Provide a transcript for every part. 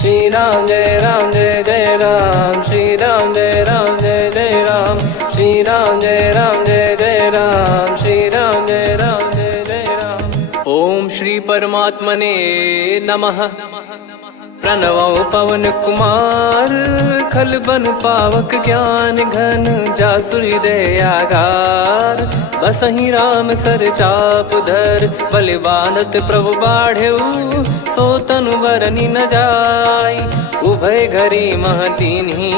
श्री राम जय जय राम, श्री राम जय जय राम, श्री राम जय जय राम, श्री राम जय जय राम। ओम श्री परमात्मने नमः। प्रणवो पवन कुमार, खल बन पावक ज्ञान घन, जासु हृदय आगार। बसहि राम सर चाप धर, बलि बांधत प्रभु बाढ़ेऊ, सो तनु बरनि न जाय। उभय घरी महतीन्ही,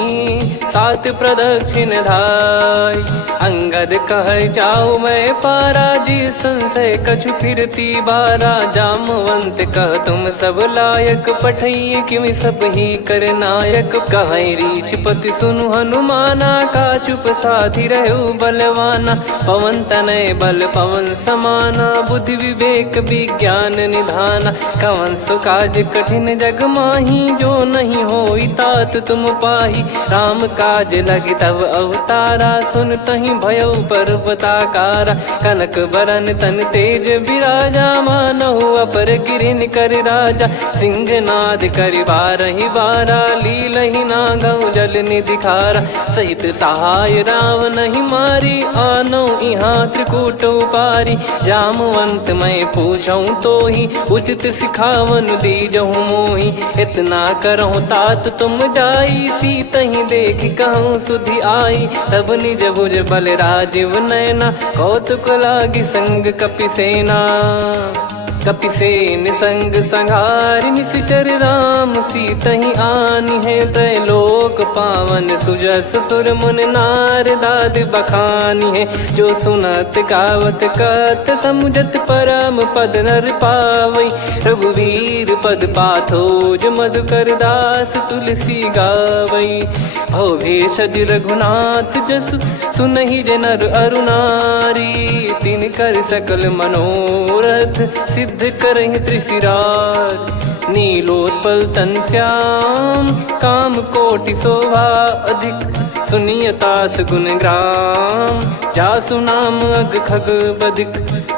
सात प्रदक्षिण धाय। अंगद कह जाऊ मैं पारा, जी संशय कछु फिरती बारा। जामवंत कह तुम सब लायक, पठई किमि सब ही कर नायक। कहीं रीछ पति सुनु हनुमाना, का चुप साधि रहु बलवाना। पवन तनय बल पवन समाना, बुद्धि विवेक विज्ञान निधाना। कवन सो काज कठिन जग माही, जो नहीं होई तात तुम पाही। राम काज लगी तब अवतारा, सुन तहि भयउ पर्वताकारा। कनक बरन तन तेज बिराजा, मानहु अपर गिरिन कर राजा। सिंहनाद करि बारहि बारा, लीलहि नागौ जल निधि खारा। सहित सहाय राम नहीं मारी, आनो इहाँ त्रिकूट उपारी। जामवंत मैं पूछऊँ तोहि, उचित सिखावन दीजहु मोहि। इतना करहु तात तुम जाई, सीतहि देख कहूँ सुधि आई। तब निज भुज बल राजीव नयना, कौतुक लागी संग कपिसेना। कपिसेन संग संघारि, निशिचर राम सीतहि आनी है। त्रैलोक पावन सुजस सुर मुन नार, दाद बखानी है। जो सुनत गावत कथ, समुझत परम पद नर पावई। रघुवीर पद पाथोज, मधुकर दास तुलसी गावई। भव भेषज रघुनाथ जसु, सुनहि जे नर अरु नारी। तिन कर सकल मनोरथ, सिद्ध करहि त्रिशिरार। नीलोत्पल तन श्याम, काम कोटि शोभा अधिक। सुनियतास गुण ग्राम, जासु नाम अग खग बदिक।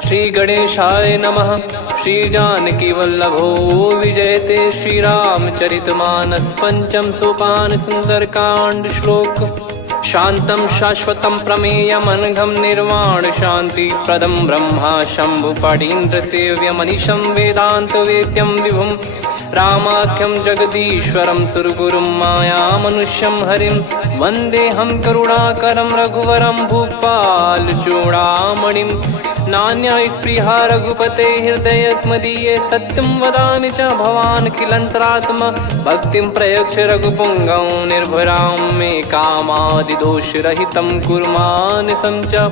श्री गणेशाय नमः। श्री जानकी वल्लभो विजयते, श्री रामचरित मानस। पंचम सोपान सुंदर कांड श्लोक। शांतं शाश्वतं प्रमेयमनघं, निर्वाण शांति प्रदं ब्रह्मा शंभु फणीन्द्र सेव्यमनिशं। वेदांत वेद्यं विभुं रामाख्यं जगदीश्वरं, सुरगुरुं माया मनुष्यं हरिं। वन्देऽहं करुणाकरं रघुवरं, भूपाल चूडामणिं। नान्या स्पृहा रघुपते हृदय स्मदीये, सत्यं वदामि च भवान् खिलन्तरात्मा। भक्तिं प्रयच्छ रघुपुङ्गं, निर्भरां मे कामादिदोषरहितं कुर्मानिसं च।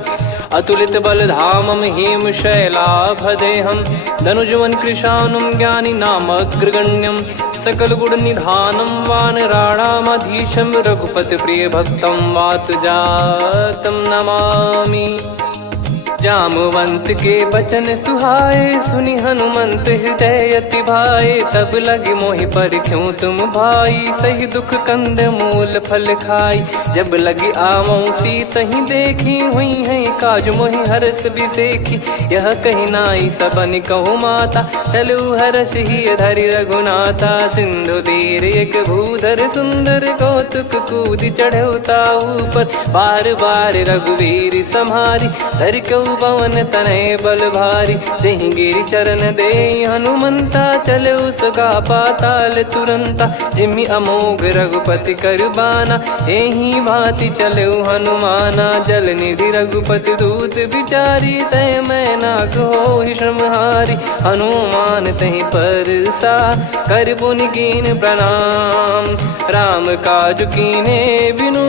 अतुलित बलधामं हेमशैलाभदेहं, धनुजवन कृशानुं ज्ञानी नामग्रगण्यं। सकल गुण निधानं वानराणामधीशं, रघुपति प्रिय भक्तं वातजातं नमामि। जामवंत के बचन सुहाए, सुनि हनुमंत हृदय अति भाए। तब लगे मोहि पर क्यों तुम भाई, सही दुख कंद मूल फल खाई। जब लगे आवऊं सीतहि देखी, हुई है काज मोहि हरस बिसेखी। यह कही नाई सबन कहु माता, चलु हरष ही धरि रघुनाथा। सिंधु तीर एक भूधर सुंदर, कौतुक कूद चढ़ौता ऊपर। बार बार रघुवीर सम्हारी, धर कऊ पवन तनय बल भारी। जहि गिरि चरण दे हनुमंता, चले उसका पाताल तुरंता। जिमि अमोघ रघुपति कर बाना, एहि भांति चले हनुमाना। जल निधि रघुपति दूत बिचारी, तय मैं नाग होहि श्रमहारी। हनुमान तहि परसा, कर पुनि कीन प्रणाम। राम काज कीने बिनु,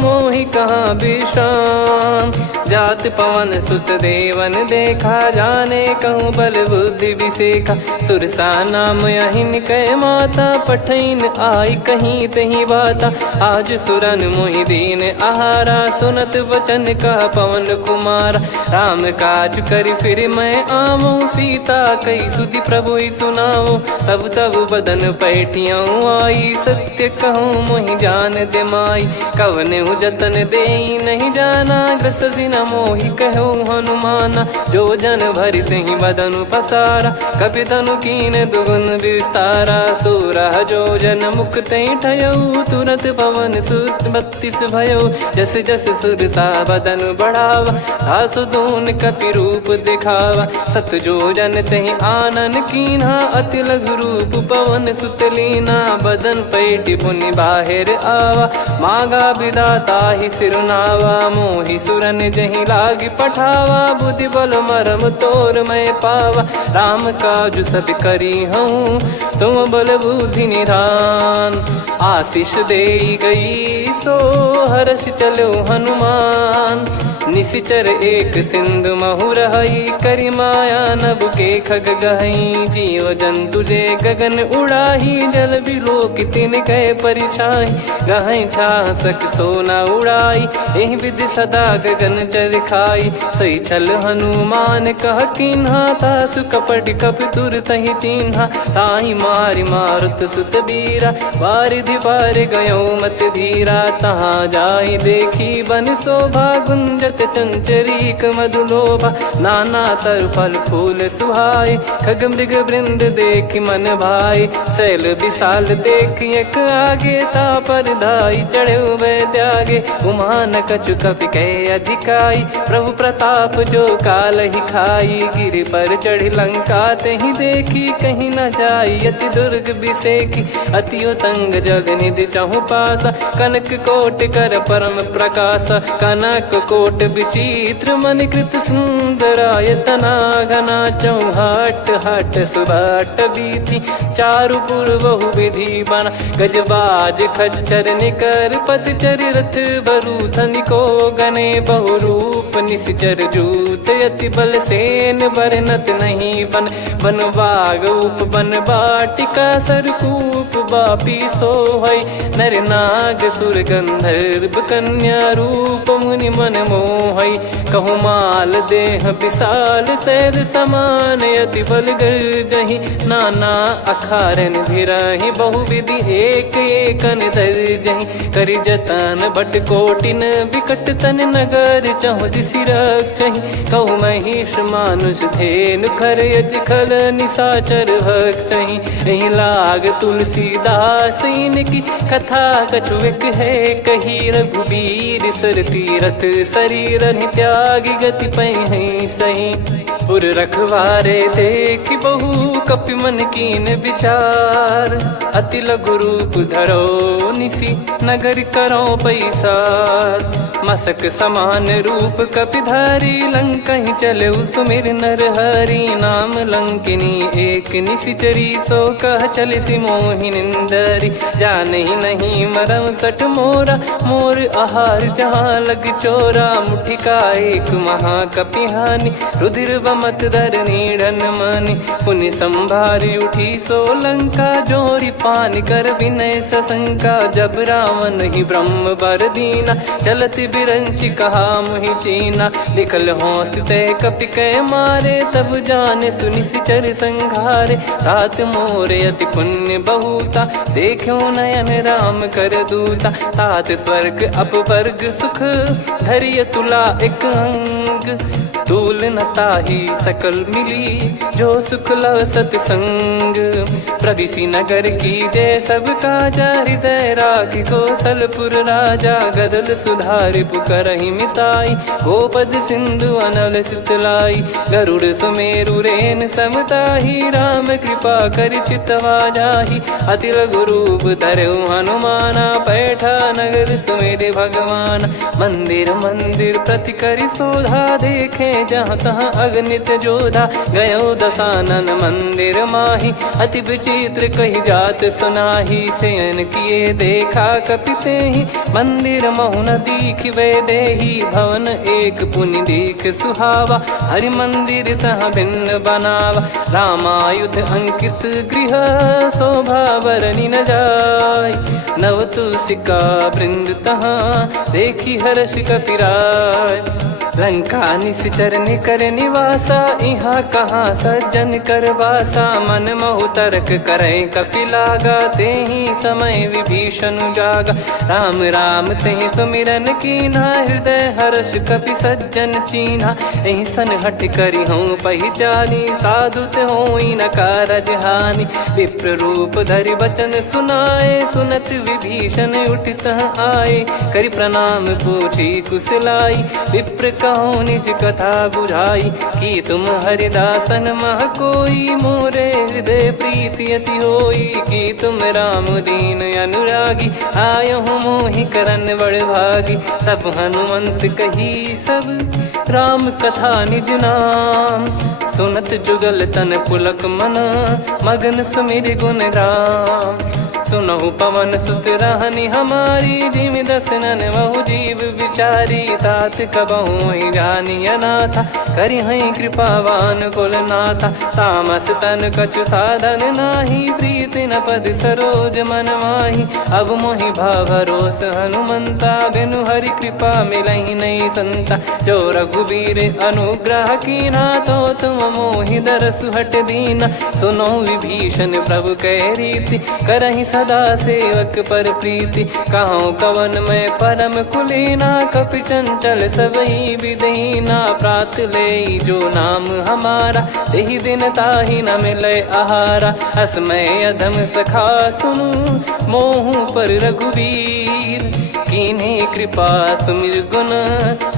मोहि कहाँ विश्राम। जात पवन सुत देवन देखा, जाने कहूँ बल बुद्धि विसेखा। सुरसा नाम अहिन कै माता, पठैन आई कहीं तही बाता। आज सुरन मोहि दीन आहारा, सुनत वचन कह पवन कुमारा। राम काज करि फिर मैं आवऊं, सीता कई सुधि प्रभु ही सुनाओ। तब तब बदन पैठियाँ आई, सत्य कहूँ मोहि जान दे माई। कवने जतन दे नहीं जाना, ग्रसि न मोहि कहो हनुमाना। जो जन भरि तेहि बदनु पसारा, कपि तनु कीन दुगुन विस्तारा। सोरह जो जन मुख तेहि ठयऊ, तुरत पवन सुत 32 भयऊ। जस जस सुरसा बदन बढ़ावा, आसु दून कपि रूप दिखावा। सत जो जन तेहि आनन कीन्हा, अति लघु रूप पवन सुत लीना। बदन पैटि पुनि बाहिर आवा, मागा विधाता ही सिरुनावा। मोहि सुरन जहि लागी पठावा, बुद्धि बल मरम तोर मैं पावा। राम काजु सब करी हूँ, तुम बल बुद्धि निधान। आशीष देई गई सो हर्ष चलो हनुमान। निशिचर एक सिंधु महु रहई, करी माया नभ के खग गहई। जीव जंतु जे गगन उड़ाही, जल बिलोक तिन कह परिछाई। गहई छासक सोना उड़ाई, एहि विधि सदा गगन चर खाई। सही छल हनुमान कह कीन्हा, तासु कपट कप तुर तहि चिन्हा। ताहि मारि मारुत सुत बीरा, वारिधि पार गयो मत धीरा। तहाँ जाई देखी बन शोभा, गुंजत चंचरीक मधुलोभा। नाना तर फल फूल सुहाए, खग मृग वृंद देख मन भाई। शैल विशाल देख एक आगे, तापर धाई चढ़े वै त्यागे। उमान कछु कपि कह अधिकाई, प्रभु प्रताप जो काल ही खाई। गिर पर चढ़ी लंका तेहि देखी, कहीं न जाई अति दुर्ग बिसेकी। अति उतंग जग निधि चहु पासा, कनक कोट कर परम प्रकाश। कनक कोट विचित्र मन कृत सुंदरायतना। घना चौहाट हाट सुबाट बीती, चारु पुर बहु विधि बना। गजबाज खच्चर निकर पतचर, रथ बरु धनिको गने। बहु रूप निशिचर जूत, अति बल सेन बरनत नहीं बन। बन बाग उप बन बाटिका, सरकूप बापी सोहई। नर नाग सुर गंधर्व कन्या, रूप मुनि मन मोहई। कहु माल देह विशाल, शैल समान अति बल गर्जहि। नाना अखारन भिरहि, बहु विधि एक एकन दर्जहि। करि जतन बट कोटिन, बिकट तन नगर चहु दिसि रक्षहि। कहु महिष मानुष धेनु, खर यज खल निशाचर भक्षहि। एहि लाग तुलसीदास इनकी, कथा कछु एक है कही। रघुबीर सर तीरथ शरीर, त्यागी गति पै सही। पुर रखवारे देख बहु, कपि मन कीन विचार। अति लघु रूप धरो निसी, नगर करो पैसार। मसक समान रूप कपि धारी, लंकहि चले सुमिर नर हरि। नाम लंकिनी एक निशिचरी, सो कह चलिसि मोहि निंदरी। जानहि नहीं मरम सठ मोरा, मोर आहार जहाँ लग चोरा। मुठिका एक महाकपिहानि, रुधिर बमत धरनी ढन मानि। पुनि संभारी उठी सो लंका, जोरी पान कर विनय सशंका। जब रावण ही ब्रह्म बर दीना, चलत बिरंचि कहा मुहि चीना। लिखल होंस ते कपि कै मारे, तब जाने सुनि सिचर संघारे। तात मोरे अति पुण्य बहुता, देखो नयन राम कर दूता। तात स्वर्ग अपवर्ग सुख, धरिय तुला एक अंग। तूल न ताहि सकल मिली, जो सुख लव सतसंग। प्रविशि नगर की जय सब काजा, हृदय राखि कौशलपुर राजा। गदल सुधारि पुकरहि मिताई, गोपद सिंधु अनल सितलाई। गरुड़ सुमेरु रेन समताहि, राम कृपा करि चितवा जाहि। अति लघु रूप धरऊ हनुमाना, पैठा नगर सुमेरे भगवान। मंदिर मंदिर प्रति करि शोधा, देखे जहाँ तहाँ अगणित जोधा। गयो दशानन मंदिर माही, अति विचित्र कही जात सुनाही। शयन किए देखा कपि तेहि, मंदिर महु न दीख वे देही। भवन एक पुनि दीख सुहावा, हरि मंदिर तहाँ भिन्न बनावा। रामायुध अंकित गृह, शोभा बरनि न जाय। नव तुलसी का वृंद तहाँ, देखी हर्ष कपिराय। लंका निश्चर निकर निवासा, इहाँ कहाँ सज्जन कर वासा। मन महु तर्क करे कपिलागा, तेहि समय विभीषण जागा। राम राम तेहि सुमिरन कीन्हा, हृदय हर्ष कपि सज्जन चीन्हा। एहि सन हट करि हूँ पहिचानी, साधु ते होई न कारज हानि। विप्र रूप धरि वचन सुनाए, सुनत विभीषण उठित आए। करि प्रणाम पूछी कुशलाई, विप्र कहो निज कथा बुझाई। कि तुम हरिदासन मह कोई, मोरे हृदय प्रीति अति होई। कि तुम राम दीन अनुरागी, आयहु मोहि करन बड़ भागी। तब हनुमंत कही सब राम कथा निज नाम, सुनत जुगल तन पुलक मना, मगन सुमिर गुण राम। सुनहु पवन सुत रहनी हमारी, जिमि दसनन महु जीव विचारी। तात कबहु ही जानी अनाथा, करि हई कृपावान कुल नाथा। तामस तन कछु साधन नाही, प्रीति न पद सरोज मन माही। अब मोहि भाव भरोस हनुमंता, बिनु हरि कृपा मिलहि नहीं संता। जो रघुबीर अनुग्रह कीन्हा, तो तुम मोहि दरसु हट दीना। सुनो विभीषण प्रभु कह रीति, करहि सदा सेवक पर प्रीति। कहूँ कवन में परम कुलीना, कपि चंचल सबही विदहीना। प्रात ले जो नाम हमारा, तेहि दिन ताहि न मिले आहारा। असमय अधम सखा सुनु, मोहु पर रघुवीर। कीन्ही कृपा सुमिर गुण,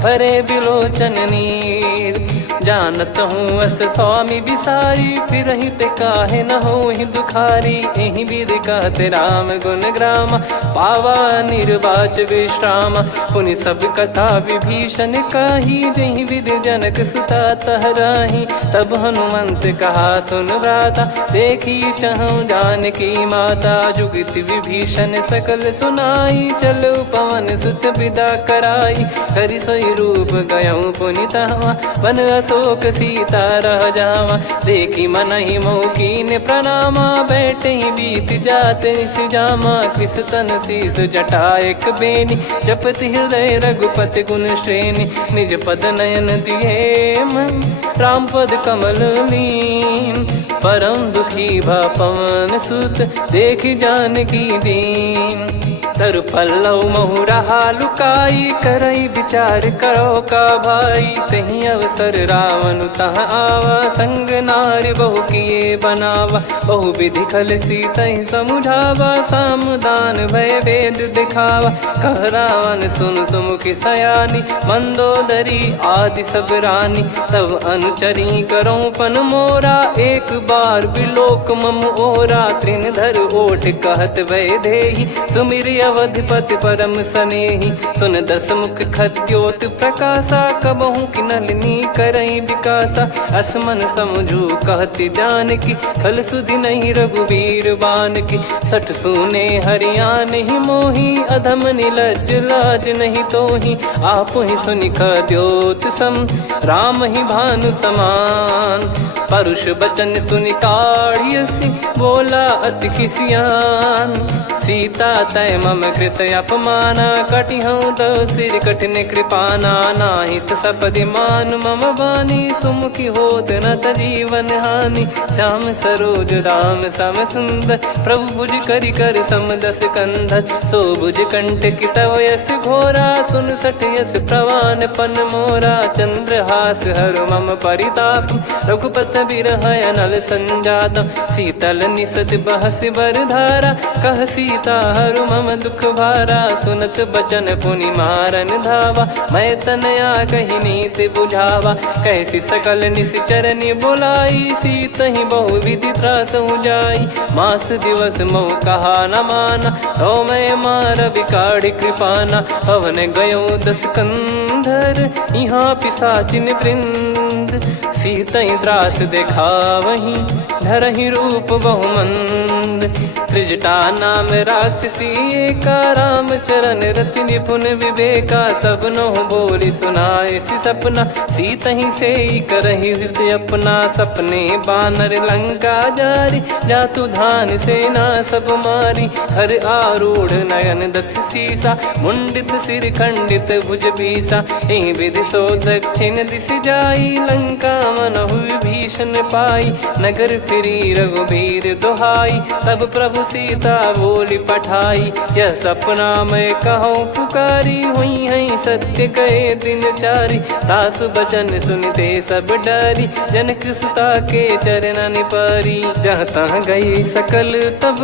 भरे बिलोचन नीर। जानत हूँ अस स्वामी बिसारी, फिरहि ते काहे न होहि दुखारी। एहि विधि कहते राम गुण ग्राम, पावा निर्वाच विश्राम। पुनि सब कथा विभीषण काही, जहि विधि जनक सुता तहराही। तब हनुमंत कहा सुन भ्राता, देखी चहु जानकी माता। जुगति विभीषण सकल सुनाई, चलो पवन सुत विदा कराई। करि सोई रूप गयऊँ पुनि तहवा, वन अशोक सीता रह जावा। देखी मनहि मोह कीन्ह प्रणामा, बैठे ही बीत जात निस जामा। कृस तन शीस जटा एक बेनी, जपति हृदय रघुपति गुण श्रेणी। निज पद नयन दिए मन, राम पद कमल लीन। परम दुखी भा पवन सुत, देखि जानकी दीन। तरु पल्लव महु रहा लुकाई, करई विचार करो का भाई। तहि अवसर रावण तह आवा, संग नारी बहु किए बनावा। बहु विधि खल सीतहि समुझावा, सामदान भय वेद दिखावा। कह रावण सुन सुमुखि सयानी, मंदोदरी आदि सब रानी। तब अनुचरी करो पन मोरा, एक बार बिलोक मम ओरा। तृण धर ओठ कहत भय देहि, सुमिर अवधिपति परम सनेहि। सुन दस मुख खद्योत प्रकाशा, कबहु कि नलिनी करई विकासा। असमन समझू कहति जानकी, खल सुधि नहीं रघुवीर बानकी। सठ सुने हरियाण ही मोही, अधम निलज्ज लाज नहीं तोही। आप ही सुनि खद्योत सम, राम ही भानु समान। परुष बचन सुनि काढ़ियसि, बोला अति किसियान। सीता तय मम कृत अपमाना, कटिहऊँ तव सिर कठिन कृपाना। नाहित सपदि मान मम बानी, सुमुखी होत न जीवन हानि। श्याम सरोज राम सम सुंदर, प्रभु भुज करि कर सम दस कंधर। सो भुज कंठ की तव यस घोरा, सुन सठ यस प्रवान पन मोरा। चंद्रहास हर मम परिताप, रघुपत बिरह अनल संजातम। शीतल निसत बहस बर धारा, कह सीता हरु मम दुख भारा। सुनत बचन पुनि मारन धावा, मैं तनया कहि नीति बुझावा। कैसी सकल निश्चरनि बुलाई, सीतहि बहु विधि त्रासहु जाई। मास दिवस मोह कहा न माना, तो मैं मार बिकाढ़ि कृपाना। पवन गयो दस कंधर, यहाँ पिशाचिन वृंद। मंद, सीतई त्रास देखावहीं धरहि रूप बहुमंद। त्रिजटा नाम राक्षसी एका, राम चरण रति निपुण विवेका। सबनो बोली सुनाए सि सपना, सीतहि से करहि हृद अपना। सपने बानर लंका जारी, जातु धान सेना सब मारी। हर आरूढ़ नयन दक्ष सीसा, मुंडित सिर खंडित भुज बीसा। एहि विधि सो दक्षिण दिश जाई, लंका मनहु विभीषण पाई। नगर फिरी रघुबीर दुहाई, तब प्रभु सीता बोली पठाई। यह सपना मैं कहूँ पुकारी, हुई है सत्य कहे दिन चारी। दास बचन सुनते सब डरी, जनक सुता के चरण परी। जहाँ तहाँ गई सकल तब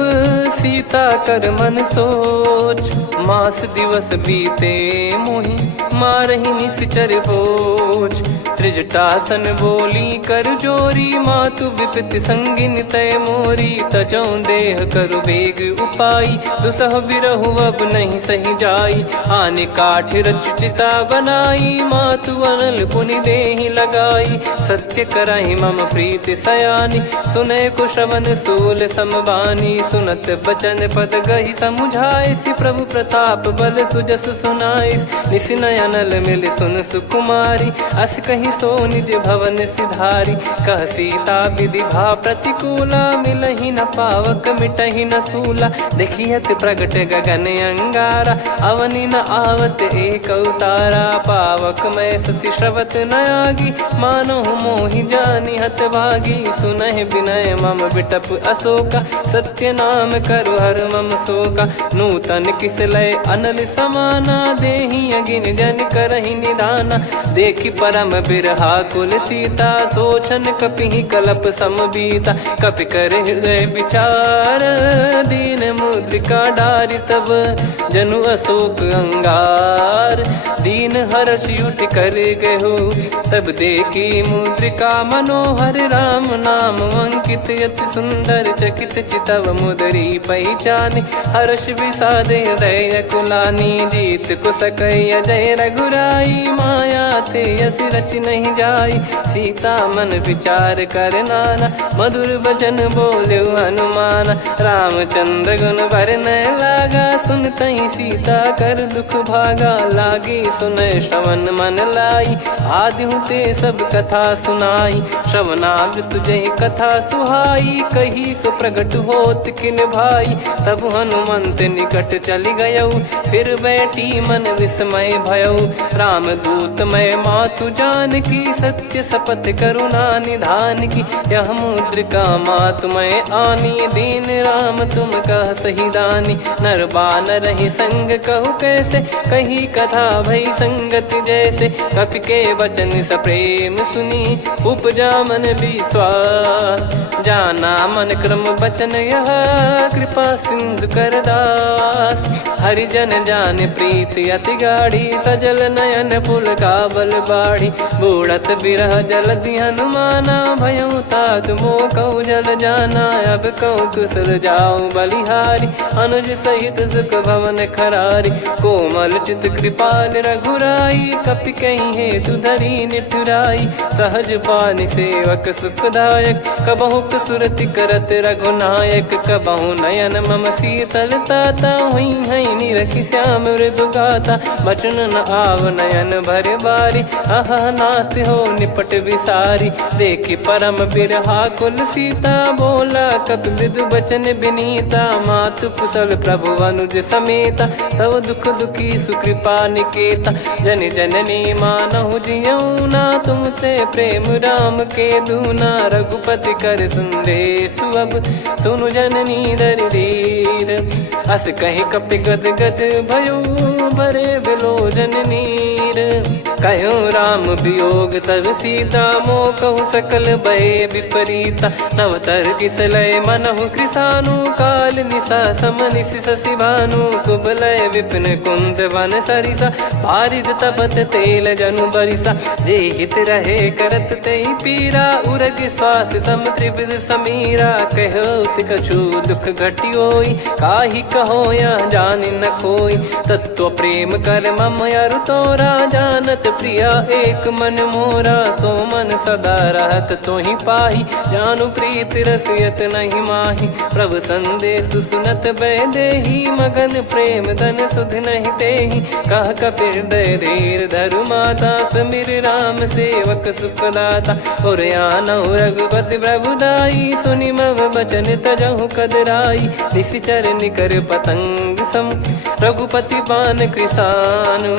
सीता कर मन सोच। मास दिवस बीते मोहि मारहि निश्चर बोझ। त्रिजटासन बोली कर जोरी, मातु विपत्ति संगिन तय मोरी। तजौ देह करु बेग उपाई, दुसह बिरहु अब नहीं सही जाई। आने काठ रचिता बनाई, मातु अनल पुनि देहि लगाई। सत्य करहि मम प्रीति सयानी, सुनय को श्रवण सूल समबानी। सुनत बचन पद गहि समुझाए, सि प्रभु प्रताप बल सुजस सुनाइस। निस नयनल मिल सुन सुकुमारी, अस कहि सो निज भवन सिधारी। कह सीता विधि भा प्रतिकूला, मिलहि न पावक मिटहि न सूला। देखियत प्रगट गगन अंगारा, अवनि न आवत एक अवतारा। पावक मैं शशि श्रवत न आगी, मानो मोहि जानि हत भागी। सुनहि विनय मम बिटप अशोका, सत्य नाम करु हर मम शोका। नूतन किस लय अनल समाना, देहि अगिन जन करहि निदाना। देखि परम बिरहा कुल सीता, सोचन कपिहि कलप समबीता। कपि कर हृदय विचार, दीन मुद्रिका डारि तब जनु अशोक अंगार। दीन हर्ष उठ कर गहु, तब देखी मुद्रिका मनोहर। राम नाम अंकित अति सुंदर, चकित चितव मुदरी पहचान। हर्ष विषाद हृदय कुलानी, जीत को सकय जय रघुराई। माया थे यस रच नहीं जाई, सीता मन विचार कर नाना। मधुर बचन बोले हनुमान, रामचंद्र गुण बरनै लागा। सुनतहि सीता कर दुख भागा, लागी सुनय श्रवण मन लाई। आदि ते सब कथा सुनाई, श्रवणामृत जय कथा सुहाई। कही सो प्रगट होत किन भाई, तब हनुमंत निकट चली गयौ। फिर बैठी मन विस्मय भयौ, राम दूत मैं मातु जानकी। सत्य शपथ करुणा निधान की, यह मुद्रिका मातु मैं आनी। दीन राम तुम कह सही दानी, नर बानर ही संग कहु कैसे। कही कथा भई संगति जैसे, कपि के वचन सप्रेम सुनी। उपजा मन विश्वास, जाना मन क्रम बचन यह। कृपा सिंधु कर दास, हरिजन जान प्रीति अति गाढ़ी। सजल नयन पुल का बल बाढ़ी, बूढ़त बिरह जल दी हनुमाना। भयउ तात मोह कहु जल जाना, अब कहु कुशल जाऊं बलिहारी। अनुज सहित सुख भवन खरारी, कोमल चित कृपाल रघुराई। कपि कहीं हेतु धरी निठुराई, सहज पानि सेवक सुखदायक। कबहु सुरति करत रघुनायक, कबहु नयन मम शीतल ताता। हुई है निरखि श्याम मृदु गाता, बचन न आव नयन भर बारी। आहा नाथ हो निपट विसारी, देखि परम बिरहा कुल सीता। बोला कपि मृदु बचन बिनीता, मातु कुशल प्रभु अनुज समेता। तव दुख दुखी सुकृपा निकेता, जन जननी मानहु जियऊ ना। तुम ते प्रेम राम के दूना, रघुपति कर संदेश अब सुनु जननी दर धीर। अस कहि कपि गद गद भयो, भरे बिलोचन नीर। कहो राम वियोग तब सीता, मोह कहु सकल भय विपरीता। नवतर किसलय मनहु कृसानु, काल निशा समनिशि शशि भानु। कुबलय विपिन कुंद वन सरिसा, पारिद तपत तेल जनु बरिसा। जे हित रहे करत तेहि पीरा, उरग श्वास सम त्रिविध समीरा। कहो कछु दुख घटियोई, काहि कहो या जान न कोई। तत्व प्रेम कर मम अरु तोरा, जानत प्रिया एक मन मोरा। सो मन सदा रहत तो ही पाही, जानु प्रीत रसियत नहीं माही। प्रभु संदेश सुनत बैदेही, मगन प्रेम धन सुध नहीं तेही। कह कपिर दय धीर धरु माता, समिर राम सेवक सुखदाता। और आनौ रघुपति प्रभुदाई, सुनि मव बचन तजहु कदराई। निशिचर निकर पतंग सम, रघुपति पान कृसानु।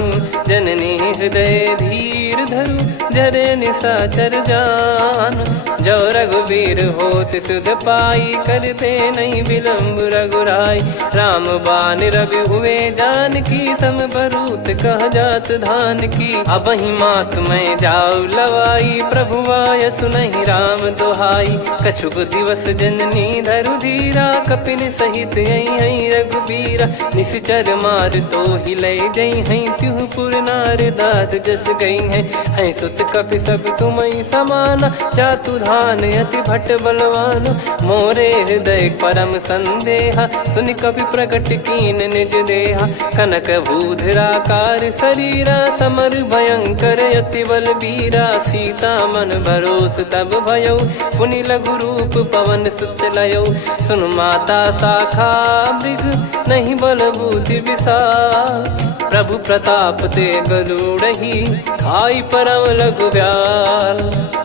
जननी हृदय धीर धरु, जरे निशाचर जान। जो रघुवीर होत सुध पाई, करते नहीं विलम्ब रघुराई। राम बान रवि हुए जानकी, तम बरूत कह जात धान की। अब ही मात मैं जाऊ लवाई, प्रभु आय सुनहि राम दोहाई। कछुक दिवस जननी धरु धीरा, कपिन सहित यही रघुबीरा। निशिचर मार तो ही ले जई हैं, त्युह पुर नार दाद जस गई हैं। सुत कपि सब तुमहि समाना, जातु धान अति भट बलवान। मोरे हृदय परम संदेहा, सुनि कपि प्रकट कीन निज देहा। कनक भूधराकार शरीरा, समर भयंकर अति बलबीरा। सीता मन भरोस तब भयउ, पुनि लघु रूप पवन सुत लयउ। सुन माता शाखा मृग, नहीं बल बुद्धि विशाल। प्रभु प्रताप ते गरुड़ही, खाई परम लघु ब्याल।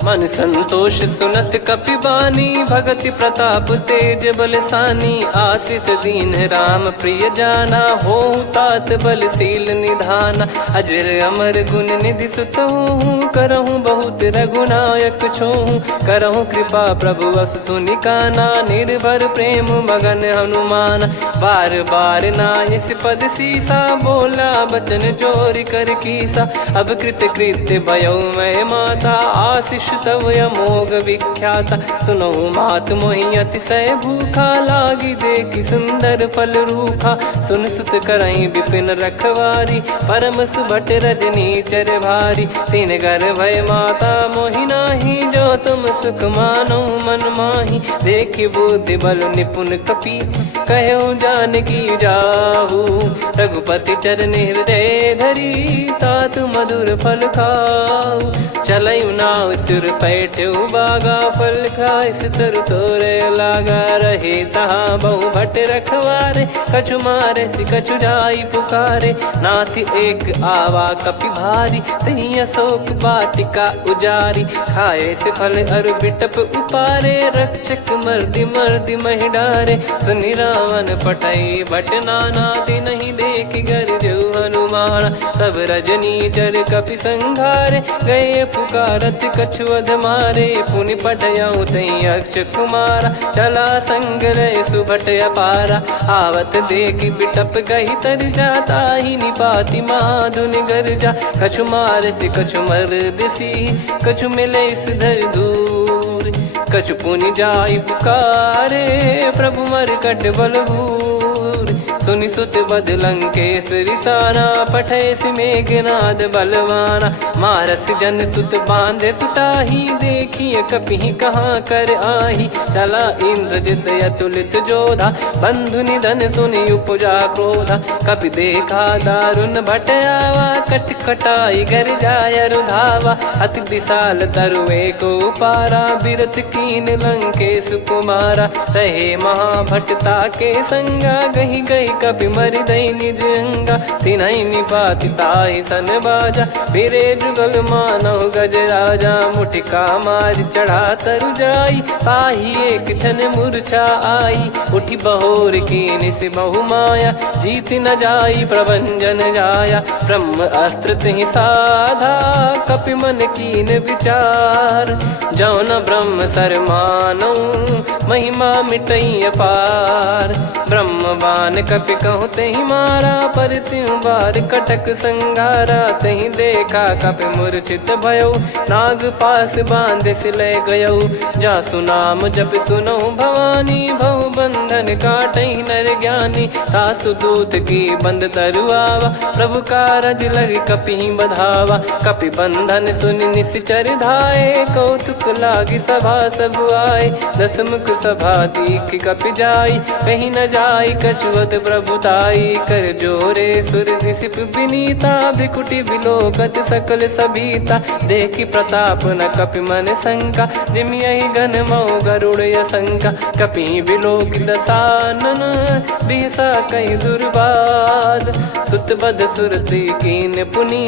मन संतोष सुनत कपि बानी, भगति प्रताप तेज बलसानी। आशीष दीन राम प्रिय जाना, होहु तात बलशील निधाना। अजर अमर गुण निधि सुतहु, करहु बहुत रघुनायक छोहु। करहु कृपा प्रभु अस सुनि काना, निर्भर प्रेम मगन हनुमान। बार बार नायस पद सीसा, बोला बचन चोरी कर कीसा। अब कृत कृत्य भयउ मैं माता, आशीष तव अमोघ विख्याता। सुनहु मात मोहि अतिशय भूखा, लागी देखि सुंदर फल रूखा। सुन सुत करहि विपिन रखवारी, परम सुभट रजनी चर भारी। तीन घर भय माता मोहि नाही, जो तुम सुख मानो मन माही। देखि बुद्धि बल निपुण कपि, कहु जानकी जाहु। रघुपति चरण हृदय धरी, तात मधुर फल खाऊ। चलयु नाव सुर पैठ्यु बागा, फल खाइस तरु तोरे लागा। रहे तहाँ बहु भट रखवारे, कछु मारे सि कछु जाई पुकारे। नाथ एक आवा कपि भारी, तही अशोक वाटिका उजारी। खाए से फल अरु बिटप उपारे, रक्षक मर्दि मर्दि महि डारे। सुनि रावण पटई भट नाना, तिनहि देखि गरजउ हनुमान। तब रजनी चर कपि संघारे, गए पुकारत कछु अध मारे। पुनि पठयउ तई अक्ष कुमारा, चला संग रहे सुभट अपारा। आवत देखि बिटप गही तर जाता, ही निपाति महाधुनि गर्जा। कछु मार से कछु मर्दिसी, कछु मिले इस धर दूर। कछु पुनि जाई पुकारे, प्रभु मरकट बलभूर। सुनि सुत बद लंकेश्वरी साना, पठय मेघनाद बलवाना। मारस जन सुत बांधे सुताही, देखिए कपि कहाँ कर आही। चला इंद्रजित अतुलित जोधा, बंधु निधन सुनि उपजा क्रोधा। कपि देखा दारुण भट आवा, कट कटाई गर जाय रुधावा। अति विशाल तरुए को पारा, बिरत कीन लंकेश कुमारा। रहे महाभटता के संगा, गही गही कपि मरि दई निज अंगा। तिन्हि निपाति ताहि सन बाजा, फिरे जुगल मानव गज राजा। मुटिका मार चढ़ा तरु जाई, ताहि एक क्षण मूर्छा आई। उठि बहोर कीन से बहु माया, जीत न जाई प्रभंजन जाया। ब्रह्म अस्त्र तिहि साधा, कपि मन कीन विचार। जौ न ब्रह्म सर मानौ, महिमा मिटई अपार। ब्रह्म बान कपि कहु तहि मारा, पर त्यों बार कटक संगारा। तहि देखा कपि मूर्छित भयउ, नाग पास बांध सिले गयउ। जासु नाम जप सुनहु भवानी, भव बंधन काटहि नर ज्ञानी। तासु दूत की बंद तरुआवा, प्रभु कारज लग कपि बधावा। कपि बंधन सुनि निश्चर धाये, कौतुक लागी सभा सब आए। दस मुख सभा दीख कपि जाई, कहीं न जाई कछुवत प्रभुताई। कर जोरे सुर दिसिप विनीता, भ्रिकुटि बिलोकत सकल सबीता। देखि प्रताप न कपि मन शंका, जिमियहि गन मऊ गरुड़ असंका। कपि बिलोक दसानन, बिहसा कहि दुर्वाद। सुत बध सुरति कीन पुनि,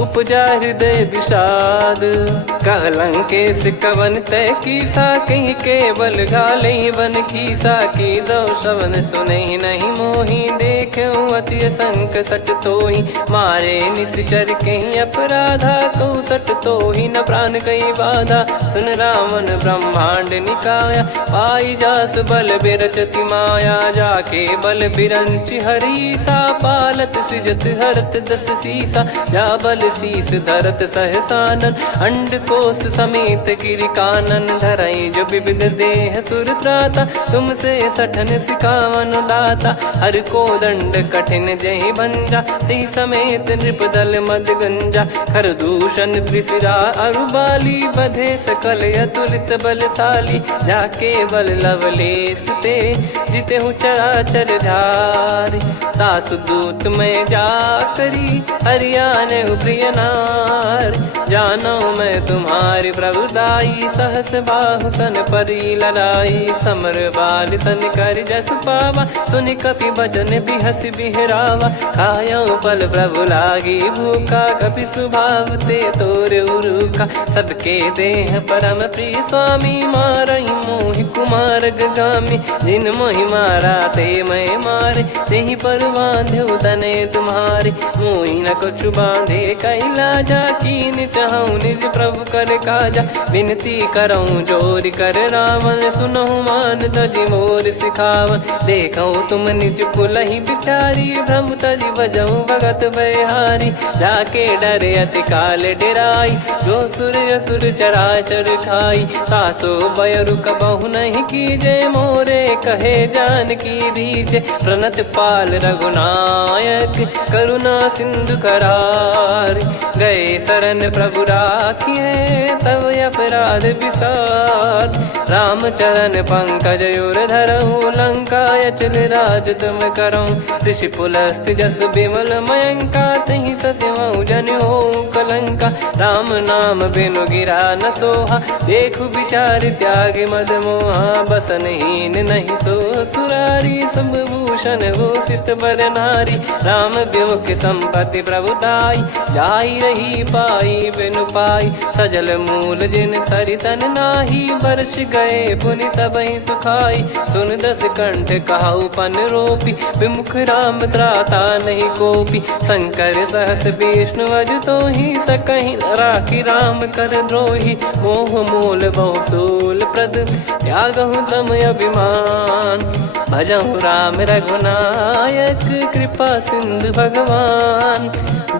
उपजा हृदय विषाद। कहलंकेश कवन तय कीसा, कहीं केवल गाले बन खीसा। की दो श्रवण सुने नहीं मोही, देखे अति संक सट तोही। मारे निश्चर कहीं अपराधा, कहूँ सट तोही न प्राण कहीं बाधा। सुन रावण ब्रह्मांड निकाया, पाई जास बल बिरचति माया। जाके बल बिरंच हरीसा, पालत सृजत हरत दस सीसा। जा बल शीस धरत सहसानन, अंड कोश समेत गिरि कानन। धरई जो विविध देह सुर त्राता, तुमसे सठन सिखावन दाता। हर को दंड कठिन जहि भंजा, ती समेत नृप दल मद गंजा। खर दूषण त्रिशिरा अरुबाली, बधे सकल अतुलित बलशाली। जाके बल लवलेश ते, जिते हूँ चराचर धारी। दास दूत में जा करी, हरियाने प्रिय नार। जानो मैं तुम्हारी प्रभुताई, सहस बाहु सन परी लड़ाई। समर बाल सन कर जस पावा, सुनि कपि भजन बिहस बिहरावा। खायो पल प्रभु लागी भूखा, कपि स्वभाव ते तोर उरुखा। सबके देह परम प्रिय स्वामी, मारई मोहि कुमार गगामी। जिन मोहि मारा ते मैं मारे, तेहि पर बांधो तने तुम्हारे। मोहि न कुछ बांधे कैलाजा, कीन चाहूँ निज प्रभु कर काजा। विनती करऊँ जोर कर रावण, सुनहु मान तजि मोर सिखावन। देखऊँ तुम निज पुलहि बिचारी, भ्रम तजि बजऊँ भगत बहारी। जाके डरे अति काल डेराई, जो सुर असुर चराचर खाई। तासो बयरु कबहु नहीं कीजे, मोरे कहे जान की दीजे। प्रणत पाल रघुनायक, करुणा सिंधु करार। गए शरण प्रभु राखिए, तब अपराध विसार। राम चरण पंकज उर धरऊँ, लंका अचल राज तुम करऊँ। ऋषि पुलस्त जस विमल मयंका, तहि सत्यमऊ जन हो कलंका। राम नाम बिनु गिरा न सोहा, देखु विचार त्याग मद मोहा। बसनहीन नहीं सो सुरारी, सब भूषण भूषित बर नारी। राम विमुख संपत्ति प्रभुताई, जाई रही पाई बिनु पाई। सजल मूल जिन सरितन नाही, वर्ष गए पुनि तबहि सुखाई। सुन दस कंठ कहाऊ पन रोपी, विमुख राम त्राता नहीं कोपी। शंकर सहस विष्णु अज तोहि, सकहि न राखी राम कर द्रोही। मोह मूल बहु सूल प्रद, त्यागहु तम अभिमान। भजहु राम रघुनायक, कृपा सिंधु भगवान।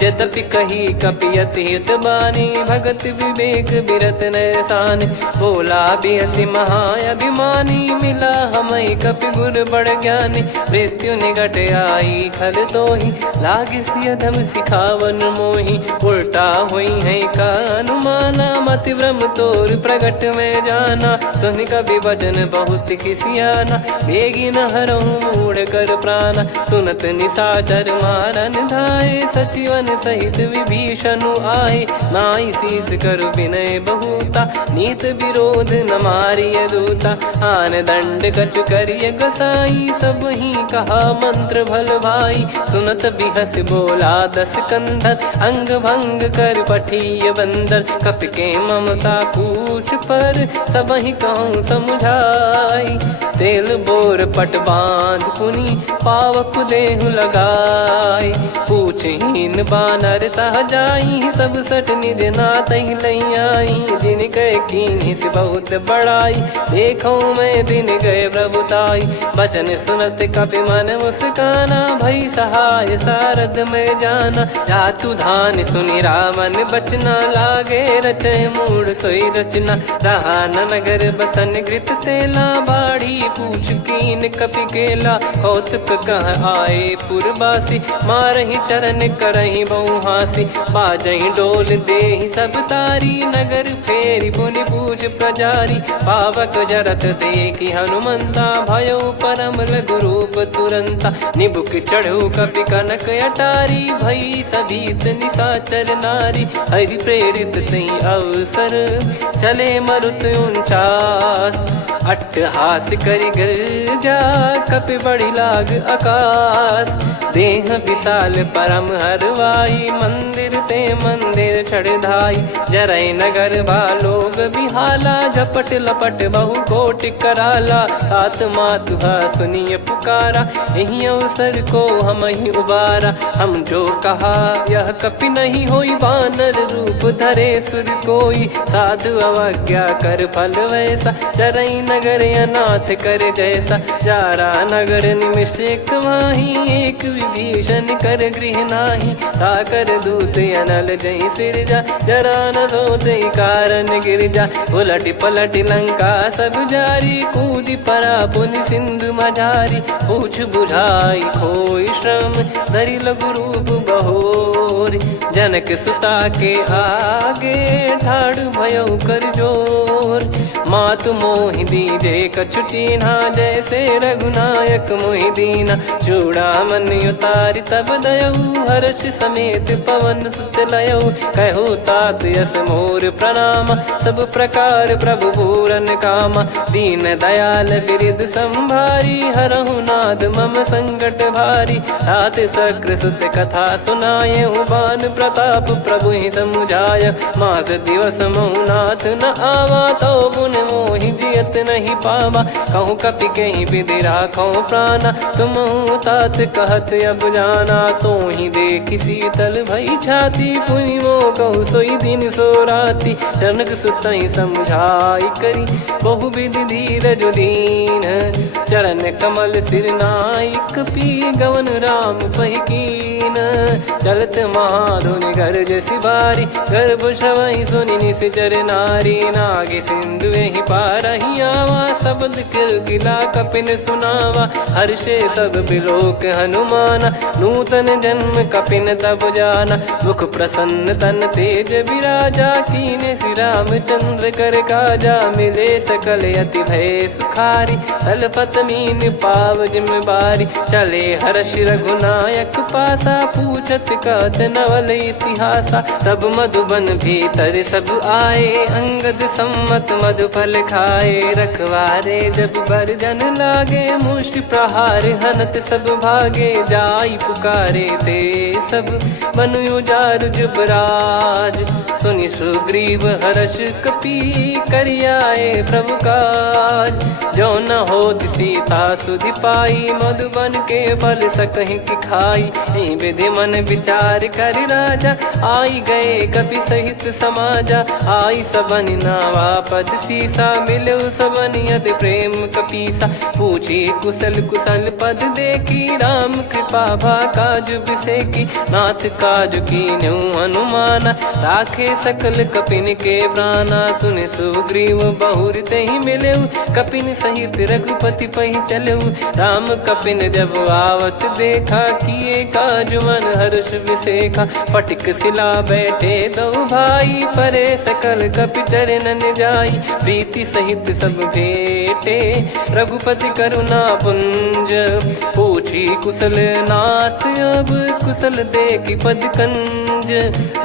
यद्यपि कही कपियति हित बानी, भगत विवेक बिरत नैसान। बोला बिहसि महाअभिमानी, मिला हमई कपि गुर बड़ ज्ञानी। मृत्यु निकट आई खल तोहि, लागिसि अधम सिखावन मोहि। उल्टा हुई है का अनुमाना, मति भ्रम तोर प्रगट में जाना। सुन कवि वचन बहुत खिसियाना, बेगी न हरहु मूढ़ कर प्राणा। सुनत निशाचर मारन धाये, सचिवन सहित विभीषणु आए। नाई शीस कर विनय बहुता, नीत विरोध न मारिय दूता। आन दंड कछु करिय गसाई, सब ही कहा मंत्र भल भाई। सुनत बिहस बोला दस कंधर, अंग भंग कर पठिय बंदर। कपि के ममता पूछ पर, सब ही कहूँ समुझाई। तेल बोर पट बांध पुनि, पावक देहु लगाई। पूछहीन बानर तह जाई, सब सट निज नातहि लई आई। दिन गए कीन्ही से बहुत बड़ाई, देखो मैं दिन गए प्रभुताई। बचन सुनत कपि मन मुस्काना, भई सहाय सारद में जाना। जातु धान सुनि रावण बचना, लागे रचय मूढ़ सोई रचना। रहा न नगर बसन घृत तेला, बाढ़ी पूछ कीन कपि केला कौतुक कह आए पुरबासी मारही चरण करही बहु हासी बाजही डोल देहि सब तारी नगर फेरी पुनि पूज प्रजारी पावक जरत देखी हनुमंता भयो परम लघु रूप तुरंता निबुक चढ़ू कपि कनक अटारी भई सभीत निशाचर नारी हरि प्रेरित तई अवसर चले मरुत 49 अट्टहास करि गिरजा कपि बड़ी लाग आकाश देह विशाल परम हरवाई मंदिर ते मंदिर चढ़ाई जरई नगर बालोग बिहाला झपट लपट बहु कोट कराला सात मातुहा सुनिय पुकारा यही अवसर को हम ही उबारा हम जो कहा यह कपि नहीं होई बानर रूप धरे सुर कोई साधु अवज्ञा कर फल वैसा जरई नगर अनाथ कर जैसा जारा नगर निमिष एक माही एक विभीषण कर गृह नाही ताकर दूत अनल जय सिरजा जरा न सोते कारण गिरजा उलट पलट लंका सब जारी कूदी परा पुनि सिंधु मझारी पूछ बुझाई खोई श्रम धरि लघु रूप बहोरी जनक सुता के आगे ठाड़ भयो कर जोर मातु मोहि दीजे कछु चीन्हा जैसे रघुनायक मोहि दीना चूड़ामन उतारि तब दयऊ हर्ष समेत पवन सुत लयऊ कहु तात यस मोर प्रणाम सब प्रकार प्रभु पूरन कामा दीन दयाल बिरिद संभारी हरहु नाद मम संकट भारी तात सक्र सुत कथा सुनाये बान प्रताप प्रभु ही समुझाय मास दिवस महु नाथ न आवा तो पुन मोहि जियत नहीं पावा कहूँ कपि कहीं विधि राखो प्राणा तुम तात कहत अब जाना तो ही देख शीतल भई छाती पुनि मो कहु सोई दिन सो राती जनक सुतई समझाई करी बहु विधि धीरज दीन चरण कमल सिर नाइक पी गवन राम पहिकीन चलत महाधुनि गर्ज सिबारी गर्भ श्रवहि सुनि निश्चर नारी नागे सिंधु ही पारही आवा शब्द किलकिला कपिन सुनावा हर्षे सब बिलोक हनुमाना नूतन जन्म कपिन तब जाना मुख प्रसन्न तन तेज विराजा कीने श्री रामचंद्र कर काजा मिले सकल अति भय सुखारी तलपत मीन पाव जिम्मेवारी चले हर्ष रघुनायक पासा पूछत कहत नवल इतिहासा तब मधुबन भीतर सब आए अंगद सम्मत मधुफल खाए रखवारे जब बरजन लागे मुष्टि प्रहार हनत सब भागे जाई पुकारे ते सब मनु उजार जुबराज सुनि सुग्रीव हर्ष कपि करियाए प्रभु काज जो न हो सीता सुधि पाई मधुबन के फल सकहि की खाई विधि मन विचार कर राजा आई गए कपि सहित समाजा आई सबन नावा पद सीसा मिलो सबनियत प्रेम कपीसा पूछी कुशल कुशल पद देखी राम कृपा भा काज बिसेकी नाथ काज की न्यू हनुमाना राखे सकल कपिन के प्राणा सुन सुग्रीव बहुर ते ही मिले कपिन सहित रघुपति पहि चले राम कपिन जब आवत देखा किए काज मन हर्ष विसेखा पटिक सिला बैठे दो भाई परे सकल कपि चरणन जाई प्रीति सहित सब भेटे रघुपति करुणा पुंज पूछी कुशल नाथ अब कुशल देखी पद कंज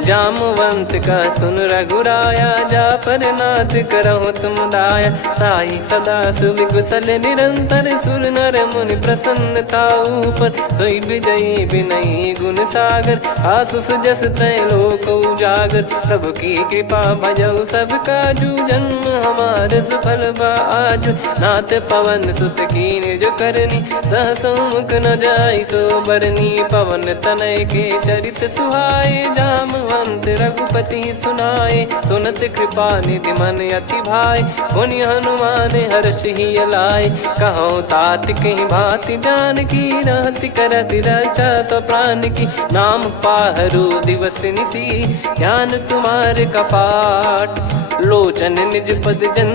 जामवंत का सुन रघुराया जा पर नाथ करहु तुम दाया ताई सदा सुभि कुशल निरंतर सुर नर मुनि प्रसन्नता ऊपर सोई विजयी विनयी गुण सागर आसु सुजस त्रैलोक उजागर प्रभु की कृपा भजऊ सब काजू जन्म हमार सफल बाजू नाथ पवन सुत कीन जो करनी सहसो मुख न जाई सो बरनी पवन तनय के चरित सुहाए जामवंत रघुपति सुनाए सुनत कृपा निधि मन अति भाई पुनि हनुमान हर्ष ही लाए कहो तात कहीं भांति जान की रहति करति रक्षा सो प्राण की नाम पाहरू दिवस निसी ध्यान तुम्हारे कपाट लोचन निज पद जन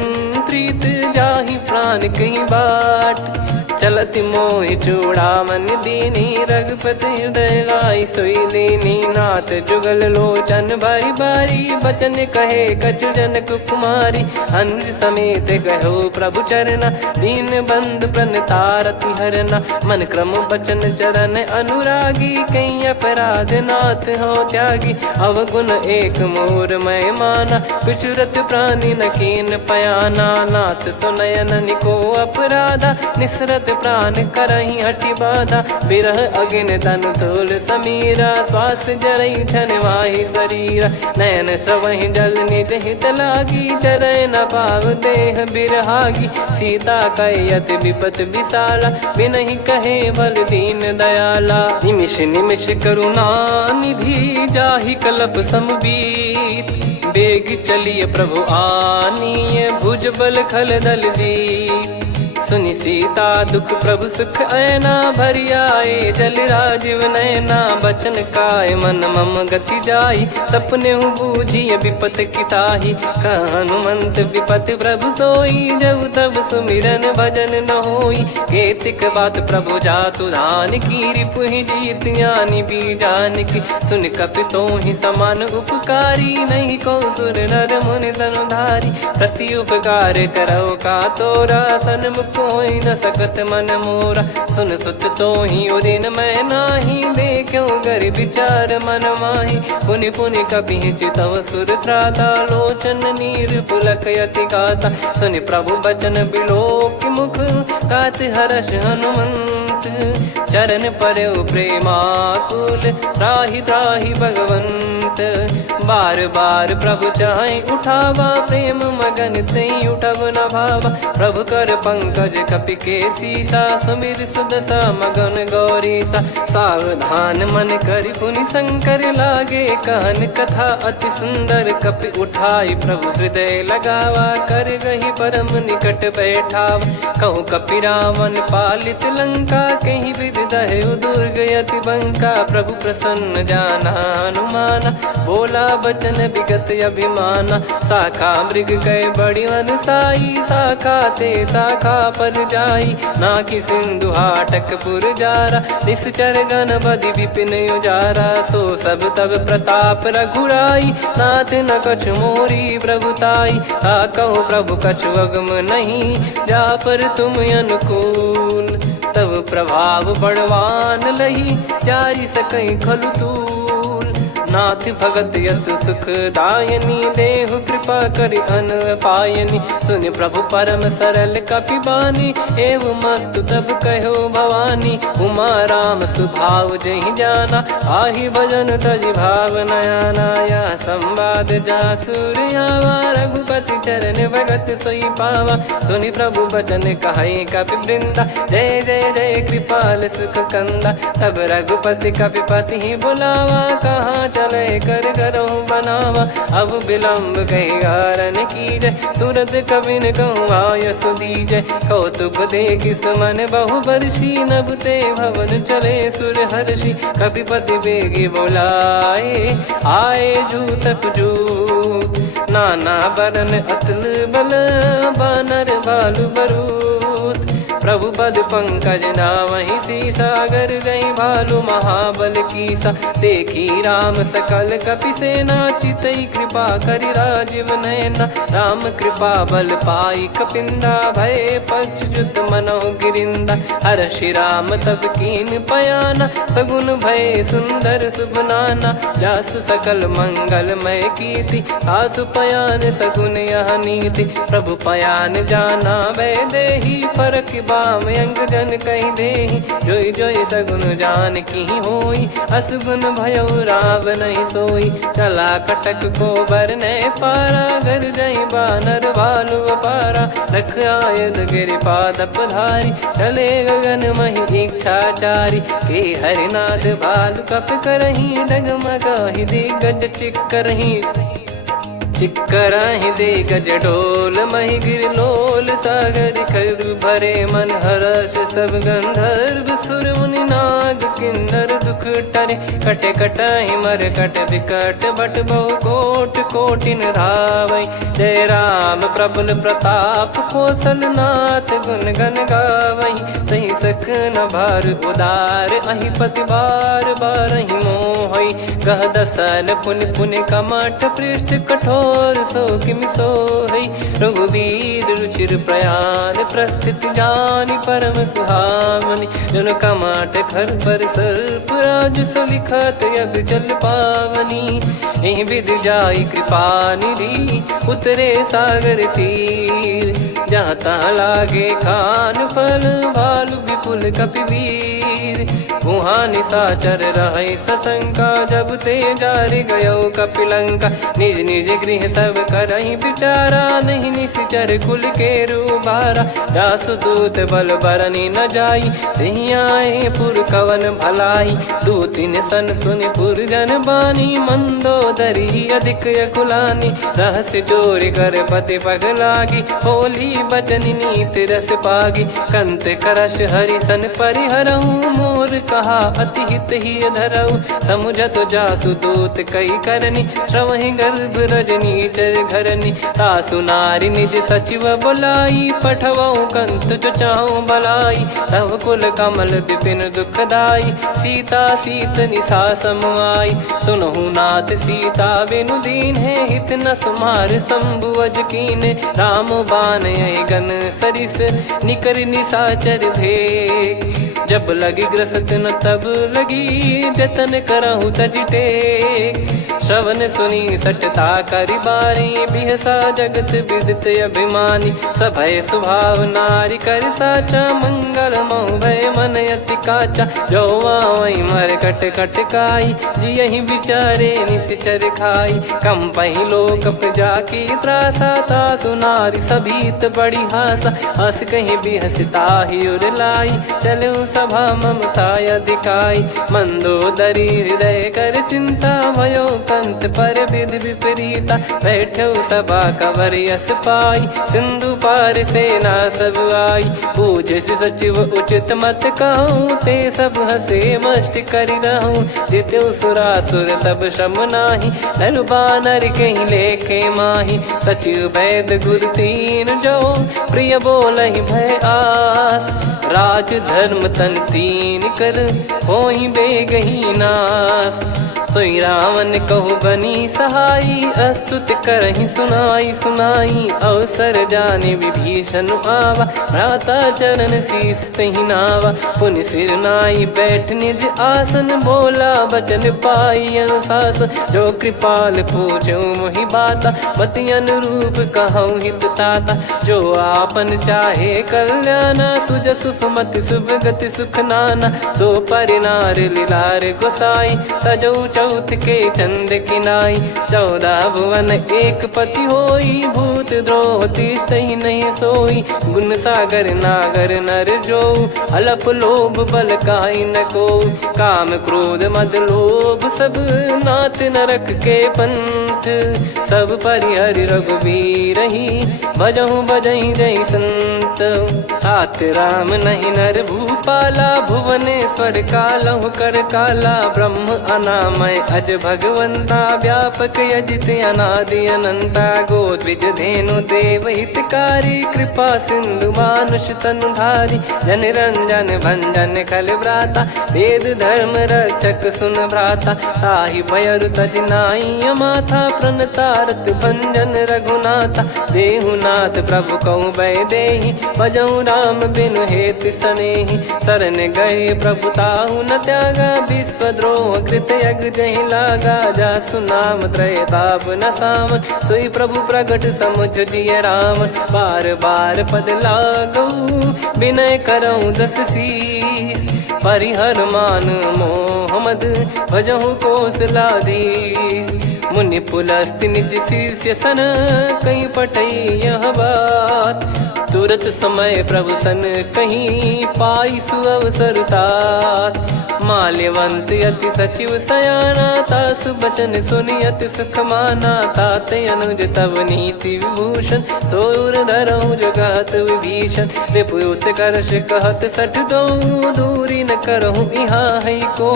प्रीत जाहि प्राण कहीं बाट। चलत मोहि चूड़ामन दीनी रघुपति हृदय लाई सोई लीनी। नाथ जुगल लोचन बारी बारी बचन कहे कछु जनक कुमारी। हंस समेत गहो प्रभु चरना दीन बंद प्रणतारति हरना। मन क्रम बचन चरण अनुरागी कहीं अपराध नाथ हो त्यागी। अवगुण एक मोर मैं माना विचुरत प्राणी न कीन पयाना। नाथ सुनयन निको अपराधा निसरत प्राण करही हटि बाधा। बिरह अगिन तन तोल समीरा श्वास जरई छन वाहि शरीरा। नयन सवहि जल निज हित लागी चरय न पाव देह बिरहागी। सीता कयत विपत विशाला बिनहि कहे बल दीन दयाला। निमिष निमिष करुणा निधि जाहि कलप समबीत। बेग चलिए प्रभु आनीय भुज बल खल दल जीत। सुनि सीता दुख प्रभु सुख ऐना भरि आए जल राजीव नैना। बचन काय मन मम गति जाई सपने बूझी विपत किताही। हनुमंत विपत प्रभु सोई जब तब सुमिरन भजन न होई। केतिक बात प्रभु जातु धान की रिपुहि जीत ज्ञानी बीजान की। सुन कपितो ही समान उपकारी नहीं को सुर नर मुनि तनुधारी। प्रति उपकार करो का तोरा सन्मुख कोई न सकत मन मोरा। सुन सुत तो ही उदिन मैं नाही देखो गर विचार मन माही। पुनि पुनि कपि चितव सुर त्राता लोचन नीर पुलक यति गाता। सुनि प्रभु बचन बिलोक मुख गात हर्ष हनुमंत। चरण परयो प्रेमाकुल त्राहि त्राहि भगवंत। बार बार प्रभु चाहि उठावा प्रेम मगन तई उठब न भावा। प्रभु कर पंकज कपि के सीसा सुमिर सुदशा मगन गौरीसा। सावधान मन करि पुनि शंकर लागे कहन कथा अति सुंदर। कपि उठाई प्रभु हृदय लगावा कर गही परम निकट बैठावा। कहूँ कपि रावण पालित लंका कहीं विधि दहु दुर्ग यति बंका। प्रभु प्रसन्न जाना हनुमाना बोला बचन विगत अभिमाना। शाखा मृग गए बड़ी अनुसाई शाखा ते शाखा पर जाई। ना कि सिंधु हाटक पुर जारा निश्चर गण बदि विपिन उजारा। सो सब तब प्रताप रघुराई नाथ न कछु मोरी प्रभुताई। कहूँ प्रभु कछु अगम नहीं जा पर तुम अनुकूल। तब प्रभाव बड़वान लही जारी सकई खलु तूल। नाथ भगत यत सुख दायनी देहु कृपा करि अन पायनी। सुन प्रभु परम सरल कपि बानी एवं मस्तु तब कहो भवानी। उमा राम सुभाव जहि जाना आहि भजन तजि भाव नयाना। या संवाद जासुर आवा रघुपति चरण भगत सोई पावा। सुनि प्रभु बचन कहै कपि वृंदा जय जय जय कृपाल सुख कंदा। तब रघुपति कपि पति बुलावा कहाँ चले कर करहु बनावा। अब विलम्ब कही कारण कीजय तुरत कबिन कहूँ आयस दीजय। कौतुक देख सुमन बहु बरसी नभ ते भवन चले सुर हर्षि। कपिपति बेगी बोलाए आए जूतक जूत। नाना बरन अतुल बल बानर बालु बरूत। प्रभु पद पंकज नावहि सीसागर गई भालु महाबल कीसा। देखी राम सकल कपि सेना चितई कृपा करि राजीव नयना। राम कृपा बल पाई कपिंदा भय पक्ष जुत मनो गिरिंदा। हर्षि राम तब कीन पयाना सगुन भय सुंदर शुभ नाना। जासु सकल मंगलमय कीर्ति आसु पयान सगुन यह नीति। प्रभु पयान जाना वै देहि फरक बाम अंग जन कहीं देहि। जोई जोई सगुन जान की होई असगुन भयो राव नहीं सोई। चला कटक को बरने पारा घर जई बानर भालु पारा। रख आयद गिरि पाद पधारी चले गगन मही इच्छाचारी। के हरिनाथ भालु कप करही डगमगाहि दिग्गज चिक्करही। चिक्कराहि दे गज डोल महि गिर लोल सागर खर भरे मन हर्ष सब गंधर्व सुर मुनि नार। नाग किन्नर दुख टरे, कटे कटहि मर कट विकट बट बहु कोट कोटिन धावै। जय राम प्रबल प्रताप कौशलनाथ गुण गण गावै। सही सकन भार उदार अहि पति बार बारहि मोहै। गह दसन पुन पुन कमठ पृष्ठ कठोर सो किमि सोहै। रघुवीर रुचिर प्रयाण प्रस्थित जानि परम सुहावनि। जन कमठ खर पर सर्प राज सलिखत यग जल पावनी। एहि विधि जाई कृपा निधि उतरे सागर तीर। जहाँ तहाँ लागे खान फल भालु विपुल कपिवीर। वहाँ निशाचर रहै सशंका जब ते जारि गयो कपिलंका। निज निज गृह सब करहि विचारा नहीं निश्चर कुल के रूबारा। जासु दूत बल बरनि न जाई तेहि आए पुर कवन भलाई। दूतिन सन सुनि पुर जन बानी मंदोदरी अधिक यकुलानी। रहस्य चोरी कर पति पगलागी होली बचन नीति रस पागी। कंत करश हरिसन परिहरहु मोर कहा अति हित ही धरऊ। समुझत जासु दूत कई करनी श्रवहि गर्भ रजनी चर घरनी। तासु नारी निज सचिव बुलाई पठवऊ कंत जो चाहूं बलाई। तव कुल कमल विपिन दुखदाई सीता सीत निशा समाई। सुनहु नाथ सीता बिनु दीन है हित न सुमार शंभु अज कीने। राम बाण गन सरिस निकर निशाचर भेग। जब लगी ग्रसत न तब लगी जतन करहु तज टेक। श्रवण सुनी सटता करि बारी बिहसा जगत विदित अभिमानी। सभय स्वभाव नारी कर साचा मंगल मऊ भय मन अति काचा। जो आवै मर कट कट काई जियहि विचारे निश्चर खाई। कम पहि लोक जाकी त्रासा तासु नारी सभीत बड़ी हासा। हस कहीं बिहसता ही उर लाई चलऊ सभा ममता अधिकाई। मंदोदरी हृदय कर चिंता भयो कंत पर विधि विपरीता। बैठो सभा कवर यस पाई सिंधु पार सेना सब आई। पूज्य सचिव उचित मत कहूँ ते सब हसे मष्ट करि रहूँ। जित्यु सुरासुर तब श्रम नाही नर बानर कहीं लेखे माही। सचिव वैद गुरु तीन जो प्रिय बोलहि भय आस। राज धर्म तन तीन कर होई बेगही नास। सोई रावण कहु बनी सहाई अस्तुत करहि सुनाई सुनाई। अवसर जाने विभीषण आवा भ्राता चरण शीस तहि नावा। पुनि सिर नाई बैठ निज आसन बोला बचन पाई अनुशासन। जो कृपाल पूछो मोहि बाता मति अनुरूप कहूँ हित ताता। जो आपन चाहे कल्याणा सुजसु सुमति सुभगति सुख नाना। सो परिनार लीलार गोसाई तजौ चौथ के चंद किनाई। 14 भुवन एक पति होई भूत द्रोह तिष्ठहि नहीं सोई। गुण सागर नागर नर जो अलप लोभ बल काई न को। काम क्रोध मद लोभ सब नाथ नरक के पंथ। सब परिहरि रघुबीर ही भजहु भजहि जय संत। तात राम नहीं नर भूपाला भुवनेश्वर कालहु कर काला। ब्रह्म अनामय अज भगवंता व्यापक यजित अनादि अनंता। गोद्विज धेनु देव हितकारी कृपा सिंधु मानुष तनुधारी। जन रंजन भंजन खल भ्राता वेद धर्म रक्षक सुन भ्राता। ताहि भयरु तज नाई माथा प्रणतारत भंजन रघुनाथा। देहुनाथ प्रभु कहु भय देहि भजहु राम बिनु हेतु सनेहि। शरण गए प्रभु ताहु न त्यागा विश्वद्रोह कृत यज्ञ जहि लागा। जासु नाम त्रय ताप न सावन सोई प्रभु प्रगट समुझ जिय राम। बार बार पद लागऊ विनय करऊँ 10 शीस। परिहर मान मोह मद भजहु कौशलाधीश। मुनि पुलस्त्य निज शिष्य सन कहीं पठई यह बात। तुरत समय प्रभु सन कहीं पाई सुअवसर तात। माल्यवंत अति सचिव सयाना तासु बचन सुनि अति सुख माना। ताते अनुज तव नीति विभूषण सोर धरऊ जगत विभीषण। विपुत करश कहत सठ दो दूरी न करहु यहाँ है को।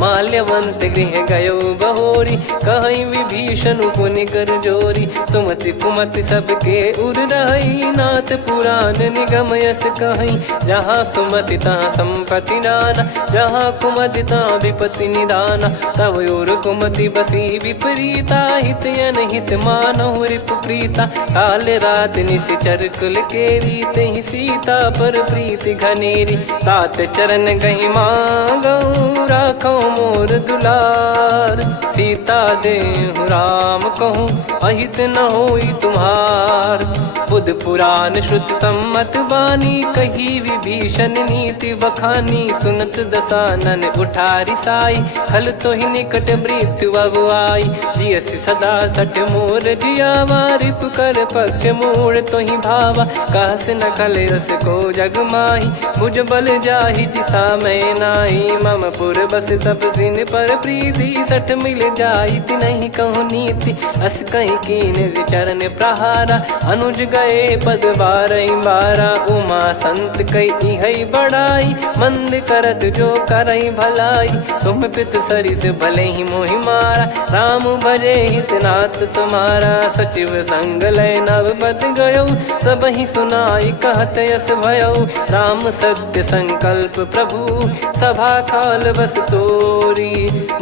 माल्यवंत गृह गयो बहोरी, कहीं विभीषण पुनि कर जोरी। सुमति कुमति सबके उर रही, नाथ पुराण निगम यस कहीं। जहाँ सुमति तहाँ संपत्ति नाना, जहाँ कुमति तहाँ विपत्ति निदाना। तब और कुमति बसी विपरीता, हित अनहित मानहु रिपु प्रीता। काल रात निश्चर कुल केरी, तहि सीता पर प्रीति घनेरी। तात चरण गही मांगऊ, राखो मोर दुलार। सीता देहु राम कहूँ, अहित न होई तुम्हार। बुध पुराण श्रुत सम्मत बानी, कही विभीषण नीति बखानी। सुनत दसानन उठारी साई, खल तो ही निकट मृत्यु अब आई। जियसि सदा सठ मोर जियावा, रिप कर पक्ष मूड़ तो ही भावा। कहस न खल रस को जग माही, मुझ बल जाहि जिता मैं नाई। मम पुर बस तपसिन पर प्रीति, सठ मिल जाई नहीं कहूँ नीति। अस कहीं कीन चरण प्रहारा, अनुज गए पद बारई बारा। उमा संत कई है बड़ाई, मंद करत जो करई भलाई। तुम पित सरिस भले ही मोहि मारा, राम भजे हित नाथ तुम्हारा। सचिव संग लय नव बद गयो, सब ही सुनाई कहत यस भयो। राम सत्य संकल्प प्रभु, सभा काल बस तोरी।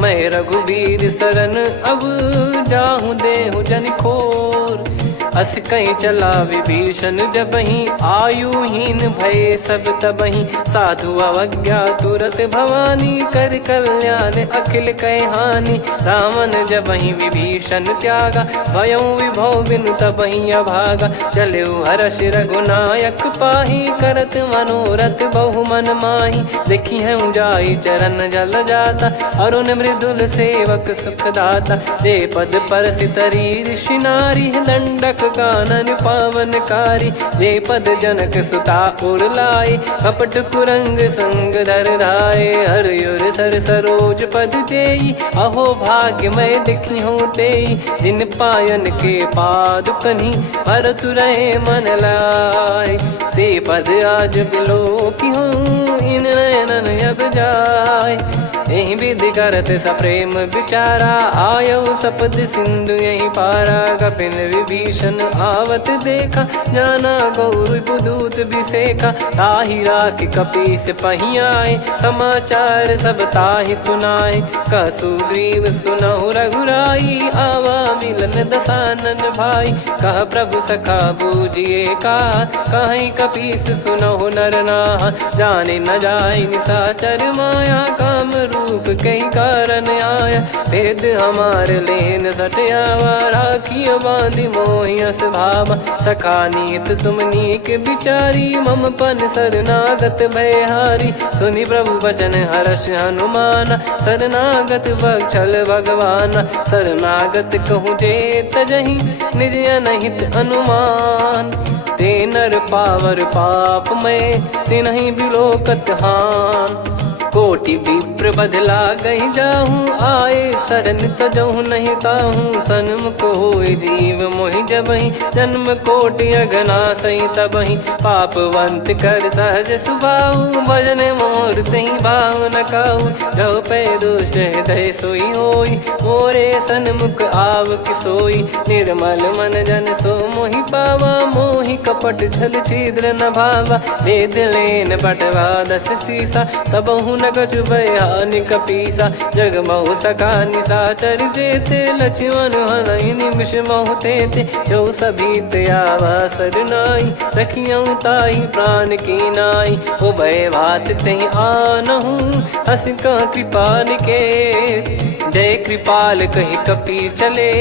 मैं रघुबीर शरण अब, जाहूँ देहु जन खोर। अस कहीं चला विभीषण जबहि, आयुहीन भय सब तबहि। साधु अवज्ञा तुरत भवानी, कर कल्याण अखिल कह हानि। रावण जबहि विभीषण त्यागा, भयउ विभव बिनु तबहि अभागा। चलऊ हर्ष रघुनायक पाही, करत मनोरथ बहु मन माही। देखी है जाई चरण जल जाता, अरुण मृदुल सेवक सुखदाता। जे पद पर सितरी ऋषि नारी, दंडक कानन पावनकारी। जे पद जनक सुता उर लाए, कपट कुरंग संग धर धाये। हरियुर सर सरोज पद जेई, अहो भाग्य मैं दिखी हूँ तेई। जिन पायन के पाद कन्ही, भरत रहे मन लाए। ते पद आज बिलो की हूँ, इन नयनन अब जाय। यही विधि करत सप्रेम विचारा, आयऊ सपद सिंधु यही पारा। कपिन विभीषण आवत देखा, जाना गौर बुदूत बिसेखा। ताहि राख कपीस पही आए, समाचार सब ताहि सुनाए। कह सुग्रीव सुनहु रघुराई, आवा मिलन दसानन भाई। कह प्रभु सखा बूझिए का, कहीं कपीस सुनहु नर नाहा। जाने न जाय निशाचर माया, काम रूप कई कारण आया। भेद हमार लेन सटयावा, राखियो बांधि मोहियस भावा। सखा नीत तुम नीक बिचारी, मम पन शरणागत भयहारी। सुनि प्रभु वचन हर्ष हनुमाना, शरणागत बक्षल भगवाना। शरणागत कहूँ जे तजहि, निज अनहित अनुमान। ते नर पावर पाप में, तिन्हि बिलोकत हान। कोटि विप्र बदला गई जाहूँ, आए शरण तजहु नहीं ताहूँ। सन्मुख होय जीव मोहि जबहि, जन्म कोटि अगना सही तबहि। पापवंत कर सहज सुभाऊ, भजन मोर तहि भाव न काहू। जो पै दुष्ट हृदय सोई होई, मोरे सन्मुख आव किसोई। निर्मल मन जन सो मोहि पावा, मोहि कपट छल छिद्र न भावा। वेद लेन बटवा दस सीसा, तबहु न कछु भयानि कपीसा। जग महु सखा निशाचर जेते, लक्ष्मण हनहि निमिष महु तेते। जो सभी त्यावा सरनाई, रखियऊ ताहि प्राण की नाई। उभय भात तहि आनहु, हस कह कृपाल के। जय कृपाल कहि कपी चले,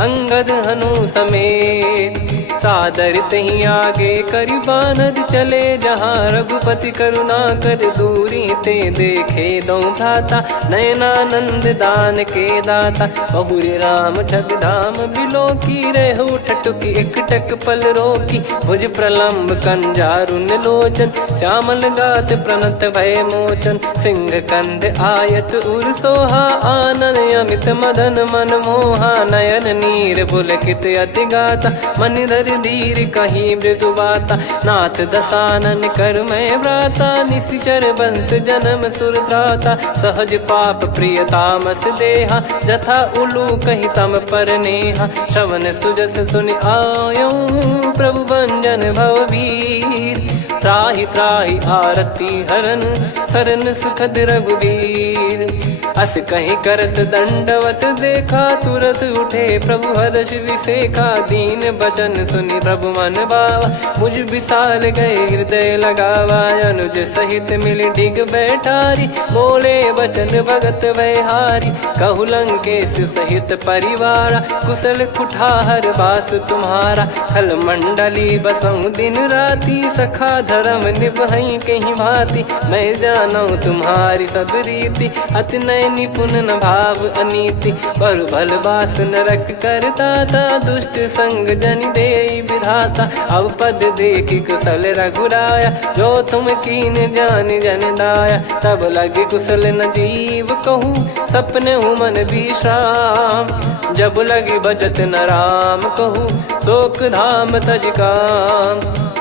अंगद हनु समेत। सादर तही आगे करि बानर चले, जहाँ रघुपति करुणा कर दूरी ते देखे दो भ्राता। नयनानंद दान के दाता, बहुरी राम छग धाम बिलो की। रेहु ठटुकी एकटक पल रोकी, भुज प्रलम्ब कंजारुन लोचन। श्यामल गात प्रणत भय मोचन, सिंह कंध आयत उर सोहा। आनन अमित मदन मन मोहा, नयन नीर पुलकित अति गाता। मनिधर कर धीर कहीं मृदु बाता, नाथ दसानन कर मैं व्राता, निशिचर बंस जन्म सुर त्राता, सहज पाप प्रिय तामस देहा, जथा उलू कही तम पर नेहा, श्रवण सुजस सुनि आयो प्रभु भंजन भववीर, त्राहि त्राहि आरती हरन सरन सुखद रघुवीर, अस कहीं करत दंडवत देखा, तुरत उठे प्रभु हर्ष विसेखा, दीन बचन सुनि प्रभु मन भावा, मुझ विशाल गए हृदय लगावा, अनुज सहित मिल डिग बैठारी, बोले बचन भगत वैहारी, कहु लंकेश सहित परिवारा, कुशल कुठार बास तुम्हारा, खल मंडली बसऊं दिन राती, सखा धर्म निभई कहीं भांति, मैं जानू तुम्हारी सब रीति, अति नय निपुण न भाव अनीति, पर भल बास नरक करता था, दुष्ट संग जन दे विधाता, अब पद देखी कुशल रघुराया, जो तुम कीन जान जन दाया, तब लगे कुशल न जीव कहूँ, सपने हूँ मन विश्राम, जब लगी बजत न राम कहूँ, शोक धाम तज काम,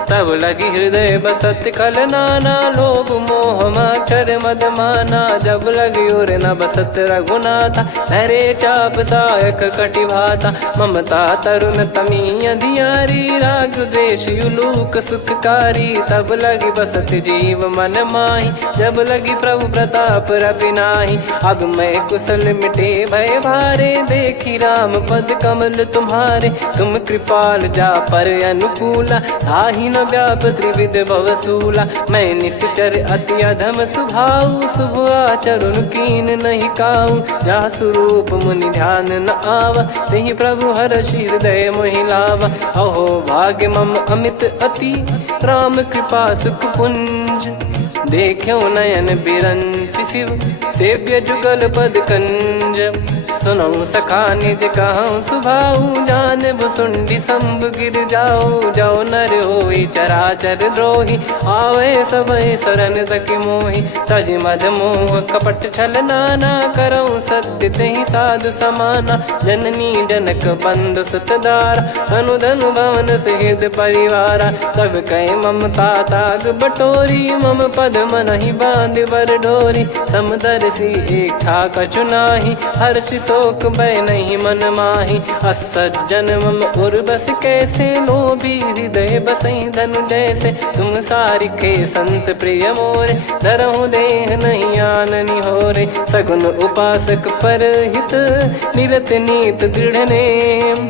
तब लगी हृदय बसत खल नाना, लोभ मोह मक्षर मद माना, जब लगी और न बसत रघुनाथा, धरे चाप सायक कटि भाता, ममता तरुण तमी अधियारी, राग द्वेष युलूक सुखकारी, तब लगी बसत जीव मन माही, जब लगी प्रभु प्रताप रवि नाही, अब मैं कुशल मिटे भय भारे, देखी राम पद कमल तुम्हारे, तुम कृपाल जा पर अनुकूला, ताहि न व्याप त्रिविध भवसूला, मैं निश्चर अति अधम सुभाऊ, शुभ आचरण कीन नहीं काऊ, जा स्वरूप मुनि ध्यान न आवा, तेहि प्रभु हर्ष हृदय मोहि लावा, अहो भाग्य मम अमित अति, राम कृपा सुख पुंज, देखो नयन बिरंच शिव, सेव्य जुगल पद कंज, सुनऊ सखा निज कहूँ सुभाऊ, जान भुसुंडी संभ गिर जाओ, जाओ नर होई चराचर द्रोही, आवे सबय शरण तक मोहि, तज मद मोह कपट छल नाना, करऊँ सत्य तेहि साधु समाना, जननी जनक बंधु सुतदारा, अनु धनु भवन सहित परिवारा, सब कहे ममता ताग बटोरी, मम पद मनहि बांध बर डोरी, समदर्शी इच्छा कछु नाही, हर्ष शोक भय नहीं मन माही, असज्जन मम उर्वश कैसे, लोभी हृदय बसई धनु जैसे, तुम सारिखे संत प्रिय मोरे, धरहु देह नहीं आननि होरे, सगुन उपासक पर हित, निरत नीत दृढ़ नेम,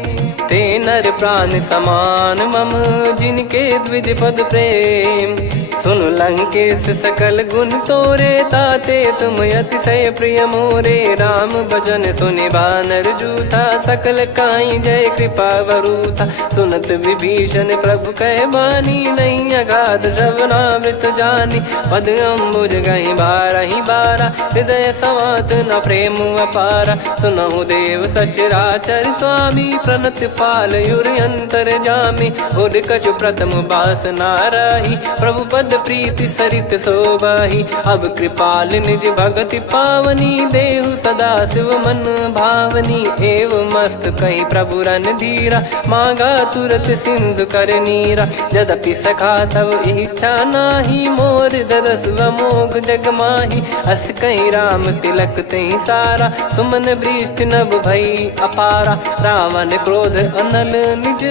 ते नर प्राण समान मम, जिनके द्विज पद प्रेम, सुन लंकेश सकल गुण तोरे, ताते तुम अतिशय प्रिय मोरे, राम भजन सुनि बानर जूथा, सकल काई जय कृपा वरूथा, सुनत विभीषण प्रभु कह बानी, नहीं अगाध श्रवणामृत जानी, पद अम्बुज गहि बारहि बारा, हृदय समात न प्रेम अपारा, सुनहु देव सचराचर स्वामी, प्रणत पाल युर अंतर जामी, उद कछु प्रथम बास नाराही, प्रभु पद प्रीति सरित शोभाही, अब कृपाल निज भगति पावनी, देहु सदा शिव मन भावनी, एव मस्त कही प्रभु रन धीरा, मांगा तुरत सिंधु कर नीरा, यद्यपि सखा तब इच्छा नाही, मोर दरस अमोघ जग माही, अस कहीं राम तिलक तहि सारा, सुमन वृष्ट नभ भई अपारा, रावण क्रोध अनल निज,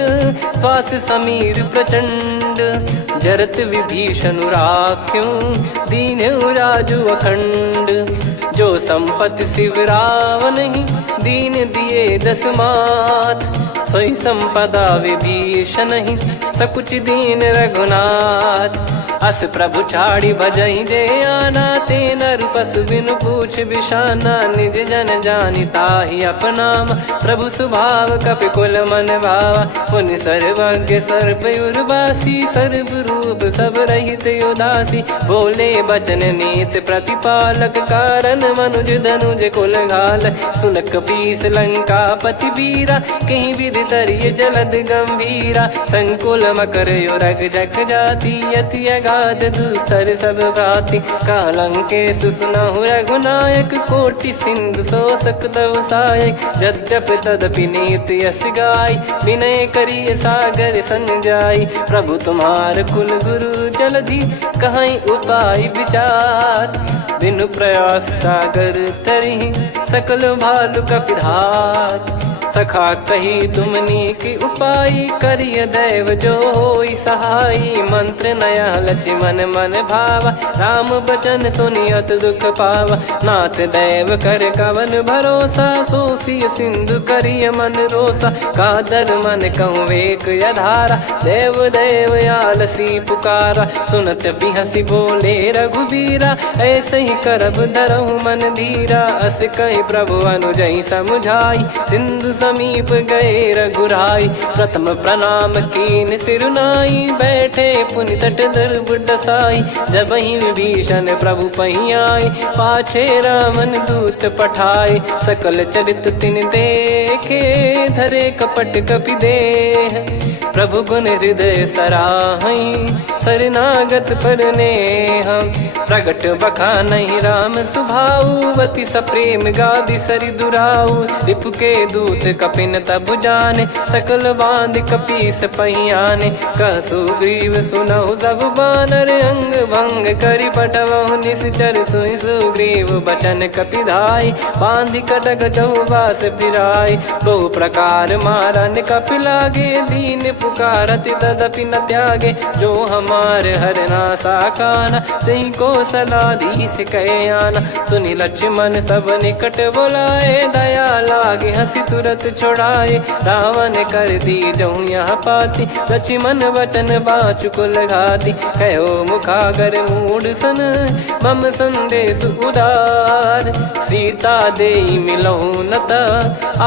श्वास समीर प्रचंड, जरत विभीषण राख्यों, दीन्हु राजु अखंड, जो संपत्ति शिव रावण ही, दीन दिए दस मात, सोई संपदा विभीषण ही, सकुच दीन रघुनाथ, अस प्रभु छाड़ी भजई जे आना, ते नर पशु बिनु पूछ बिशाना, निज जन जानि ताहि अपनाम, प्रभु स्वभाव कपि कुल मन भावा, मुनि सर्वज्ञ सर्वयुर्वासी, सर्व रूप सब रहित उदासी, बोले बचन नीत प्रतिपालक, कारण मनुज धनुज कुल घाल, सुन कपीस लंका पति वीरा, कहीं विधि तरिय जलद गंभीरा, संकुल मकर युरग जख जाति, यति गाद दुस्तर सब भांति कालंके सुसुनाहु रघुनायक कोटि सिंधु शोषक तव सहायक यद्यपि तदपि नीत यस गाय विनय करिय सागर सन जाई प्रभु तुम्हार कुल गुरु जलधि कहीं उपाय विचार बिनु प्रयास सागर तरिहि सकल भालु कपिधार सखा कही तुमनी की उपाय करिय दैव जो होई सहाई मंत्र नया लक्ष्मण मन भावा राम बचन सुनियत दुख पावा नाथ दैव कर कवन भरोसा सोसिय सिंधु करिय मन रोसा कादर मन कहूँ वेक यधारा देव देव आलसी पुकारा सुनत बिहसी बोले रघुबीरा ऐसे ही करब धरहु मन धीरा अस कही प्रभु अनुजई समुझाई सिंधु समीप गए रघुराई प्रथम प्रणाम कीन सिरुनाई बैठे पुनि तट दर्भ डसाई जब ही विभीषण प्रभु पही आए पाछे रामन दूत पठाए सकल चरित तिन देखे धरे कपट कपि देह प्रभु गुण हृदय सराहई शरणागत पर नेह प्रगट बखानहि राम सुभाऊ वति सप्रेम गादि सरि दुराऊ रिपु के दूत कपिन तब जाने सकल बांध कपीस पहियाने कह सुग्रीव सुनहु सब बानर अंग भंग करि पटवहु निश्चर सुनि सुग्रीव बचन कपिधाई बांधि कटक चहुबास फिराई बहु प्रकार मारन कपि लागे दीन पुकारति तदपि न त्यागे जो हमार हरना साकाना तई को सलाधीश कहे आना सुनि लक्ष्मण सब निकट बुलाए दया लागे हंसी तुरत छोड़ाए रावण कर दी जहूँ यहाँ पाती लक्ष्मण वचन बाचु कुल घाती कहो मुखागर मूड सन मम संदेश उदार सीता देई मिलहु नता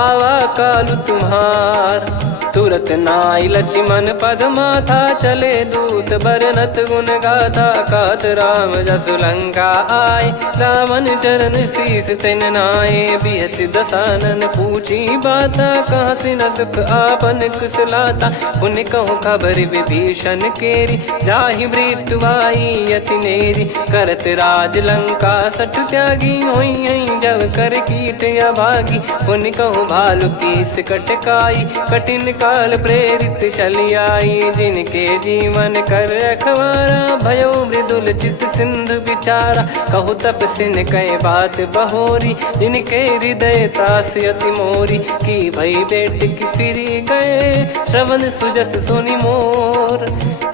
आवा कालु तुम्हार तुरत नाई लक्ष्मण पद माथा चले दूत बरनत गुण गाथा कात राम जसु लंका आए रावण चरण शीस तिन नाये बिहसि दसानन पूछी बाता कहाँ से न सुख आपन कुशलाता पुन कहूँ खबर विभीषण केरी जाहि मृत्यु आई यति नेरी करत राज लंका सठ त्यागी होई जब कर कीट अभागी पुन कहूँ भालु कीस कटकाई कठिन काल प्रेरित चली आई जिनके जीवन कर रखवारा भयो मृदुल चित सिंधु विचारा कहु तप सिन कई बात बहोरी जिनके हृदय तास अति मोरी की भई बेट की फिरी गए श्रवण सुजस सुनि मोर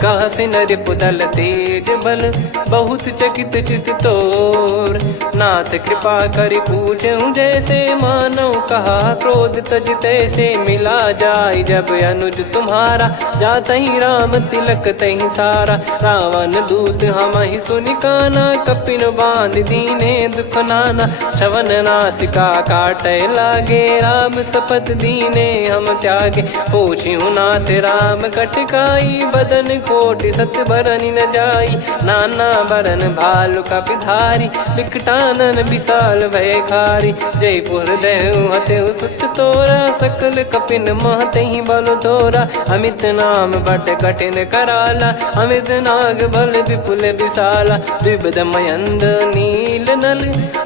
कह सिन रिपुदल तेज बल बहुत चकित चित तोर नाथ कृपा करि पूछूं जैसे मानव कहा क्रोध तज तैसे मिला जाय जब अनुज तुम्हारा जात ही राम तिलक तही सारा रावण दूत हम ही सुनि काना कपिन बांध दीने दुख नाना श्रवण नासिका काटे लागे राम सपत दीने हम त्यागे पूछ्यू नाथ राम कटकाई बदन कोटि सत बरनि न जाई नाना बरन भालु कपिधारी विकटानन विशाल भय खारी जयपुर देहु हतेउ सुत तोरा सकल कपिन महतहि बल तोरा अमित नाम बट कठिन कराला अमित नाग बल विपुल विशाला द्विपद मयंद नील नल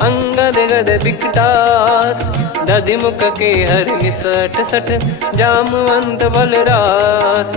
अंगद गद विकटास दधि मुख के हर निसठ सठ जामवंत बलरास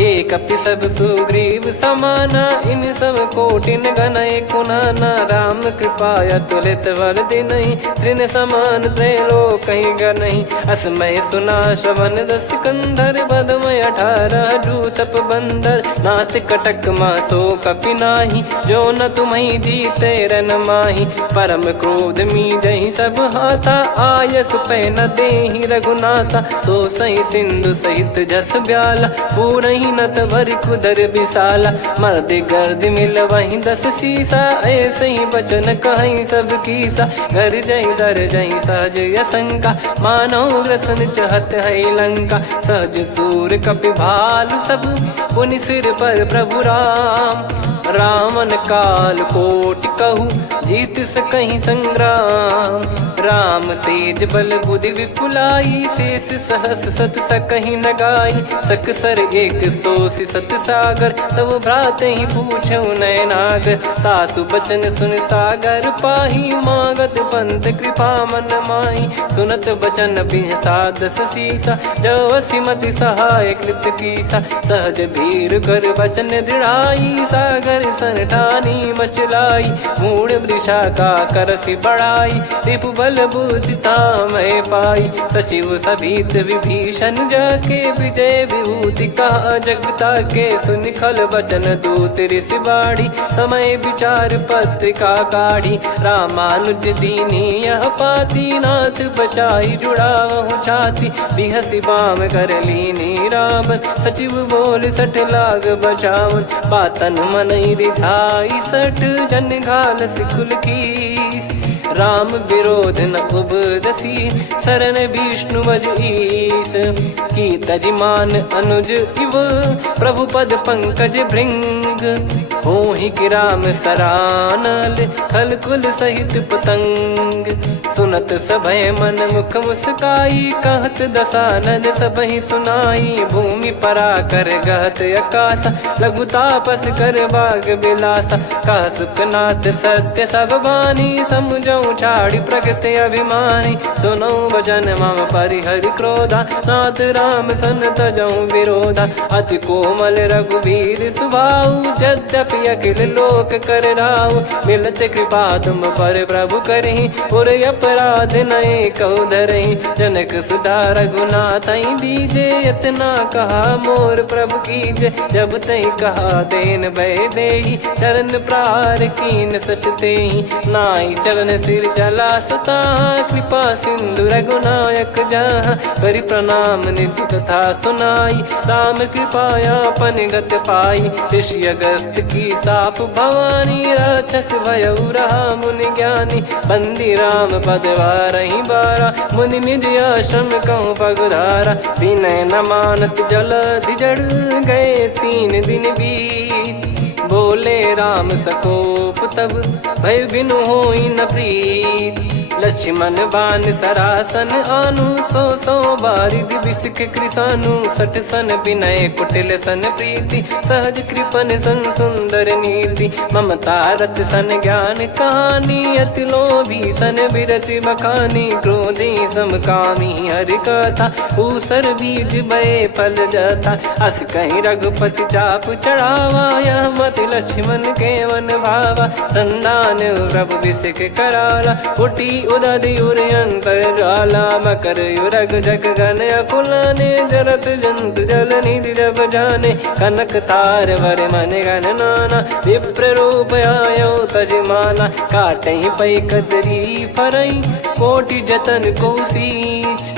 एक अपि सब सुग्रीव समाना इन सब कोटिन गनय कुनाना राम कृपा अतुलित बल दिनहि त्रिन समान त्रैलोक कहीं गनहि असमय सुना श्रवण दस कंधर बदमय 18 जूतप बंदर नाथ कटक मासो कपि नाही जो न तुम्हि जीते रन माही परम क्रोध मी जहि सब हाथा आयस पै न देहि रघुनाथा सो सही सिंधु सहित जस ब्याला पूरहि नत भरि कुदर विशाला मर्द गर्द मिल वहीं 10 सीसा ऐसे ही बचन कहीं सब कीसा घर जहि दर जहि सहज यसंका मानव रसन चहत है लंका सहज सूर कपि भालु सब पुनि सिर पर प्रभु राम रावण काल कोटि कहु जीत सकहीं संग्राम। राम तेज बल बुद्धि विपुलाई, शेष सहस सत सकहीं न गाई। सकसर एक सोसी सत सागर, तब भ्रात ही पूछो नयनागर। तासु बचन सुन सागर पाही, मागत पंथ कृपा मन माही। सुनत बचन बिहसादस सीसा, जव सिमति सहाय कृत कीसा। सहज भीर कर बचन दृढ़ाई, सागर सन ठानी मचलाई। मूढ़ वृषा का करसि बढ़ाई, रिपु बल बुद्धि तामय पाई। सचिव सभीत विभीषण जाके, विजय विभूति कहा जगता के। सुनि खल बचन दूत ऋषि बाड़ी, समय विचार पत्रिका काढ़ी। रामानुज दीनी यह पाती, नाथ बचाई जुड़ावहु छाती। बिहसि बाम कर लीनी रावण, सचिव बोल सठ लाग बचावन। बातन मनई रिझाई सठ, जन घाल सिकुल कीस। राम विरोध न उपदसी, शरण विष्णु बज ईस। की तजिमान अनुज इव, प्रभु पद पंकज भृंग। होहि कि राम सरानल, खल कुल सहित पतंग। सुनत सभय मन मुख मुस्काई, कहत दसानन सबहि सुनाई। भूमि परा कर गहत आकाशा, लघु तापस कर बाग बिलासा। कह सुखनाथ सत्य सब बानी, समुझौ छाड़ी प्रगति अभिमानी। सुनो भजन मम परिहरि क्रोधा, नाथ राम सन तजौ विरोधा। अति कोमल रघुवीर सुभाऊ, यद्यपि अखिल लोक कर राऊ। मिलत कृपा तुम पर प्रभु करहि, पुर अपराध नए कौ धरहि। जनक सुधा रघुनाथ दीजे, इतना कहा मोर प्रभु कीजे। जब तई कहा देन भय देहि, चरण प्रार कीन सट तेहि। नाई चरण सिर चला सता, कृपा सिंधु रघुनायक जहाँ। करि प्रणाम निधि कथा सुनाई, राम कृपाया पन गत पाई। ऋषि अगस्त की साप भवानी, राक्षस भयउ रहा मुनि ज्ञानी। बंदी राम पद वारहि बारा, मुनि निज आश्रम कहूँ पगुधारा। विनय न मानत जलधि जड़, गए 3 दिन बीत। बोले राम सकोप तब, भय बिनु होई न प्रीत। लक्ष्मण बान सरासन आनु, 100 बारिधि बिसक कृसानु। 60 सन विनय कुटिल सन प्रीति, सहज कृपन सन सुंदर नीति। ममता रत सन ज्ञान कहानी, अति लोभी सन बिरति बखानी। क्रोधी समकामी हरि कथा, ऊसर बीज बये फल जथा। अस कहीं रघुपति चाप चढ़ावा, यह मत लक्ष्मण के वन भावा। संदान प्रभु बिसक कराला, उठी उदधि उर अंतर ज्वाला। मकर युरग जग गण अकुलाने, जरत जंतु जल निधि जब जाने। कनक तार वर मन गण नाना, विप्र रूप आयो तजमाना। काटहि पै कदरी फरई, कोटि जतन को सींच।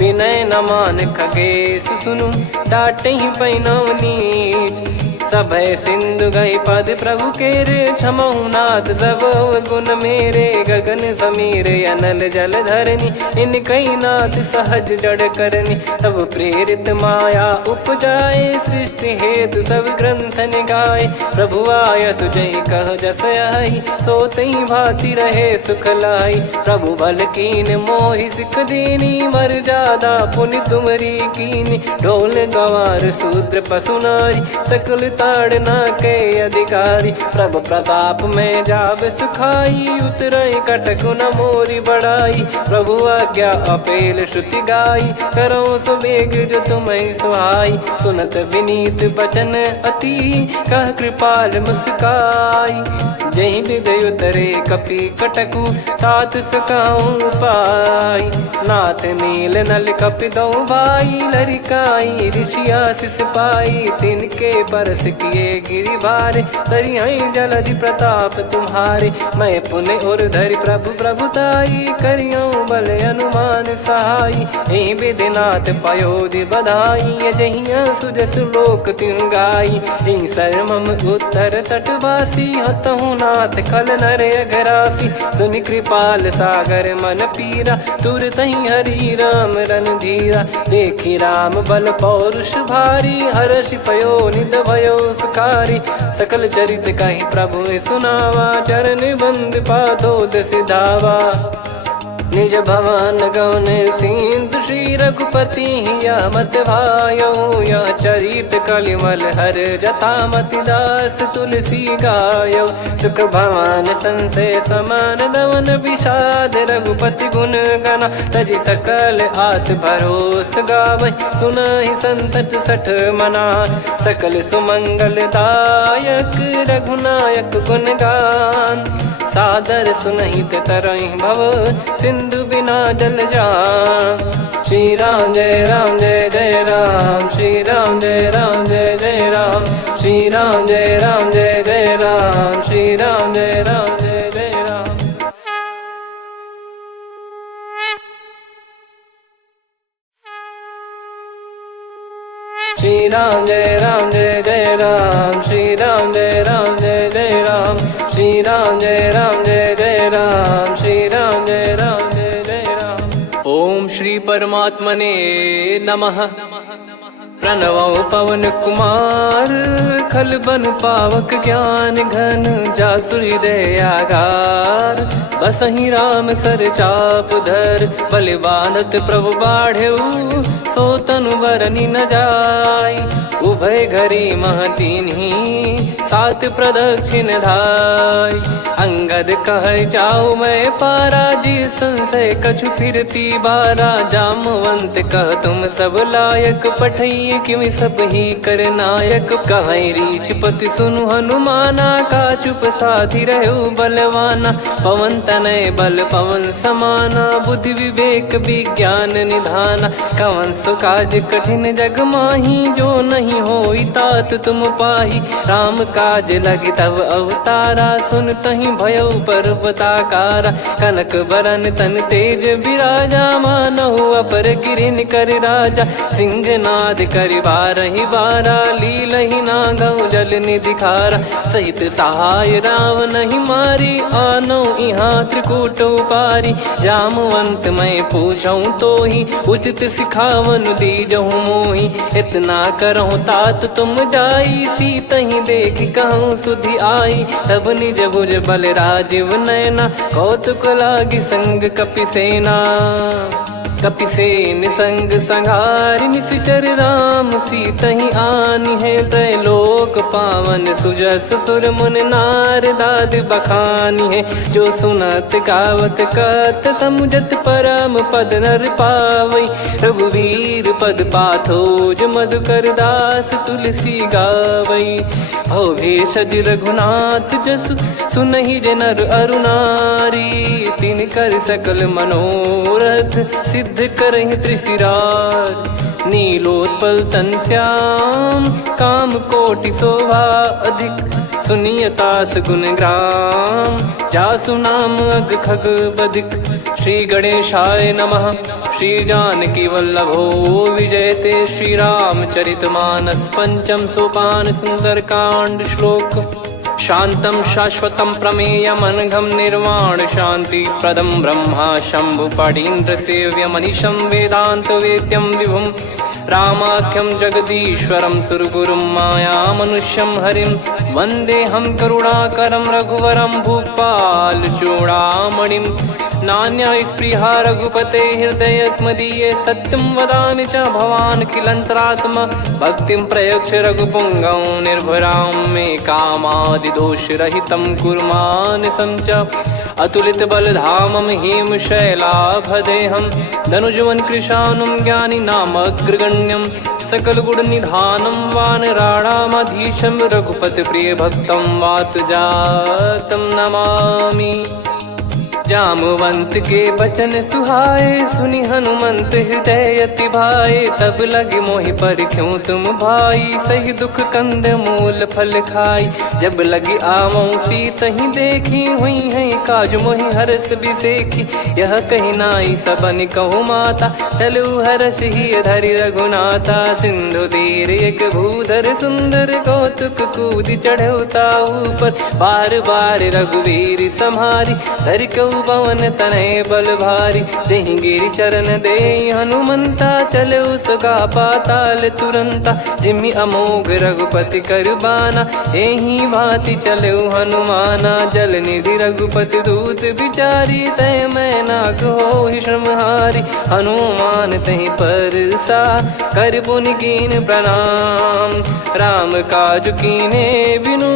विनय न मान खगेश सुनु, डांटहि पै नव नीच। सभय सिंधु गई पद प्रभु केरे, क्षमहु नाथ सब गुण मेरे। गगन समीरे अनल जल धरनी, इन कई नाथ सहज जड़ करनी। तब प्रेरित माया उपजाए, सृष्टि हेतु सब ग्रंथ निगाए। प्रभु आय सुजई कह जस आई, सोतई भांति रहे सुख लाई। प्रभु बल कीन मोहि सिख दीनी, मर्यादा पुनि तुमरी कीनी। ढोल गवार शूद्र पशु नारी, सकल ताड़ना के अधिकारी। प्रभु प्रताप में जाब सुखाई, उतरई कटक न मोरी बढ़ाई। प्रभु आज्ञा अपेल श्रुति गाई, करो सुबेग जो तुम्हें सुहाई। सुनत विनीत बचन अति, कह कृपाल मुस्काई। जहि हृदय उतरे कपि कटकु, तात सकाऊं पाई। नाथ नील नल कपि दो भाई, लरिकाई ऋषि आशीष पाई। तिनके परस किए गिरि भारे, तरिहै जलधि प्रताप तुम्हारे। मैं पुन और धरि प्रभु प्रभुताई, करियौ बल अनुमान सहाई। एहि विधिनाथ पयोधि बधाई, जहिया सुजस लोक तिहुँ गाई। एहि सरमम उत्तर तटवासी, हतहु रघुनाथ खल नर अघरासी, सुनि कृपाल सागर मन पीरा, तुरतहि हरि राम रणधीरा। देखि राम बल पौरुष भारी, हर्षि पयो निध भयो सुखारी। सकल चरित कहि प्रभु सुनावा, चरण बंद पादोद सिधावा। निज भवन गौन सिंधु श्री रघुपति हिया मत भायो, यह चरित कलिमल हर जथा मति दास तुलसी गायो। सुख भवन संशय समान दवन विषाद, रघुपति गुण गना तजि सकल आस भरोस गावै। सुनहि संतत सठ मना, सकल सुमंगल दायक रघुनायक गुण गान। सादर सुनहित तरहि भव, सिंधु बिना जल जान। श्री राम जय जय राम, श्री राम जय जय राम, श्री राम जय जय राम, श्री राम जय जय राम। श्री राम जय जय राम, श्री राम जय जय राम, श्री राम जय जय राम, श्री राम जय जय राम। ओम श्री परमात्मने नमः। प्रणवो पवन कुमार, खल बन पावक ज्ञान घन, जासु हृदय आगार। बसहि राम सर चाप धर, बलि बांधत प्रभु बाढ़ऊ, सो तनु बरनि न जाय। उभय घरी महतीन्ही, सात प्रदक्षिण धाय। अंगद कह जाऊ मैं पारा, जी संशय कछु फिरती बारा। जामवंत कह तुम सब लायक, पठई किमि सब ही कर नायक। कहै रीछ पति सुनु हनुमाना, का चुप साधि रहु बलवाना। पवन तनय बल पवन समाना, बुद्धि विवेक विज्ञान निधाना। कवन सो काज कठिन जग माही, जो नहीं होई तात तुम पाही। राम काज लगी तब अवतारा, सुन तहि भयउ पर्वताकारा। कनक बरन तन तेज बिराजा, मानहु अपर गिरिन कर राजा। सिंहनाद करि बारहि बारा, लीलहि नागौ जल निधि खारा। सहित सहाय राम नहीं मारी, आनो इहाँ त्रिकूट उपारी। जामवंत मैं पूछऊँ तोहि, उचित सिखावन दीजहु मोहि। इतना करहु तात तुम जाई, सीतहि देख कहूँ सुधि आई। तब निज भुज बल राजीव नयना, कौतुक लागी संग कपिसेना। कपिसेन संग संघारि निशिचर राम, सीतहि आनि है त्रैलोक पावन। सुजस सुर मुन नार दाद बखानी है, जो सुनत गावत कथ समुझत परम पद नर पावै। रघुवीर पद पाथोज मधुकर दास तुलसी गावै। भव भेषज रघुनाथ जसु, सुनहि जे नर अरु नारी। तिन कर सकल मनोरथ, सिद्ध करहि त्रिशिरार। नीलोत्पल तन श्याम, काम कोटि शोभा अधिक। सुनियतास गुण ग्राम, जासु नाम अग खग बधिक। श्री गणेशाय नमः। श्री जानकी वल्लभो विजयते, श्री रामचरित मानस पंचम सोपान सुंदरकांड श्लोक। शांतं शाश्वतं प्रमेयमनघं निर्वाण शांति प्रदं ब्रह्मा शंभु फणीन्द्र सेव्य मनीषं वेदांत वेद्यं विभुं। रामाख्यं जगदीश्वरं सुरगुरुं माया मनुष्यं हरिं। वन्देऽहं करुणाकरं रघुवरं भूपाल चूडामणिं। नान्या स्पृहा रघुपते हृदय स्मदीये, सत्यं वदामि च भवान् खिलन्तरात्मा। भक्तिं प्रयच्छ रघुपुङ्गं निर्भरां मे कामादिदोषरहितं कुर्मानसं च। अतुलित बलधामं हेमशैलाभदेहं, धनुजवन कृशानुं ज्ञानिनामग्रगण्यं। सकल गुण निधानं वानराणामधीशं, रघुपति प्रिय भक्तं वातजातं नमामि। जामवंत के बचन सुहाए, सुनि हनुमंत हृदय अति भाए। तब लगे मोहि पर क्यों तुम भाई, सही दुख कंद मूल फल खाई। जब लगी आवऊं सीत ही देखी, हुई है काज मोहि हरस बिसेखी। यह कही नाई सबन कहु माता, चलू हरष ही धरि रघुनाथा। सिंधु तीर एक भूधर सुंदर, कौतुक कूद चढ़ौता ऊपर। बार बार रघुवीर सम्हारी, धरि कहु पवन तनय बल भारी। जहि गिरि चरण दे हनुमंता, चलो सगा पाताल तुरंता। जिमि अमोघ रघुपति कर बाना, एहि भांति चलो हनुमाना। जल निधि रघुपति दूत बिचारी, तय मैं नाग होहि श्रमहारी। हनुमान तहि परसा, कर पुनि कीन प्रणाम। राम काज कीने बिनु,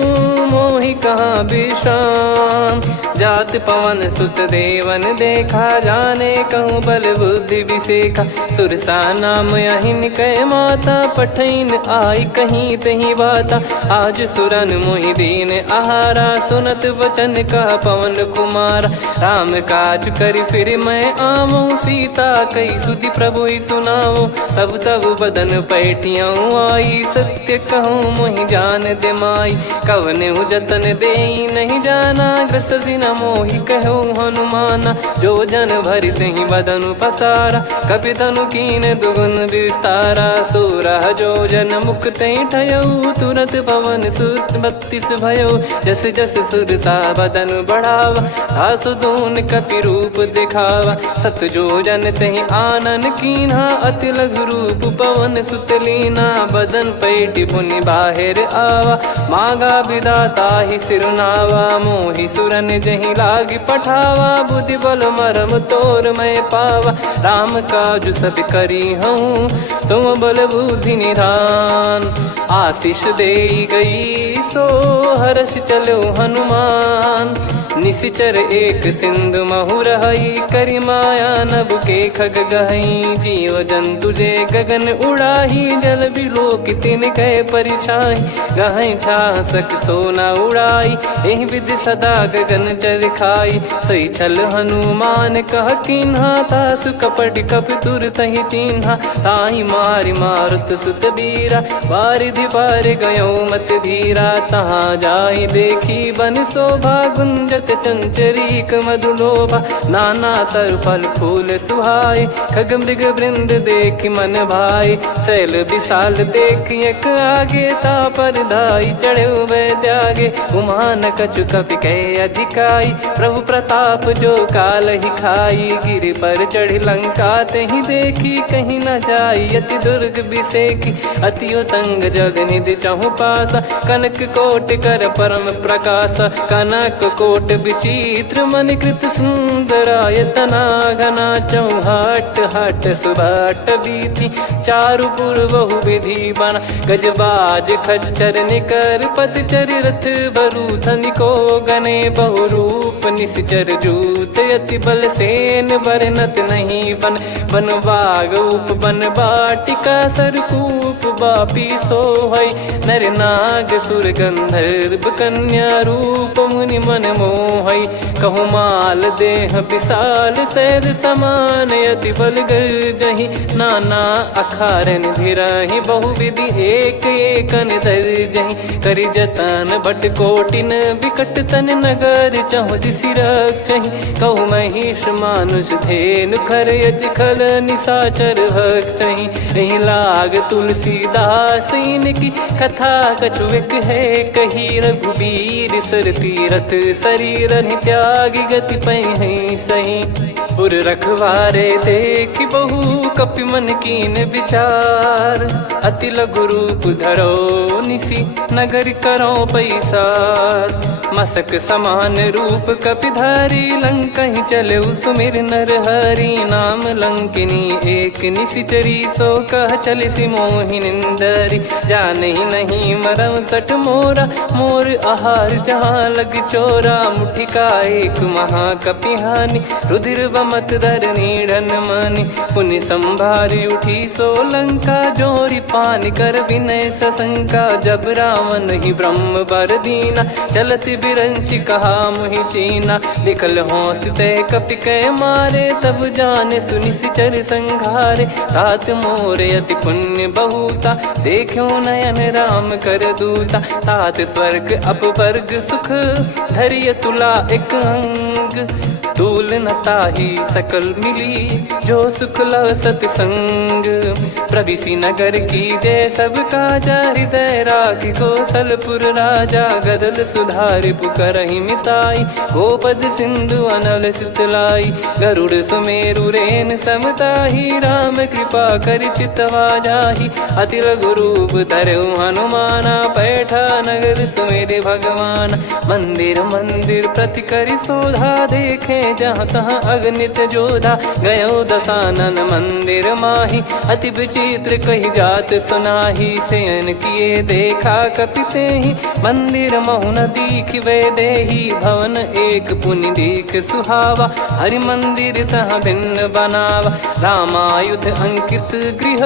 मोहि कहाँ विश्राम। जात पवन सुत देवन देखा, जाने कहूँ बल बुद्धि विसेखा। सुरसा नाम अहिन कै माता, पठैन आई कहीं तहीं बाता। आज सुरन मोहि दीन आहारा, सुनत वचन कह पवन कुमारा। राम काज करि फिर मैं आवऊं, सीता कई सुधि प्रभु ही सुनाओ। तब तब बदन पैठियाँ आई, सत्य कहूँ मोहि जान दे माई। कवने जतन देई नहीं जाना, ग्रसि न मोहि कहूँ हनुमाना। जो जन भरि तहि बदनु पसारा, कपि तनु कीन दुगुन विस्तारा। सोरह जो जन मुख तहि ठयऊ, तुरत पवन सुत 32 भयऊ। जस जस सुरसा बदन बढ़ावा, आसु दून कपि रूप दिखावा। सत जो जन तहि आनन कीन्हा, अति लघु रूप पवन सुत लीना। बदन पैठि पुनि बाहिर आवा, मांगा विधाता ही सिरुनावा। मोहि सुरन जहि लागी पठावा, बुद्धि बल मरम तोर मैं पावा। राम काज सब करी हूँ, तुम बल बुद्धि निधान। आशीष देई गई सो, हर्ष चलो हनुमान। निशिचर एक सिंधु महु रहई, करि माया नभ के खग गहई। जीव जंतु जे गगन उड़ाही, जल बिलोक तिन कह परिछाई। गहई छासक सोना उड़ाई, एहि विधि सदा गगन चर खाई। सही छल हनुमान कह कीन्हा, तासु कपट कपि तुर तहि चिन्हा। ताहि मारि मारुत सुत बीरा, बारिधि पार गयो मत धीरा। तहाँ जाई देखी बन शोभा, गुंजत चंचरीक मधुलोभा। नाना तरु फल फूल सुहाए, खग मृग वृंद देख मन भाई। शैल विशाल देख एक आगे, तापर धाई चढ़े वै त्यागे। उमान कछु कपि कह अधिकाई, प्रभु प्रताप जो काल ही खाई। गिर पर चढ़ी लंका तहि देखी, कहीं न जाई अति दुर्ग बिसेखी। अति उतंग जग निधि चहु पासा, कनक कोट कर परम प्रकाशा। कनक कोट विचित्र मन कृत सुंदरायतना। घना चौहाट हाट सुबाट बीथी, चारु पुर बहु विधि बना। गजबाज खच्चर निकर पतचर, रथ बरु धनिको गने। बहु रूप निश्चर जूत, अति बल सेन बरनत नहीं बन। बन बाग उप बन बाटिका, सरकूप बापी सोहई। नर नाग सुर गंधर्व कन्या, रूप मुनि मन मोहई। कहु माल देह विशाल, शैल समान अति बल गर्जहि। नाना अखारन भिराहि, बहु विधि एक एकन दर्जहि। करि जतन भट कोटिन, विकट तन नगर चहु दिसि रक्षहि। कहु महिष मानुष धेनु, खर यज खल निशाचर भक्षहि। एहि लाग तुलसीदास इनकी, कथा कछु एक है कही। रघुबीर सर तीरथ शरीर, त्यागी गति पै सही। पुर रखवारे देख बहु, कपि मन कीन विचार। अति लघु रूप धरो निसी, नगर करो पैसार। मसक समान रूप कपि धारी, लंकहि चले सुमिर नर हरि। नाम लंकिनी एक निशिचरी, सो कह चलिसि मोहि निंदरी। जानहि नहीं मरम सठ मोरा, मोर आहार जहाँ लग चोरा। मुठिका एक महाकपि हानि, रुधिर बमत धरनी ढन मनि पुनि संभारी उठी सोलंका जोरी पानी कर विनय सशंका जब रावण ही ब्रह्म बर दीना चलत बिरंची कहा मुहि चीना निकल होंस ते कपि कै मारे तब जाने सुनि सिचर संघारे तात मोरे अति पुण्य बहुता देखो नयन राम कर दूता तात स्वर्ग अपवर्ग सुख धरिय तुला एक अंग तूल न ताही सकल मिली जो सुख लव सतसंग प्रविसी नगर की जय सब काजा हृदय राखी कौशलपुर राजा गदल सुधारि पुकरहि मिताई गोपद सिंधु अनल सितलाई गरुड़ सुमेरु रेन समताही राम कृपा कर चितवा जाही अति लघु रूप धरऊ हनुमाना बैठा नगर सुमेरे भगवान मंदिर मंदिर प्रति करि शोधा देखे जहाँ तहाँ अगणित जोधा गयो दशानन मंदिर माही अति विचित्र कही जात सुनाही सेन किए देखा कपिते ही मंदिर महु न दीख वे देही भवन एक पुनि दीख सुहावा हरि मंदिर तहाँ भिन्न बनावा रामायुध अंकित गृह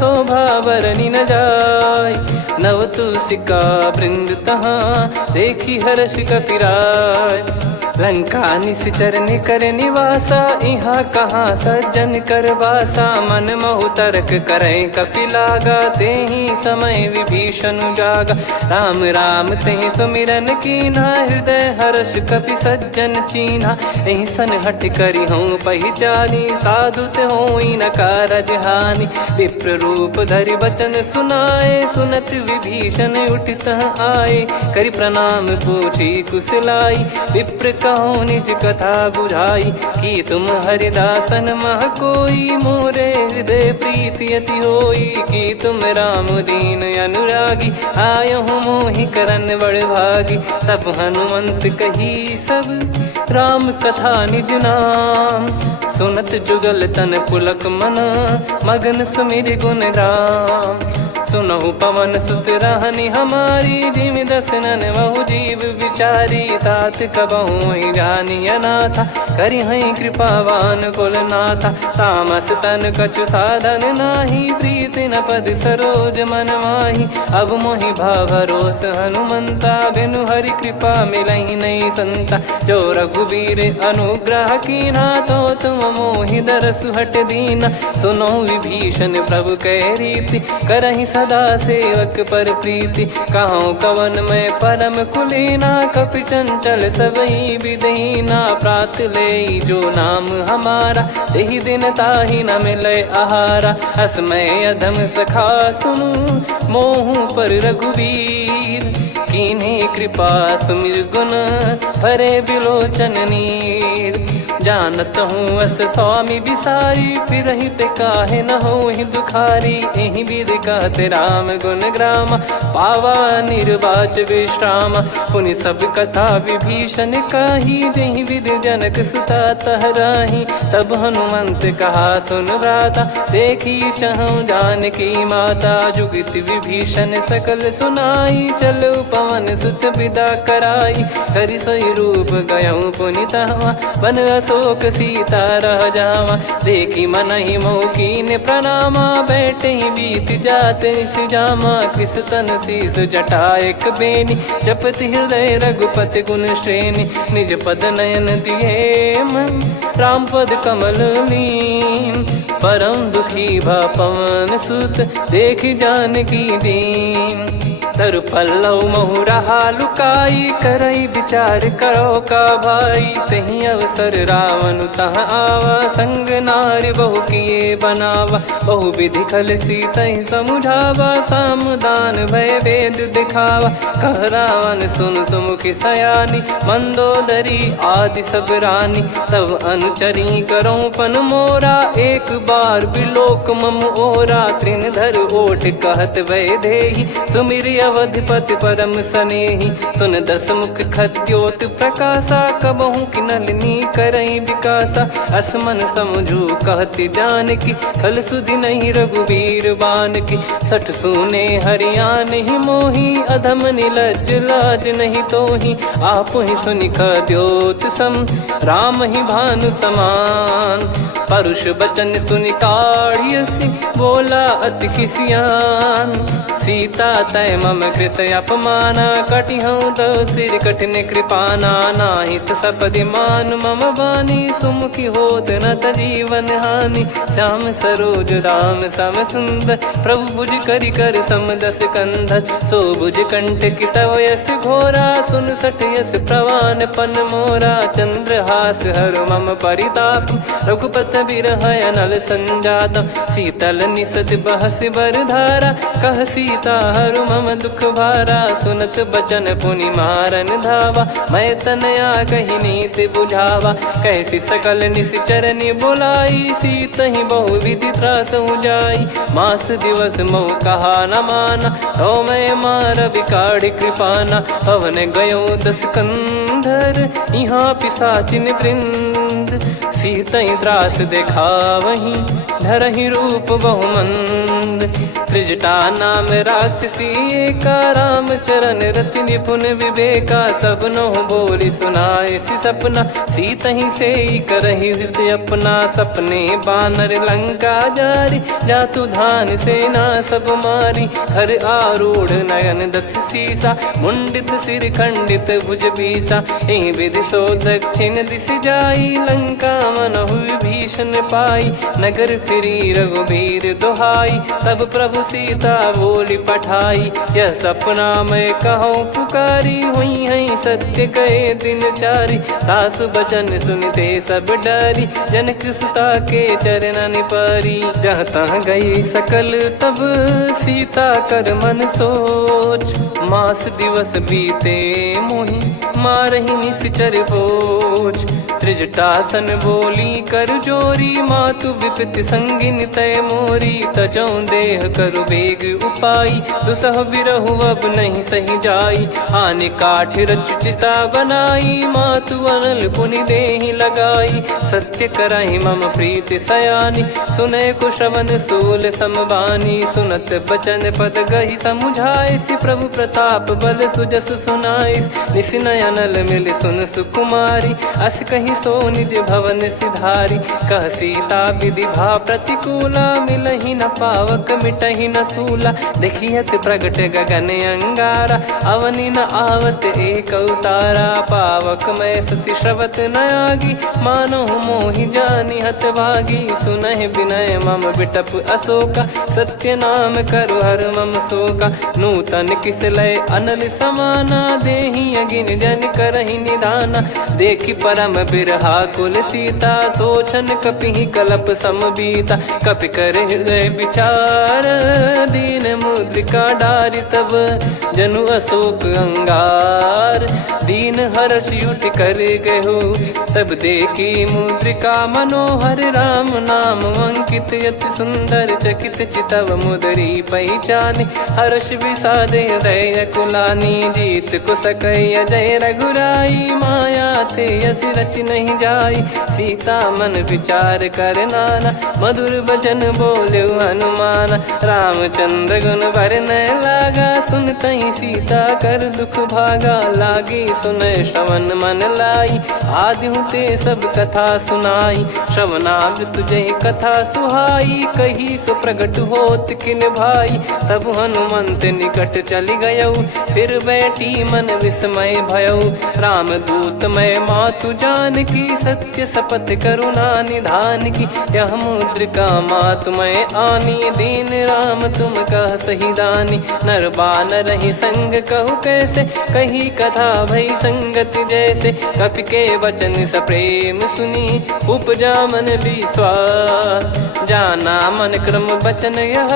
शोभा बरनी न जाय नव तुलसी का वृंद तहाँ देखी हर्ष कपिराय लंका निश्चर निकर निवासा यहाँ कहाँ सज्जन कर वासा मन महु तर्क करे कपिलागा ते ही समय विभीषण जागा राम राम ते सुमिरन कीना हृदय हर्ष कपि सज्जन चीन्हा यही सन हट करी हूँ पहचानी साधु ते होई न कारज हानि विप्र रूप धरि वचन सुनाए सुनत विभीषण उठित आए करि प्रणाम पूछी कुशलाई विप्र कहो निज कथा बुझाई कि तुम हरिदासन मह कोई मोरे हृदय प्रीति अति होई कि तुम राम दीन अनुरागी आयहु मोहि करन बड़ भागी तब हनुमंत कही सब राम कथा निज नाम सुनत जुगल तन पुलक मन मगन सुमिर गुण राम सुनहु पवन सुत रहनी हमारी जिमि दसनन बहु जीव विचारी तात कबहु ही जानी अनाथा करि हई कृपावान कुल नाथा तामस तन कछु साधन नाही प्रीति न पद सरोज मन माही अब मोहि भाव भरोस हनुमंता बिनु हरि कृपा मिलहि नहीं संता जो रघुबीर अनुग्रह कीना तो तुम मोहि दरस हट दीना सुनो विभीषण प्रभु कह रीति करहि सदा सेवक पर प्रीति कहूँ कवन में परम कुलीना कपि चंचल सबही विदहीना प्रात ले जो नाम हमारा तेहि दिन ताहि न मिले आहारा असमय अधम सखा सुनु मोहु पर रघुवीर कीन्हे कृपा सुमिर गुण भरे बिलोचन नीर जानत हूँ अस स्वामी बिसारी फिर हित काहे न हो ही दुखारी एहि विध कहते राम गुण ग्राम पावा निर्वाच विश्राम पुनि सब कथा विभीषण काही जहि विध जनक सुता तहराही तब हनुमंत कहा सुन भ्राता देखी चहु जानकी माता जुगित विभीषण सकल सुनाई चलो पवन सुत विदा कराई करि सोई रूप गयऊँ पुनि तहवा बन अशोक सीता रह जावा देखी मन ही मौकीन प्रणामा बैठे ही बीत जाते जामा कृष तन शीस जटा एक बेनी जपति हृदय रघुपति गुण श्रेणी निज पद नयन दिए मन राम पद कमल लीन परम दुखी भा पवन सुत देखी जानकी दीन तरु पल्लव महु रहा लुकाई करई विचार करो का भाई तही अवसर रावण तह आवा संग नारी बहु किए बनावा बहु विधि खल सीतहि समुझावा सामदान भय वेद दिखावा कह रावण सुन सुमुखी सयानी मंदोदरी आदि सब रानी तब अनुचरी करो पन मोरा एक बार बिलोक मम ओरा तृण धर ओट कहत वै देहि सुमिर अवधिपति परम सनेही। सुन दस मुख खद्योत प्रकाशा, कबहू की नलिनी करई विकासा। असमन समझू कहती जान की, फल सुधि नहीं रघुबीर बान की। सठ सुने हरियाण ही मोही, अधम निलज लाज नहीं तोही। आप ही सुनि खद्योत सम, राम ही भानु समान। परुष बचन सुनि काढ़ियसि, बोला अति किसियान। सीता तय मम कृत अपमाना, कटिहऊँ तो सिर कठिन कृपाना। नाहित सपदि मान मम बानी, सुमुखी होत न जीवन हानि। श्याम सरोज राम सम सुंदर, प्रभु भुज करि कर सम दस कंधर। सो भुज कंठ की तव यस घोरा, सुन सठ यस प्रवान पन मोरा। चंद्रहास हर मम परिताप, रघुपत बिरह अनल संजात। शीतल निसत बहस बर धारा, कह सीता हरु मम दुख भारा। सुनत बचन पुनि मारन धावा, मैं तनया कही नीति बुझावा। कैसी सकल निश्चरनि बुलाई, सीत ही बहु विधि त्रास जाई। मास दिवस मोह कहा न माना, तो मैं मार बिकाढ़ी कृपाना। पवन गयो दस कंधर, यहाँ पिशाचिन वृंद। सीतहि त्रास देखावहीं, धरहि रूप बहुमंद। त्रिजटा नाम राक्षसी एका, राम चरण रति निपुण विवेका। सबनो बोली सुनाए सि सपना, सीतहि से करहि हृद अपना। सपने बानर लंका जारी, जातु धान सेना सब मारी। हर आरूढ़ नयन दस सीसा, मुंडित सिर खंडित भुज बीसा। एहि विधि सो दक्षिण दिश जाई, लंका मनहु भीषण पाई। नगर फिरी रघुबीर दुहाई, तब प्रभु सीता बोली पठाई। यह सपना मैं कहूँ पुकारी, हुई है सत्य कहे दिन चारी। सासु बचन सुनते सब डरी, जनक सुता के चरण परी। जहाँ तहाँ गई सकल तब, सीता कर मन सोच। मास दिवस बीते मोहि, मारहि निश्चर बोझ। त्रिजटासन बोली कर जोरी, मातु विपति संगिन तय मोरी। तजौ देह करु बेग उपाई, दुसह बिरहु अब नहीं सही जाई। आने काठ रचु चिता बनाई, मातु अनल पुनि देहि लगाई। सत्य करहि मम प्रीति सयानी, सुनय को श्रवण सूल समबानी। सुनत बचन पद गहि समुझाइसि, प्रभु प्रताप बल सुजस सुनाइस। निसिनय अनल मिल सुन सुकुमारी, अस कहि सो निज भवन सिधारी। कह सीता विधि भा प्रतिकूला, मिलहि न पावक मिटहि न सूला। देखियत प्रगट गगन अंगारा, अवनि न आवत एक अवतारा। पावक मैं ससि श्रवत न आगी, मानो मोहि जानि हत भागी। सुनहि विनय मम बिटप अशोका, सत्य नाम करु हर मम शोका। नूतन किस लय अनल समाना, देहि अगिन जन करहि निधाना। देखि परम बिरहा कुल सीता, सोचन कपिहि कलप समबीता। कपि कर हृदय विचार, दीन मुद्रिका डारि तब। जनु अशोक अंगार, दीन हर्ष उठ कर गहो। तब देखी मुद्रिका मनोहर, राम नाम अंकित अति सुंदर। चकित चितव मुदरी पहचानी, हर्ष विषाद हृदय कुलानी। जीत को सकय जय रघुराई, माया थे यस रच नहीं जाई। सीता मन विचार कर नाना, मधुर बचन बोले हनुमान। रामचंद्र गुण बरनय लागा, सुनतहि सीता कर दुख भागा। लागी सुनय श्रवण मन लाई, आदिहु ते सब कथा सुनाई। श्रवणाब तुझे कथा सुहाई, कही सो प्रगट होत किन भाई। तब हनुमंत निकट चली गयऊ, फिर बैठी मन विस्मय भयऊ। राम दूत मैं मातु जान की, सत्य शपथ करुणा निधान की। यह मुद्रिका मातु मैं आनी, दीन राम तुम कह सही दानी। नर बानर ही संग कहु कैसे, कही कथा भई संगति जैसे। कपि के वचन सप्रेम सुनी, उपजा मन विश्वास। जाना मन क्रम बचन यह,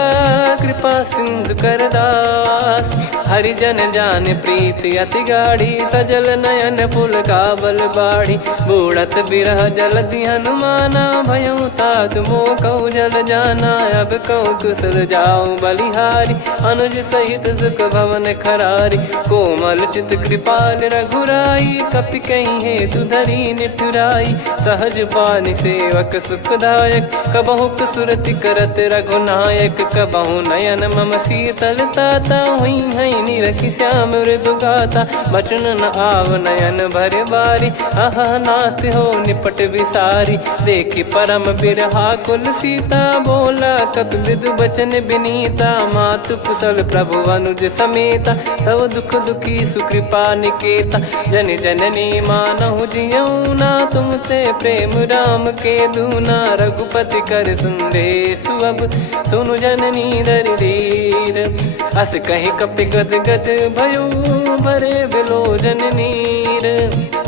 कृपा सिंधु कर दास। हरिजन जान प्रीति अति गाढ़ी, सजल नयन पुल काबल बाढ़ी। बूढ़त बिरह जलधि हनुमाना, भयउ तात मोह कहु जल जाना। अब कहु कुशल जाऊं बलिहारी, अनुज सहित सुख भवन खरारी। कोमल चित कृपाल रघुराई, कपि कहीं हेतु धरी निठुराई। सहज पानि सेवक सुखदायक, कबहु सुरति करत रघुनायक। कबहु नयन मम शीतलता, हुई हई निरखि श्याम मृदु गाता। बचन न आव नयन भर बारी, आहा नाथ हो निपट विसारी। देखि परम बिरहा कुल सीता, बोला कपि मृदु बचन बिनीता। मातु कुशल प्रभु अनुज समेता, तव दुख दुखी सुकृपा निकेता। जन जननी मानहु जियऊ ना, तुम ते प्रेम राम के दूना। रघुपति कर संदेशु अब, सुनु जननी दर धीर। अस कहि कपि गद गद भयो, भरे बिलोचन नीर।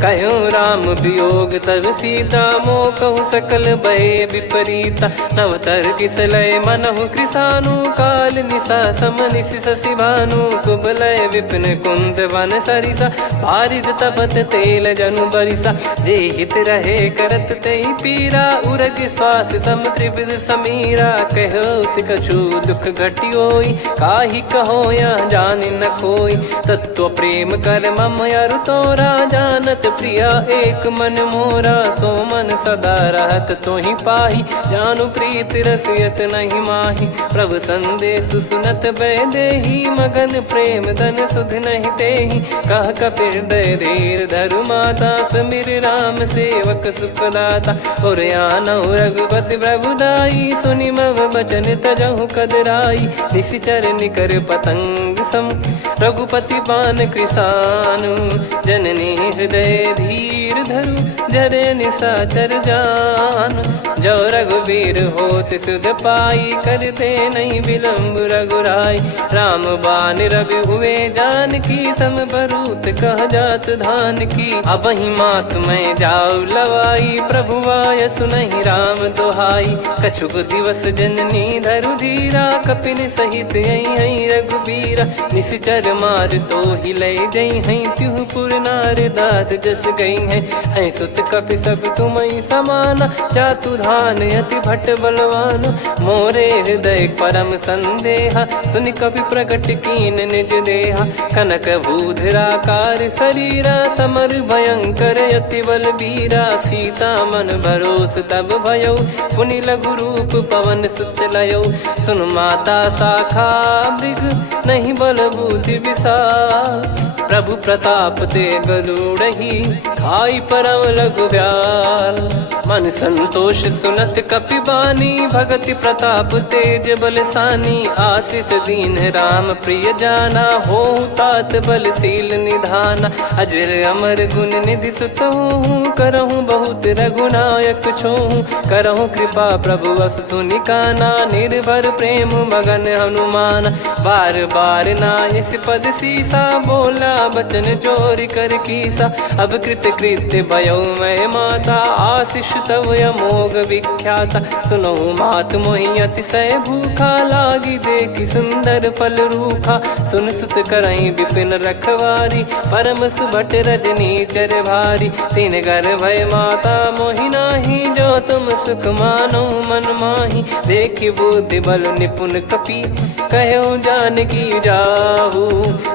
कहूँ राम वियोग तब सीता, मोह कहूँ सकल भय विपरीता। नवतर किसलय मनहु कृसानु, काल निशा समनिशि शशि भानु। कुबलय विपिन कुंद वन सरिसा, पारिद तपत तेल जनु बरिसा। जे हित रहे करत तेहि पीरा, उरग श्वास सम त्रिविध समीरा। कहत कछु दुख घटियोई, काहि कहो या जानि न कोई। तत्व प्रेम कर मम अरु तोरा, जानत प्रिया एक मन मोरा। सो मन सदा रहत तोहि पाही, जानु प्रीत रसियत नहीं माही। प्रभु संदेश सुनत बैदेही, मगन प्रेम धन सुध नहीं तेहि। कह कपिर दय धीर धरु माता, सुमिर राम सेवक सुखदाता। और आनहु रघुपति प्रभु दाई, सुनि मव बचन तजहु कदराई। निशिचर निकर पतंग सम, रघुपति पान कृसानु। जननी हृदय धीर धरु, जरे निशाचर जान। जो रघुवीर होत सुध पाई, कर दे नहीं विलम्ब रघुराई। राम बान रवि हुए जानकी, तम बरूत कह जात धान की। अब ही मात मैं जाऊ लवाई, प्रभु आय सुनहि राम दोहाई। कछुक दिवस जननी धरु धीरा, कपिन सहित यही रघुबीरा। निशिचर मार तो ही ले जई हैं, त्यों पुर नार दाद जस गई हैं। सुत कपि सब तुमहि समाना, चातुधान अति भट्ट बलवान। मोरे हृदय परम संदेहा, सुन कपि प्रकट कीन निज देहा। कनक भूधराकार शरीरा, समर भयंकर अति बलबीरा। सीता मन भरोस तब भयउ, पुनि लघु रूप पवन सुत लयउ। सुन माता शाखा मृग, नहीं बल बुद्धि विशाल। प्रभु प्रताप ते गरुड़हि, खाई परम लघु ब्याल। मन संतोष सुनत कपि बानी, भगति प्रताप तेज बलसानी। आशीष दीन राम प्रिय जाना, होहु तात बलशील निधाना। अजर अमर गुण निधि सुतहु, करहु बहुत रघुनायक छोहु। करहु कृपा प्रभु अस सुनि काना, निर्भर प्रेम मगन हनुमान। बार बार नायस पद सीसा, बोला बचन चोरी कर कीसा। अब कृत कृत्य भयो मैं माता, आशीष तव अमोघ विख्याता। सुनहु मात मोहि अतिशय भूखा, लागी देखि सुंदर फल रूखा। सुन सुत करहि विपिन रखवारी, परम सुभट रजनी चर भारी। तीन घर भय माता मोहि नाही, जो तुम सुख मानो मन माही। देखि बुद्धि बल निपुण कपि, कहु जानकी जाहु।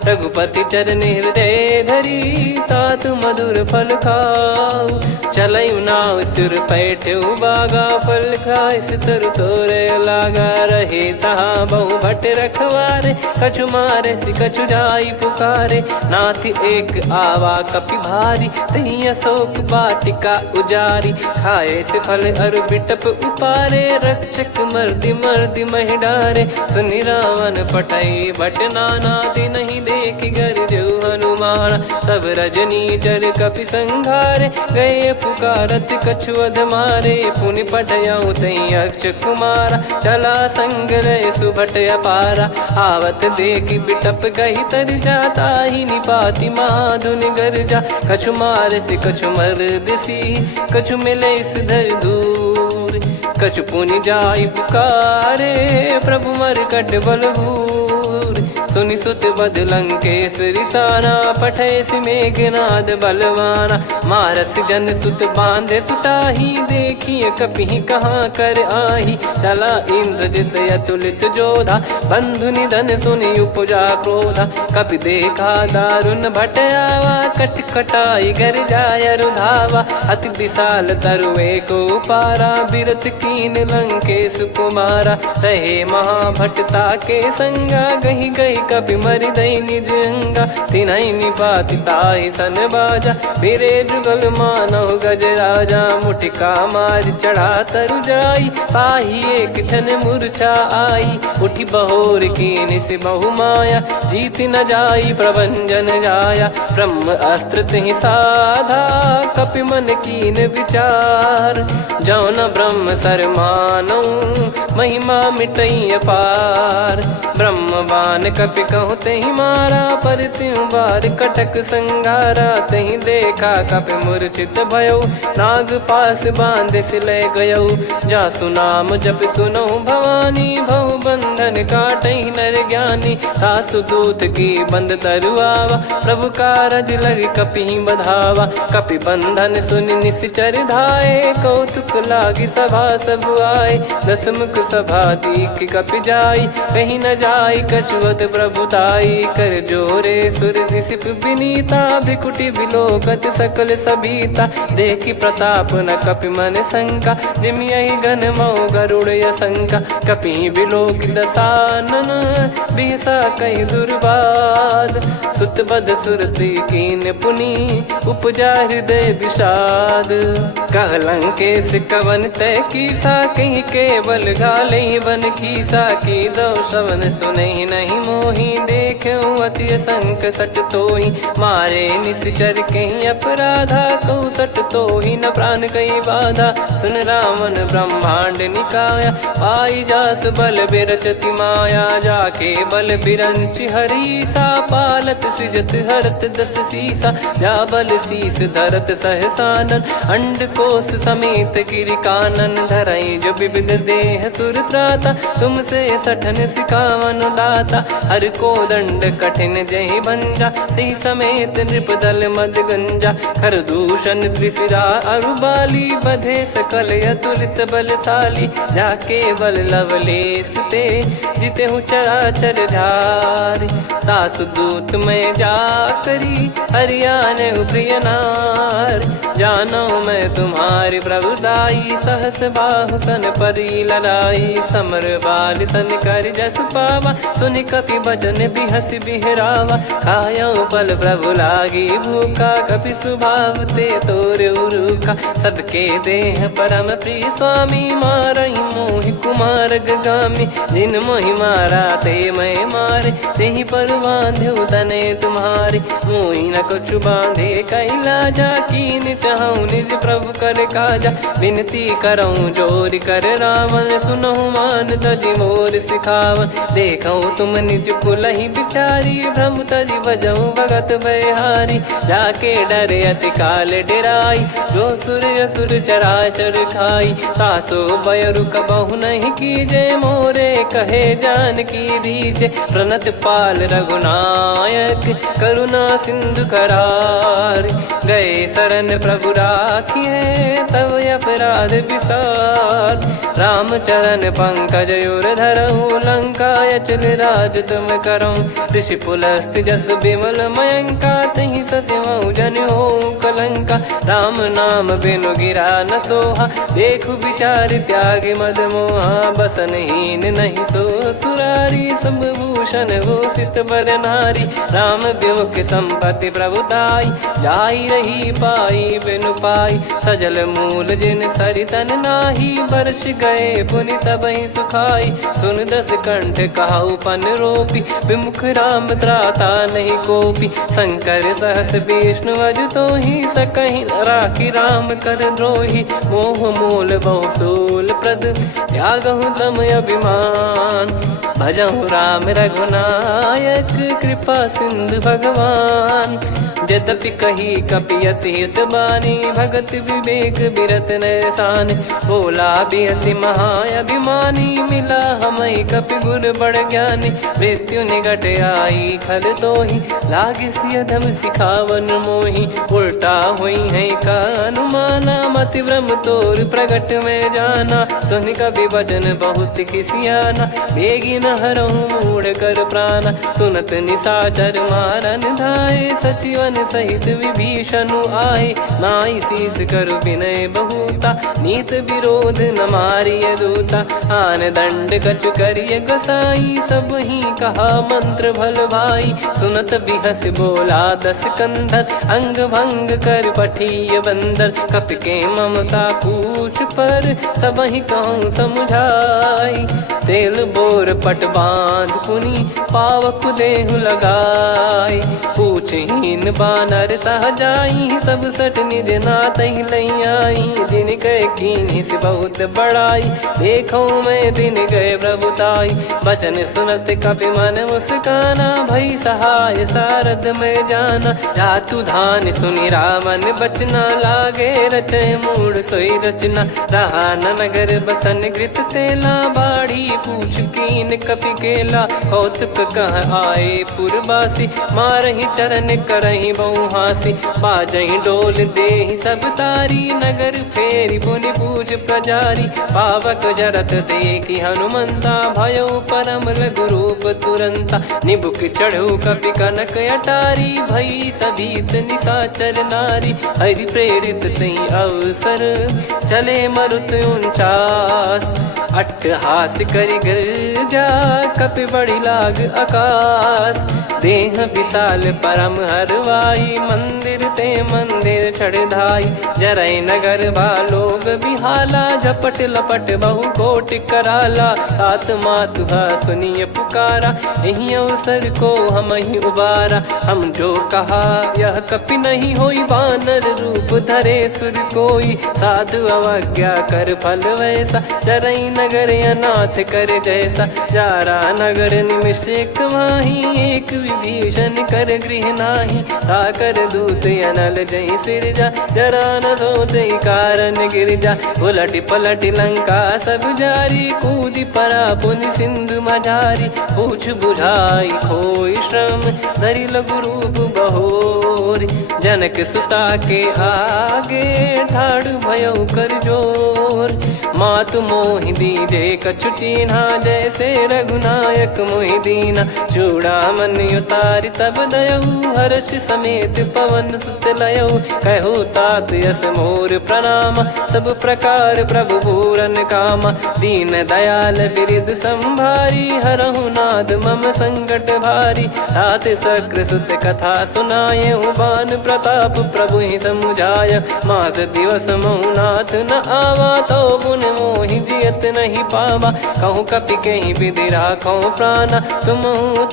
रघुपति चरण हृदय धरी, तात मधुर फल खाऊ। चलऊ नाव सुर पैठऊ बागा, फल खाइस तरु तोरे लागा। रहे तहाँ बहु भट रखवारे, कछु मारे सि कछु जाई पुकारे। नाथ एक आवा कपि भारी, तही अशोक वाटिका उजारी। खाए से फल अरु बिटप उपारे, रक्षक मर्दि मर्दि महि डारे। सुनि रावण पटई भट नाना, तिनहि देखि गरजऊ हनुमान। तब रजनी चर कपि संघारे, गए पुकारत कछु अध मारे। पुनि पटयऊ तई अक्ष कुमारा, चला संग रहे सुभट अपारा। आवत देखि बिटप गही तर जाता, ही निपाति माधुन गर्जा। कछु मार से कछु मर्द सी, कछु मिले इस धर दूर। कछु पुनि जाई पुकारे, प्रभु मर कट बलभूर। सुनि सुत बद लंकेश्वरी साना, पठैसि मेघनाद बलवाना। मारस जन सुत बांधे सुताही, देखिए कपिहि कहाँ कर आही। चला इंद्रजित अतुलित जोधा, बंधु निधन सुनि उपजा क्रोधा। कपि देखा दारुण भट आवा, कट कटाई घर जाय रुधावा। अति विशाल तरुए को पारा, बिरत कीन लंकेश कुमारा। रहे महाभटता के संगा, गही गही कपि मरि दई निज अंगा। तिन्है निपाति ताहि सन बाजा, बिरे जुगल मानव गज राजा। मुटिका मार चढ़ा तरु जाई, पाही एक क्षण मूर्छा आई। उठी बहोर कीन से बहु माया, जीत न जाई प्रभंजन जाया। ब्रह्म अस्त्र तिहि साधा, कपि मन कीन विचार। जौ न ब्रह्म सर मानौ, महिमा मिटई अपार। ब्रह्म बान कपि कहु तेहि मारा, पर त्यों बार कटक संगारा। तेहि देखा कपि मूर्छित भयौ, नाग पास बांध सिले गयौ। जासु नाम जप सुनौ भवानी, भव बंधन काटहि नर ज्ञानी। तासु दूत की बंद तरुआवा, प्रभु कारज लग कपि बधावा। कपि बंधन सुनि निश्चर धाये, कौतुक लागी सभा सब आए। दसमुख सभा दीख कपि जाई, कहीं न जाई कछुवत प्रभुताई। कर जोरे सुर दिसिप विनीता, भ्रिकुटि बिलोकत सकल सबीता। देखि प्रताप न कपि मन शंका, जिमियहि घन मऊ गरुड़ असंका। कपि बिलोक दसानन, बिहसा कहि दुर्बाद। सुत बद सुरति कीन पुनि, उपजा हृदय विषाद। कह लंकेश कवन तय कीसा, कहीं केवल घाले बन खीसा। की दो श्रवण सुनहि नहीं मोही, देखऊं अति संक सट तोहि। मारे निश्चर कहीं अपराधा, कहूँ सट तोहि न प्राण कहीं बाधा। सुन रावण ब्रह्मांड निकाया, पाई जास बल बिरचति माया। जाके बल बिरंच हरीसा, पालत सृजत हरत दस सीसा। जा बल शीस धरत सहसानन, अंड कोश समेत गिरि कानन। धरई जो विविध देह सुर त्राता, तुमसे सठन सिखावन दाता। हर को दंड कठिन जहि भंजा, ती समेत नृप दल मद गंजा। कर दूषण त्रिशिरा अरुबाली, बधे सकल अतुलित बलशाली। जाके बल लवलेस ते, जिते हूँ चराचर झारी। दास दूत में जा करी, हरियाने प्रिय नार। जानो मैं तुम्हारी प्रभुताई, सहस बाहु सन परी लड़ाई। समर बाल सन कर जस पावा, सुनि कपि बचन बिहस बिहरावा। खायो पल प्रभु लागी भूखा, कपि स्वभाव ते तोर उरुखा। सबके देह परम प्रिय स्वामी, मारहि मोहि कुमार गगामी। जिन मोहि मारा ते मैं मारे, तेहि पर बांधो तने तुम्हारे। मोहि न कछु बांधे कैलाजा, कीन चाहूं निज प्रभु कर काजा। विनती करऊं जोरि कर रावण, सुनहु मान तजि मोर सिखावन। देखऊं तुम निज कुलहि बिचारी, भ्रम तजि बजऊं भगत बयहारी। जाके डरे अति काल डेराई, जो सुर असुर चराचर खाई। तासो बयरु कबहु नहीं कीजे, मोरे कहे जान की दीजे। प्रणत पाल रघुनायक, करुणा सिंधु करार। गए शरण प्रभु राखिए, तब अपराध विसार। राम चरण पंकज उर धरऊं, लंका अचल राज तुम करऊं। ऋषि पुलस्त्य जस विमल मयंका, तहि ससिमऊ जन होऊं कलंका। राम नाम बिनु गिरा न सोहा, देखु विचार त्याग मद मोहा। बसनहीन नहीं सो सुरारी, सब भूषण भूषित बर नारी। राम विमुख संपत्ति प्रभुताई, जाई रही पाई बिनु पाई। सजल मूल जिन सरितन नाही, बरस गए पुनि तबहि सुखाई। सुन दस कंठ कहाऊ पन रोपी, विमुख राम त्राता नहीं कोपी। शंकर सहस विष्णु अज तोहि, सकहि न राखी राम कर द्रोही। मोह मूल बहु सूल प्रद, त्यागहु तम अभिमान। भजहु राम रघुनायक, कृपा सिंधु भगवान। यद्यपि कही कपियत हित बानी भगत विवेक बिरत नैसान बोला बियसि महाअभिमानी मिला हमई कपि गुर बड़ ज्ञानी मृत्यु निकट आई खल तो ही लागिस अधम सिखावन मोही उल्टा हुई है का अनुमाना मति भ्रम तोर प्रगट में जाना सुन कवि वचन बहुत खिसियाना बेगी न हरहु मूढ़ कर प्राण सुनत निशाचर मारन धाये सचिवन सहित विभीषण आए नाई शीस कर विनय बहुता नीत विरोध न मारिय दूता आन दंड कछु करिय गोसाई सब ही कहा मंत्र भल भाई सुनत बिहस बोला दस कंधर अंग भंग कर पठिय बंदर कपि के ममता पूछ पर सब ही कहूँ समझाई तेल बोर पट बांध पुनी पावक देहु लगाई पूछहीन बानर तह जाई तब सट निज नाथ लई आई दिन गए कीनी से बहुत बड़ाई देखो मैं दिन गए प्रभुताई बचन सुनत कपि मन मुस्काना भई सहाय सारद में जाना जातु धान सुनि रामन बचना लागे रचय मूड सोई रचना रहा न नगर बसन कृत तेला बाड़ी पूछ कीन कपि केला कौतुक कह आए पुरबासी मारहि चरण करहि बहुहासी बाजहि डोल देहि सब तारी नगर फेरी पुनि पूज प्रजारी पावक जरत देखि हनुमंता भयो परम लघु रूप तुरंता निबुक चढ़ऊ कपि कनक अटारी भई सभीत निशाचर नारी हरि प्रेरित तई अवसर चले मरुत 49 अट्टहास करि गिरजा कपि बड़ी लाग आकाश देह विशाल परम हरवाई मंदिर ते मंदिर चढ़ाई जरई नगर लोग बिहाला झपट लपट बहु कोट कराला सात मातुहा सुनिय पुकारा यही अवसर को हम ही उबारा हम जो कहा यह कपि नहीं होई बानर रूप धरे सुर कोई साधु अवज्ञा कर फल वैसा जरई नगर अनाथ कर जैसा जारा नगर निमिष एक माही एक विभीषण कर गृह नाही ताकर दूत अनल जय सिरजा जरा न सोते कारण गिरजा उलट पलट लंका सब जारी कूदी परा पुनि सिंधु मझारी पूछ बुझाई खोई श्रम धरि लघु रूप बहोरी जनक सुता के आगे ठाड़ भयो कर जोर मातु मोहि दीजे कछु चिन्हा जैसे रघुनायक मोहि दीना चूड़ामन उतारि तब दयऊ हर्ष समेत पवन सुत लयऊ कहु तात यस मोर प्रणाम सब प्रकार प्रभु पूरन कामा दीन दयाल बिरिद संभारी हरहु नाद मम संकट भारी तात सक्र सुत कथा सुनाये बान प्रताप प्रभु ही समुझाय मास दिवस मौनाथ न आवा तो पुन मोहि जियत नहीं पावा कहूँ कपि कहीं विधि राखो प्राणा तुम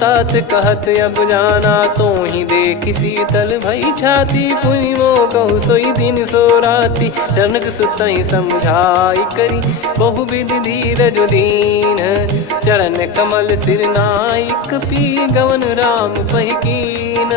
तात कहत अब जाना तो ही देख शीतल भई छाती पुनि मो कहु सोई दिन सो राती जनक सुतई समझाई करी बहु विधि धीरज दीन चरण कमल सिर नाइक पी गवन राम पहिकीन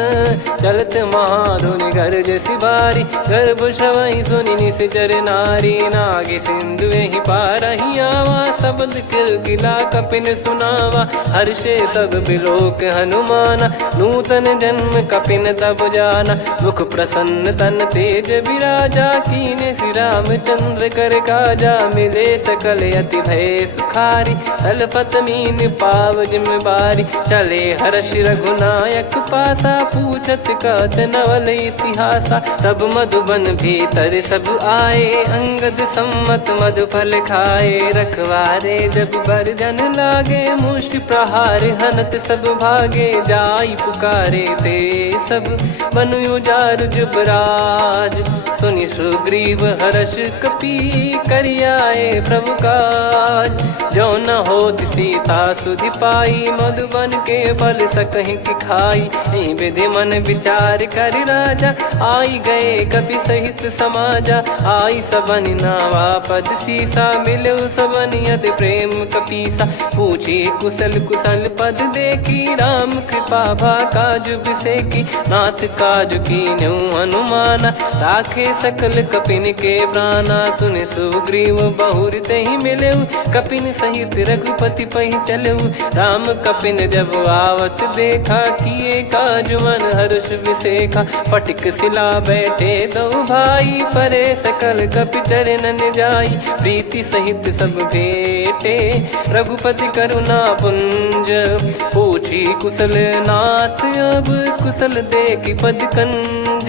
चलत महाधुनि गर्ज सिबारी गर्भ श्रवई सुनि निश्चर नारी नागे सिंधु ही पारही आवा शब्द किलकिला कपिन सुनावा हर्षे सब बिलोक हनुमाना नूतन जन्म कपिन तब जाना मुख प्रसन्न तन तेज विराजा कीने श्री रामचंद्र कर काजा मिले सकल अति भय सुखारी तलपत मीन पाव जिम्मेवारी चले हर्ष रघुनायक पासा पूछत कहत नवल इतिहासा तब मधुबन भीतर सब आए अंगद सम्मत मधुफल खाए रखवारे जब बरजन लागे मुष्टि प्रहार हनत सब भागे जाई पुकारे ते सब बनु उजार जुबराज सुनि सुग्रीव हर्ष कपि करियाए प्रभु काज जो न होत सीता सुधि पाई मधुबन के फल सकहि की खाई विधि मन विचार कर राजा आई गए कपि सहित समाजा आई सबन नावा पद सीसा मिलो सबन करत प्रेम कपीसा। पूछी कुशल कुशल पद देखी राम कृपा भा काज बिसेकी। नाथ काज कीन्हु हनुमाना राखे सकल कपिन के प्राणा। सुन सुग्रीव बहुर तेहि मिलेउ कपिन सहित रघुपति पहि चलेउ। राम कपिन जब आवत देखा किए काज मन हर्ष विसेखा। फटिक सिला बैठे दो भाई परे सकल कपि चरणन जाई। प्रीति सहित सब भेटे रघुपति करुणा पुंज। पूछी कुशल नाथ अब कुशल देखी पद कंज।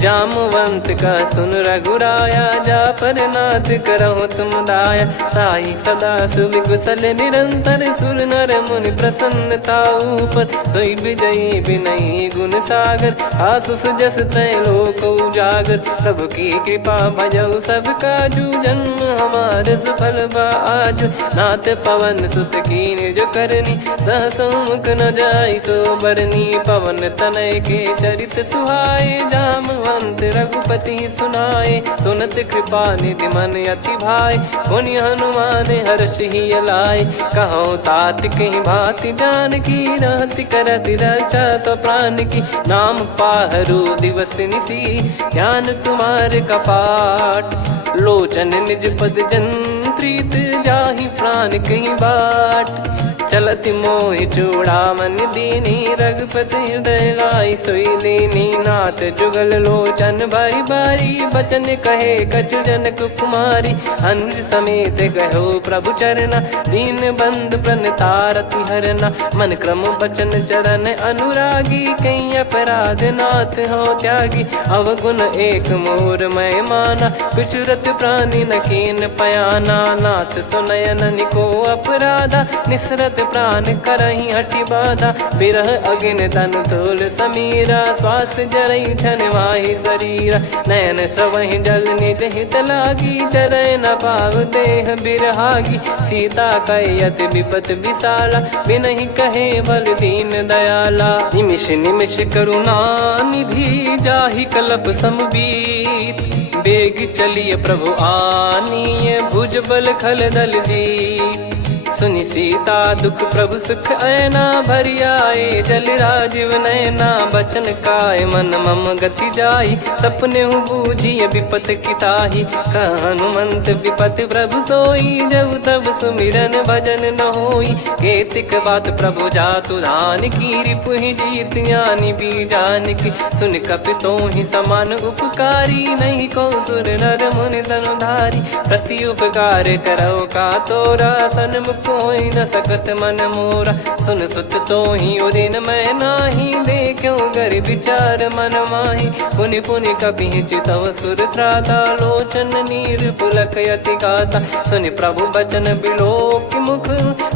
जामवंत का सुन रघुराया जा पर नाथ करहु तुम दाया। ताई सदा सुविकुशल निरंतर सुर नर मुनि प्रसन्नता ऊपर। सोई विजयी विनयी गुण सागर आसु सुजस त्रैलोक उजागर। प्रभु की कृपा भजऊ सब काजू जन्म हमारे सफल बा आजु। नाथ पवन सुत कीन्ह जो करनी सहसो मुख न जाई सो बरनी। पवन तनय के चरित सुहाए जामवंत रघुपति सुनाए। सुनत कृपा निधि मन अति भाई पुनि हनुमान हर्ष ही लाए। कहो तात कहीं भांति जान की रहति करति रक्षा सो प्राण की। नाम पाहरु दिवस निसी ध्यान तुम्हारे कपाट। लोचन निज पद जंत्रित जाहि प्राण कहीं बाट। चलति मोहि चूड़ामन दीनी रघुपति हृदय लाई सोई लीनी। नाथ जुगल लोचन बारी बारी बचन कहे कछु जनक कुमारी। अनुज समेत गहो प्रभु चरना दीन बंद प्रणतारति हरना। मन क्रम बचन चरण अनुरागी कहीं अपराध नाथ हो त्यागी। अवगुण एक मोर मैं माना कुछुरत प्राणी न कीन पयाना। नाथ सुनयन निको अपराधा निसरत प्राण करही हटि बाधा। बिरह अगिन तन तोल समीरा श्वास जरई छन वाहि शरीरा। नयन श्रवहि जल निज हित लागी चरय न पाव देह बिरहागी। सीता कयत विपत विशाला बिनहि कहे बल दीन दयाला। निमिष निमिष करुणा निधि जाहि कलप समबीत। बेग चलिए प्रभु आनीय भुज बल खल दल जीत। सुनि सीता दुख प्रभु सुख ऐना भरि आए। जल राजीव नयना बचन काय मन मम गति जाई। सपने हूँ बूझिए विपत किताही हनुमंत विपत प्रभु सोई। जब तब सुमिरन भजन न होई केतिक बात प्रभु जातु धान की। रिपु ही जीत ज्ञानी बीजान की सुन कपि तो ही समान उपकारी। नहीं को सुर नर मुनि धनुधारी प्रति उपकार करो का तोरा। सन्मुख कोई न सकत मन मोरा सुन सुत तो ही उदिन मैं नाही। देखो गर विचार मन माही पुनि पुनि कपि चितव सुर त्राता। लोचन नीर पुलक यति गाता सुनि प्रभु बचन बिलोक मुख।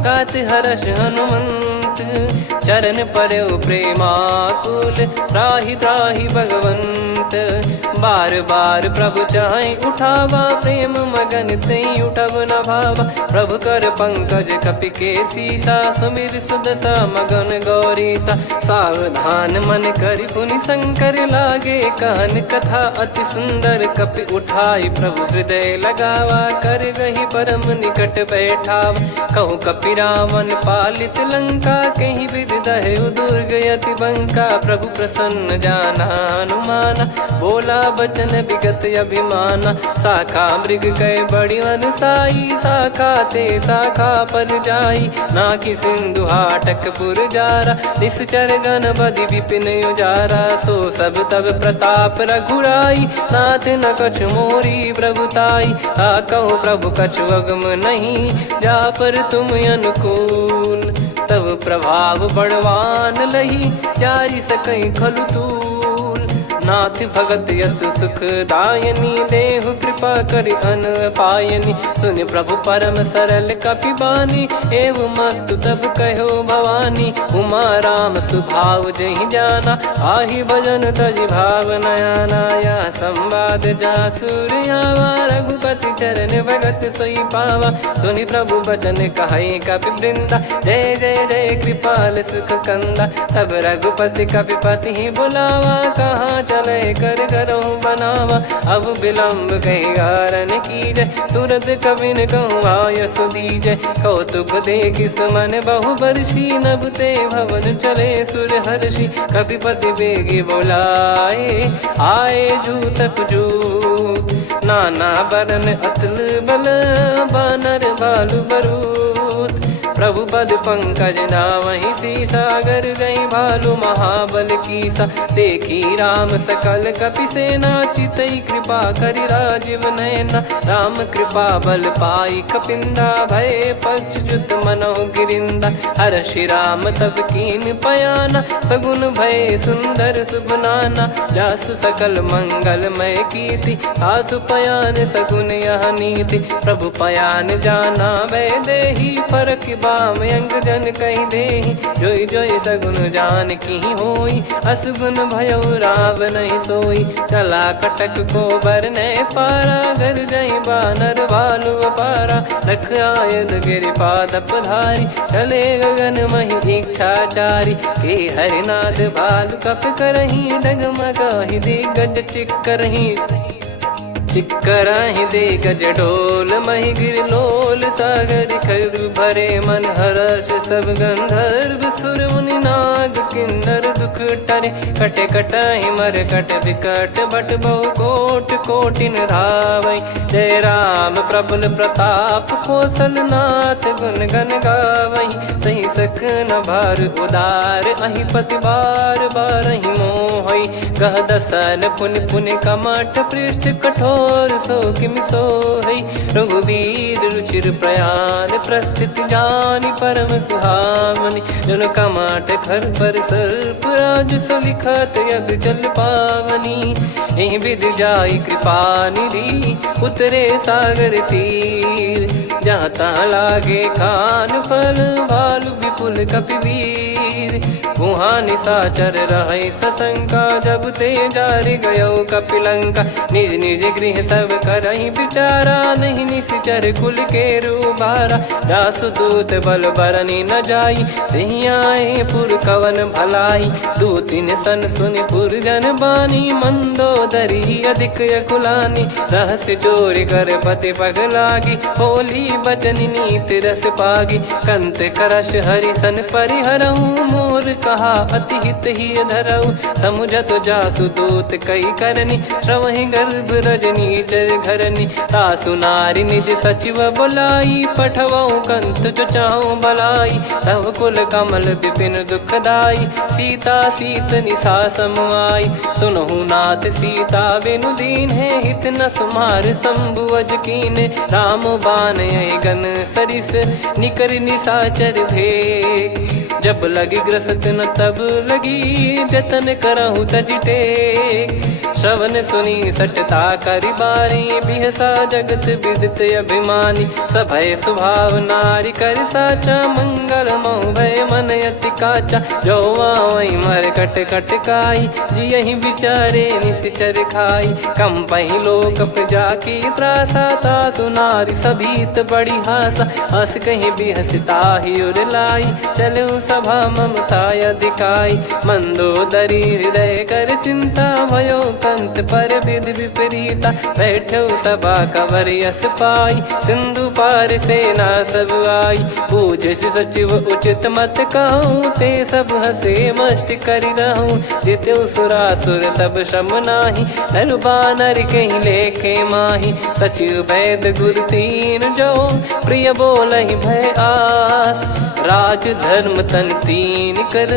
गात हर्ष हनुमंत चरण परउ प्रेमाकुल। त्राहि त्राहि भगवंत बार बार प्रभु चाहि उठावा। प्रेम मगन तई उठब न भावा। प्रभु कर पंकज कपि के सीसा सुमिर सुदशा मगन गौरीसा। सावधान मन करि पुनि शंकर लागे कहन कथा अति सुंदर। कपि उठाई प्रभु हृदय लगावा कर गही परम निकट बैठावा। कहु कपि रावण पालित लंका कहीं विधि दहु दुर्ग यति बंका। प्रभु प्रसन्न जाना हनुमाना बोला बचन विगत अभिमाना। शाखा मृग कय बड़ी अनुसाई शाखा ते शाखा पर जाई। नाकि सिंधु हाटक पुर जारा निश्चर गण बदि विपिन उजारा। सो सब तब प्रताप रघुराई नाथ न कछु मोरी प्रभुताई। कहो प्रभु कछु अगम नहीं जा पर तुम अनुकूल। तब प्रभाव बड़वान लही जारी सकई खलु तूल। नाथ भगत यतु सुख दायनी देहु कृपा करि अन पायनी। सुन प्रभु परम सरल कपि बानी एवं मस्तु तब कहो भवानी। उमा राम सुभाव जहि जाना आहि भजन तजि भाव नयाना। या संवाद जासुर आवा रघुपति चरण भगत सोई पावा। सुनि प्रभु बचन कहै कपि वृंदा जय जय जय कृपाल सुख कंदा। तब रघुपति कपिपति बुलावा कहाँ चले कर करहु बनावा। अब विलम्ब कही कारण कीजय, तुरत कबिन कहूँ आयस दीजय। कौतुक देखिस मन बहु बरसी, नभ ते भवन चले सुर हर्षि। कपिपति बेगी बोलाए, आए जूतक जूत। नाना बरन अतुल बल, बानर भालु बरूत। प्रभु पद पंकज नावहि सीसा, गर गई भालु महाबल कीसा। देखी राम सकल कपि सेना, चितई कृपा करि राजीव नयना। राम कृपा बल पाई कपिंदा, भय पक्ष जुत मनोह गिरिंदा। हर्षि राम तब कीन पयाना, सगुन भय सुंदर शुभ नाना। जासु सकल मंगलमय कीर्ति, आसु पयान सगुन यह नीति। प्रभु पयान जाना वै देहि, फरक बाम अंग जन कहि देहि। जोई जोई सगुन जान की होई, असगुन भयो राव नहीं सोई। चला कटक को बरने पारा, घर जई बानर भालु अपारा। रख आयद गिरिपाद पधारी, चले गगन महि इच्छाचारी। के हरिनाथ भालु कप करही, डगमगाहि दिग्गज चिक्करही। चिक्कराहि दे गज ढोल, महि गिर लोल। सागर खर भरे मन हर्ष, सब गंधर्व सुर मुनि नाग किन्नर दुख टरे। कटे कटाहि मर कट विकट, बट बहु कोट कोटिन धावै। जय राम प्रबल प्रताप, कौशल नाथ गुण गन गावै। सही सकन भार उदार, अहि पति बार बारहि मोहै। गह दसन पुन पुन कमठ, पृष्ठ कठोर सो किमि सोहै। रघुवीर रुचिर प्रयाण, प्रस्थित जानि परम सुहावनि। जन कमाट खर पर सर्प, राज सलिखत यग जल पावनी। एहि विधि जाई कृपा निधि, उतरे सागर तीर। जहाँ तहाँ लागे खान फल, भालु विपुल कपिवीर। गुहा निशाचर रहै सशंका, जब ते जारि गयो कपिलंका। निज निज गृह सब करहि विचारा, नहीं निश्चर कुल के रूबारा। जासुदूत बल बरनि न जाई, तेहि आए पुर कवन भलाई। दूतिन सन सुनि पुर जन बानी, मंदोदरी अधिक यकुलानी। रहस्य चोरी कर पति पग लागी, होली बचन नीत रस पागी। कंत करश हरिसन परिहरहु, मोर कहा अति हित ही धरऊ। समुझत जासुदूत कई करनी, श्रवहि गर्भ रजनी चर घरनी। तासु नारी निज सचिव बोलाई, पठवऊ कंत जो चाहूं बलाई। तव कुल कमल विपिन दुखदाई, सीता सीत निशा समाई। सुनहु नाथ सीता बिनु दीन है, हित न सुमार शंभु अज कीने। राम बान गन सरिस, निकर निशाचर भेग। जब लगी ग्रसत न तब लगी, जतन करहु तज टेक। श्रवण सुनी सटता करि बारी, बिहसा जगत विदित अभिमानी। सभय स्वभाव नारी कर साचा, मंगल महु भय मन अति काचा। जो आवै मर कट कट काई, जियहि विचारे निश्चर खाई। कम पहि लोक जाकी त्रासा, तासु नारी सभीत बड़ी हासा। हस कहीं बिहसता ही उर लाई, चलऊ सभा ममता अधिकाई। मंदोदरी हृदय कर चिंता, भयो कंत पर विधि विपरीता। बैठो सभा कवर यस पाई, सिंधु पार सेना सब आई। पूज्य सचिव उचित मत कहूँ, ते सब हसे मस्त करि रहूं। जित्यु सुरासुर तब श्रम नाही, नर बानर कहीं लेखे माही। सचिव वैद गुरु तीन जो, प्रिय बोलहि भय आस। राज धर्म तन तीन कर,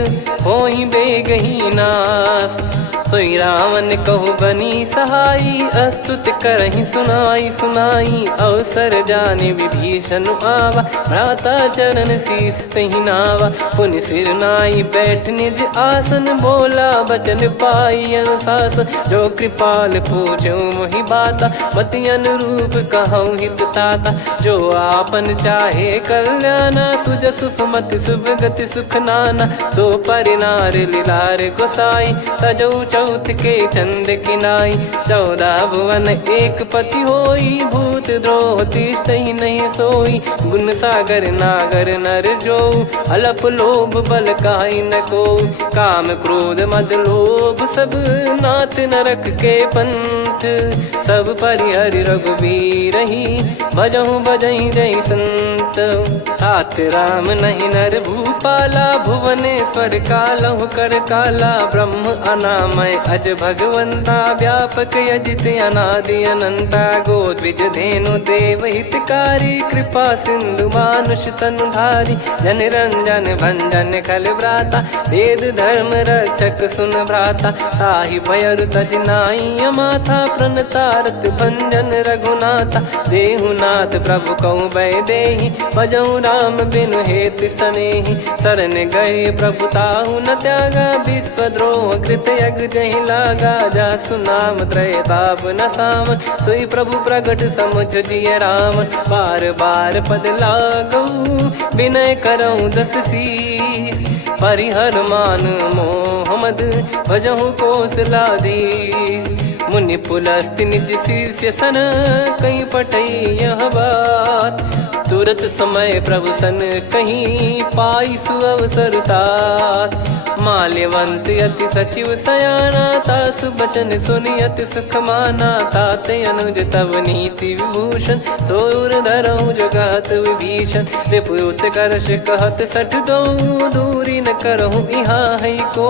होहि बेगहि नास। सोई रावण कहु बनी सहाई, अस्तुत करहि सुनाई सुनाई। अवसर जाने विभीषण आवा, भ्राता चरण शीस तहि नावा। पुनि सिर नाई बैठ निज आसन, बोला बचन पाई अनुशासन। जो कृपाल पूछो मोहि बाता, मति अनुरूप कहूँ हित ताता। जो आपन चाहे कल्याणा, सुजसु सुमति शुभ गति सुख नाना। सो परिनार लीलार गोसाई, तजौ चौथ के चंद किनाई 14 भुवन एक पति होई भूत द्रोह तिष्ठ ही नहीं सोई गुण सागर नागर नर जो अलप लोभ बल काई न को काम क्रोध मद लोभ सब नाथ नरक के पंथ सब परिहरि रघुबीर ही भजहु भजहि जय संत तात राम नहीं नर भूपाला भुवनेश्वर कालहु कर काला ब्रह्म अनामय अज भगवंता व्यापक यजित अनादि अनंता गोद्विज धेनु देव हितकारी कृपा सिंधु मानुष तनुधारी जन रंजन भंजन खल भ्राता वेद धर्म रक्षक सुन भ्राता ताहि भयर तज नाई माथा प्रणतारत भंजन रघुनाथा देहुनाथ प्रभु कहु बै देहि भजहु राम बिनु हेत सनेहि शरण गए प्रभु ताहु न त्यागा विश्वद्रोह कृत यज्ञ जहि लागा जासु नाम त्रय ताप न साम सोई प्रभु प्रगट समुझ जिय राम बार बार पद लागऊ विनय करऊँ दस शीस परिहर मान मोह मद भजहु कौशलाधीश मुनि पुलस्ति निज शीर्ष सन कहीं पटई यह बात तुरत समय प्रभु सन कहीं पाई सुअवसर तात माल्यवंत अति सचिव सयाना तासु बचन सुनि अति सुख माना ताते अनुज तव नीति विभूषण सोर धरहु जगत विभीषण रिपुत करश कहत सठ दो दूरी न करहु इहाँ है को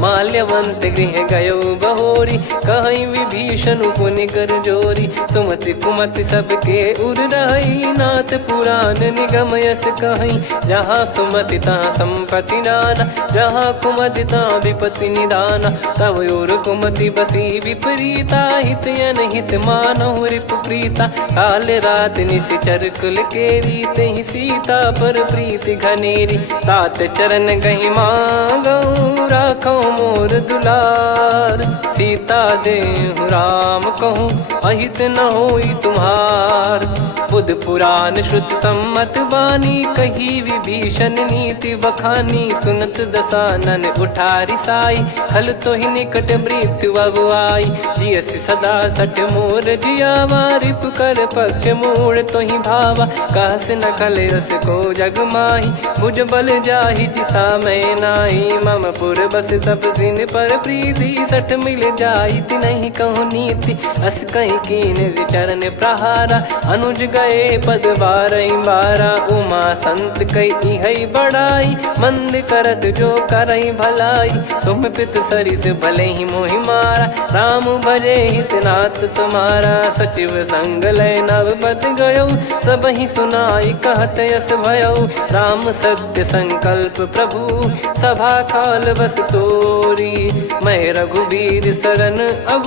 माल्यवंत गृह गयो बहोरी कहीं विभीषण पुनि कर जोरी सुमति कुमति सबके उर रही नाथ पुराण निगम यस कहीं जहाँ सुमति तहाँ संपत्ति नाना जहाँ कुमति तहाँ विपत्ति निदाना तव और कुमति बसी विपरीता हित अनहित मानहु रिप प्रीता काल रात निशिचर कुल केरी तेहि सीता पर प्रीति घनेरी तात चरण गहि मांगऊ राखो मोर दुलार सीता देहु राम कहूँ अहित न होई तुम्हार बुध पुराण श्रुत सम्मत वाणी कही विभीषण नीति बखानी सुनत दसानन उठारी साई खल तो ही निकट मृत्यु अब आई जियसि सदा सट मोर जियावा रिप कर पक्ष मूड़ तो ही भावा कहस न खल रस को जग माही मुझ बल जाहि जिता मैं नाही मम पुर बस तपसिन पर प्रीति सठ मिल जाई नहीं कहूँ नीति अस कहीं कीन चरण प्रहारा अनुज गए पद बारा उमा संत कई है बड़ाई मंद करत जो करई भलाई तुम पित सरिस भले ही मोहि मारा राम भजे हितनाथ तुम्हारा सचिव संग लय नवपत गयो सब ही सुनाई कहत यस भयो राम सत्य संकल्प प्रभु सभा काल बस तोरी मैं रघुबीर शरण अब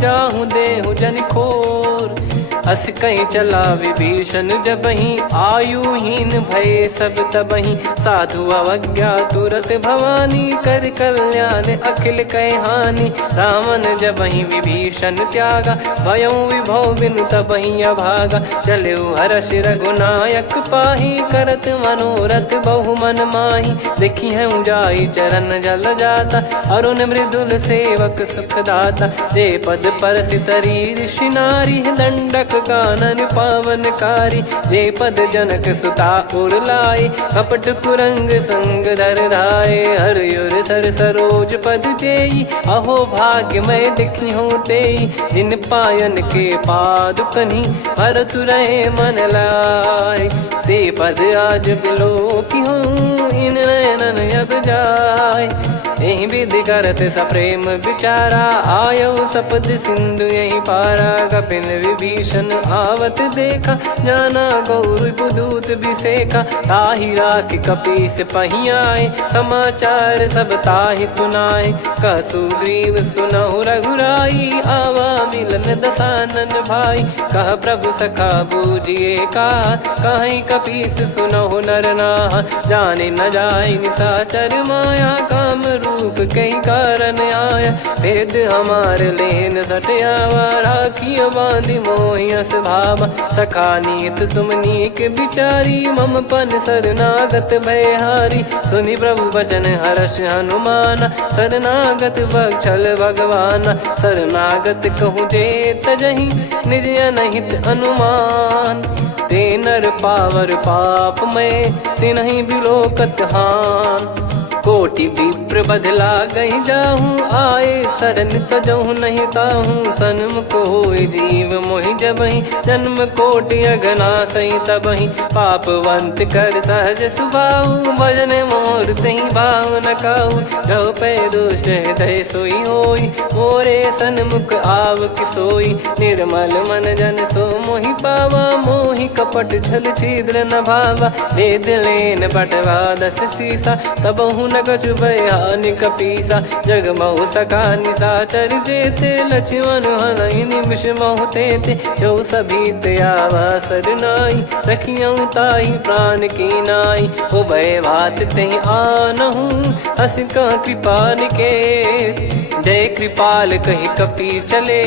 जाहूँ देहु जन खोर अस कहीं चला विभीषण जबहि आयुहीन भय सब तबहि साधु अवज्ञा तुरत भवानी कर कल्याण अखिल कह हानि रावण जबहि विभीषण त्यागा भयउ विभव बिनु तबहि अभागा चलऊ हर्ष रघुनायक पाही करत मनोरथ बहु मन माही देखी है जाई चरण जल जाता अरुण मृदुल सेवक सुख दाता जे पद पर सितरी ऋषि नारी दंडक कानन पावनकारी जे पद जनक सुता उर लाई कपट कुरंग संग धर धाये हरियुर सर सरोज पद जेई अहो भाग्य मैं दिखी हूँ तेई जिन पायन के पाद कन्ही भरत रहे मन लाय ते पद आज बिलो की हूँ इन नयनन अब जाय यही विधि करत सप्रेम विचारा आयो सपद सिंधु यही पारा कपिन विभीषण आवत देखा जाना गौर बुदूत बिसेखा ताहि राख कपीस पहियाए समाचार सब ताहि सुनाए कसु ग्रीव सुनहु रघुराई आवा मिलन दसानन भाई कह प्रभु सखा बूझिए का कहीं कपीस सुनहु नर नाह जाने न जाय निशाचर माया काम रूप कई कारण आया, भेद हमारे लेन सटयावा, राखिया बांधी मोहियस भावा, सखा नीत तुम नीक बिचारी, मम पन शरणागत भयहारी, सुनि प्रभु वचन हर्ष हनुमाना, शरणागत बक्षल भगवाना, शरणागत कहूँ जे तजहि निज अनहित अनुमान, ते नर पावर पाप में तिन्हि बिलोकत हान, कोटि विप्र बदला गई जाहूँ, आए शरण तजहु नहीं ताहूँ, सन्मुख होय जीव मोहि जबहि, जन्म कोटि अगना सही तबहि, पापवंत कर सहज सुभाऊ, भजन मोर तहि भाव न काहू, जो पै दुष्ट हृदय सोई होई, मोरे सन्मुख आव किसोई, निर्मल मन जन सो मोहि पावा, मोहि कपट छल छिद्र न भावा, वेद लेन बटवा दस सीसा, तबहु न कछु बयान कपीसा, जग महु सका निशाचर जेते, लक्ष्मण हनहि निमिष महु तेते, जो सभी त्यावा सरनाई, रखियऊ ताहि प्राण की नाई, उभय भात तेहि आनहु, हस कह कृपाल के, जय कृपाल कहि कपि चले,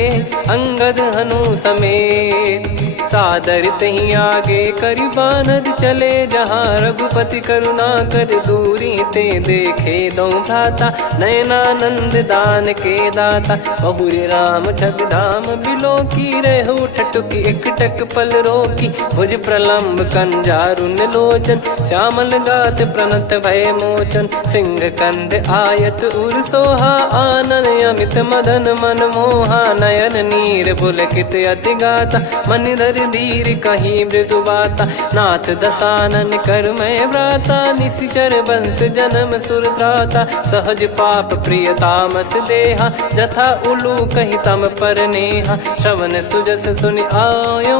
अंगद हनु समेत, सादर तही आगे करि बानर चले, जहाँ रघुपति करुणा कर दूरी ते देखे दो भ्राता, नयनानंद दान के दाता, बहुरी राम छवि धाम बिलो की, रेहु ठटुकी एकटक पल रोकी, भुज प्रलम्ब कंजारुन लोचन, श्यामल गात प्रणत भय मोचन, सिंह कंद आयत उर सोहा, आनन अमित मदन मन मोहा, नयन नीर पुलकित अति गाता, मन धर धीर कहीं मृदु बाता, नाथ दसानन कर मैं भ्राता, निशिचर वंश जन्म सुर त्राता, सहज पाप प्रिय तामस देहा, जथा उलू कहि तम पर नेहा, श्रवण सुजस सुनि आयो,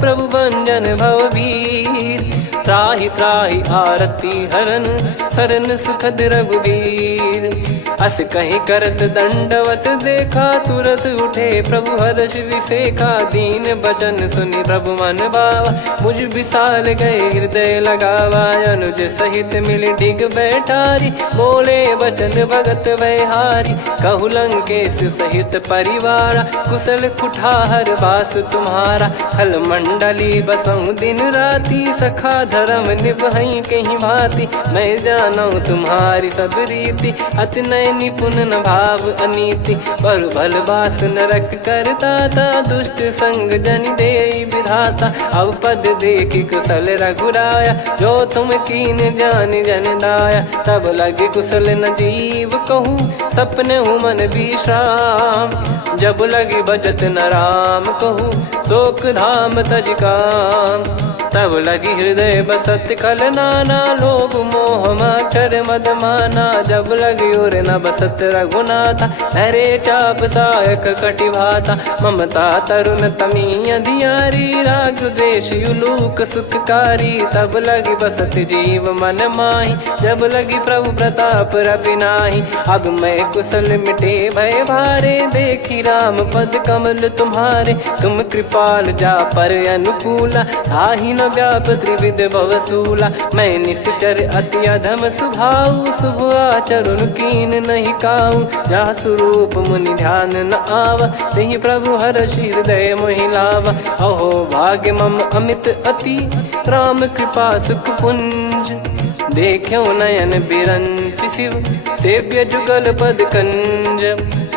प्रभु भंजन भवभीर, त्राहि त्राहि आरती हरन, शरण सुखद रघुबीर, अस कहीं करत दंडवत देखा, तुरत उठे प्रभु हर्ष विसेखा, दीन बचन सुनि प्रभु मन भावा, मुझ विशाल गए हृदय लगावा, अनुज सहित मिल डिग बैठारी, बोले बचन भगत वैहारी, कहु लंकेश सहित परिवारा, कुशल कुठार बास तुम्हारा, खल मंडली बसऊं दिन राती, सखा धर्म निभई कहीं भांति, मैं जानू तुम्हारी सब रीति, अति नय निपुण न भाव अनीति, पर भल बास नरक करता था, दुष्ट संग जन दे विधाता, अब पद देखी कुशल रघुराया, जो तुम कीन जान जन दाया, तब लगे कुशल न जीव कहूँ, सपने हूँ मन विश्राम, जब लगी बजत न राम कहूँ, शोक धाम तज काम, तब लगी हृदय बसत खल नाना, लोभ मोह मक्षर मद माना, जब लगी उर न बसत रघुनाथा, हरे चाप सायक कटि भाता, ममता तरुण तमी अधियारी, राग द्वेष युलूक सुखकारी, तब लगी बसत जीव मन माही, जब लगी प्रभु प्रताप रवि नाही, अब मैं कुशल मिटे भय भारे, देखी राम पद कमल तुम्हारे, तुम कृपाल जा पर अनुकूला, आही न व्याप त्रिविध भवसूला, मैं निश्चर अति अधम सुभाऊ, शुभ आचरण कीन नहीं काऊ, जहाँ स्वरूप मुनि ध्यान न आवा, तहि प्रभु हर्ष हृदय मोहि लावा, अहो भाग्य मम अमित अति, राम कृपा सुख पुंज, देखो नयन बिरंच शिव, सेव्य जुगल पद कंज,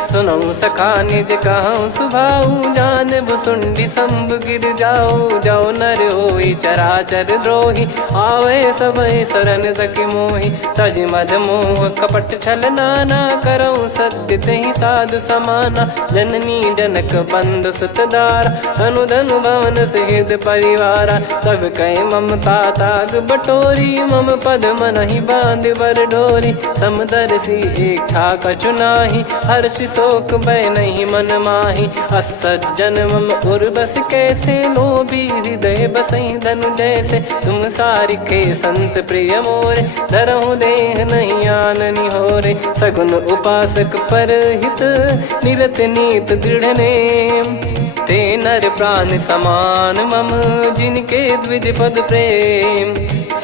सुनऊ सखा निज कहूँ सुभाऊ, जान भुसुंडी शंभ गिर जाओ, जाओ नर होई चराचर द्रोही, आवे सबय शरण तक मोहि, तज मद मोह कपट छल नाना, करऊँ सत्य तहि साधु समाना, जननी जनक बंधु सुतदारा, धनु धनु भवन सहित परिवारा, सब कहे ममता ताग बटोरी, मम पद मनहि बांध बर डोरी, समदर्शी इच्छा कछु नाही, हर्ष शोक भय नहीं मन माही, असज्जन मम उर्वश कैसे, लोभी हृदय बसई धनु जैसे, तुम सारिखे संत प्रिय मोरे, धरहु देह नहीं आननि होरे, सगुन उपासक पर हित, निरत नीत दृढ़ नेम, ते नर प्राण समान मम, जिनके द्विज पद प्रेम,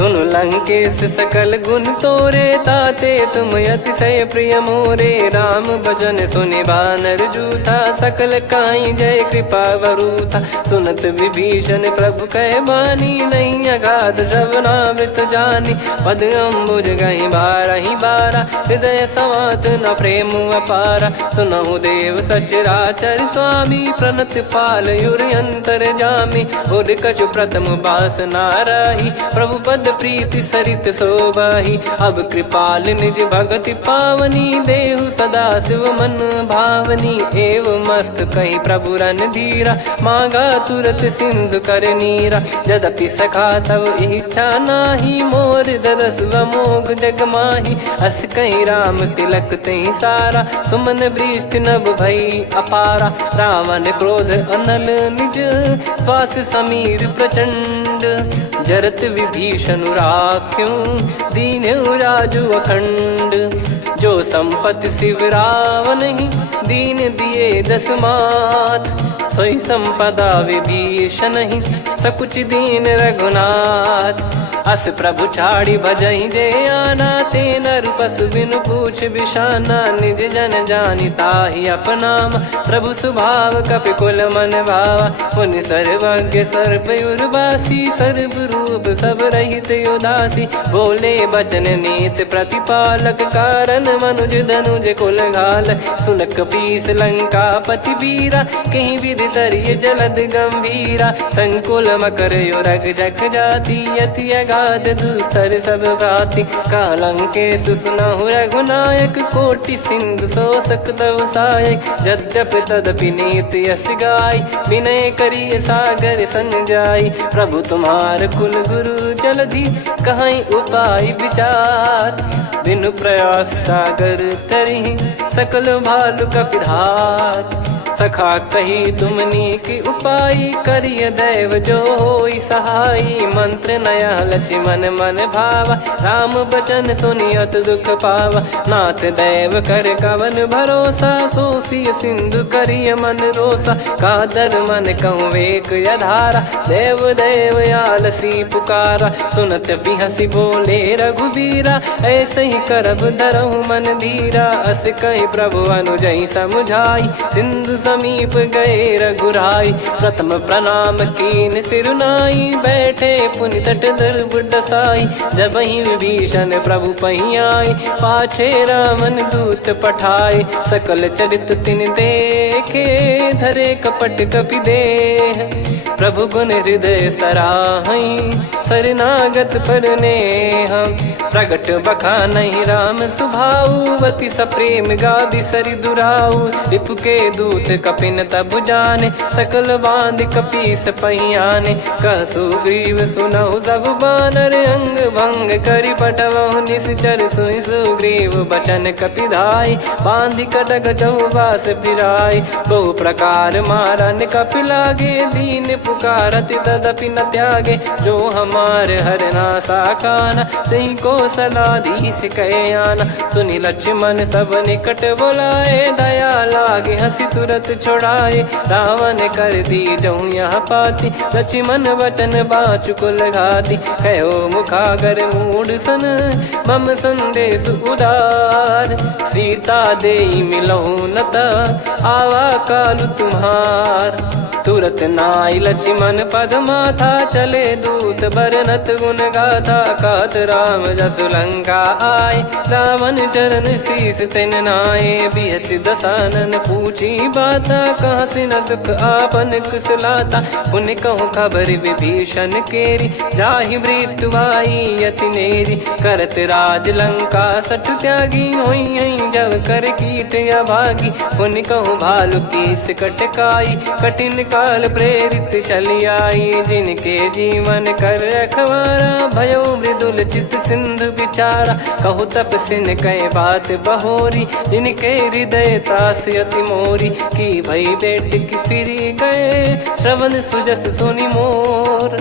सुन लंकेश सकल गुण तोरे, ताते तुम अतिशय प्रिय मोरे। राम भजन सुनि बानर जूथा, सकल काई जय कृपा वरूथा। सुनत विभीषण प्रभु कह बानी, नहीं अगाध श्रवणामृत जानी। पद अम्बुज गहि बारहि बारा, हृदय समात न प्रेम अपारा। सुनहु देव सचराचर स्वामी, प्रणत पाल युर अंतर जामी। उर कछु प्रथम बास नाराही, प्रभु पद प्रीति सरित शोभाही। अब कृपाल निज भगति पावनी, देहु सदा शिव मन भावनी। एव मस्त कही प्रभु रन धीरा, मांगा तुरत सिंधु कर नीरा। यद्यपि सखा तब इच्छा नाही, मोर दरस मोग जग माही। अस कहीं राम तिलक तही सारा, सुमन वृष्टि नभ भई अपारा। रावण क्रोध अनल निज, श्वास समीर प्रचंड। जरत विभीषण राख्यों, दीन्हु राजु अखंड। जो संपत्ति शिव रावण ही, दीन दिए दस मात। सोई संपदा विभीषण ही, सकुच दीन रघुनाथ। अस प्रभु छाड़ी भजई जे आना, ते नर पशु बिनु पूछ बिशाना। निज जन जानि ताहि अपनाम, प्रभु स्वभाव कपि कुल मन भावा। मुनि सर्वज्ञ सर्वयुर्वासी, सर्व रूप सब रहित उदासी। बोले बचन नीत प्रतिपालक, कारण मनुज धनुज कुल घाल। सुन कपीस लंका पति वीरा, कहीं विधि तरिय जलद गंभीरा। संकुल मकर युरग जख जाति, यति अगाध दुस्तर सब भाति। कालंकेश सुनहु रघुनायक, कोटि सिंधु शोषक तव सहायक। यद्यपि तदपि नीति यस गाय, विनय करिय सागर सन जाई। प्रभु तुम्हार कुल गुरु जलधि, कहीं उपाय विचार। बिनु प्रयास सागर तरिहि, सकल भालु कपिधार। सखा कही तुमनी की उपाय, करिय दैव जो होई सहाई। मंत्र नया लक्ष्मण मन भावा, राम बचन सुनियत दुख पावा। नाथ दैव कर कवन भरोसा, सोसिय सिंधु करिय मन रोसा। कादर मन कहूँ वेक यधारा, देव देव आलसी पुकारा। सुनत बिहसी बोले रघुबीरा, ऐसे ही करब धरहु मन धीरा। अस कही प्रभु अनुजई समुझाई, सिंधु समीप गए रघुराई। प्रथम प्रणाम कीन सिरुनाई, बैठे पुनि तट दर्भ डसाई। जब ही विभीषण प्रभु पही आई, पाछे रावण दूत पठाए। सकल चरित तिन देखे, धरे कपट कपि देह। प्रभु गुण हृदय सराहई, शरणागत पर नेह। प्रगट बखानहि राम सुभाऊ, अति सप्रेम गादि सरि दुराऊ। रिपु के दूत कपिन तब जाने, सकल बांध कपीस पहियाने। कह सुग्रीव सुनहु सब बानर, अंग भंग करि पठवहु निश्चर। सुनि सुग्रीव बचन कपिधाई, बांधि कटक चहुबास फिराई। बहु प्रकार मारन कपि लागे, दीन पुकारत तदपि न त्यागे। जो हमार हरना साकाना, तई को सलाधीश कहे आना। सुनि लक्ष्मण सब निकट बुलाए, दया लागे हंसी तुरत छुड़ाए। रावण कर दी जऊँ यहाँ पाती, लक्ष्मण वचन बाचु कुल घाती। कहो मुखागर मूढ़ सन, मम संदेश उदार। सीता देई मिलहु नता, आवा कालु तुम्हार। तुरत नाई लक्ष्मण पद माथा, चले दूत बरनत गुण गाथा। कात राम जसु लंका आए, रावण चरण शीस तिन नाये। बिहसि दसानन पूछी बाता, कहाँ से न सुख आपन कुशलाता। पुन कहूँ खबर विभीषण केरी, जाहि मृत्यु आई अति नेरी। करत राज लंका सठ त्यागी, होई जब कर कीट अभागी। पुन कहूँ भालु कीस कटकाई, कठिन काल प्रेरित चली आई। जिनके जीवन कर रखवारा, भयो मृदुल चित सिंधु विचारा। कहु तपसिन कई बात बहोरी, जिनके हृदय तास अति मोरी। की भई बेट की फिरी गए, श्रवण सुजस सुनि मोर।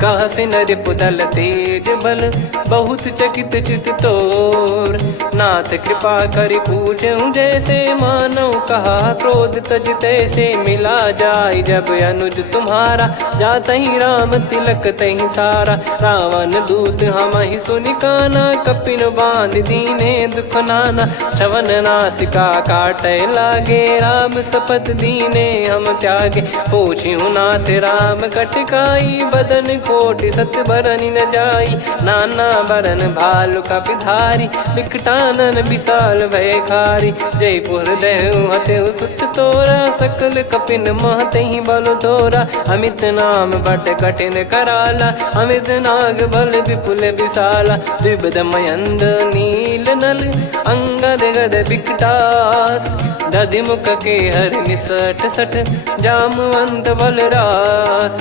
कह से नर पुदल तेज बल बहुत चकित चित तोर। नाथ कृपा कर पूछूं जैसे मानव कहा क्रोध तज तैसे मिला जाय जब अनुज तुम्हारा जात ही राम तिलक तही सारा। रावण दूत हम ही सुनि काना कपिन बांध दीने दुख नाना। श्रवण नासिका काटे लागे राम शपथ दीने हम त्यागे। पूछ्यू नाथ राम कटकाई बदन कोटि सत बरनि न जाई। नाना बरन भालु कपिधारी विकटानन विशाल भयखारी। जयपुर देहु हतेउ सुत तोरा सकल कपिन महतहि बल तोरा। अमित नाम बट कठिन कराला अमित नाग बल विपुल विशाला। द्विबद मयंद नील नल अंगद गद विकटास। दधि मुख के हर निसठ सठ जामवंत बलरास।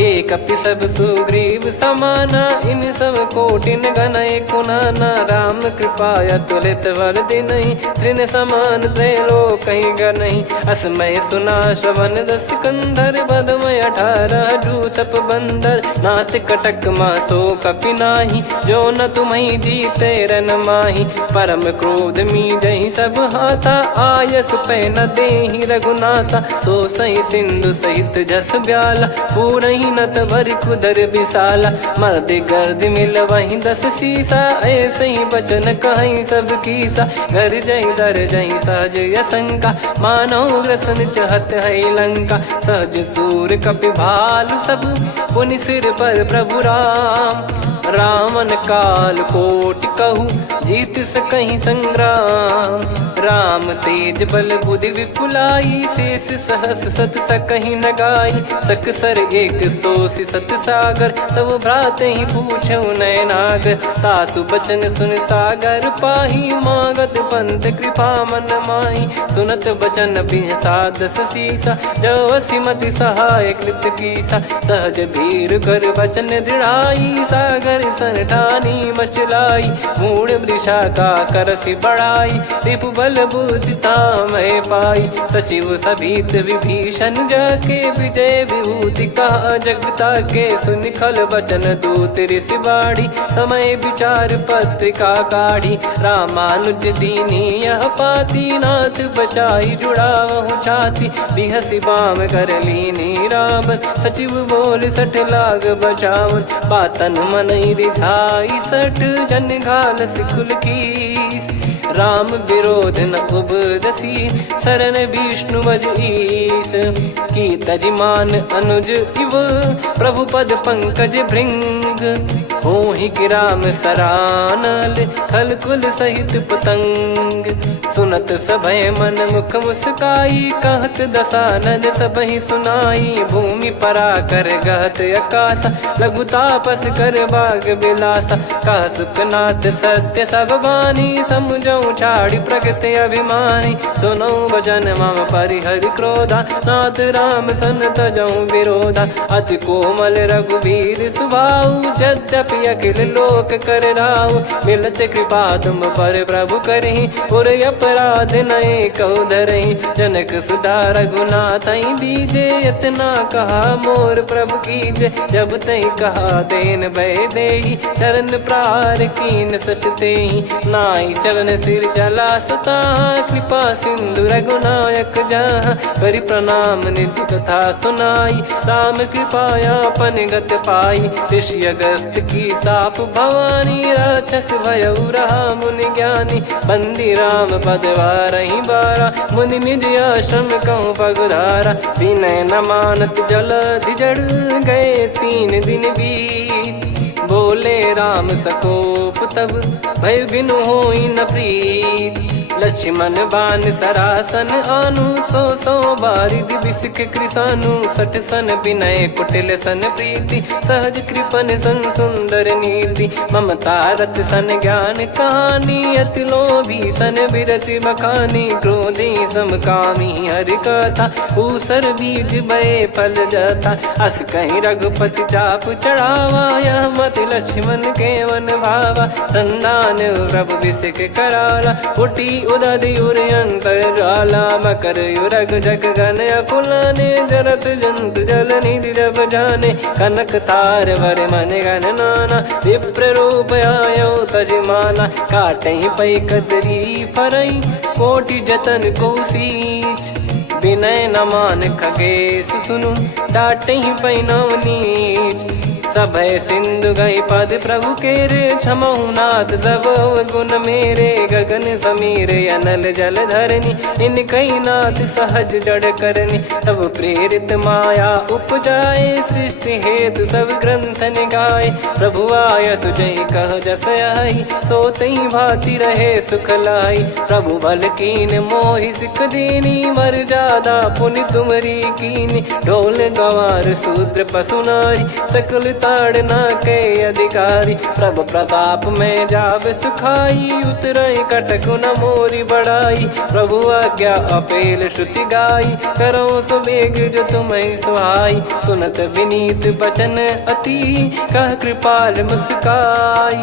एक कपि सब सुग्रीव समाना इन सब कोटिन गनय कुनाना। राम कृपा अतुलित बल दिनहि तृण समान त्रैलोक गनहि। असमय सुना श्रवण दस कंधर बदमय 18 जूतप बंदर। नाथ कटक मासो कपि नाही जो न तुम्हि जीते रन माही। परम क्रोध मी जहि सब हाथा आयस पै न देहि रघुनाथा। सो सही सिंधु सहित जस ब्याला पूरहि नत भर कुदर विशाला। मर्द गर्द मिल वहीं 10 सीसा ऐसे ही बचन कहीं सब कीसा। घर जय दर जय सहज यसंका मानव ग्रसन चहत है लंका। सहज सूर कपि भालु सब पुनि सिर पर प्रभु राम। रामन काल कोटि कहु जीत सकहि संग्राम। राम तेज बल बुद्धि विपुलाई शेष सहस सत सकहि न गाई। सकसर एक सोसि सत सागर तब भ्रात ही पूछौ नयनागर। तासु बचन सुन सागर पाही मागत पंथ कृपा मन माही। सुनत बचन बिहसा 10 सीसा जवसि मति सहाय कृत कीसा। सहज भीर कर बचन दृढ़ाई सागर सन ठानी मचलाई। मूढ़ वृषा का करसि बढ़ाई रिपु बल बुद्धि तामय पाई। सचिव सभीत विभीषण जाके विजय विभूति कहा जगता के। सुनि खल बचन दूत ऋषि बाड़ी समय विचार पत्रिका काढ़ी। रामानुज दीनी यह पाती नाथ बचाई जुड़ावहु छाती। बिहसि बाम कर लीनी राम सचिव बोल 60 लाग बचावन। बातन मन रिझाई 60 जन घाल सिकुल कीस। राम विरोध न उपदसी शरण विष्णु बज ईस। की तजिमान अनुज इव प्रभु पद पंकज भृंग। होहि कि राम सरानल खल कुल सहित पतंग। सुनत सभय मन मुख मुस्काई कहत दसानन सबहि सुनाई। भूमि परा कर गहत आकाशा लघु तापस कर बाग बिलासा। कह सुखनाथ सत्य सब बानी समुझौ छाड़ी प्रकृति अभिमानी। सुनो भजन मम परिहरि क्रोधा नाथ राम सन तजौ विरोधा। अति कोमल रघुवीर सुभाऊ यद्यपि अखिल लोक कर राऊ। मिलत कृपा तुम पर प्रभु करहि पुर अपराध नए कहु धरहि। जनक सुधा रघुनाथ दीजे इतना कहा मोर प्रभु कीजे। जब तई कहा देन भय देहि चरण प्रार कीन सटतेहि। नाई चरण सिर चला सता कृपा सिंधु रघुनायक जहाँ। करि प्रणाम नित्य कथा सुनाई राम कृपाया पन गत पाई। ऋषि अगस्त की साप भवानी राक्षस भयउ रहा मुनि ज्ञानी। बंदी राम पद वारहि बारा मुनि निज आश्रम कहूँ पगुधारा। विनय न मानत जल जड़ गए 3 दिन बीत। बोले राम सकोप तब भय बिनु होई न प्रीत। लक्ष्मण बान सरासन आनु 100 बारिधि बिसिख कृसानु। 60 सन विनय कुटिल सन प्रीति सहज कृपन सन सुंदर नीति। ममता रत सन ज्ञान कहानी अति लोभी सन बिरति बखानी। क्रोधी समकामी हरि कथा ऊसर बीज भय फल जाता। अस कहीं रघुपति चाप चढ़ावा यह मत लक्ष्मण के वन भावा। संदान प्रभु बिसिख कराला उठी उदधियुर अंतर्ज्वाला मकर युरग जग गण अकुलाने जरत जंत जल निधि जब जाने कनक तार वर मन गण नाना विप्र रूप आयो तजमाना काटहि पै कदरी फरई कोटि जतन को सींच विनय न मान खगेश सुनु डाटहि पै नव नीच सभय सिंधु गई पद प्रभु केरे क्षमहु नाथ सब गुण मेरे गगन समीरे अनल जल धरनी इन कई नाथ सहज जड़ करनी तब प्रेरित माया उपजाए सृष्टि हेतु सब ग्रंथ निगाए प्रभु आय सुजय कह जस आई सो तई भांति रहे सुख लाई प्रभु बल कीन मोहि सिख दीनी मर जादा पुनि तुमरी कीनी ढोल गवार शूद्र पशु नारी सकल ताड़ना के अधिकारी प्रभु प्रताप में जाब सुखाई उतरई कटक न मोरी बढ़ाई प्रभु आज्ञा अपेल श्रुति गाई करो सुबेग जो तुम्हें सुहाई सुनत विनीत बचन अति कह कृपाल मुस्काई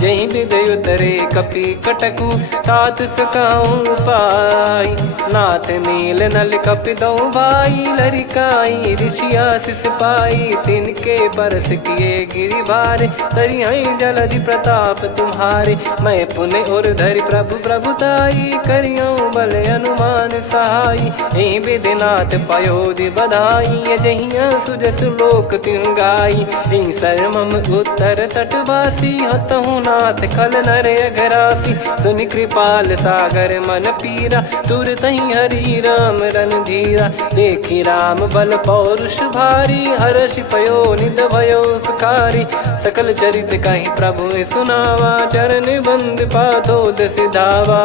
जही विदय उतरे कपि कटकु तात सकाऊं पाई नाथ नील नल कपि दो भाई लरिकाई ऋषिया शिष पाई तिनके परस किए गिरि भारे तरियाई जलधि प्रताप तुम्हारे मैं पुण्य और धरि प्रभु प्रभुताई करियो बल अनुमान सहाई यही विधिनाथ पयोधि बधाई जहिया सुजस लोक तिहु गाई यही सरमम उत्तर तटवासी हतहु नाथ खल नर अघरासी सुनि कृपाल सागर मन पीरा तुरत ही हरि राम रणधीरा देखी राम बल पौरुष भारी हर्षि पयो निध भयो सुखारी सकल चरित कहीं प्रभु सुनावा चरण बंद पाथोद सिधावा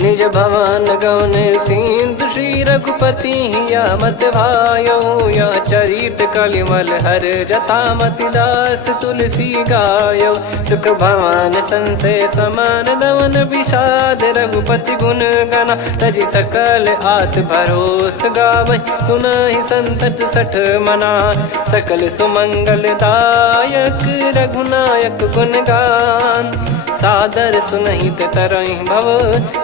निज भवन गौन सिंधु श्री रघुपति या मत भायो या चरित कलिमल हर जता मति दास तुलसी गायो सुख भवन संशय समान दवन विषाद रघुपति गुण गना तजि सकल आस भरोस गावै सुनहि संतत सठ मना सकल सुमंगल दायक रघुनायक गुण गान सादर सुनहित तरहि भव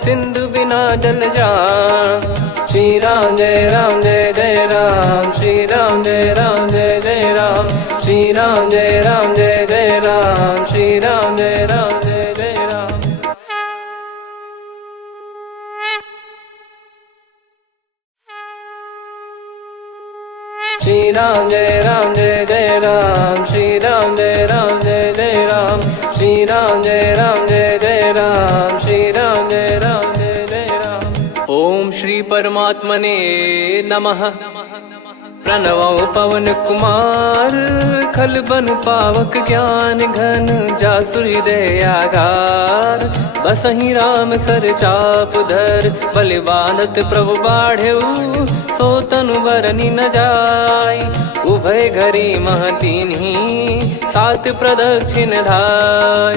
सिंधु बिना जल जान श्री राम जय जय राम श्री राम जय जय राम श्री राम जय जय राम श्री राम जय जय राम श्री राम जय जय राम श्री राम जय जय राम श्री राम जय जय राम श्री राम जय जय राम। ओम श्री परमात्मने नमः। प्रणवो पवन कुमार खल बन पावक ज्ञान घन जासु हृदय आगार बसहि राम सर चाप धर बलि बांधत प्रभु बाढ़ेऊ सो तनु बरनि न जाय उभय घरी महतीन्ही सात प्रदक्षिण धाय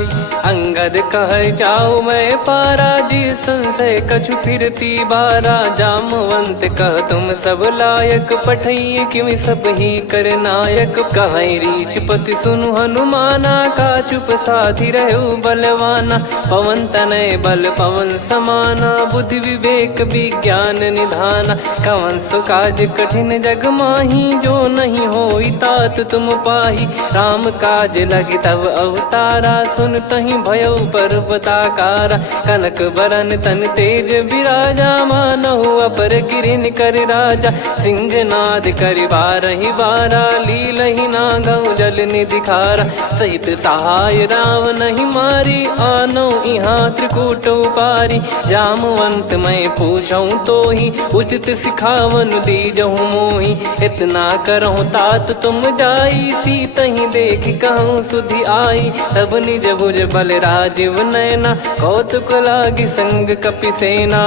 अंगद कह जाऊ मैं पारा जी संशय कछु फिरती बारा जामवंत कह तुम सब लायक पठई किमि सब ही कर नायक कहीं रीछ पति सुनु हनुमाना का चुप साधि रहो बलवाना पवन तनय बल पवन समाना बुद्धि विवेक विज्ञान निधाना कवन सो काज कठिन जग माही जो नहीं होई तात तुम पाही राम काज लगी तब अवतारा सुन तहि भयो पर्वताकारा कनक बरन तन तेज विराजा मानहु अपर गिरिन कर राजा सिंहनाद कर बारहि बारा लीलहि नागौ जल निधि खारा सहित सहाय राम नहीं मारी आनो इहाँ त्रिकूट पारी जामवंत मैं पूछऊं तो ही उचित सिखावन दीजहु मोही इतना करहु तात तुम जाई सीत ही देख कहूँ सुधि आई तब निज भुज बल राजीव नैना कौतुक लागी संग कपिसेना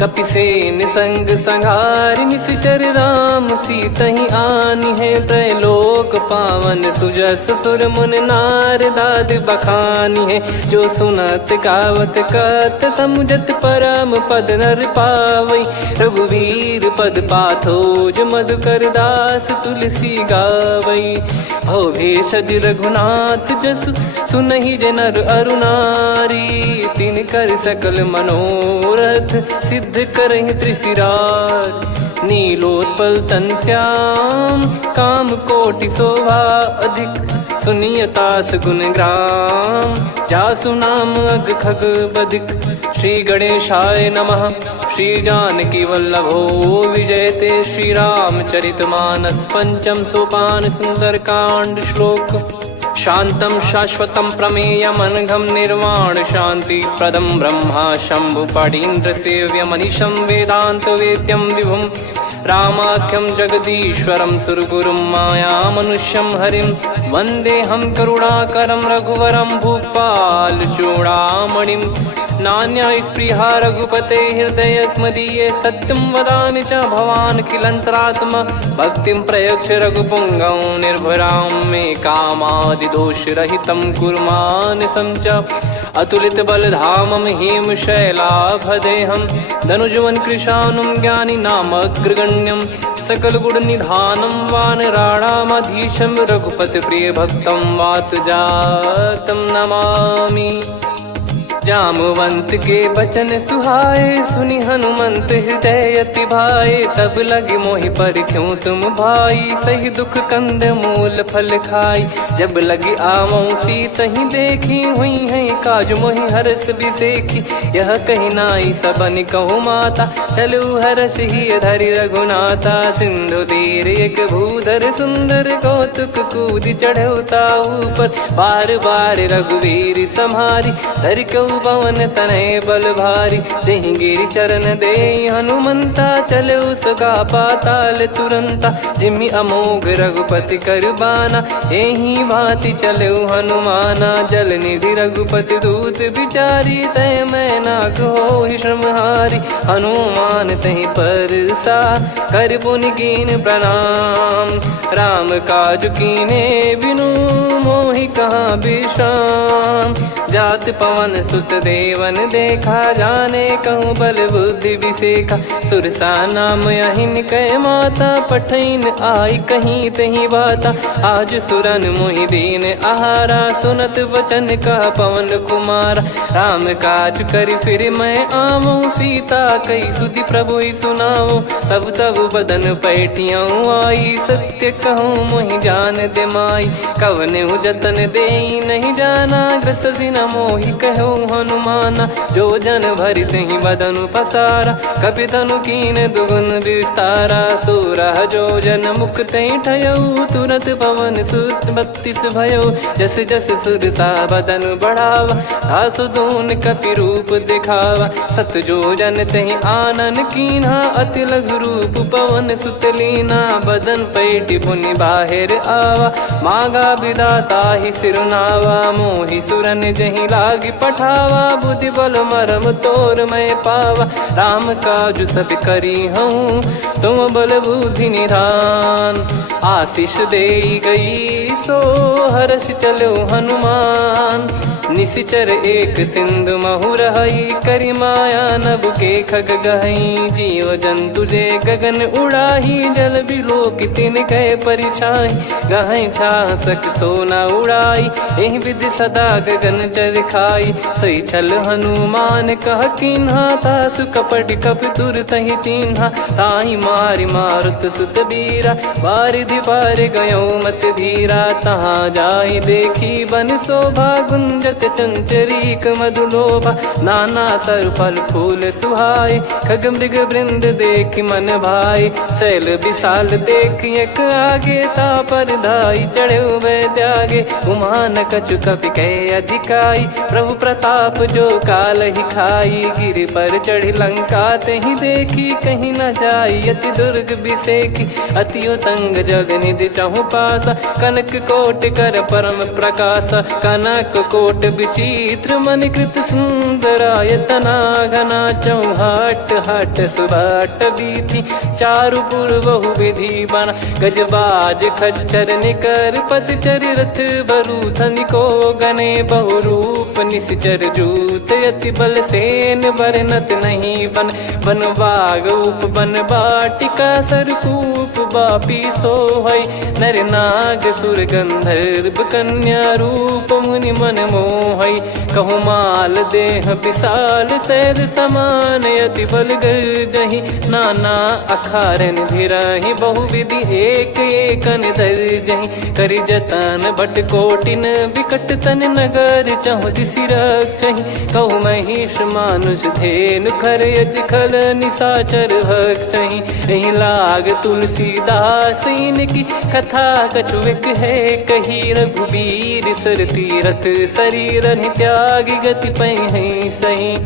कपिसेन संग संहारि निशिचर राम सीतहि आनि है त्रैलोक पावन सुजस सुर मुन नार दाद बखानी है जो सुनत गावत कत समुझत परम पद नर पावई रघुवीर पद पाथोज मधुकर दास तुलसी गावई हो भेषज रघुनाथ जसु सुनहि जे नर अरु नारी। तिन कर सकल मनोरथ सिद्ध करहि त्रिशिरार। नीलोत्पल तन श्याम काम कोटि शोभा अधिक। सुनियतास गुण ग्राम जासु नाम अग खग बधिक। श्री गणेशाय नमः। श्री जानकी वल्लभो विजयते। श्री रामचरितमानस पंचम सोपान सुंदरकांड श्लोक। शांतं शाश्वतं प्रमेयम् अनघं निर्वाण शांति प्रदं ब्रह्मा शंभु फणीन्द्र सेव्य मनीषं वेदांत वेद्यं विभुं। रामाख्यं जगदीश्वरं सुरगुरुं माया मनुष्यं हरिं। वन्देऽहं करुणाकरं रघुवरं भूपाल चूडामणिं। नान्या स्पृहा रघुपते हृदय स्मदीये। सत्यं वदामि च भवान् खिलन्तरात्मा। भक्तिं प्रयच्छ रघुपुङ्गं निर्भरां मे कामादिदोषरहितं कुर्मानसं च। अतुलित बलधामं हेमशैलाभदेहं। धनुजवन कृशानुं ज्ञानी नामग्रगण्यं। सकल गुण निधानं वानराणामधीशं। रघुपति प्रिय भक्तं वात जातं नमामि। जामवंत के बचन सुहाए सुनि हनुमंत हृदय अति भाए। तब लगे मोहि पर क्यों तुम भाई सही दुख कंद मूल फल खाई। जब लगी आवों सीत ही देखी हुई है काज मोहि हरस बिसेखी। यह कही नाई सबन कहु माता चलु हरष ही धरि रघुनाथा। सिंधु तीर एक भूधर सुंदर कौतुक कूद चढ़ौता ऊपर। बार बार रघुवीर सम्हारी धरि कऊ पवन तनय बल भारी। जहि गिरि चरण दे हनुमंता चले उसका पाताल तुरंता। जिमि अमोघ रघुपति कर बाना एहि भांति चले हनुमाना। जल निधि रघुपति दूत बिचारी तय मैं नाक होहि श्रमहारी। हनुमान तहि परसा कर पुनि कीन प्रणाम। राम काज कीने बिनु मोहि कहाँ विश्राम। जात पवन सुत देवन देखा जाने कहूँ बल बुद्धि विसेखा। सुरसा नाम यहिन कै माता पठैन आई कहीं तही बाता। आज सुरन मोहि दीन आहारा सुनत वचन कह पवन कुमारा। राम काज करि फिर मैं आवूं सीता कई सुधि प्रभु ही सुनाऊं। तब तब बदन पैठियाँ आई सत्य कहूँ मोहि जान दे माई। कवने जतन दे नहीं जाना ग्रसिन मोहि कहूँ हनुमाना। जो जन भरि तहि बदनु पसारा कपि तनु कीन दुगुन विस्तारा। सोरह जो जन मुख तहि ठयऊ तुरत पवन सुत 32 भयऊ। जस जस सुरसा बदनु बढ़ावा आसु दून कपि रूप दिखावा। सत जो जन तहि आनन कीन्हा अति लघु रूप पवन सुत लीना। बदन पैठि पुनि बाहिर आवा मांगा विधाता ही सिरुनावा। मोहि सुरन जहि लागी पठावा बुद्धि बल मरम तोर मैं पावा। राम काज सब करी हूँ तुम बल बुद्धि निधान। आशीष दे गई सो हर्ष चलो हनुमान। निशिचर एक सिंधु महु रहई करी माया नभ के खग गहई। जीव जंतु जे गगन उड़ाही जल बिलो कितिन गए परिछाई। गहई छासक सोना उड़ाई एहि विधि सदा गगन चर खाई। सही छल हनुमान कह कीन्हा तासु कपट कप तुर तहि चिन्हा। ताहि मारि मारुत सुत बीरा बारिधि पार गयो मत धीरा। तहाँ जाई देखी बन शोभा गुंजत चंचरीक मधुलोभा। नाना तरु फल फूल सुहाई खग मृग वृंद देख मन भाई। शैल विशाल देख एक आगे तापर धाई चढ़े वै त्यागे। उमा न कछु कपि कह अधिकाई प्रभु प्रताप जो काल ही खाई। गिर पर चढ़ी लंका तहि देखी कहीं न जाई अति दुर्ग बिसेखी। अति उतंग जग निधि चहु पासा कनक कोट कर परम प्रकाशा। कनक कोट विचित्र मन कृत सुंदरायतना घना चौहाट हाट सुबाट बीथी चारु पुर बहु विधि बना गजबाज खच्चर निकर पतचर रथ बरु धनिको गने बहु रूप निश्चर जूत अति बल सेन बरनत नहीं बन बन बाग उप बन बाटिका सरकूप बापी सोहई नर नाग सुर गंधर्व कन्या रूप मुनि मन मोहई कहु माल देह विशाल शैल समान अति बल गर्जहि नाना अखारन भिराहि बहुविधि एक एकन दर्जहि करि जतन बट कोटिन विकट तन नगर चहु दिसि रक्षहि कहु महिष मानुष धेनु खर यज खल निशाचर भक्षहि एहि लाग तुलसीदास इनकी कथा कछुक है कही रघुबीर सर तीरथ शरीर त्यागी गति पै सही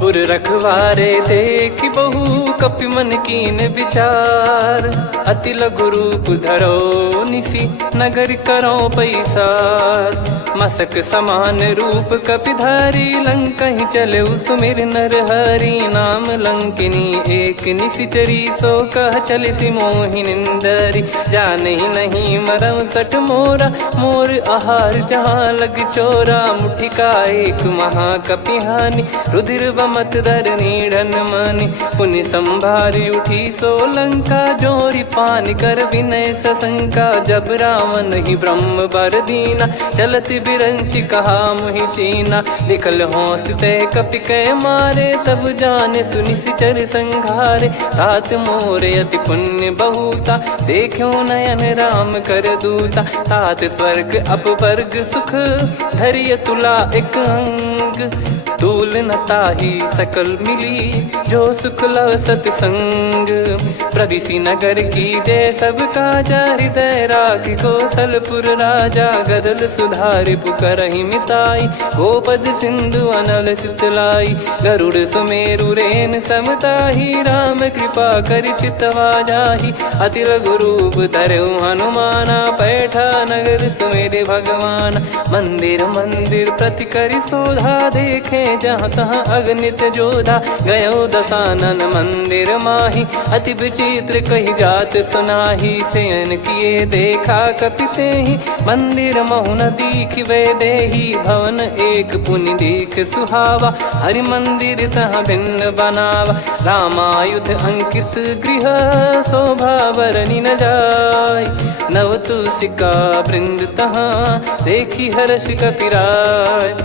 पुर रखवारे देख बहु कपि मन कीन विचार अति लघु रूप धरो निसी नगर करो पैसार मसक समान रूप कपिधारी लंकहि चले सुमिर नर हरि नाम लंकिनी एक निशिचरी सो कह चले सि मोहि निंदरी जानहि नहीं मरम सठ मोरा मोर आहार जहाँ लग चोरा मुठिका एक महाकपिहानि रुधिर बमत धरनी ढन मानि पुनि संभारी उठी सो लंका जोरी पान कर विनय सशंका जब रावण ही ब्रह्म बर दीना चलति बिरंचि कहा मुहि चीना निकल हौसते कपि कै मारे तब जाने सुनि सिचर संघारे तात मोरे अति पुण्य बहुता देखो नयन राम कर दूता तात स्वर्ग अपवर्ग सुख धरिय तुला एक अंग तूल न ताही सकल मिली जो सुख लव सतसंग प्रदिशि नगर की जय सब काजा हृदय राख कौशलपुर राजा गदल सुधारि पुकरहि मिताई गोपद सिंधु अनल सितलाई गरुड़ सुमेरु रेन समताही राम कृपा कर चितवा जाहि अति लघु रूप धरऊ हनुमाना बैठा नगर सुमेरे भगवान मंदिर मंदिर प्रति करि शोधा देखे जहाँ तहाँ अगणित जोधा गयो दशानन मंदिर माही अति विचित्र कही जात सुनाही सेन किए देखा कपिते ही मंदिर महु न दीख वे देही भवन एक पुनि दीख सुहावा हरि मंदिर तहाँ भिन्न बनावा रामायुध अंकित गृह शोभा बरनी न जाय नव तुलसिका वृंद तहाँ देखी हर्ष कपिराय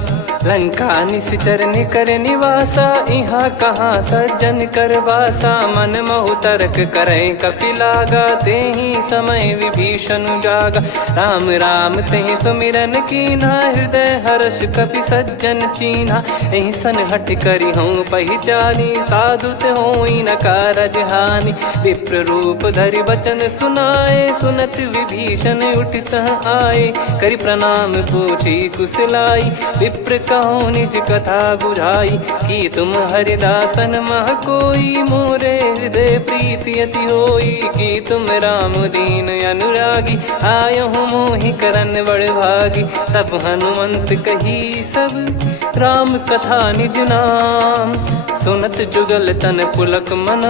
लंका निश्चर निकर निवासा इहाँ कहाँ सज्जन कर वासा मन महु तर्क करे कपिलागा तेहि समय विभीषण जागा राम राम तेहि सुमिरन कीना हृदय हर्ष कपि सज्जन चीन्हा एहि सन हट करी हूँ पहचानी साधु ते होई न कारज हानि विप्र रूप धरि वचन सुनाए सुनत विभीषण उठित आए करि प्रणाम पूछी कुशलाई विप्र कहो निज कथा बुझाई कि तुम हरिदासन मह कोई मोरे हृदय प्रीति अति होई कि तुम राम दीन अनुरागी आयहु मोहि करन बड़ भागी तब हनुमंत कही सब राम कथा निज नाम सुनत जुगल तन पुलक मन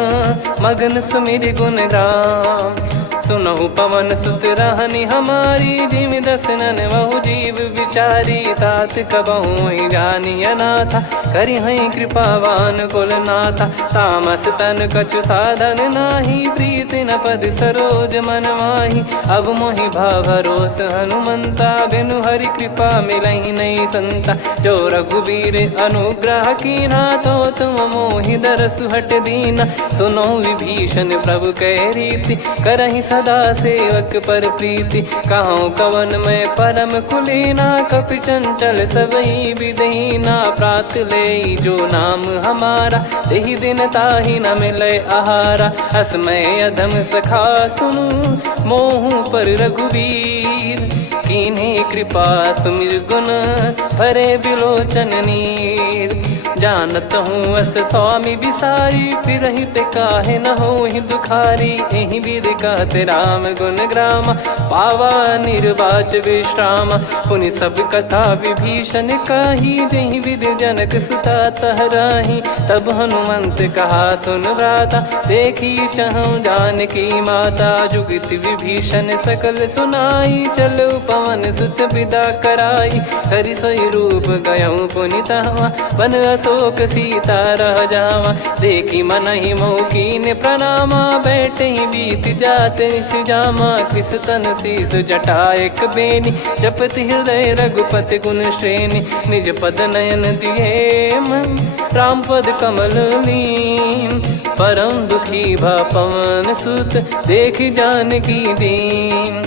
मगन सुमिर गुण राम सुनहु पवन सुत रहनी हमारी जिमि दसनन बहु जीव विचारी तात कबहु जानी अनाथा करि हई कृपावान कुल नाथा तामस तन कछु साधन नाही प्रीति न पद सरोज मन माही अब मोहि भाव भरोस हनुमंता बिनु हरि कृपा मिलहि नहीं संता जो रघुबीर अनुग्रह कीना तो तुम मोहि दरसु हट दीना सुनो विभीषण प्रभु कह रीति करहि सदा सेवक पर प्रीति कहूँ कवन में परम कुलीना कपि चंचल सबई विदहीना प्रात ले जो नाम हमारा तेहि दिन ताहि न मिले आहारा असमय अधम सखा सुनु मोहु पर रघुवीर कीन्हे कृपा सुमिर गुण भरे बिलोचन नीर जानत हूँ अस स्वामी बिसारी, फिर ही ते काहे न हो ही दुखारी। यही विधि कहते राम गुण ग्राम, पावा निर्वाच विश्राम। पुनि सब कथा विभीषण काही, जही विधि जनक सुता तहराही। तब हनुमंत कहा सुन भ्राता, देखी चहु जानकी माता। जुगित विभीषण सकल सुनाई, चलो पवन सुत विदा कराई। हरि सोई रूप गयऊँ पुनि तहवा, बन अशोक सीता रह जावा। देखी मनहि मौकीन प्रणामा, बैठे ही बीत जात निस जामा। कृस तन शीस जटा एक बेनी, जपति हृदय रघुपति गुण श्रेणी। निज पद नयन दिए मन, राम पद कमल लीन। परम दुखी भा पवन सुत, देखी जानकी दीन।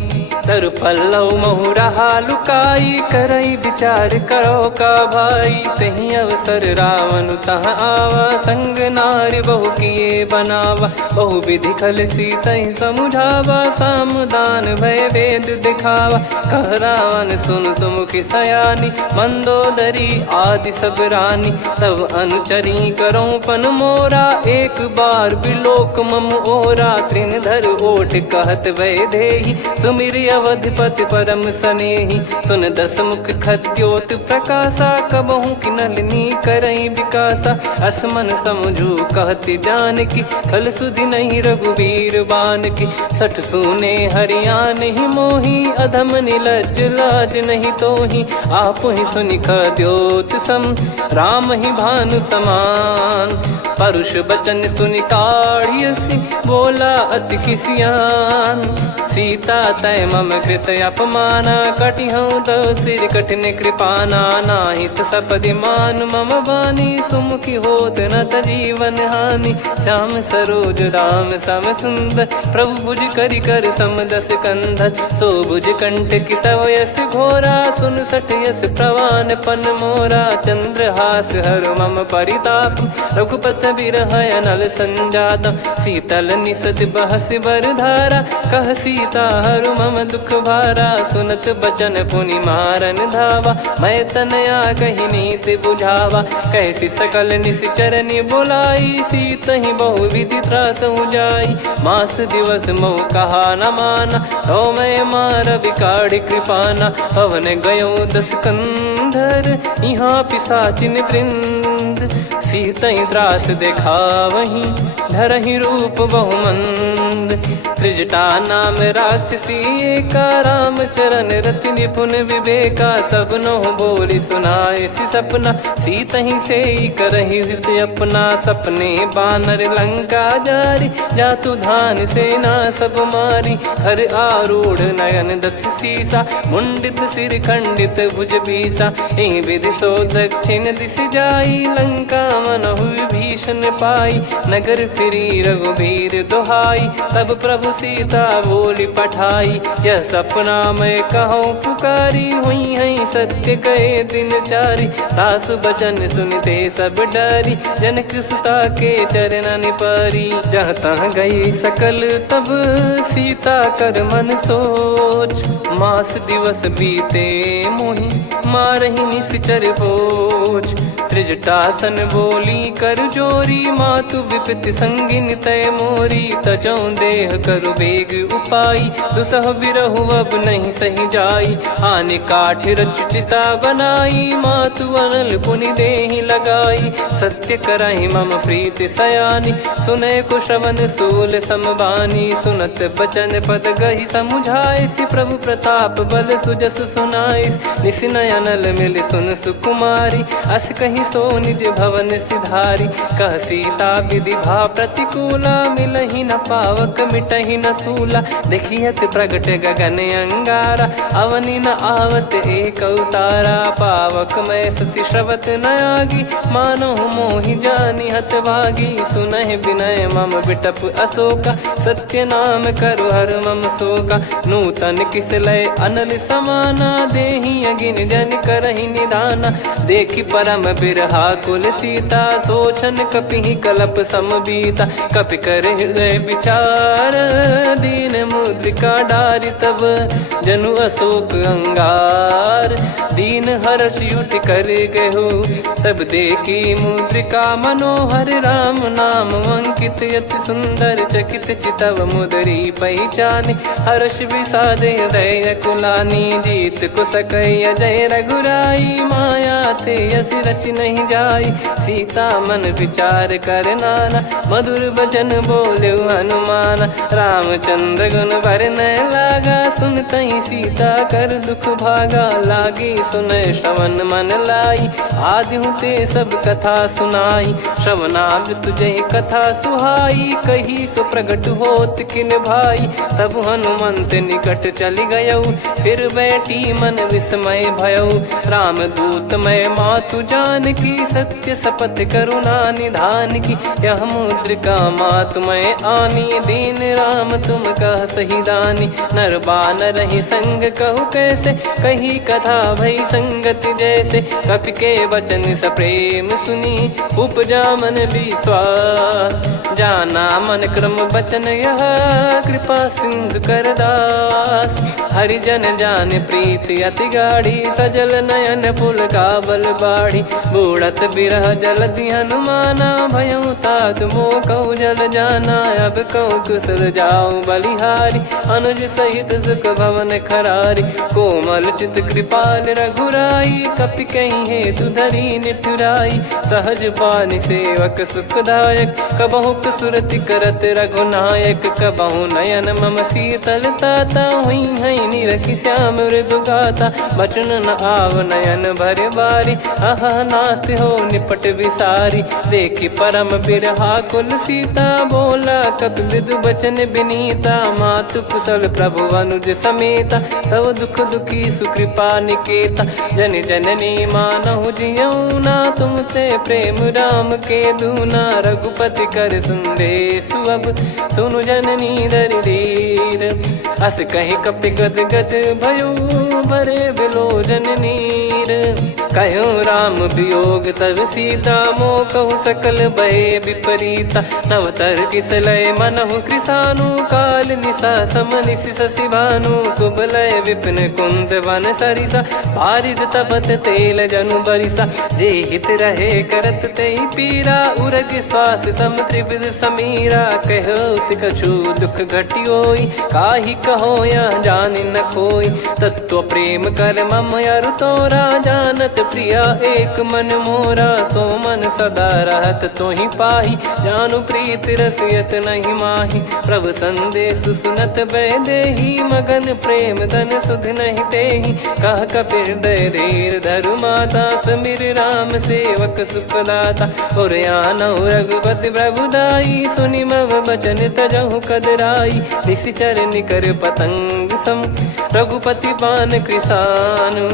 तरु पल्लव महु रहा लुकाई, करई विचार करो का भाई। तही अवसर रावण तहाँ आवा, संग नारी बहु किए बनावा। बहु विधि खल सीतहि समुझावा, सामदान भय वेद दिखावा। कह रावण सुन सुमुखी सयानी, मंदोदरी आदि सब रानी। तब अनुचरी करो पन मोरा, एक बार बिलोक मम ओरा। तृण धर ओठ कहत भय देहि, सुमिर अवधिपति परम सनेहि। सुन दस मुख खद्योत प्रकाशा, कबहु की नलिनी करई विकासा। असमन समझू कहति जानकी, खल सुधि नहीं रघुवीर बान की। सठ सुने हरियाण ही मोही, अधम निलज लाज नहीं तोही। आप ही सुनि खद्योत सम, राम ही भानु समान। परुष बचन सुनि काढ़ियसि, बोला अति किसियान। सीता तय मम कृत अपमाना, कटिहऊँ तो सिर कठिन कृपाना। नाहित सपदि मान मम बानी, सुमुखी होत न जीवन हानि। श्याम सरोज राम सम सुंदर, प्रभु भुज करि कर सम दस कंधर। सो भुज कंठ की तव यस घोरा, सुन सठ यस प्रवान पन मोरा। चंद्रहास हर मम परिताप, रघुपत बिरह अनल संजात। शीतल निसत बहस बर धारा, कह सीता हरु मम दुख भारा। सुनत बचन पुनि मारन धावा, मैं तनया कही नीति बुझावा। कैसी सकल निश्चरनि बुलाई, सीत ही बहु विधि त्रास जाई। मास दिवस मोह कहा न माना, तो मैं मार बिकाढ़ी कृपाना। पवन गयो दस कंधर, यहाँ पिशाचिन वृंद। सीतहि त्रास देखावहीं, धरहि रूप बहुमंद। त्रिजटा नाम राक्षसी एका, राम चरण रति निपुण विवेका। सबनो बोली सुनाए सि सपना, सीतहि से करहि हृद अपना। सपने बानर लंका जारी, जातु धान सेना सब मारी। हर आरूढ़ नयन दस सीसा, मुंडित सिर खंडित भुज बीसा। एहि विधि सो दक्षिण दिश जाई, लंका मनहु विभीषण पाई। नगर फिरी रघुबीर दुहाई, तब प्रभु सीता बोली पठाई। यह सपना मैं कहूँ पुकारी, हुई है सत्य कहे दिन चारी। सासु बचन सुनते सब डरी, जनक सुता के चरण परी। जहाँ तहाँ गई सकल तब सीता कर मन सोच। मास दिवस बीते मोहि, मारहि निश्चर बोझ। त्रिजटासन बोली कर जोरी, मातु विपति संगिन तय मोरी। तजौ देह करु बेग उपाई, दुसह बिरहु अब नहीं सही जाई। आने काठ रचिता बनाई, मातु अनल पुनि देहि लगाई। सत्य करहि मम प्रीति सयानी, सुनय को श्रवण सूल समबानी। सुनत बचन पद गहि समुझाए, सि प्रभु प्रताप बल सुजस सुनाइस। निस नयनल मिल सुन सुकुमारी, अस कहि सो निज भवन सिधारी। कह सीता विधि भा प्रतिकूला, मिलहि न पावक मिटहि न सूला। देखियत प्रगट गगन अंगारा, अवनि न आवत एक अवतारा। पावक मैं ससि श्रवत न आगी, मानो मोहि जानि हत भागी। सुनहि विनय मम बिटप अशोका, सत्य नाम करु हर मम शोका। नूतन किस लय अनल समाना, देहि अगिन जन करहि निधाना। देखि परम बिरहा कुल सीता, सोचन कपि कलप सम बीता। कपि कर हृदय विचार, दीन मुद्रिका डारि तब जनु अशोक अंगार। दीन हर्ष युट कर गहु, तब देखी मुद्रिका मनोहर। राम नाम अंकित अति सुंदर, चकित चितव मुदरी पहचानी। हर्ष विषाद हृदय कुलानी, जीत को सकय जय रघुराई। माया थे यस रच नहीं जाई, सीता मन विचार कर नाना। मधुर बचन बोले हनुमान, रामचंद्र गुण बरनय लागा। सुनतहि सीता कर दुख भागा, लागी सुनय श्रवण मन लाई। आदिहु ते सब कथा सुनाई, श्रवणाब तुझे कथा सुहाई। कही सो प्रगट होत किन भाई, तब हनुमंत निकट चली गयऊ। फिर बैठी मन विस्मय भयऊ, राम दूत मैं मातु जानकी। सत्य शपथ करुणा निधान की, यह मुद्रिका मातु मैं आनी। दीन राम तुम कह सही दानी, नर बानर ही संग कहु कैसे। कही कथा भई संगति जैसे, कपि के वचन सप्रेम सुनी। उपजा मन विश्वास, जाना मन क्रम बचन यह। कृपा सिंधु कर दास, हरिजन जान प्रीति अति गाढ़ी। सजल नयन पुल काबल बाढ़ी, बूढ़त बिरह जलधि हनुमाना। भयउ तात मोह कहु जल जाना, अब कहु कुशल जाऊं बलिहारी। अनुज सहित सुख भवन खरारी, कोमल चित कृपाल रघुराई। कपि कहीं हेतु धरी निठुराई, सहज पानि सेवक सुखदायक। कबहु सुरति करत रघुनायक, कबहु नयन मम शीतल ताता। हुई हई निरखि श्याम मृदु गाता, बचन न आव नयन भर बारी। अह नाथ हो निपट विसारी, देखि परम बिरहा कुल सीता। बोला कपि मृदु बचन बिनीता, मातु कुशल प्रभु अनुज समेता। तव दुख दुखी सुकृपा निकेता, जन जननी मानहु जियऊ ना। तुम ते प्रेम राम के दूना, रघुपति कर संदेशु अब सुनु जननी दरि धीर। अस कहि कपि गद गद भयो, भरे बिलोचन नीर। कहूँ राम वियोग तब सीता, मोह कहु सकल भय विपरीता। नव तर किसलय मनहु कृसानु, काल निशा सम निशि शशि भानु। कुबलय विपिन कुंद वन सरिसा, पारिद तपत तेल जनु बरिसा। जे हित रहे करत ते पीरा, उरग श्वास सम त्रिविध समीरा। कहो कछु दुख घटियोई, काहि कहो या जानि न कोई। तत्व प्रेम कर मम अरु तोरा, जानत प्रिया एक मन मोरा। सो मन सदा रहत तोहि पाही, जानु प्रीत रसियत नहीं माही। प्रभु संदेश सुनत भय देहि, मगन प्रेम धन सुध नहीं तेहि। कह कपिर दय धीर धरु माता, समीर राम सेवक सुखदाता। और आनहु रघुपति प्रभु दाई, सुनि मव बचन तजहु कदराई। निशिचर निकर पतंग सम, रघुपति पान कृसानु।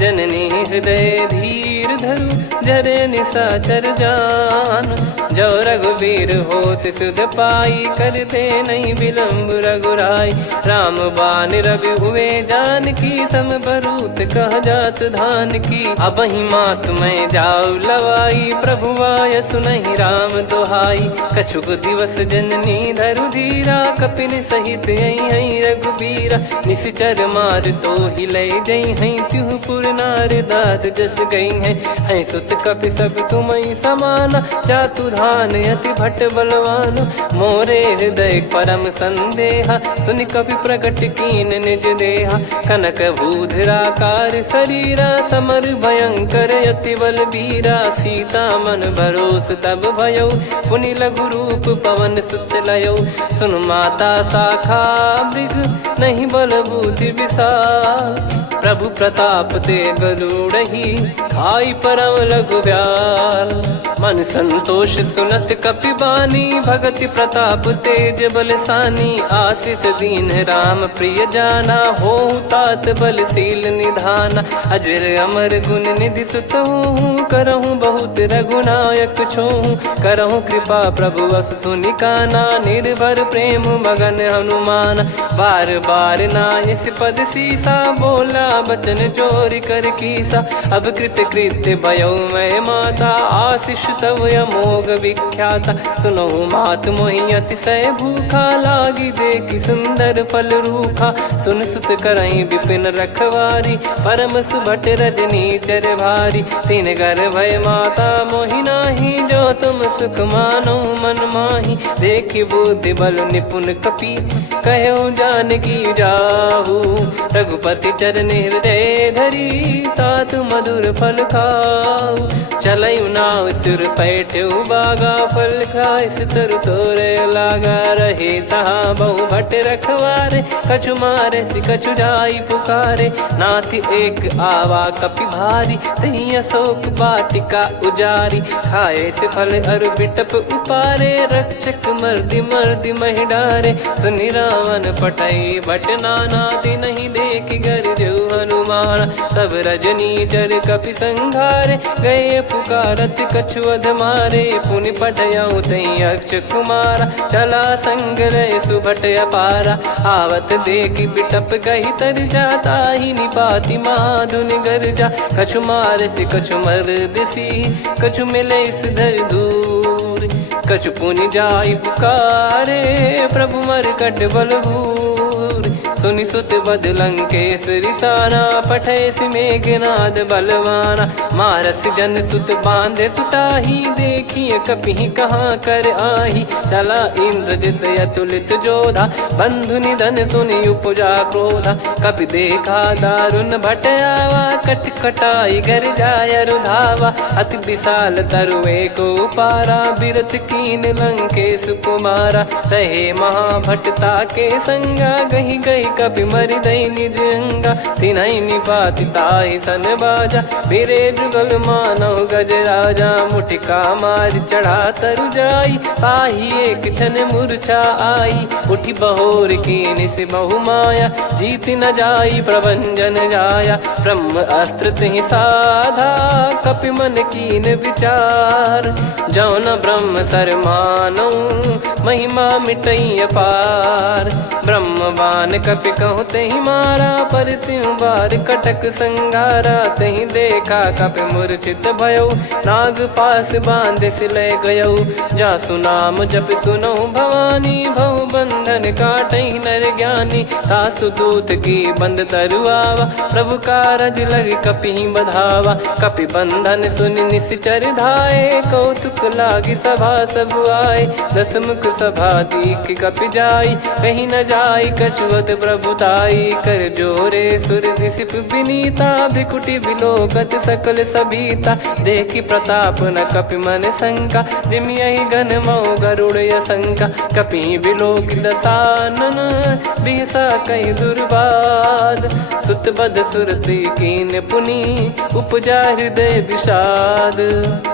जननी हृदय धीर धरु, जरे निशाचर जान। जो रघुवीर होत सुध पाई, करते नहीं विलंब रघुराई। राम बान रवि हुए जानकी, तम बरूत कह जात धान की। अब ही मात मैं जाऊ लवाई, प्रभु आय सुनहि राम दोहाई। कछुक दिवस जननी धरु धीरा, कपिन सहित हई रघुबीरा। निश्चर मार तो ही लय जई हई, त्युह पुर नार दाद जस गई है। सुत कपि सब तुम समाना, जातु धान अति भट बलवान। मोरे हृदय परम संदेहा, सुनि कपि प्रकट कीन निज देहा। कनक भूधराकार शरीरा, समर भयंकर अति बलबीरा। सीता मन भरोस तब भयऊ, पुनि लघु रूप पवन सुत लयऊ। सुन माता शाखा मृग, नहीं बल बुद्धि विशाल। प्रभु प्रताप ते गरुड़हि, खाई परम लघु ब्याल। मन संतोष सुनत कपि बानी, भगति प्रताप तेज बलसानी। आशीष दीन राम प्रिय जाना, होहु तात बलशील निधाना। अजर अमर गुण निधि सुतहु, करहु बहुत रघुनायक छोहु। करहु कृपा प्रभु अस सुनि काना, निर्भर प्रेम मगन हनुमान। बार बार नायस पद सीसा, बोला बचन चोरी कर कीसा। अब कृत कृत्य भयो मैं माता, आशीष तव अमोघ विख्याता। सुनो मात मोहि अतिशय भूखा, लागी देखी सुंदर फल रूखा। सुन सुत करई विपिन रखवारी, परम सुभट रजनी चर भारी। तीन घर भय माता मोहि नाही, जो तुम सुख मानो मन माही। देखी बुद्धि बल निपुण कपि, कहो जानकी जाहू। रघुपति चरण हृदय धरी, तात मधुर फल खाऊ। चलऊ नाव सुर पैठऊ बागा, फल खाइस तरु तोरे लागा। रहे तहाँ बहु भट रखवारे, कछु मारे सि कछु जाई पुकारे। नाथ एक आवा कपि भारी, तही अशोक वाटिका उजारी। खाए से फल अरु बिटप उपारे, रक्षक मर्दि मर्दि महि डारे। सुनि रावण पटई भट नाना, नहीं देखि गरजु हनुमान। तब रजनी चर कपि संघारे, गए पुकारत कछु अध मारे। पुनि पटयऊ तई अक्ष कुमारा, चला संग रहे सुभट अपारा। आवत देखि बिटप कही तर जाता, ही निपाति माधुन गर्जा। कछु मार से कछु मर्द सी, कछु मिले इस धर दूर। कछु पुनि जाई पुकारे, प्रभु मरकट बलभूर। सुनि सुत बद लंकेश्वरी साना, पठे सि मेघनाद बलवाना। मारस जन सुत बांधे सुताही, देखिए कपि कहाँ कर आही। चला इंद्रजित अतुलित जोधा, बंधु निधन सुनि उपजा क्रोधा। कपि देखा दारुण भट आवा, कट कटाई गर जाय रुधावा। अति विशाल तरुए को पारा, बिरत कीन लंकेश कुमारा। रहे महाभटता के संगा, गही गही कपि मरि दई निज अंगा। तिन्हि निपाति ताहि सन बाजा, फिरे जुगल मानव गज राजा। मुटिका मार चढ़ा तरु जाई, ताहि एक क्षण मूर्छा आई। उठी बहोर कीन से बहु माया, जीत न जाई प्रभंजन जाया। ब्रह्म अस्त्र तिहि साधा, कपि मन कीन विचार। जौ न ब्रह्म सर मानौ, महिमा मिटई अपार। ब्रह्मवान कपि कहु तहि मारा, पर त्यों बार कटक संगारा। तहि देखा कपि मूर्छित भयउ, नाग पास बांध सिले गयउ। जासु नाम जप सुनौ भवानी, भव बंधन काटहि नर ज्ञानी। तासु दूत की बंद तरुआवा, प्रभु कारज लग कपि बधावा। कपि बंधन सुनि निश्चर धाये, कौतुक लागी सभा सब आए। दस मुख सभा दीख कपि जाई, कहीं न जाई कछुअत प्रभुताई। कर जोरे सुर दिसिप विनीता, भ्रिकुटि बिलोकत सकल सबीता। देखि प्रताप न कपि मन शंका, जिमियहि घन मऊ गरुड़ असंका। कपि बिलोक दसानन, बिहसा कहि दुर्बाद। सुत बद सुरति कीन पुनि, उपजा हृदय विषाद।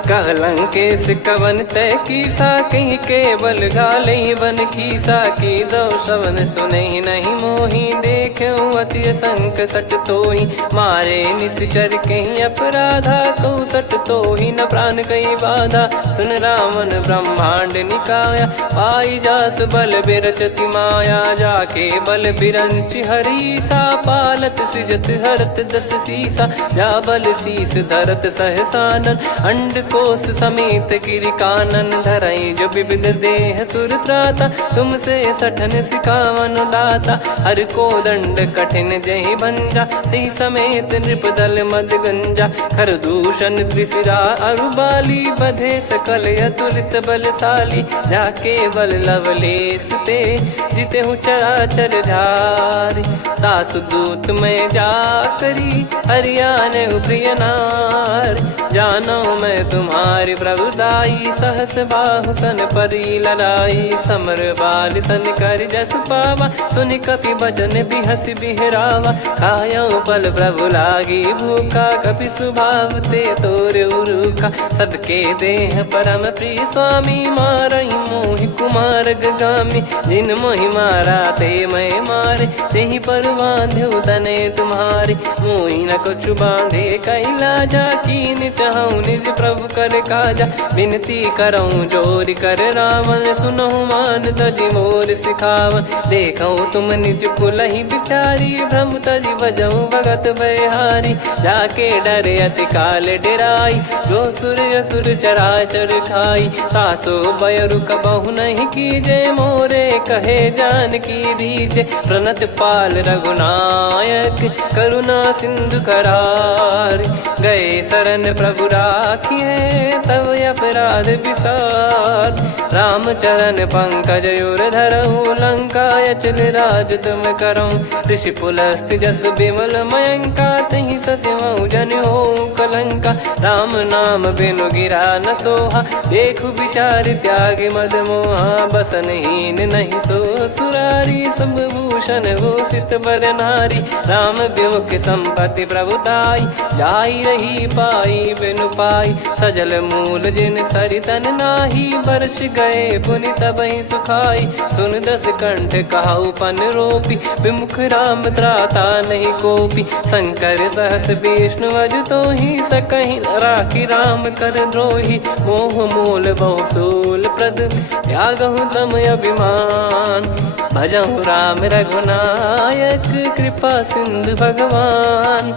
कह लंकेश कवन तय कीसा, कहीं केवल गाले बन खीसा। की दो श्रवण सुनहि नहीं मोही, देखऊं अति संक सट तोहि। मारे निश्चर कहीं अपराधा, कहूँ सट तोहि न प्राण कहीं बाधा। सुन रावण ब्रह्मांड निकाया, पाई जास बल बिरचति माया। जाके बल बिरंच हरीसा, पालत सृजत हरत दस सीसा। जा बल शीस धरत सहसानन, अंड कोश समेत गिरि कानन। धरई जो विविध देह सुर त्राता, तुमसे सठन सिखावन दाता। हर को दंड कठिन जहि भंजा, ती समेत नृप दल मद गंजा। खर दूषण त्रिशिरा अरुबाली, बधे सकल अतुलित बलशाली। जाके बल लवलेस ते, जिते हूँ चराचर झारी। दास दूत में जा करी, हरियाने प्रिय नार। जानो मैं तुम्हारी प्रभुदाई, सहस बाहु सन परी लड़ाई। समर बाल सन कर जस पावा, सुनि कपि बचन बिहस बिहरावा। खायऊ पल प्रभु लागी भूखा, कपि स्वभाव ते तोर उरुखा। सबके देह परम प्रिय स्वामी, मारई मोहि कुमार गगामी। जिन मोहि मारा ते मैं मारे, तेहि पर बांधे तने तुम्हारे। मोहि न कुछ बांधे कैला, जा कीन चहूँ निज प्रभु कर काजा। विनती करऊँ जोर कर रावण, सुनहु मान तजी मोर सिखावन। देखऊँ तुम निज कुलहि बिचारी, भ्रम तजी बजऊँ भगत बहारी। जाके डरे अति काल डेराई, जो सुर असुर चराचर खाई। तासो बयरु कबहु नहीं कीजे, मोरे कहे जान की दीजे। प्रणत पाल रघुनायक, करुणा सिंधु करार। गए शरण प्रभु राखिए, तब अपराध विसार। राम चरण पंकज उर धरहु, लंका अचल राज तुम करऊँ। ऋषि पुलस्त्य जस विमल मयंका, तहि सत्यमऊ जन हो कलंका। राम नाम बिनु गिरा न सोहा, देखु विचार त्याग मद मोहा। बसनहीन नहीं सो सुरारी, सब भूषण भूषित बर नारी। राम विमुख संपत्ति प्रभुताई, जाई रही पाई बिनु पाई। सजल मूल जिन सरितन नाही, बरस गए पुनि तबहि सुखाई। सुन दस कंठ कहाऊ पन रोपी, विमुख राम त्राता नहीं कोपी। शंकर सहस विष्णु अज तोहि, सकहि न राखी राम कर द्रोही। मोह मूल बहु सूल प्रद, त्यागहु तम अभिमान। भजहु राम रघुनायक, कृपा सिंधु भगवान।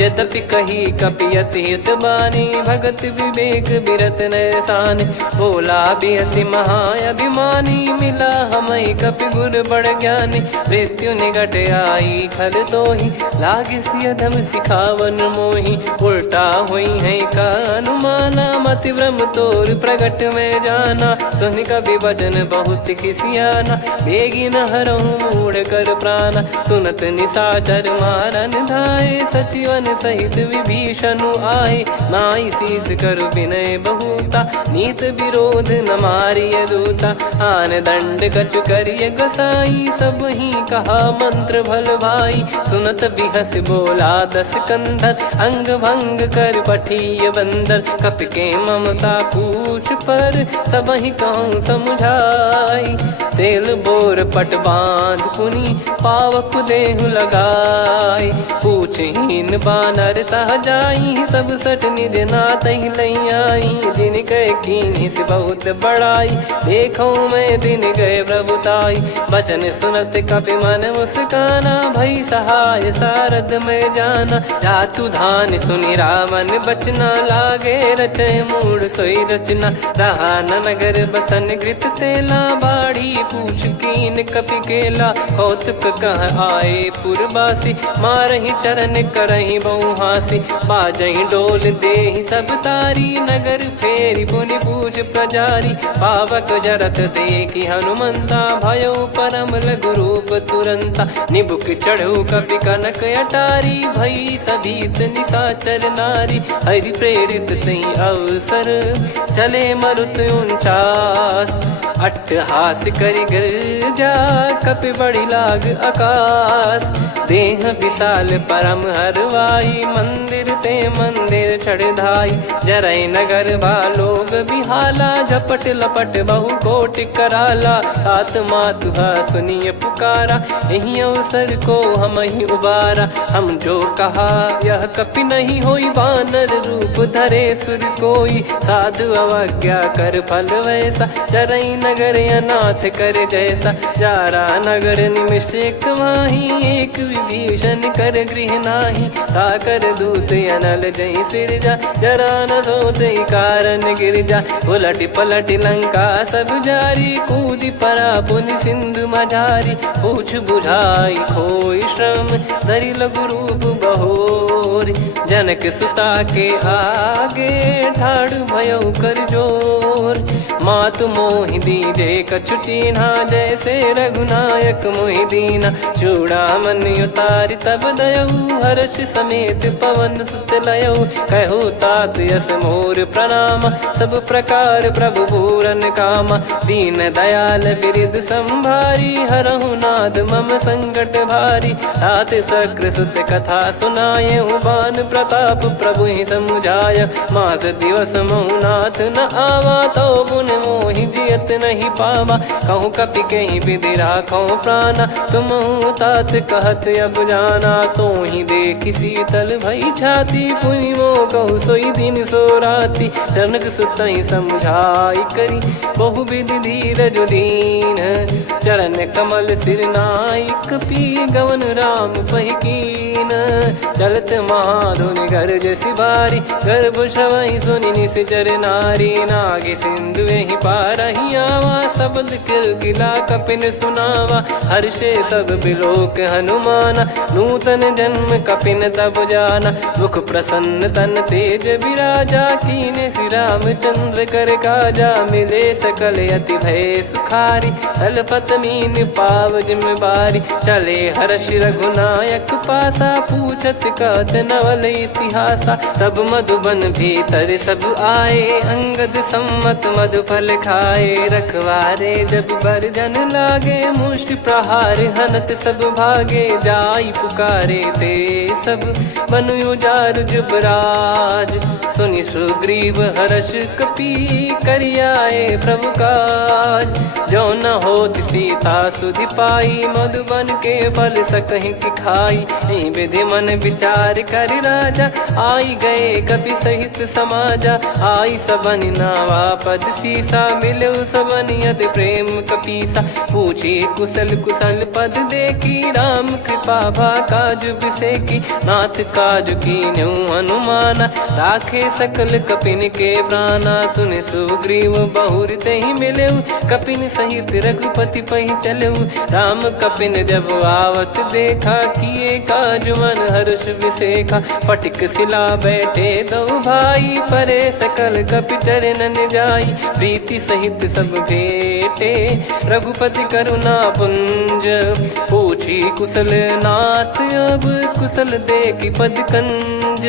यद्यपि कही कपियति हित बानी, भगत विवेक बिरत नैसान। बोला बिहसि महाअभिमानी, मिला हमई कपि गुर बड़ ज्ञानी। मृत्यु निकट आई खल तोहि, लागिसि अधम सिखावन मोहि। उल्टा हुई है का अनुमाना, मति भ्रम तोर प्रगट में जाना। सुनि कपि वचन बहुत खिसियाना, बेगी न हरहु मूढ़ कर प्राणा। सुनत निशाचर मारन धाये, सचिवन सहित विभीषण आए। नाई शीस कर विनय बहुता, नीत विरोध न मारिय दूता। आन दंड कछु करिय गोसाई, सब ही कहा मंत्र भल भाई। सुनत बिहस बोला दस कंधर, अंग भंग कर पठिय बंदर। कपि के ममता पूछ पर, सब ही कहूँ समझाई। तेल बोर पट बांध पुनि, पावक देहु लगाई। पूछहीन बानर तह जाई, तब सट निज नातहि लई आई। दिन गए कीन्हि से बहुत बड़ाई, देखो मैं दिन गए प्रभुताई। बचन सुनत कपि मन मुस्काना, भई सहाय सारद में जाना। जातु धान सुनि रावण बचना, लागे रचय मूढ़ सोई रचना। रहा न नगर बसन कृत तेला, बाढ़ी पूछ कीन कपि केला। कौतुक कह आए पुरबासी, मारहि चरण करहि बहु हासी। बाजहि डोल देहि सब तारी, नगर फेरी पुनि पूज प्रजारी। पावक जरत देखि हनुमंता, भयो परम लघु रूप तुरंता। निबुक चढ़ऊ कपि कनक अटारी, भई सभीत निशाचर नारी। हरि प्रेरित तहि अवसर, चले मरुत 49। अट्टहास करि गिरजा, कपि बड़ी लाग आकाश। देह विशाल परम हरवाई, मंदिर ते मंदिर चढ़ धाई। जरई नगर बालोग बिहाला, झपट लपट बहु कोटि कराला। सात मातुहा सुनिय पुकारा, यही अवसर को हम ही उबारा। हम जो कहा यह कपि नहीं होई, वानर रूप धरे सुर कोई। साधु अवज्ञा कर फल वैसा, जरई नगर अनाथ कर जैसा। जारा नगर निमिष एक माही, एक विभीषण कर गृह नाही। ताकर दूत अनल जई सिरजा, जरा न सोते कारण गिरजा। उलट पलट लंका सब जारी, कूदि परा पुनि सिंधु मझारी। पूछ बुझाई खोई श्रम, धरि लघु रूप बहोरी। जनक सुता के आगे, ठाड़ भयउ कर जोर। मातु मोहि दीजे कछु चीन्हा, जैसे रघुनायक मोहि दीना। चूड़ामन उतारि तब दयऊ, हर्ष समेत पवन सुत लयऊ। कहु तात यस मोर प्रणाम, सब प्रकार प्रभु पूरन कामा। दीन दयाल बिरिद संभारी, हरहु नाद मम संकट भारी। तात सक्र सुत कथा सुनाये, बान प्रताप प्रभु ही समुझाय। मास दिवस महु नाथ न आवा, तो पुन मोहि जियत नहीं पावा। कहूँ कपि कहीं विधि राखो प्राणा, तुम तात कहत अब जाना। तो ही देखी शीतल भई छाती, पुनि मो कहु सोई दिन सो राती। जनक सुतहि समझाई करी, बहु विधि धीरज दीन। चरण कमल सिर नायक, पी गवन राम पहि कीन। चलत महाधुनि गरज सिबारी, गर्भ श्रवहि सुनि निश्चर नारी। नागे सिंधु ही पारहि आवा, शब्द किलकिला कपिन सुनावा। हर्षे सब बिलोक हनुमाना, नूतन जन्म कपिन तब जाना। मुख प्रसन्न तन तेज विराजा, कीने श्री रामचंद्र कर काजा। मिले सकल अति भय सुखारी, तलपत मीन पाव जिम्मेवारी। चले हर्ष रघुनायक पासा, पूछत कहत नवल इतिहासा। तब मधुबन भीतर सब आए, अंगद सम्मत मधुफल खाए। रखवारे जब बरजन लागे, मुष्टि प्रहार हनत सब भागे। जाई पुकारे ते सब, बन उजार जुबराज। सुनि सुग्रीव हर्ष कपि, करियाए प्रभु काज। जो न होत सीता सुधि पाई, मधुबन के फल सकहि की खाई। विधि मन विचार कर राजा, आई गए कपि सहित समाजा। आई सबन नावा पद सीसा, मिलो सबन यद प्रेम कपीसा। पूछी कुशल कुशल पद देखी, राम कृपा भा काज बिसेकी। नाथ काज कीन्यु हनुमाना, राखे सकल कपिन के प्राणा। सुन सुग्रीव बहुर तहि मिलेउ, कपिन सहित रघुपति पहि चलेउ। राम कपिन जब आवत देखा, किए काज मन हर्ष विसेखा। फटिक सिला बैठे दो भाई, परे सकल कपि चरणन जाई। प्रीति सहित सब भेटे, रघुपति करुणा पुंज। पूछी कुशल नाथ अब, कुशल देखि पद कंज।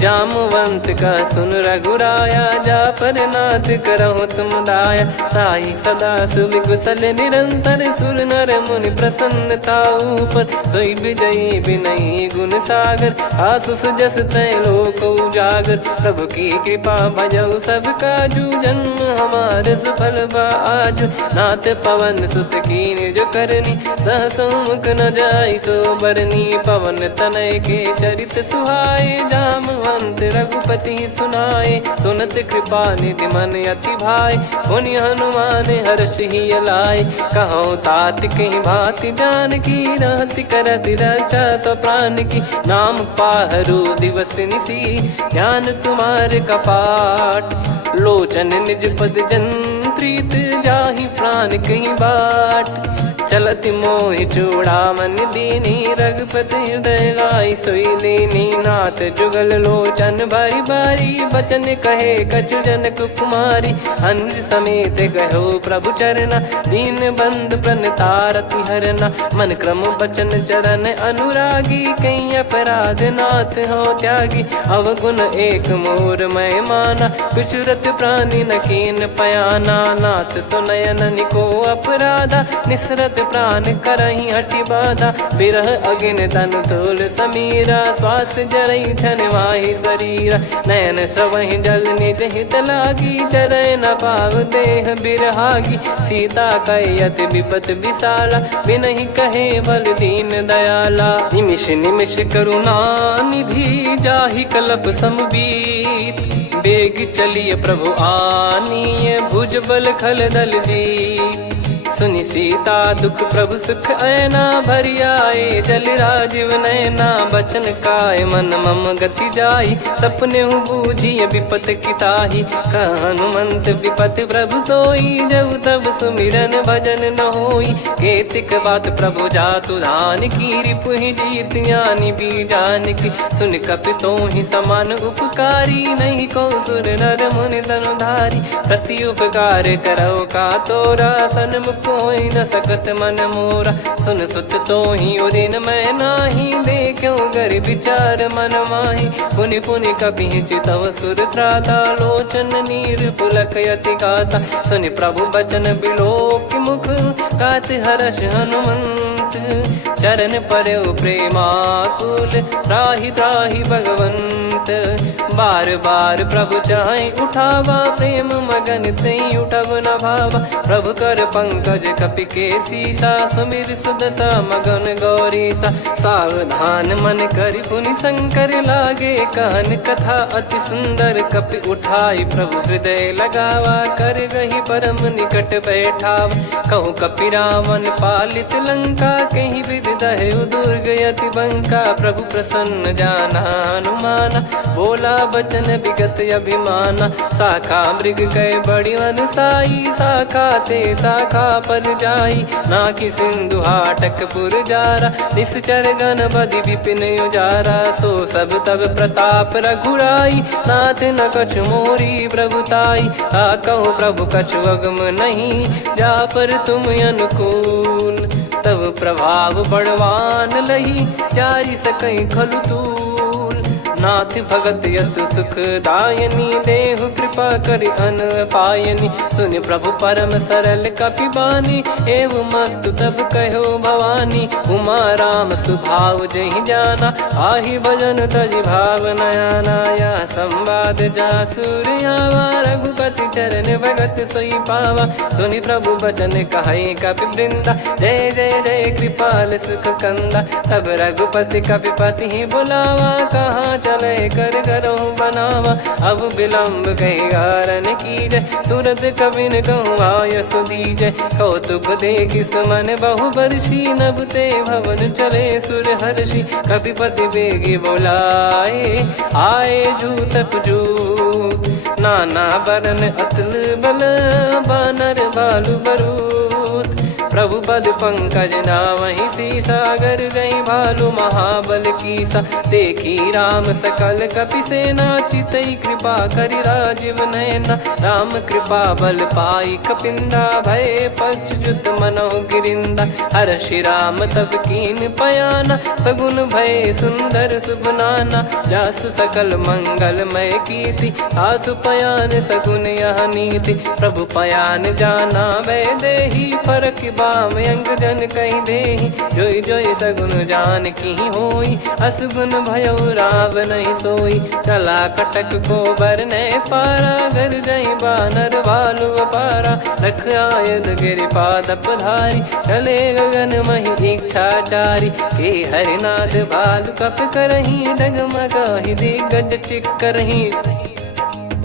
जामवंत का सुन रघुराया, जा पर नाथ करहु तुम दाया। ताहि सदा सुभि कुशल निरंतर, सुर नर मुनि प्रसन्नता ऊपर। सोई विजयी विनयी गुण सागर, आसुस जस त्रैलोक उजागर। प्रभु की कृपा भजऊ सब काजू, जन्म हमार सफल बा आजु। नाथ पवन सुत कीन जो करनी, सहसो मुख न जाई सो बरनी। पवन तनय के चरित सुहाए, जामवंत रघुपति सुनाए। सुनत कृपा निधि मन अति भाई, पुनि हनुमान हर्ष ही लाए। कहो तात कहीं भांति जान की, रहति करति रक्षा सो प्राण की। नाम पाहरु दिवस निसी, ध्यान तुम्हारे कपाट। लोचन निज पद जंत्रित, जाहि प्राण कहीं बाट। चलति मोहि चूड़ामन दीनी, रघुपति हृदय लाई सोई लीनी। नाथ जुगल लोचन बारी बारी, बचन कहे कछु जनक कुमारी। अनुज समेत गयो प्रभु चरना, दीन बंधु प्रणतारति हरना। मन क्रम बचन चरण अनुरागी, कहीं अपराध नाथ हो त्यागी। अवगुण एक मोर मैं माना, बिचुरत प्राणी न कीन पयाना। नाथ सुनयन निको अपराधा, निसरत प्राण करहि हटि बाधा। बिरह अगिन तन तोल समीरा, श्वास जरई छन माहि शरीरा। नयन श्रवहि जल निज हित लागी, चरय न पाव देह बिरहागी। सीता कयत विपत विशाला, बिनहि कहे बल दीन दयाला। निमिष निमिष करुणा निधि, जाहि कलप समबीत। बेग चलिय प्रभु आनीय, भुज बल खल दल जीत। सुनि सीता दुख प्रभु सुख ऐना, भरि आए जल राजीव नैना। बचन काय मन मम गति जाई, सपने हूँ बूझिय विपत किताही। हनुमंत विपत प्रभु सोई, जब तब सुमिरन भजन न होई। केतिक बात प्रभु जातु धान की, रिपुहि जीत ज्ञानी बीजान की। सुन कपि तोहि समान उपकारी, नहीं को सुर नर मुनि तनुधारी। प्रति उपकार करौ का तोरा, सन्मुख कोई न सकत मन मोरा। सुन सुत तो ही उदिन मैं नाही, देखो गर विचार मन माही। पुनि पुनि कपि चितव सुर त्राता, लोचन नीर पुलक यति गाता। सुनि प्रभु बचन बिलोक मुख, गात हर्ष हनुमंत। चरण परौ प्रेमाकुल, त्राहि त्राहि भगवंत। उठत। बार बार प्रभु चाहे उठावा, प्रेम मगन तई उठब न भावा। प्रभु कर पंकज कपि के सीसा, सुमिर सुदशा मगन गौरीसा। सावधान मन करि पुनि शंकर लागे, कहन कथा अति सुंदर कपि उठाई। प्रभु हृदय लगावा, कर गही परम निकट बैठावा। कहूँ कपि रावण पालित लंका, कहीं विद दहु दुर्ग यति बंका। प्रभु प्रसन्न जाना हनुमाना, बोला बचन विगत अभिमाना। शाखा मृग कह बड़ी अनुसाई, शाखा ते शाखा पर जाई। नाकि सिंधु हाटक पुर जारा, निश्चर गण बदि विपिन उजारा। सो सब तब प्रताप रघुराई, नाथ न कछु मोरी प्रभुताई। कहूँ प्रभु कछु अगम नहीं, जा पर तुम अनुकूल। तब प्रभाव बड़वान लही, जारी सकई खलु तूल। नाथ भगत यत सुख दायनी, देहु कृपा करि अन पायनी। सुन प्रभु परम सरल कपि बानी, एव मस्तु तब कहो भवानी। उमा राम सुभाव जहि जाना, आहि भजन तजि भाव नया नाया। संवाद जासुर आवा, रघुपति चरण भगत सोई पावा। सुनि प्रभु बचन कहै कपि वृंदा, जय जय जय कृपाल सुख कंदा। तब रघुपति कपि पति ही बुलावा, कहाँ चले कर करहु बनावा। अब विलम्ब कही कारण कीजय, तुरत कबिन कहूँ आय सुदीजय। कौतुक देखि सुमन बहु बरसी, नभ ते भवन चले सुर हर्षि। कपिपति बेगी बोलाए, आए जूतप जूत। नाना बरन अतुल बल, बानर बालु बरूत। प्रभु पद पंकज नावहि सीसा, गर गई भालु महाबल कीसा। देखी राम सकल कपि सेना, चितई कृपा करि राजीव नयना। राम कृपा बल पाई कपिंदा, भय पक्षजुत मनहु गिरिंदा। हर्षि राम तब कीन पयाना, सगुन भय सुंदर शुभ नाना। जासु सकल मंगलमय कीर्ति, आसु पयान सगुन यह नीति। प्रभु पयान जाना वै देहि, फरक बाम अंग जन कहि देहि। जोई जोई सगुन जान की होई, असगुन भयो राव नहीं सोई। चला कटक को बरने पारा, घर जई बानर भालु अपारा। रख आयद गिरि पादप धारी, चले गगन महि इच्छाचारी। के हरिनाथ भालु कप करही, डगमगाहि दिग्गज चिक्करही।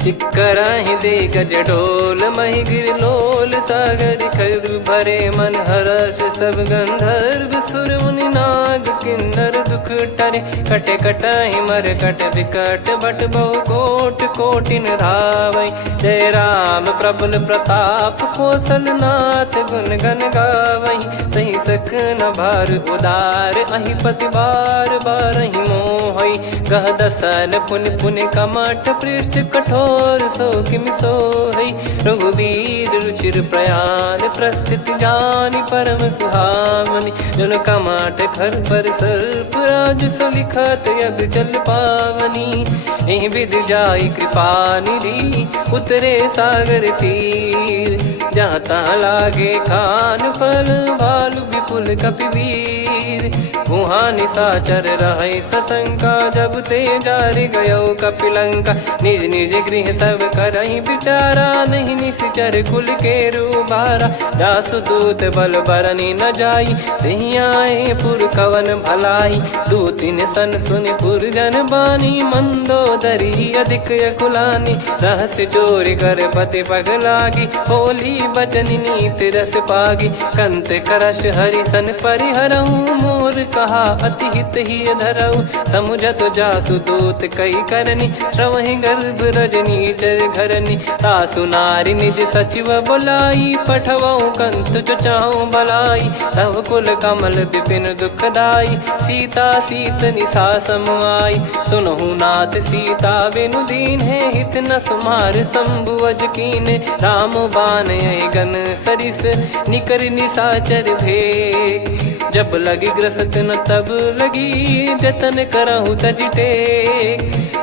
चिक्कराहि दिग्गज ढोल, महि गिर लोल। सागर खरु भरे मन हर्ष, सब गंधर्व सुर मुनि नाग किन्नर दुख टरे। कटे कटाहि मर कट विकट, बट बहु कोट कोटिन धावै। जय राम प्रबल प्रताप, कौशल नाथ गुण गण गावै। सही सक न भार उदार, अहि पति बार बारहि मोहै। गह दसन पुन पुन कमठ, पृष्ठ कठोर सो किमि सोहै। रघुवीर रुचिर प्रयाण, प्रस्थित जानि परम सुहावनी। जन कमाट खर पर सर्प, राज सलिखत अब चल पावनी। एहि विध जाई कृपा निधि, उतरे सागर तीर। जहाँ तहाँ लागे खान फल, भालु विपुल कपि वीर। वहाँ निशाचर रहै सशंका, जब ते जारि गयो कपिलंका। निज निज गृह सब करहि विचारा, नहीं निश्चर कुल के रूबारा। जासु दूत बल बरनी न जाई, तहि आए पुर कवन भलाई। दूतिन सन सुनि पुर जन बानी, मंदोदरी अधिक अकुलानी। रहस्य चोरी कर पति पग लागी, होली बचन नीत रस पागी। कंत करश हरि सन परिहरहु, मोर कहा अति हित ही धरऊ। समुझत जासु दूत कई करनी, श्रवहि गर्भ रजनी चर घरनी। तासु नारी निज सचिव बुलाई, पठवऊ कंत जो चाहूं भलाई। तव कुल कमल विपिन दुखदाई, सीता सीत निशा समुआई। सुनहु नाथ सीता बिनु दीन है, हित न सुमार शंभु अज कीने। राम बान यही गन सरिस, निकर निशाचर भेग। जब लगी ग्रसत न तब लगी, जतन करहु तज टेक।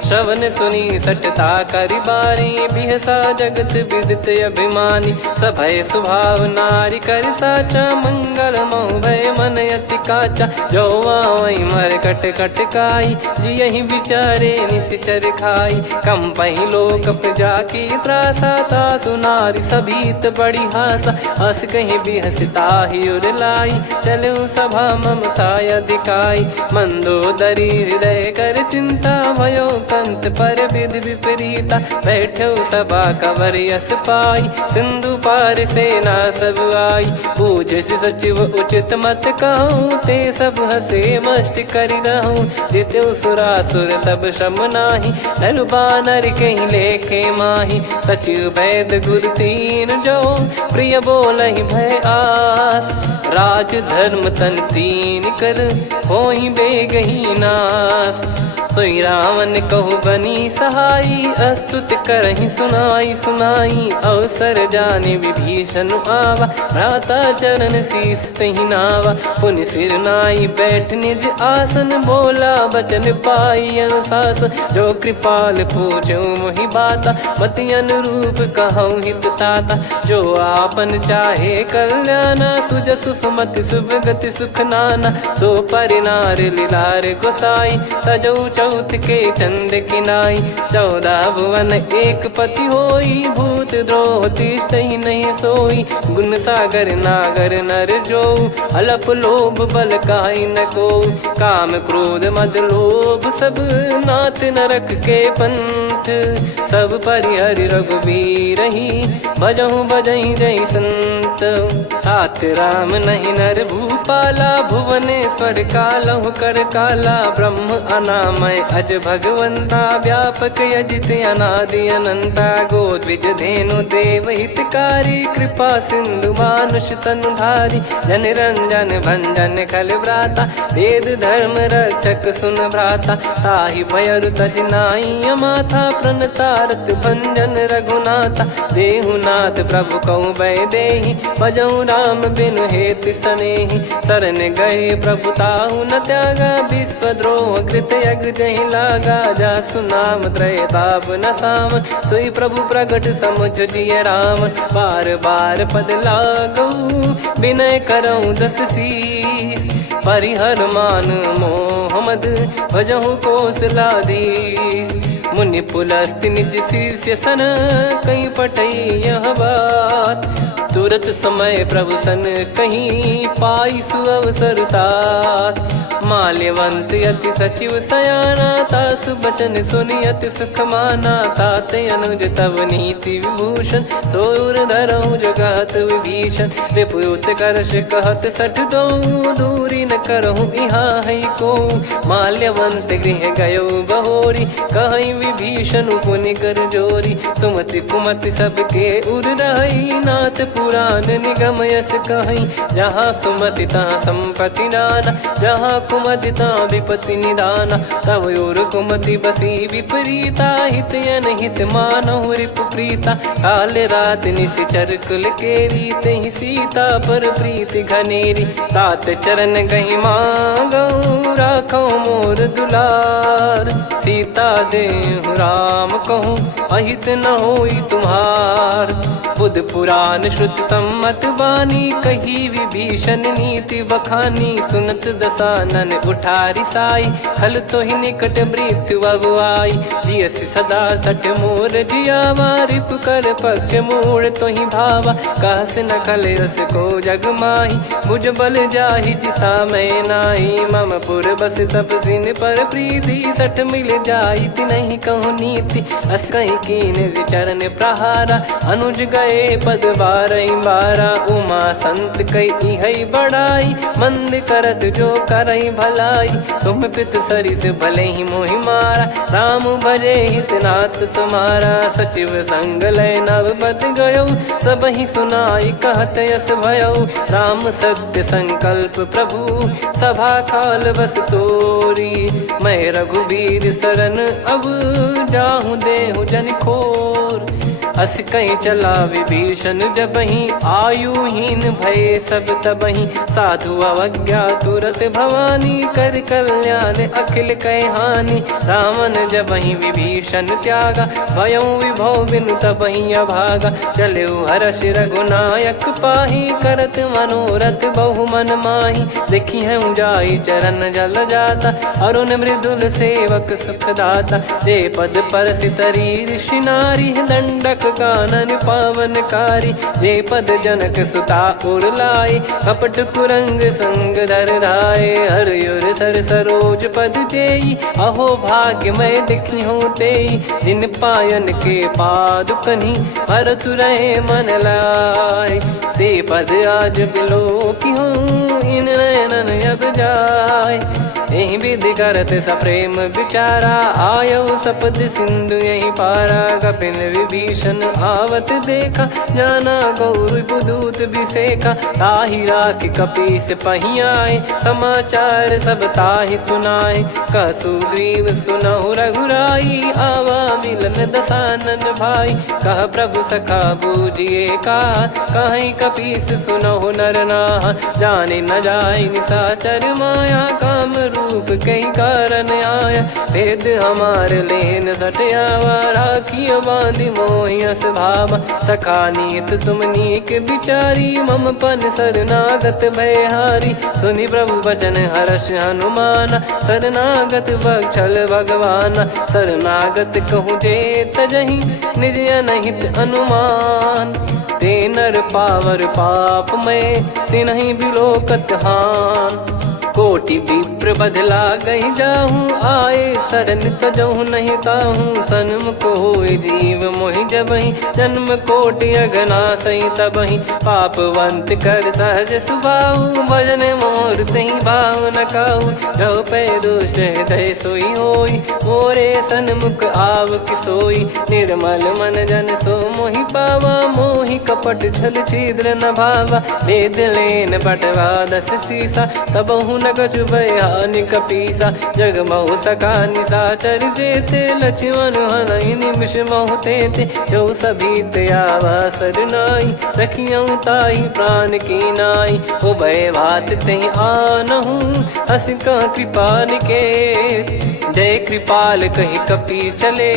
श्रवण सुनी सटता करि बारी बिहसा जगत विदित अभिमानी सभय स्वभाव नारी कर साचा मंगल मोह भय मन अति काचा जो आवई मर कट कट काई जियहि विचारे निश्चर खाई कम पही लोक प्रजा की त्रासा तासु नारी सभीत बड़ी हासा हस कहीं भी हंसता ही उर लाई चलूं सभा ममता अधिकाई मंदोदरी हृदय कर चिंता भयो कंत पर विधि विपरीता बैठो सभा कवर यस पाई सिंधु पार सेना सब आई पूज सचिव उचित मत कहूँ ते सब हसे मस्त करि रहूं जित्यु सुरासुर तब श्रम नाही धनु बानर कहीं लेखे माही सचिव वैद गुरु तीन जो प्रिय बोलहि भय आस राज धर्म तन तीन कर होहि बेगही नास सोई रावण कहु बनी सहाई अस्तुत करहि सुनाई सुनाई अवसर जाने विभीषण आवा भ्राता चरण शीस तहि नावा पुनि सिर नाई बैठ निज आसन बोला बचन पाई अनुशास जो कृपाल पूछो मोहि बाता मति अनुरूप कहूँ हित ताता जो आपन चाहे कल्याणा सुजसु सुमति सुभगति सुख नाना सो परिनार लीलार गोसाई तजौ चौथ के चंद किनाई 14 भुवन एक पति होई भूत द्रोह तिष्ठहि नहीं सोई गुण सागर नागर नर जो अलप लोभ बल काई न को काम क्रोध मद लोभ सब नाथ नरक के पंथ सब परिहरि रघुबीर ही भजहु भजहि जय संत तात राम नहीं नर भूपाला भुवनेश्वर कालहु कर काला ब्रह्म अनामय अज भगवंता व्यापक यजित अनादि अनंता गोद्विज धेनु देव हितकारी कृपा सिंधु मानुष तनुधारी जन रंजन भंजन खल भ्राता वेद धर्म रक्षक सुन भ्राता ताहि भयरु तज नाई माथा प्रणतारत भंजन रघुनाथा देहुनाथ प्रभु कहु बै देहि भजहु राम बिनु हेत सनेहि शरण गए प्रभु ताहु न त्यागा विश्वद्रोह कृत यज्ञ जहि लागा जासु नाम त्रयताप न साम सोई प्रभु प्रगट समुझ जिय राम बार बार पद लागऊ विनय करऊँ दस शीस परिहर मान मोहम्मद भजहु कौशलाधीश मुनि पुलस्ति निज शीर्ष सन कहीं पटई यह बात तुरत समय प्रभु सन कहीं पाई सुअवसर तात माल्यवंत यति सचिव सयाना तासु बचन सुनि अति सुख माना तात अनुज तव नीति विभूषण सोर धरहु जगत विभीषण विपुत करश कहत सठ दो दूरी न करहु यहाँ है को माल्यवंत गृह गयो बहोरी कहीं विभीषण पुनि कर जोरी सुमति कुमति सबके उर रही नाथ पुराण निगम यस कहीं जहाँ सुमति तहाँ संपत्ति नाना जहाँ कुमति तहाँ विपत्ति निदाना तव और कुमति बसी विपरीता हित अनहित मानहु रिपु प्रीता काल रात निश्चर कुल केरी तहि सीता पर प्रीति घनेरी तात चरण गहि मांगऊ राखो मोर दुलार सीता देहु राम कहूँ अहित न होई तुम्हार बुध पुराण श्रुत सम्मत बानी कही विभीषण नीति बखानी सुनत दसानन उठारी साई खल तो ही निकट मृत्यु अब आई जियस सदा सठ मोर जियावा रिप कर पक्ष मूड़ तो ही भावा कहस न खल रस को जग माही भुज बल जाहि जिता मैं नाई मम पुर बस तप सिन पर प्रीति सठ मिल जाई नहीं कहूँ नीति अस कहीं कीन चरण प्रहारा अनुज गए पद बारा उमा संत कई हई बड़ाई मंद करत जो करई भलाई तुम पित सरिस भले ही मोहि मारा राम भजे हित नाथ तुम्हारा सचिव संग लय नव बद गयो सब ही सुनाई कहत यस भयो राम सत्य संकल्प प्रभु सभा काल बस तोरी मैं रघुबीर शरण अब जाहूँ देहु जन खोर अस कहीं चला विभीषण जबहि, आयुहीन भये सब तबहि। साधु अवज्ञा तुरत भवानी, कर कल्याण अखिल कह हानि। रावण जबहि विभीषण त्यागा, भयउ विभव बिनु तबहि अभागा। चले हर्ष रघुनायक पाहि, करत मनोरथ बहु मन माहि। देखी है जाई चरण जल जाता, अरुण मृदुल सेवक सुखदाता। जे पद परसि तरी ऋषि नारी, दंडक कानन पावनकारी। जे पद जनक सुता उर लाए, कपट कुरंग संग धर धाये। हरियुर सर सरोज पद जेई, अहो भाग्य मैं दिखी हूँ तेई। जिन पायन के पादुकनि, भरतु रहे मन लाय। ते पद आज बिलो की हूँ, इन नयनन अब जाय। यही विधि करत सप्रेम विचारा, आयो सपद सिंधु यही पारा। कपिन विभीषण आवत देखा, जाना गौर बुदूत बिसेखा। ताहि राखि कपीस पहि आए, समाचार सब ताहि सुनाए। कह सुग्रीव सुनहु रघुराई, आवा मिलन दसानन भाई। कह प्रभु सखा बूझिए का, कहीं कपीस सुनहु नर नाहा। जाने न जाय निशाचर माया, काम रूप कई कारण आया। भेद हमार लेन सटयावा, राखियो बांधि मोहियस भावा। सखा नीत तुम नीक बिचारी, मम पन शरणागत भयहारी। सुनि प्रभु बचन हर्ष हनुमाना, शरणागत बक्षल भगवाना। शरणागत कहूँ जे तजहि, निज अनहित अनुमान। ते नर पावर पाप में, तिन्हि बिलोकत हान। कोटि विप्र बदला गई जाहूँ, आए शरण तजहु नहीं ताहूँ। सन्मुख होय जीव मोहि जबहि, जन्म कोटि अगना सही तबहि। पापवंत कर सहज सुभाऊ, भजन मोर तहि भाव न काऊ। जो पै दुष्ट हृदय सोई होई, मोरे सन्मुख आव किसोई। निर्मल मन जन सो मोहि पावा, मोहि कपट छल छिद्र न भावा। वेद लेन बटवा दस सीसा, तबहु न कछु भयानि कपीसा। जग महु सका निशाचर जेते, लक्ष्मण हनहि निमिष महु तेते। जो सभी त्यावा सरनाई, रखियऊ ताहि प्राण की नाई। उभय भात तेहि आनहु, अस कह कृपाल के। जय कृपाल कहि कपी चले,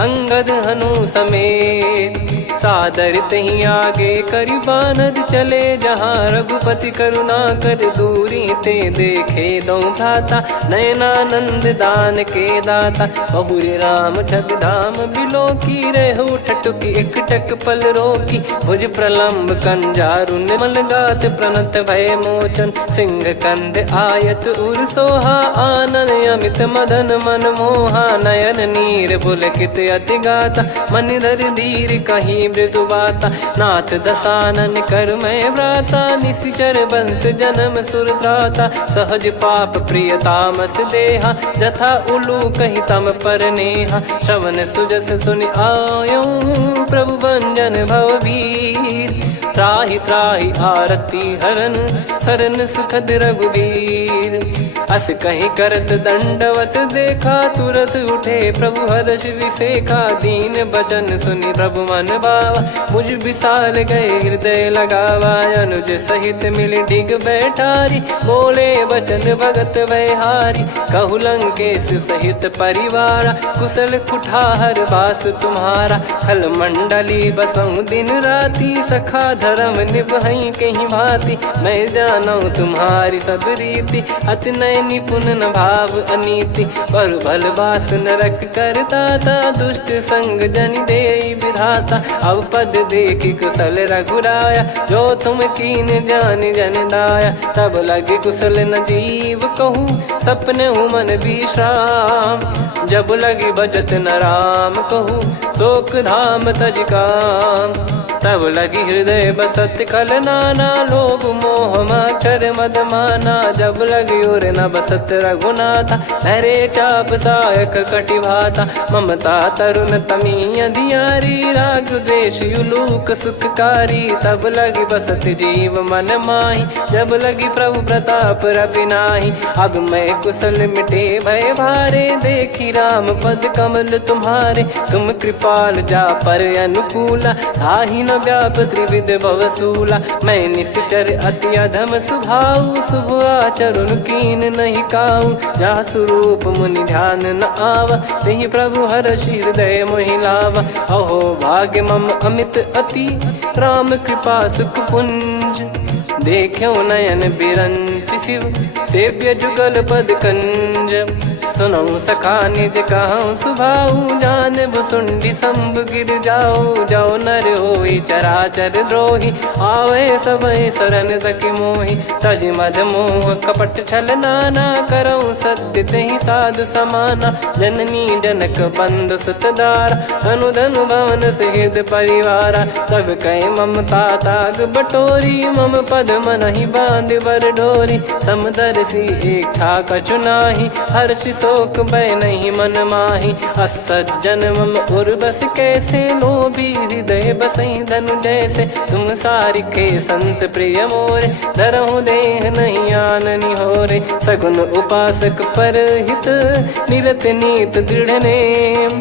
अंगद हनु समेत। सादर तही आगे करि बानर चले, जहाँ रघुपति करुणा कर दूरी ते देखे दो भ्राता। नयनानंद दान के दाता, बहुरी राम छवि धाम बिलो की। रहु ठटुकी एकटक पल रोकी, भुज प्रलम्ब कंजारु निर्मल गात। प्रणत भय मोचन सिंह कंद आयत उर सोहा। आनन अमित मदन मन मोहा, नयन नीर पुलकित अति गाता। मन धर धीर कहीं मृदु बाता, नाथ दसानन कर मैं व्राता। निशिचर वंश जन्म सुर त्राता, सहज पाप प्रिय तामस देहा। जथा उलू कहि तम पर नेहा, श्रवण सुजस सुनि आयो। प्रभु भंजन भव भीर, त्राहि त्राहि आरती हरन। शरण सुखद रघुबीर, अस कहीं करत दंडवत देखा। तुरत उठे प्रभु हर्ष विसेखा, दीन बचन सुनि प्रभु मन भावा। मुझ विशाल गए हृदय लगावा, अनुज सहित मिल डिग बैठारी। बोले बचन भगत भयहारी, कहु लंकेश सहित परिवारा। कुशल कुठार बास तुम्हारा, खल मंडली बसऊं दिन राती। सखा धर्म निभई कहीं भांति, मैं जानू तुम्हारी सब रीति। अति नय निपुण न भाव अनीति, पर भल बास नरक करता था। दुष्ट संग जन देई विधाता, अब पद देखी कुशल रघुराया। जो तुम कीन जान जन दाया, तब लगे कुशल न जीव कहूँ। सपने मन विश्राम, जब लगी बजत न राम कहूँ। शोक धाम तज काम, तब लगी हृदय बसत खल नाना, लोभ मोह मच्छर मद माना। जब लगी उर न बसत रघुनाथा, धरे चाप सायक कटि भाता। ममता तरुण तमी अधियारी, राग द्वेष युलूक सुखकारी। तब लगी बसत जीव मन माही, जब लगी प्रभु प्रताप रवि नाही। अब मैं कुशल मिटे भय भारे, देखी राम पद कमल तुम्हारे। तुम कृपाल जा पर अनुकूला, ताहि न व्याप त्रिविध भवसूला। मैं निश्चर अति अधम सुभाऊ, शुभ आचरण कीन नहीं काऊ। जा स्वरूप मुनि ध्यान न आवा, तेहि प्रभु हर्षि हृदय मोहि लावा। अहो भाग्य मम अमित अति, राम कृपा सुख पुंज। देख्यो नयन बिरंच शिव, सेव्य जुगल पद कंज। सुनऊ सखा निज कहूँ सुभाऊ, जान भुसुंडी शंभ गिर जाओ। जाओ नर होई चराचर द्रोही, आवे सबय शरण तकि मोहि। तज मद मोह कपट छल नाना, करऊँ सत्य तेहि साधु समाना। जननी जनक बंधु सुत दारा, धनु धनु भवन सहित परिवारा। सब कहे ममता ताग बटोरी, मम पद मनहि बांध बर डोरी। समदर्शी इच्छा कछु नाही, हर्षि शोक भय नहीं मन माही। असज्जन मम उर्वश कैसे, लोभी हृदय बसई धनु जैसे। तुम सारिखे संत प्रिय मोरे, धरहु देह नहीं आननि होरे। सगुन उपासक पर हित, निरत नीत दृढ़ नेम।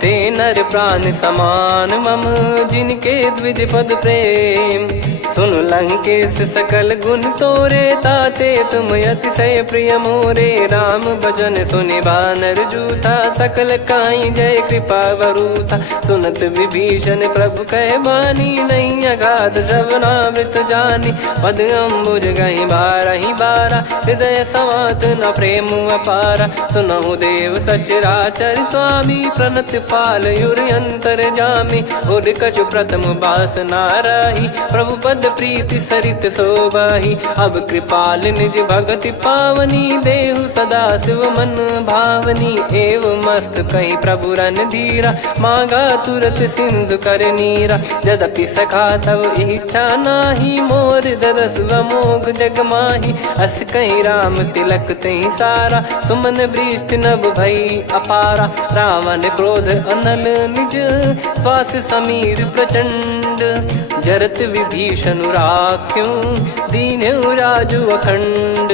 ते नर प्राण समान मम, जिनके द्विज पद प्रेम। सुन लंकेश सकल गुण तोरे, ताते तुम अतिशय प्रिय मोरे। राम भजन सुनि बानर जूथा, सकल काई जय कृपा वरूथा। सुनत विभीषण प्रभु कह बानी, नहीं अगाध श्रवणामृत जानी। पद अम्बुज गहि बारहि बारा, हृदय समात न प्रेम अपारा। सुनहु देव सचराचर स्वामी, प्रणत पाल युर अंतर जामी। उर कछु प्रथम बास नाराही, प्रभु पद प्रीति सरित शोभाही। अब कृपाल निज भगति पावनी, देहु सदा शिव मन भावनी। एव मस्त कही प्रभु रन धीरा, मांगा तुरत सिंधु कर नीरा। यद्यपि सखा तब इच्छा नाही, मोर दरस अमोघ जग माही। अस कहीं राम तिलक तहि सारा, सुमन वृष्टि नभ भई अपारा। रावण क्रोध अनल निज, श्वास समीर प्रचंड। जरत विभीषण राख्यों, दीन्हु राजु अखंड।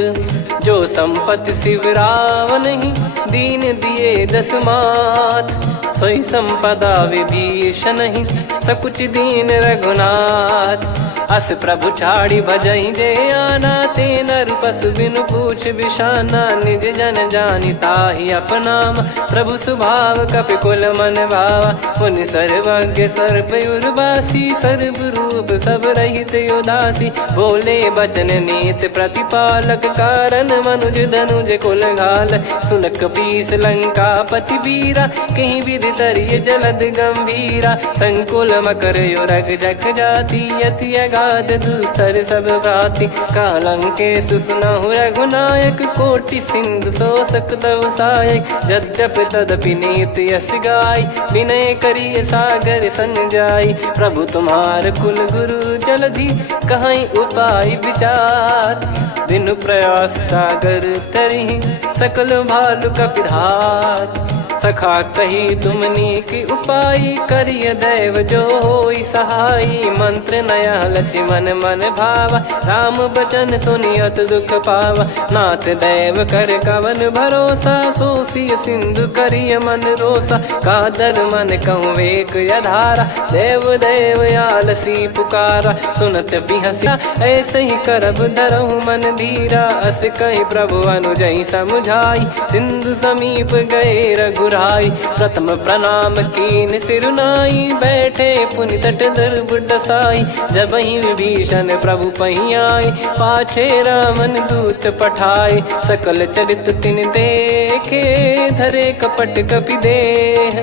जो संपत्ति शिव रावण ही, दीन दिए दस मात। सोई संपदा विभीषण ही, सकुच दीन रघुनाथ। अस प्रभु छाड़ी भजई जे आना, ते नर पशु बिनु पूछ बिशाना। निज जन जानि ताहि अपनाम, प्रभु स्वभाव कपि कुल मन भावा। मुनि सर्वज्ञ सर्वयुर्वासी, सर्व रूप सब रहित उदासी। बोले बचन नीत प्रतिपालक, कारण मनुज धनुज कुल घाल। सुन कपीस लंका पति वीरा, कहीं विधि तरिय जलद गंभीरा। संकुल मकर युरग जग जाति, यति अगाध दुस्तर सब भांति। कालंकेश सुनहु रघुनायक, कोटि सिंधु शोषक तव सहायक। यद्यपि तदपि नीत यस गाय, विनय करिय सागर सन जाय। प्रभु तुम्हार कुल गुरु जलधि, कहीं उपाय विचार। बिनु प्रयास सागर तरिहि, सकल भालु कपिधार। सखा कही तुमनी की उपाय, करिय दैव जो होई सहाई। मंत्र नया लक्ष्मण मन भावा, राम बचन सुनियत दुख पावा। नाथ दैव कर कवन भरोसा, सोसिय सिंधु करिय मन रोसा। कादर मन कहूँ एक यधारा, देव देव आलसी पुकारा। सुनत बिहसिया ऐसे ही करब, धरहु मन धीरा। अस कही प्रभु अनुजई समुझाई, सिंधु समीप गए रघुराई। प्रथम प्रणाम कीन सिरुनाई, बैठे पुनि तट दर्भ डसाई। जब ही विभीषण प्रभु पही आए, पाछे रामन दूत पठाए। सकल चरित तिन देखे, धरे कपट कपि देह।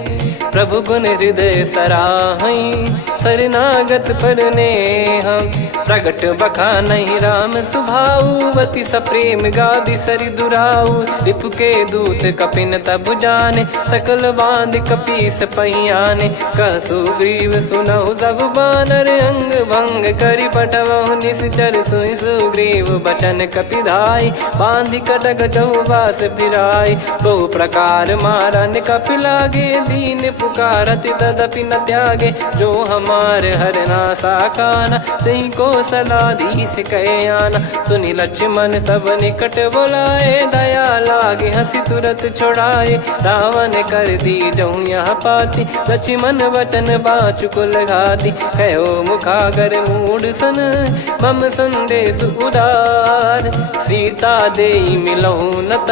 प्रभु गुण हृदय सराहई, शरणागत पर नेह। प्रगट बखानहि राम सुभाऊ बति सप्रेम गादि सरि दुराऊ रिपु के दूत कपिन तब जाने सकल बांध कपीस पहियाने कह सुग्रीव सुनहु सब बानर अंग भंग करि पठवहु निश्चर सुनि सुग्रीव बचन कपिधाई बांधि कटक चौबास फिराई बहु प्रकार मारन कपि लागे दीन पुकारत तदपि न त्यागे जो हमार हरना साकाना तई को सलाधीश कहे आना सुनि लक्ष्मण सब निकट बोलाए दया लागे हंसी तुरत छोड़ाए रावण कर दी जऊँ यह पाती लक्ष्मण वचन बाचुकुल घाती कहो मुखागर मूड सन मम संदेश उदार सीता देई मिलहु नत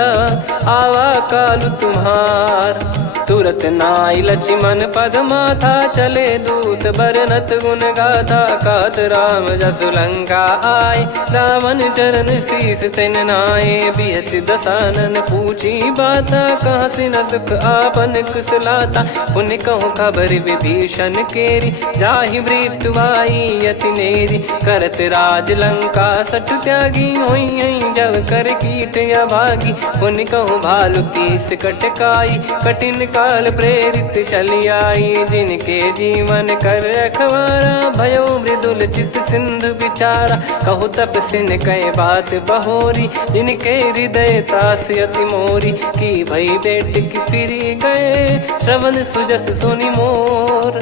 आवा कालु तुम्हार तुरत नाई लक्ष्मण पद माथा चले दूत बरनत गुण गाथा कात राम जसु लंका आए रावण चरण शीस तिन नाये बिहस दसानन पूछी बाता कहाँ से न सुख आपन कुशलाता पुन कहूँ खबर विभीषण केरी जाहि मृत्यु आई यति नेरी करत राज लंका सट त्यागी होई जब कर कीट अभागी पुन कहूँ भालु कीस कटकाई कठिन काल प्रेरित चली आई जिनके जीवन कर रखवारा भयो मृदुल चित सिंधु विचारा कहु तप सिन कई बात बहोरी जिनके हृदय तास यति मोरी की भई बेट की फिरी गए श्रवण सुजस सुनि मोर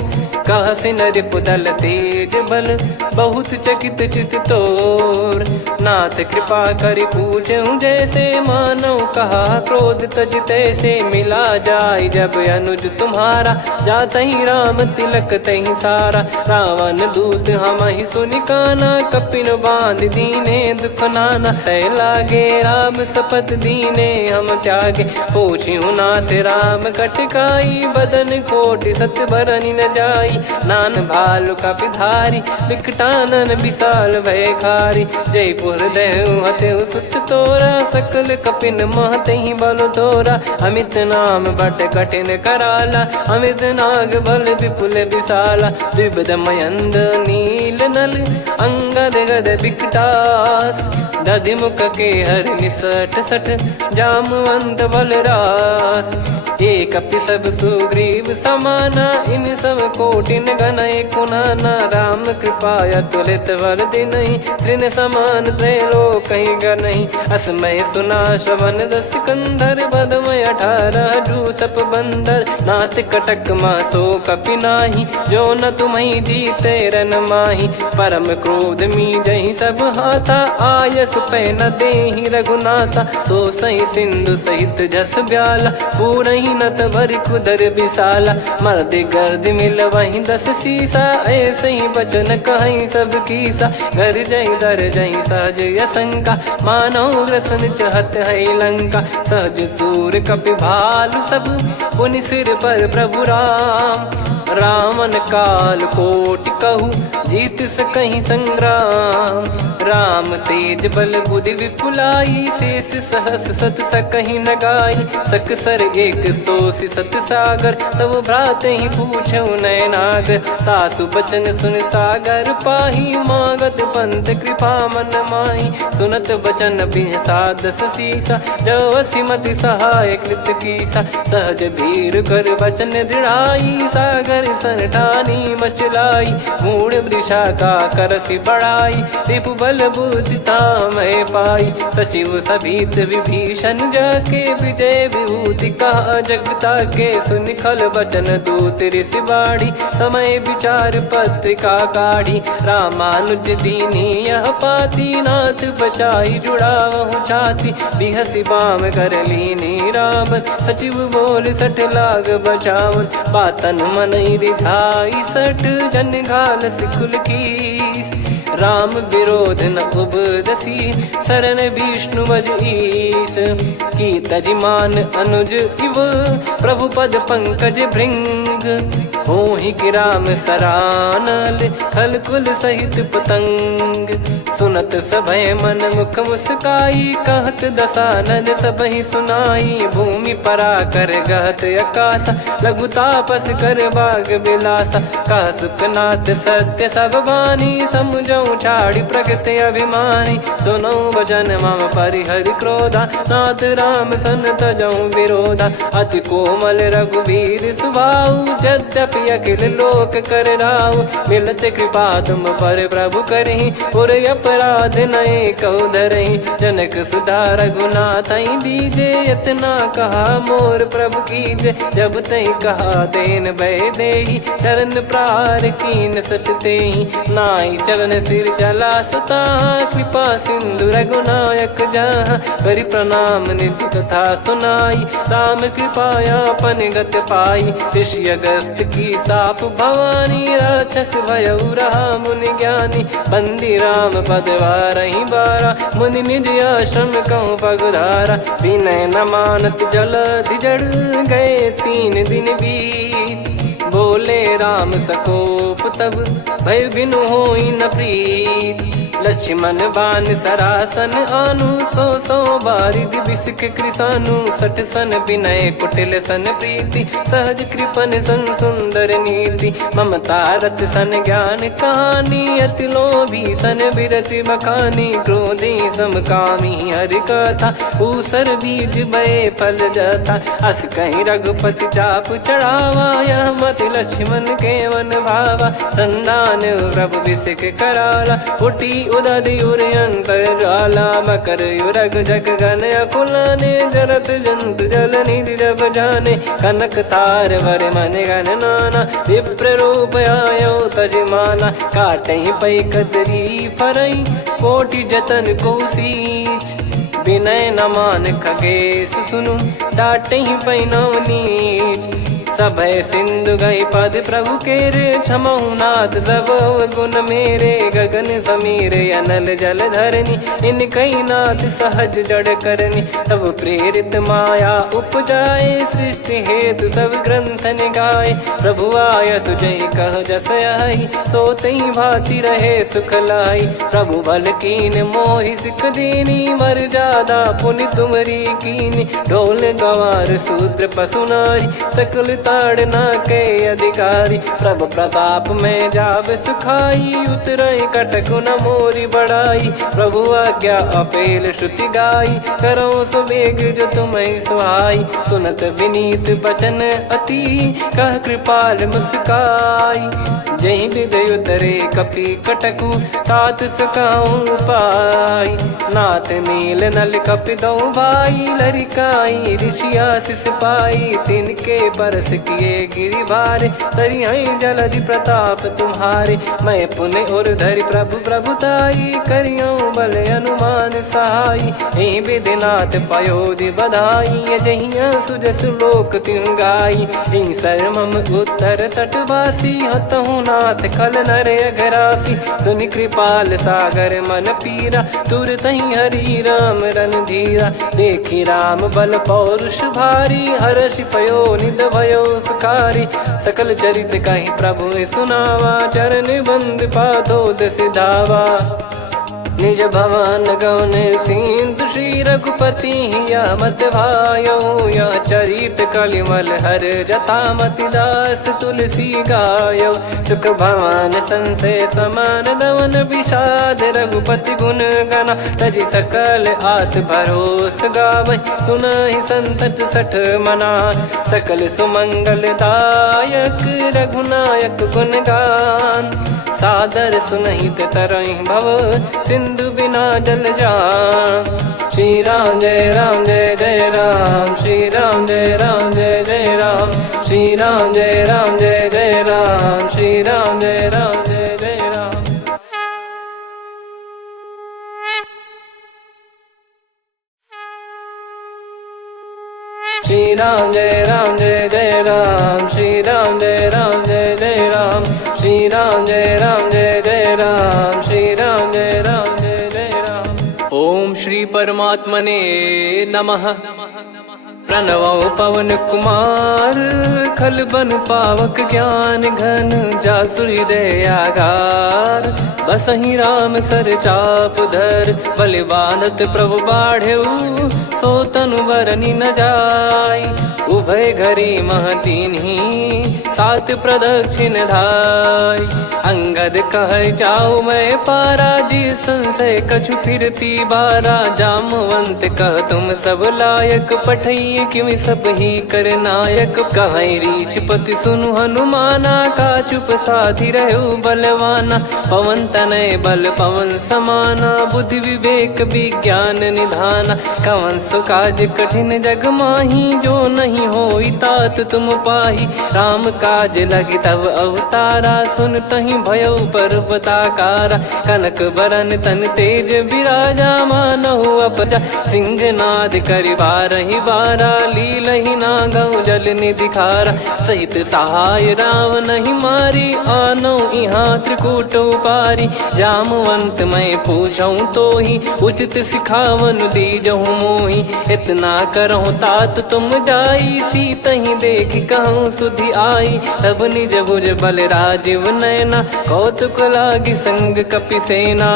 कह सिन रिपुदल तेज बल बहुत चकित चित तोर नाथ कृपा करि पूजऊं जैसे मानव कहा क्रोध तज तैसे मिला जाय जब अनुज तुम्हारा जाता ही राम तिलक तही सारा रावण दूत हम ही सुनि काना कपिन बांध दीने दुख नाना तय लागे राम सपत दीने हम त्यागे पूछ्यू नाथ राम कटकाई बदन कोटि सत बरनि न जाई नान भालु कपिधारी विकटानन विशाल भय खारी जयपुर देहु हतेउ सुत तोरा सकल कपिन महतहि बल तोरा अमित नाम बट कठिन कराला अमित नाग बल विपुल विशाला द्विबद मयंद नील नल अंगद गद विकटास दधिमुख के हर निसट सठ जामवंत बलरास एक अपि सब सुग्रीव समाना इन सब कोटिन गनय कुनाना राम कृपा तुलित वर दिनहि तृण समान त्रैलोक कहीं गनहि असमय सुना श्रवण दस कंधर बदमय 18 जूतप बंदर नाथ कटक मासो कपि नाही जो न तुम्हि जीते रन माही परम क्रोध मी जहि सब हाथा आयस पै न देहि रघुनाथा सो सही सिंधु सहित जस ब्याला पूरहि नत भर कुदर विशाला मर्द गर्द मिल वहीं 10 सीसा ऐसे ही बचन कहीं सब कीसा घर जय दर जय सहज यसंका मानव रसन चहत है लंका सहज सूर कपि भालु सब पुनि सिर पर प्रभु राम रामन काल कोटि कहु जीत सकहि संग्राम राम तेज बल बुद्धि विपुलाई शेष सहस सत सकहि न गाई सकसर एक सोसि सत सागर तब भ्रात ही पूछौ नयनाग तासु बचन सुन सागर पाही मागत पंथ कृपा मन माही सुनत बचन बिहसा 10 सीसा जवसि मति सहाय कृत कीसा सहज भीर कर बचन दृढ़ाई सागर सन ठानी मचलाई मूड वृषा का करसि बढ़ाई रिपु बल बुद्धि तामय पाई सचिव सभीत विभीषण जाके विजय विभूति कहा जगता के सुनि खल बचन दूत ऋषि बाड़ी समय विचार पत्रिका काढ़ी रामानुज दीनी यह पाती नाथ बचाई जुड़ावहु छाती बिहसि बाम कर लीनी राम सचिव बोल सठ लाग बचावन बातन मन रिझाई सठ जन घाल सिकुल कीस राम विरोध न उपदसी शरण विष्णु बज ईस की तजिमान अनुज इव प्रभु पद पंकज भृंग होहि कि राम सरानल खल कुल सहित पतंग सुनत सभय मन मुख मुस्काई कहत दसानन सबहि सुनाई भूमि परा कर गहत आकाश लघु तापस कर बाग बिलासा कह सुखनाथ सत्य सब बानी समझौ छाड़ी प्रकृति अभिमानी सुनो भजन मम परिहरि क्रोधा नाथ राम सन तजऊ विरोधा अति कोमल रघुवीर सुभाऊ यद्यपि अखिल लोक कर राऊ मिलत कृपा तुम पर प्रभु करही और अपराध नए कौ धरही जनक सुधा रघुनाथ दीजे इतना कहा मोर प्रभु कीजे जब तई कहा देन भय देही चरण प्रार कीन सटते नाई चरण सिर चला सता कृपा सिंधु रघुनायक जहाँ करि प्रणाम नित्य कथा सुनाई राम कृपाया अपन गत पाई ऋषि अगस्त की साप भवानी राक्षस भयउ रहा मुनि ज्ञानी बंदी राम पद वारहि बारा मुनि निज आश्रम कहूँ पगधारा विनय न मानत जल जड़ गए 3 दिन बीत बोले राम सकोप तब भय बिनु होई न प्रीत लक्ष्मण बान सरासन आनु सो बारिधि बिसक कृसानु सठ सन विनय कुटिल सन प्रीति सहज कृपन सन सुंदर नीति ममता रत सन ज्ञान कहानी अति लोभी सन बिरति बखानी क्रोधी समकामी हरि कथा ऊसर बीज भय फल जाता अस कहीं रघुपति चाप चढ़ावा यह मत लक्ष्मण के वन भावा संदान प्रभु बिसक कराला उठी उदधि अंतर ज्वाला मकर युरग जग गन अकुलाने जरत जंतु जल निधि जब जाने कनक तार वर मन गन नाना विप्र रूप आयो तजमाना काटे पै कदरी फरई कोटि जतन को सींच विनय न मान खगेश सुनु डाटे पै नव नीच सभय सिंधु गई पद प्रभु के रे क्षमहु नाथ सब गुण मेरे गगन समीरे अनल जल धरनी इन कई नाथ सहज जड़ करनी तब प्रेरित माया उपजाए सृष्टि हेतु सब ग्रंथ निगाए प्रभु आय सुजय कह जस आई सो तई भांति रहे सुख लाई प्रभु बल कीन मोहि सिख दीनी मर जादा पुनि तुमरी कीनी ढोल गवार शूद्र पशु नारी सकल ताड़ना के अधिकारी प्रभु प्रताप में जाब सुखाई उतरई कटक न मोरी बढ़ाई प्रभु आज्ञा अपेल श्रुति गाई करो सुबेग जो तुम्हें सुहाई सुनत विनीत बचन अति कह कृपाल मुस्काई जही विदय उतरे कपि कटकु तात सकाऊं पाई नाथ नील नल कपि दो भाई लरिकाई ऋषि आशीष पाई तिनके परस किए गिरि भारे तरिहै जलधि प्रताप तुम्हारे मैं पुण्य और धरि प्रभु प्रभुताई करियो बल अनुमान सहाई हे विधिनाथ पयोधि बधाई जहिया सुजस लोक तिहु गाई हिंसर मम उत्तर तटवासी हतहु नाथ खल नर अघरासी सुनि कृपाल सागर मन पीरा तुरत ही हरि राम रन धीरा देखी राम बल पौरुष भारी हर्षि पयो निध भयो सुखारी सकल चरित कहीं प्रभु सुनावा चरण बंद पाथो दस धावा निज भवन गौन सिंधु श्री रघुपति या मत भायो या चरित कलिमल हर जता मति दास तुलसी गायो सुख भवन संशय समान दवन विषाद रघुपति गुण गना तजि सकल आस भरोस गावै सुनहि संतत सठ मना सकल सुमंगल दायक रघुनायक गुण गान सादर सुनहित तरहि भव सिंधु बिना जल जान श्री राम जय जय राम श्री राम जय जय राम श्री राम जय जय राम श्री राम जय जय राम श्री राम जय जय राम श्री राम जय जय राम श्री राम जय जय राम श्री राम जय जय राम। ओम श्री परमात्मने नमः। प्रणवो पवन कुमार खल बन पावक ज्ञान घन जासु हृदय आगार बसहि राम सर चाप धर बलि बांधत प्रभु बाढ़ेऊ सो तनु बरनी न जाय उभय घरी महतीन्ही सात प्रदक्षिण धाई। अंगद कह जाऊँ मैं पारा, जी संशय कछु फिरती बारा। जामवंत कह तुम सब लायक, पठई किम सब ही कर नायक। कहीं रीछ पति सुनु हनुमाना, का चुप साधि रहु बलवाना। पवन तनय बल पवन समाना, बुद्धि विवेक विज्ञान निधाना। कवन सो काज कठिन जग माही, जो नहीं होई तात तुम पाही। राम काज लगी तब अवतारा, सुन तहि भयउ पर्वताकारा। कनक बरन तन तेज विराजा, मानहु अपजा सिंहनाद करि बारहि बारा। लीलहि नागौ जल निधि खारा, सहित सहाय रावण नहीं मारी। आनो इहाँ त्रिकूट उपारी, जामवंत मैं पूछऊँ तो ही। उचित सिखावन दीजहु मोहि, इतना करहु तात तुम जाई। सीतहि देखि कहूँ सुधि आई, तब निज भुज बल राजीव नैना। कौतुक लागी संग कपिसेना,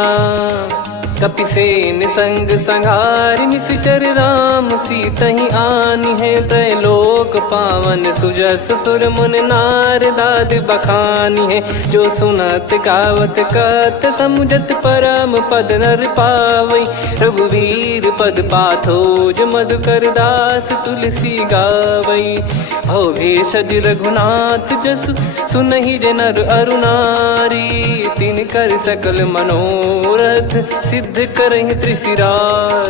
कपिसेन संग संहारि निशिचर राम। सीतहि आनि है त्रैलोक पावन, सुजस सुर मुन नार दाद बखानी है। जो सुनत गावत कथ समुझत परम पद नर पावई। रघुवीर पद पाथोज मधुकर दास तुलसी गावई। हो भेषज रघुनाथ जसु, सुनहि जे नर अरु नारी। तिन कर सकल मनोरथ, सिद्ध करहि त्रिशिरार।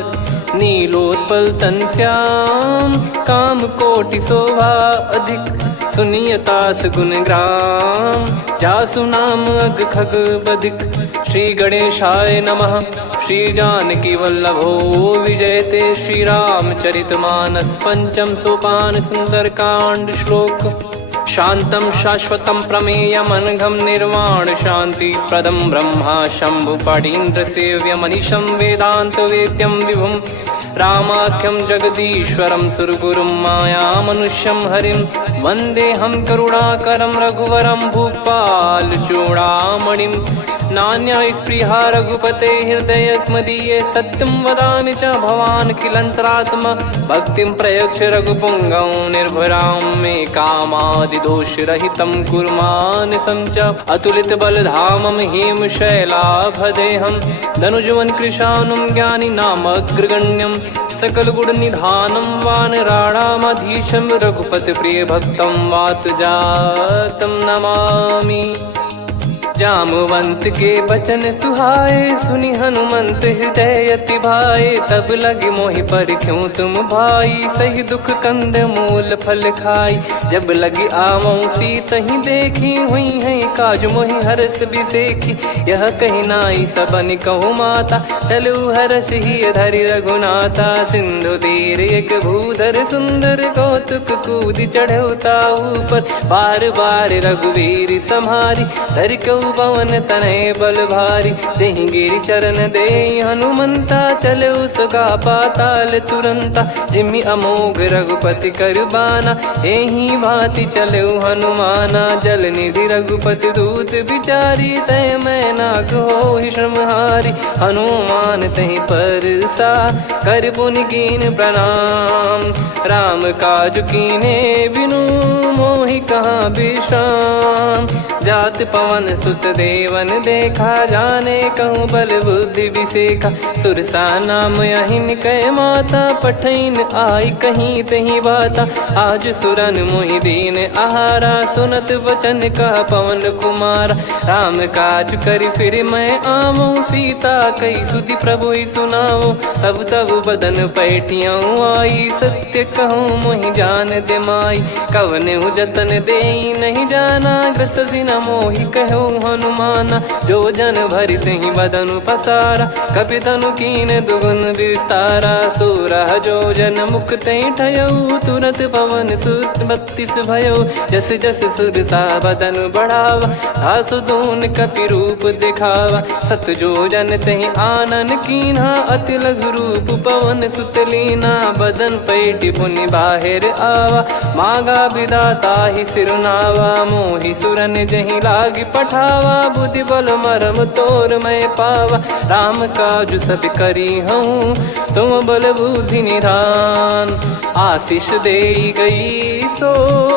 नीलोत्पल तन श्याम, काम कोटि शोभा अधिक। सुनियतास गुण ग्राम, जासु नाम अग खग बदिक। श्री गणेशाय नमः। श्री जानकी वल्लभो विजयते, श्री रामचरित मानस। पंचम सोपान सुंदरकांड श्लोक। शांतं शाश्वतं प्रमेयमनघं निर्वाण शांति प्रदं ब्रह्मा शंभु फणीन्द्र सेव्य मनीषं वेदांत वेद्यं विभुं। रामाख्यं जगदीश्वरं सुरगुरुं माया मनुष्यं हरिं। वन्देऽहं करुणाकरं रघुवरं भूपाल चूडामणिं। नान्या स्पृहा रघुपते हृदय स्मदीये, सत्यं वदामि च भवान् खिलन्तरात्मा। भक्तिं प्रयच्छ रघुपुङ्गं निर्भरां मे कामादिदोषरहितं कुर्मानसं च। अतुलित बलधामं हेमशैलाभदेहं, धनुजवन कृशानुं ज्ञानी नामग्रगण्यं। सकल गुण निधानं वानराणामधीशं, रघुपति प्रिय भक्तं वात जातं नमामि। जामवंत के बचन सुहाए, सुनि हनुमंत हृदय अति भाए। तब लगे मोहि परख्यूं तुम भाई, सही दुख कंद मूल फल खाई। जब लगी आवऊं सीतहि देखी, हुई है काज मोहि हरस बिसेखी। यह कही नाई सबन कहु माता, चलु हरष ही धरि रघुनाथा। सिंधु तीर एक भूधर सुंदर, कौतुक कूद चढ़ौता ऊपर। बार बार रघुवीर सम्हारी, धरि कऊ पवन तनय बल भारी। जहि गिरि चरण दे हनुमंता, चले उसका पाताल तुरंता। जिमि अमोघ रघुपति कर बाना, एहि भांति चले हनुमाना। जल निधि रघुपति दूत बिचारी, तय मैं नाग होहि श्रमहारी। हनुमान तहि परसा, कर पुनि कीन प्रणाम। राम काज कीने बिनु, मोहि कहाँ विश्राम। जात पवन सुत देवन देखा, जाने कहूँ बल बुद्धि विसेखा। सुरसा नाम अहिन कै माता, पठैन आई कहीं तही बाता। आज सुरन मोहि दीन आहारा, सुनत वचन कह पवन कुमारा। राम काज करि फिर मैं आवऊं, सीता कई सुधि प्रभु ही सुनाओ। तब तब बदन पैठियाँ आई, सत्य कहूँ मोहि जान दे माई। कवने जतन दे नहीं जाना, ग्रसिन मोहि कहूँ हनुमाना। जो जन भरि तहि बदनु पसारा, कपि तनु कीन दुगुन विस्तारा। सोरह जो जन मुख तहि ठयऊ, तुरत पवन सुत 32 भयऊ। जस जस सुरसा बदनु बढ़ावा, आसु दून कपि रूप दिखावा। सत जो जन तहि आनन कीन्हा, अति लघु रूप पवन सुत लीना। बदन पैठि पुनि बाहिर आवा, मागा विधाता ही सिरुनावा। मोहि सुरन जय नहीं लागी पठावा, बुद्धि बल मरम तोर मैं पावा। राम काज सब करी हूँ तुम बल बुद्धि निधान, आशीष दे गई सो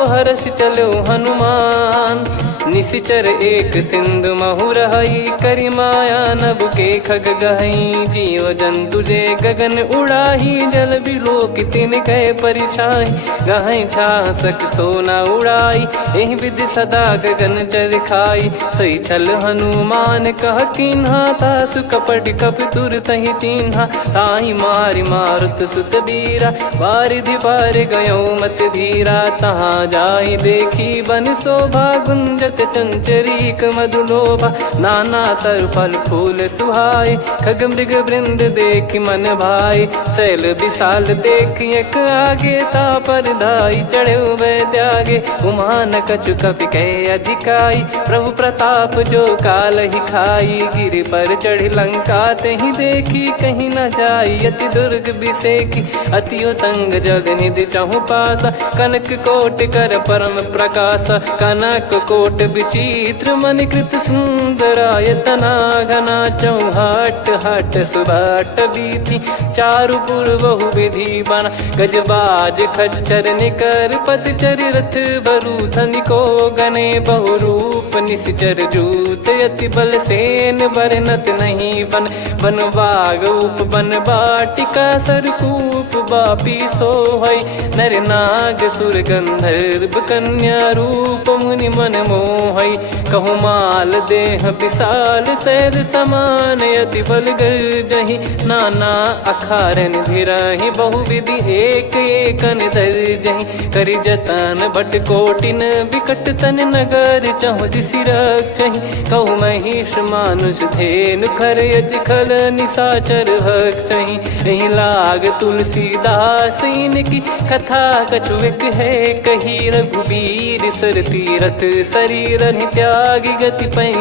हर्ष चलो हनुमान। निशिचर एक सिंधु महु रहई, करी माया नभ के खग गहई। जीव जंतु जे गगन उड़ाही, जल बिलो कितिन कह परिछाई। गहई छासक सोना उड़ाई, एहि विधि सदा गगन चर खाई। सही छल हनुमान कह किन्हा, तासु कपट कप तुर तहि चिन्हा। ताहि मारि मारुत सुत बीरा, बारिधि पार गयो मत धीरा। तहाँ जाई देखी बन शोभा, गुंजत चंचरीक मधुलोभा। नाना तर फल फूल सुहाए, खग मृग वृंद देख मन भाई। शैल विशाल देख एक आगे, तापर धाई चढ़े वै त्यागे। उमा न कछु कपि कह अधिकाई, प्रभु प्रताप जो काल ही खाई। गिर पर चढ़ी लंका तहि देखी, कहीं न जाई अति दुर्ग बिसेकी। अति उतंग जग निधि चहु पासा, कनक कोट कर परम प्रकाशा। कनक कोट विचित्र मन कृत सुंदरायतना घना। चौहाट हाट सुबाट बीथी, चारु पुर बहु विधि बना। गजबाज खच्चर निकर पतचर, रथ बरु धनिको गने। बहु रूप निशिचर जूत, अति बल सेन बरनत नहीं बन। बन बाग उप बन बाटिका, सरकूप बापी सोहई। नर नाग सुर गंधर्व कन्या, रूप मुनि मन मोहई। कहु माल देह विशाल, शैल समान अति बल गर्जहि। नाना अखारन भिरहि, बहु विधि एक एकन दर्जहि। करि जतन भट कोटिन, विकट तन नगर चहु दिसि रक्षहि। कहु महिष मानुष धेनु, खर यज खल निशाचर भक्षहि। एहि लाग तुलसीदास इनकी, कथा कछु एक है कही। रघुबीर सर तीरथ शरीर, त्यागी गति पै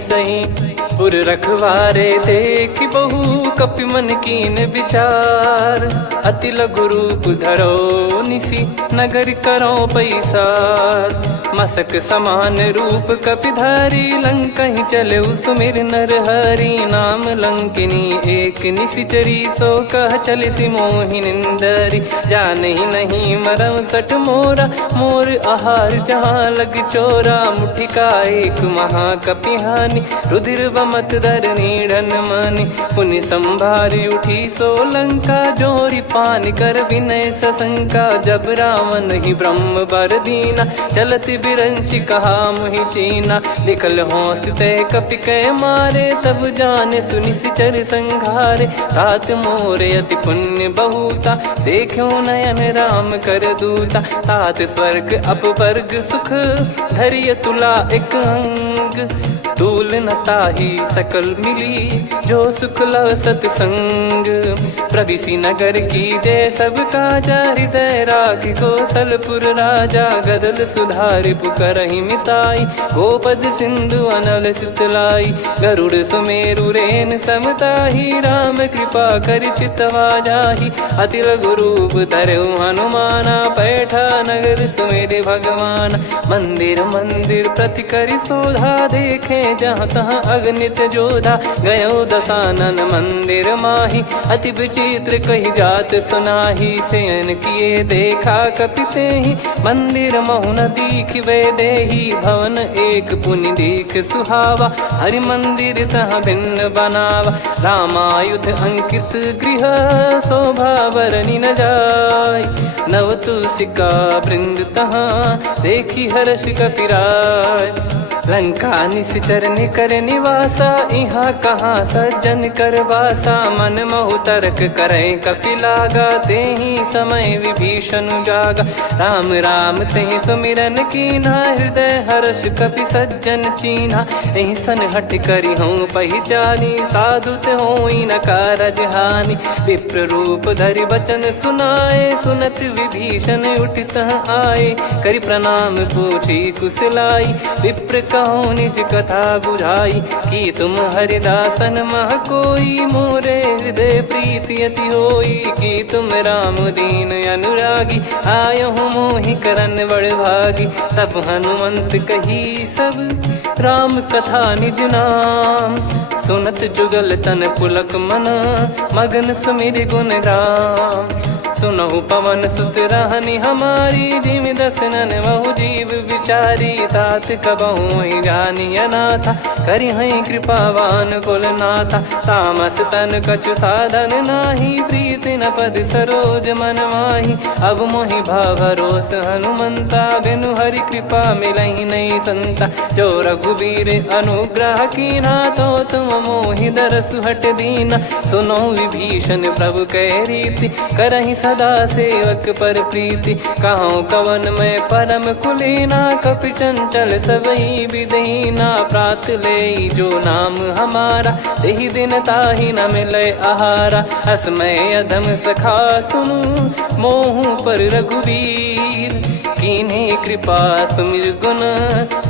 सही। पुर रखवारे देख बहु, कपि मन कीन विचार। अति लघु रूप धरो निसी, नगर करो पैसार। मसक समान रूप कपिधारी, लंकहि चले सुमिर नर हरि। नाम लंकिनी एक निशिचरी, सो कह चलिसि मोहि निंदरी। जानहि नहीं मरम सठ मोरा, मोर आहार जहाँ लग चोरा। मुठिका एक महाकपिहानि, रुधिर बमत धरनी ढन मानि। पुनि संभारी उठी सो लंका, जोरी पान कर विनय सशंका। जब रावण ही ब्रह्म बर दीना, चलति बिरंचि कहा मुहि चीना। निकल होंस ते कपि कै मारे, तब जाने सुनि सिचर संघारे। तात मोरे अति पुण्य बहुता, देखो नयन राम कर दूता। तात स्वर्ग अपवर्ग सुख, धरिय तुला एक अंग। तूल न ताहि सकल मिली, जो सुख लव सतसंग। प्रविशि नगर की जय सब काजा, हृदय राखि कौशलपुर राजा। गदल सुधारि पुकारहि मिताई, गोपद सिंधु अनल सितलाई। गरुड़ सुमेरु रेन समताहि, राम कृपा करि चितवा जाहि। अति लघु रूप धरऊ हनुमाना, बैठा नगर सुमेरे भगवान। मंदिर मंदिर प्रति करि शोधा, देखे जहाँ तहाँ अगणित जोधा। गयो दशानन मंदिर माही, अति विचित्र कही जात सुनाही। शयन किए देखा कपितेहि, मंदिर महु न दीखिबे देहि। भवन एक पुनि दीख सुहावा, हरि मंदिर तहाँ भिन्न बनावा। रामायुध अंकित गृह, शोभा बरनि न जाय। नव तुलसिका वृंद तहाँ, देखी हर्ष कपिराय। लंका निशिचर निकर निवासा, इहाँ कहाँ सज्जन कर वासा। मन महु तर्क करै कपिलागा, तेहि समय विभीषण जागा। राम राम तेहि सुमिरन कीन्हा, हृदय हर्ष कपि सज्जन चीन्हा। एहि सन हट करि हूँ पहिचानी, साधु ते होई न कारज हानि। विप्र रूप धरि बचन सुनाए, सुनत विभीषण उठित आए। करि प्रणाम पूछी कुशलाई, विप्र कहो निज कथा बुझाई। कि तुम हरिदासन मह कोई मोरे हृदय प्रीति अति होई। कि तुम राम दीन अनुरागी आयहु मोहि करन बड़ भागी। तब हनुमंत कही सब राम कथा निज नाम। सुनत जुगल तन पुलक मना मगन सुमिर गुण राम। सुनहु पवन सुत रहनी हमारी जिमि दसनन बहु जीव विचारी। तात कबहु ही जानी अनाथा करि हई कृपावान कुल नाथा। तामस तन कछु साधन नाही प्रीति न पद सरोज मन माही। अब मोहि भाव भरोस हनुमंता बिनु हरि कृपा मिलहि नहीं संता। जो रघुबीर अनुग्रह कीना तो तुम मोहि दरसु हट दीना। सुनो विभीषण प्रभु कह रीति करहि सदा सेवक पर प्रीति। कहूँ कवन में परम कुलीना कपि चंचल सबही विदहीना। प्रात ले जो नाम हमारा तेहि दिन ताहि न मिले आहारा। असमय अधम सखा सुनु मोहु पर रघुवीर। कीन्ही कृपा सुमिर गुण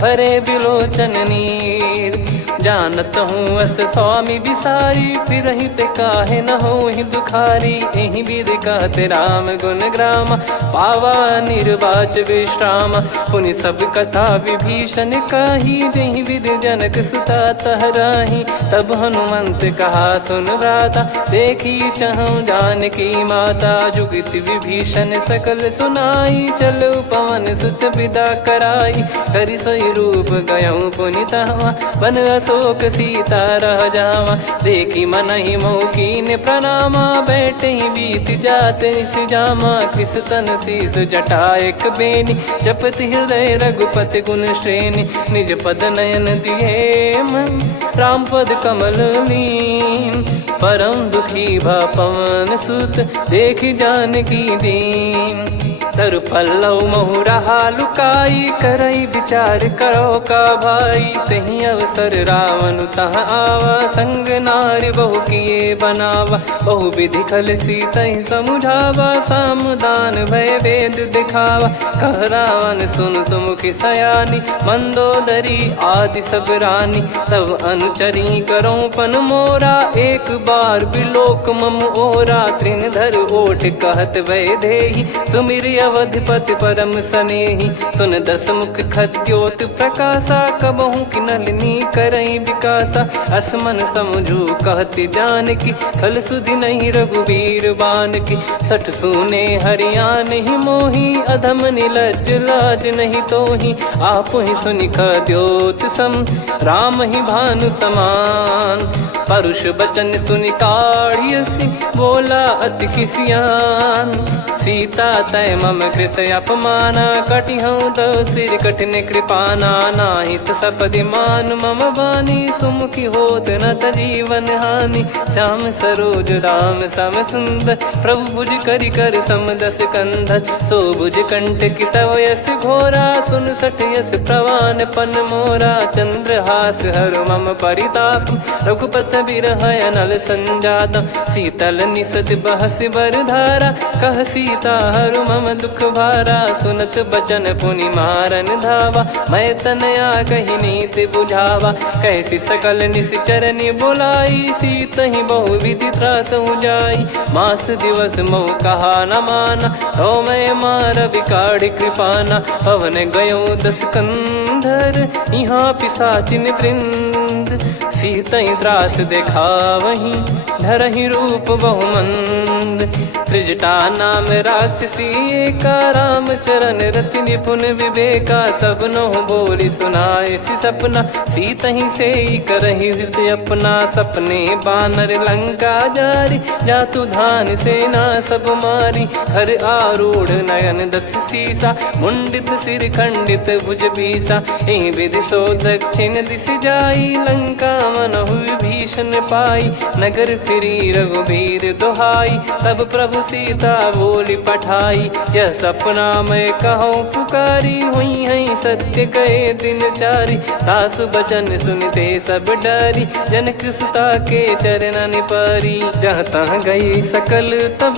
भरे बिलोचन नीर। जानत हूँ अस स्वामी बिसारी फिरहि ते काहे न होहि दुखारी। एहि विधि कहते राम गुण ग्राम पावा निर्वाच विश्राम। पुनि सब कथा विभीषण कही जहि विधि जनक सुता तहराही। तब हनुमंत कहा सुन भ्राता देखी चहु जानकी माता। जुगित विभीषण सकल सुनाई चलो पवन सुत विदा कराई। करि सोई रूप गयऊँ पुनि तहवा बन अशोक सीता रह जावा। देखी मनहि मौकीन प्रणामा बैठे बीत जात निस जामा। कृस तन शीस जटा एक बेनी जपति हृदय रघुपति गुण श्रेणी। निज पद नयन दिए मन राम पद कमल लीन। परम दुखी भा पवन सुत देखी जानकी दीन। तरु पल्लव महु रहा लुकाई करई विचार करो का भाई। तही अवसर रावण तह आवा संग नारी बहु किए बनावा। बहु विधि खल सीतहि समुझावा सामदान भय वेद दिखावा। कह रावण सुन सुमुखी सयानी मंदोदरी आदि सब रानी। तब अनुचरी करो पन मोरा एक बार बिलोक मम ओरा। तृण धर ओठ कहत भय देहि सुमिर अवधिपति परम सनेही। सुन दस मुख खद्योत प्रकाशा कबहु कि नलिनी करई विकासा। असमन समझू कहति जानकी खल सुधि नहीं रघुबीर बान की। सठ सुने हरियाण ही मोही अधम निलज लाज नहीं तोही। आप ही सुनि खद्योत सम राम ही भानु समान। परुष बचन सुनि ताड़ियसि बोला अति किसियान। सीता तय मम कृत अपमाना कटिहऊँ तो सिर कठिन कृपाना। नाहित सपदि मान मम बानी सुमुखी होत न जीवन हानि। श्याम सरोज राम सम सुंदर प्रभु भुज करि कर सम दस कंधर। सो भुज कंठ की तव यस घोरा सुन सठ यस प्रवान पन मोरा। चंद्रहास हर मम परिताप रघुपत बिरह अनल संजात। शीतल निसत बहस बर धारा कह सीता हरु मम दुख भारा। सुनत बचन पुनि मारन धावा मैं तनया कही नीति बुझावा। कैसी सकल निश्चरनि बुलाई सीतहि बहु विधि त्रास जाई। मास दिवस मोह कहा न माना तो मैं मार बिकाढ़ कृपाना। पवन गयो दस कंधर यहाँ पिशाचिन वृंद। सीतहि त्रास देखावहीं धरहि रूप बहुमंद। त्रिजटा नाम राक्षसी एका राम चरण रति निपुण विवेका। सब नहुँ बोली सुनाए सि सपना सीतहि से करहि हृदय अपना। सपने बानर लंका जारी जातु धान सेना सब मारी। हर आरूढ़ नयन दस सीसा मुंडित सिर खंडित भुज बीसा। एहि विधि सो दक्षिण दिशि जाई लंका मनहु विभीषण न पाई, नगर फिरी रघुबीर दुहाई, तब प्रभु सीता बोली पठाई। यह सपना मैं कहूँ पुकारी, हुई है सत्य कहे दिन चारी। सासु बचन सुनते सब डरी, जनक सुता के चरण परी। जहाँ तहाँ गई सकल तब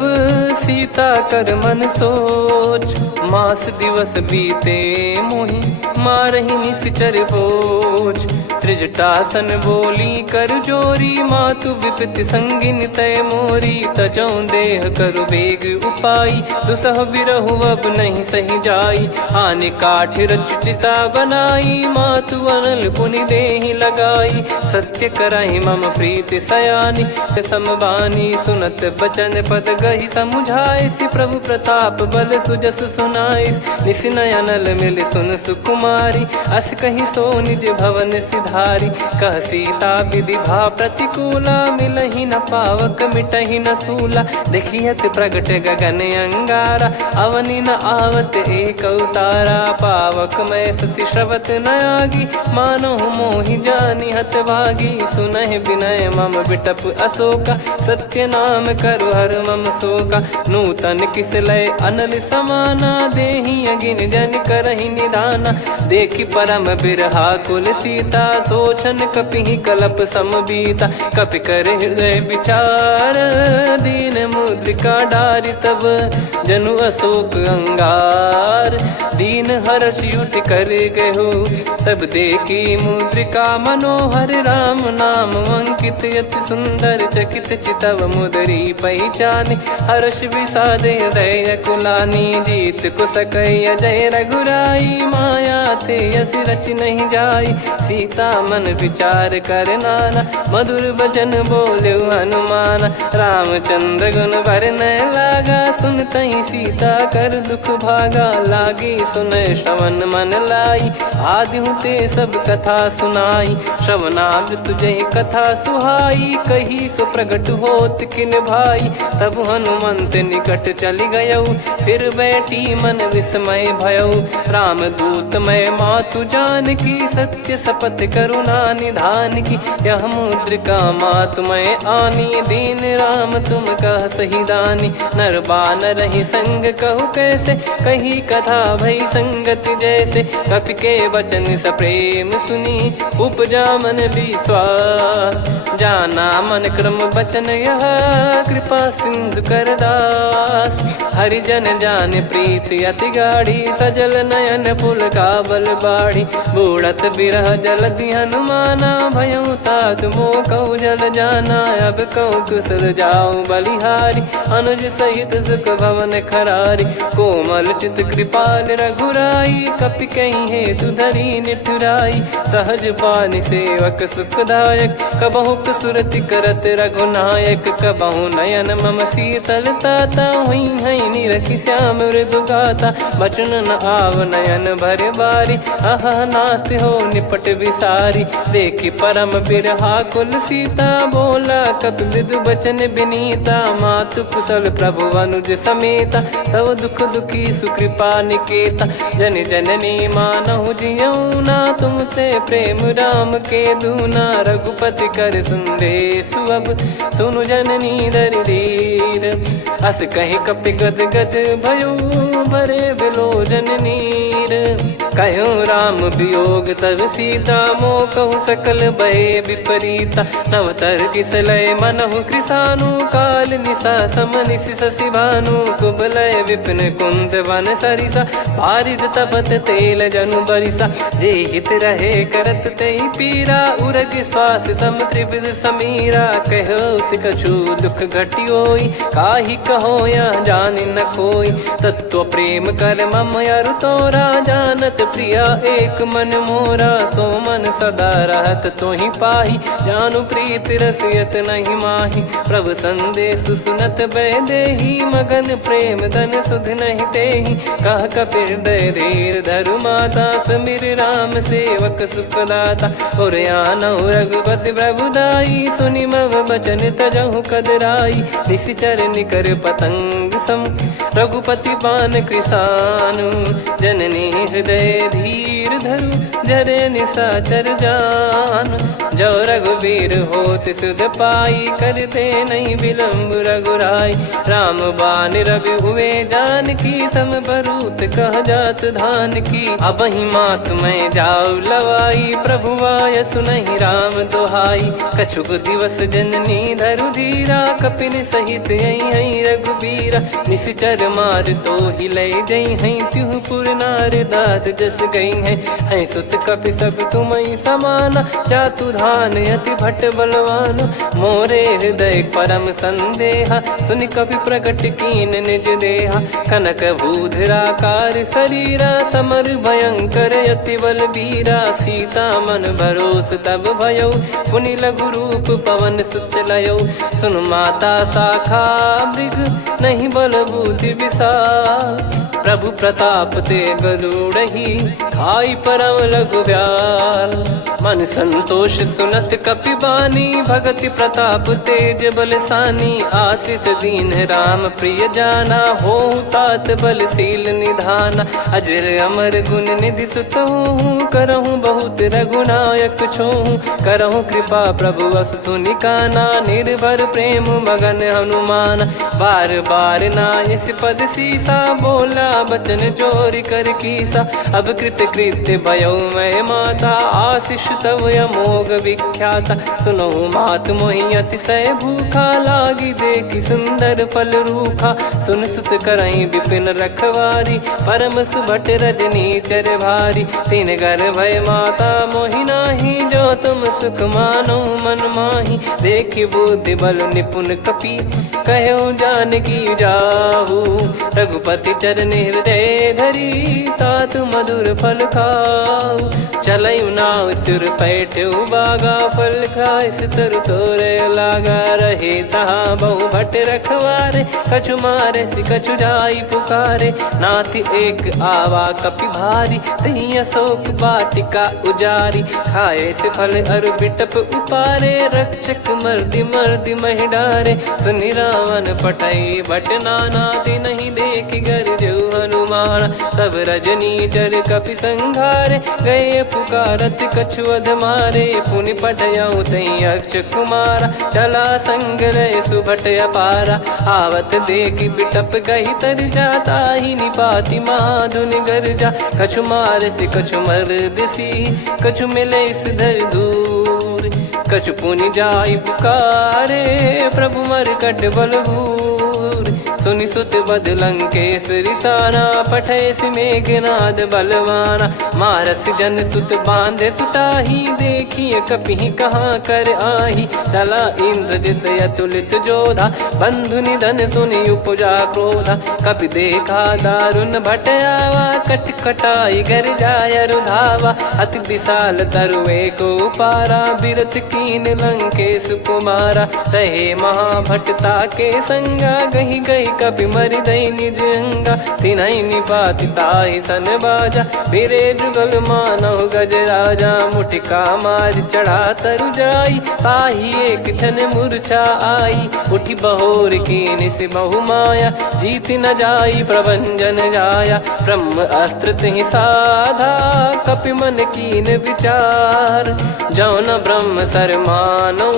सीता कर मन सोच, मास दिवस बीते मोहि मारहि निश्चर बोझ। त्रिजटासन बोली कर जोरी, मातु विपत्ति संगिन तय मोरी। तजौ देह करु बेग उपाई, दुसह बिरहु अब नहीं सही जाई। आने काठ रच चिता बनाई, मातु अनल पुनि देहि लगाई। सत्य कराहि मम प्रीति सयानी, समबानी सुनत बचन पद गहि समुझाए। सि प्रभु प्रताप बल सुजस सुनाइस, निस नयनल मिल सुन सुकुमारी। अस कहि सो निज भवन सिधारी, कह सीता विधि भा प्रतिकूला। मिलहि न पावक मिटहि न सूला, देखियत प्रगट गगन अंगारा। अवनि न आवत एक अवतारा, पावक मैं ससि श्रवत न आगी। मानो मोहि जानि हत भागी, सुनहि विनय मम बिटप अशोका। सत्य नाम करु हर मम शोका, नूतन किस लय अनल समाना। देहि अगिन जन करहि निधाना, देखि परम बिरहा कुल सीता। सोचन कपिहि कलप समबीता, कपि कर हृदय विचार। दीन मुद्रिका डारि तब जनु अशोक अंगार। दीन हर्ष उठ कर गहु, तब देखी मुद्रिका मनोहर। राम नाम अंकित अति सुंदर, चकित चितव मुदरी पहचानी। हर्ष विषाद हृदय कुलानी, जीत को सकई अजय रघुराई। माया थे यस रच नहीं जाई, सीता मन विचार कर नाना। मधुर बचन बोले हनुमान, रामचंद्र गुण बरन लागा। सुनतहि सीता कर दुख भागा, लागी सुनय श्रवण मन लाई। आदि ते सब कथा सुनाई, श्रवणाब तुझे कथा सुहाई। कही सो प्रगट होत किन भाई, तब हनुमंत निकट चली गयऊ। फिर बैठी मन विस्मय भयऊ, राम दूत मैं मातु जान की। सत्य शपथ करुणा निधान की, यह मुद्रिका मातु मैं आनी। दीन राम तुम कह सही दानी, नर बानर ही संग कहु कैसे। कही कथा भई संगति जैसे, कपि के वचन सप्रेम सुनी। उपजा मन विश्वास, जाना मन क्रम बचन यह। कृपा सिंधु कर दास, हरिजन जान प्रीति अति गाढ़ी। सजल नयन पुल काबल बाढ़ी, बूढ़त बिरह जलधि हनुमाना। भयउ तात मोह कहु जल जाना, अब कहु कुशल जाऊं बलिहारी। अनुज सहित सुख भवन खरारी, कोमल चित कृपाल रघुराई। कपि कहीं हेतु धरी निठुराई, सहज पानि सेवक सुखदायक। कबहु सुरति करत रघुनायक, कबहु नयन मम शीतल ताता। हुई है निरखि श्याम मृदु गाता, बचन न आव नयन भर बारी। अह नाथ हो निपट विसारी, देखि परम बिरहा कुल सीता। बोला कपि मृदु बचन बिनीता, मातु कुशल प्रभु अनुज समेता। तव दुख दुखी सुकृपा निकेता, जन जननी मानहु जियऊ ना। तुम ते प्रेम राम के दूना, रघुपति कर संदेश अब सुनु जननी दर धीर। अस कहि कपि गद गद भयो, भरे बिलोचन नीर। कहूँ राम वियोग तब सीता, मोह कहूँ सकल भय विपरीता। नव तर किसलय मनहु कृसानु, काल निशा सम निशि शशि भानु। कुबलय विपिन कुंद वन सरिसा, पारिद तपत तेल जनु बरिसा। जे हित रहे करत तेहि पीरा, उरग श्वास सम त्रिविध समीरा। कहत कछु दुख घटियोई, काहि कहो या जानि न कोई। तत्व प्रेम कर मम अरु तोरा, जानत प्रिया एक मन मोरा। सो मन सदा रहत तोहि पाही, जानु प्रीति रसियत नहीं माही। प्रभु संदेश सुनत बैदेही, मगन प्रेम धन सुध नहीं तेहि। कह कपिर दय धीर धरु माता, समीर राम सेवक सुखदाता। और आनहु रघुपति प्रभु दाता। जाई, सुनि मव बचन तजहु कदराई। निशिचर निकर पतंग सम रघुपति बान कृसानु, जननी हृदय धीर धरु जरे निशाचर जान। जो रघुवीर होत सुध पाई, कर दे नहीं विलम्ब रघुराई। राम बान रवि हुए जानकी, तम बरूत कह जात धान की। अब ही मात मैं जाऊ लवाई, प्रभु आय सुनहि राम दोहाई। कछुक दिवस जननी धरु धीरा, कपिन सहित यही रघुबीरा। निशिचर मार तो ही ले जई हैं, त्यों पुर नार दाद जस गई हैं। सुत कपि सब तुम समाना, जातु धान अति भट बलवान। मोरे हृदय परम संदेहा, सुनि कपि प्रकट कीन निज देहा। कनक भूधराकार शरीरा, समर भयंकर अति बलबीरा। सीता मन भरोस तब भयो, पुनि लघु रूप पवन सुत लयो। सुन माता शाखा मृग, नहीं बल बुद्धि विशाल। प्रभु प्रताप ते गरुड़हि, खाई परम लघु ब्याल। मन संतोष सुनत कपि बानी, भगति प्रताप तेज बलसानी। आशीष दीन राम प्रिय जाना, होहु तात बलशील निधाना। अजर अमर गुण निधि सुतहु, करहु बहुत रघुनायक छोहु। करहु कृपा प्रभु अस सुनि काना, निर्भर प्रेम मगन हनुमान। बार बार नायस पद सीसा, बोला बचन चोरी कर कीसा। अब कृत कृत्य भयो मैं माता, आशीष तव अमोघ विख्याता। सुनहु मात मोहि अतिशय भूखा, लागी देखी सुंदर फल रूखा। सुन सुत करई विपिन रखवारी, परम सुभट रजनी चर भारी। तीन घर भय माता मोहि नाही, जो तुम सुख मानो मन माही। देखी बुद्धि बल निपुण कपि, कहो जानकी जाहू। रघुपति चरण हृदय धरी, तात मधुर फल खाऊ। चलऊ नाव सुर पैठ्यु बागा, फल खाइस तरु तोरे लागा। रहे तहाँ बहु भट रखवारे, कछु मारे सि कछु जाई पुकारे। नाथि एक आवा कपि भारी, तही अशोक वाटिका उजारी। खाए से फल अरु बिटप उपारे, रक्षक मर्दि मर्दि महि डारे। सुनि रावण पटई भट नाना, नहीं देखि गरजु हनुमान। तब रजनी चर कपि संघारे, गए पुकारत कछु अध मारे। पुनि पटयऊ तई अक्ष कुमारा, चला संग रहे सुभट अपारा। आवत देखि बिटप गही तर जाता, ही निपाति महाधुन गर्जा। कछु मार से कछु मर्दिसी, कछु मिले इस धर दूर। कछु पुनि जाई पुकारे, प्रभु मरकट बलभूर। सुनि सुत बद लंकेश रिसाना, पठैस मेघनाद बलवाना। मारस जन सुत बांधे सुताही, देखिए कपि कहाँ कर आही। चला इंद्रजित अतुलित जोधा, बंधु निधन सुनि उपजा क्रोधा। कपि देखा दारुण भट आवा, कट कटाई गर जाय रुधावा। अति विशाल तरुए को पारा, बिरथ कीन लंकेश कुमारा। रहे महाभटता के संगा, गही गही कपि मरि दई निज अंगा। तिन्हि निपाति ताहि सन बाजा, फिरे जुगल मानव गज राजा। मुटिका मार चढ़ा तरु जाई, ताहि एक क्षण मूर्छा आई। उठि बहोर कीन से बहु माया, जीत न जाई प्रभंजन जाया। ब्रह्म अस्त्र तिहि साधा, कपि मन कीन विचार। जौ न ब्रह्म सर मानौ,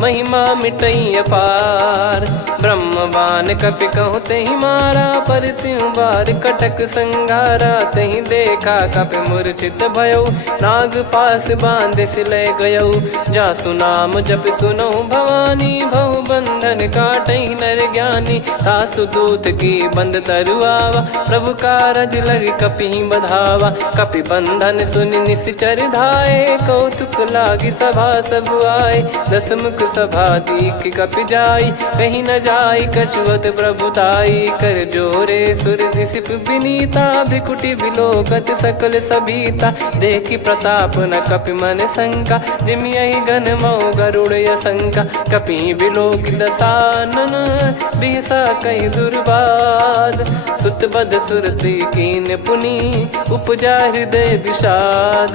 महिमा मिटई अपार। ब्रह्म बान कपि कहु तहि मारा, पर त्यों बार कटक संगारा। तहि देखा कपि मूर्छित भयो, नाग पास बांध सिले गयो। जासु नाम जप सुनहु भवानी, भव बंधन काटहि नर ज्ञानी। तासु दूत की बंद तरुआवा, प्रभु कारज लग कपि बधावा। कपि बंधन सुनि निश्चर धाये, कौतुक लागी सभा सब आए। दसमुख सभा दीख कपि जाई, कहीं न जाई कछुअत प्रभुताई कर जोरे सुर दिसिप विनीता भिकुटी बिलोकत सकल सबीता देखी प्रताप न कपि मन शंका जिमि यही गण मऊ गरुड़ शंका कपि बिलोक दसानन बिहसा कई दुर्बाद सुत बद सुरति कीन पुनी उपजा हृदय विषाद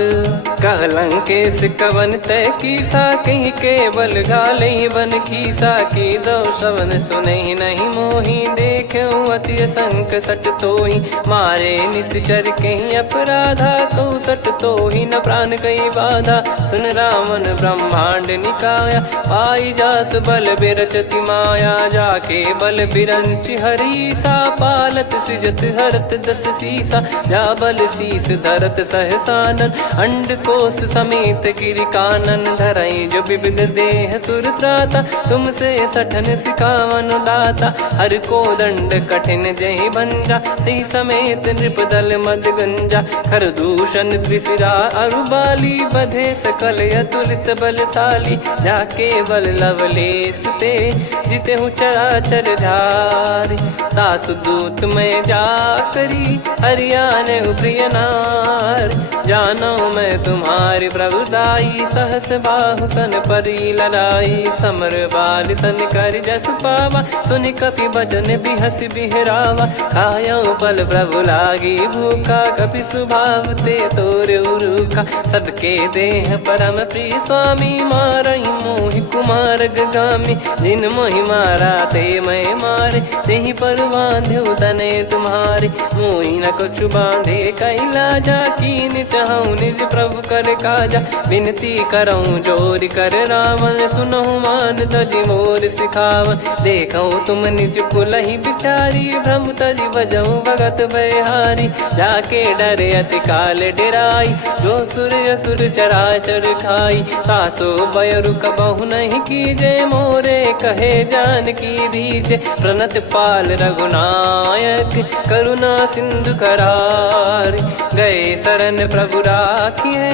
कहलंकेश कवन तय कीसा कहीं केवल घाले बन खीसा की दो श्रवण सुने नहीं मोही देखे अति संक सट तोही मारे निश्चर कहीं अपराधा तो सट तोही न प्राण कहीं बाधा सुन रावण ब्रह्मांड निकाया आई जास बल बिरचति माया जाके बल बिरंच हरीसा पालत सृजत हरत दस सीसा जा बल शीस धरत सहसानन अंड कोश समेत गिरि कानन धरई जो विविध देह सुर त्राता तुमसे सठन सिखावन दाता हर को दंड कठिन जहि भंजा ती समेत नृप दल मद गंजा खर दूषण त्रिशिरा अरुबाली बधे सकल अतुलित बलशाली जाके बल लवलेस ते जिते हूँ चराचर झारी दास दूत में जा करी हरियाने प्रिय नार जानो मैं तुम्हारी प्रभुताई सहस बाहु सन परी लड़ाई समर बाल सन कर जस पावा सुनि कपि भजन बिहस बिहरावा खायो बल प्रभु लागी भूखा कपि स्वभाव ते तोर उरुखा सबके देह परम प्रिय स्वामी मारई मोहि कुमार गामी जिन मोहि मारा ते मैं मारे तेहि पर बांधे उदने तुम्हारे मोहि न कुछ बांधे कैला जा कीन चाहूं निज प्रभु कर काजा विनती करऊं जोर कर रावण सुनहु मान तजि मोर सिखावन देखऊं तुम निज कुलहि बिचारी भ्रम तजि बजऊं भगत बहारी जाके डरे अति काल डेराई जो सुर असुर चराचर खाई तासो बयरु कबहु नहीं कीजे मोरे कहे जान की दीजे प्रणत पाल रघुनायक करुणा सिंधु करार गए शरण प्रभु राखिए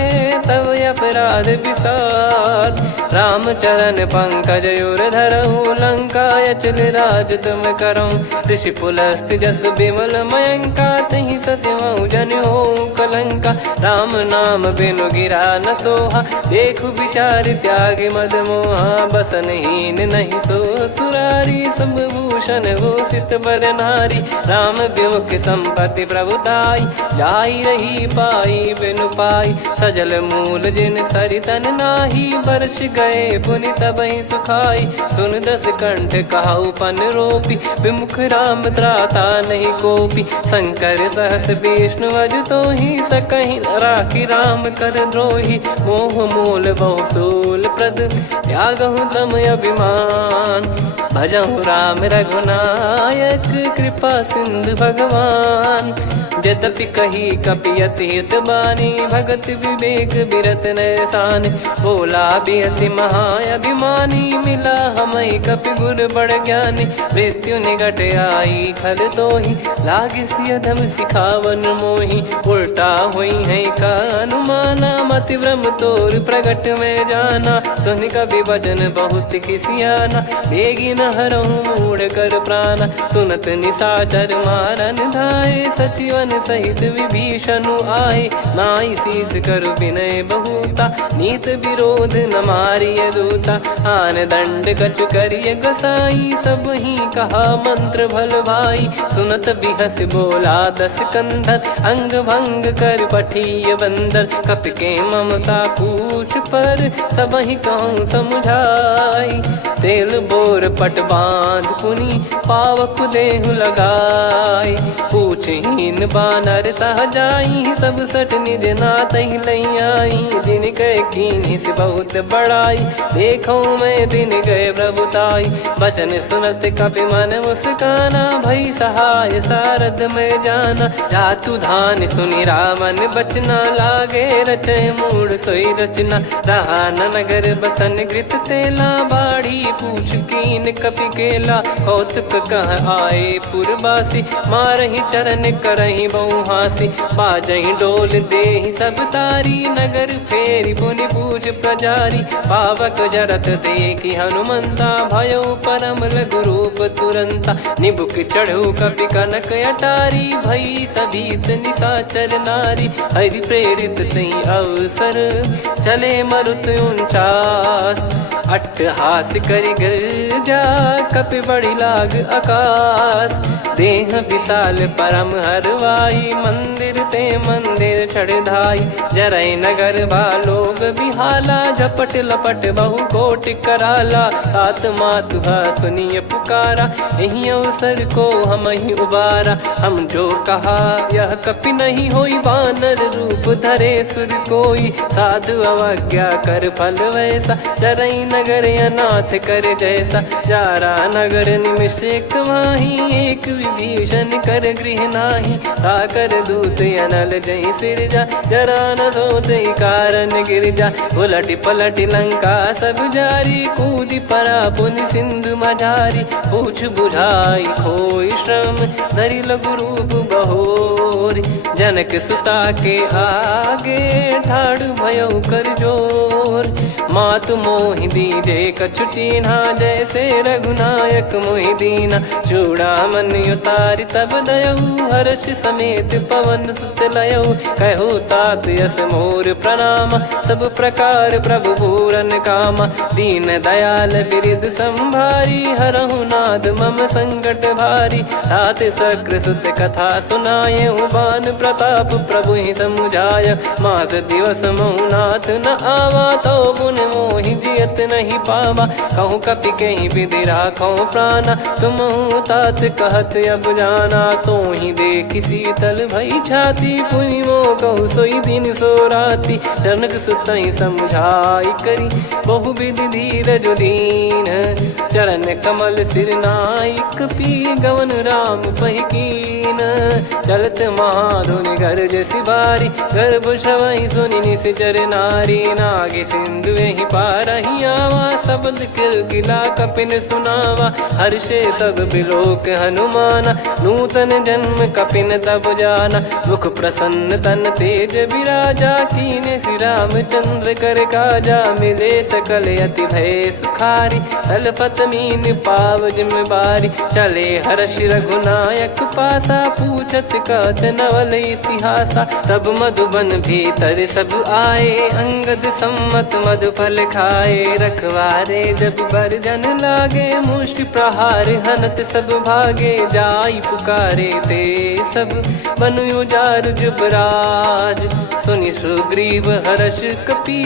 तब अपराध विसार राम चरण पंकज उर धरहु लंका अचल राज तुम करऊं ऋषि पुलस्त जस विमल मयंका तहि सत्यमऊ जन हो कलंका राम नाम बिनु गिरा न सोहा देखु विचार त्याग मद मोहा बसनहीन नहीं सो सुरारी सब भूषण भूषित बर नारी राम विमुख संपत्ति प्रभुताई जाई रही पाई बिनु पाई सजल मूल जिन सरितन नाही वर्ष गए पुनि तबहि सुखाई सुन दस कंठ कहाऊ पन रोपी विमुख राम त्राता नहीं कोपी शंकर सहस विष्णु अज तो ही सकहि राखी राम कर द्रोही मोह मूल बहु सूल प्रद त्यागहु तम अभिमान भजहु राम रघुनायक कृपा सिंधु भगवान यद्यपि कही कपियति हित बानी भगत विवेक बिरत नैसान बोला बिहसी महाअभिमानी मिला हमई कपि गुर बड़ ज्ञानी मृत्यु निकट आई खल तो ही लागे सियधम सिखावन मोही उल्टा हुई है का अनुमाना मति ब्रह्म तोर प्रगट में जाना सुन कभी वचन बहुत किसियाना बेगी न हरहु मूढ़ कर प्राणा सुनत निशाचर मारन धाये सचिवन सहित विभीषण आए नाई शीस कर विनय बहुता नीत विरोध न मारिय दूता आन दंड कछ करिय गसाई सब ही कहा मंत्र भल भाई सुनत बिहस बोला दस कंधर अंग भंग कर पठिय बंदर कप के ममता पूछ पर सब ही कहूँ समझाई तेल बोर पट बांध पुनी पावक देहु लगाई पूछहीन बानर तह जाई तब सट निज नाथ ही लई आई दिन गए कीन्ही से बहुत बड़ाई देखो मैं दिन गए प्रभुताई बचन सुनत कपि मन मुस्काना भई सहाय सारद में जाना जातु धान सुनि रामन बचना लागे रचे मूड सोई रचना रहा न नगर बसन कृत तेला बाढ़ी पूछ कीन कपि केला कौतुक कह आए पुरबासी मारही चरण करही बहु हासी बाजही डोल देहि सब तारी नगर फेरी पुनि पूज प्रजारी पावक जरत देखी हनुमंता भयो परम लघु रूप तुरंता निबुक चढ़ो कपि कनक अटारी भई सभीत निशाचर नारी हरि प्रेरित तई अवसर चले मरुत 49 अट्टहास करि गिरजा कपि बड़ी लाग आकाश देह विशाल परम हरवाई मंदिर ते मंदिर चढ़ाई जरई नगर बालोग बिहाला झपट लपट बहु कोट कराला सात मातुहा सुनिय पुकारा यही अवसर को हम ही उबारा हम जो कहा यह कपि नहीं होई वानर रूप धरे सुर कोई साधु अवज्ञा कर फल वैसा जरई नगर अनाथ कर जैसा जारा नगर निमिष एक माही एक विभीषण कर गृह नाही ताकर दूत अनल जय सिरजा जरा न सोते कारण गिरजा उलट पलट लंका सब जारी कूदी परा पुनि सिंधु मझारी पूछ बुझाई खोई श्रम धरि लघु रूप बहोरी जनक सुता के आगे ठाड़ भयो कर जोर मातु मोहि दीजे कछु चीन्हा जैसे रघुनायक मोहि दीना चूड़ामन उतारि तब दयऊ हर्ष समेत पवन सुत लयऊ कहु तात यस मोर प्रणाम सब प्रकार प्रभु पूरन कामा दीन दयाल बिरिद संभारी हरहु नाद मम संकट भारी तात सक्र सुत कथा सुनाये बान प्रताप प्रभु ही समुझाय मास दिवस महु नाथ न आवा तो पुन मोहि जियत नहीं पावा कहूँ कपि कहीं विधि राखो प्राणा तुम तात कहत अब जाना तो ही देख शीतल भई छाती पुनि मो कहु सोई दिन सो राती जनक सुतई समझाई करी बहु विधि धीरज दीन चरण कमल सिर नाइक पी गवन राम पहिकीन चलत महाधुनि गर्ज सिबारी गर्भ शवई सुनि निश्चर नारी नागे सिंधु ही पारही आवा शब्द किलकिला कपिन सुनावा हर्षे सब बिलोक हनुमाना नूतन जन्म कपिन तब जाना मुख प्रसन्न तन तेज विराजा कीने श्री रामचंद्र कर काजा मिले सकल अति भय सुखारी तलपत मीन पाव जिम्मेवारी चले हर्ष रघुनायक पासा पूछत कथ नवल इतिहासा तब मधुबन भीतर सब आए अंगद सम्मत मधु फल खाए रखवारे जब बरजन लागे मुष्टि प्रहार हनत सब भागे जाई पुकारे ते सब बनु उजार जुबराज सुनि सुग्रीव हर्ष कपि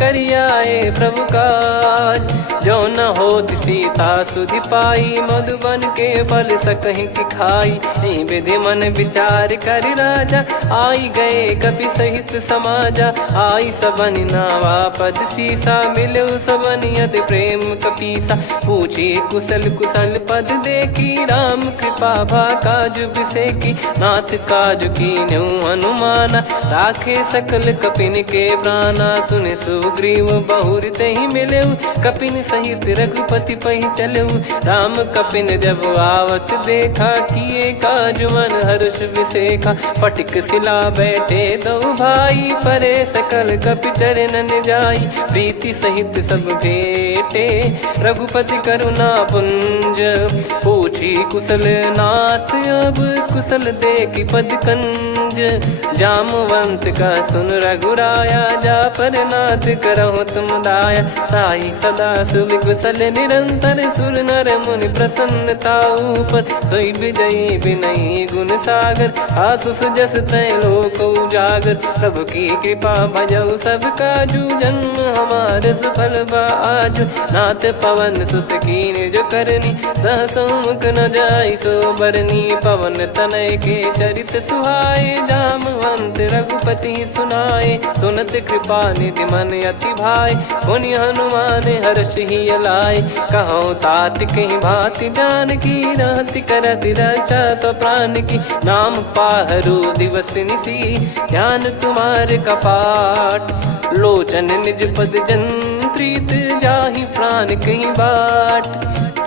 करियाए प्रभु काज जो न होत सीता सुधि पाई मधुबन के बल सकहि की खाई विधि मन विचार कर राजा आई गए कपि सहित समाजा आई सबन नावा पद सीसा मिलो सबनियत प्रेम कपीसा पूछी कुशल कुशल पद देखी राम कृपा भा काज बिसेकी नाथ काज की न्यू हनुमाना राखे सकल कपिन के प्राणा सुने सुग्रीव बहुर ही मिले कपिन सहित रघुपति पही चले राम कपिन जब आवत देखा किए काज मन हर्ष विसेखा पटिक सिला बैठे दो भाई परे सकल कपि चरणन जाई प्रीति सहित सब भेटे रघुपति करुणा पुंज पूछी कुशल नाथ अब कुशल देखी पद कंज जामवंत का सुन रघुराया जा पर नाथ करहु तुम दाया ताहि सदा सुख कुशल निरंतर सुर नर मुनि प्रसन्नता ऊपर सोई विजयी विनयी गुण सागर आसु सुजस तय लोक उजागर प्रभु की कृपा भजऊ सब काजू जन्म हमारे सफल बा आज नाथ पवन सुत कीन जो करनी सहसो मुख न जाई सो बरनी पवन तनय के चरित सुहाए जामवंत रघुपति सुनाए सुनत कृपा निधि मन अति भाई पुनि हनुमान हर्ष ही लाए कहो तात कहीं भांति जान की रहति करति रक्षा सो प्राण की नाम पाहरू दिवस निसी ध्यान तुम्हारे कपाट लोचन निज पद जंत्रित जाहि प्राण कहीं बाट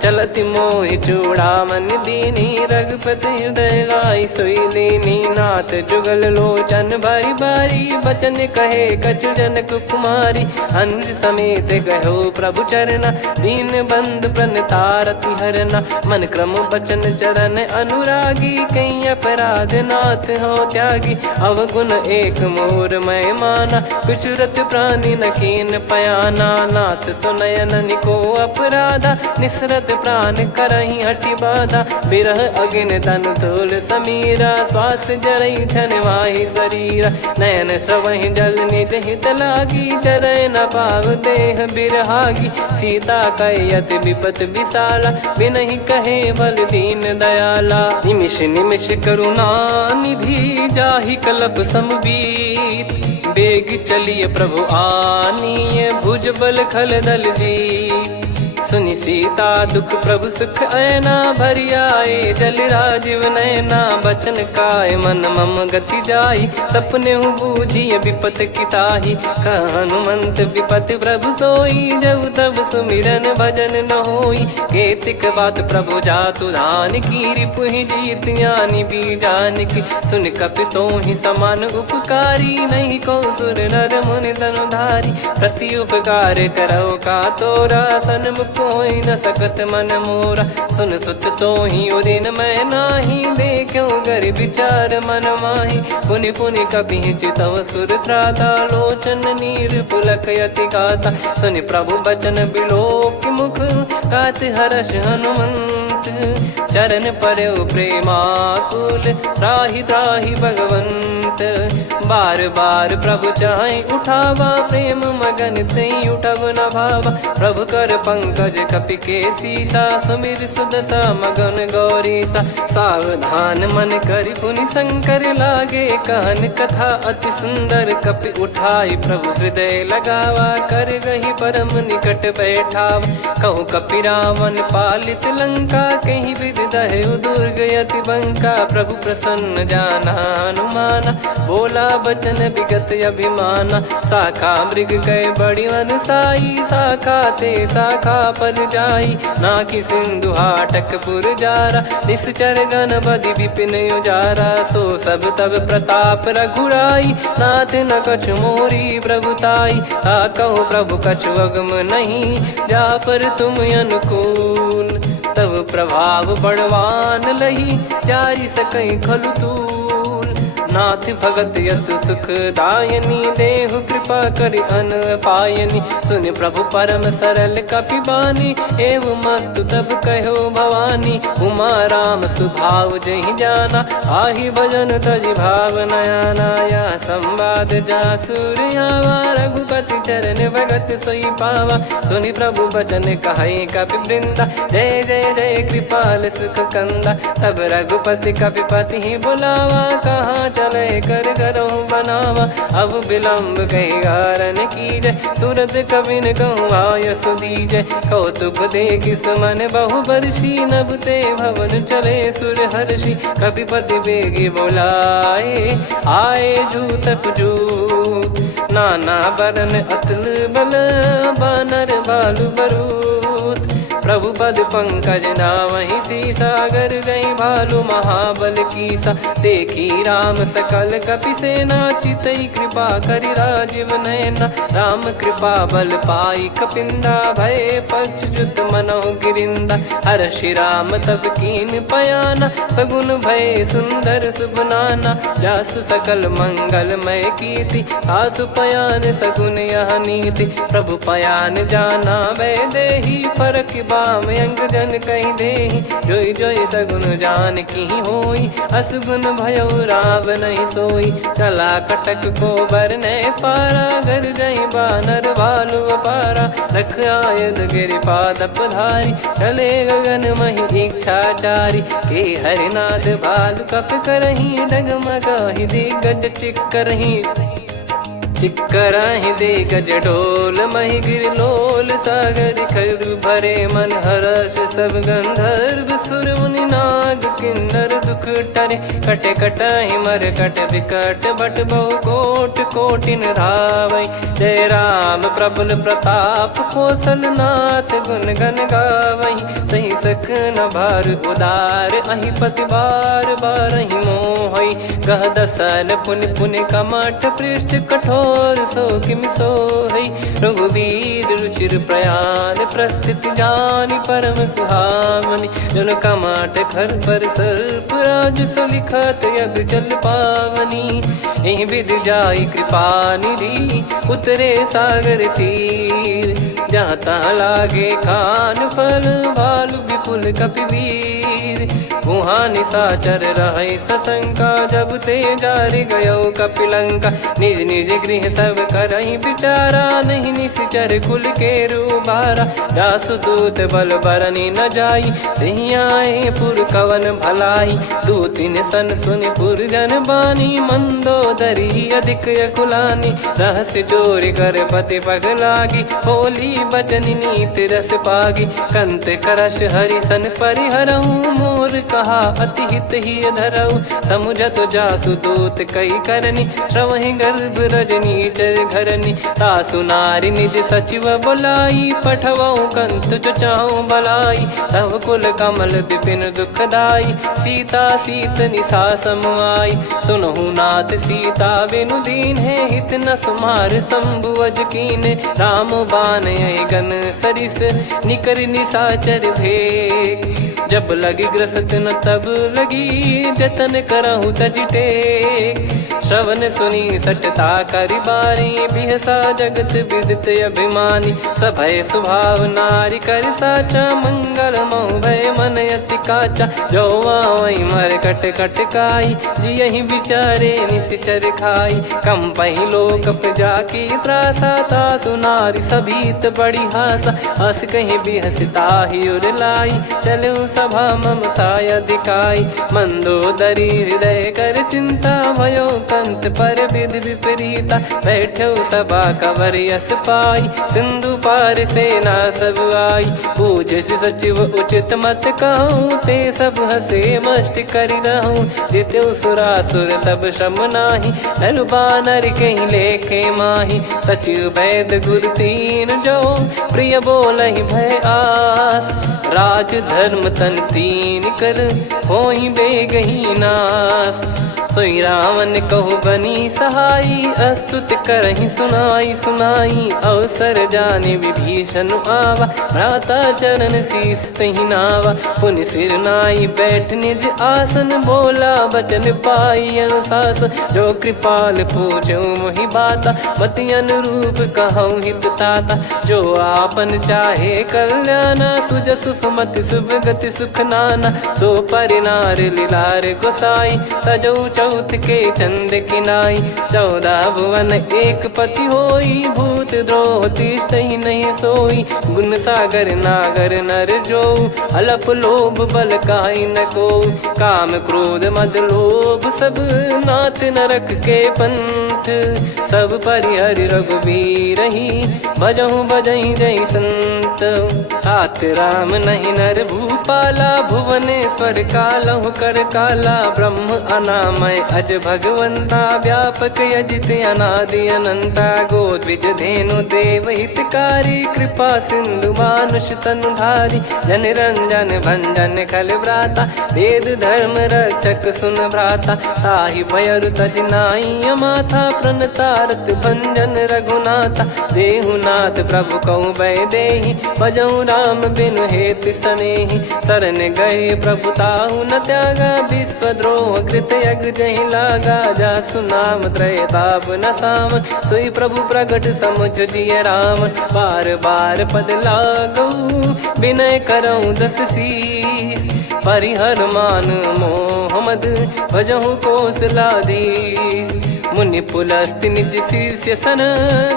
चलत मोहि चूड़ामन दीनी, रघुपति हृदय लाई सोई लीनी। नाथ जुगल लोचन बारी बारी, बचन कहे कछु जनक कुमारी। हंस समेत गयो प्रभु चरना, दीन बंधु प्रणतारति हरना। मन क्रम बचन चरण अनुरागी, कहीं अपराध नाथ हो त्यागी। अवगुण एक मोर मैं माना, कुछ प्राणी न कीन पयाना। नाथ सुनयन निको अपराधा, निसरत प्राण करही हटि बाधा। बिरह अगिन तन तोल समीरा, श्वास जरई छन वाहि शरीरा। नयन श्रवहि जल निज हित लागी, चरय न पाव देह बिरहागी। सीता कयत विपत विशाला, बिनहि कहे बल दीन दयाला। निमिष निमिष करुणा निधि, जाहि कल्प समबीत। बेग चलिए प्रभु आनीय, भुज बल खल दल जीत। सुनि सीता दुख प्रभु सुख ऐना, भरि आए जल राजीव नैना। बचन काय मन मम गति जाई, सपने बूझिए विपत किताही। हनुमंत विपत प्रभु सोई, जब तब सुमिरन भजन न होई। केतिक बात प्रभु जातु धान की, रिपुहि जीत ज्ञानी बीजान की। सुन कपि तोहि समान उपकारी, नहीं को सुर नर मुनि तनुधारी। प्रति उपकार करो का तोरा, सन्मुख कोई न सकत मन मोरा। सुन सुत तोहि उदिन मैं नाही, देखो गर विचार मन माही। पुनि पुनि कपि चितव सुर त्राता, लोचन नीर पुलक यति गाता। सुनि प्रभु बचन बिलोक मुख, गात हर्ष हनुमंत। चरण परयो प्रेमाकुल, त्राहि त्राहि भगवंत। बार बार प्रभु चाहि उठावा, प्रेम मगन तई उठब न भावा। प्रभु कर पंकज कपि के सीसा, सुमिर सुदशा मगन गौरीसा। सावधान मन करि पुनि शंकर लागे, कहन कथा अति सुंदर। कपि उठाई प्रभु हृदय लगावा, कर गही परम निकट बैठावा। कहु कपि रावण पालित लंका, कहीं विधि दहु दुर्ग यति बंका। प्रभु प्रसन्न जाना हनुमाना, बोला बचन विगत अभिमाना। शाखा मृग कय बड़ी अनुसाई, शाखा ते शाखा पर जाई। नाकि सिंधु हाटक पुर जारा, निश्चर गण बदि विपिन उजारा। सो सब तब प्रताप रघुराई, नाथ न कछु मोरी प्रभुताई। कहो प्रभु कछु अगम नहीं, जा पर तुम अनुकूल। तब प्रभाव बड़वान लही, जारी सकई खलु तूल। नाथ भगत यतु सुख दायनी, देहु कृपा करि अन पायनी। सुन प्रभु परम सरल कपि बानी, एवं मस्तु तब कहो भवानी। उमा राम सुभाव जहि जाना, आहि भजन तजि भाव नयाना। या संवाद जासुर आवा, रघुपति चरण भगत सोई पावा। सुनि प्रभु बचन कहै कपि वृंदा, जय जय जय कृपाल सुख कंदा। तब रघुपति कपिपति ही बुलावा, कहाँ चले कर करो बनावा। अब विलम्ब कही कारण कीजय, तुरंत कबिन कहूँ आयस दीजय। कौतुक देख सुमन बहु बरसी, नभ ते भवन चले सुर हर्षि। कपिपति बेगी बोलाए, आए जूतक जूत। नाना बरन अतुल बल, बानर बालु बरूत। प्रभु पद पंकज नामहि सीसा, गर गई भालु महाबल कीसा। देखी राम सकल कपि सेना, चितई कृपा करि राजीव नैना। राम कृपा बल पाई कपिंदा, भय पक्षुत मनोह गिरिंदा। हर्षि राम तब कीन पयाना, सगुन भय सुंदर सुबनाना। जासु सकल मंगलमय कीर्ति, आसु पयान सगुन यह नीति। प्रभु पयान जाना वै देहि, फरक बाम अंग जन कहि देहि। जोई जोई सगुन जान की होई, असगुन भयो राव नहीं सोई। चला कटक को बरने पारा, घर जई बानर भालु अपारा। रख आयद गिरिपाद पधारी, चले गगन महि इच्छाचारी। के हरिनाथ भालु कप करही, डगमगाहि दिग्गज चिक्करही। चिक्कराहि दिग्गज डोल, महि गिर लोल। सागर खर भरे मन हर्ष, सब गंधर्व सुर मुनि नाग किन्नर दुख टरे। कट कटाहि मर कट विकट, बट बहु कोट कोटिन धावै। जय राम प्रबल प्रताप, कौशल नाथ गुण गन गावै। सही मूरख न भार उदार, अहि पति बार बार ही मोहई, कह दसन पुन पुन कमठ पृष्ठ कठोर सो किम सोहई, रघुवीर रुचिर प्रयाण प्रस्थित जानि परम सुहावनी, जन कमठ खर पर सर्प राज सो लिखत यग जल पावनी, एहि विधि जाई कृपा निधि उतरे सागर तीर, जहाँ तहाँ लागे खान फल भालु विपुल कपिवीर, वहाँ निशाचर रहे सशंका, जब ते जारि गयो कपिलंका, निज निज गृह सब करहि विचारा, नहीं निश्चर कुल के रूबारा, जासुदूत बल बरनी न जाई, तेहि आए पुर कवन भलाई, दू तीन सन सुनि पुर जन बानी, मंदोदरी अधिक यकुलानी, रहस्य चोरी कर पति पग लागी, होली बचन नीत रस पागी, कंत करश हरि सन परिहरऊ, मोर कहा अति हित ही धरऊ, समुझत जासुदूत कई करनी, श्रवहि गर्भ रजनी चर घरनी, तासु नारी निज सचिव बुलाई, पठवऊ कंत जो चाहूं बलाई, तव कुल कमल विपिन दुखदाई, सीता सीत निशा समाई, सुनहु नाथ सीता बिनु दीन है, हित न सुमार शंभु अज कीने, राम बान गन सरिस निकर निशाचर भेग, जब लगी ग्रसत न तब लगी, जतन करहु तज टेक, श्रवण सुनी सटता करि बारी, बिहसा जगत विदित अभिमानी, सभय स्वभाव नारी कर साचा, मंगल मऊ भय मन अति काचा, जो आवई मर कट कट काई, जियहि विचारे निश्चर खाई, कम पही लोक जाकी त्रासा, तासु नारी सभीत बड़ी हासा, हस कहीं बिहसता ही उर लाई, चलऊ सभा ममता अधिकाई, मंदोदरी हृदय कर चिंता, भयो कंत पर विधि विपरीता, बैठो सभा कवर यस पाई, सिंधु पार सेना सब आई, पूजे सचिव उचित मत कहूँ, ते सब हसे मस्त करि रहूं, जित्यु सुरासुर तब श्रम नाही, नल बानर कहीं लेखे माही, सचिव वैद गुरु तीन जो, प्रिय बोलहि भय आस, राज धर्म तन तीन कर होहि बेगहि नास, सोई रावण कहु बनी सहाई, अस्तुत करहि सुनाई सुनाई, अवसर जाने विभीषण आवा, भ्राता चरण शीस तहि नावा, पुनि सिर नाई बैठ निज आसन, बोला बचन पाई अनुशासन, जो कृपाल पूछो मोहि बाता, मति अनुरूप कहूँ हित ताता, जो आपन चाहे कल्याणा, सुजसु सुमति शुभ गति सुख नाना, सो परिनार लीलार गोसाई, तजौ चौथ के चंद किनाई, 14 भुवन एक पति होई, भूत द्रोह तिष्ठहि नहीं सोई, गुण सागर नागर नर जो, अलप लोभ बल काई न को, काम क्रोध मद लोभ सब नाथ नरक के पंथ, सब परिहरि रघुवीर ही, भजहु भजहि जय संत, हाथ राम नहीं नर भूपाला, भुवनेश्वर कालहु कर काला, ब्रह्म अनामय अज भगवंता, व्यापक यजित अनादि अनंता, गोद्विज धेनु देव हितकारी, कृपा सिंधु मानुष तनुधारी, जन रंजन भंजन खल भ्राता, वेद धर्म रक्षक सुन भ्राता, ताहि भयरु तज नाई माथा, प्रणतारत भंजन रघुनाथा, देहुनाथ प्रभु कहु भय देहि, भजहु राम बिनु हेतु सनेहि, शरण गए प्रभु ताहु न त्यागा, विश्वद्रोह कृत यज्ञ जहि लागा, जासु नाम त्रय ताप न साम, सोई प्रभु प्रगट समुझ जिय राम, बार बार पद लागऊ, विनय करऊँ दस शीस, परिहर मान मोह मद, भजहु कौशलाधीश, मुनि पुलस्त्य निज शीर्ष सन,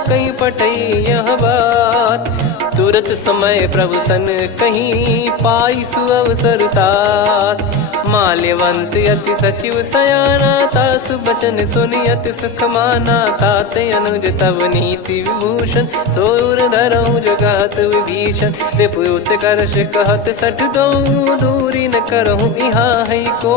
कहीं पटई यह बात, तुरत समय प्रभु सन कहीं, पाई सुअवसर तात, माल्यवंत अति सचिव सयाना, तासु बचन सुनि अति सुख माना, तात कहत अनुज तब नीति विभूषण, सोर धरहु जगत विभीषण। रिपुत करश कहत सठ दो, दूरी न करहु इहाँ है को।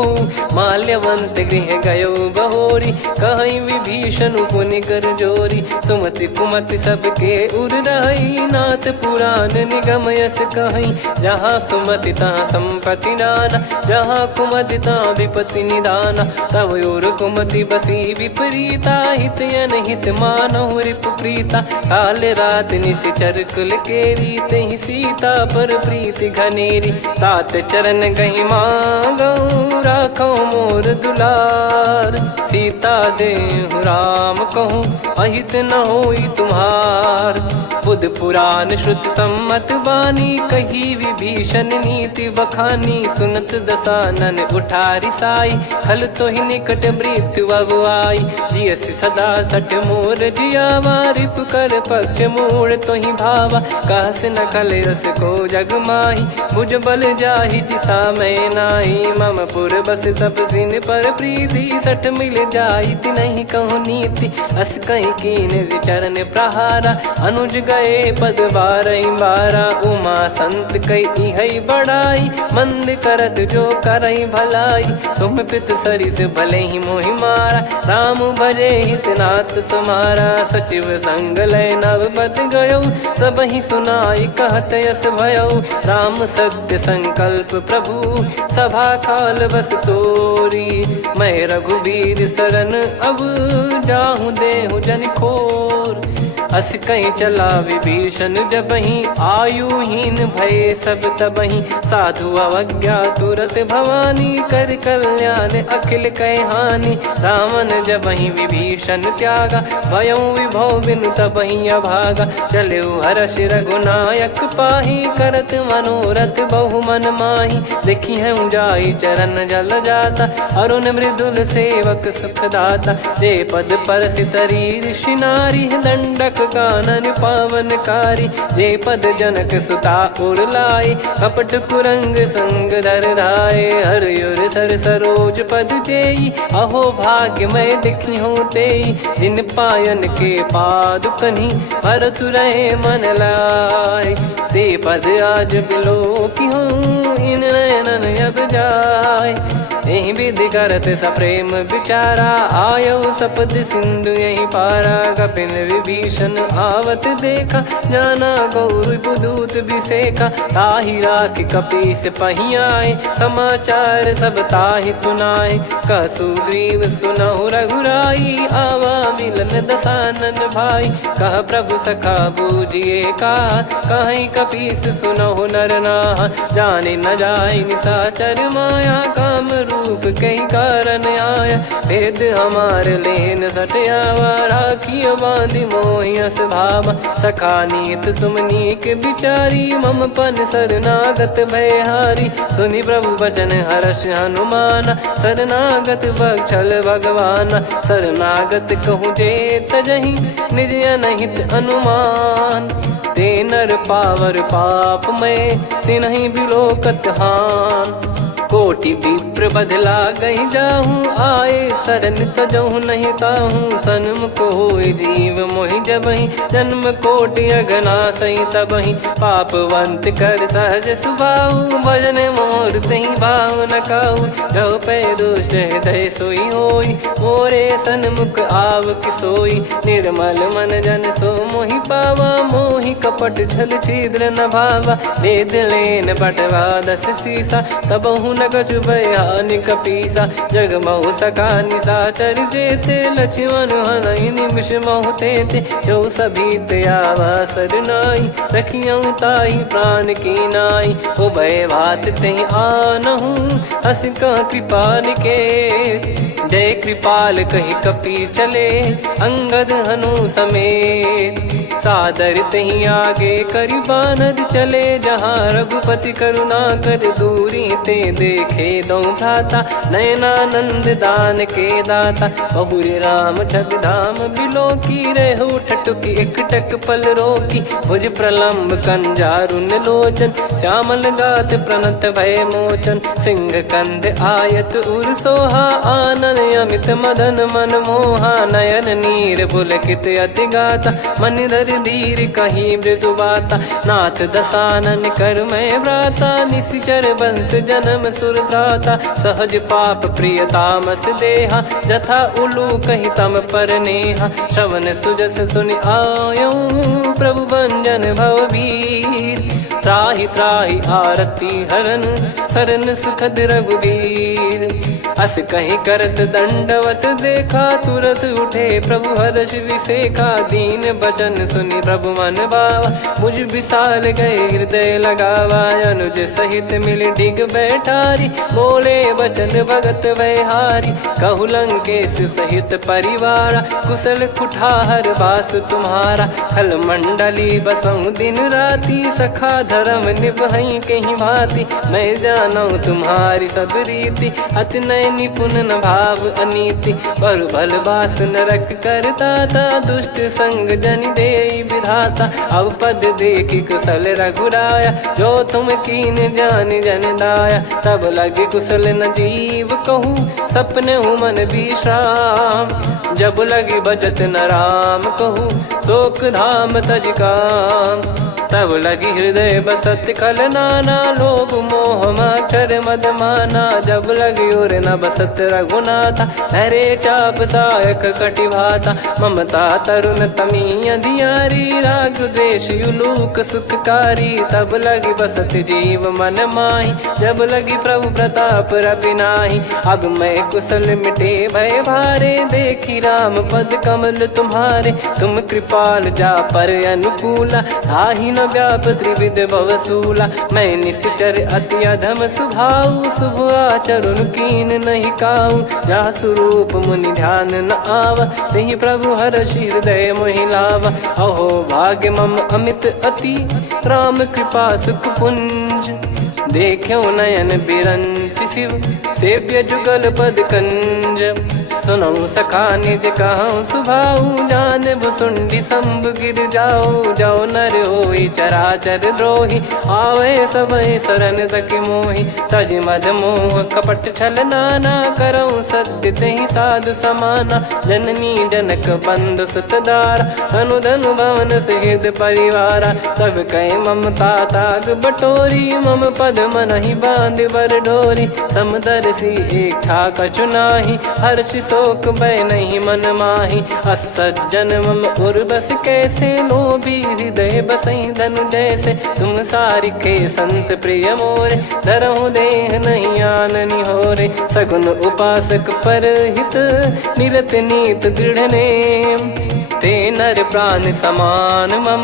माल्यवंत गृह गयो बहोरी, कहीं विभीषण पुनि कर जोरी। सुमति कुमति सबके उर रही, नाथ पुराण निगम यस कहीं। जहाँ सुमति तहाँ संपत्ति नाना, जहाँ कुमति तहाँ विपत्ति निदाना। तब और कुमति बसी विपरीता, हित अनहित मानहु रिपु प्रीता। काल रात निशिचर कुल केरी, तहि सीता पर प्रीति घनेरी। तात चरण कहीं मांगऊ, राखो मोर दुलार। सीता देहु राम कहूँ, अहित न होई तुम्हार। बुध पुराण श्रुत सम्मत बानी, कही विभीषण नीति बखानी। सुनत दसानन उठारी साई, खल तो ही निकट मृत्यु अब आई। जियस सदा सठ मोर जियावा, रिप कर पक्ष मूड़ तो ही भावा। कहस न खल रस को जग माही, भुज बल जाहि जिता मैं नाही। मम पुर बस तपसिन पर प्रीति, सठ मिल जाई तिनहि कहूँ नीति। अस कहीं कीन चरण प्रहारा, अनुज गए पद बारही बारा। उमा संत कई इहै बड़ाई, मंद करत जो करई भलाई। तुम पित सरिस भले ही मोहि मारा, राम भजे हित नाथ तुम्हारा। सचिव संग लय नव बत गयो, सब ही सुनाई कहत यस भयो। राम सत्य संकल्प प्रभु, सभा काल बस तोरी। मैं रघुबीर शरण अब, जाहूँ देहु जन खोर। अस कहीं चला विभीषण जबहि, आयुहीन भये सब तबहि। साधु अवज्ञा तुरत भवानी, कर कल्याण अखिल कह हानि। रावण जबहि विभीषण त्यागा, भयउ विभव बिनु तबहि अभागा। चलऊ हर्ष रघुनायक पाहि, करत मनोरथ बहु मन माहि। देखी है जाई चरण जल जाता, अरुण मृदुल सेवक सुखदाता। जे पद परसि तरी ऋषि नारी, दंडक कानन पावनकारी। जे पद जनक सुता उर लाई, कपट कुरंग संग धर धाये। हरियुर सर सरोज पद जेई, अहो भाग्य मैं दिखी हूँ तेई। जिन पायन के पाद कन्ही, भरत रहे मन लाय। ते पद आज बिलो की हूँ, इन नयनन अब जाय। यही विधि करत सप्रेम विचारा, आयो सपद सिंधु यही पारा। कपिन विभीषण आवत देखा, जाना गौर पुदूत बिसेखा। ताहि राख कपीस पही आए, समाचार सब ताहि सुनाए। कह सुग्रीव सुनहु रघुराई, आवा मिलन दसानन भाई। कह प्रभु सखा बूझिए का, कहीं कपीस सुनहु नर नाहा। जाने न जाय निशाचर माया, काम रूप कई कारण आया। भेद हमार लेन सटयावा, राखियो बांधि मोहियस भावा। सखा नीत तुम नीक बिचारी, मम पन शरणागत भयहारी। सुनि प्रभु बचन हर्ष हनुमाना, शरणागत बक्षल भगवाना। शरणागत कहूँ जे तजहि, निज अनहित अनुमान। ते नर पावर पाप में, तिन्हि बिलोकत हान। कोटि विप्र बदला गई जाहूँ, आए शरण तजहु नहीं ताहूँ। सन्मुख होय जीव मोहि जबहि, जन्म कोटि अगना सही तबहि। पापवंत कर सहज सुभाऊ, भजन मोर तहि भाव न काऊ। जो पै दुष्ट हृदय सोई होई, मोरे सन्मुख आव किसोई। निर्मल मन जन सो मोहि पावा, मोहि कपट छल छिद्र न भावा। वेद लेन बटवा दस सीसा, तबहु न कछु बयान कपीसा। जग महु सका निशाचर जेते, लक्ष्मण हनहि निमिष महु तेते। जो सभी त्यावा सरनाई, रखियऊ ताहि प्राण की नाई। उभय भात तेहि आनहु, हस कह कृपाल के। जय कृपाल कहि कपी चले, अंगद हनु समेत। सादर तही आगे करी बानर चले जहाँ रघुपति करुणा कर दूरी ते देखे दो भ्राता नयनानंद दान के दाता बहुरे राम छवि धाम बिलो की रेहू ठटुकी एकटक पल रोकी भुज प्रलम्ब कंजारुन लोचन श्यामल गात प्रणत भय मोचन सिंह कंध आयत उर सोहा आनन अमित मदन मन मोहा नयन नीर पुलकित अति गाता मन धर धीर कहीं मृदु बाता नाथ दसानन कर मैं व्राता निशिचर बंस जन्म सुरत्राता सहज पाप प्रिय तामस देहा जथा उलू कही तम पर नेहा श्रवण सुजस सुनि आयो प्रभु भंजन भववीर त्राहि त्राहि आरती हरन सरन सुखद रघुवीर अस कहीं करत दंडवत देखा तुरत उठे प्रभु हर्ष विसेखा दीन बचन सुनि प्रभु मन भावा मुझ विशाल गए हृदय लगावा अनुज सहित मिल डिग बैठारी बोले बचन भगत वैहारी कहु लंकेश सहित परिवारा कुशल कुठार बास तुम्हारा खल मंडली बसऊं दिन राती सखा धर्म निभई कहीं भांति मैं जानू तुम्हारी सब रीति अति नय निपुण न भाव अनीति पर भल बास नरक करता था दुष्ट संग जन दे विधाता अब पद देखी कुशल रघुराया जो तुम कीन जान जन दाया तब लगे कुशल न जीव कहूँ सपने हूँ मन विश्राम जब लगी बजत न राम कहूँ शोक धाम तज काम तब लगी हृदय बसत खल नाना लोभ मोह मक्षर मद माना जब लगी और न बसत रघुनाथा हरे चाप सायक कटि भाता ममता तरुण तमी अधियारी राग द्वेष युलूक सुखकारी तब लगी बसत जीव मन माही जब लगी प्रभु प्रताप रविनाही अब मैं कुशल मिटे भय भारे देखी राम पद कमल तुम्हारे तुम कृपाल जा पर अनुकूला आही न व्याप त्रिविध भवसूला मैं निश्चर अति अधम सुभाऊ शुभ आचरण कीन नहीं काऊ जा स्वरूप मुनि ध्यान न आवा नहीं प्रभु हर्ष हृदय मोहिलावा अहो भाग्य मम अमित अति राम कृपा सुख पुंज देखो नयन बिरंच शिव सेव्य जुगल पद कंज सुनऊ सखा निज कहूँ सुभाऊ जान भुसुंडी संभ गिर जाओ जाओ नर होई चराचर द्रोही आवे समय शरण तक मोहि तज मद मोह कपट छल नाना करऊँ सत्य तहि साधु समाना जननी जनक बंधु सुतदारा धनु धनु भवन सहित परिवारा सब कहे ममता ताग बटोरी मम पद मन ही बांध बर डोरी समदर्शी इच्छा कछु नाही हर्ष शोक भय नहीं मन माही असज्जन मम उर्वस कैसे लोभी हृदय बसई धनु जैसे तुम सारिखे संत प्रिय मोरे धरहु देह नहीं आननि होरे सगुन उपासक पर हित निरत नीत दृढ़ नेम ते नर प्राण समान मम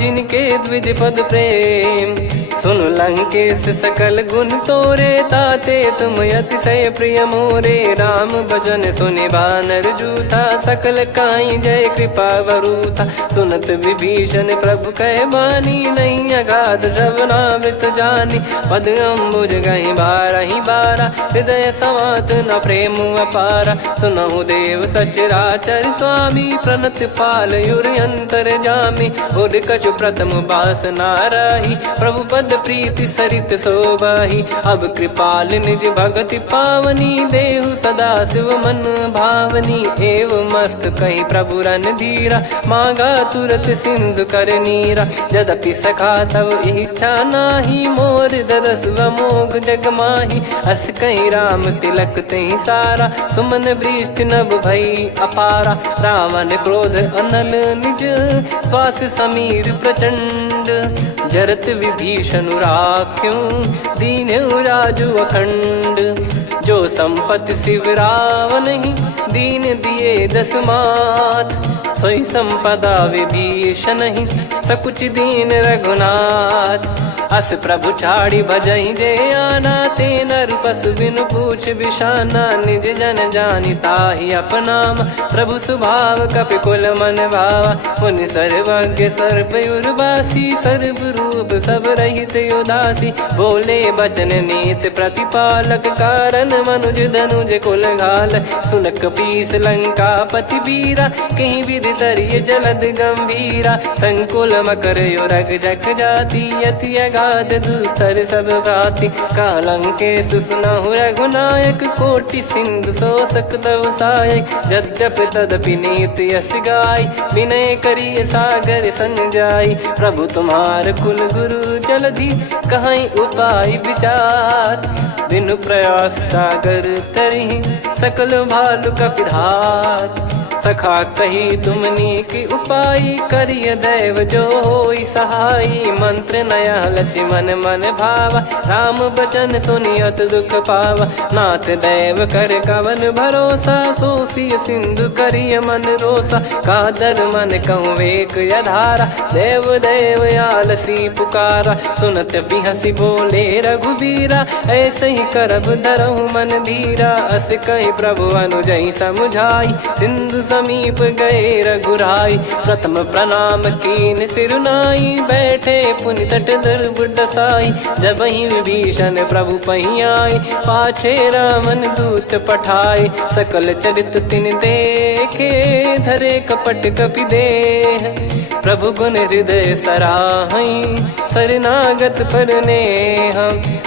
जिनके द्विज पद प्रेम सुन लंकेश सकल गुण तोरे ताते तुम अतिशय प्रिय मोरे राम भजन सुनि बानर जूथा सकल काई जय कृपा वरूथा सुनत विभीषण प्रभु कह बानी नहीं अगाध श्रवणामृत जानी पद अम्बुज गही बारही बारा हृदय समात न प्रेम अपारा सुनहु देव सचराचर स्वामी प्रणत पाल युर अंतर जामी उर कछु प्रथम बास नाराही प्रभु पद प्रीति सरित शोभाही अब कृपाल निज भगति पावनी देहु सदा शिव मन भावनी एव मस्त कही प्रभु रन धीरा मांगा तुरत सिंधु कर नीरा यद्यपि सखा तब इच्छा नाही मोर दरस मोग जग माही अस कहीं राम तिलक तही सारा सुमन वृष्टि नभ भई अपारा रावण क्रोध अनल निज श्वास समीर प्रचंड जरत विभीषण राख्यों दीन राजु अखंड जो संपत्ति शिव रावण ही दीन दिए दस मात सोई संपदा विभीषण ही सकुच दीन रघुनाथ अस प्रभु छाड़ी भजई जे आना, ते नर पशु बिनु पूछ बिशाना। निज जन जानि ताहि अपनाम, प्रभु स्वभाव कपि कुल मन भावा। मुनि सर्वज्ञ सर्व उर्वासी, सर्व रूप सब रहित उदासी। बोले बचन नीत प्रतिपालक, कारण मनुज धनुज कुल घाल। सुनक पीस लंका पति वीरा, कहीं विधि तरिय जलद गंभीरा। संकुल मकर युरग जग जाति, यति अगाध दुस्तर सब भाति। कालंके सुसुनहु रघुनायक, कोटि सिंधु शोषक तव सहायक। यद्यप तदपि नीति यस गाय, विनय करिय सागर सन जाई। प्रभु तुम्हार कुल गुरु जलधि, कहीं उपाय विचार। बिनु प्रयास सागर तरिहि, सकल भालु कपिधार। सखा कही तुमनी की उपाय, करिय दैव जो होई सहाई। मंत्र नया लक्ष्मण मन भावा, राम बचन सुनियत दुख पावा। नाथ दैव कर कवन भरोसा, सोसिय सिंधु करिय मन रोसा। कादर मन कहूँ एक यधारा, देव देव आलसी पुकारा। सुनत बिहसी बोले रघुबीरा, ऐसे ही करब धरहु मन धीरा। अस कही प्रभु अनुजई समुझाई, सिंधु समीप गए रघुराई। प्रथम प्रणाम कीन सिरुनाई, बैठे पुनि तट दुर्ब दसाई। जब ही विभीषण प्रभु पही आए, पाछे रामन दूत पठाए। सकल चरित तिन देखे, धरे कपट कपि देह। प्रभु गुण हृदय सराहई, शरणागत पर नेह।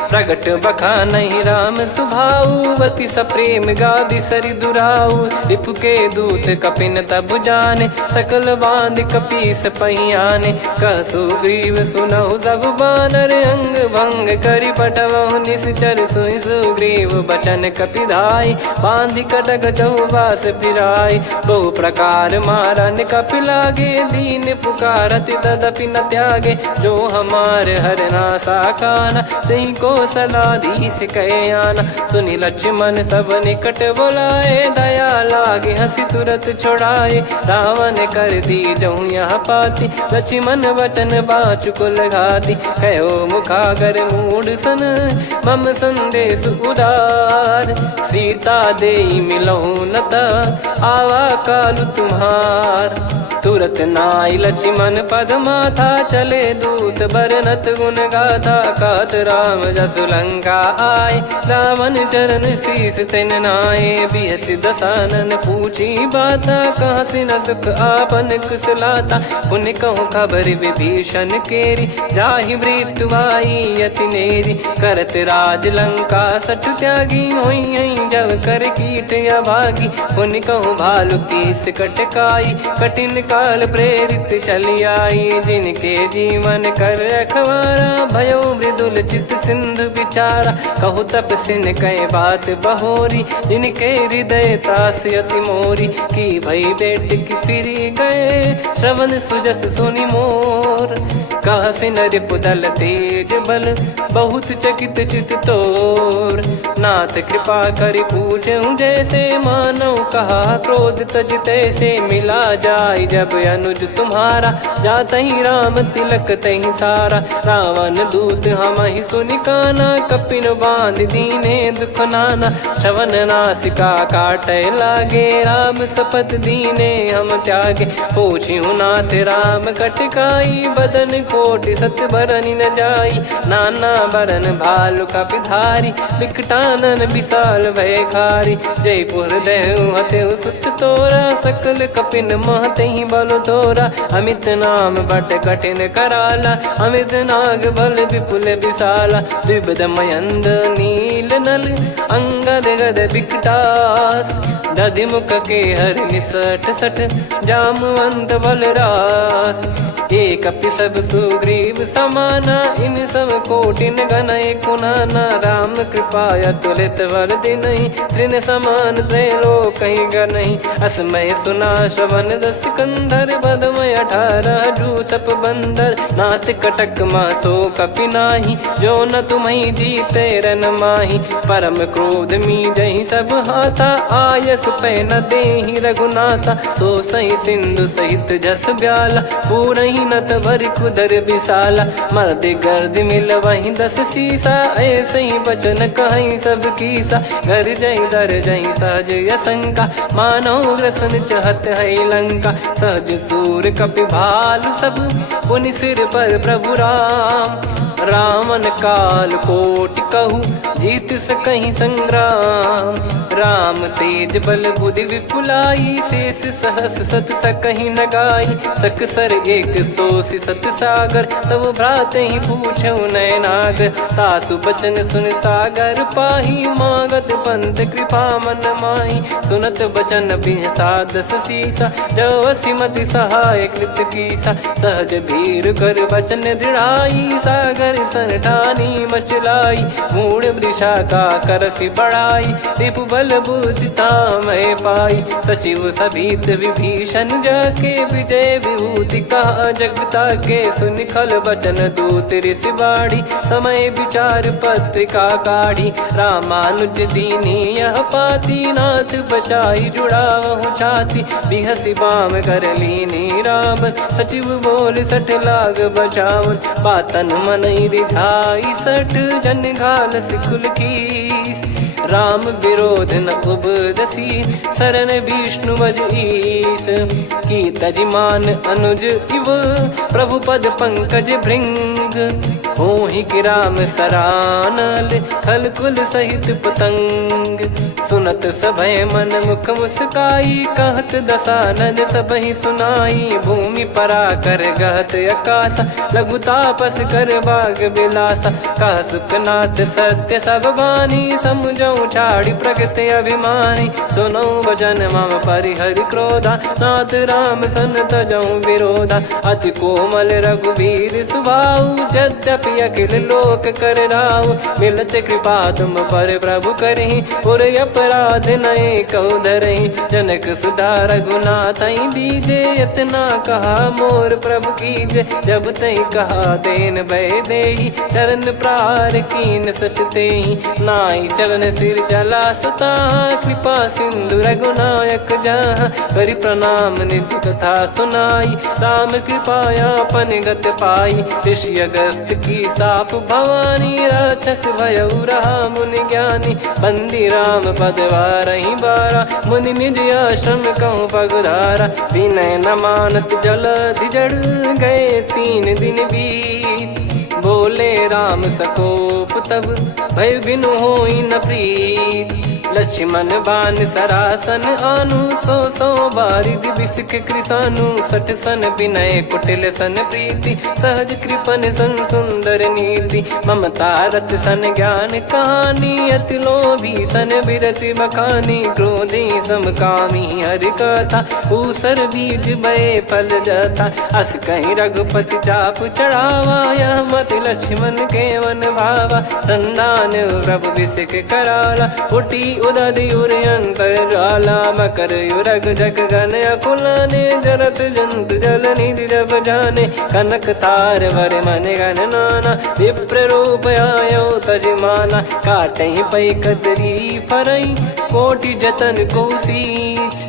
प्रगट बखानहि राम सुभाऊ, बति सप्रेम गादि सरि दुराऊ। रिपु के दूत कपिन तब जाने, सकल बांध कपीस पहियाने। कह सुग्रीव सुनहु सब बानर, अंग भंग करि पटवहु निश्चर। सुनि सुग्रीव बचन कपिधाई, बांधि कटक चहुबास फिराई। बहु प्रकार मारन कपि लागे, दीन पुकारति तदपि न त्यागे। जो हमार हरना साकाना, तई को सलाधीश कहे आना। सुनि लक्ष्मण सब निकट बुलाए, दया लागे हंसी तुरत छुड़ाए। रावण कर दी जऊँ यहाँ पाती, लक्ष्मण वचन बाचु कुल घाती। कहो मुखागर मूढ़ सन, मम संदेश उदार। सीता देई मिलहु नता, आवा कालु तुम्हार। तुरत नाई लक्ष्मण पद माथा, चले दूत बरनत गुण गाथा। कहत राम जसु लंका आए, रावण चरण शीस तिन नाये। बिहसि दसानन पूछी बाता, कहाँ से न सुख आपन कुशलाता। पुन कहूँ खबर विभीषण केरी, जाहि मृत्यु आई यति नेरी। करत राज लंका सठ त्यागी, होई जब कर कीट अभागी। पुन कहूँ भालु कीस कटकाई, कठिन काल प्रेरित चली आई। जिनके जीवन कर रखवारा, भयो मृदुल चित सिंधु विचारा। कहु तपसिन कई बात बहोरी, जिनके हृदय तास अति मोरी। की भई बेट की फिरी गए, श्रवण सुजस सुनि मोर। कह सिन रिपुदल तेज बल, बहुत चकित चित तोर। नाथ कृपा करि पूछऊँ जैसे, मानव कहा क्रोध तज तैसे। मिला जाय जब अनुज तुम्हारा, जातहि राम तिलक तहि सारा। रावण दूत हमहि सुनि काना, कपिन बांध दीने दुख नाना। श्रवण नासिका काटय लागे, राम शपथ दीने हम त्यागे। पूछिहु नाथ राम कटकाई, बदन कोटि सत बरनि न जाई। नाना बरन भालु कपिधारी, विकटानन विशाल भयखारी। जयपुर देहु हतेउ सुत तोरा, सकल कपिन महतहि बल तोरा। अमित नाम बट कठिन कराला, अमित नाग बल विपुल विशाला। द्विबद मयंद नील नल, अंगद गद विकटास। दधिमुख के हर निसठ सठ, जामवंत बलरास। एक अपि सब सुग्रीव समाना, इन सब कोटिन गनय कुनाना। राम कृपा अतुलित बल दिनहि, तृण समान त्रैलोकहि गनहि। असमय सुना श्रवण दस कंधर, बदमय 18 जूतप बंदर। नाथ कटक मासो कपि नाही, जो न तुम्हि जीते रन माही। परम क्रोध मी जहि सब हाथा, आयस पै न देहि रघुनाथा। सो सही सिंधु सहित जस ब्याला, पूरहि नत भरि कुदर कर विशाला। मर्द गर्द मिल वहीं 10 सीसा, ऐसे ही बचन कहीं सब कीसा। घर जई दर जई सहज असंका, मानो ग्रसन चहत है लंका। सहज सूर कपि भालु सब, पुनि सिर पर प्रभु राम। रामन काल कोटि कहु, जीत सकहीं संग्राम। राम तेज बल बुद्धि विपुलाई, शेष सहस सत सकहीं न गाई। सकसर एक सोसी सत सागर, तब भ्राते ही पूछौ नयनागर। तासु बचन सुन सागर पाही, मागत पंत कृपा मन माही। सुनत बचन बिहसा 10 सीसा, जवसि मति सहाय कृत कीसा। सहज भीर कर बचन दृढ़ाई, सागर सन ठानी मचलाई। मूढ़ वृषा का करसि बढ़ाई, रिपु बल बुद्धि तामय पाई। सचिव सभीत विभीषण जाके, विजय विभूति कहा जगता के। सुनि खल बचन दूत ऋषि बाढ़ी, समय विचार पत्रिका काढ़ी। रामानुज दीनी यह पाती, नाथ बचाई जुड़ावहु छाती। बिहसि बाम कर लीनी राम, सचिव बोल 60 लाग बचावन। बातन मन रिझाई 60, जन घाल सिकुल कीस। राम विरोध न उपदसी, शरण विष्णु भज ईस। की तजिमान अनुज इव, प्रभु पद पंकज भृंग। होहि कि राम सरानल, खल कुल सहित पतंग। सुनत सभय मन मुख मुस्काई, कहत दसानन सबहि सुनाई। भूमि परा कर गहत आकाशा, लघु तापस कर बाग बिलासा। कह सुखनाथ सत्य सब बानी, समझौ छाड़ी प्रगति अभिमानी। सुनो भजन मम परिहरि क्रोधा, नाथ राम सन तजौ विरोधा। अति कोमल रघुवीर सुभाऊ, यद्यपि अखिल लोक कर राऊ। मिलत कृपा तुम पर प्रभु करहि, और अपराध नये कौ धरहि। जनक सुधा रघुनाथ दीजे, इतना कहा मोर प्रभु कीजे। जब तई कहा देन भय देहि, चरण प्रार कीन सटतेहि। नाई चरण सिर चला सता, कृपा सिंधु रघुनायक जहाँ। करि प्रणाम निधि कथा सुनाई, राम कृपाया पन गत पाई। ऋषि अगस्त की साप भवानी, राक्षस भयउ रहा मुनि ज्ञानी। बंदी राम पद वारहि बारा, मुनि निज आश्रम कहूँ पगुधारा। विनय न मानत जलधि जड़, गए 3 दिन बीत। बोले राम सकोप तब, भय बिनु होई न प्रीत। लक्ष्मण बान सरासन आनु, 100 बारिद बिसिख कृसानु। 60 सन विनय कुटिल सन प्रीति, सहज कृपन सन सुंदर नीति। ममता रत सन ज्ञान कहानी, अति लोभी सन बिरति बखानी। क्रोधी समकामी हरि कथा, ऊसर बीज बये फल जथा। अस कहीं रघुपति चाप चढ़ावा, यह मत लक्ष्मण के मन भावा। संदान प्रभु बिसिख कराला, उठी उदधि उर अंतर ज्वाला। मकर युरग जग गन अकुलाने, जरत जंतु जल निधि जब जाने। कनक तार वर मन गण नाना, विप्र रूप आयो तजमाना। काटहि पै कदरी फरई, कोटि जतन को सींच।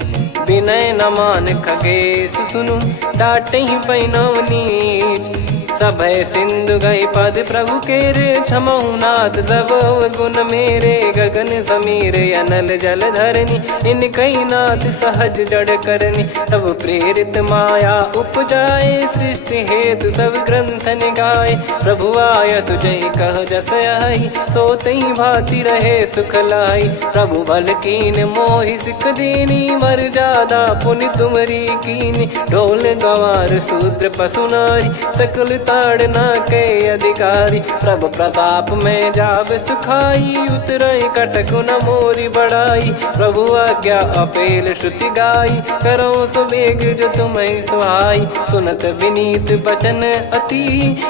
विनय न मान खगेश सुनु, डांटहि पै नव नीच। सभय सिंधु गई पद प्रभु केरे, क्षमहु नाथ सब गुण मेरे। गगन समीरे अनल जल धरनी, इन कई नाथ सहज जड़ करनी। तब प्रेरित माया उपजाए, सृष्टि हेतु सब ग्रंथ निगाए। प्रभु आय सुजय कह जस आई, सोतई भांति रहे सुख लाई। प्रभु बल कीन मोहि सिख दीनी, मर जादा पुनि तुमरी कीनी। ढोल गवार शूद्र पशु नारी, सकल ताड़ना के अधिकारी। प्रभु प्रताप में जाब सुखाई, उतरई कटक न मोरी बढ़ाई। प्रभु आज्ञा अपेल श्रुति गाई, करो सुबेग जो तुम्हें सुहाई। सुनत विनीत बचन अति,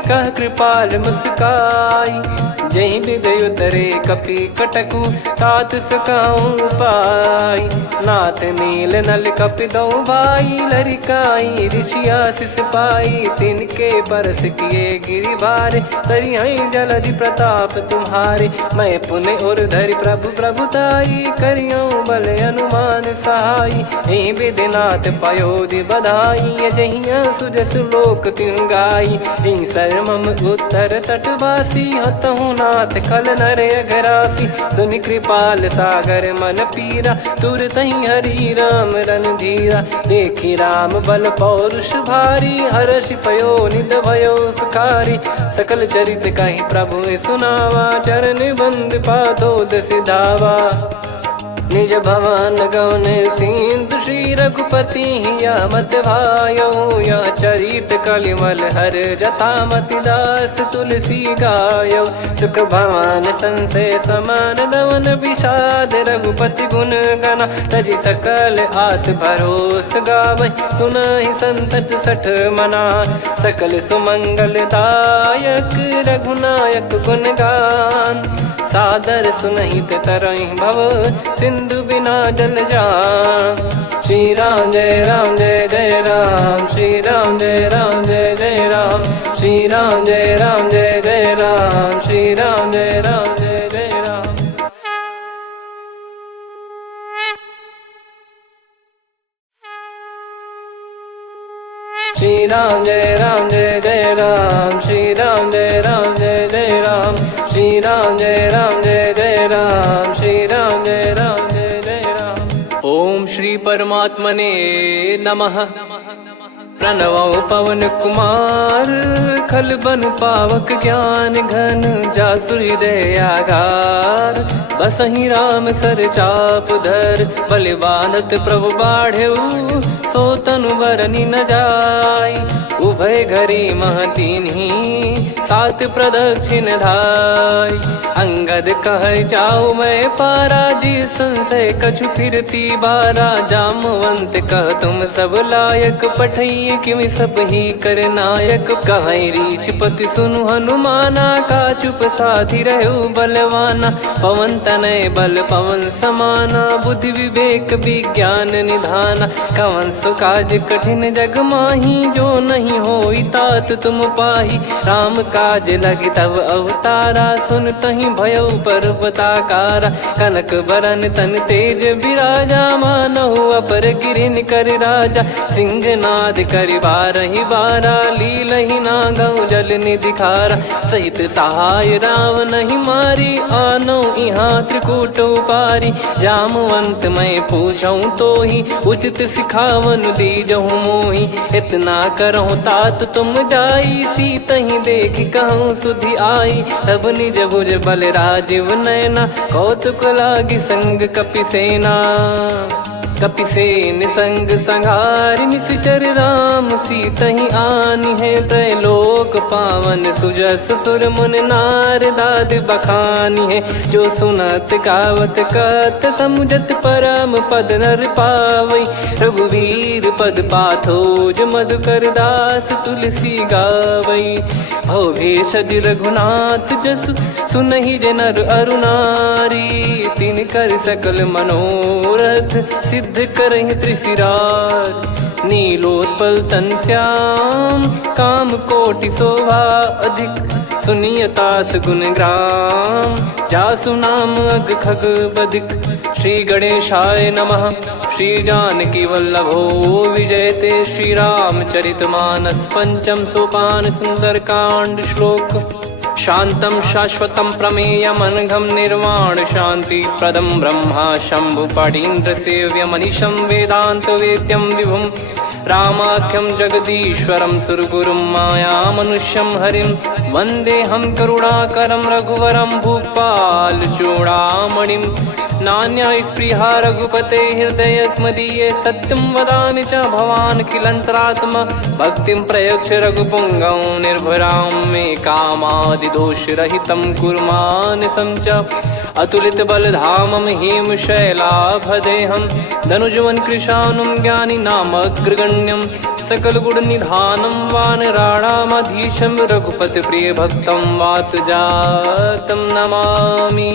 कह कृपाल मुस्काई। जय विदय उतरे कपि कटकु, तात सकाऊं पाई। नाथ नील नल कपि दो भाई, लरिकाई ऋषि आशीष पाई। तिनके परस किए गिरिबारे, करियई जलधि प्रताप तुम्हारे। मैं पुण्य और धरि प्रभु प्रभुताई, करियऊँ बल अनुमान सहाई। ए विधिनाथ पयोधि बधाई, जहिया सुजस लोक तिहुँ गाई। सरमम उत्तर तटवासी, हतहु नाथ खल नर अघरासी। सुनि कृपाल सागर मन पीरा, तुरतहि हरि राम रणधीरा। देखि राम बल पौरुष भारी, हर्षि पयो निध भयो सुखारी। सकल चरित कहि प्रभु सुनावा, चरण बंद पादोद सिधावा। निज भवन गवन सिंधु, श्री रघुपति हिया मत भायो। या चरित कलिमल हर जथा, मति दास तुलसी गायो। सुख भवन संशय समान, दवन विषाद रघुपति गुण गना। तजि सकल आस भरोस गावै, सुनहि संतत सठ मना। सकल सुमंगल दायक, रघुनायक गुण गान। सादर सुनहित तरहि भव, सिंधु बिना जल जान। श्री राम जय जय राम, श्री राम जय जय राम। श्री राम जय जय राम, श्री राम जय जय राम। श्री राम जय जय राम, श्री राम जय जय राम। श्री राम जय जय राम, श्री राम जय जय राम। ओम श्री परमात्मने नमः। प्रणवौ पवन कुमार, खल बन पावक ज्ञान घन। जासु हृदय आगार, बसहि राम सर चाप धर। बलि बांधत प्रभु बाढ़ेउ, सो तनु बरनि न जाय। उभय घरी मह दीन्ही, सात प्रदक्षिण धाय। अंगद कह जाऊ मैं पारा, जी संशय कछु फिरती बारा। जामवंत कह तुम सब लायक, पठई किमि सब ही कर नायक। कहीं रीछ पति सुनु हनुमाना, का चुप साधि रहु बलवाना। पवन तनय बल पवन समाना, बुद्धि विवेक विज्ञान निधाना। कवन सो काज कठिन जग माही, जो नहीं होई तात तुम पाही। राम काज लगी तब अवतारा, सुन तहि भयउ पर्वताकारा। कनक बरन तन तेज बिराजा, मानहु अपर गिरिन कर राजा। सिंहनाद करि बारहि बारा, लीलहि नागौ जल निधि खारा। सहित सहाय राम नहीं मारी, आनो इहाँ त्रिकूट उपारी। जामवंत मैं पूछऊँ तोहि, उचित सिखावन दीजहु मोहि। इतना करहु तात तुम जाई, सीतहि देखि कहूँ सुधि आई। तब निज भुज बल राजीव नयना, कौतुक लागी संग कपिसेना। कपिसेन संग संहारि, निशिचर राम सीतहि आनि है। त्रैलोक पावन सुजस सुर मुन नार, दाद बखानी है। जो सुनत गावत कथ, समुझत परम पद नर पावै। रघुवीर पद पाथोज, मधुकर दास तुलसी गावै। भव भेषज रघुनाथ जसु, सुनहि जे नर अरु नारी। तिन कर सकल मनोरथ, सिद्ध करहि त्रिशिरार। नीलोत्पल तन श्याम, काम कोटि शोभा अधिक। सुनियतास गुण ग्राम, जासु नाम अग खग बदिक। श्री गणेशाय नमः। श्री जानकी वल्लभो विजयते, श्री रामचरित मानस। पंचम सोपान सुंदर कांड श्लोक। शांतं शाश्वतं प्रमेयमनघं निर्वाण शांति प्रदं ब्रह्मा शंभु फणीन्द्र सेव्य मनीषं वेदांत वेद्यं विभुं। रामाख्यं जगदीश्वरं सुरगुरुं माया मनुष्यं हरिं। वन्देऽहं करुणाकरं रघुवरं भूपाल चूडामणिं। नान्या स्पृहा रघुपते हृदय स्मदीये, सत्यं वदामि च भवान् किलन्तरात्मा। भक्तिं प्रयच्छ रघुपुङ्गं निर्भरां मे कामादिदोषरहितं कुर्मानसं च। अतुलित बलधामं हेमशैलाभदेहं, धनुजवन कृशानुं ज्ञानिनामग्रगण्यं। सकल गुण निधानं वानराणामधीशं, रघुपति प्रिय भक्तं वात जातं नमामि।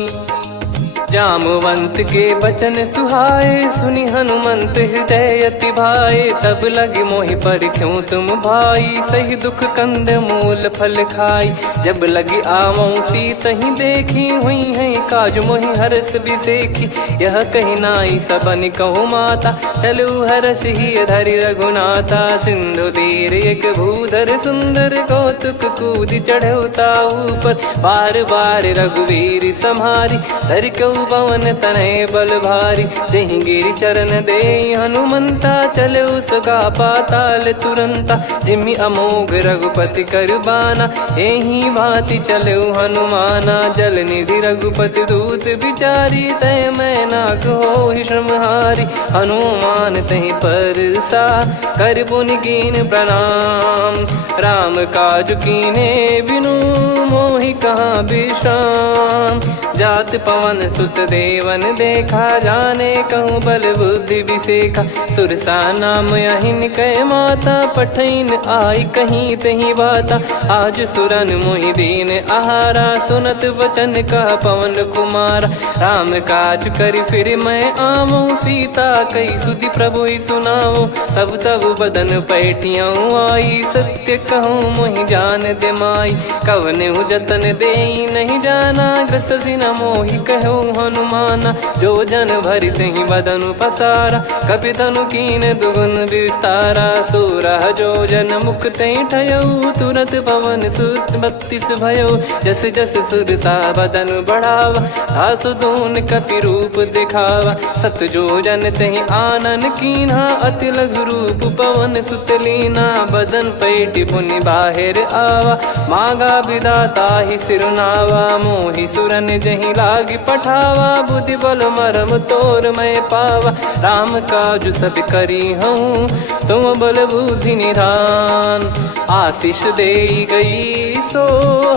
जामवंत के बचन सुहाए, सुनी हनुमंत हृदय अति भाए। तब लगे मोहि पर क्यों तुम भाई, सही दुख कंद मूल फल खाई। जब लगी आवऊं सीत ही देखी, हुई है काज मोहि हरस बिसेखी। यह कही नाई सबन कहु माता, चलू हरष ही धरि रघुनाथा। सिंधु तीर एक भूधर सुंदर, कौतुक कूद चढ़ौता ऊपर। बार बार रघुवीर सम्हारी, धरि कहु पवन तनय बल भारी। जहि गिरि चरण दे हनुमंता, चले उसका पाताल तुरंता। जिमि अमोघ रघुपति कर बाना, एहि भांति चले हनुमाना। जल निधि रघुपति दूत बिचारी, तय मैं नाक होहि श्रमहारी। हनुमान तहि परसा, कर पुनि कीन प्रणाम। राम काज कीने बिनु, मोहि कहाँ विश्राम। जात पवन सुत देवन देखा, जाने कहूँ बल बुद्धि विसेखा। सुरसा नाम अहिन कह माता, पठैन आई कहीं तही बाता। आज सुरन मोहि दीन आहारा, सुनत वचन कह पवन कुमारा। राम काज करि फिर मैं आवऊं, सीता कई सुधि प्रभु ही सुनाओ। तब तब बदन पैठियाँ आई, सत्य कहूँ मोहि जान दे माई। कवने जतन दे नहीं जाना, ग्रसि न मोहि कहो हनुमाना। जो जन भरि तहि बदनु पसारा, कपि तनु कीन दुगुन विस्तारा। सोरह जो जन मुख तहि ठयऊ, तुरत पवन सुत 32 भयऊ। जस जस सुरसा बदन बढ़ावा, आसु दून कपि रूप दिखावा। सत जो जन तहि आनन कीन्हा, अति लघु रूप पवन सुत लीना। बदन पैटि पुनि बाहिर आवा, मांगा विधाता ही सिरुनावा। मोहि सुरन जहि लागी पठावा, बुद्धि बल मरम तोर मैं पावा। राम काज सब करी हूँ, तुम बल बुद्धि निधान। आशीष दे गई सो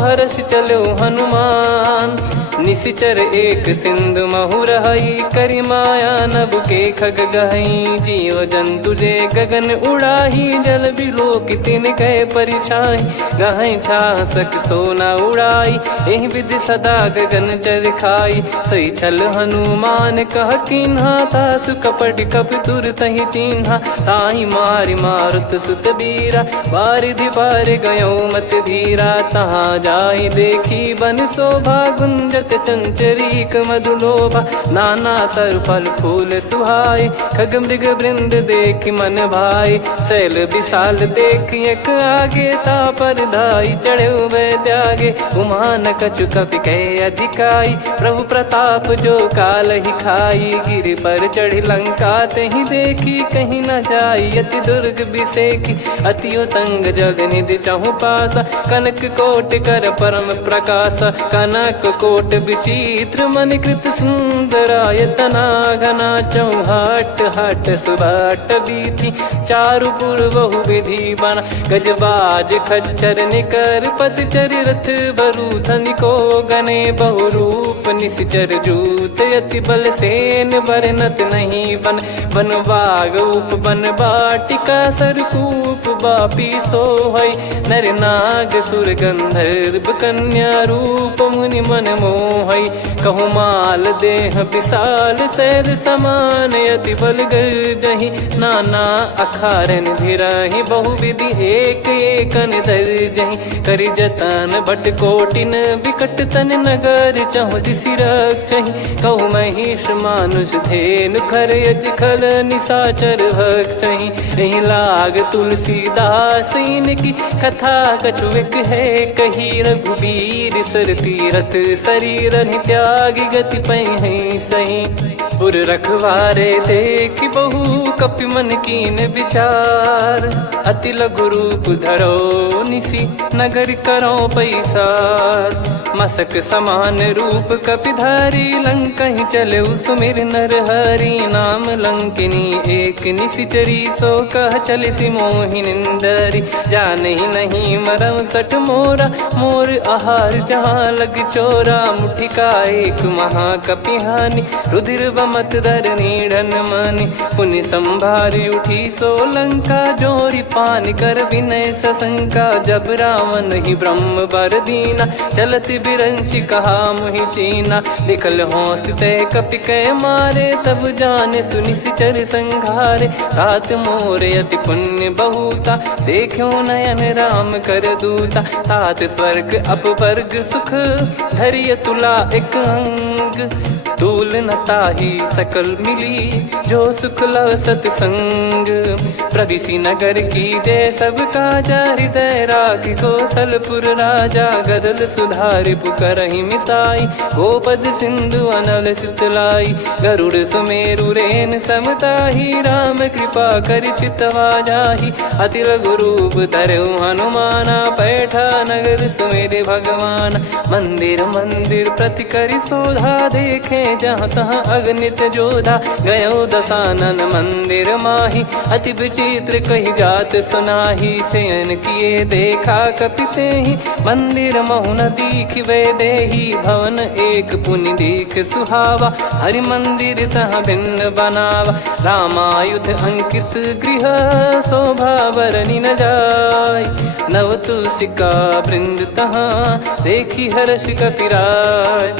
हर्ष चलो हनुमान। निशिचर एक सिंधु महु रहई, करि माया नभ के खग गहई। जीव जंतु जे गगन उड़ाही, जल बिलो तिन कह परिछाई। गहई छासक सोना उड़ाई, एहि विधि सदा गगन चर खाई। सही छल हनुमान कह कीन्हा, तासु कपट कपि तुर तहि चिन्हा। ताहि मारि मारुत सुत बीरा, बारिधि पार गयो मत धीरा। तहाँ जाई देखी बन शोभा, गुंजत चंचरीक मधुलोभा। नाना तर फल फूल सुहाए, खग मृग वृंद देख मन भाई। शैल विशाल देख एक आगे, तापर धाई चढ़े वै त्यागे। उमा न कछु कपि कह अधिकाई, प्रभु प्रताप जो काल ही खाई। गिर पर चढ़ी लंका तहि देखी, कहीं न जाई अति दुर्ग बिसेकी। अति उतंग जग निधि चहु पासा, कनक कोट कर परम प्रकाशा। कनक कोट विचित्र मन कृत सुंदरायतना। घना चौहाट हाट सुबाट बीथी, चारु पुर बहु विधि बना। गजबाज खच्चर निकर पतचर, रथ बरु धनिको गने। बहु रूप निशिचर जूत, अति बल सेन बरनत नहीं बन। बन बाग उप बन बाटिका, सरकूप बापी सोहई। नर नाग सुर गंधर्व कन्या, रूप मुनि मन मोहई। कहु माल देह विशाल, शैल समान अति बल गर्जहि। नाना अखारन भिराहि, बहु विधि एक एकन दर्जहि। करि जतन भट कोटिन, विकट तन नगर चहु दिसि रक्षहि। कहु महिष मानुष धेनु, खर यज खल निशाचर भक्षहि। एहि लाग तुलसीदास इनकी, कथा कछुक है कही। रघुबीर सर तीरथ शरीर, त्यागी गति पै सही। पुर रखवारे देख बहु, कपि मन कीन विचार। अति लघु रूप धरो निसी, नगर करो पैसार। मसक समान रूप कपिधारी, लंकहि चले सुमिर नर हरि। नाम लंकिनी एक निशिचरी, सो कह चलिसि मोहि निंदरी। जानहि नहीं मरम सठ मोरा, मोर आहार जहाँ लग चोरा। मुठिका एक महाकपिहानि, रुधिर मत धरनी ढन मानी। पुनि संभारी उठी सोलंका, जोरी पान कर विनय सशंका। जब रावण ही ब्रह्म बर दीना, चलत बिरंच कहा मुहि चीना। निकल होश तय कपि कै मारे, तब जाने सुनि सिचर संघारे। तात मोरे अति पुण्य बहुता, देखो नयन राम कर दूता। तात स्वर्ग अपवर्ग सुख, धरिय तुला एक अंग। तूल न ताहि सकल मिली, जो सुख लव सतसंग। प्रदिशि नगर की जय सब काजा, हृदय राखि कौशलपुर राजा। गदल सुधारि पुकारहि मिताई, गोपद सिंधु अनल सितलाई। गरुड़ सुमेरु रेन समताहि, राम कृपा करि चितवा जाहि। अति लघु रूप धरऊ हनुमाना, पैठा नगर सुमेरे भगवान। मंदिर मंदिर प्रति करि शोधा, देखे जहाँ तहाँ अगणित जोधा। गयो दशानन मंदिर माही, अति विचित्र कही जात सुनाही। शयन किए देखा कपिते ही, मंदिर महु न दीखिबे देही। भवन एक पुनि दीख सुहावा, हरि मंदिर तहाँ भिन्न बनावा। रामायुध अंकित गृह, शोभा बरनि न जाय। नव तुलसी का वृंद तहाँ, देखी हर्ष कपिराय।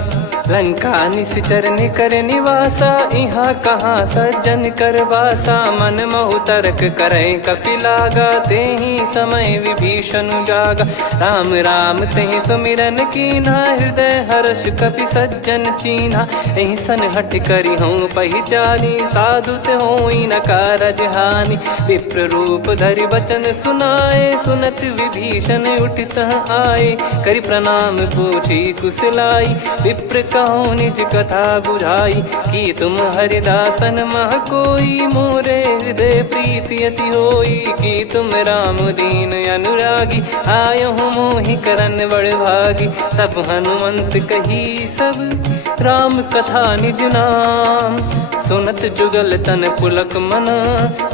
लंका निश्चर कर निवासा, इहाँ कहाँ सज्जन कर वासा। मन महु तर्क करे कपिलागा, तेहि समय विभीषण जागा। राम राम तेहि सुमिरन कीन्हा, हृदय हर्ष कपि सज्जन चीन्हा। एहि सन हट करि हूँ पहिचानी, साधु ते होई न कारज हानि। विप्र रूप धरि वचन सुनाए, सुनत विभीषण उठित आए। करि प्रणाम पूछी कुशलाई, विप्र कहो निज कथा बुझाई। कि तुम हरिदासन मह कोई, मोरे हृदय प्रीति अति होई। कि तुम राम दीन अनुरागी, आयहु मोहि करन बड़ भागी। तब हनुमंत कही सब राम कथा निज नाम। सुनत जुगल तन पुलक मना,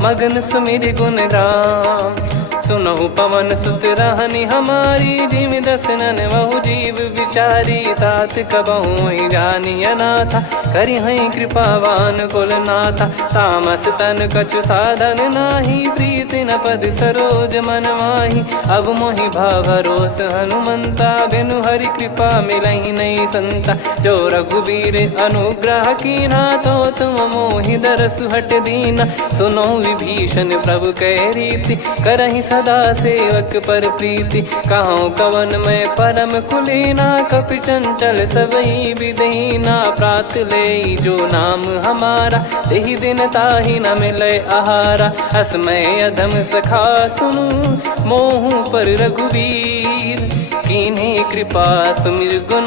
मगन सुमिर गुण राम। सुनहु पवन सुत रहनि हमारी, जिमि दसनन महु जीव विचारी। तात कबहु ही जानिय नाथा, करि हई कृपावान कुल नाथा। तामस तन कछु साधन नाही, प्रीति न पद सरोज मन माही। अब मोहि भाव भरोस हनुमंता, बिनु हरि कृपा मिलहि नहीं संता। जो रघुबीर अनुग्रह कीन्हा, तो तुम मोहि दरसु हट दीना। सुनो विभीषण प्रभु कै रीति, करहि सदा सेवक पर प्रीति। कहूँ कवन में परम कुलीना, कपि चंचल सबई विदहीना। प्रात ले जो नाम हमारा, तेहि दिन ताहि न मिले आहारा। असमय अधम सखा सुनु, मोहु पर रघुवीर। कीन्ही कृपा सुमिर गुण,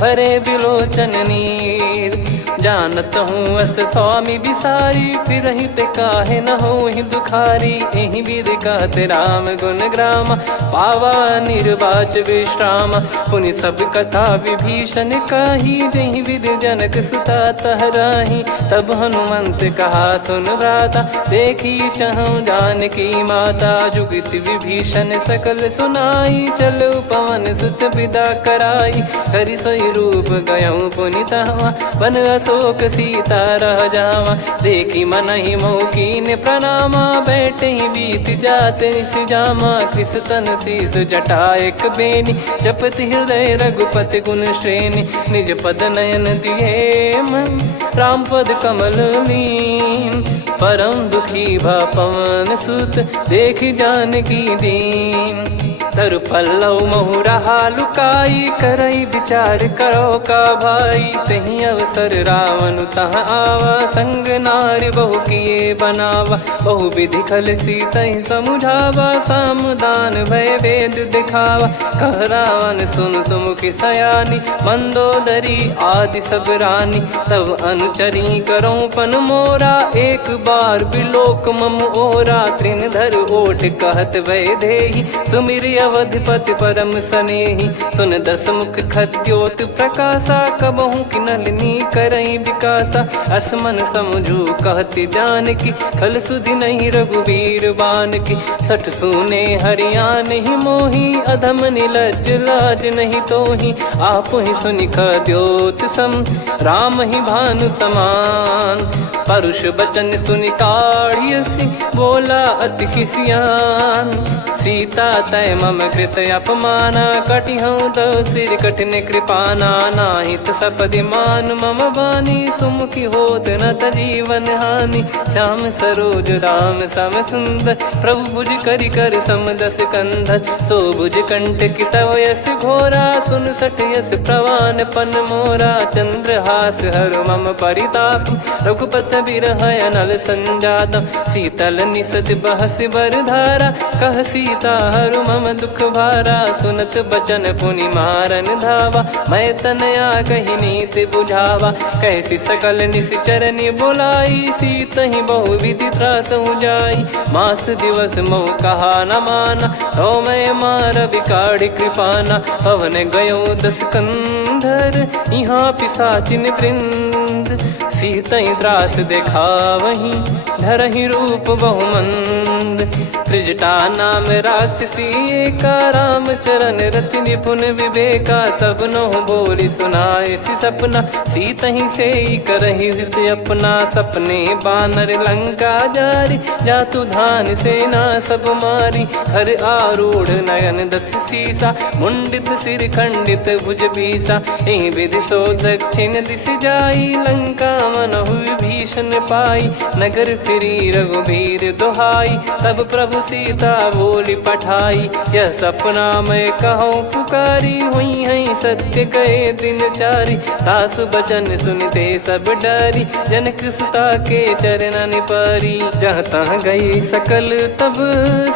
भरे बिलोचन नीर। जानत हूँ अस स्वामी बिसारी, फिरहि ते काहे न होहि दुखारी। एहि विधि कहत राम गुण ग्राम, पावा निर्वाच विश्राम। पुनि सब कथा विभीषण कही, जहि विधि जनक सुता तहराही। तब हनुमंत कहा सुन भ्राता, देखी चहु जानकी माता। जुगित विभीषण सकल सुनाई, चलो पवन सुत विदा कराई। हरि सोई रूप गयऊँ पुनि तहवा, बन अशोक सीता रह जावा। देखी मनहि मौकीन प्रणामा, बैठे ही बीत जात निस जामा। कृस तन शीस जटा एक बेनी, जपति हृदय रघुपति गुण श्रेणी। निज पद नयन दिए मन, राम पद कमल लीन। परम दुखी भा पवन सुत, देखि जानकी दीन। तरु पल्लव महु रहा लुकाई, करई विचार करो का भाई। तही अवसर रावण तहाँ आवा, संग नारी बहु किए बनावा। बहु विधि खल सीतहि समुझावा, सामदान भय वेद दिखावा। कह रावण सुन सुमुखि सयानी, मंदोदरी आदि सब रानी। तब अनुचरी करो पन मोरा, एक बार बिलोक मम ओरा। तृण धर ओठ कहत भय देहि, सुमिर अवधिपति परम सनेही। सुन दस मुख खद्योत प्रकाशा, कबहू की नलिनी करई विकासा। असमन समझू कहती जान की, खल सुधि नहीं रघुबीर बान की। सठ सुने हरिया नहीं मोही, अधम निलज लाज नहीं तोही। आप ही सुनि खद्योत सम, राम ही भानु समान। परुष बचन सुनि काढ़ियसि, बोला अति किसियान। सीता तय मम कृत अपमाना, कटिहऊँ दो सिर कठिन कृपाना। नाहित सपदि मान मम बानी, सुमुखी होत न जीवन हानि। श्याम सरोज राम सम सुंदर, प्रभु भुज करि कर सम दस कंधर। सो भुज कंठ की तव यस घोरा, सुन सठ यस प्रवान पन मोरा। चंद्रहास हर मम परिताप, रघुपत बिरह अनल संजात। शीतल निसत बहस बरधारा, कह सीता हरु मम दुख भारा। सुनत बचन पुनि मारन धावा, मैं तनया कही नीति बुझावा। कैसी सकल निश्चरनि बुलाई, सीत ही बहु विधि त्रास जाई। मास दिवस मोह कहा न माना, तो मैं मार बिकाढ़ी कृपाना। पवन गयो दस कंधर, यहाँ पिशाचिन वृंद। सीतई त्रास देखावहीं, धरहि रूप बहुमंद। त्रिजटा नाम राक्षसी एका, राम चरण रति निपुण विवेका। सब नोह बोली सुनाए सि सपना, सीतहि से करहि हित अपना। सपने बानर लंका जारी, जातु धान सेना सब मारी। हर आरूढ़ नयन दस सीसा, मुंडित सिर खंडित भुज बीसा। एहि विधि सो दक्षिण दिश जाई, लंका मनहु भीषण पाई। नगर फिरी रघुबीर दुहाई, तब प्रभु सीता बोली पठाई। यह सपना मैं कहूँ पुकारी, हुई है सत्य कहे दिन चारी। सासु बचन सुनते सब डरी, जनक सुता के चरण परी। जहाँ तहाँ गई सकल तब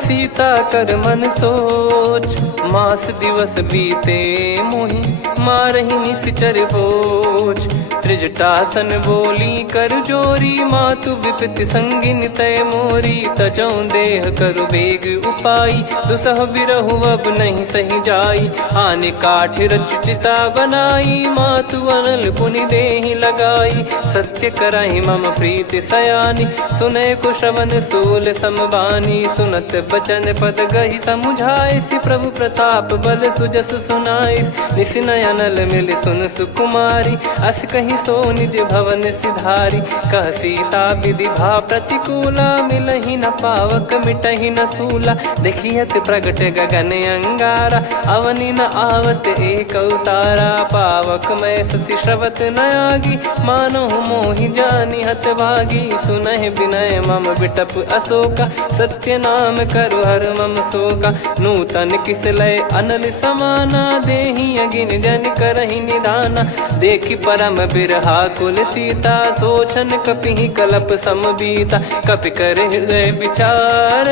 सीता कर मन सोच। मास दिवस बीते मोहि, मारहि निश्चर बोझ। त्रिजटासन बोली कर जोरी, मातु विपति संगिन तय मोरी। तजौ देह करु बेग उपाई, दुसह बिरहु अब नहीं सही जाई। आने काठ रचिता बनाई, मातु अनल पुनि देहि लगाई। सत्य करहि मम प्रीति सयानी, सुनय कुशवन सूल समबानी। सुनत बचन पद गहि समुझाए, सि प्रभु प्रताप बल सुजस सुनाइस। निसिनय अनल मिल सुन सुकुमारी, अस कहि सो निज भवन सिधारी। कह सीता विधि भा प्रतिकूला, मिलहि न पावक मिटहि न सूला। देखियत प्रगट गगन अंगारा, अवनि न आवत एक अवतारा। पावक मैं ससि श्रवत न आगी, मानो मोहि जानि हत भागी। सुनहि विनय मम बिटप अशोका, सत्य नाम करु हर मम शोका। नूतन किस लय अनल समाना, देहि अगिन जन करहि निदाना। देखि परम बिरहा कुल सीता, सोचन कपिहि कलप समबीता। कपि कर हृदय विचार,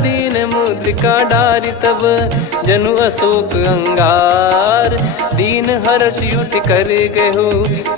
दीन मुद्रिका डारि तब। जनु अशोक अंगार, दीन हर्ष युट कर गहु।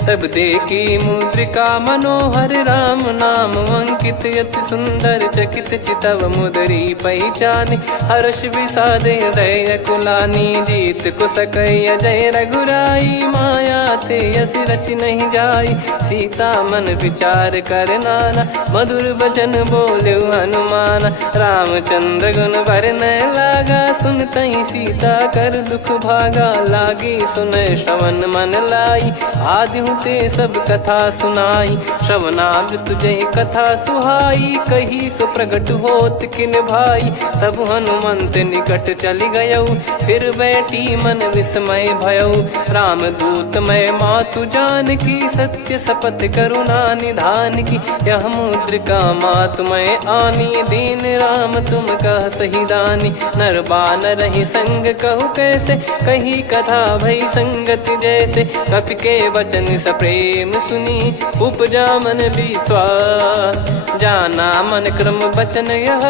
तब देखी मुद्रिका मनोहर, राम नाम अंकित यति सुंदर। चकित चितव मुदरी पहचान, हर्ष विषाद हृदय कुलानी। जीत को सकय जय रघुराई, माया थे यस रच नहीं जाई। सीता मन विचार कर नाना, मधुर बचन बोले हनुमान। रामचंद्र गुण बरनय लागा, सुनतहि सीता कर दुख भागा। लागी सुनय श्रवण मन लाई, आदिहु ते सब कथा सुनाई। श्रवणाब तुझे कथा सुहाई, कही सो प्रगट होत किन भाई। तब हनुमंत निकट चली गयौ, फिर बैठी मन विस्मय भयौ। राम दूत मैं मातु जान की, सत्य शपथ करुणा निधान की। यह मुद्रिका मातु मैं आनी, दीन राम तुम कह सही दानी। नर बानर ही संग कहु कैसे, कही कथा भई संगति जैसे। कपि के वचन सप्रेम सुनी, उपजा मन विश्वास। जाना मन क्रम बचन यह,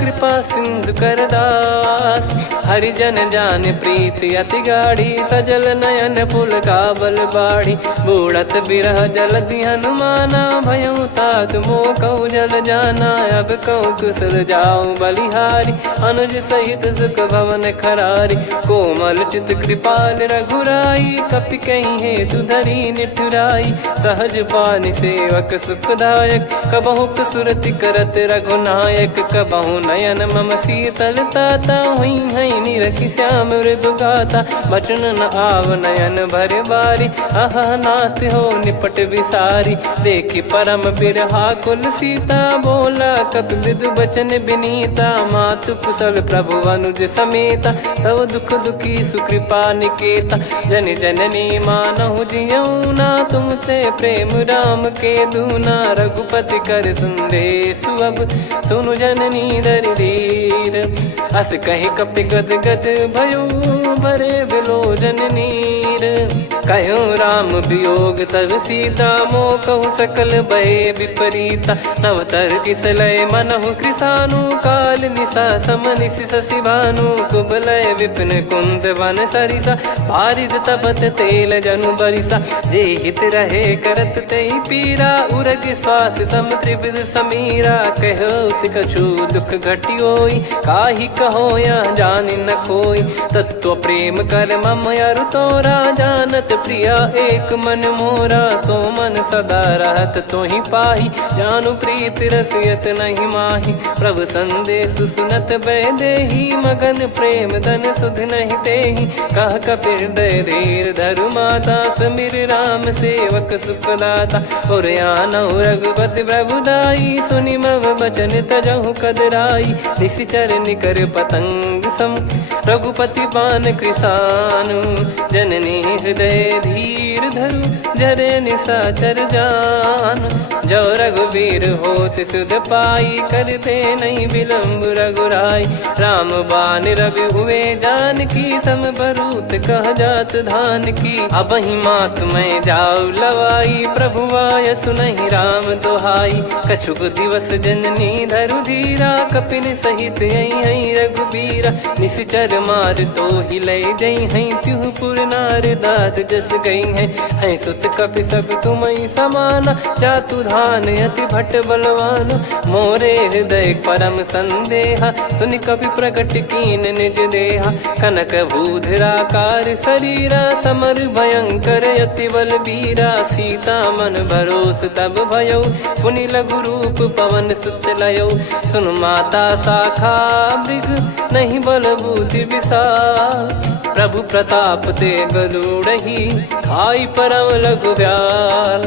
कृपा सिंधु कर दास। हरिजन जान प्रीति अति गाढ़ी, सजल नयन पुल काबल बाढ़ी। बूढ़त बिरह जलधि हनुमाना, भयउ तात मोह कहु जल जाना। अब कहु कुशल जाऊं बलिहारी, अनुज सहित सुख भवन खरारी। कोमल चित कृपाल रघुराई, कपि कहीं हेतु धरी निठुराई। सहज पानि सेवक सुखदायक, कबहु सुरति करत रघुनायक। कबहु नयन मम शीतल ताता, हुई हई निरखि श्याम मृदु गाता। बचन न आव नयन भर बारी, अह नाथ हो निपट विसारी। देखि परम बिरहा कुल सीता, बोला कपि मृदु बचन बिनीता। मातु कुशल प्रभु अनुज समेता, तव दुख दुखी सुकृपा निकेता। जन जननी मानहु जियऊ ना, तुम ते प्रेम राम के दूना। रघुपति कर संदेश अब, सुनु जननी दरि धीर। अस कहि कपि गद गद भयो, भरे बिलोचन नीर। कहूँ राम वियोग तब सीता, मोह कहूँ सकल भय विपरीता। नव तर किसलय मनहु कृसानु, काल निशा सम निशि शशि भानु। कुबलय विपिन कुंद वन सरिसा, पारिद तपत तेल जनु बरिसा। जे हित रहे करत तेहि पीरा, उरग श्वास सम त्रिविध समीरा। कहत कछु दुख घटियोई, काहि कहो या जानि न कोई। तत्व प्रेम कर मम अरु तोरा, जानत प्रिया एक मन मोरा। सो मन सदा रहत तोहि पाही, जानु प्रीति रसियत नहीं माही। प्रभु संदेश सुनत भय देहि, मगन प्रेम धन सुध नहीं तेहि। कह कपिर दय धीर धरु माता, समीर राम सेवक सुखदाता। और आनहु रघुपति प्रभु दाई, सुनि मम बचन तजहु कदराई। निशिचर निकर पतंग सम, रघुपति पान कृसानु। जननी हृदय धीर धरु, जरे निशाचर जान। जो रघुवीर होत सुध पाई, करते नहीं विलम्ब रघुराई। राम बान रवि हुए जानकी, तम बरूत कह जात धान की। अब ही मात मैं जाऊ लवाई, प्रभु आय सुनहि राम दुहाई। कछुक दिवस जननी धरु धीरा, कपिन सहित यही रघुबीरा। निश्चर मार तो ही ले जई हैं, त्यों पुर नार दाद जस गई हैं। सुत कपि सब तुमहि समाना, जातु धान अति भट बलवान। मोरे हृदय परम संदेहा, सुनि कपि प्रकट कीन निज देहा। कनक भूधराकार शरीरा, समर भयंकर अति बलबीरा। सीता मन भरोस तब भयउ, पुनि लघु रूप पवन सुत लयउ। सुन माता शाखा मृग, नहीं बल बुद्धि विशाल। प्रभु प्रताप ते गरुड़हि, खाई परम लघु ब्याल।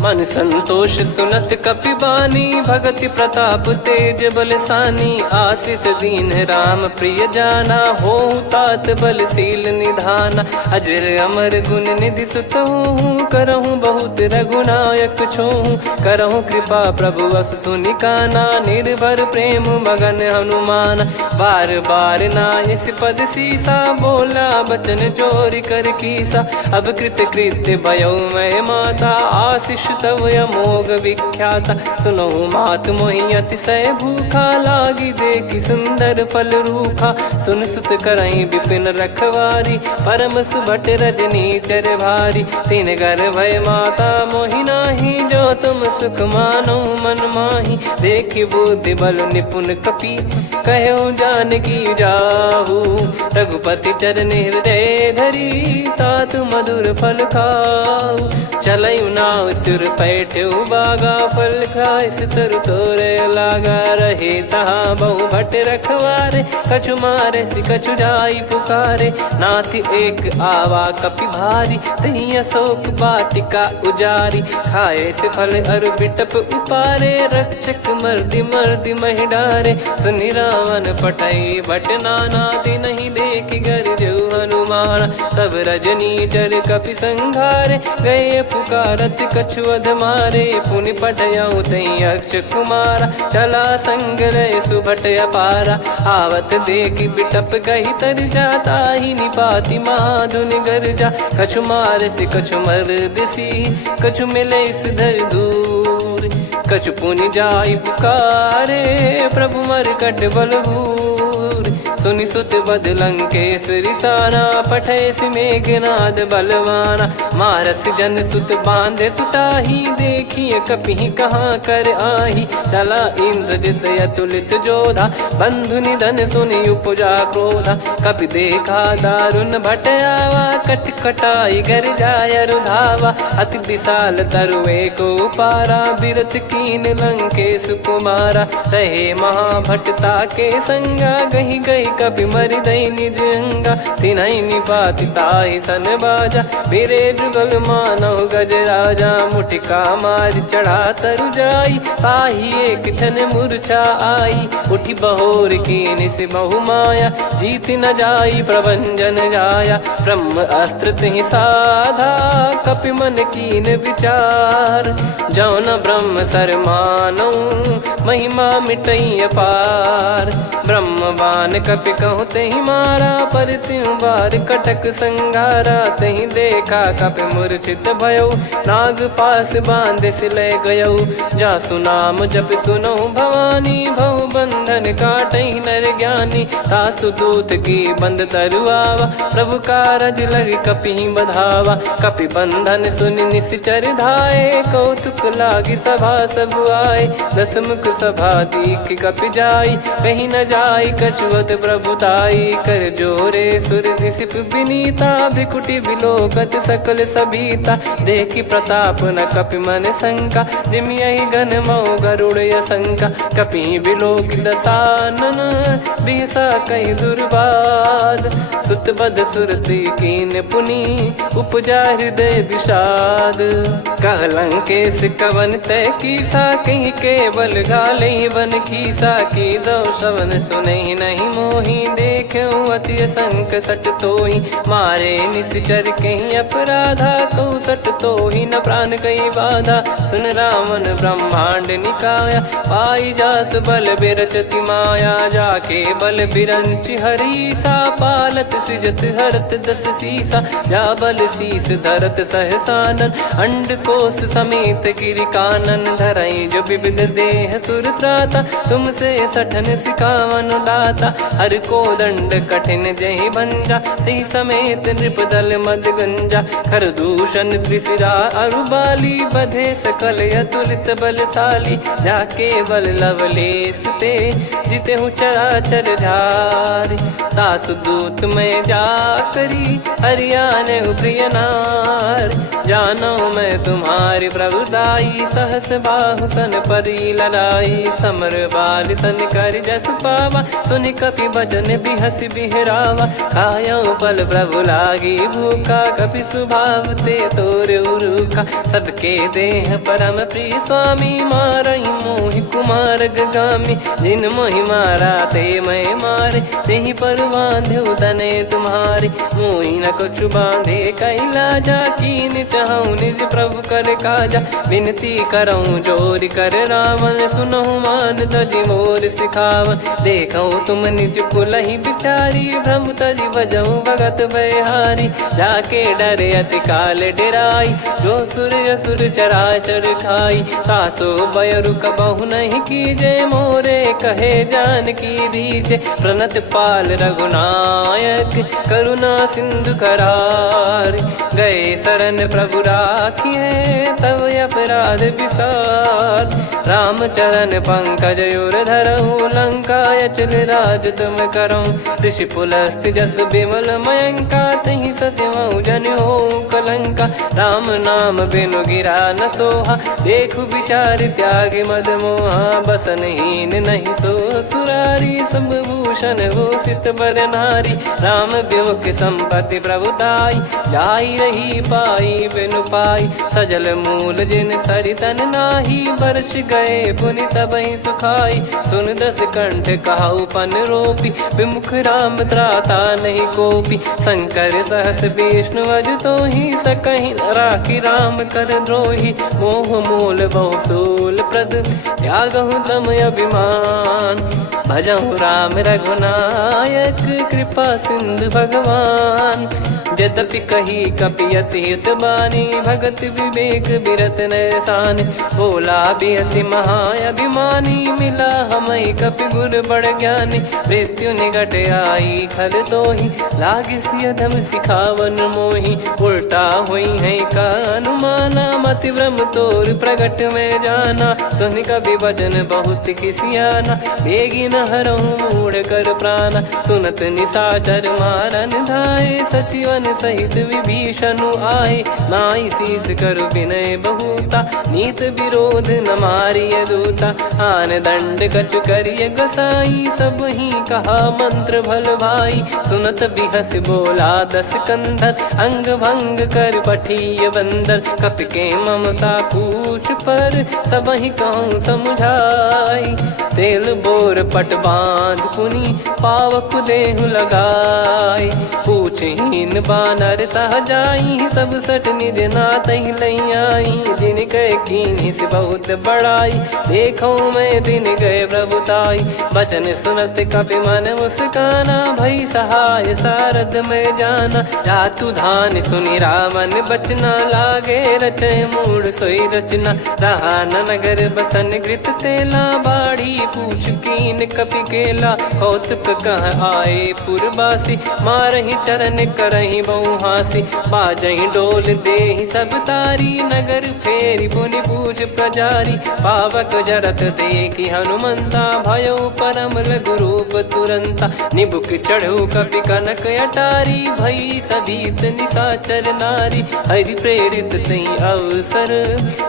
मन संतोष सुनत कपि बानी, भगति प्रताप तेज बलसानी। आशीष दीन राम प्रिय जाना, होहु तात बलशील निधाना। अजर अमर गुण निधि सुतहु, करहु बहुत रघुनायक छोहु। करहु कृपा प्रभु अस सुनि काना, निर्भर प्रेम मगन हनुमान। बार बार नायस पद सीसा, बोला बचन चोरी कर कीसा। अब कृत कृत्य भयो मैं माता, आशीष तव अमोघ विख्याता। सुनहु मात मोहि अतिशय भूखा, लागी देखि सुंदर फल रूखा। सुन सुत करहि विपिन रखवारी, परम सुभट रजनी चर भारी। तीन घर भय माता मोहि नाही, जो तुम सुख मानो मन माही। देखि बुद्धि बल निपुण कपि, कहो जानकी जाहू। रघुपति चरण हृदय धरी, तातु मधुर फल खाऊ। चलऊ नाव सिर पैठ्यु बागा, फल खाइस तरु तोरे लागा। रहे तहाँ बहु भट रखवारे, कछु मारे सि कछु जाई पुकारे। नाथ एक आवा कपि भारी, तही अशोक वाटिका उजारी। खाए से फल अरु बिटप उपारे, रक्षक मर्दि मर्दि महि डारे। सुनि रावण पटई भट नाना, तिनहि देखि गरजउ हनुमान। तब रजनी चर कपि संघारे, गए पुकारत कछु अध मारे। पुनि पटयउ तई अक्ष कुमारा, चला संग रहे सुभट अपारा। आवत देखि बिटप कहि तर जाता, ही निपाति माधुन गर्जा। कछु मार से कछु मर्दिसी, कछु मिले इस धर दूर। कछु पुनि जाई पुकारे, प्रभु मरकट बलभूर। सुनि सुत बद लंकेश्वरी साना, पठैस मेघनाद बलवाना। मारस जन सुत बांधे सुताही, देखिए कपि कहाँ कर आही। चला इंद्रजित अतुलित जोधा, बंधु निधन सुनि उपजा क्रोधा। कपि देखा दारुण भट आवा, कट कटाई घर जाय रुधावा। अति विशाल तरुए को पारा, बिरथ कीन लंकेश कुमारा। रहे महाभटता के संगा, गही गही कपि मरि दई निज अंगा। तिन्है निपाति ताहि सन बाजा, बिरे जुगल मानव गज राजा। मुटिका मार चढ़ा तरु जाई, ताहि एक क्षण मूर्छा आई। उठी बहोर कीन से बहु माया, जीत न जाई प्रभंजन जाया। ब्रह्म अस्त्र तिहि साधा, कपि मन कीन विचार। जौ न ब्रह्म सर मानौ, महिमा मिटई अपार। ब्रह्मवान कपि कहु तेहि मारा, पर त्यों बार कटक संगारा। तेहि देखा कपि मूर्छित भयउ, नाग पास बांध सिले गयउ। जासु नाम जप सुनौ भवानी, भव बंधन काटहि नर ज्ञानी। तासु दूत की बंद तरुआवा, प्रभु कारज लग कपि बधावा। कपि बंधन सुनि निश्चर धाये, कौतुक लागी सभा सब आए। दस मुख सभा दीख कपि जाई, कहीं न जाई कछुवत प्रभुताई। कर जोरे सुर निसिप विनीता, भ्रिकुटि बिलोकत सकल सबीता। देखि प्रताप न कपि मन शंका, जिमियहि घन मऊ गरुड़ असंका। कपि बिलोक दसानन, बिहसा कहि दुर्बाद। सुत बद सुरति कीन पुनि, उपजा हृदय विषाद। कह लंकेश कवन तय कीसा, कहीं केवल घाले बन खीसा। की दो श्रवण सुनहि नहीं मोही, देखऊं अति संक सट तोहि। मारे निश्चर कहीं अपराधा, कहूँ सट तोहि न प्राण कहीं बाधा। सुन रावण ब्रह्मांड निकाया, पाई जास बल बिरचति माया। जाके बल बिरंच हरीसा, पालत सृजत हरत दस सीसा। जा बल शीस धरत सहसानन, अंड कोश समेत गिरि कानन। धरई जो विविध देह सुर त्राता, तुमसे सठन सिखावन दाता। हर को दंड कठिन जहि भंजा, ती समेत नृप दल मद गंजा। खर दूषण त्रिशिरा अरुबाली, बधे सकल अतुलित बलशाली। जाके बल लवलेस ते, जिते हूँ चराचर झारी। दास दूत में जा करी, हरियाने प्रिय नार। जानो मैं तुम्हारी प्रभुदाई, सहस बाहु सन परी लड़ाई। समर बाल सन कर जस पावा, सुनि कपि भजन बिहस बिहरावा। खायो बल प्रभु लागी भूखा, कपि स्वभाव ते तोर उरुखा। सबके देह परम प्रिय स्वामी, मारहि मोहि कुमार गामी। जिन मोहि मारा ते मैं मारे, तेहि पर बांधे तने तुम्हारे। मोहि न कछु बांधे कैलाजा, कीन चाहूं निज प्रभु कर काजा। विनती करऊं जोर कर रावण, सुनहु मान तजि मोर सिखावन। देखऊं तुम निज पुलहि बिचारी, भ्रम तजि भजऊं भगत बयहारी। जाके डरे अति काल डेराई, जो सुर असुर चराचर खाई। तासो बयरु कबहु नहीं कीजे, मोरे कहे जानकी दीजे। प्रणत पाल रघुनायक, करुणा सिंधु करार। गए शरण प्रभु राखिए, तब अपराध विसार। राम चरण पंकज उर धरहु, लंका अचल राज तुम करऊं। ऋषि पुलस्त जस विमल मयंका, तहि ससिमऊ जन हो कलंका। राम नाम बिनु गिरा न सोहा, देखु विचार त्याग मद मोहा। बसनहीन नहीं सो सुरारी, सब भूषण भूषित बर नारी। राम विमुख संपत्ति प्रभुताई, जाई रही पाई बिनु पाई। सजल मूल जिन सरितन नाही, बरस गए पुनि तबहि सुखाई। सुन दस कंठ कहाऊ पन रोपी, विमुख राम त्राता नहीं कोपी। शंकर सहस विष्णु अज तोहि, सकहि न राखी राम कर द्रोही। मोह मूल बहु सूल प्रद, त्यागहु तम अभिमान। भजहु राम रघुनायक, कृपा सिंधु भगवान। यद्यपि कही कपियति हित बानी, भगत विवेक बिरत नैसान। बोला बियसि महाअभिमानी, मिला हमई कपि गुर बड़ ज्ञानी। मृत्यु निकट आई खल तोहि, लागे सिय धम सिखावन मोहि। उल्टा हुई है का अनुमाना, मति ब्रह्म तोर प्रगट में जाना। सुन कवि वचन बहुत किसियाना, बेगी न हरहु मूढ़ कर प्राणा। सुनत निशाचर मारन धाये, सचिवन सहित विभीषण आए। नाई शीस कर विनय बहुता, नीत विरोध न मारिय दूता। आन दंड कछ करिय गसाई, सब ही कहा मंत्र भल भाई। सुनत बिहस बोला दस कंधर, अंग भंग कर पठिय बंदर। कपि के ममता पूछ पर, सब ही कहूँ समझाई। तेल बोर पट बांध पुनि, पावक देहु लगाई। पूछहीन बानर तह जाई, तब सट निज नाथ ही लई आई। दिन गए कीन्ही से बहुत बड़ाई, देखो मैं दिन गए प्रभुताई। बचन सुनत कपि मन मुस्काना, भई सहाय सारद में जाना। जातु धान सुनि रावण बचना, लागे रचय मूढ़ सोई रचना। रहा न नगर बसन कृत तेला, बाढ़ी पूछ कीन कपि केला। कौतुक कह आए पुरबासी, मारहि चरण करहि बहु हासी। बाजहि डोल देहि सब तारी, नगर फेरी पुनि पूछ प्रजारी। पावक जरत देखि हनुमंता, भयो परम लघु रूप तुरंता। निबुक चढ़ऊ कपि कनक अटारी, भई सभीत निशाचर नारी। हरि प्रेरित तई अवसर,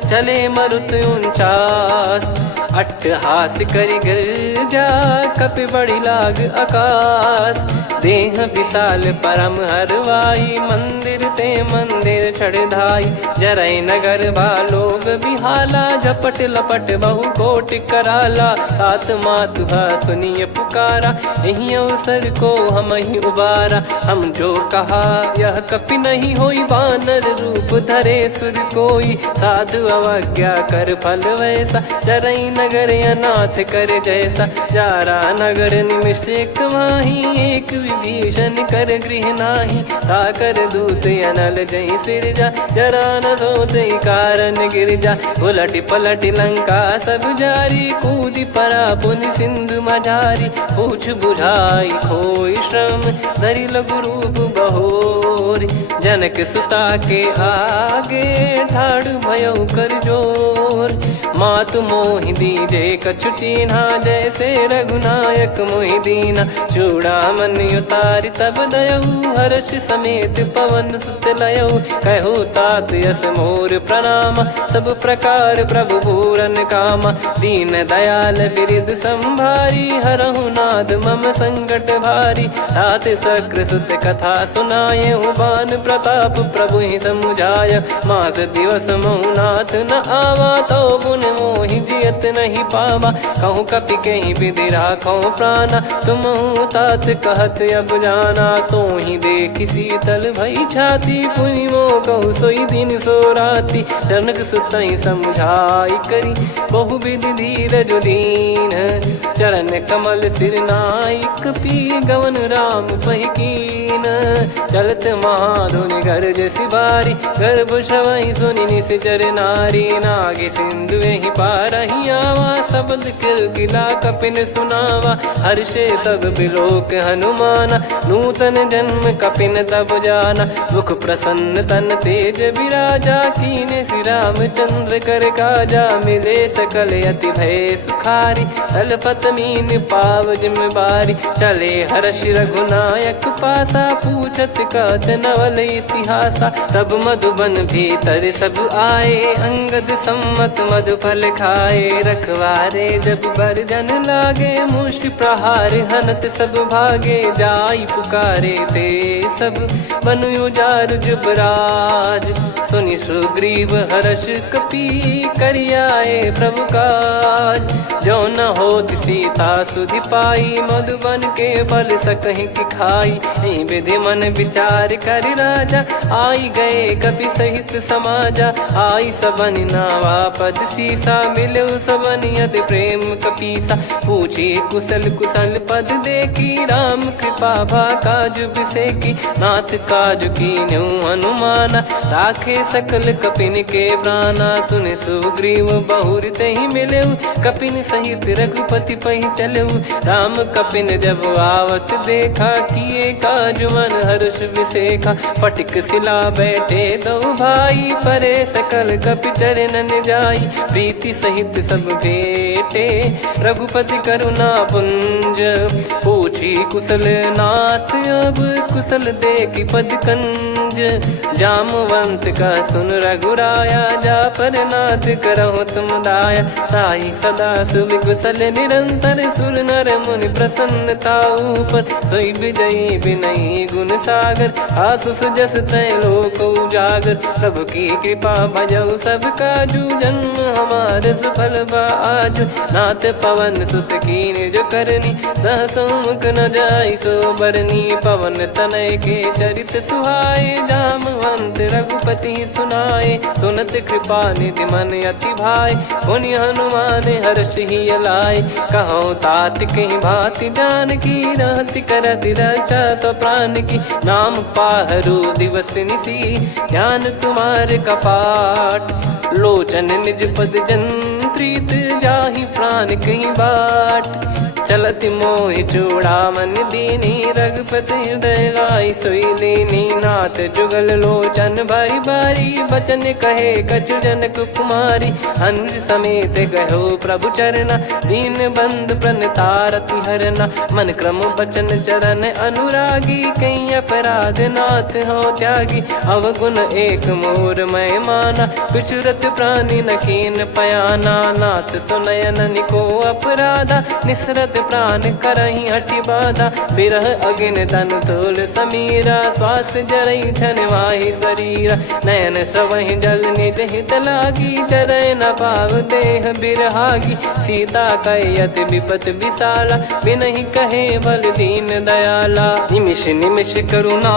चले मरुत 49। अट्टहास करि गिरजा, कपि बड़ी लाग आकाश। देह विशाल परम हरवाई, मंदिर ते मंदिर चढ़धाई। जरई नगर बालोग बिहाला, झपट लपट बहु कोट कराला। सात मातुहा सुनिय पुकारा, यही अवसर को हम ही उबारा। हम जो कहा यह कपि नहीं होई, बानर रूप धरे सुर कोई। साधु अवज्ञा कर फल वैसा, जरई नगर अनाथ कर जैसा। जारा नगर निमिष एक माही, एक विभीषण कर गृह नाही। ताकर दूत अनल जय सिरजा, जरा न सोते कारण गिरजा। उलट पलट लंका सब जारी, कूदी परा पुनि सिंधु मझारी। पूछ बुझाई खोई श्रम, धरि लघु रूप बहोर। जनक सुता के आगे, ठाड़ भयो कर जोर। मातु मोहि दीजे कछु चीन्हा, जैसे रघुनायक मोहि दीना। चूड़ामन उतारि तब दयऊ, हर्ष समेत पवन सुत लयऊ। कहु तात यस मोर प्रणाम, सब प्रकार प्रभु पूरन कामा। दीन दयाल बिरिद संभारी, हरहु नाद मम संकट भारी। तात सक्र सुत कथा सुनाये, बान प्रताप प्रभु ही समुझाय। मास दिवस महु नाथ न आवा, तो पुन मोहि जियत नहीं पावा। कहूँ कपि कहीं विधि राखो प्राणा, तुम तात कहत अब जाना। तो ही देख शीतल भई छाती, पुनि मो कहु सोई दिन सो राती। जनक सुतई समझाई करी, बहु विधि धीरज दीन। चरण कमल सिर नाई, कपि गवन राम पहिकीन। चलत महाधुनि गर्ज सिबारी, गर्भ श्रवहि सुनि निश्चर नारी। नागे सिंधु ही पारहि आवा, शब्द किलकिला कपिन सुनावा। हर्षे सब बिलोक हनुमाना, नूतन जन्म कपिन तब जाना। मुख प्रसन्न तन तेज विराजा, कीने श्री रामचंद्र कर काजा। मिले सकल अति भय सुखारी, तलपत मीन पाव जिम्मेवारी। चले हर्ष रघुनायक पासा, पूछत कहत नवल इतिहासा। तब मधुबन भीतर सब आए, अंगद सम्मत मधुफल खाए। रखवारे जब बरजन लागे, मुष्ट प्रहार हनत सब भागे। जाई पुकारे ते सब, बन उजार जुबराज। सुनि सुग्रीव हर्ष कपि, करियाए प्रभु काज। जो न होत सीता सुधि पाई, मधुबन के फल सकहि की खाई। विधि मन विचार कर राजा, आई गए कपि सहित समाजा। आई सबन नावा पद सीसा, मिलऊ सबन यद प्रेम कपीसा। पूछी कुशल कुशल पद देखी राम कृपा भा काज बिसेकी नाथ काज की न्यू हनुमाना राखे सकल कपिन के प्राणा सुने सुग्रीव बहुर ते ही मिले कपिन सहित रघुपति पही चले राम कपिन जब आवत देखा किए काज मन हर्ष विसेखा पटिक सिला बैठे दो भाई परे सकल कपि चरणन जाई प्रीति सहित सब भेटे रघुपति करुणा पुंज पूछी कुशल नाथ अब कुशल देखी पद कंज जामवंत का सुन रघुराया जा पर नाथ करहु तुम दाया ताहि सदा सुविकुशल निरंतर सुर नर मुनि प्रसन्नता ऊपर सोई विजयी विनयी गुण सागर आसु सुजस त्रैलोक उजागर प्रभु की कृपा भजऊ सब काजू जन्म हमारे सफल बा आज नाथ पवन सुत की निज करनी सहसो मुख न जाई सो बरनी पवन तनय के चरित सुहाए जामवंत रघुपति सुनाए सुनत कृपा निधि मन अति भाई पुनि हनुमान हर्ष ही लाए कहो तात कहीं भांति जान की रहति करति रक्षा सो प्राण की नाम पाहरु दिवस निसी ध्यान तुम्हारे कपाट लोचन निज पद जंत्रित जाहि प्राण कहीं बाट चलति मोहि चूड़ामन दीनी रघुपति हृदय लाई सोई लीनी नाथ जुगल लोचन बारी बारी बचन कहे कछु जनक कुमारी अनुज समेत गयो प्रभु चरना दीन बंद प्रणतारति हरना मन क्रम बचन चरण अनुरागी कहीं अपराध नाथ हो त्यागी अवगुण एक मोर मैं माना कुछुरत प्राणी न कीन पयाना नाथ सुनयन निको अपराधा निसरत प्राण करही हटि बाधा बिरह अगिन तन तोल समीरा श्वास जरई छन वाहि शरीरा नयन श्रवहि जल निज हित लागी चरय न पाव देह बिरहागी सीता कयत विपत विशाला बिनहि कहे बल दीन दयाला निमिष निमिष करुणा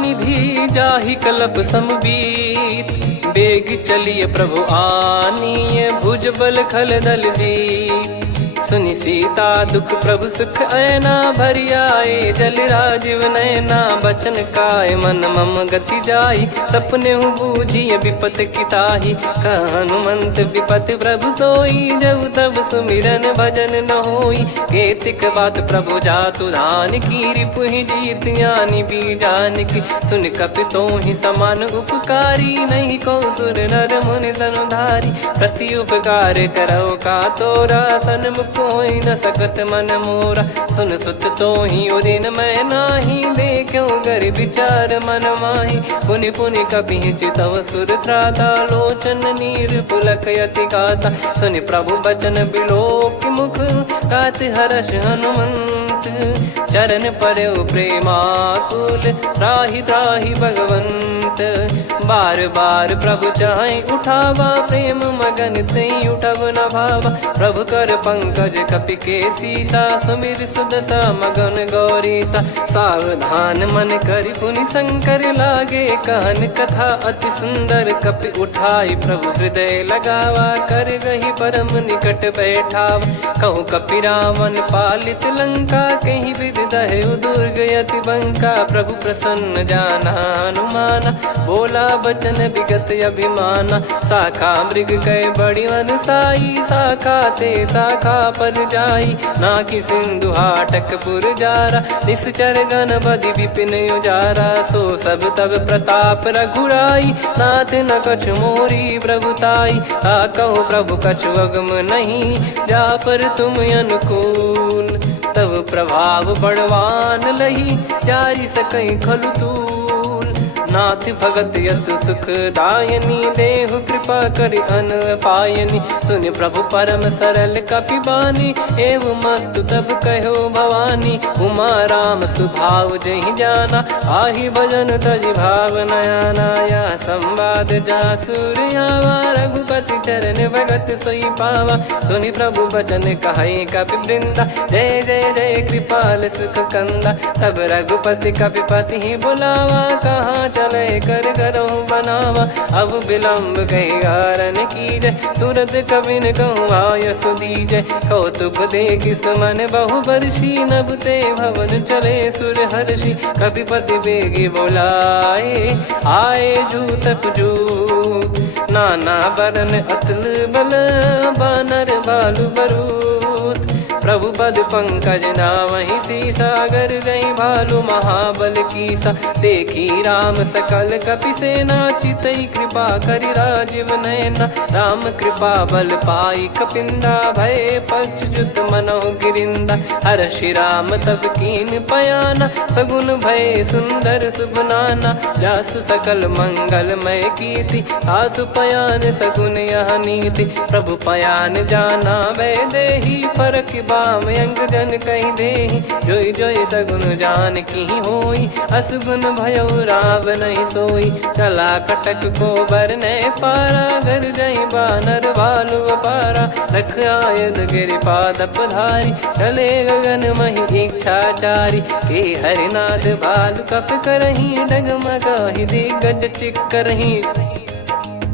निधि जाहि कलप समबीत बेग चलिए प्रभु आनीय भुज बल खल दल जीत सुनि सीता दुख प्रभु सुख ऐना भरि आए जल राजीव नैना बचन काय मन मम गति जाई सपने बूझी विपत किताही हनुमंत विपत प्रभु सोई जब तब सुमिरन भजन न होई केतिक बात प्रभु जातु धान की रिपु ही जीत यानी बीजान की सुन कपि तो ही समान उपकारी नहीं को सुर नर मुनि धनुधारी प्रति उपकार करो का तोरा सन्मुख कोई न सकत मन मोरा सुन सुत तो ही उदिन मैं नाही देखो गर विचार मन माही पुनि पुनि कपि चितव सुर त्राता लोचन नीर पुलक यति गाता सुनि प्रभु बचन बिलोक मुख गात हर्ष हनुमंत चरण परयो प्रेमाकुल त्राहि त्राहि भगवंत बार बार प्रभु चाहे उठावा प्रेम मगन तई उठब न भावा प्रभु कर पंकज कपि के सीसा सुमिर सुदशा मगन गौरीसा सावधान मन करि पुनि शंकर लागे कहन कथा अति सुंदर कपि उठाई प्रभु हृदय लगावा कर गही परम निकट बैठावा कहु कपि रावण पालित लंका कहीं विद दहु दुर्ग यति बंका प्रभु प्रसन्न जाना हनुमाना बोला बचन विगत अभिमाना शाखा मृग कह बड़ी अनुसाई शाखा ते शाखा पर जाई ना कि सिंधु हाटक पुर जारा निश्चर गण बदि विपिन उजारा सो सब तब प्रताप रघुराई नाथ न कछु मोरी प्रभुताई आ कहो प्रभु कछु अगम नहीं जा पर तुम अनुकूल तब प्रभाव बड़वान लही जारी सकई खलु तूल नाथ भगत यतु सुख दायनी देहु कृपा करि अन पायनी सुन प्रभु परम सरल कपिबानी एव मस्तु तब कहो भवानी उमा राम सुभाव जहि जाना आहि भजन तजि भाव नया नाया संवाद जासुर आवा रघुपति रघुपति चरण भगत सोई पावा। सुनि प्रभु बचन कहे कपि वृंदा, जय जय जय कृपाल सुख कंदा। तब रघुपति कपिपति ही बुलावा, कहाँ चले कर करहु बनावा। अब विलम्ब कही कारण कीजय, तुरत कबिन कहूँ आय सुदीजय। कौतुक देखि सुमन बहु बरसी, नभ ते भवन चले सुर हर्षि। कपिपति बेगी बोलाए, आए जूतप जूत, नाना बरन अतुल बल, बानर बालु बरूत। प्रभु पद पंकज नामहि सीसा, गर गई भालु महाबल कीसा। देखी राम सकल कपि सेना, चितई कृपा करि राजीव नयना। राम कृपा बल पाई कपिंदा, भय पक्ष जुत मनोह गिरिंदा। हर्षि राम तब कीन पयाना, सगुन भय सुंदर शुभ नाना। जासु सकल मंगलमय कीर्ति, आसु पयान सगुन यह नीति। प्रभु पयान जाना वै देहि, फरक बाम अंग जन कहि देहि। जोई जोई सगुन जान की होई, असुगुन भयो राव नहीं सोई। चला कटक को बरने पारा, घर जई बानर भालु अपारा। रख आयद गिरिपाद पधारी, चले गगन मही इच्छाचारी। के हरिनाथ भालु कप करही, डगमगाहि दिग्गज चिक्करही।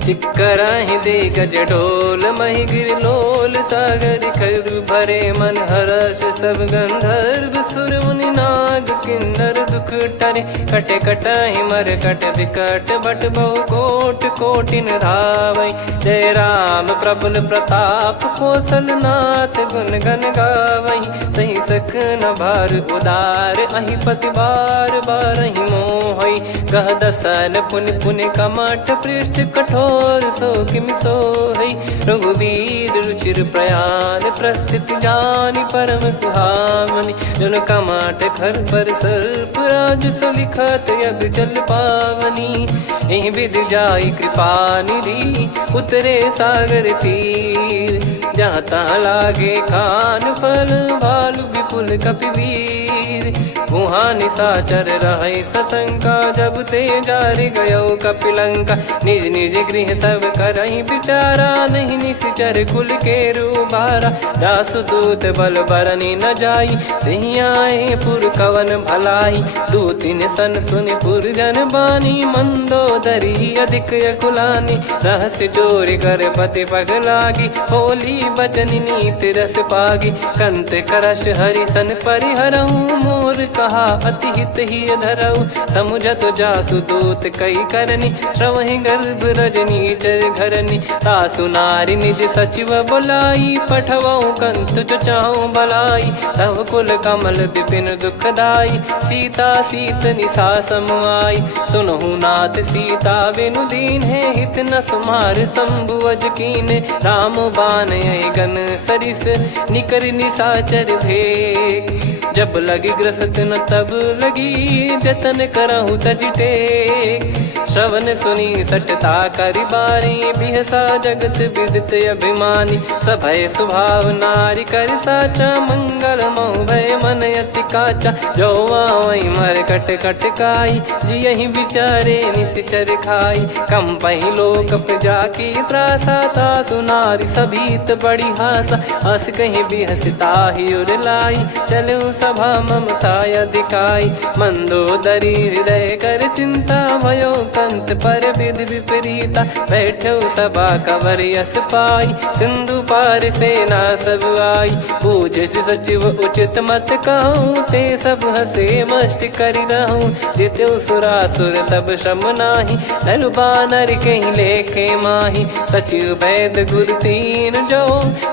चिक्कराहि दिग्गज ढोल, मही गिर लोल। सागर खर भरे मन हर्ष, सब गंधर्व सुर मुनि नाग किन्नर दुख टरे। कट कटाहि मर कट विकट, बट बहु कोट कोटिन धावै। जय राम प्रबल प्रताप, कौशल नाथ गुण गन गावै। सही सकन भार उदार, अहि पति बार बारहि मोहै। गह दसन पुनि पुनि कमठ, पृष्ठ कठोर सो किमि सोहै। रघुवीर रुचिर प्रयाण, प्रस्थित जानि परम सुहावनी। जन कमाट खर पर सर्प, राज सलिखत यग चल पावनी। एहि विधि जाई कृपा निधि, उतरे सागर तीर। जहाँ तहाँ लागे खान फल, भालु विपुल कपिवीर। वहाँ निशाचर रहै सशंका, जब ते जारि गयो कपिलंका। निज निज गृह सब करहि विचारा, नहीं निश्चर कुल के रूबारा। दासु दूत बल बरनी न जाई, तेहि आए पुर कवन भलाई। दूतिन सन सुनि पुर जन बानी, मंदोदरी अधिक अकुलानी। रहस्य चोरी कर पति पग लागी, होली बचन नीत रस पागी। कंत करश हरि सन परिहरहु, मोर कहा अति हित ही धरऊ। समुझत जासु दूत कई करनी, श्रवहि गर्भ रजनी चर घरनी। तासु नारी निज सचिव बुलाई, पठवऊ कंत जो चाहूं भलाई। तव कुल कमल विपिन दुखदाई, सीता सीत निशा समाई। सुनहु नाथ सीता बिनु दीन है, हित न सुमार शंभु अज कीने। राम बान गन सरिस, निकर निशाचर भेग। जब लगी ग्रसत न तब लगी, जतन करहु तज टेक। श्रवण सुनी सटता करि बारी, बिहसा जगत विदित अभिमानी। सभय स्वभाव नारी कर साचा, मंगल महु भय मन अति काचा। जो आवै मर कट कट काई, जियहि विचारे निश्चर खाई। कम पहि लोक प्रजा की त्रासा, तासु नारी सभीत बड़ी हासा। हस कहीं बिहसता ही उर लाई, चलऊ सभा ममता अधिकाई। मंदोदरी हृदय कर चिंता, भयो कंत पर विधि विपरीता। बैठो सभा कवर यस पाई, सिंधु पार सेना सब आई। पूजे सचिव उचित मत कहूँ, ते सब हसे मस्त करि रहूं। जित्यु सुरासुर तब श्रम नाही, दल बानर कहीं लेखे माही। सचिव वैद गुरु तीन जो,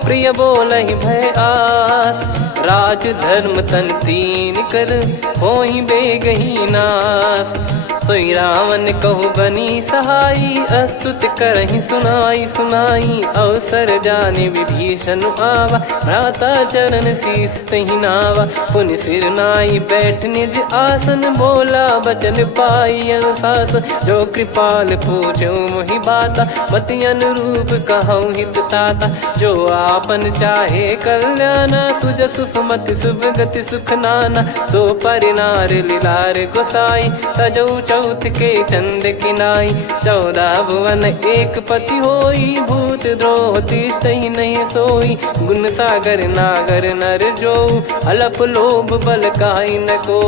प्रिय बोलहि भय आस। राज धर्म तन तीन कर, होहि बेगहि नास। सोई रावण कहु बनी सहाई, अस्तुत करहि सुनाई सुनाई। अवसर जाने विभीषण आवा, भ्राता चरण शीस तहि नावा। पुनि सिर नाई बैठ निज आसन, बोला बचन पाई अनुशासन। जो कृपाल पूछो मोहि बाता, मति अनुरूप कहूँ हित ताता। जो आपन चाहे कल्याणा, सुजसु सुमति शुभ गति सुख नाना। सो परिनार लीलार गोसाई, तजौ चौथ के चंद किनाई 14 भुवन एक पति होई भूत द्रोह तिष्ठ ही नहीं सोई गुण सागर नागर नर जो अलप लोभ बल काई न को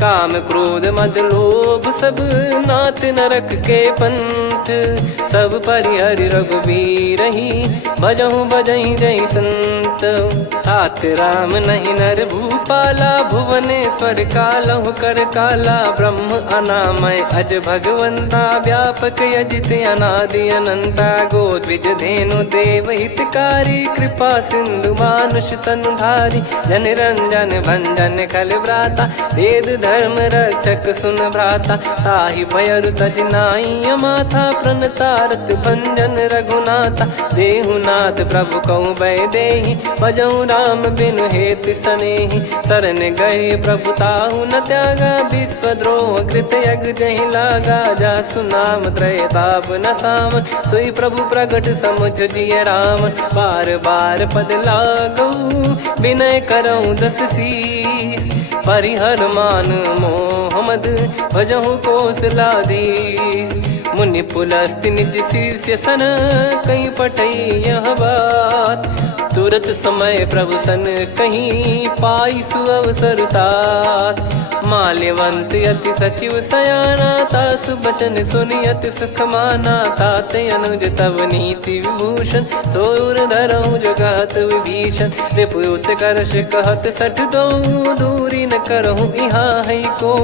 काम क्रोध मद लोभ सब नाथ नरक के पंथ सब परिहरि रघुबीर ही भजहु भजहि जय संत हाथ राम नहीं नर भूपाला भुवनेश्वर कालहु कर काला ब्रह्म अनामय अज भगवंता व्यापक यजित अनादि अनंता गोद्विज धेनु देव हितकारी कृपा सिंधु मानुष तनुधारी जन रंजन भंजन खल भ्राता वेद धर्म रक्षक सुन भ्राता ताहि भयरु तज नाई माथा प्रणतारत भंजन रघुनाथा देहुनाथ प्रभु कहु भय देहि भजहु राम बिनु हेत सनेहि शरण गए प्रभु ताहु न त्यागा विश्वद्रोह कृत यज्ञ जहि लागा जासु नाम त्रय ताप न साम सोई प्रभु प्रगट समुझ जिय राम बार बार पद लागऊ विनय करऊँ दस शीस परिहर मान मोह मद भजहु कौशलाधीश मुनि पुलस्ति निज शीर्ष सन कहीं पटई यह बात तुरत समय प्रभु सन कहीं पाई सुअवसर तात माल्यवंत अति सचिव सयाना तास बचन सुनि अति सुख माना तात अनुज तव नीति विभूषण सोर धरऊ जगत विभीषण रिपुत करश कहत सठ दो दूरी न करहु यहाँ है को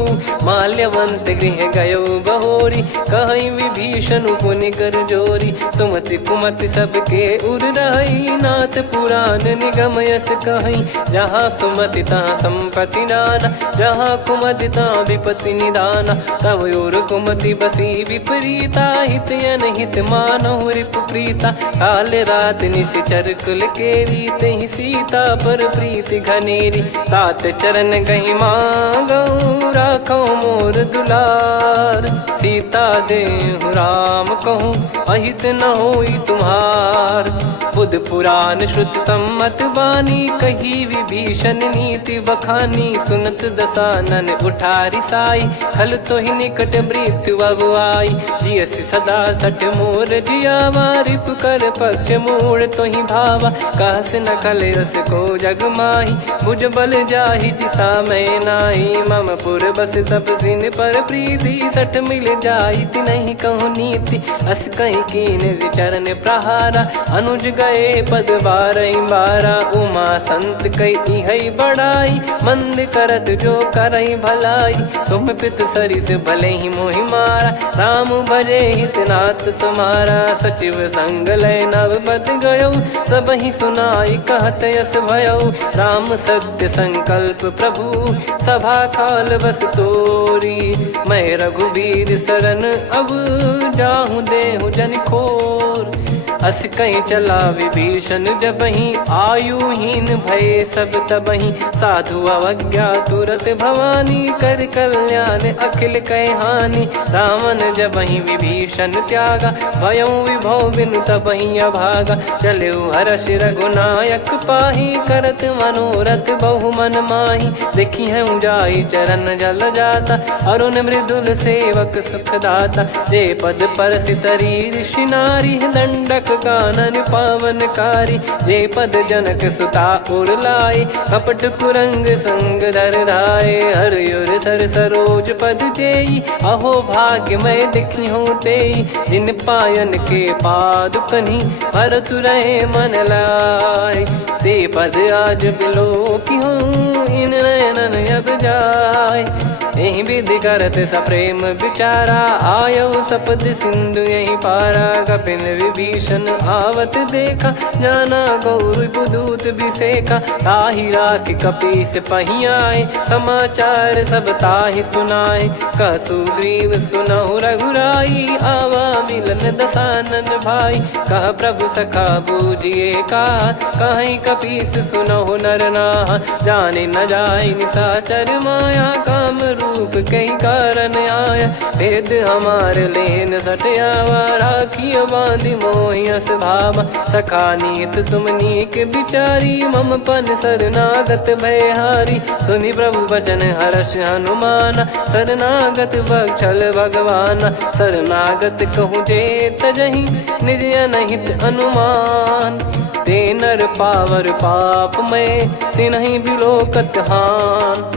माल्यवंत गृह गयो बहोरी कहीं विभीषण पुनि कर जोरी सुमति कुमति सबके उर रही नाथ पुराण निगम यस कहीं जहाँ सुमति तहाँ संपत्ति नाना जहाँ कुमति तहाँ विपत्ति निदाना तव और कुमति बसी विपरीता हित अनहित मानव रिप प्रीता काल रात निश्चर कुल केरी तहि सीता पर प्रीति घनेरी तात चरण कहीं मांगऊ राखो मोर दुलार सीता देहु राम कहूँ अहित न होई तुम्हार बुध पुराण श्रुत सम्मत बानी कही विभीषण नीति बखानी सुनत दसानन उठारी साई खल तो ही निकट मृत्यु अब आई जियसि सदा सठ मोर जियावा रिप कर पक्ष मूड़ तो ही भावा कहस न खल रस को जग माही भुज बल जाहि जिता मैं नाही मम पुर बस तप सिन पर प्रीति सठ मिल जाई नहीं कहूँ नीति अस कहीं कीन चरण प्रहारा अनुज गए पद बारा उमा संत कई है बड़ाई मंद करत जो करई भलाई तुम पित सरिस भले ही मोहि मारा राम भजे हितनाथ तुम्हारा सचिव संग लय नव बत गयो सब ही सुनाई कहत यस भयो राम सत्य संकल्प प्रभु सभा काल बस तोरी मैं रघुबीर शरण अब जाहूँ देहु जन खोर अस कहीं चला विभीषण जबहि आयुहीन भय सब तबहि साधु अवज्ञा तुरत भवानी कर कल्याण अखिल कह हानि रावण जबहि विभीषण त्यागा भयउ विभव बिनु तबहि अभागा चलऊ हर्ष रघुनायक पाही करत मनोरथ बहु मन माही देखी है जाई चरण जल जाता अरुण मृदुल सेवक सुखदाता जे पद पर सितरी ऋषि नारी दंडक कानन पावनकारी जे पद जनक सुता उर लाए कपट कुरंग संग धर धाये हरियुर सर सरोज पद जेई अहो भाग्य मैं दिखी हूँ तेई जिन पायन के पादुकनी भरत रहे मन लाए ते पद आज बिलो की हूँ इन नयनन अब जाय यही विधि करत सप्रेम विचारा आयो सपद सिंधु यही पारा कपिन विभीषण आवत देखा जाना गौर बुदूत बिसेखा ताहि राख कपीस पही आए समाचार सब ताहि सुनाए कह सुग्रीव सुनहु रघुराई आवा मिलन दसानन भाई कह प्रभु सखा बूझिए का कहीं कपीस सुनहु नर नाहा जाने न जाए निशाचर माया काम रू रूप कई कारण आया, भेद हमारे लेन सटयावा, राखियो बांधी मोहियस भावा, सखा नीत तुम नीक बिचारी, मम पन शरणागत भयहारी, सुनि प्रभु वचन हर्ष हनुमाना, शरणागत बक्षल भगवाना, शरणागत कहूँ जे तजहि निज अनहित अनुमान, ते नर पावर पाप में तिन्हि बिलोकत हान,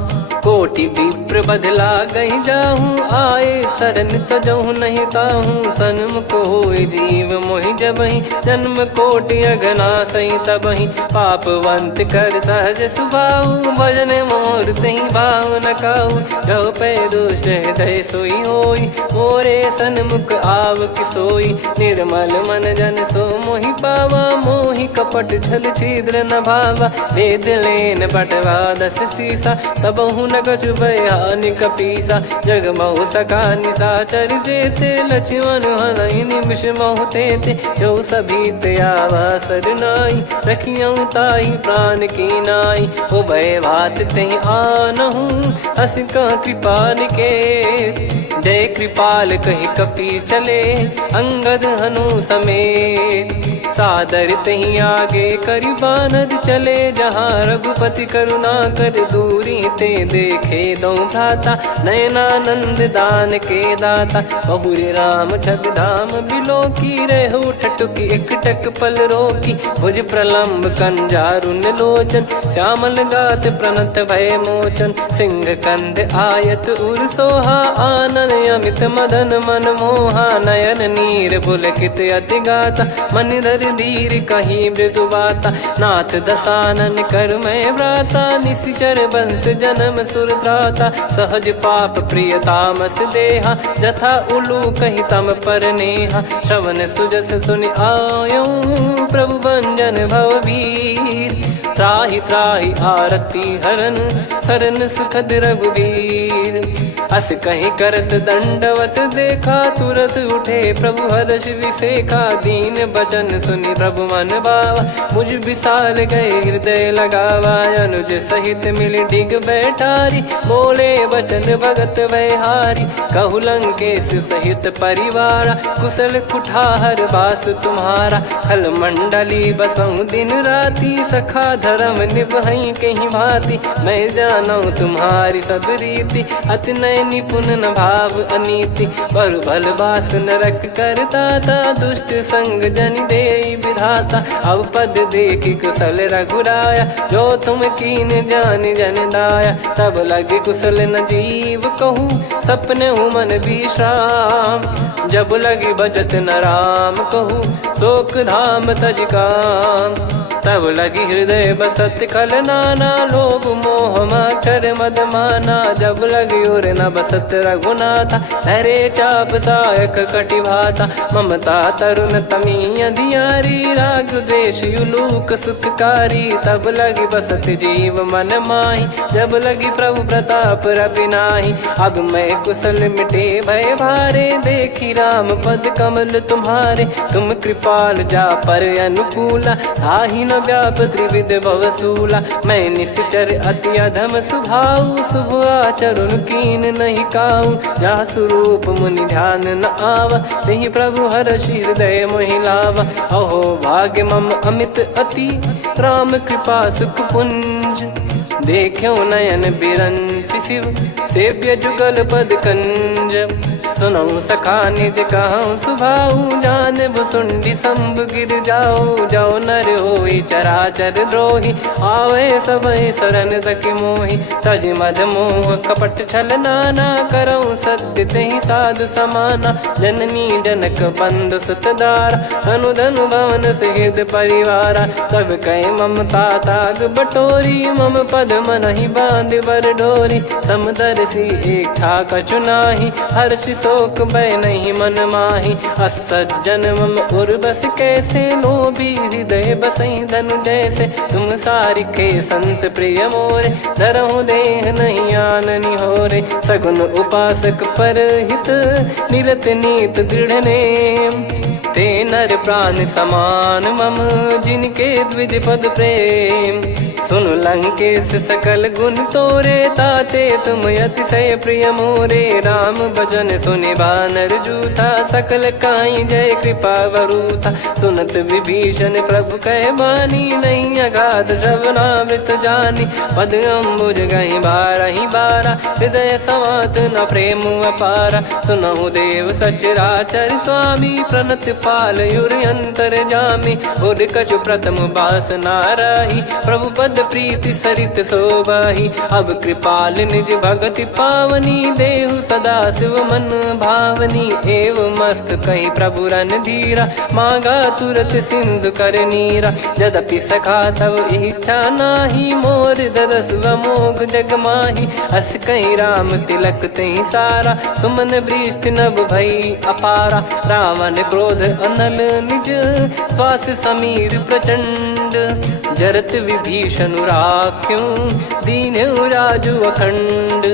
कोटि विप्र बदला गई जाहूँ, आए शरण तजहु नहीं ताहूँ, सन्मुख होई जीव मोहि जबहि, जन्म कोटि अगना सही तबहि, पापवंत कर सहज सुभाऊ, भजन मोर तहि भाव न काऊ, जो पै दुष्ट हृदय सोई होई, मोरे सन्मुख आव किसोई, निर्मल मन जन सो मोहि पावा, मोहि कपट छल छिद्र न भावा, वेद लेन बटवा दस सीसा, तबहु न कछु बयानि कपीसा, जग महु सका निशाचर जेते, लक्ष्मण हनहि निमिष महु तेते, जो सभी त्यावा सरनाई, रखियऊ ताहि प्राण की नाई, उभय भात तेहि आनहु, हस कह कृपाल के, जय कृपाल कहि कपी चले, अंगद हनु समेत, सादर तही आगे करि बानर चले, जहाँ रघुपति करुणा कर दूरी ते देखे दो भ्राता, नयनानंद दान के दाता, बहुरे राम छवि धाम बिलो की, रहु ठटुकी एकटक पल रोकी, भुज प्रलम्ब कंजारुन लोचन, श्यामल गात प्रणत भय मोचन, सिंह कंद आयत उर सोहा, आनन अमित मदन मन मोहा, नयन नीर पुलकित अति गाता, मन धर धीर कहीं मृदु बाता, नाथ दसानन कर मैं व्राता, निशिचर बंस जन्म सुरत्राता, सहज पाप प्रिय तामस देहा, जथा उलू कहि तम पर नेहा, श्रवण सुजस सुनि आयो, प्रभु भंजन भववीर, त्राहि त्राहि आरती हरन, शरण सुखद रघुवीर, अस कहीं करत दंडवत देखा, तुरत उठे प्रभु हर्ष विसेखा, दीन बचन सुनि प्रभु मन भावा, मुझ विशाल गए हृदय लगावा, अनुज सहित मिल डिग बैठारी, बोले बचन भगत वैहारी, कहु लंकेश सहित परिवारा, कुशल कुठार बास तुम्हारा, खल मंडली बसऊं दिन राती, सखा धर्म निभई कहीं भांति, मैं जानू तुम्हारी सब रीति, अति नय निपुण न भाव अनीति, पर भल बास नरक करता था, दुष्ट संग जन दे विधाता, अब पद देखि कुशल रघुराया, जो तुम कीन जान जन दाया, तब लगे कुशल न जीव कहूँ, सपने मन विश्राम, जब लगी बजत न राम कहूँ, शोक धाम तज काम, तब लगी हृदय बसत खल नाना, लोभ मोह मक्षर मद माना, जब लगी उर न बसत रघुनाथा, हरे चाप सायक कटि भाता, ममता तरुण तमी अधियारी, राग द्वेष युलूक सुखकारी, तब लगी बसत जीव मन माही, जब लगी प्रभु प्रताप रवि नाही, अब मैं कुशल मिटे भय भारे, देखी राम पद कमल तुम्हारे, तुम कृपाल जा पर अनुकूला, ताहि न व्याप त्रिविध भवसूला, मैं निश्चर अति अधम सुभाऊ, शुभ आचरण कीन नहीं काऊ, जा स्वरूप मुनि ध्यान न आवा, तेहि प्रभु हर्ष हृदय मोहि लावा, अहो भाग्य मम अमित अति, राम कृपा सुख पुंज, देखो नयन बिरंच शिव, सेव्य जुगल पद कंज, सुनऊ सखा निज कहूँ सुभाऊ, जान भुसुंडी शंभ गिर जाओ, जाओ नर होई चराचर द्रोही, आवे सबय शरण तक मोहि, तज मद मोह कपट छल नाना, करऊँ सत्य तेहि साधु समाना, जननी जनक बंधु सुतदारा, धनु धनु भवन सहित परिवारा, सब कहे ममता ताग बटोरी, मम पद मनहि बांध बर डोरी, समदर्शी इच्छा कछु नाही, हर्ष शोक भय नहीं मन माही, असज्जन मम उर्वश कैसे, लोभी हृदय बसई धनु जैसे, तुम सारिखे संत प्रिय मोरे, धरहु देह नहीं आननि होरे, सगुन उपासक पर हित, निरत नीत दृढ़ नेम, ते नर प्राण समान मम, जिनके द्विज पद प्रेम, सुन लंकेश सकल गुण तोरे, ताते तुम अतिशय प्रिय मोरे। राम भजन सुनि बानर जूथा, सकल काई जय कृपा वरूथा। सुनत विभीषण प्रभु कह बानी, नहीं अगाध श्रवणामृत जानी। पद अम्बुज गहि बारहि बारा, हृदय समात न प्रेम अपारा। सुनहु देव सचराचर स्वामी, प्रणत पाल युर अंतर जामी। उर कछु प्रथम बास नाराही, प्रभु पद प्रीति सरित शोभाही। अब कृपाल निज भगति पावनी, देहु सदा शिव मन भावनी। एव मस्त कही प्रभु रन धीरा, मांगा तुरत सिंधु कर नीरा। यद्यपि सखा तब इच्छा नाही, मोर दरस मोग जग माही। अस कहीं राम तिलक तही सारा, सुमन वृष्टि नभ भई अपारा। रावण क्रोध अनल निज, श्वास समीर प्रचंड। जरत विभीषण राख्यों, दीन्हु राजु अखंड।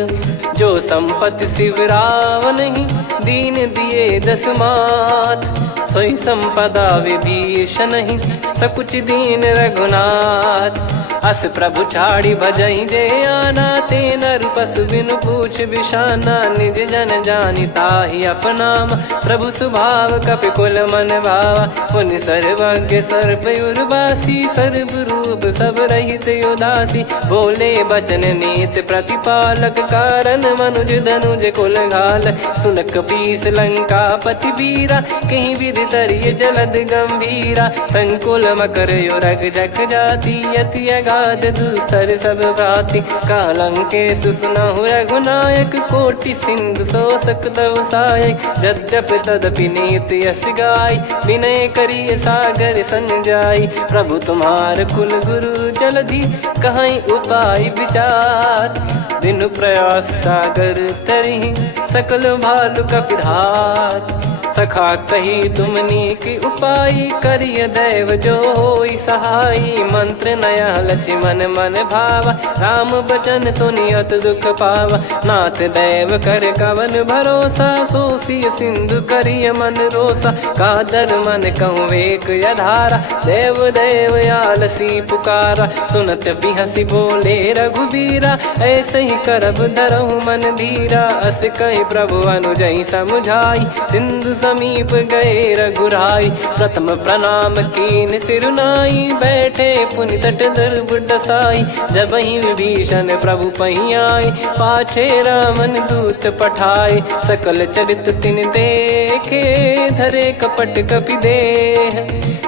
जो संपत्ति शिव रावण ही, दीन दिए दस मात। सोई संपदा विभीषण ही, सकुच दीन रघुनाथ। अस प्रभु छाड़ी भजई जे आना, ते नर पशु बिनु पूछ बिशाना। निज जन जानि ताहि अपनाम, प्रभु स्वभाव कपि कुल मन भावा। मुनि सर्वज्ञ सर्वयुर्वासी, सर्व रूप सब रहित उदासी। बोले बचन नीत प्रतिपालक, कारण मनुज धनुज कुल घाल। सुन कपीस लंका पति वीरा, कहीं विधि तरिय जलद गंभीरा। संकुल मकर युरग जग जाति, यति अगाध दुस्तर सब भाति। कालंकेश सुनहु रघुनायक, कोटि सिंधु शोषक तव सहायक। यद्यपि तदपि नीति यस गाय, विनय करिय सागर सन जाई। प्रभु तुम्हार कुल गुरु जलधि, कहीं उपाय विचार। बिनु प्रयास सागर तरिहि, सकल भालु कपिधार। सखा कही तुमनी की उपाय, करिय दैव जो होई सहाई। मंत्र नया लक्ष्मण मन भावा, राम बचन सुनियत दुख पावा। नाथ दैव कर कवन भरोसा, सोसिय सिंधु करिय मन रोसा। कादर मन कहूँ एक यधारा, देव देव आलसी पुकारा। सुनत बिहसी बोले रघुबीरा, ऐसे ही करब धरहु मन धीरा। अस कही प्रभु अनुजई समुझाई, सिंधु समीप गए रघुराई। प्रथम प्रणाम कीन सिरुनाई, बैठे पुनि तट दुर्ब दसाई। जब ही विभीषण प्रभु पही आए, पाछे रामन दूत पठाए। सकल चरित तिन देखे, धरे कपट कपि देह।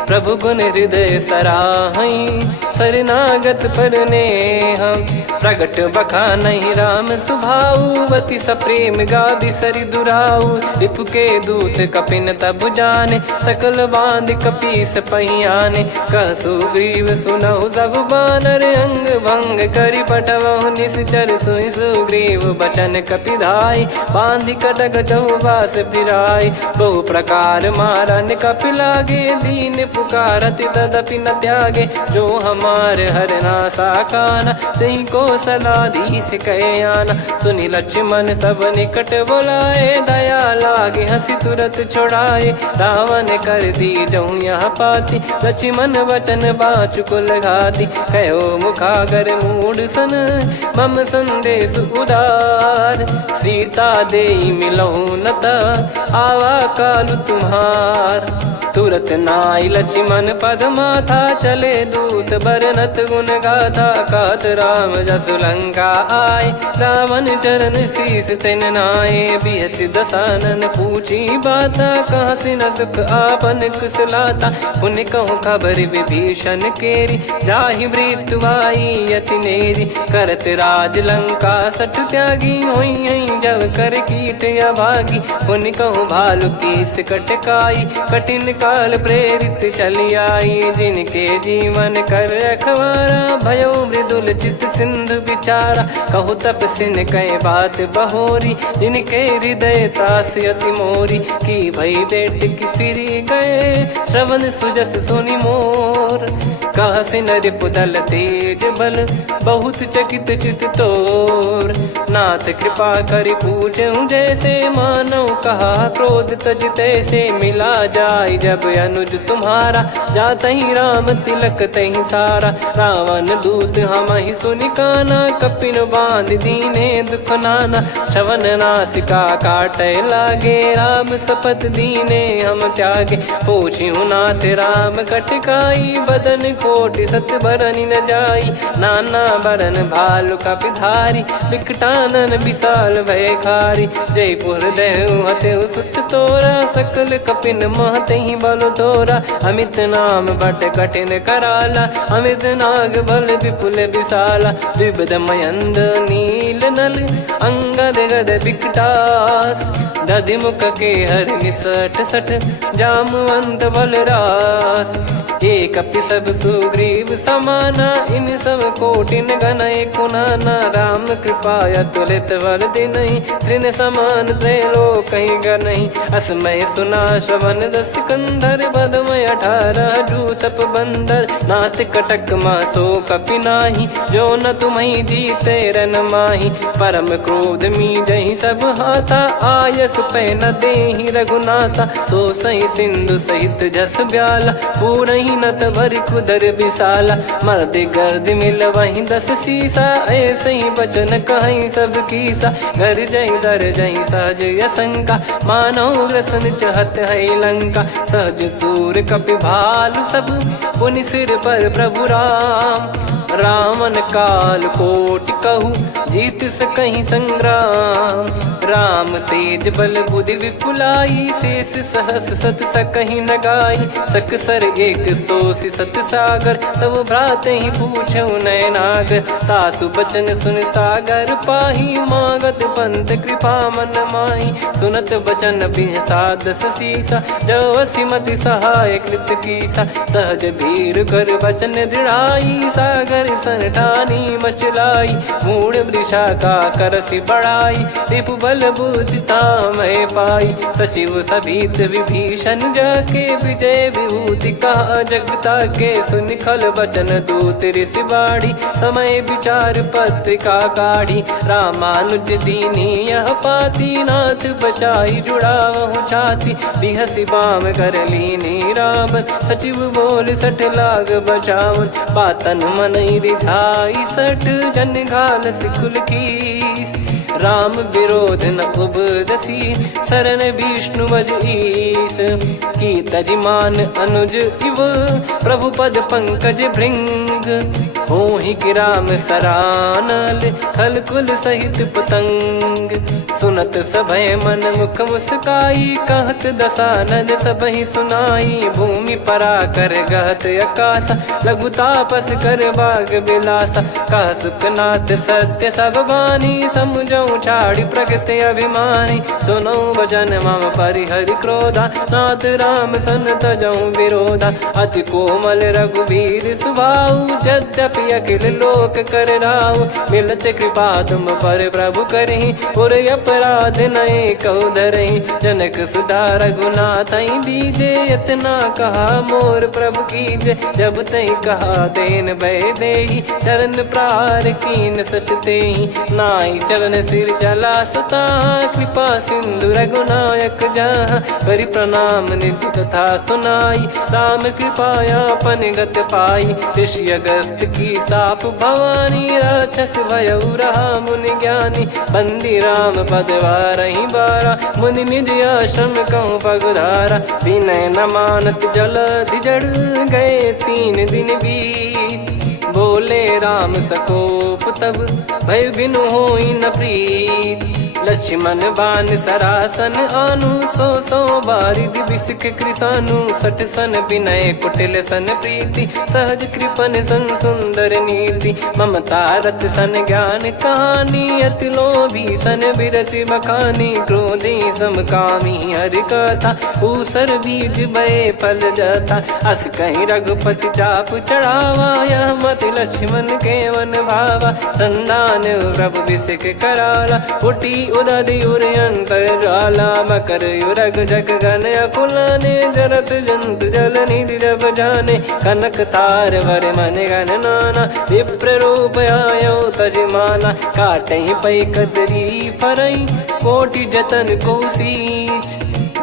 प्रभु गुण हृदय सराहई, शरणागत पर नेह। प्रगट बखानहि राम सुभाऊ, बति सप्रेम गाबि सरि दुराऊ। रिपु के दूत कपिन तब जाने, सकल बांध कपीस पही आने। कह सुग्रीव सुनहु सब बानर, अंग भंग करि पठवहु निश्चर। सुनि सुग्रीव बचन कपिधाई, बांधि कटक चौबास फिराई। बहु प्रकार मारन कपि लागे, दीन पुकारति तदपि न त्यागे। जो हमार हरना साकाना, तई को सलाधीश कहे आना। सुनि लक्ष्मण सब निकट बोलाए, दया लागे हंसी तुरत छोड़ाए। रावण कर दी जऊँ यहाँ पाती, लक्ष्मण वचन बाचु कुल घाती। कहो मुखागर मूड सन, मम संदेश उदार। सीता देई मिलहु नता, आवा कालु तुम्हार। तुरत नाई लक्ष्मण पद माथा, चले दूत बरनत गुण गाथा। कहत राम जसु लंका आए, रावण चरण शीस तिन नाये। बिहसि दसानन पूछी बाता, कहसि न सुख आपन कुशलाता। पुनि कहूँ खबर विभीषण केरी, जाहि मृत्यु आई यति नेरी। करत राज लंका सठ त्यागी, होई जब कर कीट अभागी। पुनि कहूँ भालु कीस कटकाई, कठिन काल प्रेरित चली आई। जिनके जीवन कर रखवारा, भयो मृदुल चित सिंधु विचारा। कहु तपसिन कई बात बहोरी, जिनके हृदय तास अति मोरी। की भई बेट की फिरी गए, श्रवण सुजस सुनि मोर। मोर। कह से नरिप दल तेज बल बहुत चकित चित तोर। नाथ कृपा करि पूजऊं जैसे मानव कहा क्रोध तज तैसे। मिला जाय जब अनुज तुम्हारा जातहि राम तिलक तहि सारा। रावण दूत हम ही सुनि काना कपिन बांध दीने दुख नाना। श्रवण नासिका काटे लागे राम शपथ दीने हम त्यागे। पूछियो नाथ राम कटकाई बदन कोटि सत बरनि न जाई। नाना बरन भालु कपिधारी विकटानन विशाल भयखारी। जयपुर देहु हतेउ सुत तोरा सकल कपिन महतहि बल तोरा। अमित नाम बट कठिन कराला अमित नाग बल विपुल विशाला। द्विबद मयंद नील नल अंगद गद विकटास। दधिमुख के हर निसठ सठ जामवंत बलरास। एक अपि सब सुग्रीव समाना इन सब कोटिन गण कुनाना। राम कृपा अतुलित बल दिनहि त्रिन समान त्रैलोकहि गनहि। असमय सुना श्रवण रस कंधर बदमय 18 जूतप बंदर। नाथ कटक मासो कपि नाही जो न तुम्हि जीते रन माही। परम क्रोध मी जहि सब हाथा आयस पै न देहि रघुनाथा। सो सही सिंधु सहित जस ब्याला पूरहि नत भरि कुदर विशाला। मर्द गर्द मिल वहीं 10 सीसा ऐसे ही बचन कहीं सब कीसा। घर जय दर जय सहज यसंका मानो ग्रसन चहत है लंका। सहज सूर कपि भालु सब पुनि सिर पर प्रभु राम। रामन काल कोटि कहु जीत सकहि संग्राम। राम तेज बल बुद्धि विपुलाई शेष सहस सत सकहि न गाई। सकसर 180 सत सागर तब भ्राते ही पूछौ नयनागर। तासु बचन सुन सागर पाही मागत पंथ कृपा मन माही। सुनत बचन बिहसादस सीसा जो सिमति सहाय कृत कीसा। सहज भीर कर बचन दृढ़ाई सागर सन ठानी मचलाई। मूढ़ वृषा का करसि बढ़ाई रिपु बल बुद्धि तामय पाई। सचिव सभीत विभीषण जाके विजय विभूति कहा जगता के। सुन खल बचन दूत ऋषि बाड़ी समय विचार पत्रिका काढ़ी। रामानुज दीनी यह पाती नाथ बचाई जुड़ावहु छाती। बिहसि बाम कर लीनी राम सचिव बोल सठ लाग बचावन। बातन मन रिझाई सठ जन घाल सिकुल कीस। राम विरोध न उपदसी शरण विष्णु बज ईस। की तजिमान अनुज इव प्रभु पद पंकज भृंग। होहि कि राम सरानल खल कुल सहित पतंग। सुनत सभय मन मुख मुस्काई कहत दसानन सबहि सुनाई। भूमि परा कर गहत आकाशा लघु तापस कर बाग बिलासा। कह सुखनाथ सत्य सब बानी समुझऊ छाड़ी प्रकृति अभिमानी। सुनो वचन मम परिहरि क्रोधा नाथ राम सन तजऊ विरोधा। अति कोमल रघुवीर सुभाऊ यद्यपि अखिल लोक कर राव। मिलत कृपा तुम पर प्रभु करहि और अपराध नए कौ धरहि। जनक सुधा रघुनाथ दीजे इतना कहा मोर प्रभु कीजे। जब तई कहा देन भय देहि चरण प्रार कीन सटते ही। नाई चरण सिर चला सता कृपा सिंधु रघुनायक जहाँ। करि प्रणाम निज कथा सुनाई राम कृपाया अपन गत पाई। ऋषि अगस्त की साप भवानी राक्षस भयउ रहा मुनि ज्ञानी। बंदी राम पद वारहि बारा मुनि निज आश्रम कहूँ पगुधारा। विनय न मानत जल धिजड़ गए 3 दिन बीत। बोले राम सकोप तब भय बिनु होई न प्रीत। लक्ष्मण बान सरासन आनु सो बारिद बिसिक कृसानु। सठ सन विनय कुटिल सन प्रीति सहज कृपन सन सुंदर नीति। ममता रत सन ज्ञान कहानी अति लोभी सन बिरति बखानी। क्रोधी समकामी हरि कथा ऊसर बीज भय फल जाता। अस कहीं रघुपति चाप चढ़ावा यह मति लक्ष्मण के वन भावा। संदान प्रभु बिसिक कराला उठी उदधि उर अंतर ज्वाला मकर युरग जग गण अकुलाने जरत जंत जल निधि जब जाने कनक तार वर मन गण नाना विप्र रूप आयो तजमाना काटहि पै कदरी फरई कोटि जतन को सींच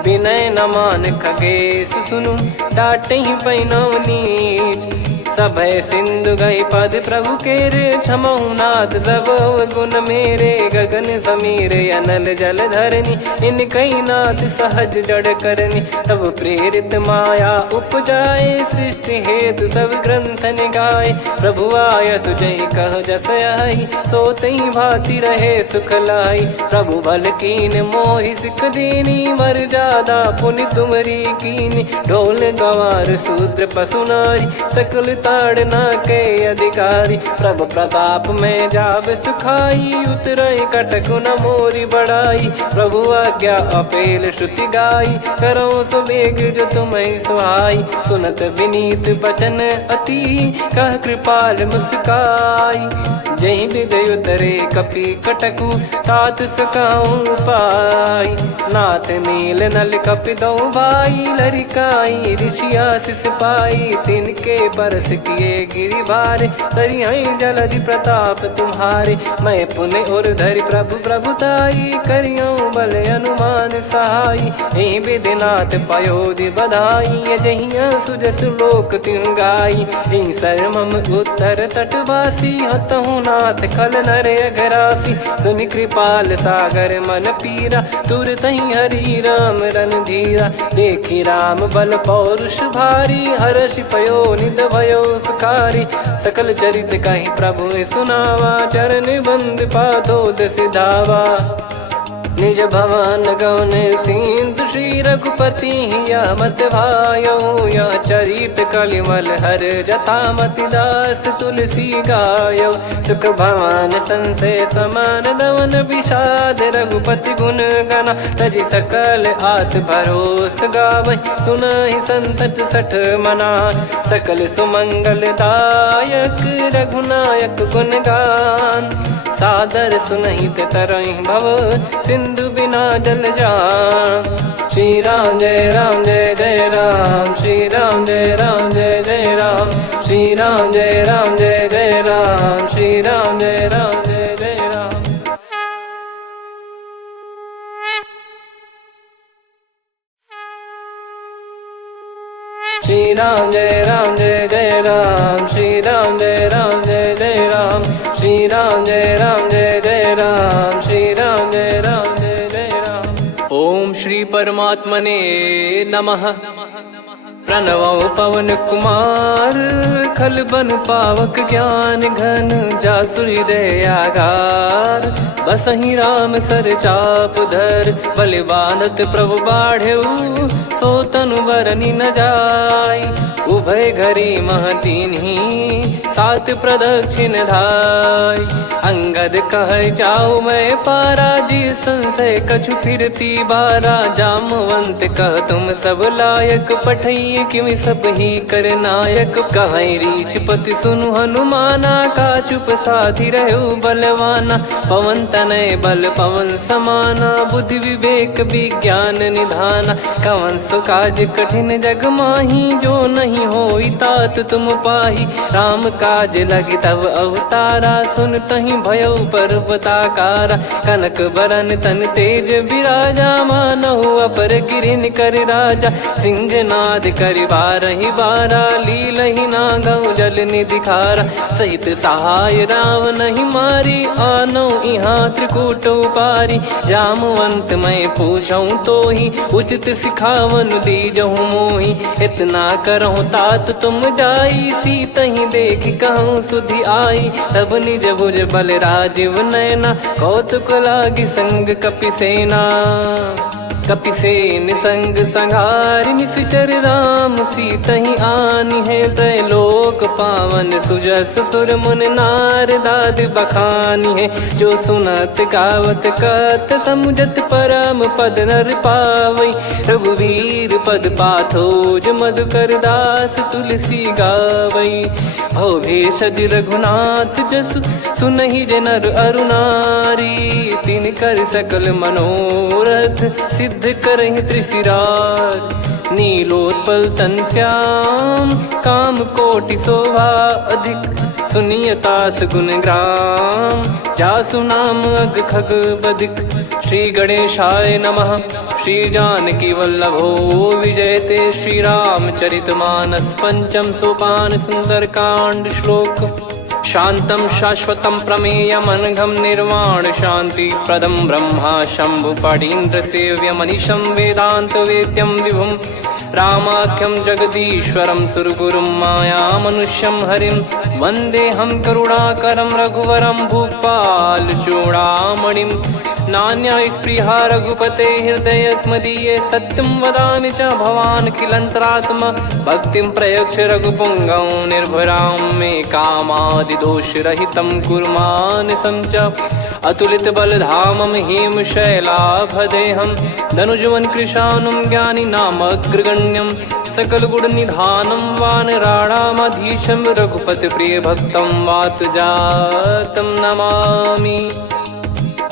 विनय न मान खगेश सुनु डाटहि पै नव नीच सभय सिंधु गई पद प्रभु केरे क्षमहु नाथ सब गुण मेरे गगन समीरे अनल जल धरनी इन कई नाथ सहज जड़ करनी तब प्रेरित माया उपजाए सृष्टि हेतु सब ग्रंथ निगाए प्रभु आय सुजय कह जस आई तो तई भांति रहे सुख लाई प्रभु भल कीन मोहि सिख दीनी वर जादा पुनि तुमरी कीनी ढोल गवार शूद्र पशु नारी सकल ताड़ना के अधिकारी प्रभु प्रताप में जाब सुखाई उतरई कटक न मोरी बढ़ाई प्रभु आज्ञा अपेल श्रुति गाई करो सुबेग जो तुम्हें सुहाई सुनत विनीत बचन अति कह कृपाल मुस्काई जय विदय उतरे कपि कटकु तात सकाऊं पाई नाथ नील नल कपि दो भाई लरिकाई ऋषिया शिष पाई तिनके परस किए गिरि भारे तरिहै जलधि प्रताप तुम्हारे मैं पुण्य और धरि प्रभु प्रभुताई करियो बल अनुमान सहाई एहि विधिनाथ पयोधि बधाई जहिया सुजस लोक तिहु गाई एहि सरमम उत्तर तटवासी हतहु नाथ खल नर अघरासी सुनि कृपाल सागर मन पीरा तुरतहि हरि राम रणधीरा देखि राम बल पौरुष भारी हर्षि पयो निध भयो सुखारी सकल चरित कहि प्रभु सुनावा चरण बंद पादोद सिधावा निज भवन गौन सिंधु श्री रघुपति या मत भायो या चरित कलिमल हर जथामति दास तुलसी गायो सुख भवन संशय समान दवन विषाद रघुपति गुण गना तजि सकल आस भरोस गावै सुनहि संतत सठ मना सकल सुमंगल दायक रघुनायक गुण गान सादर सुनहित तरहि भव सिंधु बिना जल जान श्री राम जय जय राम श्री राम जय जय राम श्री राम जय जय राम श्री राम जय जय राम श्री राम जय जय राम श्री राम जय जय राम श्री राम जय जय राम श्री राम जय जय राम। ओम श्री परमात्मने नमः। प्रणवो पवन कुमार खल बन पावक ज्ञान घन जासुरी दयागार बसहि राम सर चाप धर बलि बांधत प्रभु बाढ़ेऊ सो तनु बरनी न जाय उभय घरी महतीन्ही सात प्रदक्षिण धाय अंगद कह जाऊ मैं पारा जी संशय कछु फिरती बारा जामवंत कह तुम सब लायक पठई किमि सब ही कर नायक कहीं रीछ पति सुनु हनुमाना का चुप साधि रहु बलवाना पवन तनय बल पवन समाना बुद्धि विवेक विज्ञान निधाना कवन सो काज कठिन जग माही जो नहीं होई तात तुम पाही राम काज लगी तब अवतारा सुन तहि भयो पर्वताकारा कनक बरन तन तेज विराजा मानहु अपर गिरिन कर राजा सिंहनाद करि बारहि बारा लीलहि नागौ जल निधि खारा सहित सहाय राव नहीं मारी आनो इहाँ त्रिकूट पारी जामवंत मैं पूछऊं तो ही उचित सिखावन दीजहु मोहि इतना करहु तात तुम जाई सीतहि देख कहूँ सुधि आई तब निज भुज बल राजीव नैना कौतुक लागी संग कपिसेना कपिसेन संग संहारि निशिचर राम सीतहि आनि है त्रैलोक पावन सुजस सुर मुन नार दाद बखानी है जो सुनत गावत कथ समुझत परम पद नर पावई रघुवीर पद पाथोज मधुकर दास तुलसी गावई हो भेषज रघुनाथ जसु सुनहि जे नर अरु नारी, तिन कर सकल मनोरथ सिद्ध करहि त्रिशिरार। नीलोत्पल तन श्याम काम कोटि शोभा अधिक, सुनियतास गुण ग्राम जासु नाम अग खग बदिक। श्री गणेशाय नमः। श्री जानकी वल्लभो विजयते श्री रामचरित मानस। पंचम सोपान सुंदरकांड श्लोक। शांतं शाश्वतं प्रमेयमनघं निर्वाण शांति प्रदं ब्रह्मा शंभु फणीन्द्र सेव्य मनीषं वेदांत वेद्यं विभुं रामाख्यं जगदीश्वरं सुरगुरुं माया मनुष्यं हरिं वन्देऽहं करुणाकरं रघुवरं भूपाल चूडामणिं। नान्या स्पृहा रघुपते हृदय स्मदीये सत्यं वदामि च भवान् खिलन्तरात्मा। भक्तिं प्रयच्छ रघुपुङ्गं निर्भरां मे कामादिदोषरहितं कुर्मानसं च। अतुलित बलधामं हेमशैलाभदेहं धनुजवन कृशानुं ज्ञानिनामग्रगण्यं। सकल गुण निधानं वानराणामधीशं रघुपति प्रिय भक्तं वात जातं नमामि।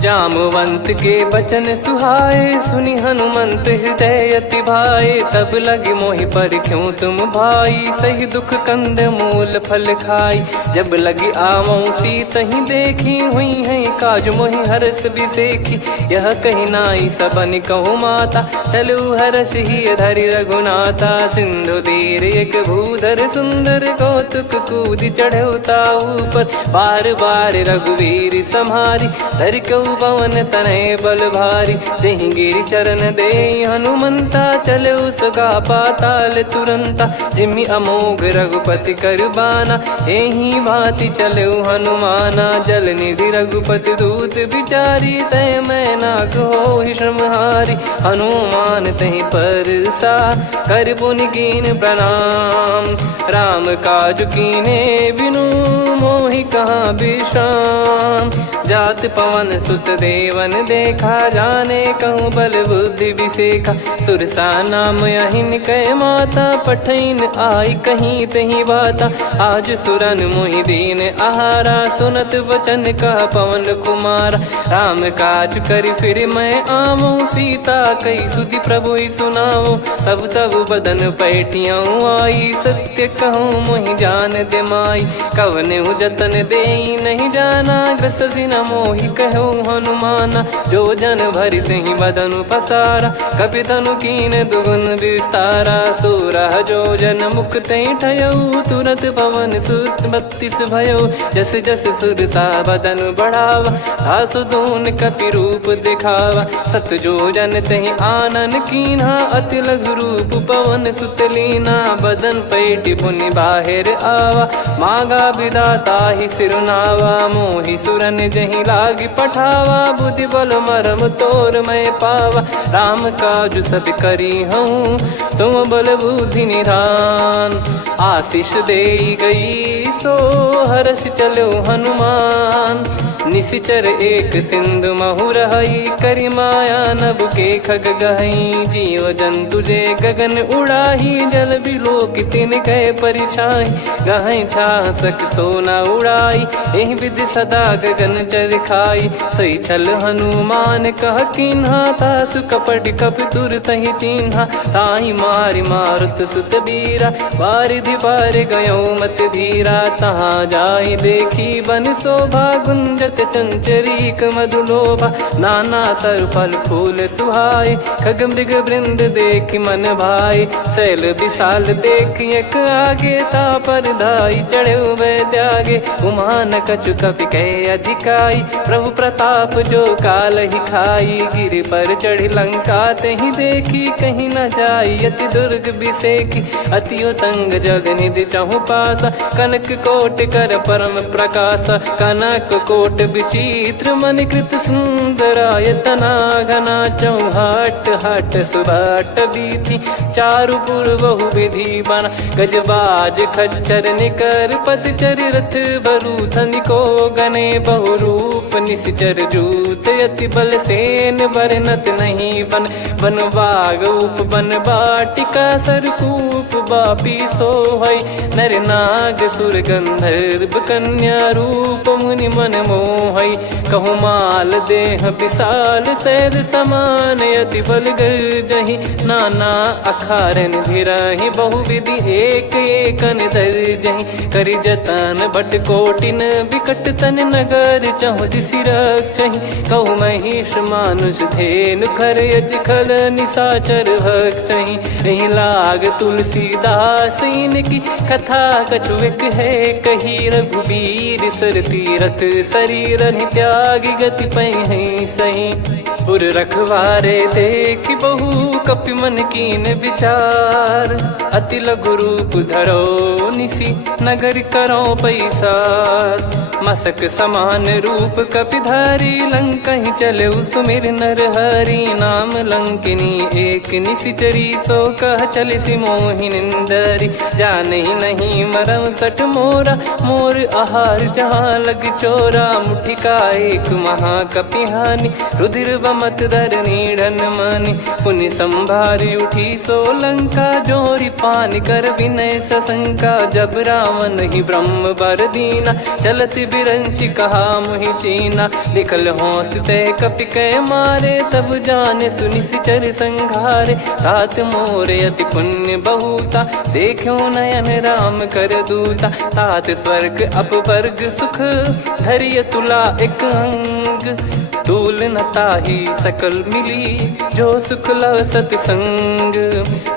जामवंत के बचन सुहाए सुनि हनुमंत हृदय अति भाए। तब लगे मोहि पर क्यों तुम भाई सही दुख कंद मूल फल खाई। जब लगी आवों सीतहि देखी हुई है काज मोहि हरस बिसेखी। यह कही नाई सबन कहु माता चलु हरष ही धरि रघुनाथा। सिंधु तीर एक भूधर सुंदर कौतुक कूद चढ़ौता ऊपर। बार बार रघुवीर सम्हारी धरि कऊ पवन तनय बल भारी। जहि गिरि चरण दे हनुमंता चले उसका पाताल तुरंता। जिमि अमोघ रघुपति कर बाना एहि भांति चले हनुमाना। जल निधि रघुपति दूत बिचारी तय मैं नाग होहि श्रमहारी। हनुमान तहि परसा कर पुनि कीन प्रणाम। राम काज कीने बिनु मोहि कहाँ विश्राम। जात पवन सुत देवन देखा जाने कहूँ बल बुद्धि विसेखा। सुरसा नाम अहिन कै माता पठैन आई कहीं तही बाता। आज सुरन मोहि दीन आहारा सुनत वचन कह पवन कुमारा। राम काज करि फिर मैं आवूं सीता कई सुधि प्रभु ही सुनाओ। तब तब बदन पैठियाँ आई सत्य कहूँ मोहि जान दे माई। कवने जतन दे नहीं जाना ग्रसि न मोहि कहूँ हनुमाना। जो जन भरि तहि बदनु पसारा कपि तनु कीन दुगुन विस्तारा। सोरह जो जन मुख तहि ठयऊ तुरत पवन सुत 32 भयऊ। जस जस सुरसा बदन बढ़ावा आसु दून कपि रूप दिखावा। सत जो जन तहि आनन कीन्हा अति लघु रूप पवन सुत लीना। बदन पैटि पुनि बाहिर आवा मागा विदाता ही सिरुनावा। मोहि सुरन जहि लागी पठावा बुद्धि बल मरम तोर मैं पावा। राम काज सब करी हूँ तुम बल बुद्धि निधान। आशीष दे गई सो हर्ष चलो हनुमान। निशिचर एक सिंधु महु रहई करि माया नभ के खग गहई। जीव जंतु जे गगन उड़ाही जल बिलो तिन कह परिछाई। गहई छासक सोना उड़ाई एहि विधि सदा गगन चर खाई। सही छल हनुमान कह किन्हा तासु कपट कपि तुर तहि चिन्हा। ताहि मारि मारुत सुत बीरा बारिधि पार गयो मत धीरा। तहाँ जाई देखी बन शोभा गुंजत चंचरीक मधुलोभा। नाना तर फल फूल सुहाए खग मृग वृंद देख मन भाई। शैल विशाल देख एक आगे तापर धाई चढ़े वै त्यागे। उमान कछु कपि कह अधिकाई प्रभु प्रताप जो काल ही खाई। गिर पर चढ़ी लंका तहि देखी कहीं न जाई अति दुर्ग बिसेखी। अति उतंग जग निधि चहु पासा कनक कोट कर परम प्रकाशा। कनक कोट विचित्र मन कृत सुंदरायतना घना। चौहाट हाट सुबाट बीथी चारु पुर बहु विधि बना। गजबाज खच्चर निकर पतचर रथ बरु धनिको गने बहु रूप निश्चर जूत अति बल सेन बरनत नहीं बन बन बाग उप बन बाटिका सरकूप बापी सोहई नर नाग सुर गंधर्व कन्या रूप मुनि मन मोहई कहु माल देह विशाल सैर समान अति बल गर्जहि नाना अखारन भिराहि बहुविधि एक एकन दर्जहि करि जतन बट कोटिन विकट तन नगर चहु दिसि रक्षहि कहु महिष मानुष धेनु खर यज खल निशाचर भक्षहि एहि लाग तुलसीदास इनकी कथा कछुक है कही रघुबीर सर तीरथ शरीर त्यागी गति पै सही पुर रखवारे देख बहु कपि मन कीन विचार अति लघु रूप धरो निसी नगर करो पैसार मसक समान रूप कपिधारी लंकहि चले सुमिर नर हरि नाम लंकिनी एक निशिचरी सो कह चल सि मोहि निंदरी जानहि नहीं मरम सठ मोरा मोर आहार जहाँ लग चोरा मुठिका एक महाकपिहानि रुधिर बमत धरनी ढन मानि पुनि संभारी उठी सो लंका जोरी पान कर विनय सशंका जब रावण ही ब्रह्म बर दीना चलत बिरंच कहा मुहि चीना निकल हौसते कपि कै मारे तब जाने सुनि सिचर संघारे तात मोरे अति पुण्य बहुता देखो नयन राम कर दूता तात स्वर्ग अपवर्ग सुख धैर्य तुला एक अंग तूल न ताहि सकल मिली जो सुख लव सतसंग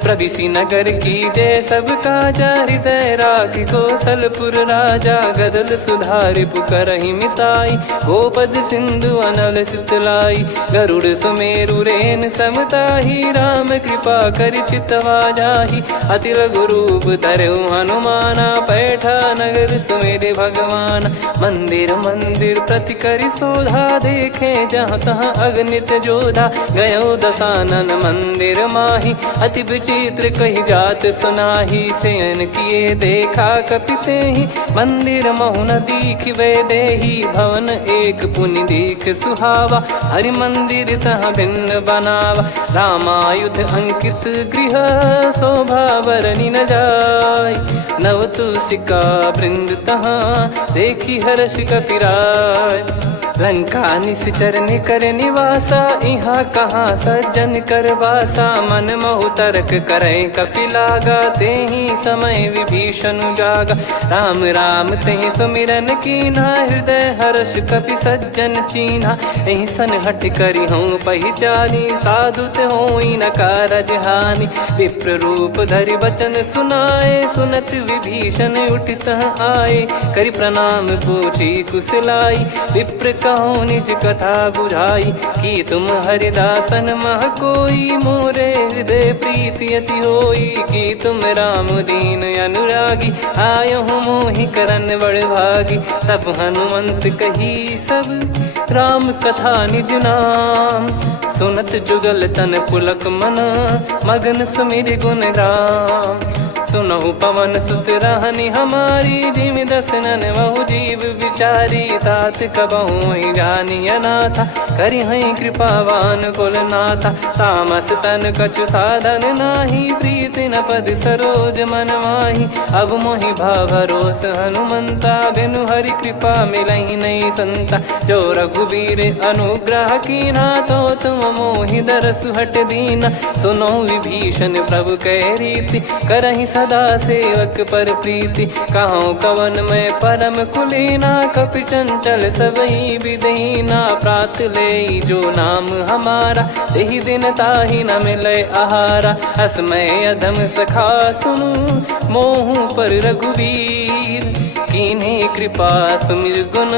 प्रदिशि नगर की जय सब काजा हृदय राखि कौशलपुर राजा गदल सुधारि पुकरहि मिताई गोपद सिंधु अनल सितलाई गरुड़ सुमेरु रेन समताहि राम कृपा कर चितवा जाहि अति लघु रूप धरऊ हनुमाना पैठा नगर सुमेरे भगवान मंदिर मंदिर प्रति करि शोधा देखे जहाँ तहाँ अगणित जोधा गयो दशानन मंदिर माही अति विचित्र कही जात सुनाही सेन किए देखा कपिते ही मंदिर महु न दीख वे देही भवन एक पुनि दीख सुहावा हरि मंदिर तहाँ भिन्न बनावा रामायुध अंकित गृह शोभा बरनी न जाय नव तुलसिका वृंद तहाँ देखी हर्ष कपिराय लंका निश्चर कर निवासा यहाँ कहाँ सज्जन कर वासा मन महु तर्क करे कपिलागा तेहि समय विभीषण जागा राम राम तेहि सुमिरन कीन्हा हृदय हर्ष कपि सज्जन चीन्हा एहि सन हट करी हूँ पहिचानी साधु ते होई न कारज हानि विप्र रूप धरि वचन सुनाए सुनत विभीषण उठित आए करि प्रणाम पूछी कुशलाई विप्र कहो निज कथा बुझाई कि तुम हरिदासन मह कोई मोरे हृदय प्रीति अति होई कि तुम राम दीन अनुरागी आयहु मोहि करन बड़ भागी तब हनुमंत कही सब राम कथा निज नाम सुनत जुगल तन पुलक मन मगन सुमिर गुण राम सुनहु पवन सुत रहनी हमारी जिम दसनन बहु जीव विचारी तात कबहु ही जानी अनाथा करि हई कृपावान कुल नाथा तामस तन कछु साधन नाही प्रीति न पद सरोज मन माही अब मोहि भावरोस हनुमंता बिनु हरि कृपा मिलहि नहीं संता जो रघुबीर अनुग्रह कीना तो तुम मोहि दरस हट दीना सुनो विभीषण प्रभु कह रीति करहि सदा सेवक पर प्रीति कहूँ कवन में परम कुलीना कपि चंचल सबई विदहीना प्रात ले जो नाम हमारा यही दिन ताहि न मिले आहारा असमय अधम सखा सुनु मोहु पर रघुवीर कीन्हे कृपा सुमिर गुण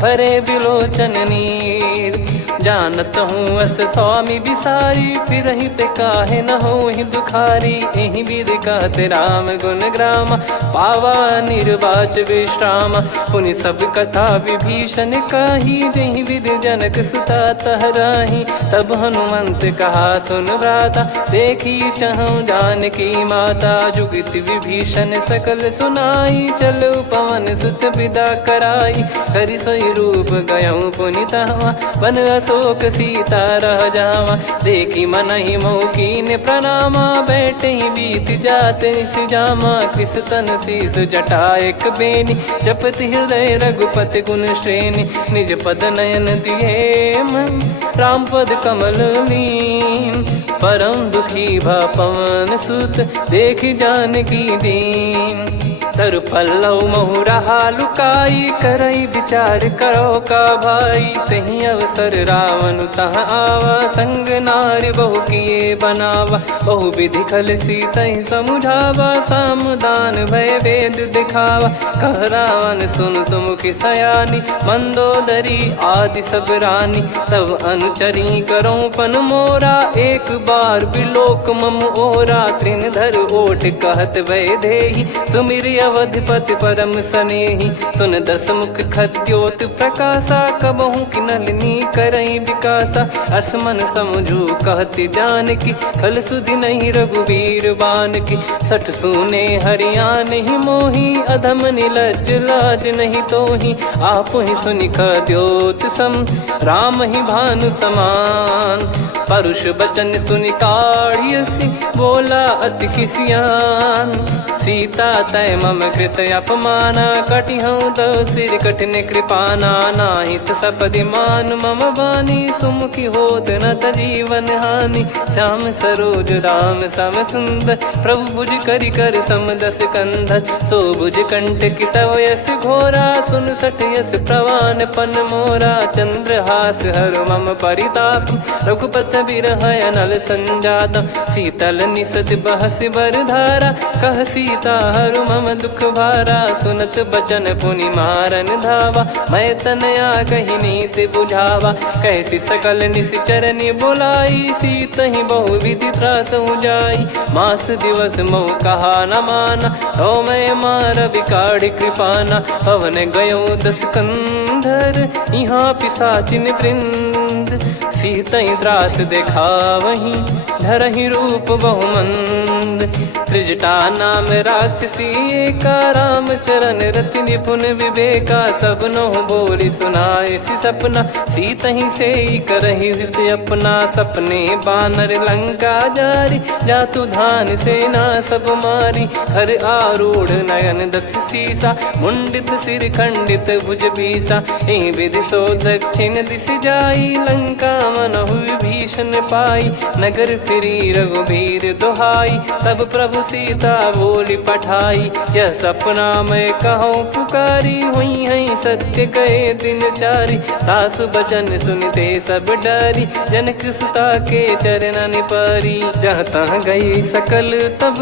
भरे बिलोचन नीर जानत हूँ अस स्वामी बिसारी, फिर ही ते काहे न हो ही दुखारी। यही विधि कहते राम गुण ग्राम, पावा निर्वाच विश्राम। पुनि सब कथा विभीषण कही, जही विधि जनक सुता तहराही। तब हनुमंत कहा सुन भ्राता, देखी चहु जानकी माता। जुगित विभीषण सकल सुनाई, चलो पवन सुत विदा कराई। हरि सोई रूप गयऊँ पुनि तहवा, बन अशोक सीता रह जावा। देखी मनहि मौकीन प्रणामा, बैठे ही बीत जात निस जामा। कृस तन शीस जटा एक बेनी, जपति हृदय रघुपति गुण श्रेणी। निज पद नयन दिए मन, राम पद कमल लीन। परम दुखी भा पवन सुत, देख जानकी दीन। तरु पल्लव महु रहा लुकाई, करई विचार करो का भाई। तही अवसर रावण तहाँ आवा, संग नारी बहु किए बनावा। बहु विधि खल सीतहि समुझावा, सामदान भय वेद दिखावा। कह रावण सुन सुमुखी सयानी, मंदोदरी आदि सब रानी। तब अनुचरी करो पन मोरा, एक बार बिलोक मम ओरा। तृण धर ओट कहत भय देहि, सुमिर अवधिपति परम सनेहि। सुन दस मुख खद्योत प्रकाशा, कबहु की नलिनी करई विकासा। असमन समझू कहति जानकी, खल सुधि नहीं रघुवीर बान की। सठ सुने हरियाण ही मोही, अधम निलज लाज नहीं तोही। आपु ही सुनि खद्योत सम, राम ही भानु समान। परुष बचन सुनि काढ़ियसि, बोला अति किसियान। सीता तय मम कृत अपमाना, कटिहऊँ दो सिर कठिन कृपाना। नाहित सपदि मान मम बानी, सुमुखी होत न तजीवन हानि। श्याम सरोज राम सम सुंदर, प्रभु भुज करि कर सम दस कंधर। सो भुज कंठ की तव यस घोरा, सुन सठ यस प्रवान पन मोरा। चंद्रहास हर मम परिताप, रघुपत बिरह अनल संजाता। शीतल निसत बहस बरधारा, कह सीता हरु मम दुख भारा। सुनत बचन पुनि मारन धावा, मैं तनया कही नीति बुझावा। कैसी सकल निश्चरनि बुलाई, सीतहि बहु विधि त्रासहु जाई। मास दिवस मोह कहा न माना, तो मैं मार बिकाढ़ कृपाना। पवन गयो दस कंधर, यहाँ पिशाचिन वृंद। सीतहि त्रास देखावहीं, धरहि रूप बहुमंद। त्रिजटा नाम राक्षसी एका, राम चरण रति निपुण विवेका। सब नोह बोली सुनाए सि सपना, सीतहि से करहि हित अपना। सपने बानर लंका जारी, जातु धान सेना सब मारी। हर आरूढ़ नयन दक्ष सीसा, मुंडित सिर खंडित भुज बीसा। एहि विधि सो दक्षिण दिश जाई, लंका मनहु विभीषण पाई। नगर फिरी रघुबीर दुहाई, तब प्रभु सीता बोली पठाई। यह सपना मैं कहूँ पुकारी, हुई है सत्य गए दिन चारी। सासु बचन सुनते सब डरी, जनक सुता के चरण पारी। जहाँ तहाँ गई सकल तब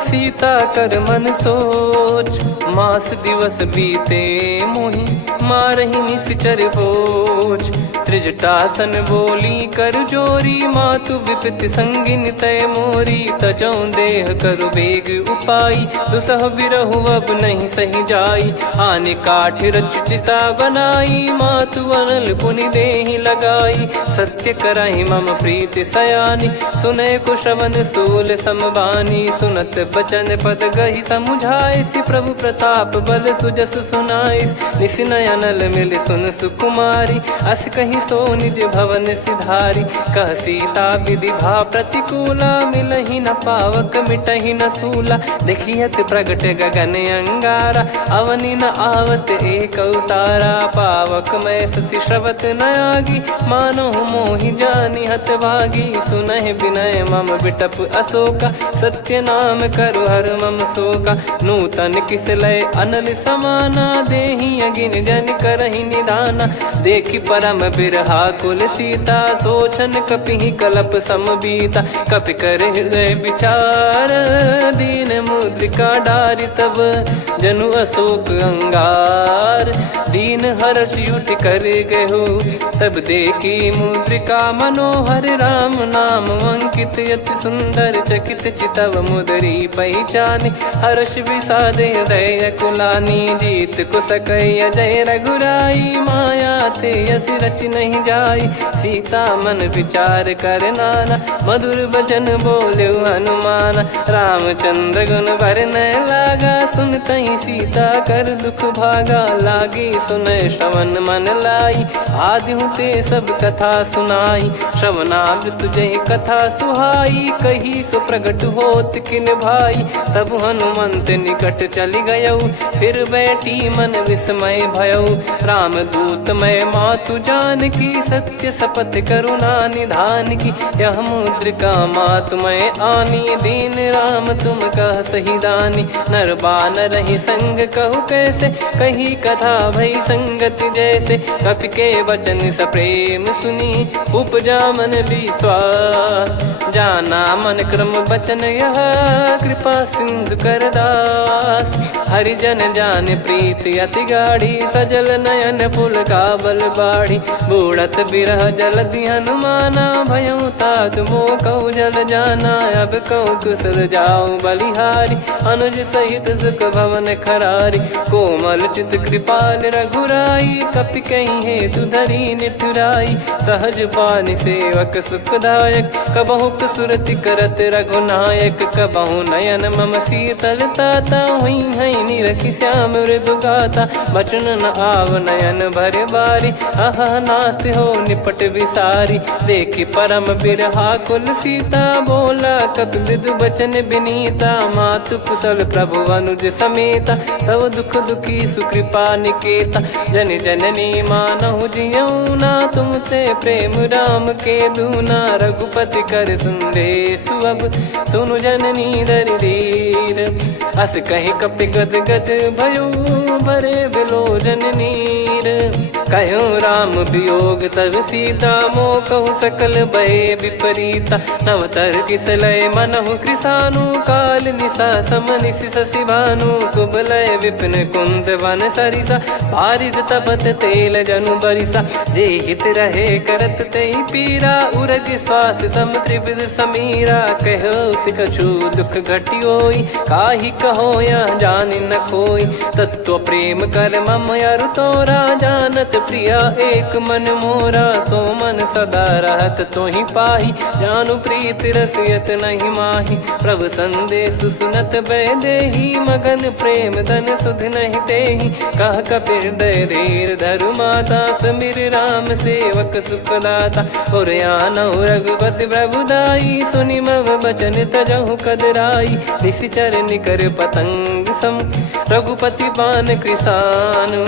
सीता कर मन सोच। मास दिवस बीते मोहि, मारहि निश्चर बोझ। त्रिजटासन बोली कर जोरी, मातु विपति संगिन तय मोरी। तजौ देह करु बेग उपाई, दुसह बिरहु अब नहीं सही जाई। आने काठ रचिता बनाई, मातु अनल पुनि देहि लगाई। सत्य कराहि मम प्रीति सयानी, सुनय कुशवन सूल समबानी। सुनत बचन पद गहि समुझाइसि, प्रभु प्रताप बल सुजस सुनाइस। निसिनय अनल मिल सुन सुकुमारी, अस कहि सो निज भवन सिधारी। कह सीता विधि भा प्रतिकूला, मिलहि न पावक मिटहि न सूला। देखियत प्रगट गगन अंगारा, अवनि न आवत एक उतारा। पावक मैं ससि श्रवत न आगी, मानो मोहि जानि हत भागी। सुनहि विनय मम बिटप अशोका, सत्य नाम करु हर मम शोका। नूतन किस लय अनल समाना, देहि अगिन जन करहि निदाना। देखि परम बिरहा कुल सीता, सोचन कपिहि कलप समबीता। कपि कर हृदय विचार, दीन मुद्रिका डारि तब जनु अशोक अंगार। दीन हर्ष उठ कर गयो। तब देखी मुद्रिका मनोहर राम नाम अंकित अति सुंदर चकित चितव मुदरी पहचानी। हर्ष विषाद हृदय कुलानी जीत को सकय जय रघुराई। माया थे यस रच नहीं जाई सीता मन विचार कर नाना। मधुर वचन बोले हनुमान रामचंद्र गुण वरनै लागा। सुनतहि सीता कर दुख भागा लागी सुनय श्रवण मन लाई। आदिहु ते सब कथा सुनाई श्रवणामृत जय कथा सुहाई। कही सो प्रगट होत किन भाई तब हनुमंत निकट चली गयौ। फिर बैठी मन विस्मय भयौ राम दूत मैं मातु जानकी। सत्य शपथ करुणा निधान की यह मुद्रिका मातु मैं आनी। दीन राम तुम कह सही दानी नर बानर ही संग कहु कैसे। कही कथा भई संगति जैसे कपि के वचन सप्रेम सुनी। उपजा मन विश्वास जाना मन क्रम बचन यह। कृपा सिंधु कर दास हरिजन जान प्रीति अति गाढ़ी। सजल नयन पुल काबल बाढ़ी बूढ़त बिरह जलधि हनुमाना। भयउ तात मोह कहु जल जाना अब कहु कुशल जाऊ बलिहारी। अनुज सहित सुख भवन खरारी कोमल चित कृपाल रघुराई। कपि कहीं हेतु धरी निठुराई सहज पानि सेवक सुखदायक। कबहु सुरति करत रघुनायक कबहु नयन मम शीतल ताता। हुई है निरखि श्याम मृदु गाता बचन न आव नयन भर बारी। अह नाथ हो निपट विसारी देखि परम बिरहा कुल सीता। बोला कपि मृदु बचन बिनीता मातु कुशल प्रभु अनुज समेता। तव दुख दुखी सुकृपा निकेता जन जननी मानहु जियऊ ना। तुम ते प्रेम राम के दूना रघुपति कर संदेश अब सुनु जननी दर धीर। अस कहि कपि गद गद भयो भरे बिलोचन नीर। कहो राम वियोग तब सीता मोह कहु सकल भय विपरीता। नवतर किसलय मनहु कृसानु काल निशा समनिश शशि भानु। कुबलय विपिन कुंद वन सरिसा पारिद तपत तेल जनु बरिसा। जे हित रहे करत ते पीरा उरग श्वास सम त्रिविध समीरा। कहो कछु दुख घटियोई काहि कहो या जानि न कोई। तत्व प्रेम कर मम अरु तोरा जानत प्रिया एक मन मोरा। सो मन सदा रहत तोहि पाही जानु प्रीत रसियत नहीं माही। प्रभु संदेश सुनत भय देहि मगन प्रेम धन सुध नहीं तेहि। कह कपि हृदय धीर धरु माता समीर राम सेवक सुखदाता। और आनहु रघुपति प्रभुदाई सुनि मम बचन तजहु कदराई। निशिचर निकर पतंग सम रघुपति पान कृसानु।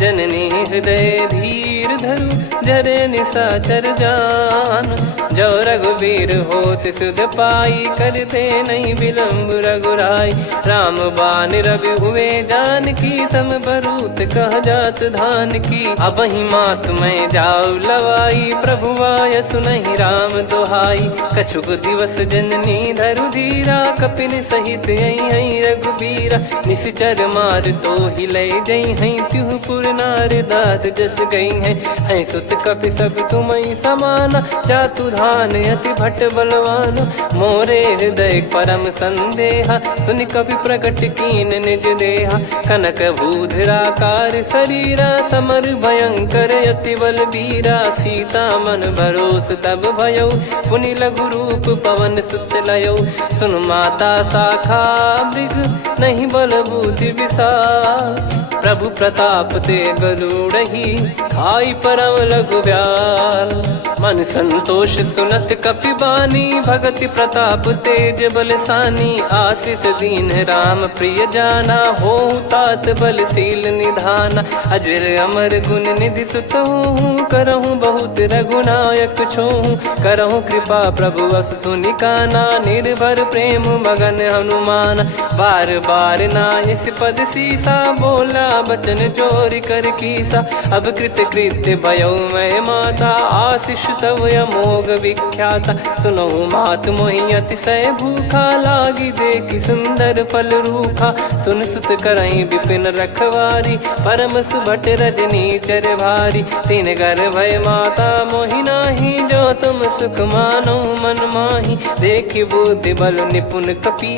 जननी हृदय धीर धरु जरे निशाचर जान। जो रघुवीर होत सुध पाई कर दे नहीं विलम्ब रघुराई। राम बान रवि हुए जान की तम बरूत कह जात धान की। अब ही मात मैं जाऊ लवाई प्रभु आय सुनहि राम दुहाई। कछुक दिवस जननी धरु धीरा कपिन सहित यही रघुबीरा। निश्चर मार तो ही ले जई हैं त्यों पुर नार दाद जस गई हैं। सुत कपि सब तुमई समाना चातु धान अति भट बलवान। मोरे हृदय परम संदेहा सुनि कपि प्रकट कीन निज देहा। कनक भूधराकार शरीरा समर भयंकर अति बल बीरा। सीता मन भरोस तब भयौ पुनि लघु रूप पवन सुत लयौ। सुन माता शाखा मृग नहीं बल बुद्धि विशाल। प्रभु प्रताप ते गरुड़हि खाई परम लघु ब्याल। मन संतोष सुनत कपि बानी भगति प्रताप तेज बलसानी। आशीष दीन राम प्रिय जाना होहु तात बलशील निधाना। अजर अमर गुण निधि सुतहु करहु बहुत रघुनायक छोहु। करहु कृपा प्रभु अस सुनि काना निर्भर प्रेम मगन हनुमान। बार बार नायस पद सीसा बोला बचन चोरी कर कीसा। अब कृत कृत्य भयो मैं माता, आशीष तव अमोघ विख्याता। सुनो मात मोहि अतिशय भूखा, लागी देखी सुंदर फल रूखा। सुन सुत करई विपिन रखवारी, परम सुभट रजनी चर भारी। तीन घर भय माता मोहि नाही, जो तुम सुख मानो मन माही। देखी बुद्धि बल निपुण कपि,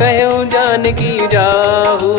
कहो जानकी जाहू।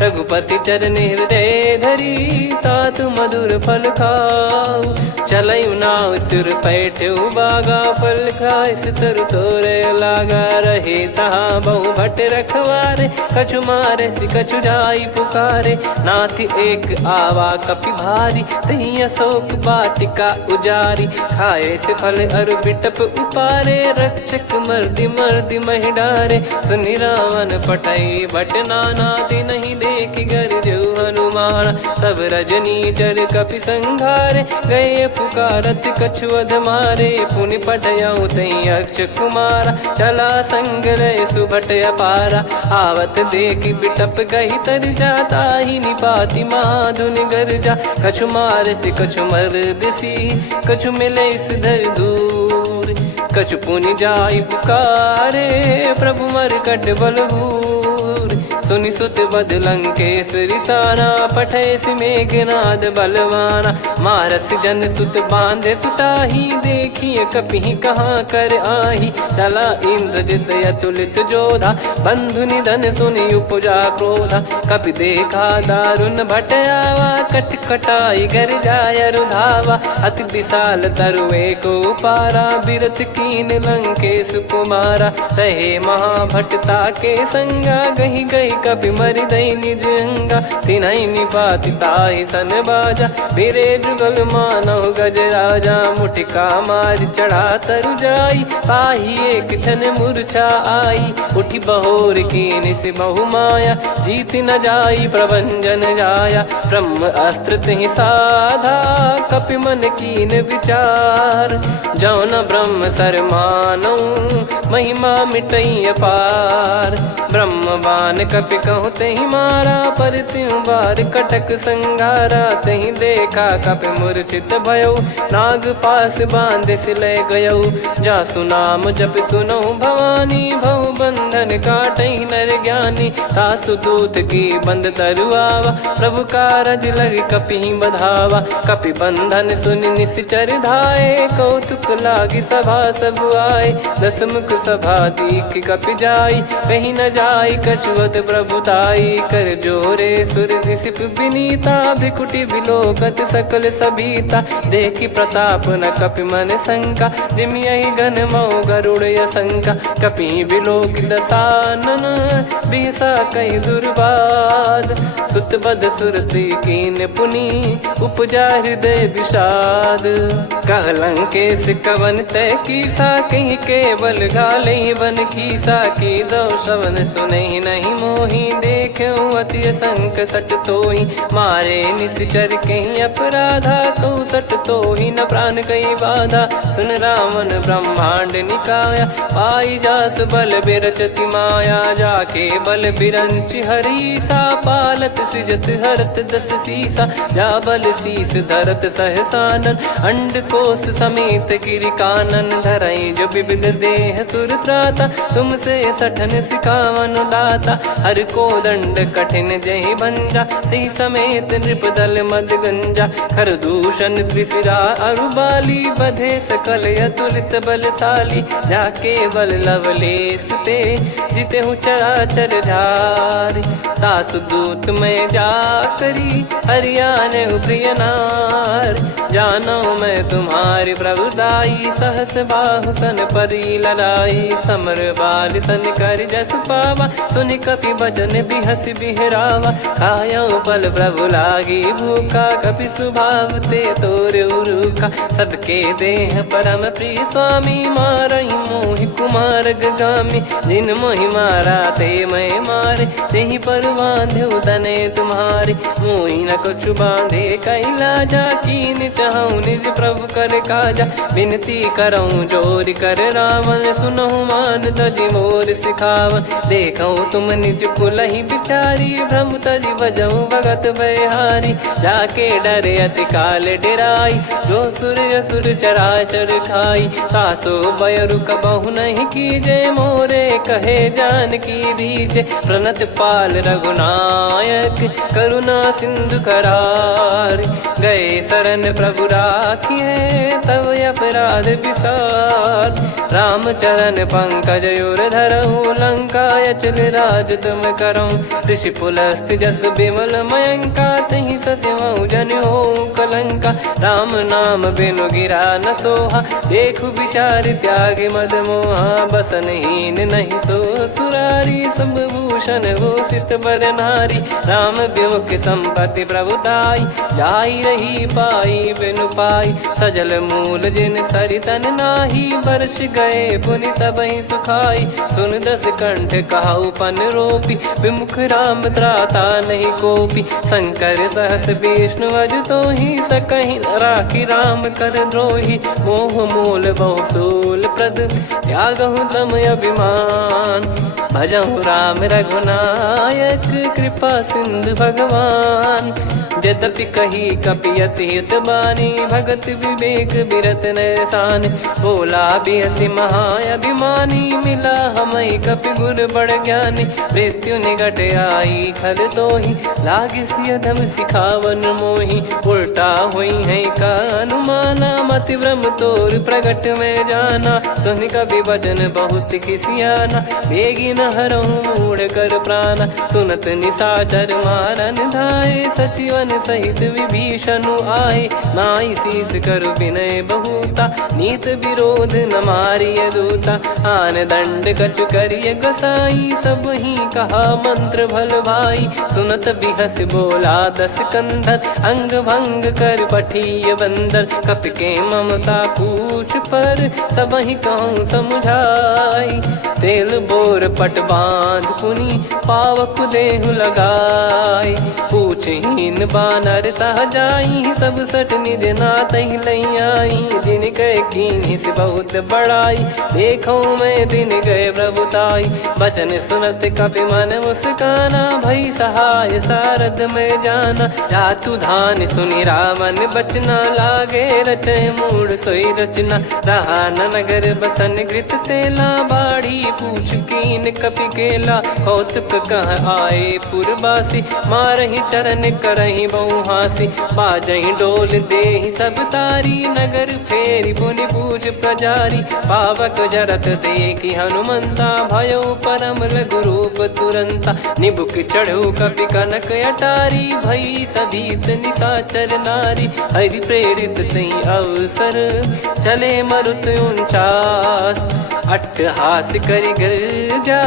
रघुपति चरण हृदय धरी, तात मधुर फल खाऊ। चलऊ नाव सिर पैठ्यऊ बागा, फल खाय सितर तोरे लागा। रहे तहाँ बहु भट रखवारे, कछु मारे सि कछु जाई पुकारे। नाथ एक आवा कपि भारी, तही अशोक वाटिका उजारी। खाए से फल अरु बिटप उपारे, रक्षक मर्दि मर्दि महि डारे। सुनि रावण पटई भट नाना, तिनहि देखि गरजु हनुमान। तब रजनी चर कपि संघारे, गए पुकारत कछु अध मारे। पुनि पटयऊ तई अक्ष कुमारा, चला संग रहे सुभट अपारा। आवत देखि बिटप गही तर जाता, ही निपाति माधुनि गर्जा। कछु मार से कछु मर्दिसी, कछु मिले इस धर दूर। कछु पुनि जाई पुकारे, प्रभु मरकट बलभूर। सुनि सुत बद लंकेश्वरी साना, पठैसि मेघनाद बलवाना। मारस जन सुत बांधे सुताही, देखिए कपि कहाँ कर आही। चला इंद्रजित अतुलित जोधा, बंधु निधन सुनि उपजा क्रोधा। कपि देखा दारुण भट आवा, कट कटाई घर जाय रुधावा। अति विशाल तरु एको पारा, बिरथ कीन लंकेश कुमारा। रहे महाभटता के संगा, गही गही कपि मरि दई निज अंगा। तिन्हि निपाति ताहि सन बाजा, बिरे जुगल मानव गज राजा। मुटिका मार चढ़ा तरु जाई, ताहि एक क्षण मूर्छा आई। उठी बहोर कीन से बहु माया, जीत न जाई प्रभंजन जाया। ब्रह्म अस्त्र तिहि साधा, कपि मन कीन विचार। जौ न ब्रह्म सर मानऊ, महिमा मिटई अपार। ब्रह्म बान कपि कहूँ तहि मारा, पर त्यों बार कटक संगारा। तहि देखा कपि मूर्छित भयऊ, नाग पास बांध सिलय गयऊ। जासु नाम जप सुनऊ भवानी, भव बंधन काटई नर ज्ञानी। तासु दूत की बंद तरुआवा, प्रभु कारज लग कपि बधावा। कपि बंधन सुनि निश्चर धाये, कौतुक लागी सभा सब आए। दस मुख सभा दीख कपि जाई, कहीं न जाई कछुअत प्रभुताई। कर जोरे सुर दिसिप विनीता, भिकुटी बिलोकत सकल सबीता। देखी प्रताप न कपि मन शंका, जिमियहि घन मऊ गरुड़ असंका। कपि बिलोक दसानन, बिहसा कहि दुर्बाद। सुत बद सुरति कीन पुनि, उपजा हृदय विषाद। कहलंकेश कवन तय कीसा, कहीं केवल घाले बन खीसा। की दो श्रवण सुनहि नहीं मोहि, देखऊँ अति संक सट तोहि। मारे निश्चर कहीं अपराधा, कहूँ सट तोहि न प्राण कई बाधा। सुन रावण ब्रह्मांड निकाया, पाई जास बल बिरचति माया। जाके बल बिरंच हरीसा, पालत सृजत हरत दस सीसा। जा बल शीस धरत सहसानन, अंड कोश समेत गिरि कानन। धरई जो विविध देह सुर त्राता, तुमसे सठन सिखावन दाता। हर को दंड कठिन जहि भंजा, ती समेत नृप दल मद गंजा। खर दूषण त्रिशिरा अरुबाली, बधे सकल अतुलित बलशाली। जाके बल लवलेस ते, जिते हूँ चराचर झार। तासु दूत में जा करी, हरियाने प्रिय नार। जानो मैं तुम्हारी प्रभुदाई, सहस बाहु सन परी लड़ाई। समर बाल सन कर जस पावा, सुनि कपि बचन बिहस बिहरावा। खायऊ पल प्रभु लागी भूखा, कपि स्वभाव ते तोर उरुखा। सबके देह परम प्रिय स्वामी, मारई मोहि कुमार गगामी। जिन मोहि ही मारा ते मैं मारे, तेहि पर बांध्यो तने तुम्हारे। मोहि न कुछ बांधे कैला जा, कीन चाहूं निज प्रभु कर काजा। विनती करऊं जोर कर रावण, सुनहु मान तजि मोर सिखावन। देखऊं तुम निज कुलहि बिचारी, भ्रम तजि भजऊं भगत बयहारी। जाके डरे अति काल डेराई, जो सुर असुर चराचर खाई। तासो भय रुक बहु नहीं कीजे, मोरे कहे जानकी दीजे। प्रणत पाल रघुनायक, करुणा सिंधु करार। गए शरण प्रभु राखिए, तब अपराध विसार। राम चरण पंकज उर धरहु, लंका अचल राज तुम करऊं। ऋषि पुलस्त जस विमल मयंका, तहि सत्यमऊ जन हो कलंका। राम नाम बिनु गिरा न सोहा, देखु विचार त्याग मद मोहा। बसनहीन नहीं सो सुरारी, सब भूषण भूषित बर नारी। राम विमुख संपत्ति प्रभुताई, जाई रही पाई बिनु पाई। सजल मूल जिन सरितन नाही, बरस गए पुनि तबहि सुखाई। सुन दस कंठ कहाऊ पन रोपी, विमुख राम त्राता नहीं कोपी। शंकर सहस विष्णु अजतो ही, सकहि राखी राम कर द्रोही। मोह मूल बहु सूल प्रद, त्यागहु तम अभिमान। भजहु राम रघुनायक, कृपा सिंधु भगवान। यद्यपि कही कपियति हित बानी, भगत विवेक बिरत नैसान। बोला बिहसि महाअभिमानी, मिला हमई कपि गुर बड़ ज्ञानी। मृत्यु निकट आई खल तोहि, लागे सियधम सिखावन मोहि। उल्टा हुई है का अनुमाना, मति भ्रम तोर प्रगट में जाना। सुनि कपि वचन बहुत किसियाना, बेगी न हरहु मूढ़ कर प्राणा। सुनत निशाचर मारन धाये, सचिवन सहित विभीषण आए। नाई शीस करु विनय बहुता, नीत विरोध न मारिय दूता। आन दंड कछु करिय गोसाई, सब ही कहा मंत्र भल भाई। सुनत बिहस बोला दस कंधर, अंग भंग कर पठिय बंदर। कपि के ममता पूछ पर, सब ही कहूँ समझाई। तेल बोर पट बांध पुनि, पावक देहु लगाई। पूछहीन बानर तह जाई, तब सट निज नातहि लई आई। दिन गए कीन्हि से बहुत बड़ाई, देखो मैं दिन गए प्रभुताई। बचन सुनत कपि मन मुस्काना, भई सहाय सारद में जाना। जातु धान सुनि रावण बचना, लागे रचय मूढ़ सोई रचना। रहा न नगर बसन कृत तेला, बाढ़ी पूछ कीन कपि केला। कौतुक कह आए पुरबासी, मारहि चरण करहि बहु हासी। बाजहि डोल देहि सब तारी, नगर फेरी पुनि पूछ प्रजारी। पावक जरत देखि हनुमंता, भयो परम लघु रूप तुरंता। निबुक चढ़ऊ कपि कनक अटारी, भई सभीत निशाचर नारी। हरि प्रेरित तहि अवसर, चले मरुत 49। अट्टहास करि गिरजा,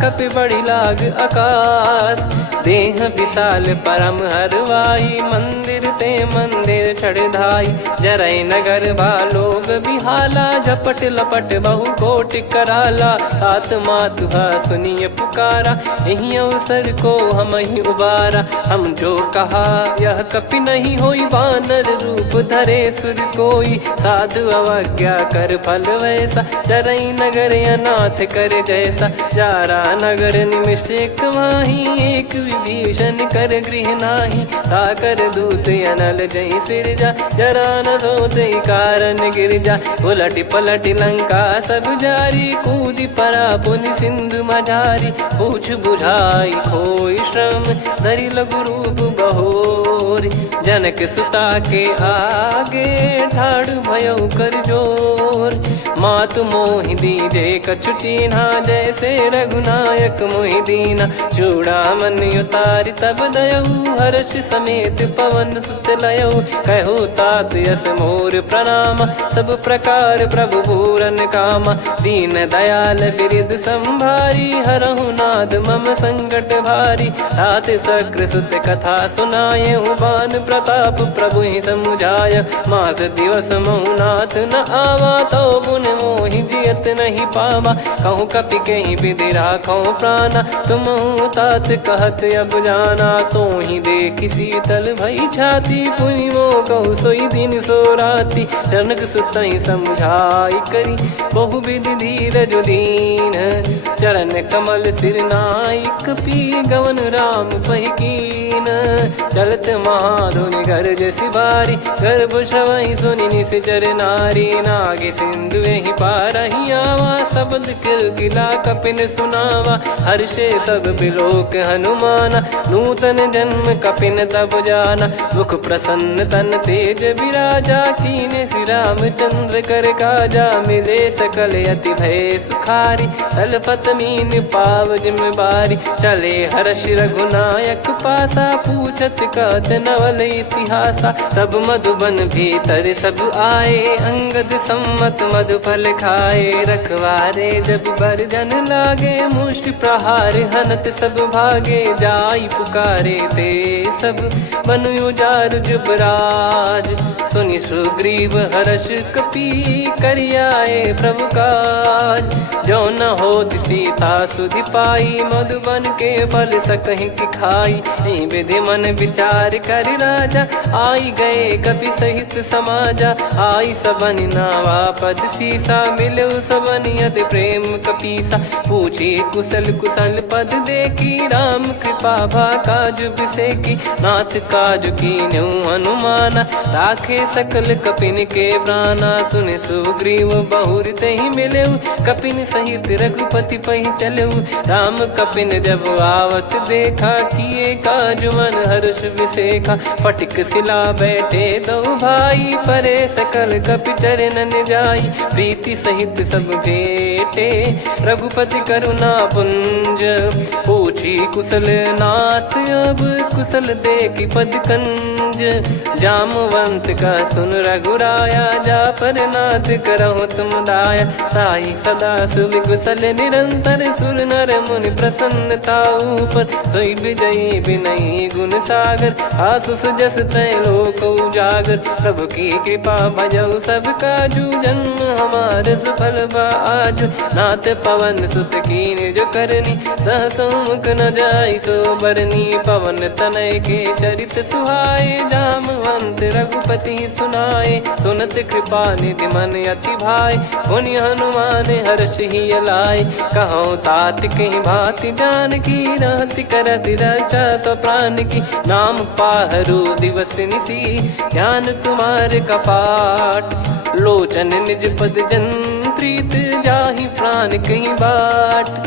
कपि बड़ी लाग आकाश। देह विशाल परम हरवाई, मंदिर ते मंदिर चढ़धाई। जरई नगर बालोग बिहाला, झपट लपट बहु कोटि कराला। सात मातुहा सुनिय पुकारा, यही अवसर को हम ही उबारा। हम जो कहा यह कपि नहीं होई, वानर रूप धरे सुर कोई। साधु अवज्ञा कर फल वैसा, जरई नगर अनाथ कर जैसा। जारा नगर निमिष एक माही, एक विभीषण कर गृह नाही। ताकर दूत अनल जय सिरजा, जरा न सोते कारण गिरजा। उलट पलट लंका सब जारी, कूदी परा पुनि सिंधु मझारी। पूछ बुझाई खोई श्रम, धरि लघु रूप बहोर। जनक सुता के आगे, ठाड़ भयो कर जोर। मातु मोहि दीजे कछु चीन्हा, जैसे रघुनायक मोहि दीना। चूड़ामन उतारि तब दयऊ, हर्ष समेत पवन सुत लयऊ। कहु तात यस मोर प्रणाम, सब प्रकार प्रभु पूरन कामा। दीन दयाल बिरिद संभारी, हरहु नाद मम संकट भारी। तात सकृ सुत कथा सुनायहु, बान प्रताप प्रभु ही समुझाय। मास दिवस मऊनाथ न आवा, तो बुन मोहि जियत नहीं पावा। कहूँ कपि के ही विधि राखो प्राणा, तुम तात कहत अब जाना। तो ही देखी शीतल भई छाती, पुनि वो कहु सोई दिन सो राती। जनक सुत ही समझाई करी, बहु विधि धीरज दीन। चरण कमल सिर नाइक, पी गवन राम पहि कीन। चलत महाधुनि गरज सिबारी, गर्भ श्रवहि सुनि निश्चर नारी। नागे सिंधु ही पारहि आवा, शब्द किलकिला कपिन सुनावा। हर्षे सब बिलोक हनुमाना, नूतन जन्म कपिन तब जाना। मुख प्रसन्न तन तेज विराजा, कीने श्री रामचंद्र कर काजा। मिले सकल अति भय सुखारी, तलपत मीन पाव जिम्मेवारी। चले हर्ष रघुनायक पासा, पूछत कहत नवल इतिहासा। तब मधुबन भीतर सब आए, अंगद सम्मत मधुफल खाए। रखवारे जब बरजन लागे, मुष्टि प्रहार हनत सब भागे। जाई पुकारे ते सब, बन उजार जुबराज। सुनि सुग्रीव हर्ष कपि, करियाए प्रभु काज। जो न होत सीता सुधि पाई, मधुबन के बल सकहि की खाई। विधि मन विचार कर राजा, आई गए कपि सहित समाजा। आई सबन नावा पद सीसा, मिलो सबन यदि प्रेम कपीसा। पूछी कुशल कुशल पद देखी, राम कृपा भा काज बिसेकी। नाथ काज कीन्हु हनुमाना, राखे सकल कपिन के प्राणा। सुन सुग्रीव बहुर तहि मिलेउ, कपिन सहित रघुपति पहि चलेउ। राम कपिन जब आवत देखा, किए काज मन हर्ष विसेखा। फटिक सिला बैठे दो भाई, परे सकल कपि चरणन जाई। प्रीति सहित सब भेटे, रघुपति करुणा पुंज। पूछी कुशल नाथ अब, कुशल देखी पद कंज। जामवंत का सुन रघुराया, जा पर नाथ करहु तुम दाया। ताहि सदा सुभि कुशल निरंतर, सुर नर मुनि प्रसन्नता ऊपर। सोई विजयी विनयी गुण सागर, आसु सुजस त्रैलोक उजागर। प्रभु की कृपा भजऊ सब काजू, जन्म हमार सफल बा आजु। नाथ पवन सुत कीन्ह जो करनी, सहसो मुख न जाई सो बरनी। पवन तनय के चरित सुहाए, जामवंत रघुपति सुनाए। सुनत कृपा निधि मन अति भाई, पुनि हनुमान हर्ष ही लाए। कहो तात कहीं भांति जानकी, रहति करति रक्षा सो प्राण की। नाम पाहरु दिवस निसी, ज्ञान तुम्हारे कपाट। लोचन निज पद जंत्रित, जाहि प्राण कहीं बाट।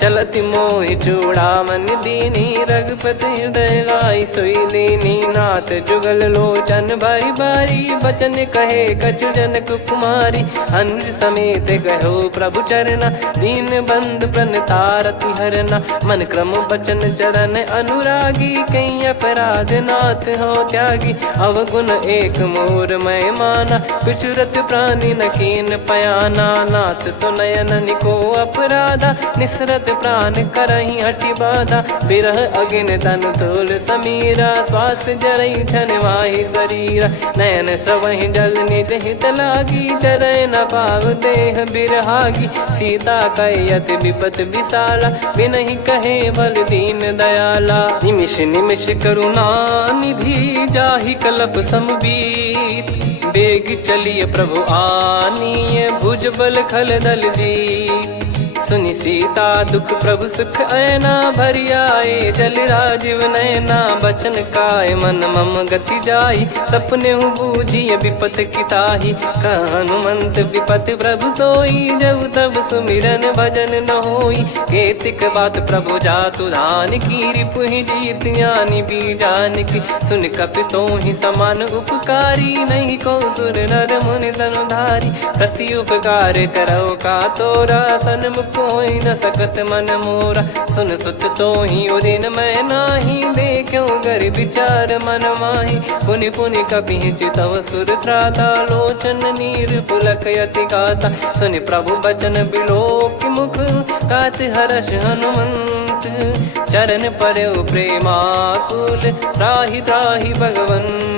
चलति मोहि चूड़ामन दीनी, रघुपति हृदय लाई सोई लीनी। नाथ जुगल लोचन बारी बारी, बचन कहे कछु जनक कुमारी। अनुज समेत गयो प्रभु चरना, दीन बंद प्रणतारति हरना। मन क्रम बचन चरण अनुरागी, कहीं अपराध नाथ हो त्यागी। अवगुण एक मोर मैं माना, कुछुरत प्राणी न कीन पयाना। नाथ सुनयन निको अपराधा, निसरत प्राण करहि हटि बाधा। बिरह अगिन तन तोल समीरा, श्वास जरई छन वाहि शरीरा। नयन श्रवहि जल निज हित लागी, चरय न पाव देह बिरहागी। सीता कयत विपत विशाला, बिनहि कहे बल दीन दयाला। निमिष निमिष करुणा निधि, जाहि कल्प समबीत। बेग चलिए प्रभु आनीय, भुज बल खल दल जीत। सुनि सीता दुख प्रभु सुख ऐना, भरि आए जल राजीव नैना। बचन काय मन मम गति जाई, सपने हूँ बूझी विपत किताही। हनुमंत विपत प्रभु सोई, जब तब सुमिरन भजन न होई। केतिक बात प्रभु जातु धान की, रिपुहि जीत ज्ञानी बीजान की। सुन कपि तोहि समान उपकारी, नहीं को सुर नर मुनि तनुधारी। प्रति उपकार करो का तोरा, सन्मुख कोई न सकत मन मोरा। सुन सुत तोहि उदिन मैं नाही, देखो गर विचार मन माही। पुनि पुनि कपि चितव सुर त्राता, लोचन नीर पुलक यति गाता। सुनि प्रभु बचन बिलोक मुख, कात हर्ष हनुमंत चरण पर्यो प्रेमाकुल, त्राहि त्राहि भगवंत।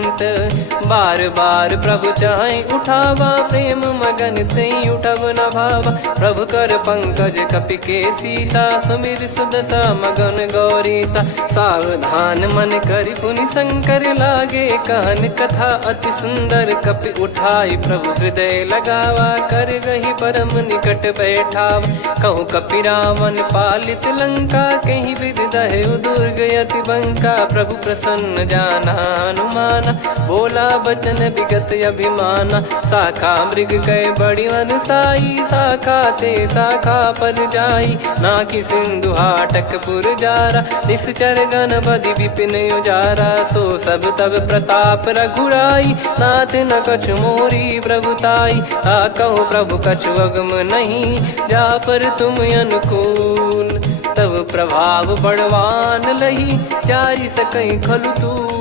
बार बार प्रभु चाहि उठावा, प्रेम मगन तई उठब न भावा। प्रभु कर पंकज कपि के सीसा, सुमिर सुदशा मगन गौरीसा। सावधान मन करि पुनि शंकर लागे, कहन कथा अति सुंदर। कपि उठाई प्रभु हृदय लगावा, कर गही परम निकट बैठावा। कहूँ कपि रावण पालित लंका, कहीं विधि दहु दुर्ग अति बंका। प्रभु प्रसन्न जाना हनुमाना, बोला बचन विगत अभिमाना। शाखा मृग कह बड़ी वनसाई, शाखा ते शाखा पर जाई। नाकि सिंधु हाटकपुर जारा, निश्चर गण बधि विपिन उजारा। सो सब तब प्रताप रघुराई, नाथ न कछु मोरी प्रभुताई। कहूँ प्रभु कछु अगम नहीं, जा पर तुम अनुकूल। तब प्रभाव बड़वान लही, जारी सकई खलु तूल।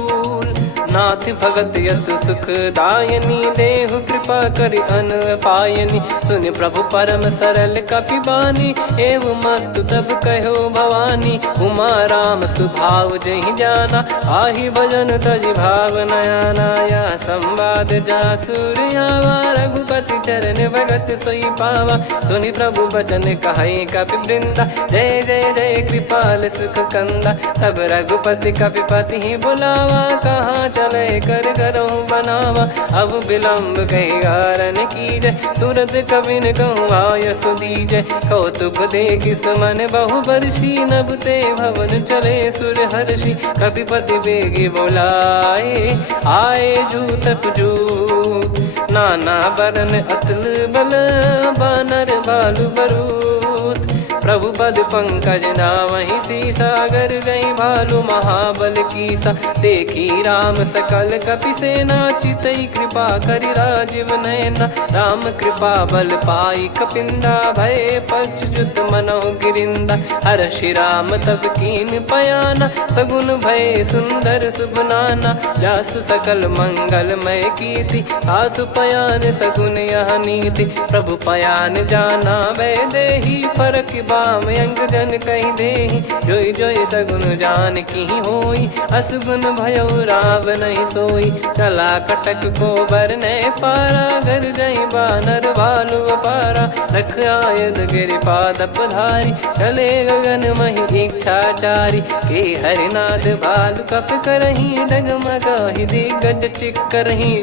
नाथ भगत यतु सुख दायनी, देहु कृपा करि अन पायनी। सुन प्रभु परम सरल कपि बानी, एव मस्तु तब कहो भवानी। उमा राम सुभाव जहि जाना, आहि भजन तजि भाव नयाना। या संवाद जासुर आवा, रघुपति चरण भगत सोई पावा। सुनि प्रभु बचन कहै कपि वृंदा, जय जय जय कृपाल सुख कंदा। तब रघुपति कपिपति ही बुलावा, कहाँ चले कर करहु बनावा। अब विलम्ब कही कारण कीजय, तुरंत कबिन कहूँ आय सुदीजय। कौतुक देख सुमन बहु बरसी, नभ ते भवन चले सुर हर्षि। कपिपति बेगी बोलाए, आए जूतप जूत। नाना बरन अतुल बल, बानर बालु बरूत। प्रभु पद पंकज नावहि सीसा, गर गई भालु महाबल कीसा। देखी राम सकल कपि सेना, चितई कृपा करि राजीव नयना। राम कृपा बल पाई कपिंदा, भय पक्षजुत मनहु गिरिंदा। हर्षि राम तब कीन पयाना, सगुन भय सुंदर सुगुनाना। जासु सकल मंगलमय कीर्ति, आसु पयान सगुन यह नीति। प्रभु पयान जाना वै देहि, फरक बाम अंग जन कहि देहि। जोई जोई सगुन जान की होई, असुगुन भयो राव नहीं सोई। चला कटक को बरने पारा, घर जई बानर भालु अपारा। रख आयद गिरिपाद पधारी, चले गगन महि इच्छाचारी। के हरिनाथ भालु कप करही, डगमगाहि दिग्गज चिक्करही।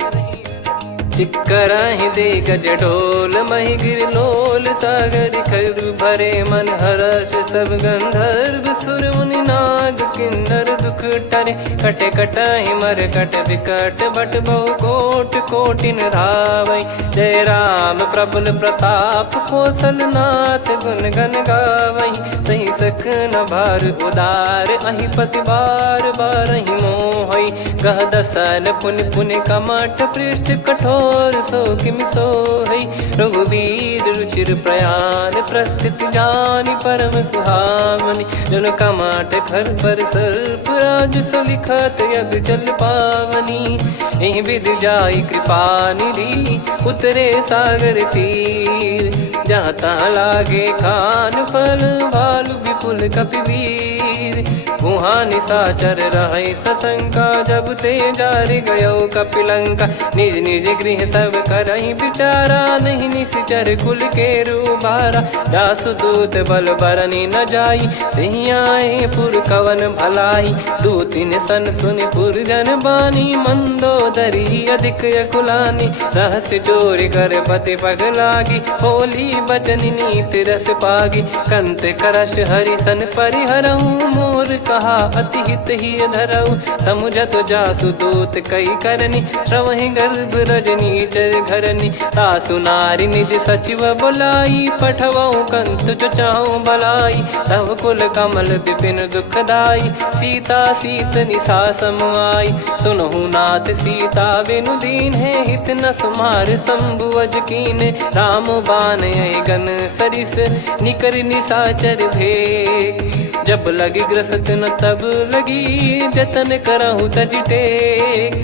चिक्कराहि दे गज ढोल, महि गिर लोल सागर खर भरे मन। हर्ष सब गंधर्व सुर मुनि नाग, किन्नर दुख टरे। कट कटाहि मर कट विकट, बट बहु कोट कोटिन धावै। जय राम प्रबल प्रताप, कौशल नाथ गुण गन गावै। सही सख न भार उदार, अहि पति बार बारहि मोहै। गह दसन पुनि पुनि कमठ, पृष्ठ कठोर सो किमि सोहै। रघुवीर रुचिर प्रयाण, प्रस्थित जानि परम सुहावनी। जन कमाट खर पर सर्प, राज सलिखत अब चल पावनी। एहि विधि जाई कृपा निधि, उतरे सागर तीर। जहाँ तहाँ लागे खान फल, भालु विपुल कपिवीर। वहाँ निशाचर रहै सशंका, जब ते जारि गयो कपिलंका। निज निज गृह सब करहि विचारा, नहीं निश्चर कुल के रूबारा। जासु दूत बल बरनी न जाई, तेहि आए पुर कवन भलाई। दू तीन सन सुनि पुर जन बानी, मंदोदरी अधिक अकुलानी। रहस्य चोरी कर पति पग लागी, होली बचन नीत रस पागी। कंत करश हरि सन परिहरऊँ, मोर कहा अति हित ही धरऊ। समुझत जासु दूत कई करनी, श्रवहि गर्भ रजनी चर घरनी। तासु नारी निज सचिव बुलाई, पठवऊ कंत जो चाहूं भलाई। तव कुल कमल विपिन दुखदाई, सीता सीत निशा समाई। सुनहु नाथ सीता बिनु दीन है, हित न सुमार शंभु अज कीने। राम बान गन सरिस, निकर निशाचर भेग। जब लगी ग्रसत न तब लगी, जतन करहु तज टेक।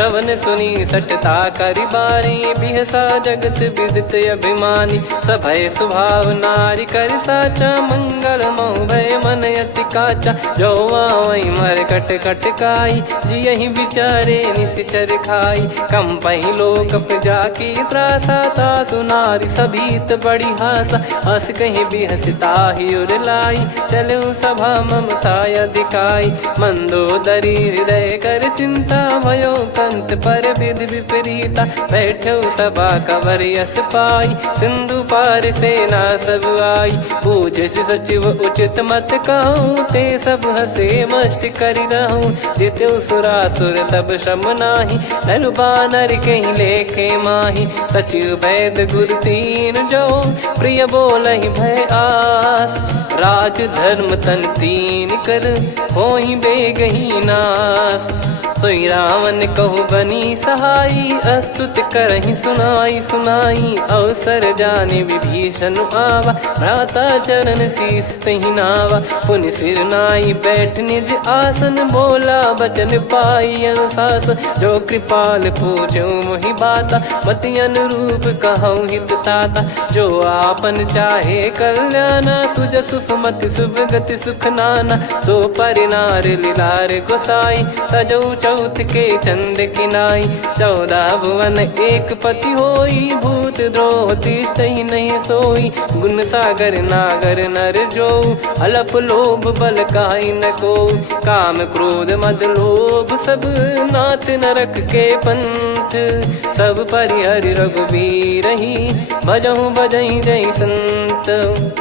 श्रवण सुनी सटता करि बारी, बिहसा जगत विदित अभिमानी। सभय स्वभाव नारी कर साचा, मंगल मोह भय मन अति काचा। जो आवई मर कट कट काई, जियहि विचारे निश्चर खाई। कम पही लोक प्रजा की त्रासा, तासु नारी सभीत बड़ी हासा। हस कहीं बिहसता ही उर लाई, चलऊ सभा ममता अधिकाई। मंदोदरी हृदय कर चिंता, भयो कंत पर विधि विपरीता। बैठो सभा कवर यस पाई, सिंधु पार सेना सब आई। पूज सचिव उचित मत कहूँ, ते सब हसे मस्त करि रहूँ। जित्यु सुरासुर तब श्रम नाही, नर बानर कहीं लेखे माही। सचिव वैद गुरु तीन जो, प्रिय बोलहि भय आस। राज धर्म तन तीन कर, होहि बेगहि नास। सोई रावण कहु बनी सहाई, अस्तुत करहि सुनाई सुनाई। अवसर जाने विभीषण आवा, भ्राता चरण शीस तहि नावा। पुनि सिर नाई बैठ निज आसन, बोला बचन पाई अनुशासन। जो कृपाल पूजो मोहि बाता, मति अनुरूप कहूँ हित ताता। जो आपन चाहे कल्याणा, सुजसु सुमति सुभगति सुख नाना। सो परिनार लीलार गोसाई, तजौ चौथ के चंद किनाई। 14 भुवन एक पति होई, भूत द्रोह तिष्ठहि नहीं सोई। गुण सागर नागर नर जो, अलप लोभ बल काई न को। काम क्रोध मद लोभ सब, नाथ नरक के पंथ। सब परिहरि रघुबीर ही, भजहु भजहि जय संत।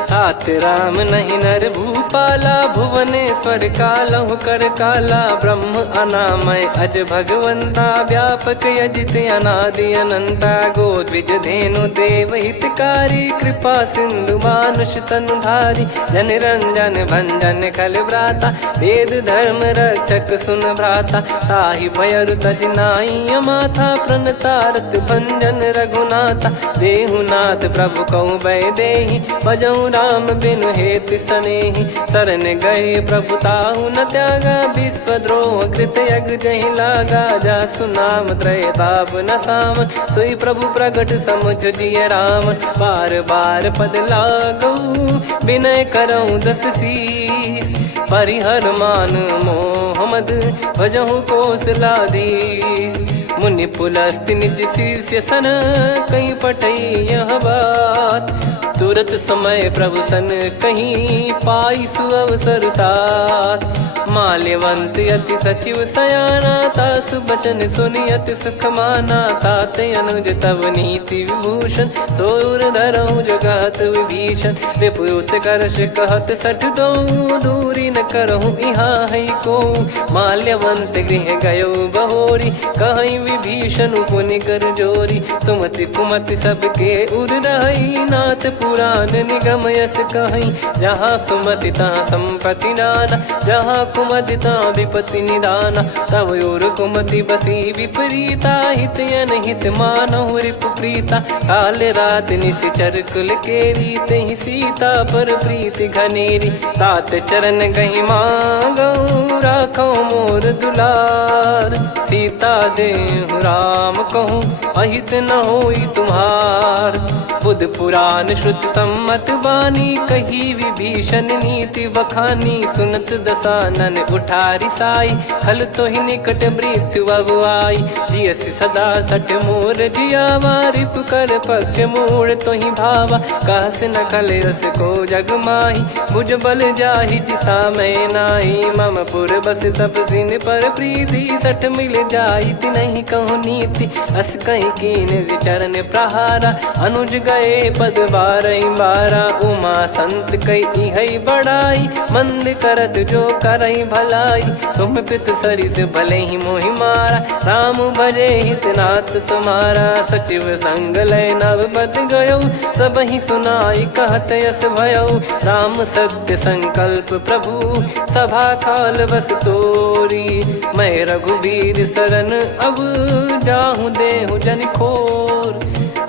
तात राम नहीं नर भूपाला, भुवनेश्वर कालहु कर काला। ब्रह्म अनामय अज भगवंता, व्यापक यजित अनादि अनंता। गोद्विज धेनु देव हितकारी, कृपा सिंधु मानुष तनुधारी। जन रंजन भंजन खल भ्राता, वेद धर्म रक्षक सुन भ्राता। ताहि भयरु तज नाई माथा, प्रणतारत भंजन रघुनाथा। देहुनाथ प्रभु कहु भय देहि, भजहु राम बिनु हेतु सनेहि। शरण गए प्रभु ताहु न त्यागा, विश्वद्रोह कृत यज्ञ जहि लागा। जासु नाम त्रय ताप न साम, सोई प्रभु प्रगट समुझ जिय राम। बार बार पद लागऊ, विनय करऊँ दस शीस। परिहर मान मोह मद, भजहु कौशलाधीश। मुनि पुलस्त्य निज शीर्ष सन, कहीं पठई यह बात। तुरत समय प्रभु सन कहीं, पाई सुअवसर तात। माल्यवंत अति सचिव सयाना, तासु बचन सुनि अति सुख माना। तात अनुज तव नीति विभूषण, सोर धरऊ जगत विभीषण। विपुत करश कहत सठ दो, दूरी न करहु इहाँ है को। माल्यवंत गृह गयो बहोरी, कहीं विभीषण पुनि कर जोरी। सुमति कुमति सबके उर रही, नाथ पुराण निगम यस कहीं। जहाँ सुमति तहाँ संपत्ति नाना, जहाँ कुमति तहाँ विपत्ति निदाना। तव और कुमति बसी विपरीता, हित अनहित मानहु रिपु प्रीता। काल रात निश्चर कुल केरी, तहि सीता पर प्रीति घनेरी। तात चरण गहि मांगऊ, राखो मोर दुलार। सीता देहु राम कहूँ, अहित न होई तुम्हार। बुध पुराण श्रुत सम्मत बानी, कही विभीषण नीति बखानी। सुनत दसानन उठारी साई, खल तो ही निकट मृत्यु अब आई। जियस सदा सठ मोर जियावा, रिप कर पक्ष मूड़ तो ही भावा। कहस न खल रस को जग माही, भुज बल जाहि जिता मैं नाई। मम पुर बस तप सिन पर प्रीति, सठ मिल जाई नहीं कहूँ नीति। अस कहीं कीन चरण प्रहारा, अनुज गए पद बारहि बारा। उमा संत कई है बड़ाई, मंद करत जो करई भलाई। तुम पित सरिस भले ही मोहि मारा, राम भजे हित नाथ तुम्हारा। सचिव संग लय नव बद गयो, सब ही सुनाई कहत यस भयो। राम सत्य संकल्प प्रभु, सभा काल बस तोरी। मैं रघुबीर शरण अब, जाहु देहु जन खोर।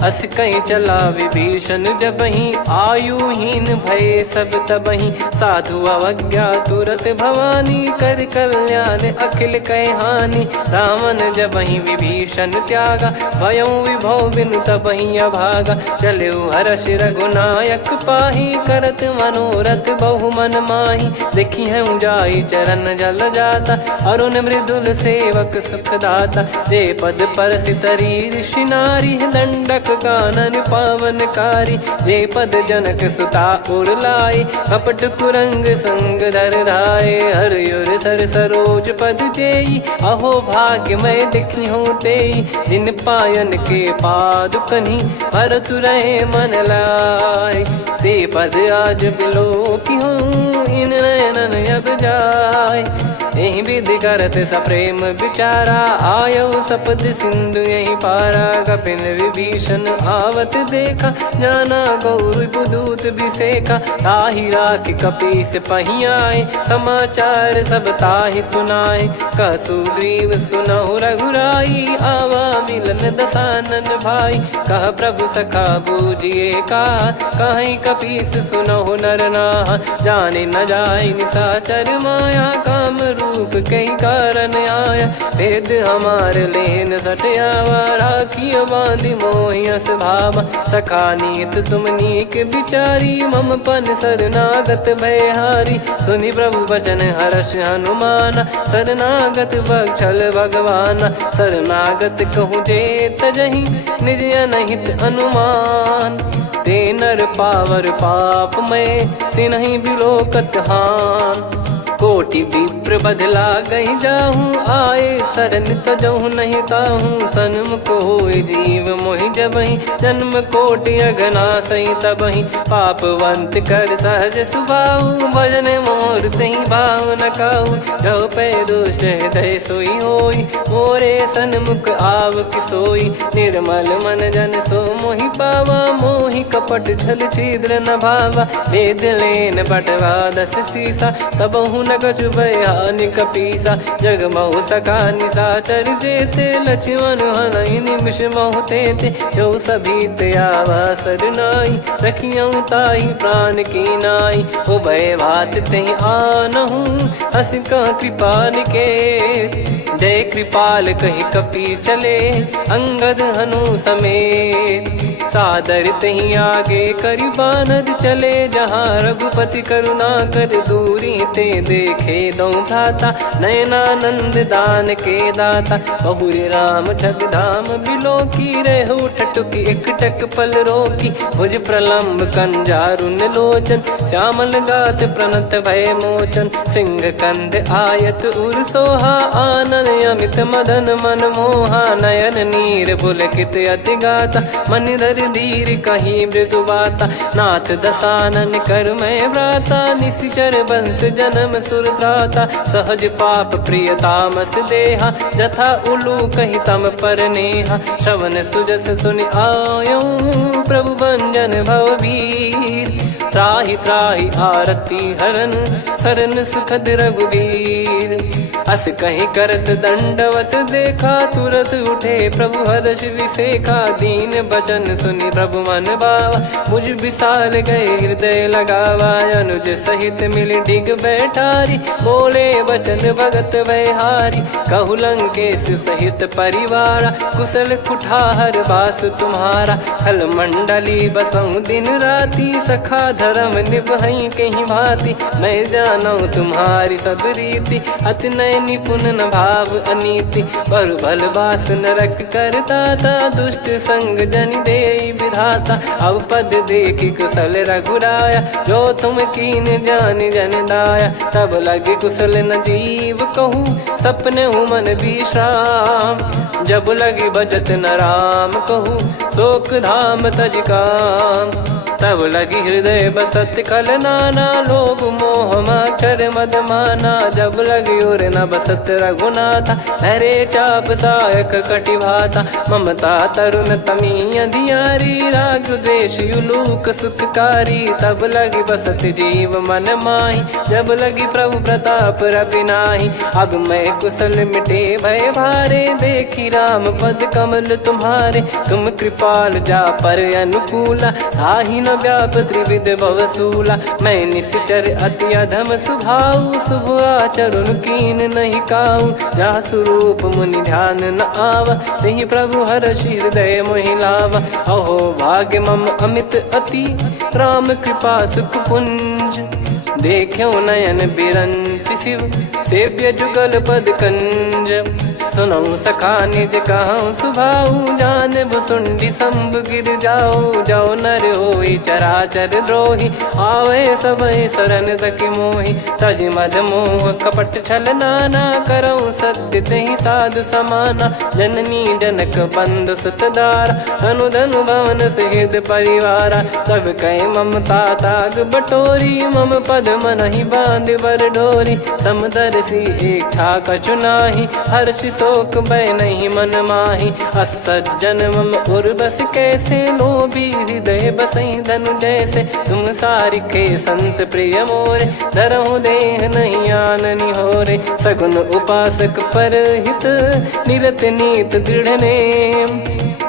अस कहीं चला विभीषण जबहि, आयुहीन भये सब तबहि। साधु अवज्ञा तुरत भवानी, कर कल्याण अखिल कह हानि। रावण जबहि विभीषण त्यागा, भयउ विभव बिनु तबहि अभागा। चलऊ हर्ष रघुनायक पाहि, करत मनोरथ बहु मन माहि। देखी है जाई चरण जल जाता, अरुण मृदुल सेवक सुखदाता। जे पद परसि तरी ऋषि नारी, दंडक कानन पावनकारी। जे पद जनक सुता उर लाए, कपट कुरंग संग धर धाये। हरियुर सर सरोज पद जेई, अहो भाग्य मैं देखी हूँ तेई। जिन पायन के पाद कन्ही, भरत रहे मन लाय। ते पद आज बिलो की हूँ, इन नयनन अब जाय। यही विधि करत सप्रेम विचारा, आयो सपद सिंधु यही पारा। कपिन विभीषण आवत देखा, जाना गौर बुदूत बिसेखा। ताहि राखि कपीस पही आए, समाचार सब ताहि सुनाए। कह सुग्रीव सुनहु रघुराई, आवा मिलन दसानन भाई। कह प्रभु सखा बूझिए का, कहीं कपीस सुनहु नर नाहा। जाने न जाय निशाचर माया, काम रूप कई कारण आया। भेद हमार लेन सटयावा, राखिय बांधि मोहियस भावा। सखा नीत तुम नीक बिचारी, मम पन शरणागत भयहारी। सुनि प्रभु बचन हर्ष हनुमाना, शरणागत बक्षल भगवाना। शरणागत कहूँ जे तजहि, निज अनहित अनुमान। ते नर पावर पाप में, तिन्हि बिलोकत हान। कोटि विप्र बदला गई जाहूँ, आए शरण तजहु नहीं ताहूँ। सन्मुख होय जीव मोहि जबहि, जन्म कोटि अघना सही तबहि। पापवंत कर सहज सुभाऊ, भजन मोर तहि भाव न काऊ। जो पै दुष्ट हृदय सोई होई, मोरे सन्मुख आव किसोई। निर्मल मन जन सो मोहि पावा, मोहि कपट छल छिद्र न भावा। वेद लेन बटवा दस सीसा, तबहु न कछु भयानि कपीसा। जग महु सका निशाचर जेते, लक्ष्मण हनहि निमिष महु तेते। जो सभी त्यावा सरनाई, रखियऊ ताहि प्राण की नाई। उभय भात तेहि आनहु, हस कह कृपाल के। जय कृपाल कहि कपी चले, अंगद हनु समेत। सादर तही आगे करि बानर चले, जहाँ रघुपति करुणा कर दूरी ते देखे दो भ्राता। नयनानंद दान के दाता, बहुरे राम छग धाम बिलो की। रहु ठटुकी एकटक पल रोकी, भुज प्रलम्ब कंजारुन लोचन। श्यामल गात प्रणत भय मोचन, सिंह कंद आयत उर सोहा। आनन अमित मदन मन मोहा, नयन नीर पुलकित अति गाता। मन धर धीर कहीं मृदु बाता, नाथ दसानन कर मैं व्राता। निशिचर बंस जन्म सुरत्राता, सहज पाप प्रिय तामस देहा। जथा उलू कही तम पर नेहा, श्रवण सुजस सुनि आयो। प्रभु भंजन भववीर, त्राहि त्राहि आरती हरन। शरण सुखद रघुवीर, अस कहीं करत दंडवत देखा। तुरत उठे प्रभु हर्ष विसेखा, दीन बचन सुनि प्रभु मन भावा। मुझ विशाल गए हृदय लगावा, अनुज सहित मिल डिग बैठारी। बोले बचन भगत वैहारी, कहु लंकेश सहित परिवारा। कुशल कुठार बास तुम्हारा, खल मंडली बसऊं दिन राती। सखा धर्म निभई कहीं भांति, मैं जानू तुम्हारी सब रीति। अति नय निपुण न भाव अनीति, पर भल बास नरक करता था। दुष्ट संग जन देई विधाता, अब पद देखी कुशल रघुराया। जो तुम कीन जान जन दाया, तब लगे कुशल न जीव कहूँ। सपने मन विश्राम, जब लगे भजत न राम कहूँ। शोक धाम तज काम, तब लगी हृदय बसत खल नाना, लोभ मोह मकर मद माना। जब लगी उर न बसत रघुनाथा, हरे चाप सायक कटि भाता। ममता तरुण तमी अधियारी, राग द्वेष युलूक सुखकारी। तब लगी बसत जीव मन माही, जब लगी प्रभु प्रताप रवि नाही। अब मैं कुशल मिटे भय भारे, देखी राम पद कमल तुम्हारे। तुम कृपाल जा पर अनुकूला, ताहि न व्याप त्रिविध भवसूला। मैं निश्चर अति अधम स्वभाव, शुभ आचरण कीन नहीं काऊ। जा स्वरूप मुनि ध्यान न आवा, तेहि प्रभु हर्षि हृदय मोहि लावा। अहो भाग्य मम अमित अति, राम कृपा सुख पुंज। देख्यो नयन बिरंच शिव, सेव्य जुगल पद कंज। सुनऊ सखा निज कहूँ सुभाऊ, जान भुसुंडी संभ गिर जाओ। जाओ नर होई चराचर द्रोही, आवे सबय शरण तक मोहि। तज मद मोह कपट छल नाना, करऊँ सत्य तेहि साधु समाना। जननी जनक बंधु सुत दारा, धनु धनु भवन सहित परिवारा। सब कहे ममता ताग बटोरी, मम पद मनहि बांध बर डोरी। समदर्शी इच्छा कछु नाही, हर्ष शोक भय नहीं मन माही। असज्जन मम उर्वश कैसे, लोभी हृदय बसई धनु जैसे। तुम सारिखे संत प्रिय मोरे, धरहु देह नहीं आननि होरे। सगुन उपासक पर हित, निरत नीत दृढ़ नेम।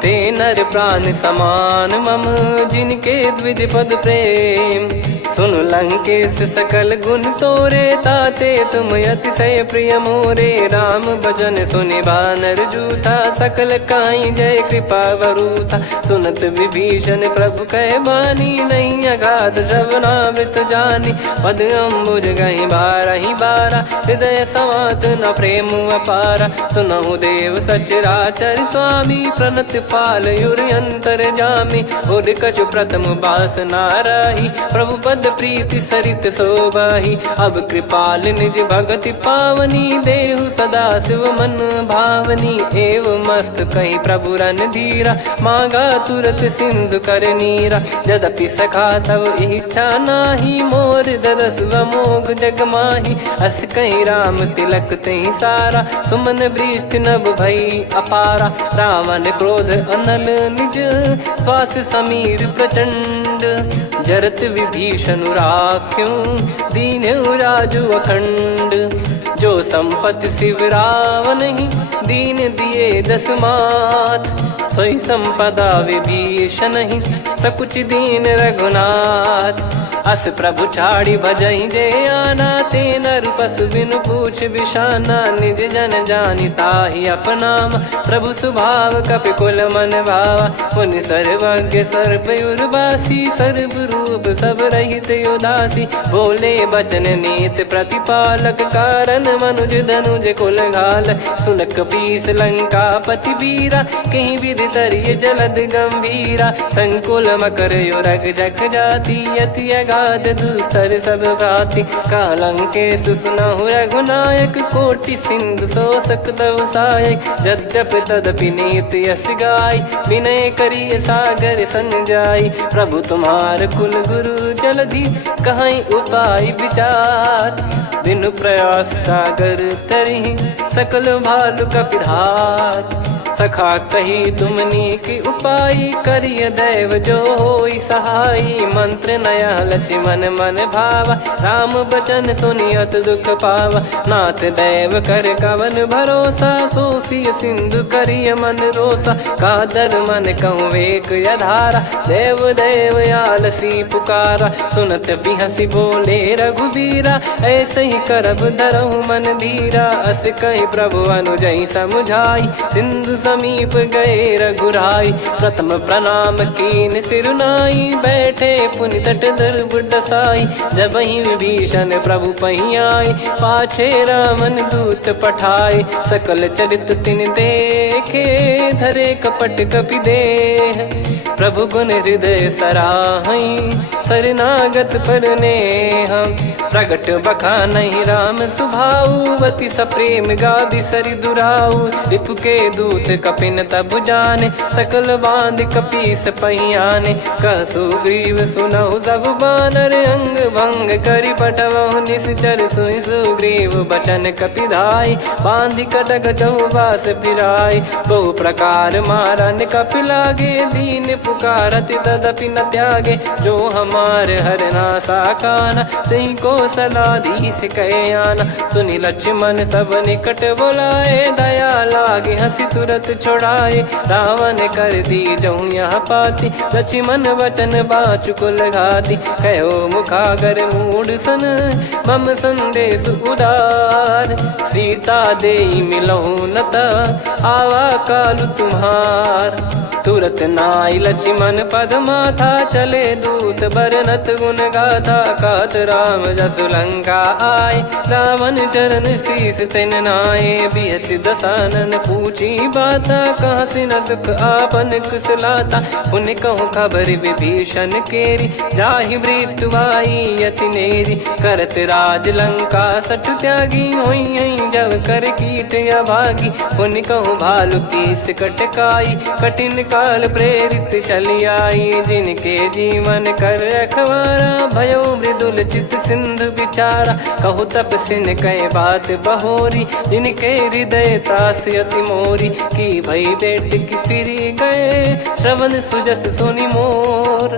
ते नर प्राण समान मम, जिनके द्विज पद प्रेम। सुन लंकेश सकल गुण तोरे, ताते तुम अतिशय प्रिय मोरे। राम भजन सुनि बानर जूथा, सकल काई जय कृपा वरूथा। सुनत विभीषण प्रभु कह बानी, नहीं अगाध श्रवणामृत जानी। पद अम्बुज गहि बारहि बारा, हृदय समात न प्रेम अपारा। सुनहु देव सचराचर स्वामी, प्रणत पाल युर अंतर जामी। उर कछु प्रथम बास नाराही, प्रभु पद प्रीति सरित शोभाही। अब कृपाल निज भगति पावनी, देहु सदा शिव मन भावनी। एव मस्त कहीं प्रभु रन धीरा, मांगा तुरत सिंधु कर नीरा। यद्यपि सखा तब इच्छा नाही, मोर दरस मोग जग माही। अस कहीं राम तिलक तहि सारा, सुमन वृष्टि नभ भई अपारा। रावण क्रोध अनल निज, श्वास समीर प्रचंड। जरत विभीषण राख्यूं, दीन्हु राजु अखंड। जो संपत्ति शिव रावण ही, दीन दिए दस मात। सोई संपदा विभीषण ही, सकुच दीन रघुनाथ। अस प्रभु छाड़ी भजई जे आना, ते नर पशु बिनु पूछ बिशाना। निज जन जानि ताहि अपनाम, प्रभु स्वभाव कपि कुल मन भावा। मुनि सर्वज्ञ सर्वयुर्वासी, सर्व रूप सब रहित उदासी। बोले बचन नीत प्रतिपालक, कारण मनुज धनुज कुल घाल। सुनक पीस लंका पति वीरा, कहीं विधि तरिय जलद गंभीरा। संकुल मकर युरग जग जाति, यति अगाध दुस्तर सब भाति। कालंकेश सुनहु रघुनायक, कोटि सिंधु शोषक तव सहायक। यद्यप तदपि नीत यस गाय, विनय करिय सागर सन जाई। प्रभु तुम्हार कुल गुरु जलधि, कहीं उपाय विचार। बिनु प्रयास सागर तरिहि, सकल भालु कपिधार। सखा कही तुमनी की उपाय, करिय दैव जो होई सहाई। मंत्र नया लक्ष्मण मन भावा, राम बचन सुनियत दुख पावा। नाथ दैव कर कवन भरोसा, सोसिय सिंधु करिय मन रोसा। कादर मन कहूँ एक यधारा, देव देव आलसी पुकारा। सुनत बिहसी बोले रघुबीरा, ऐसे ही करब धरहु मन धीरा। अस कही प्रभु अनुजई समुझाई, सिंधु समीप गए रघुराई। प्रथम प्रणाम कीन सिरुनाई, बैठे पुनि तट दर्भ डसाई। जब ही विभीषण प्रभु पही आए, पाछे रामन दूत चित पठाए, सकल चरित तिन देखे, धरे कपट कपि देह। प्रभु गुण हृदय सराहई, शरणागत पर नेह। प्रगट बखानहि राम सुभाऊ, अति सप्रेम गाबि सरि दुराऊ। रिपु के दूत कपिन तब जाने, सकल बांध कपीस पहियाने। कह सुग्रीव सुनहु सब बानर, अंग भंग करि पठवहु निश्चर। सुनि सुग्रीव बचन कपिधाई, बांधि कटक चहुबास फिराई। बहु प्रकार मारन कपि लागे, दीन पुकारति तदपि न त्यागे। जो हमार हरना साकाना, तई को सलाधीश कहे आना। सुनि लक्ष्मण सब निकट बोलाए, दया लागे हंसी तुरत छोड़ाए। रावण कर दी जहु यहाँ पाती, लक्ष्मण वचन बाचु कुल घाती। कहो मुखागर मूढ़ सन, मम संदेश उदार। सीता देई मिलहु नता, आवा कालु तुम्हार। तुरत नाई लक्ष्मण पद माथा, चले दूत बरनत गुण गाथा। कहत राम जसु लंका आए, रावण चरण शीस तिन नाये। बिहसि दसानन पूछी बाता, कहाँ से न सुख आपन कुशलाता। उन कहूँ खबर विभीषण केरी, जाहि मृत्यु आई अति नेरी। करत राज लंका सठ त्यागी, होई जब कर कीट अभागी। उन कहूँ भालु कीस कटकाई, कठिन काल प्रेरित चली आई। जिनके जीवन कर रखवारा, भयो मृदुल चित सिंधु विचारा। कहु तपसिन कई बात बहोरी, जिनके हृदय तास अति मोरी। की भई बेट की फिरी गए, श्रवण सुजस सुनि मोर।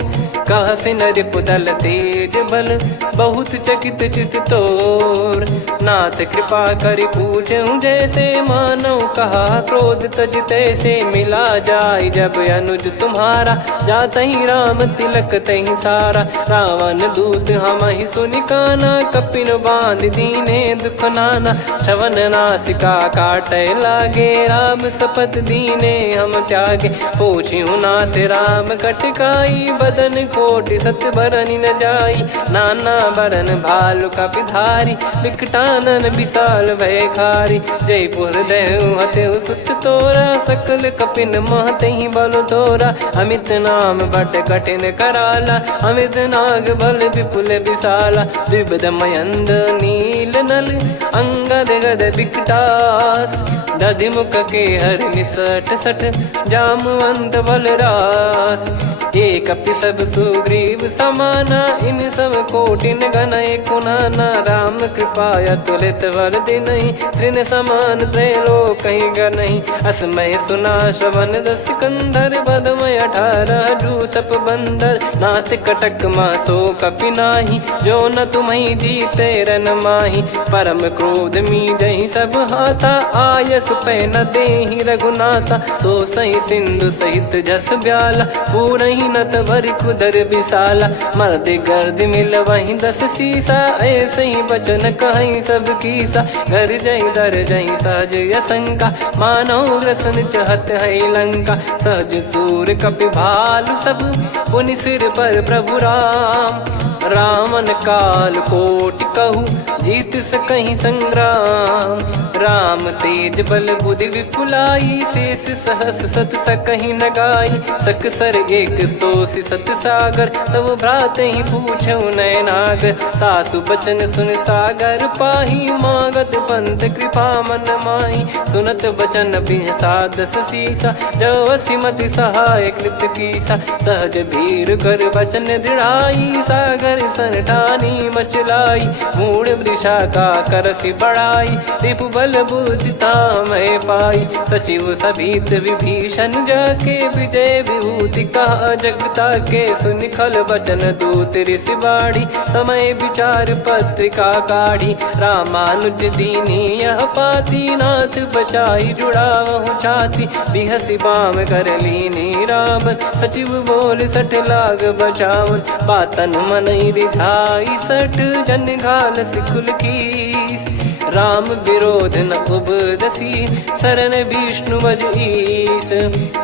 कह सिन रिपुदल तेज बल, बहुत चकित चित तोर। नाथ कृपा करि पूछऊं जैसे, मानव कहा क्रोध तज तैसे। मिला जाय जब अनुज तुम्हारा, जातहि राम तिलक तहि सारा। रावण दूत हमहि सुनि काना, कपिन बांध दीने दुख नाना। श्रवण नासिका काटै लागे, राम शपथ दीने हम त्यागे। पूछिहु नाथ राम कटकाई, बदन कोटि सत बरनि न जाई। नाना बरन भालु कपिधारी, विकटानन विशाल भयखारी। जयपुर देहु हतेउ सुत तोरा, सकल कपिन महतहि बल तोरा। अमित नाम बट कठिन कराला, अमित नाग बल विपुल विशाला। द्विविध मयंद नील नल, अंगद गद विकटास। दधिमुख के हर निसठ सठ, जामवंत बलरास। एक अपि सब सुग्रीव समाना, इन सब कोटिन गनय कुनाना। राम कृपा अतुलित बल दिनहि, त्रिन समान त्रैलोकहि गनहि। असमय सुना श्रवण दस कंधर, बदमय 18 जूतप बंदर। नाथ कटक मासो कपि नाही, जो न तुम्हि जीते रन माही। परम क्रोध मीजहि सब हाथा, आयस पै न देहि रघुनाथा। सो सही सिंधु सहित जस ब्याला, पूरहि नत भरि कुदर विशाला। मर्द गर्द मिल वहीं 10 सीसा, ऐसे ही बचन कहीं सब कीसा। घर जय दर जय सहज यसंका, मानो ग्रसन चहत है लंका। सहज सूर कपि भालु सब, पुनि सिर पर प्रभु राम। रामन काल कोटि कहु, जीत सकहि संग्राम। राम तेज बल बुद्धि विपुलाई, शेष सहस सत सकहि न गाई। सकसर एक सोसि सत सागर, तब भ्राते ही पूछऊ नयनागर। तासु बचन सुन सागर पाही, मागत पंथ कृपा मन माही। सुनत बचन बिहसा 10 सीसा, जवसि मति सहाय कृत कीसा। सहज भीर कर बचन दृढ़ाई, सागर सन ठानी मचलाई। मूढ़ वृषा का करसि बढ़ाई, रिपु बल बुद्धि तामय पाई। सचिव सभीत विभीषण जाके, विजय विभूति कहा जगता के। सुनि खल बचन दूत ऋषि बाढ़ी, समय विचार पत्रिका काढ़ी। रामानुज दीनी यह पाती, नाथ बचाई जुड़ावहु छाती। बिहसि बाम कर लीनी रावण, सचिव बोल 60 लाग बचावन। बातन मन रिझाई 60, जन घाल सिकुल कीस। राम विरोध न उपदसी, शरण विष्णु बज ईस।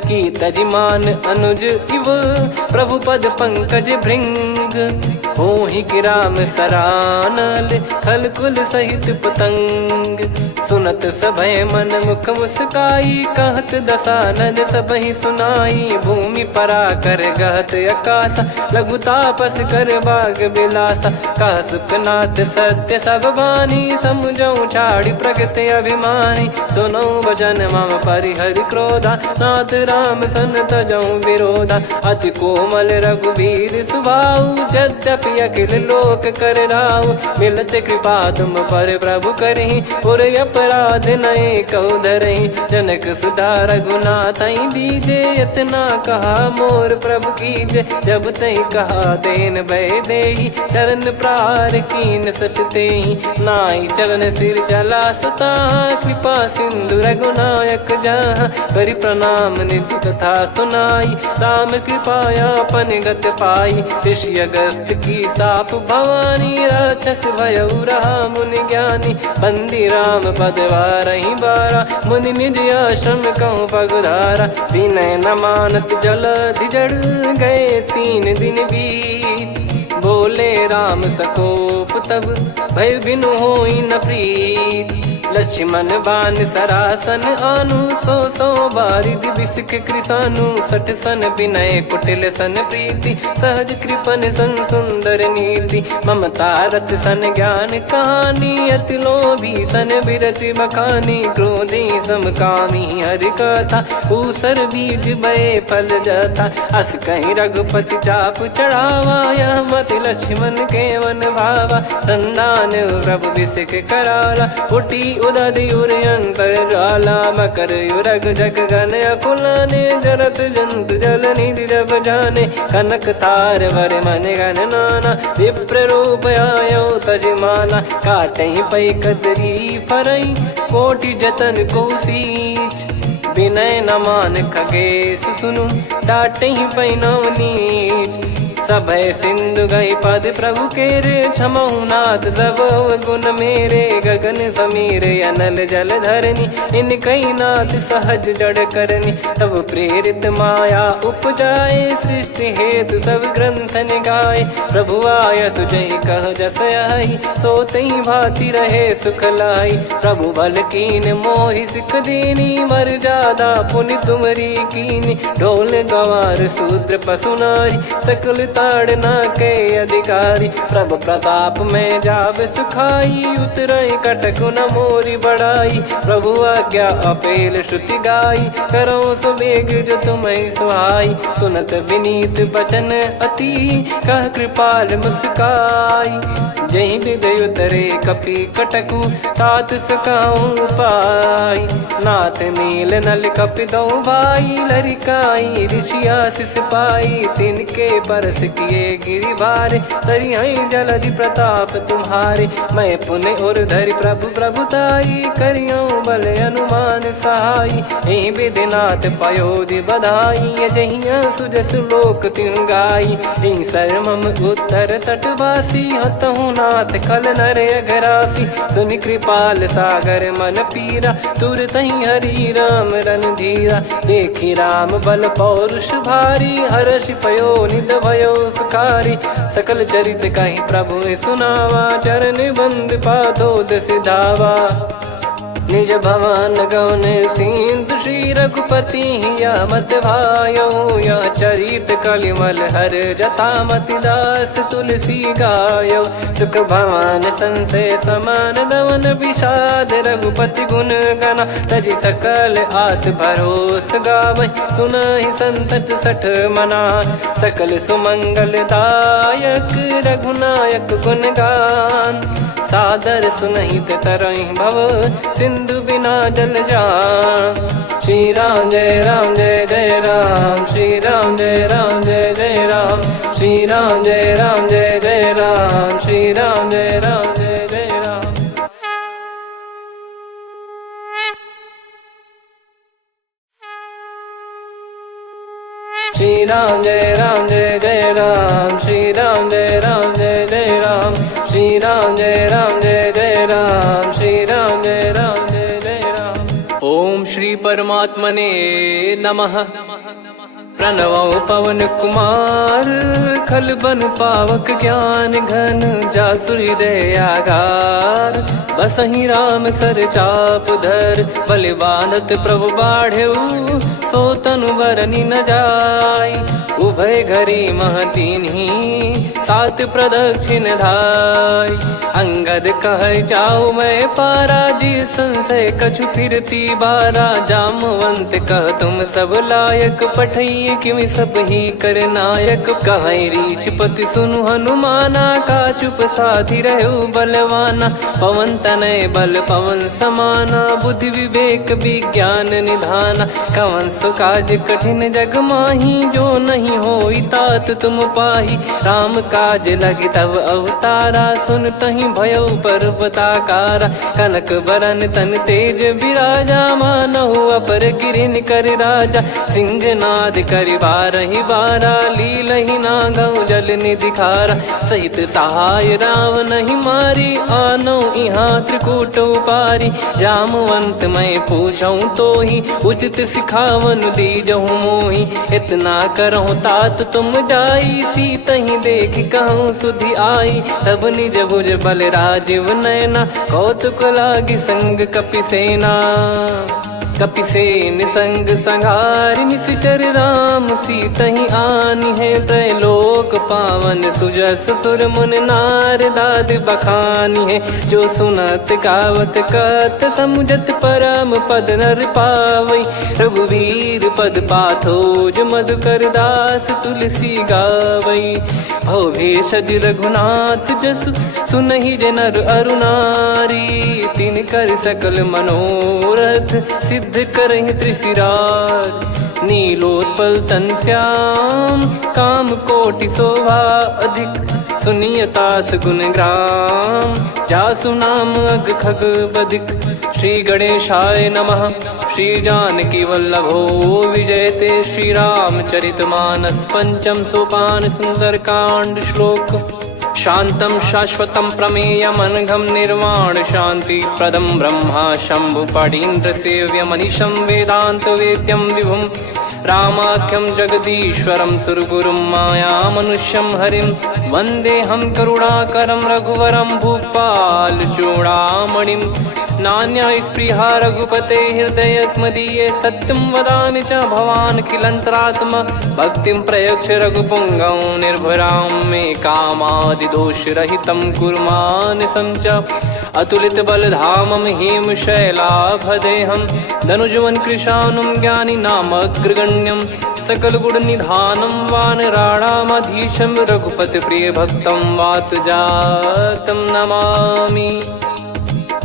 की तजिमान अनुज इव, प्रभु पद पंकज भृंग। होहि कि राम सरानल खलकुल सहित पतंग। सुनत सभय मन मुख मुस्काई कहत दसानन सबहि सुनाई। भूमि परा कर गहत आकाश लघु तापस कर बाग बिलासा। कह सुखनाथ सत्य सब बानी समझऊ छाड़ी प्रगति अभिमानी। सुनो भजन मम परिहरि क्रोधा नाथ राम सन तजऊ विरोधा। अति कोमल रघुवीर सुभाऊ यद्यपि अखिल लोक कर राऊ। मिलत कृपा तुम पर प्रभु करहि और अपराध नये कौ धरहि। जनक सुधा रघुनाथ दीजे इतना कहा मोर प्रभु कीजे। जब तई कहा देन भय देहि चरण प्रार कीन सटतेहि। नाई चरण सिर चला सता कृपा सिंधु रघुनायक जहाँ। करि प्रणाम निधि कथा सुनाई राम कृपाया अपन गत पाई। ऋषि अगस्त की साप भवानी राक्षस भयउ रहा मुनि ज्ञानी। बंदी राम पद वारहि बारा मुनि निज आश्रम कहूँ पगुधारा। विनय न मानत जलधि जड़ गए 3 दिन बीत। बोले राम सकोप तब भय बिनु होई न प्रीत। लक्ष्मण बान सरासन आनु 100 बारिद बिसिक कृसानु। 60 सन विनय कुटिल सन प्रीति सहज कृपन सन सुंदर नीति। ममता रत सन ज्ञान कहानी अति लोभी सन बिरति बखानी। क्रोधी समकामी हरि कथा ऊसर बीज भय फल जथा। अस कहीं रघुपति चाप चढ़ावा यह मत लक्ष्मण के वन भावा। संदान प्रभु बिसिक कराला उठी उदधि उर अंतर ज्वाला। मकर युरग जग गन अकुलाने जरत जंतु जल निधि जब जाने। कनक तार वर मन गण नाना विप्र रूप आयो तजमाना। काटहि पै कदरी फरई कोटि जतन को सींच। विनय न मान खगेश सुनु डांटहि पै नव नीच। सभय सिंधु गई पद प्रभु केरे क्षमहु नाथ सब गुण मेरे। गगन समीरे अनल जल धरनी इन कई नाथ सहज जड़ करनी। तब प्रेरित माया उपजाए सृष्टि हेतु सब ग्रंथ निगाए। प्रभु आय सुजय कह जस आई सोतई भांति रहे सुख लाई। प्रभु बल कीन मोहि सिख दीनी मर जादा पुनि तुमरी कीनी। ढोल गवार शूद्र पशु नारी सकल ताड़ना के अधिकारी। प्रभु प्रताप में जाब सुखाई उतरई कटक न मोरी बढ़ाई। प्रभु आज्ञा अपेल श्रुति गाई करो सुबेग जो तुम्हें सुहाई। सुनत विनीत बचन अति कह कृपाल मुस्काई। जही विदय उतरे कपि कटकु तात सकाऊं पाई। नाथ नील नल कपि दो भाई लरिकाई ऋषि आशीष पाई। तिनके परस किए गिरि भारे तरी जलधि प्रताप तुम्हारे। मैं पुण्य और धरि प्रभु प्रभुताई करियो बल अनुमान सहाई। यही विधिनाथ पयोधि बधाई जहिया सुजस लोक तिहु गाई। यही सरमम उत्तर तटवासी हतहु नाथ खल नर अघरासी। सुनि कृपाल सागर मन पीरा तुरत ही हरि राम रन धीरा। देखी राम बल पौरुष भारी हर्षि पयो निध भयो सुखारी। सकल चरित कहीं प्रभु सुनावा चरण बंद पादोद सिधावा। निज भवन गौन सिंधु श्री रघुपति या मत भायो। या चरित कलिमल हर जथा मति दास तुलसी गायो। सुख भवन संशय समान दवन विषाद रघुपति गुण गना। तजि सकल आस भरोस गावै सुनहि संतत सठ मना। सकल सुमंगल दायक रघुनायक गुण गान। सादर सुनहित तरहि भव सिंधु बिना जल जान। श्री राम जय जय राम। श्री राम जय जय राम। श्री राम जय जय राम। श्री राम जय जय राम। श्री राम जय जय राम। श्री राम जय जय राम। श्री राम जय जय राम। श्री राम जय जय राम। ओम श्री परमात्मने नमः। प्रणवो पवन कुमार खल बन पावक ज्ञान घन जासु हृदय आगार बसहि राम सर चाप धर बलि बांधत प्रभु बाढ़ेऊ सो तनु बरनि न जाय उभय घरी महतीन्ही सात प्रदक्षिण धाय अंगद कह जाऊ मैं पारा जी संशय कछु फिरती बारा जामवंत कह तुम सब लायक पठई किमि सब ही कर नायक कहीं रीछ पति सुनु हनुमाना का चुप साधि रहु बलवाना पवन तनय बल पवन समाना बुद्धि विवेक विज्ञान निधाना कवन सो काज कठिन जग माही जो नहीं होई तात तुम पाही राम काज लगी तब अवतारा सुन तहि भयउ पर्वताकारा कनक बरन तन तेज बिराजा मानहु अपर गिरिन कर राजा सिंहनाद करि बारहि बारा लीलहि नागौ जल निधि खारा सहित सहाय राम नहीं मारी आनो इहाँ त्रिकूट उपारी जामवंत मैं पूछऊँ तो ही उचित सिखावन दीजहु मोहि इतना करहु तात तुम जाई सीतहि देख कहूँ सुधि आई तब निज भुज बल राजीव नैना कौतुक लागी संग कपिसेना कपिसेन संग संहारि निशिचर राम सीतहि आनि है त्रैलोक पावन सुजस सुर मुन नार दाद बखानी है जो सुनत गावत कथ समुझत परम पद नर पावई रघुवीर पद पाथोज मधुकर दास तुलसी गावई भव भेषज रघुनाथ जसु सुनहि जे नर अरुनारी तिन कर सकल मनोरथ सिद्ध करहि त्रिशिरार नीलोत्पल तन श्याम काम कोटि शोभा अधिक सुनियतास गुण ग्राम जासु नाम अग खग बदिक श्री गणेशाय नमः श्री जानकी वल्लभो विजयते श्री रामचरित मानस पंचम सोपान सुंदर कांड श्लोक शांतं शाश्वतं प्रमेयमनघं निर्वाण शांति प्रदं ब्रह्मा शंभु फणीन्द्र सेव्य मनीषं वेदांत वेद्यं विभुं रामाख्यं जगदीश्वरं सुरगुरुं माया मनुष्यं हरिं वन्देऽहं करुणाकरं रघुवरं भूपाल चूडामणिं नान्या स्पृहा रघुपते हृदय स्मदीये सत्यं वदामि च भवान् खिलन्तरात्मा भक्तिं प्रयच्छ रघुपुङ्गं निर्भरां मे कामादिदोषरहितं कुर्मानसं च अतुलित बलधामं हेमशैलाभदेहं धनुजवन कृशानुं ज्ञानी नामग्रगण्यं सकल गुण निधानं वानराणामधीशं रघुपति प्रिय भक्तं वात जातं नमामि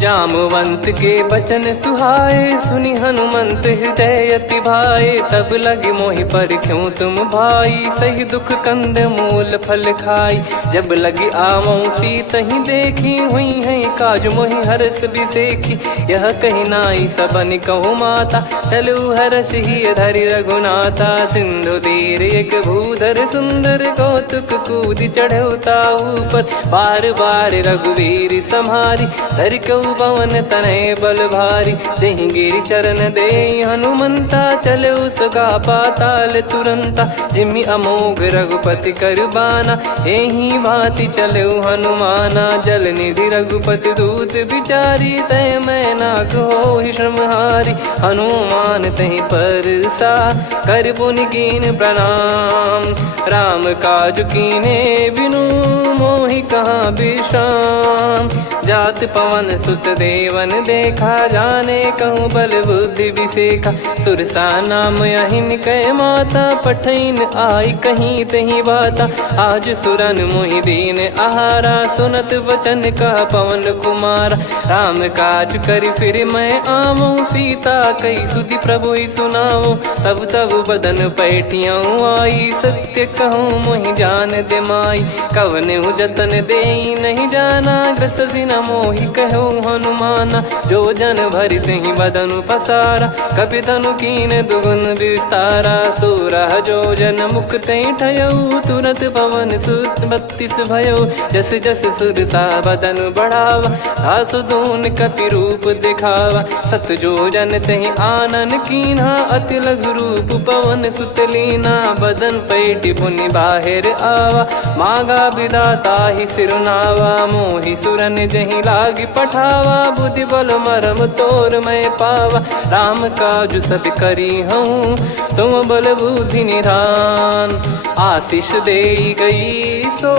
जामवंत के बचन सुहाए सुनि हनुमंत हृदय अति भाए तब लगे मोहि पर क्यों तुम भाई सही दुख कंद मूल फल खाई जब लगी आवऊं सीतहि देखी हुई है काज मोहि हरस बिसेखी यह कही नाई सबन कहु माता चलु हरष ही धरि रघुनाथा सिंधु तीर एक भूधर सुंदर कौतुक कूद चढ़ौता ऊपर बार बार रघुवीर सम्हारी धरि कऊ पवन तनय बल भारी जहि गिरि चरण दे हनुमंता चले उसका पाताल तुरंता जिमि अमोघ रघुपति करबाना एहि भांति चले हनुमाना जल निधि रघुपति दूत बिचारी तय मैं नाक होहि श्रमहारी हनुमान तहि परसा कर पुनि कीन प्रणाम राम काज कीने बिनु मोहि कहाँ विश्राम जात पवन सुत देवन देखा जाने कहूँ बल बुद्धि विसेखा सुरसा नाम यहिन कह माता पठैन आई कहीं तही बाता आज सुरन मोहि दीन आहारा सुनत वचन कह पवन कुमारा राम काज करि फिर मैं आवऊं सीता कई सुधि प्रभु ही सुनाओ तब तब बदन पैठियाँ आई सत्य कहूँ मोहि जान दे माई कवने जतन दे नहीं जाना ग्रसि न मोहि कहो हनुमाना। जो जन भरि तेहि बदनु पसारा, कपि तनु कीन दुगुन विस्तारा। सोरह जो जन मुख तेहि ठयऊ, तुरत पवन सुत 32 भयऊ। जस जस सुर सा बदन बढ़ावा, दासु दून कपि रूप दिखावा। सत जो जन तेहि आनन कीन्हा, अति लघु रूप पवन सुत लीना। बदन पैटि पुनि बाहिर आवा, मागा विधाता ही सिरुनावा। मोहि सुरन जहि लागी पठावा, बुद्धि बल मरम तोर मैं पावा। राम काजु सब करी हूँ, तुम बल बुद्धि निधान। आशीष देई गई सो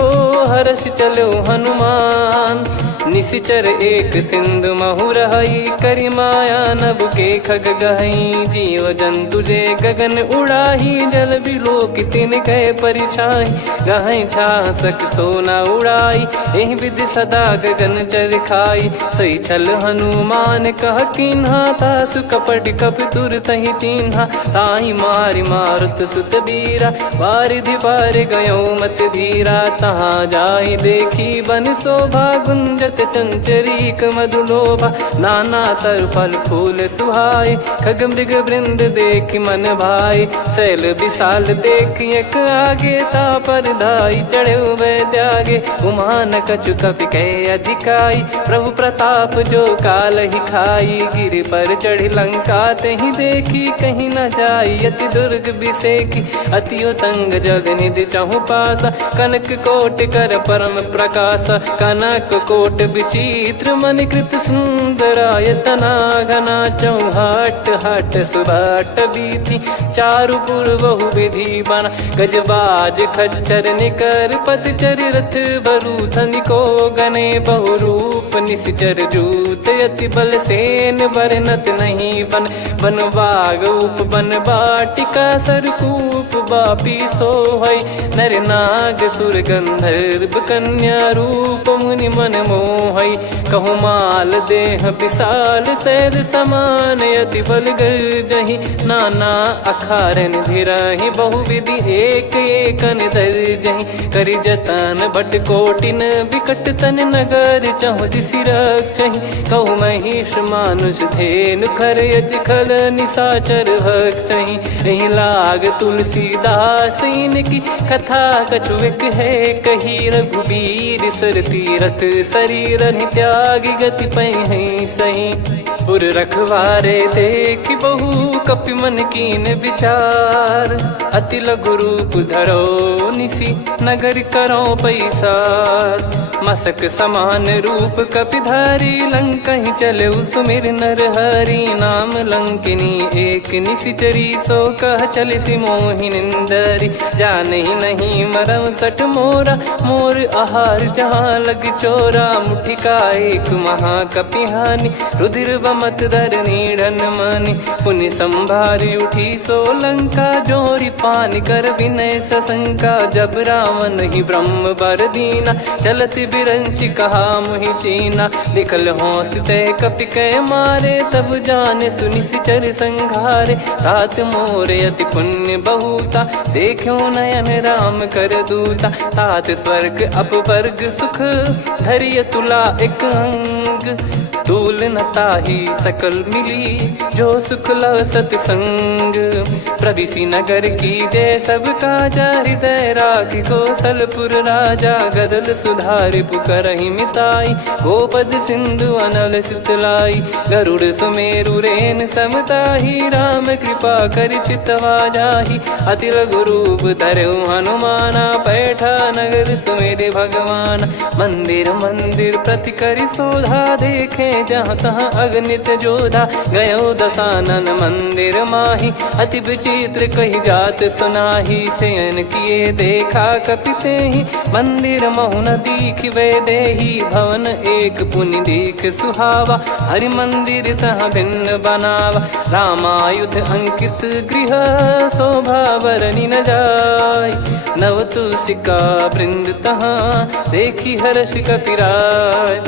हर्ष चलो हनुमान। निशिचर एक सिंधु महु रहई, करि माया नभ के खग गहई। जीव जंतु जे गगन उड़ाही, जल बिलो तिन कह परिछाई। गहई छासक सोना उड़ाई, एहि विधि सदा गगन चर खाई। सही छल हनुमान कह कीन्हा, तासु कपट कपि तुर तहि चिन्हा। ताहि मारि मारुत सुत बीरा, वारिधि पार गयो मत धीरा। तहाँ जाई देखी बन शोभा, गुंजत चंचरीक मधुलोभा। नाना तर फल फूल सुहाए, खग मृग वृंद देखि मन भाई। शैल विशाल देखि एक आगे, तापर धाई चढ़े वै त्यागे। उमान कछु कपि कह अधिकाई, प्रभु प्रताप जो काल ही खाई। गिर पर चढ़ी लंका तेहि देखी, कहीं न जाई अति दुर्ग बिसेकी। अति उतंग जग निधि चहु पासा, कनक कोट कर परम प्रकाशा। कनक कोट विचित्र मन कृत सुंदरायतना। घना चौहाट हाट सुबाट बीथी, चारु पुर बहु विधि बना। गजबाज खच्चर निकर पतचर, रथ बरु धनिको गने। बहु रूप निशिचर जूत, अति बल सेन बरनत नहीं बन। बन बाग उप बन बाटिका, सरकूप बापी सोहई। नर नाग सुर गंधर्व कन्या, रूप मुनि मन मोहई। कहु माल देह विशाल, शैल समान अति बल गर्जहि। नाना अखारन धिरहि, बहु विधि एक एकन दर्जहि। करि जतन बट कोटिन, विकट तन नगर चहु दिसि रक्षहि। कहु महिष मानुष धेनु, खर यज खल निशाचर भक्षहि। एहि लाग तुलसीदास इनकी, कथा कछु एक है कही। रघुबीर सर तीरथ शरीर, त्यागी गति पै सही। पुर रखवारे देखि बहु, कपि मन कीन विचार। अति लघु रूप धरो निसी, नगर करो पैसार। मसक समान रूप कपि धारी, लंकहि चले सुमिर नर हरि। नाम लंकिनी एक निशिचरी, सो कह चलिसि मोहि निंदरी। जानहि नहीं मरम सठ मोरा, मोर आहार जहाँ लग चोरा। मुठिका एक महाकपि हानि, रुधिर बमत धरनी ढन मनि। पुनि संभारी उठी सो लंका, जोरी पानी कर विनय सशंका। जब रावण ही ब्रह्म बर दीना, चलत बिरंच कहा मुहि चीना। निकल होश तय कपि कै मारे, तब जाने सुनि सिचर संघारे। तात मोरे अति पुण्य बहुता, देखो नयन राम कर दूता। तात स्वर्ग अपवर्ग सुख, धरिय तुला एक अंग। तूल न ताहि सकल मिली, जो सुख लव सतसंग। प्रविशि नगर की जय सब काजा, हृदय राखि कौशलपुर राजा। गदल सुधारि पुकारहि मिताई, गोपद सिंधु अनल सितलाई। गरुड़ सुमेरु रेन समताहि, राम कृपा करि चितवा जाहि। अति लघु रूप धरऊ हनुमाना, पैठा नगर सुमेरे भगवान। मंदिर मंदिर प्रति करि शोधा, देखे जहाँ तहाँ अगणित जोधा। गयो दशानन मंदिर माही, अति विचित्र कही जात सुनाही। शयन किए देखा कपि तेहि, मंदिर महु न दीख वे देही। भवन एक पुनि दीख सुहावा, हरि मंदिर तहाँ भिन्न बनावा। रामायुध अंकित गृह, शोभा बरनि न जाय। नव तुलसी का वृंद तहाँ, देखी हर्ष कपि राय।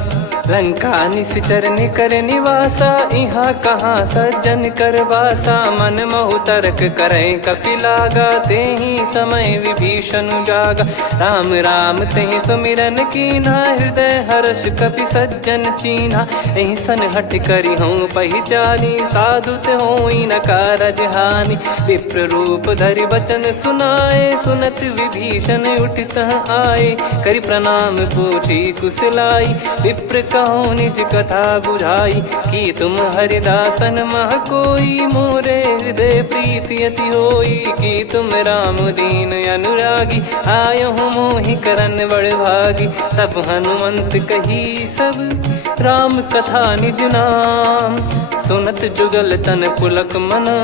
लंका निश्चर निकर निवासा, इहाँ कहाँ सज्जन कर वासा। मन महु तर्क करें कपिलागा, तेहि समय विभीषण जागा। राम राम तेहि सुमिरन कीन्हा, हृदय हर्ष कपि सज्जन चीन्हा। ऐसन हट करी हूँ पहिचानी, साधु ते होई न कारज हानि। विप्र रूप धरि बचन सुनाए, सुनत विभीषण उठित आए। करि प्रणाम पूछी कुशलाई, विप्र कहो निज कथा बुझाई। कि तुम हरिदासन मह कोई, मोरे हृदय प्रीति अति होई। कि तुम राम दीन अनुरागी, आयहु मोहि करन बड़ भागी। तब हनुमंत कही सब राम कथा निज नाम, सुनत जुगल तन पुलक मना,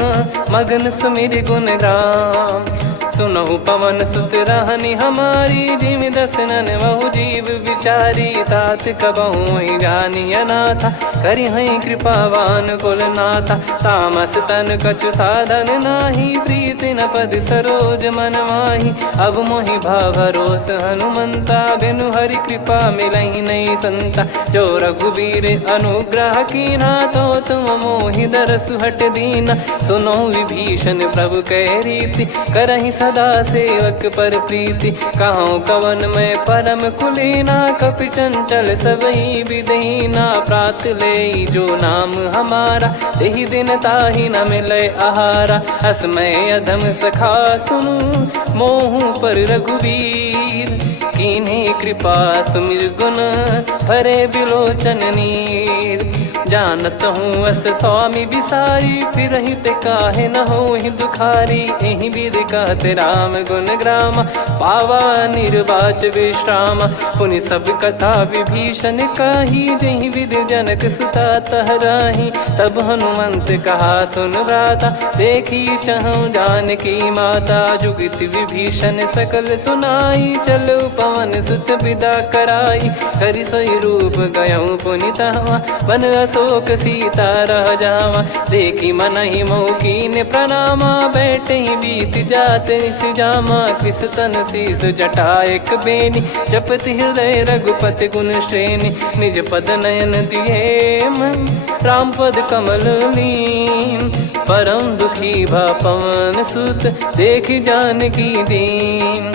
मगन सुमिर गुण राम। सुनहु पवन सुत रहनी हमारी, जिमि दसनन बहु जीव विचारी। तात कबहु ही जानी अनाथा, करि हई कृपावान कुल नाथा। तामस तन कछु साधन नाही, प्रीति न पद सरोज मन माही। अब मोहि भाव भरोस हनुमंता, बिनु हरि कृपा मिलहि नहीं संता। जो रघुबीर अनुग्रह कीना, तो तुम मोहि दरसु हट दीना। सुनो विभीषण प्रभु कह रीति, करहि सदा सेवक पर प्रीति। कहूँ कवन में परम कुलीना, कपि चंचल सबई विदहीना। प्रात ले जो नाम हमारा, तेहि दिन ताहि न मिले आहारा। असमय अधम सखा सुनु, मोहु पर रघुबीर। कीन्ही कृपा सुमिर गुण, भरे बिलोचन नीर। जानत हूँ अस स्वामी बिसारी, फिर हित काहे न हो ही दुखारी। एहि विधि कहते राम गुण ग्राम, पावा निर्वाच विश्राम। पुनि सब कथा विभीषण कही, जहि विधि जनक सुता तहराही। तब हनुमंत कहा सुन भ्राता, देखी चहु जानकी माता। जुगित विभीषण सकल सुनाई, चलो पवन सुत विदा कराई। करि सोई रूप गयऊँ पुनि तहवा, बन अशोक सीता रह जावा। देखी मनहि मोकीन प्रणामा, बैठे ही बीत जात निस जामा। कृस तन शीस जटा एक बेनी, जपति हृदय रघुपति गुण श्रेणी। निज पद नयन दिए मन, राम पद कमल लीन। परम दुखी भा पवन सुत, देखि जानकी दीन।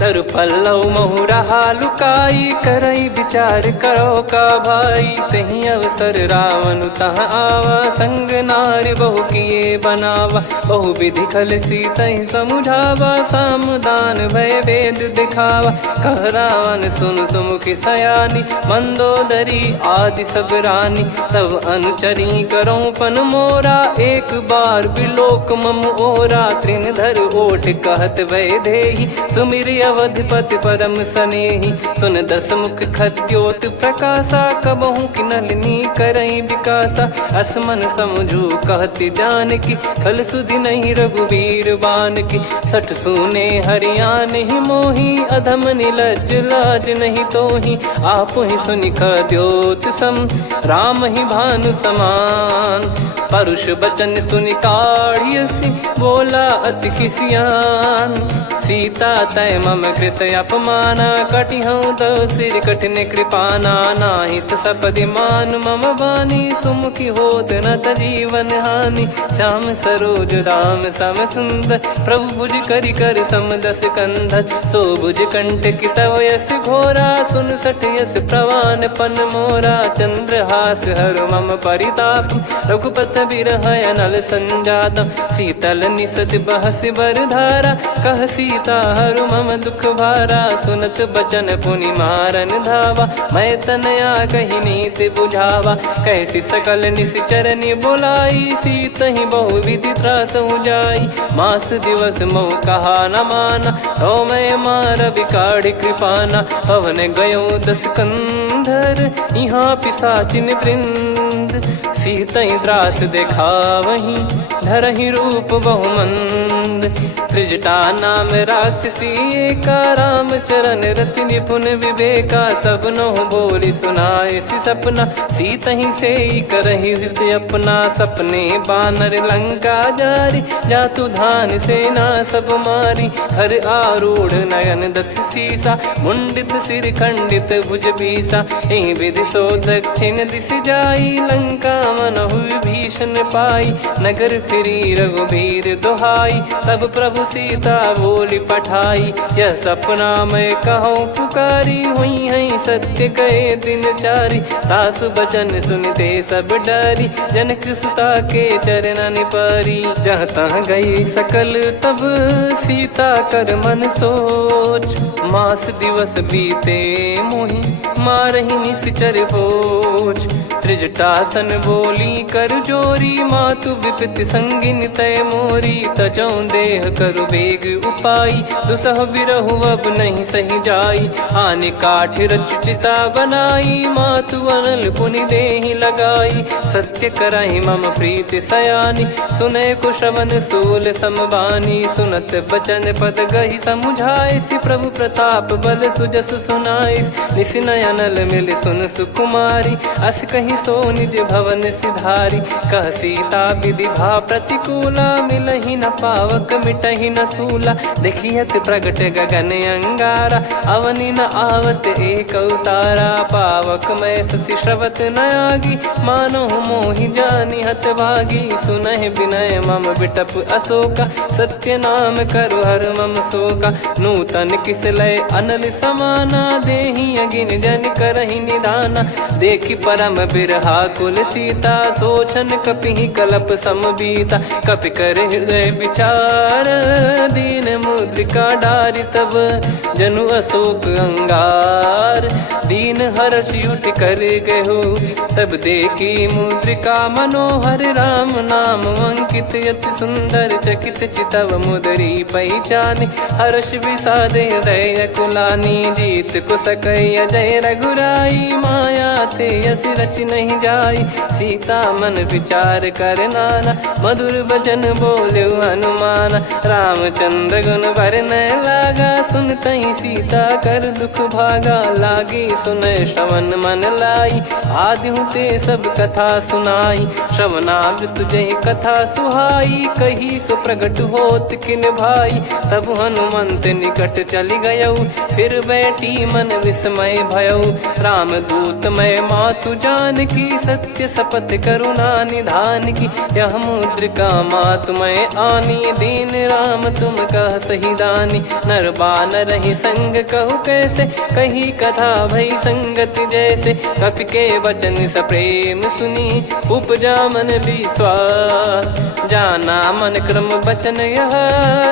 तरु पल्लव महु रहा लुकाई, करई विचार करो का भाई। तही अवसर रावण तहाँ आवा, संग नारी बहु किए बनावा। बहु विधि खल सीतहि समुझावा, सामदान भय वेद दिखावा। कह रावण सुन सुमुखी सयानी, मंदोदरी आदि सब रानी। तब अनुचरी करो पन मोरा, एक बार बिलोक मम ओरा। तृण धर ओठ कहत भय देहि, सुमिर अवधिपति परम सनेहि। सुन दस मुख खद्योत प्रकाशा, कबहु कि नलिनी करई विकासा। असमन समझू कहति जानकी, खल सुधि नहीं रघुबीर बान की। सठ सुने हरियाण ही मोही, अधम निलज लाज नहीं तोही। आपु ही सुनि खद्योत सम, राम ही भानु समान। परुष बचन सुनि काढ़ियसि, बोला अति किसियान। सीता तय मम कृत अपमाना, कटिहऊँ तो सिर कठिन कृपाना। नाहित सपदि मान मम बानी, सुमुखी होत न तजीवन हानि। श्याम सरोज राम सम सुंदर, प्रभु भुज करि कर सम दस कंधर। सो भुज कंठ की तव यस घोरा, सुन सठ यस प्रवान पन मोरा। चंद्रहास हर मम परिताप, रघुपत बिरह अनल संजातम। शीतल निसत बहस बर धारा, कह सीता हरु मम दुख भारा। सुनत बचन पुनि मारन धावा, मैं तनया कही नीति बुझावा। कैसी सकल निश्चरनि बोलाई, सीतहि बहु विधि त्रासहु जाई। मास दिवस मोह कहा न माना, तो मैं मार बिकाढ़ी कृपाना। पवन गयो दस कंधर, यहाँ पिशाचिन वृंद। सीतहि त्रास देखावहीं, धरहि रूप बहुमंद। त्रिजटा नाम राक्षसी एका, राम चरण रति निपुण विवेका। सब नहुँ बोली सुनाए सि सपना, सीतहि से करहि हृदय अपना। सपने बानर लंका जारी, जातु धान सेना सब मारी। हर आरूढ़ नयन दस सीसा, मुंडित सिर खंडित भुज बीसा। एहि विधि सो दक्षिण दिस जाई, लंका मनहु भीषण पाई। नगर फिरी रघुबीर दोहाई, तब प्रभु सीता बोली पठाई। यह सपना मैं कहूँ पुकारी, हुई है सत्य कहे दिन चारी। सास बचन सुनते सब डरी, जनक सुता के चरण परी। जहाँ तहाँ गई सकल तब सीता कर मन सोच। मास दिवस बीते मोहि मारहि निश्चर बोझ। त्रिजटासन बोली कर जोरी, मातु विपति संगिन तय मोरी। तजौ देह करु बेग उपाई, दुसह बिरहु अब नहीं सही जाई। आने काठ रचु चिता बनाई, मातु अनल पुनि देहि लगाई। सत्य करहि मम प्रीति सयानी, सुनय को श्रवण सूल समबानी। सुनत बचन पद गहि समुझाए, सि प्रभु प्रताप बल सुजस सुनाइस। निस नयनल मिल सुन सुकुमारी, अस कहि सो निज भवन सिधारी। कह सीता विधि भा प्रतिकूला, मिलहि न पावक मिटहि न सूला। देखियत प्रगट गगन अंगारा, अवनि न आवत एक अवतारा। पावक मैं ससि श्रवत न आगी, मानो मोहि जानि हत भागी। सुनहि विनय मम बिटप अशोका, सत्य नाम करु हर मम शोका। नूतन किस लय अनल समाना, देहि अगिन जन करहि निदाना। देखि परम बिरहा कुल सीता, सोचन कपिहि कलप समबीता। कपि कर हृदय विचार, दीन मुद्रिका डारि तब। जनु अशोक अंगार, दीन हर्ष उठ कर गहु। तब देखी मुद्रिका मनोहर, राम नाम अंकित अति सुंदर। चकित चितव मुदरी पहचानी, हर्ष विषाद हृदय कुलानी। जीत को सकई अजय रघुराई, माया थे यस रच नहीं जाई। सीता मन विचार कर नाना, मधुर बचन बोले हनुमान। रामचंद्र गुण बरनय लागा, सुनतहि सीता कर दुख भागा। लागी सुनय श्रवण मन लाई, आदिहु ते सब कथा सुनाई। श्रवणामृत जय कथा सुहाई, कही सो प्रगट होत किन भाई। तब हनुमंत निकट चली गयौ, फिर बैठी मन विस्मय भयौ। राम दूत मैं मातु जानकी, सत्य शपथ करुणा निधान की। यह मुद्रिका मातु मैं आनी, दीन राम तुम कह सही दानी। नर बानर ही संग कहु कैसे, कही कथा भई संगति जैसे। कपि के वचन सप्रेम सुनी, उपजा मन विश्वास। जाना मन क्रम बचन यह,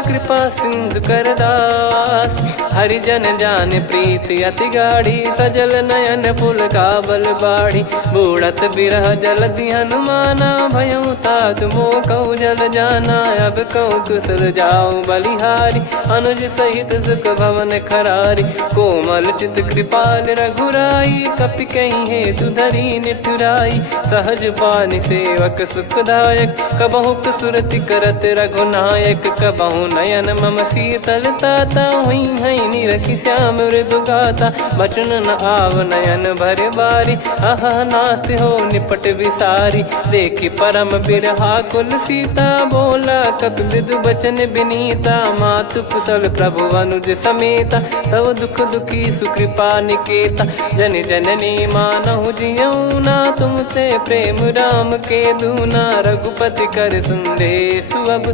कृपा सिंधु कर दास। हरिजन जान प्रीति अति गाढ़ी, सजल नयन पुल काबल बाढ़ी। बूढ़त बिरह जलधि हनुमाना, भयउ तात मोह कहु जल जाना। अब कहु कुशल जाऊं बलिहारी, अनुज सहित सुख भवन खरारी। कोमल चित कृपाल रघुराई, कपि कहीं हेतु धरी निठुराई। सहज पानि सेवक सुखदायक, कबहु सुरति करत रघुनायक। कबहु नयन मम शीतल ताता, हुई है निरखि श्याम मृदु गाता। बचन न आव नयन भर बारी, अह नाथ हो निपट विसारी। देखि परम बिरहा कुल सीता, बोला कपि मृदु बचन बिनीता। मातु कुशल प्रभु अनुज समेता, तव दुख दुखी सुकृपा निकेता। जन जननी मानहु जियऊ ना, तुम ते प्रेम राम के दूना। रघुपति कर संदेश अब,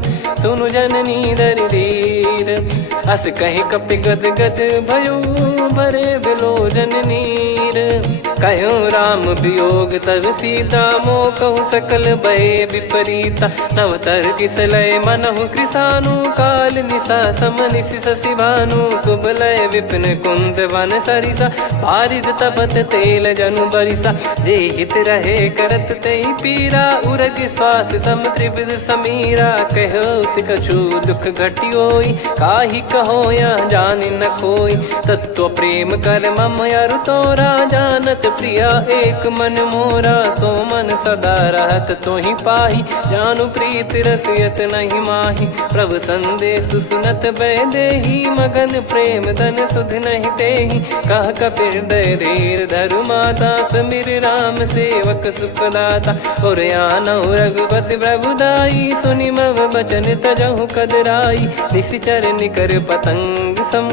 सुनु जननी दर धीर। अस कहि कपि गद गद भयो, भरे बिलोचन नीर। कहूँ राम वियोग तब सीता, मोह कहूँ सकल भय विपरीता। नवतर किसलय मनहु कृसानु, काल निशा सम निशि शशि भानु। कुबलय विपिन कुंद वन सरिसा, पारिद तपत तेल जनु बरिसा। जे हित रहे करत तेहि पीरा, उरग श्वास सम त्रिविध समीरा। कहत कछु दुख घटी होई, काहि कहो या जानि न कोई। तत्व प्रेम कर मम अरु तोरा, जानत प्रिया एक मन मोरा, सो मन सदा रहत तो ही पाही। जानु प्रीत रसियत नहीं माही, प्रभु संदेश सुनत बैदेही। मगन प्रेम धन सुध नहीं तेही, कह कपिर दय धीर धरु माता। समीर राम सेवक सुखदाता, और आनौ रघुपति प्रभुदाई। सुनि मव बचन तजहु कदराई, निशिचर निकर पतंग सम।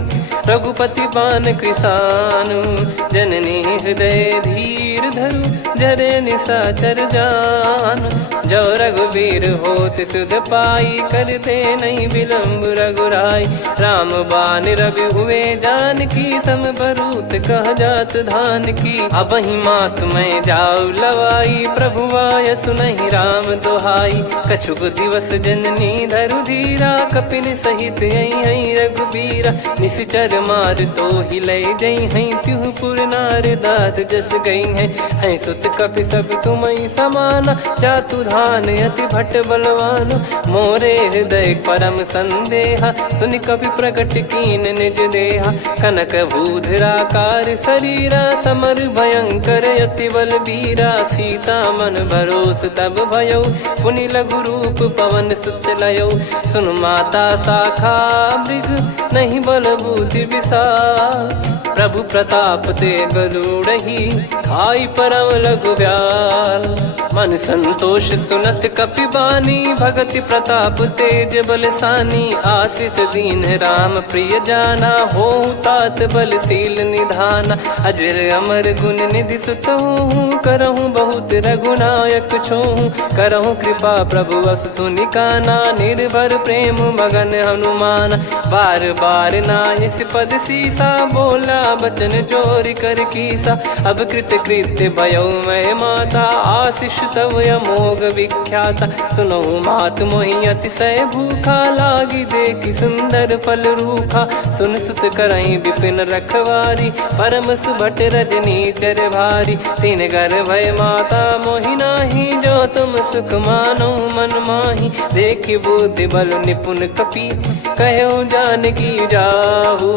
रघुपति पान कृसानु, जननी हृदय धीर धरु। जरे निशाचर जान, जो रघुवीर होत सुध पाई। करते नहीं विलम्ब रघुराई, राम बान रवि हुए जानकी। तम बरूत कह जात धान की, अब ही मात मैं जाऊ लवाई। प्रभु आय सुनहि राम दोहाई, कछुक दिवस जननी धरु धीरा। कपिन सहित यही रघुबीरा, निशिचर मार तो ही ले जई हैं। त्यों पुर नार दाद जस गई हैं, सुत कपि सब तुमहि समाना। चातुधान अति भट बलवान, मोरे हृदय परम संदेहा। सुनि कपि प्रकट कीन निज देहा, कनक भूधराकार शरीरा। समर भयंकर अति बलबीरा, सीता मन भरोस तब भयो। पुनि लघु रूप पवन सुत लयो, सुन माता शाखा मृग नहीं बल बुद्धि विशाल। प्रभु प्रताप ते गरुड़हि, खाई परम लघु ब्याल। मन संतोष सुनत कपि बानी, भगति प्रताप तेज बलसानी। आशीष दीन राम प्रिय जाना, होहु तात बलशील निधाना। अजर अमर गुण निधि सुतहु, करहु बहुत रघुनायक छोहु। करहु कृपा प्रभु अस सुनि काना, निर्भर प्रेम मगन हनुमान। बार बार नायस पद सीसा, बोला बचन चोरी कर कीसा। अब कृत कृत्य भयो मैं माता, आशीष तव अमोघ विख्याता। सुनहु मात मोहि अतिशय भूखा, लागी देखि सुंदर फल रूखा। सुन सुत करहि विपिन रखवारी, परम सुभट रजनी चर भारी। तीन घर भय माता मोहि नाही, जो तुम सुख मानो मन माही। देखि बुद्धि बल निपुण कपि, कहो जानकी जाहू।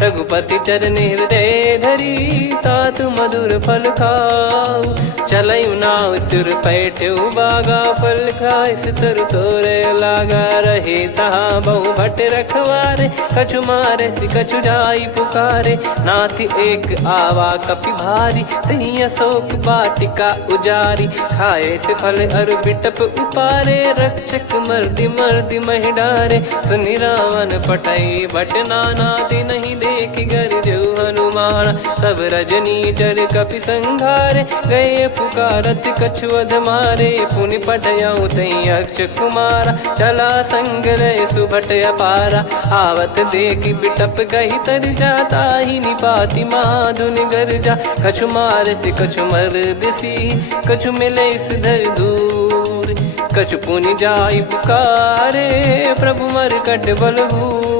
रघुपति चरण हृदय धरी, तात मधुर फल खाऊ। चलऊ नाव सिर पैठ्यु बागा, फल खाइस तरु तोरे लागा। रहे तहाँ बहु भट रखवारे, कछु मारे सि कछु जाई पुकारे। नाथ एक आवा कपि भारी, तही अशोक वाटिका उजारी। खाए से फल अरु बिटप उपारे, रक्षक मर्दि मर्दि महि डारे। सुनि रावण पटई भट नाना, तिनहि देखि गरजु हनुमान। तब रजनी चर कपि संघारे, गए पुकारत कछु अध मारे। पुनि पटयऊ तई अक्ष कुमारा, चला संग रहे सुभट अपारा। आवत देखि बिटप गही तर जाता, ही निपाति माधुन गर्जा। कछु मार से कछु मर्द सी, कछु मिले इस धर दूर। कछु पुनि जाई पुकारे, प्रभु मरकट बलभूर।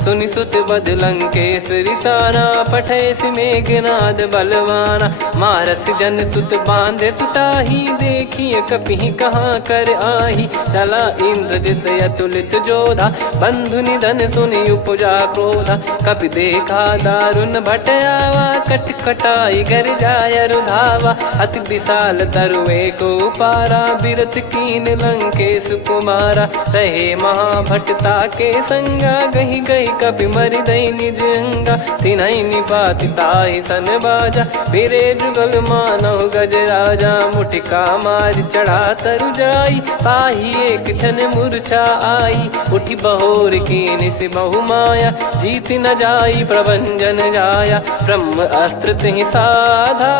सुनि सुत बद लंकेश रिसाना, पठेस मेघनाद बलवाना। मारस जन सुत बांधे सुताही, देखिए कपि कहाँ कर आही। चला इंद्रजित अतुलित जोधा, बंधु निधन सुनि उपजा क्रोधा। कपि देखा दारुण भट आवा, कट कटाई घर जाय रुधावा। अति विशाल तरु एको पारा, बिरत कीन लंकेश कुमारा। रहे महाभटता के संगा, गही गही कपि मरि दई निज अंगा। तिन्हि निपाति ताहि सन बाजा, फिरे जुगल मानव गज राजा। मुटिका मार चढ़ा तरु जाई, ताहि एक क्षण मूर्छा आई। उठी बहोर कीन से बहु माया, जीत न जाई प्रभंजन जाया। ब्रह्म अस्त्र तिहि साधा,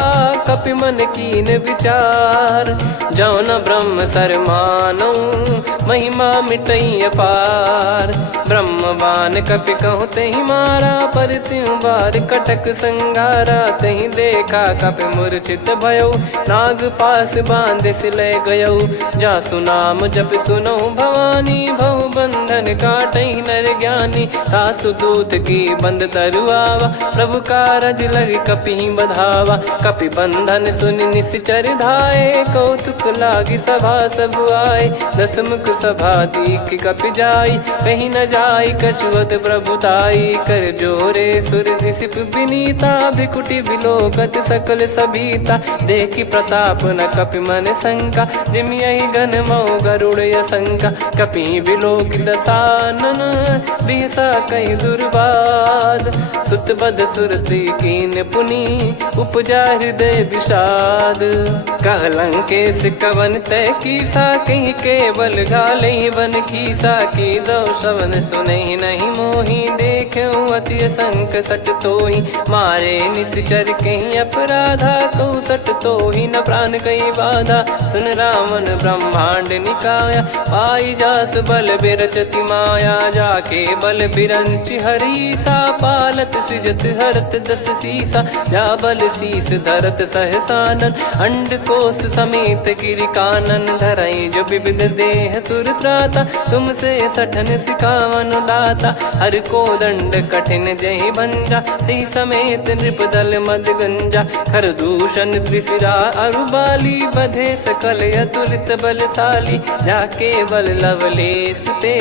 कपि मन कीन विचार। जौ न ब्रह्म सर मानौ, महिमा मिटई अपार। ब्रह्म बान कपि कहु तहि मारा, पर त्यों बार कटक संगारा। तहि देखा कपि मूर्छित भयो, नाग पास बांध सिले गयो। जासु नाम जप सुनो भवानी, भव बंधन काटहि नर ज्ञानी। तासु दूत की बंद तरुआवा, प्रभु कारज लग कपि बधावा। कपि बंधन सुनि निश्चर धाये, कौतुक लागी सभा सब आए। दसमुख सभा दीख कपि जाई, कहीं न जाई कछु पर्वत प्रभुताई कर जोरे सुर दिसिप विनीता भिकुटी बिलोकत सकल सबीता देखी प्रताप न कपि मन शंका जिम यही गन मऊ गरुड़ शंका कपि बिलोक दसानन बिहसा कहीं दुर्बाद सुत बद सुरति कीन पुनी उपजा हृदय विषाद कहलंकेश कवन तय कीसा कहीं केवल घाले बन कीसा की दो श्रवण सुने नहीं मोही देखे अति संक सट तो ही मारे निश्चर कहीं अपराधा तो सट तो ही न प्राण कहीं बाधा सुन रावण ब्रह्मांड निकाया पाई जास बल बिरचति माया जाके बल बिरंच हरीसा पालत सृजत हरत दस सीसा जा बल शीस धरत सहसानन अंड कोश समेत गिरि कानन धरई जो विविध देह सुर त्राता तुमसे सठन सिखावन दाता हर को दंड कठिन जहि भंजा सी समेत नृप दल मद गंजा खर दूषण त्रिशिरा अरुबाली बधे सकल अतुलित बलशाली जाके बल लवलेस ते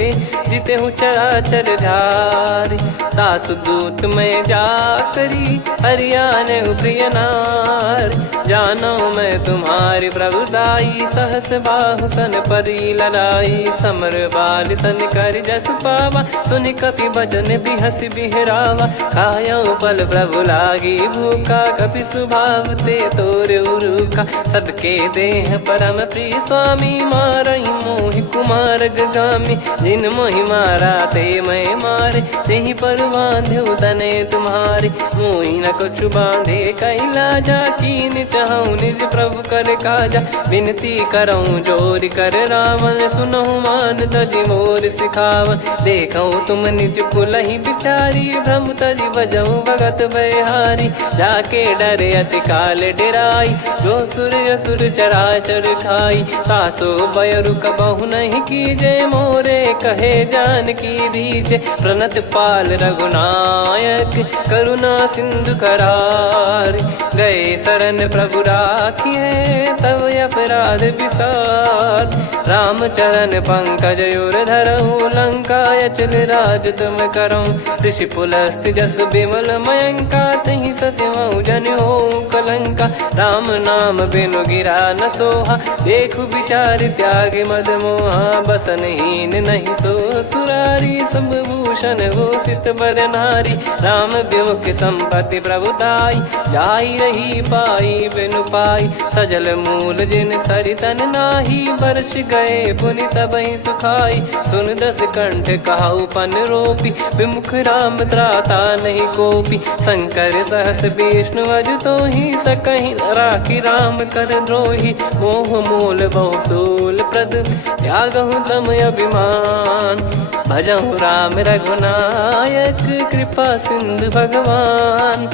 जिते हूँ चराचर झारी तासु दूत में जा करी हरियाने प्रिय नार जानो मैं तुम्हारी प्रभुताई सहस बाहु सन परी लड़ाई समर बाल सन कर जस पावा सुनि कपि भजन बिहस बिहरावा खायो पल प्रभु लागी भूखा कपि स्वभाव ते तोर उरुखा सबके देह परम प्रिय स्वामी मारई मोहि कुमार गामी जिन मोहि मारा ते मैं मारे तेहि पर बांधे तने तुम्हारे मोहि न कुछ बांधे कैलाजा कीन चाहूं निज प्रभु कर काजा विनती करऊं जोर कर रावण सुनो मान तजि मोर सिखावन देखो तुम निज पुलहि बिचारी भ्रम तजि बजऊं भगत बहारी जाके डरे अति काल डेराई जो सुर असुर चराचर खाई तासो बयरु कबहु नहीं कीजे मोरे कहे जान की दीजे प्रणत पाल रघुनायक करुणा सिंधु करार गए शरण प्रभु राखिए तब अपराध विसार राम चरण पंकज उर धरहु लंका अचल राज तुम करो ऋषि पुलस्त जस विमल मयंका तहि सत्यमऊ जन हो कलंका राम नाम बिनु गिरा न सोहा देखु विचार त्याग मद मोहा बसनहीन नहीं सो सुरारी सब भूषण वो सित बर नारी राम विमुख संपत्ति प्रभुताई जाई रही पाई बिनु पाई सजल मूल जिन सरितन नाही वर्ष गए पुनि तबहि सुखाई सुन दस कंठ कहाऊ पन रोपी विमुख राम त्राता नहीं कोपी शंकर सहस विष्णु अज तो ही सकहि राखी राम कर द्रोही मोह मूल बहु सूल प्रद त्यागहु तम अभिमान भजहु राम रघुनायक कृपा सिंधु भगवान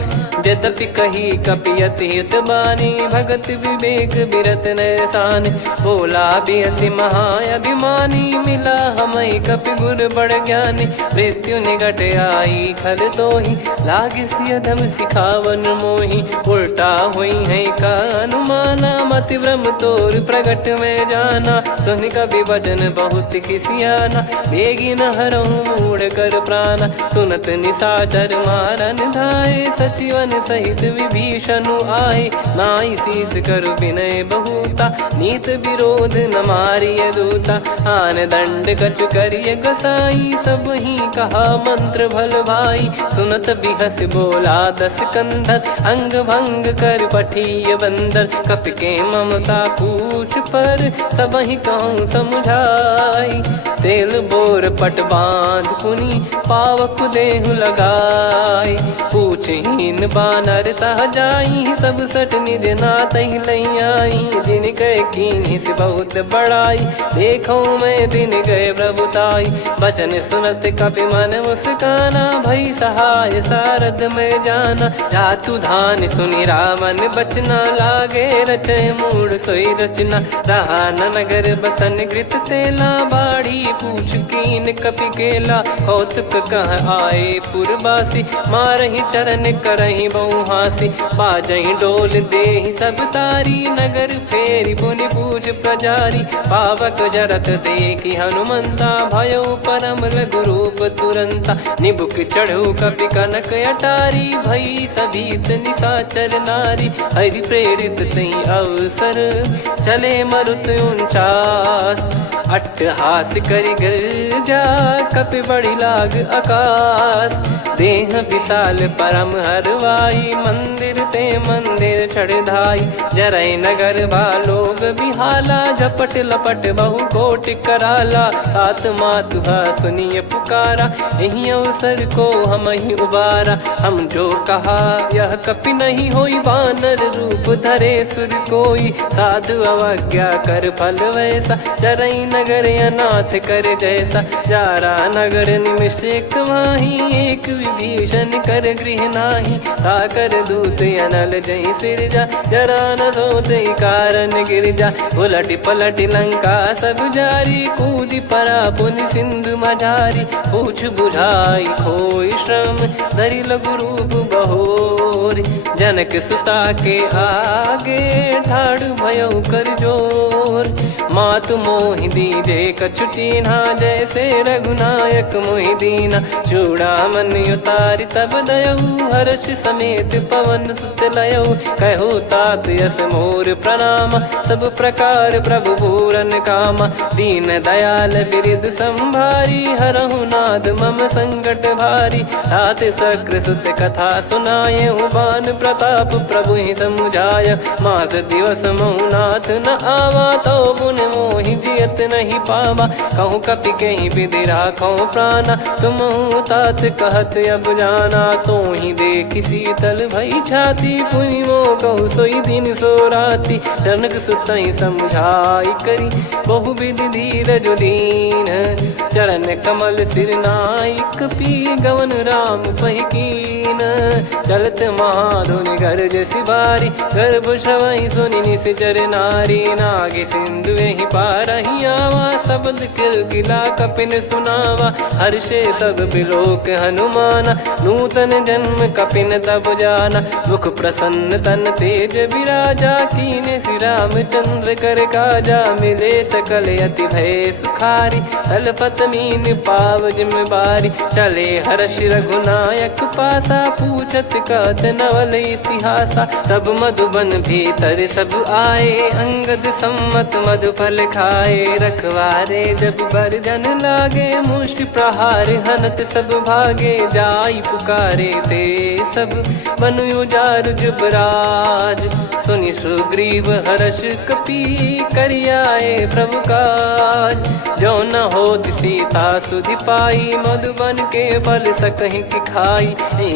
यद्यपि कही कपियति हित बानी भगत विवेक बिरत नैसान बोला बिहसी महाअभिमानी मिला हमई कपि गुर बड़ ज्ञानी मृत्यु निकट आई खल तो ही लागे सियधम सिखावन मोही उल्टा हुई है का अनुमाना मति ब्रह्म तोर प्रगट में जाना सुन कवि वचन बहुत किसियाना बेगी न हरहु मूढ़ कर प्राण सुनत निशाचर मारन धाय सचिवन सहित विभीषणु आए नाई शीस करु विनय बहुता नीत विरोध न मारिय दूता आन दंड कछ करिय गसाई सब ही कहा मंत्र भल भाई सुनत बिहस बोला दस कंधर अंग भंग कर पठिय बंदर कपि के ममता पूछ पर सब ही कहूँ समझाई तेल बोर पट बांध पुनि पावक देहु लगाई पूछहीन बानर तह जाई सब सट निज नाथ ही लई आई दिन गए कीन्ही से बहुत बड़ाई देखो मैं दिन गए प्रभुताई बचन सुनत कपि मन मुस्काना भई सहाय सारद में जाना जातु धान सुनि रावण बचना लागे रचय मूड सोई रचना रहा न नगर बसन कृत तेला बाड़ी पूछ कीन कपि केला, कौतुक कह आए पुरबासी, मारहि चरण करहि बहु हासी, बाजहि डोल देहि सब तारी, नगर फेरी पुनि पूज प्रजारी, पावक जरत देखि हनुमंता, भयो परम रघुरूप तुरंता, निबुक चढ़ऊ कपि कनक अटारी, भई सभीत निशाचर नारी, हरि प्रेरित तई अवसर, चले मरुत 49, अट्टहास करि गर्जा, कपि बड़ी लाग आकाश, देह विशाल परम हरवाई, मंदिर ते मंदिर चढ़ धाई, जरई नगर बालोग बिहाला, झपट लपट बहु कोटि कराला, तात मातुहा सुनिय पुकारा, यही अवसर को हम ही उबारा, हम जो कहा यह कपि नहीं होई, वानर रूप धरे सुर कोई, साधु अवज्ञा कर फल वैसा, जरई नगर अनाथ कर जैसा, जारा नगर निमिष एक माही, एक विभीषण कर गृह नाही, ताकर दूत अनल जय सिरजा, जरा न सोते कारण गिरजा, उलट पलट लंका सब जारी, कूदी परा पुनि सिंधु मझारी, पूछ बुझाई खोई श्रम, धरि लघु रूप बहोर, जनक सुता के आगे, ठाड़ भयो कर जोर, मातु मोहि दीजे कछु चीन्हा, जैसे रघुनायक मोहि दीना, चूड़ामन उतारि तब दयऊ, हर्ष समेत पवन सुत लयऊ, कहो तात यस मोर प्रणाम, सब प्रकार प्रभु पूरन कामा, दीन दयाल बिरिद संभारी, हरहु नाद मम संकट भारी, तात सक्र सुत कथा सुनाये, बान प्रताप प्रभु ही समुझाय, मास दिवस महु नाथ न आवा, तो पुन मोहि जियत नहीं पावा, कहूँ कपि कहीं विधि राखो प्राणा, तुम तात कहत अब जाना, तो ही देखि शीतल भई छाती, पुनि मो कहु सोई दिन सो राती, जनक सुतहि समझाई करी, बहु विधि धीरज दीन, चरण कमल सिर नाई, कपि गवन राम पहि कीन, चलत महाधुनि गर्ज सिबारी, गर्भ श्रवहि सुनि निश्चर नारी, नागे सिंधु ही पारहि आवा, शब्द किलकिला कपिन सुनावा, हर्षे सब बिलोक हनुमाना, नूतन जन्म कपिन तब जाना, मुख प्रसन्न तन तेज विराजा, कीने श्री रामचंद्र कर काजा, मिले सकल अति भय सुखारी, तलपत मीन पाव जिम्मेवारी, चले हर्ष रघुनायक पासा, पूछत कहत नवल इतिहासा, तब मधुबन भीतर सब आए, अंगद सम्मत मधुफल खाए, रखवारे जब बरजन लागे, मुष्टि प्रहार हनत सब भागे, जाई पुकारे ते सब बन उजारु जुबराज, सुनि सुग्रीव हर्ष कपि करियाए प्रभु काज, जो न होत सीता सुधि पाई, मधुबन के फल सकहि की खाई,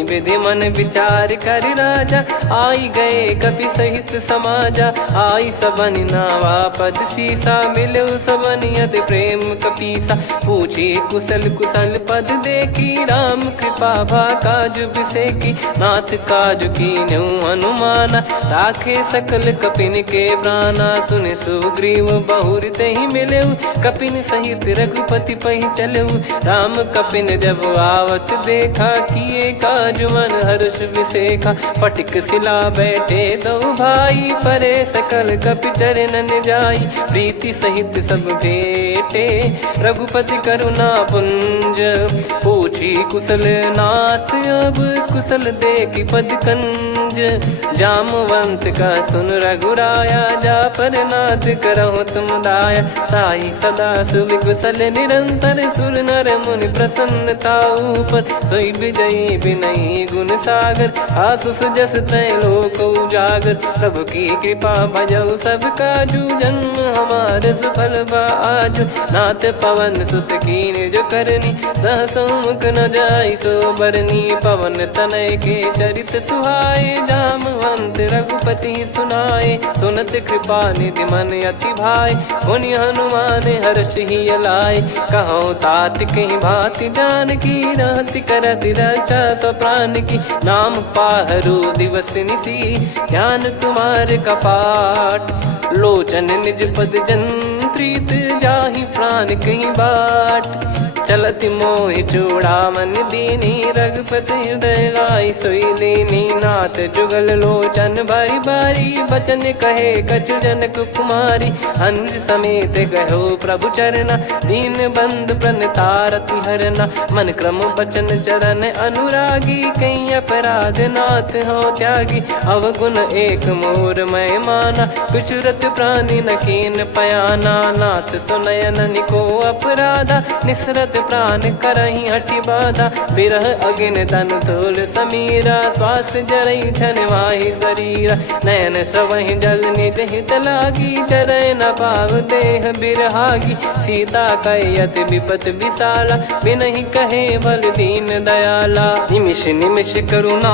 विधि मन विचार कर राजा, आई गए कपि सहित समाजा, आई सबन नावा पद सीसा, मिलो सबन यद प्रेम कपीसा, पूछी कुशल कुशल पद देखी, राम कृपा भा काज बिसेकी, नाथ काज कीन्हु हनुमाना, राखे सकल कपिन के प्राणा, सुन सुग्रीव बहुर तेहि मिलेऊ, कपिन सहित रघुपति पहि चलेऊ, राम कपिन जब आवत देखा, किए काज मन हर्ष विसेखा, पटिक सिला बैठे दो भाई, परे सकल कपि चरणन जाई, प्रीति सहित सब भेटे, रघुपति करुणा पुंज, पूछी कुशल नाथ अब कुशल देखि पद कंज, जामवंत का सुन रघुराया, जा पर नाथ करहु तुम दाया, ताहि सदा सुविकुशल निरंतर, सुर नर मुनि प्रसन्नता ऊपर, सोई विजयी विनयी गुण सागर, आसु सुजस त्रैलोक उजागर, प्रभु की कृपा भजऊ सब काजू, जन्म हमार सफल बा आजु, नाथ पवन सुत कीन जो करनी, सहसो मुख न जाई सो बरनी, पवन तनय के चरित सुहाए, जामवंत रघुपति सुनाए, सुनत कृपा निधि मन अति भाई, मुनि हनुमान हर्ष ही लाए, कहो तात कहीं भांति जान की, रहति करति रक्षा सो प्राण की, नाम पाहरु दिवस निसी, ज्ञान तुम्हारे कपाट, लोचन निज पद जंत्र, प्रीत जाहि प्राण कहीं बाट। चलत मोहि चूड़ामन दीनी रघुपति हृदय लाई सोई लीनी। नाथ जुगल लोचन बारी बारी बचन कहे कछु जनक कुमारी। अनुज समेत गयो प्रभु चरना दीन बंद प्रण तारति हरना। मन क्रम बचन चरण अनुरागी कहीं अपराध नाथ हो त्यागी। अवगुण एक मोर मैं माना कुछुरत प्राणी न कीन पयाना। नाथ सुनयन निको अपराधा निसरत प्राण करही हटि बाधा। बिरह अगिन तन तोल समीरा श्वास जरई छन माही शरीरा। नयन श्रवहि जल निज हित लागी चरय न पाव देह बिरहागी। सीता कैयत विपत विशाला बिनहि कहे बल दीन दयाला। निमिष निमिष करुणा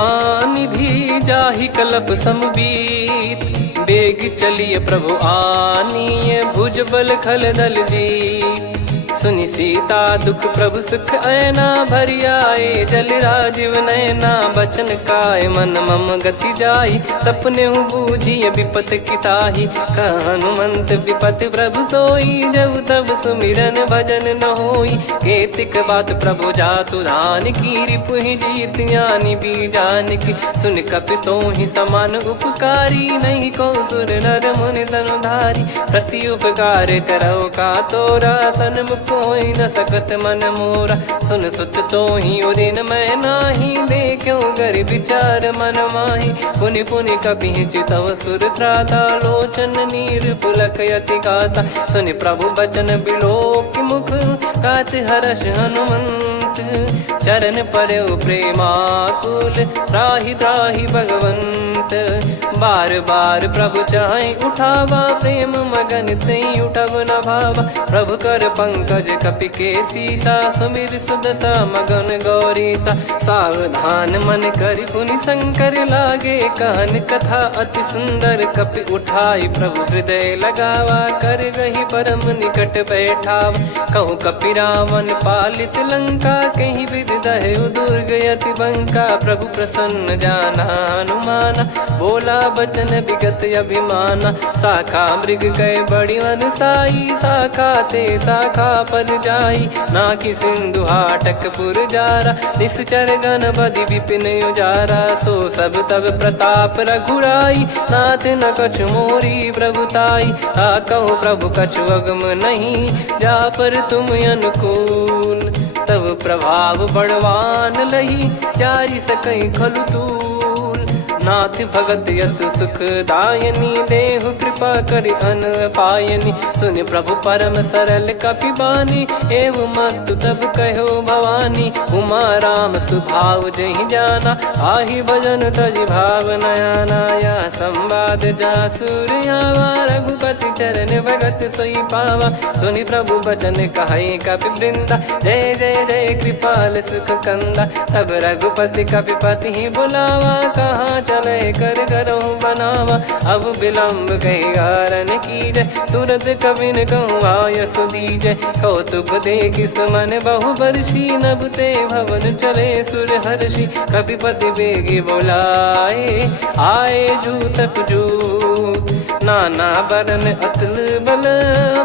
निधि जाहि कल्प समबीत। बेग चलिए प्रभु आनीय भुज बल खल दल जीत। सुनि सीता दुख प्रभु सुख ऐना भरि आए जल राजीव नैना। बचन काय मन मम गति जाई सपने हूँ बूझिए विपत किताही। हनुमंत विपत प्रभु सोई जब तब सुमिरन भजन न होई। केतिक बात प्रभु जातु धान की रिपुहि जीत ज्ञानी बीजान की। सुन कपितो ही समान उपकारी नहीं को सुर नर मुनि तनुधारी। प्रति उपकार करो का तोरा सन्मुख कोई न सकत मन मोरा। सुन सुत तो ही उदिन मैं नाही देखो गर विचार मन माही। पुनि पुनि कपि चितव सुर त्राता लोचन नीर पुलक यति गाता। सुनि प्रभु बचन बिलोक मुख कात हर्ष हनुमंत। चरण परयो प्रेमाकुल त्राहि त्राहि भगवंत। बार बार प्रभु चाहि उठावा प्रेम मगन तई उठब न भावा। प्रभु कर पंकज कपि के सीसा सुमिर सुदशा मगन गौरीसा। सावधान मन करि पुनि शंकर लागे कहन कथा अति सुंदर। कपि उठाई प्रभु हृदय लगावा कर गही परम निकट बैठावा। कहूँ कपि रावण पालित लंका कहीं विधि दहु दुर्ग यति बंका। प्रभु प्रसन्न जाना हनुमाना बोला बचन विगत अभिमाना। शाखा मृग गए बड़ी वनसाई शाखा ते शाखा पर जाई। ना कि सिंधु हाटक पुर जारा निश्चर गण बदि विपिन उजारा। सो सब तब प्रताप रघुराई नाथ न कछु मोरी प्रभुताई। कहो प्रभु कछु अगम नहीं जा पर तुम अनुकूल। तब प्रभाव बड़वान लही जारी सकई खलु तूल। नाथ भगत यत सुख दायनी देहु कृपा करि अन पायनी। सुन प्रभु परम सरल कपि बानी एवं मस्तु तब कहो भवानी। उमा राम सुभाव जहि जाना आहि भजन तजि भाव नयाना। या संवाद जासुर आवा रघुपति चरण भगत सोई पावा। सुनि प्रभु बचन कहै कपि वृंदा जय जय जय कृपाल सुख कंदा। तब रघुपति कपिपति ही बुलावा कहाँ चले कर करो बनावा। अब विलम्ब कही कारण कीजय तुरंत कबिन कहूँ आय सुदीजय। कौतुक देख सुमन बहु बरसी नभते भवन चले सुर हर्षि। कपिपति बेगी बोलाए आए जूतक जूत। नाना बरन अतुल बल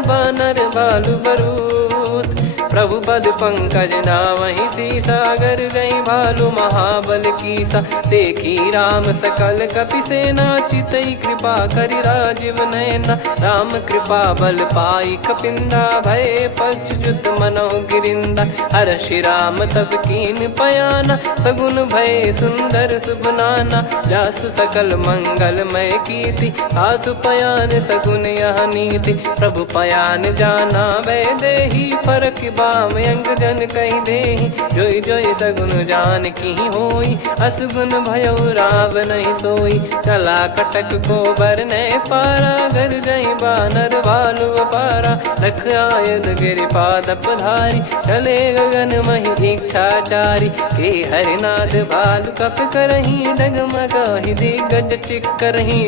बानर बालु बरूत। प्रभु पद पंकज नामहि सीसागर रही भालु महाबल कीसा। देखी राम सकल कपि सेना चितई कृपा करि राजीव नैना। राम कृपा बल पाई कपिंदा भय पक्षुत मनो गिरिंदा। हर्षि राम तब कीन पयाना सगुन भय सुंदर सुबनाना। जासु सकल मंगलमय कीर्ति आसु पयान सगुन यह नीति। प्रभु पयान जाना वै देहि फरक बाम अंग जन कहि देहि। जोई जोई सगुन जान की होई असगुन भयो राव नहीं सोई। चला कटक को बरने पारा घर जई बानर भालु अपारा। रख आयद गिरि पाद पधारी चले गगन महि इच्छाचारी। के हरिनाथ भालु कप करही डगमगाहि दिग्गज चिक्करही।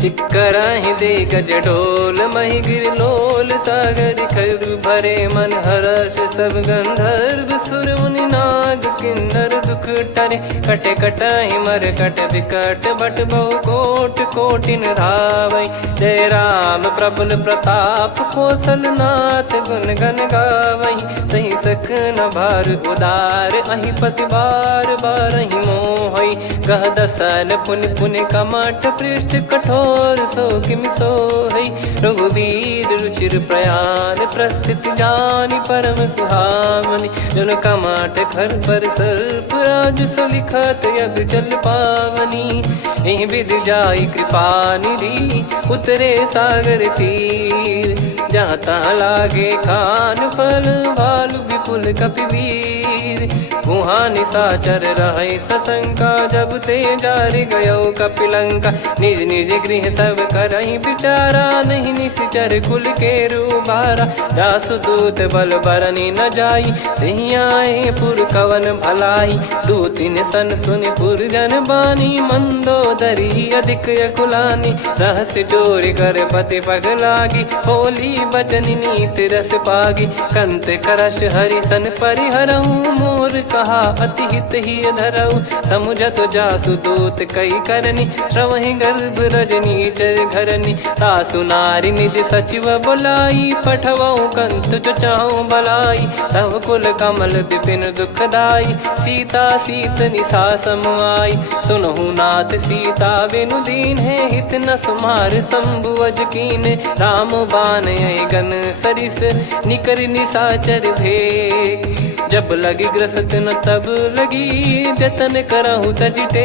चिक्कराहि दे गज ढोल महि गिर लोल सागर खरु भरे मन हर्ष सब गंधर्व सुर मुनि नाग किन्नर दुख टरे कटे कटहि मर कट विकट बट बहु कोट कोटिन धावै जय राम प्रबल प्रताप कौशल नाथ गुण गन गावै सही सक न भार उदार अहि पति बार बार ही मोहै गह दसन पुन पुन कमठ पृष्ठ कठोर सो किमि सोहै रघुवीर रुचिर प्रयाण प्रस्थित जानि परम सुहावनि जन कमठ खर पर सर्प राज सलिखत यग जल पावनी एहि विधि जाई कृपा निधि उतरे सागर तीर जहाँ तहाँ लागे खान फल भालु विपुल कपिवीर वहाँ निशाचर रहे सशंका जब ते जारि गयो कपिलंका निज निज गृह सब करहि बिचारा नहीं निश्चर कुल के रूबारा जासु दूत बल बरनी न जाई नहीं आए पुर कवन भलाई दो तीन सन सुन पुर जन बानी मंदोदरी अधिक यकुलानी रहस्य चोरी कर पति पग लागी होली बचन नीत रस पागी कंत करश हरि सन परिहरऊ मोर कहा अति हित ही धरऊ समुझत जासु दूत कई करनी श्रवहि गर्भ रजनी चर घरनी तासु नारी निज सचिव बुलाई पठवऊ कंत जो चाहू बलाई तव कुल कमल विपिन दुखदाई सीता सीत निशा समाई सुनहु नाथ सीता बिनु दीन है हित न सुमार शंभु अज कीने राम बान गन सरिस निकर निशाचर भेग जब लगी ग्रसत न तब लगी जतन करहु तजिटे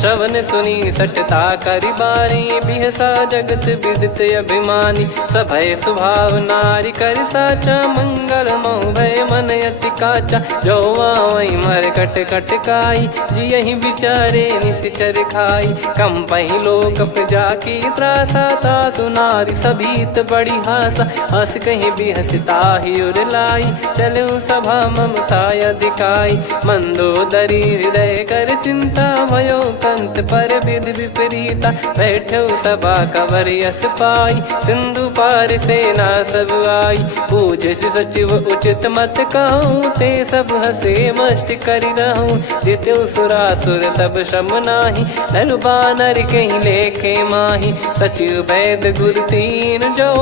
श्रवण सुनी सटता करि बारी बिहसा जगत विदित अभिमानी सभय स्वभाव नारी कर साचा मंगल महु भय मन अति काचा जो आवई मर कट कट काई जियहि बिचारे निश्चर खाई कम पही लोक प्रजा की त्रासा तासु नारी सभीत बड़ी हासा हस कहीं बिहसता ही उर लाई चलो सभा ममता अधिकाई मंदोदरी हृदय कर चिंता भयो कंत पर विधि विपरीता बैठो सभा कवर यस पाई सिंधु पार सेना सब आई पूज सचिव उचित मत कहूँ ते सब हसे मस्त करि रहूं जित्यो सुरासुर तब श्रम नाही नल बानर कहीं लेखे माही सचिव वैद गुरु तीन जो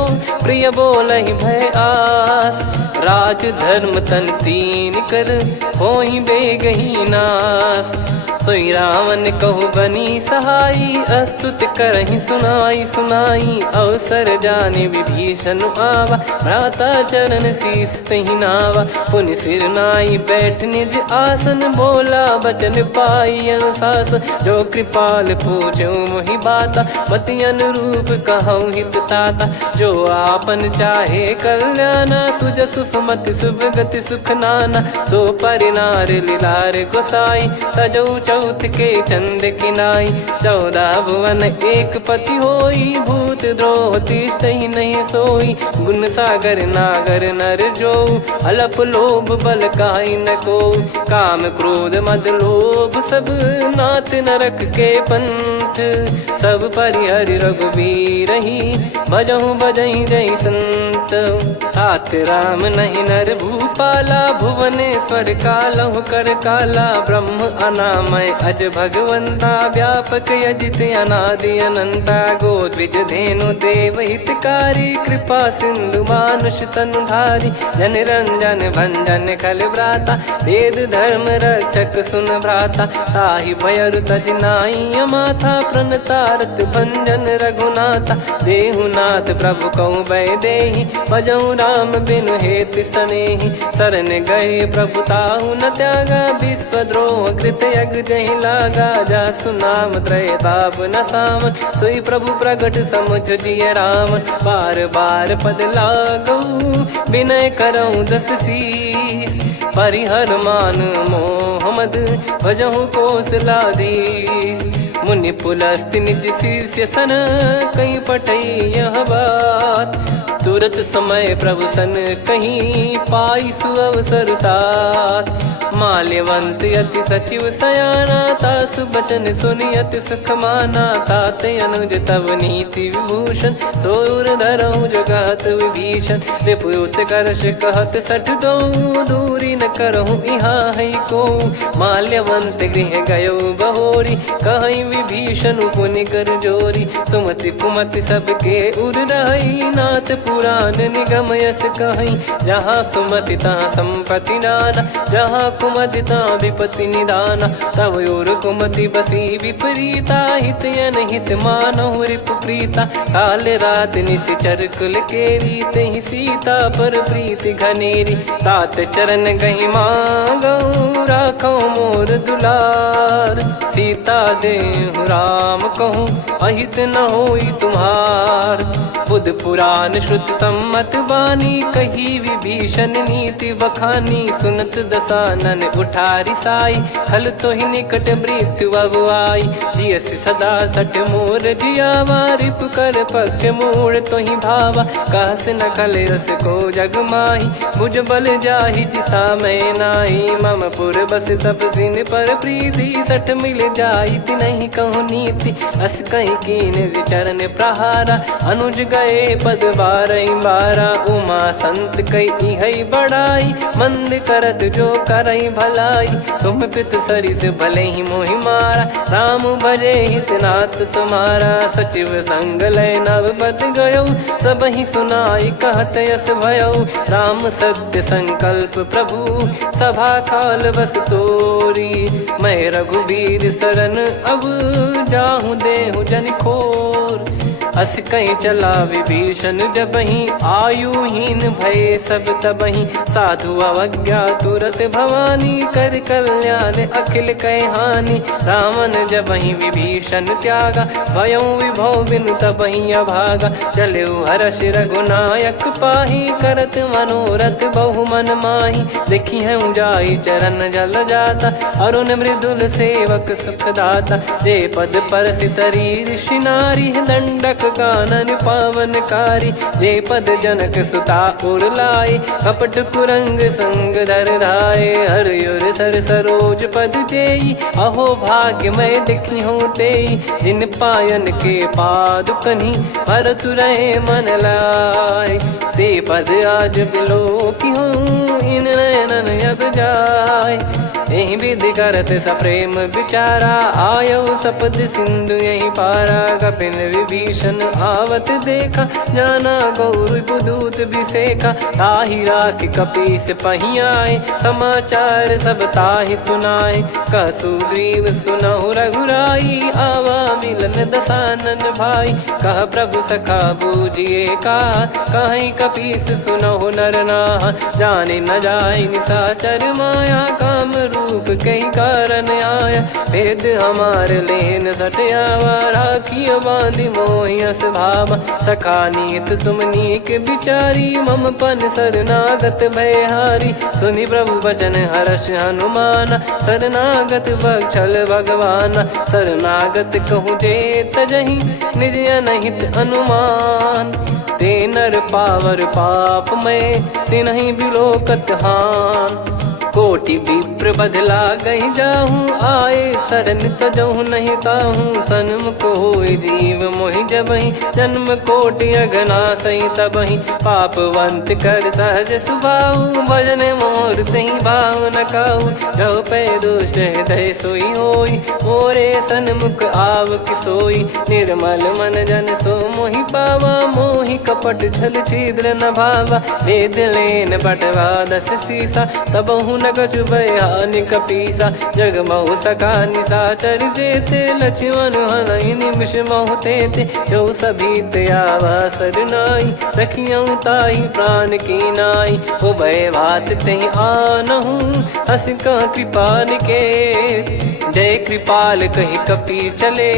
प्रिय बोलहि भय आस राज धर्म तन तीन कर होई बेगही नास सोई रावण कहु बनी सहाई अस्तुत करहि सुनाई सुनाई अवसर जाने विभीषण आवा भ्राता चरण शीस तहि नावा पुनि सिर नाई बैठ निज आसन बोला बचन पाई अनुशासन जो कृपाल पूछो मोहि बाता मति अनुरूप कहूँ हित ताता जो आपन चाहे कल्याणा सुजसु सुमति शुभ गति सुख नाना सो परिनार लीलार गोसाई तजौ चौथ के चंद किनाई 14 भुवन एक पति होई भूत द्रोह तिष्ठहि नहीं सोई गुण सागर नागर नर जो अलप लोभ बल काई न को काम क्रोध मद लोभ सब नाथ नरक के पंथ सब परिहरि रघुवीर ही भजहु भजहि जय संत तात राम नहीं नर भूपाला भुवनेश्वर कालहु कर काला ब्रह्म अनामय अज भगवंता व्यापक यजित अनादि अनंता गोद्विज धेनु देव हितकारी कृपा सिंधु मानुष तनुधारी जन रंजन भंजन कल भ्राता वेद धर्म रक्षक सुन भ्राता ताहि भयरु तज नाई माथा प्रणतारत भंजन रघुनाथा देहुनाथ प्रभु कहु भय देहि भजहु राम बिनु हेत सनेहि शरण गए प्रभु ताहु न त्यागा विश्वद्रोह कृत यज्ञ जहि लागा जासु नाम त्रय ताप न साम सोई प्रभु प्रगट समुझ जिय राम बार बार पद लागऊ विनय करऊँ दस शीस परिहर मान मोह मद भजहु कौशलाधीश मुनि पुलस्त्य निज शीर्ष सन कहीं पटई यह बात तुरत समय प्रभु सन कहीं पाई सुअवसर तात माल्यवंत अति सचिव सयाना तासु बचन सुनि अति सुख माना तात अनुज तव नीति विभूषण सोर धरऊ जगत विभीषण विपुत करश कहत सठ दो दूरी न करहु यहाँ है को। माल्यवंत गृह गयो बहोरी, कहीं विभीषण पुनि कर जोरी। सुमति कुमति सबके उर रही, नाथ पुराण निगम यस कहीं। जहाँ सुमति तहाँ संपत्ति नाना, जहाँ कुमति तहाँ विपत्ति निदाना। तब और कुमति बसी विपरीता, हित अनहित मानहु रिप प्रीता। काल रात निश्चर कुल केरी, तहि सीता पर प्रीति घनेरी। तात चरण गही मांगऊ, राखो मोर दुलार। सीता देहु राम कहूँ, अहित न होई तुम्हार। बुध पुराण श्रुत सम्मत बानी, कही विभीषण नीति बखानी। सुनत दसानन उठारी साई, खल तो ही निकट मृत्यु अब आई। जियस सदा सट मोर जियावा, रिप कर पक्ष मूड़ तो ही भावा। कहस न खल रस को जग माही, भुज बल जाहि जिता मैं नाई। मम पुर बस तप सिन पर प्रीति, सठ मिल जाई तिनहि कहूँ नीति। अस कहीं कीन चरण प्रहारा, अनुज गए पद बारई बारा। उमा संत कई है बड़ाई, मंद करत जो करई भलाई। तुम पित सरिस भले ही मोहि मारा, राम भजे हित नाथ तुम्हारा। सचिव संग लय नव बत गयो, सब ही सुनाई कहत यस भयो। राम सत्य संकल्प प्रभु, सभा काल बस तोरी। मैं रघुबीर शरण अब, जाहूँ देहु जन खोर। अस कहीं चला विभीषण जबहि, आयुहीन भय सब तबहि। साधु अवज्ञा तुरत भवानी, कर कल्याण अखिल कह हानि। रावण जबहि विभीषण त्यागा, भयउ विभव बिनु तबहि अभागा। चलऊ हर्ष रघुनायक पाही, करत मनोरथ बहु मन माही। देखी है जाई चरण जल जाता, अरुण मृदुल सेवक सुखदाता। जे पद परसि तरी ऋषि नारी, दंडक कानन पावनकारी। जे पद जनक सुता उर लाए, कपट कुरंग संग धर धाये। हरियर सर सरोज पद जेई, अहो भाग्य मैं देखी हूँ तेई। जिन पायन के पाद कन्ही, भरतु रहे मन लाय। ते पद आज बिलो की हूँ, इन नयनन अब जाय। यही विधि करत सप्रेम विचारा, आयो सपद सिंधु यही पारा। कपिल विभीषण आवत देखा, जाना गौर बुदूत बिसेखा। ताहि राख कपीस पही आए, समाचार सब ताहि सुनाए। कह सुग्रीव सुनहु रघुराई, आवा मिलन दसानन भाई। कह प्रभु सखा बूझिए का, कहीं कपीस सुनहु नर नाहा। जाने न जाय निशाचर माया, काम रूप कई कारण आया। भेद हमार लेन सटयावा, राखिय बांधि मोहियस भावा। सखा नीत तुम नीक बिचारी, मम पन शरणागत भयहारी। सुनि प्रभु वचन हर्ष हनुमाना, शरणागत बक्षल भगवाना। शरणागत कहूँ जे तजहि, निज अनहित अनुमान। ते नर पावर पाप में, तिन्हि बिलोकत हान। कोटि विप्र बदला गई जाहूँ, आए शरण तजहु नहीं ताहूँ। सन्मुख होय जीव मोहि जबहि, जन्म कोटि अघना सही तबहि। पापवंत कर सहज सुभाऊ, भजन मोर तहि भाव न काऊ। जो पै दुष्ट हृदय सोई होई, मोरे सन्मुख आव किसोई। निर्मल मन जन सो मोहि पावा, मोहि कपट छल छिद्र न भावा। वेद लेन बटवा दस सीसा, तबहु न कछु बयानि कपीसा। जग महु सका निशाचर जेते, लक्ष्मण हनहि निमिष महु तेते। जो सभी त्यावा सरनाई, रखियऊ ताहि प्राण की नाई। हो भय भात तहि आनहु, हस कह कृपाल के। जय कृपाल कहि कपी चले,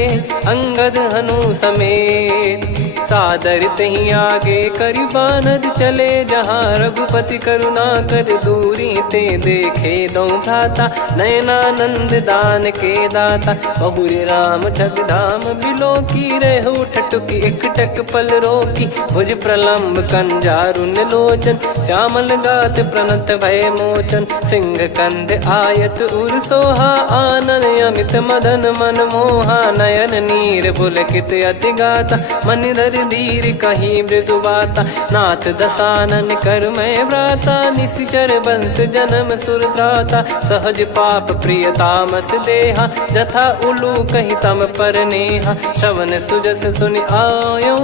अंगद हनु समेत। सादर तहि आगे करि बानर चले, जहाँ रघुपति करुणा कर दूरी ते देखे दो भ्राता। नयनानंद दान के दाता, बहुरे राम छग धाम बिलो की रहे उठ ठटुकी एकटक पल रोकी, भुज प्रलम्ब कंजारुन लोचन, श्यामल गात प्रणत भय मोचन, सिंह कंध आयत उर सोहा, आनन अमित मदन मन मोहा, नयन नीर पुलकित अति गाता, मन धर धीर कहीं मृदु बाता, नाथ दसानन कर मैं व्राता, निशिचर बंस जन्म सुरत्राता, सहज पाप प्रिय तामस देहा, जथा उलू कही तम पर नेहा, श्रवण सुजस सुनि आयो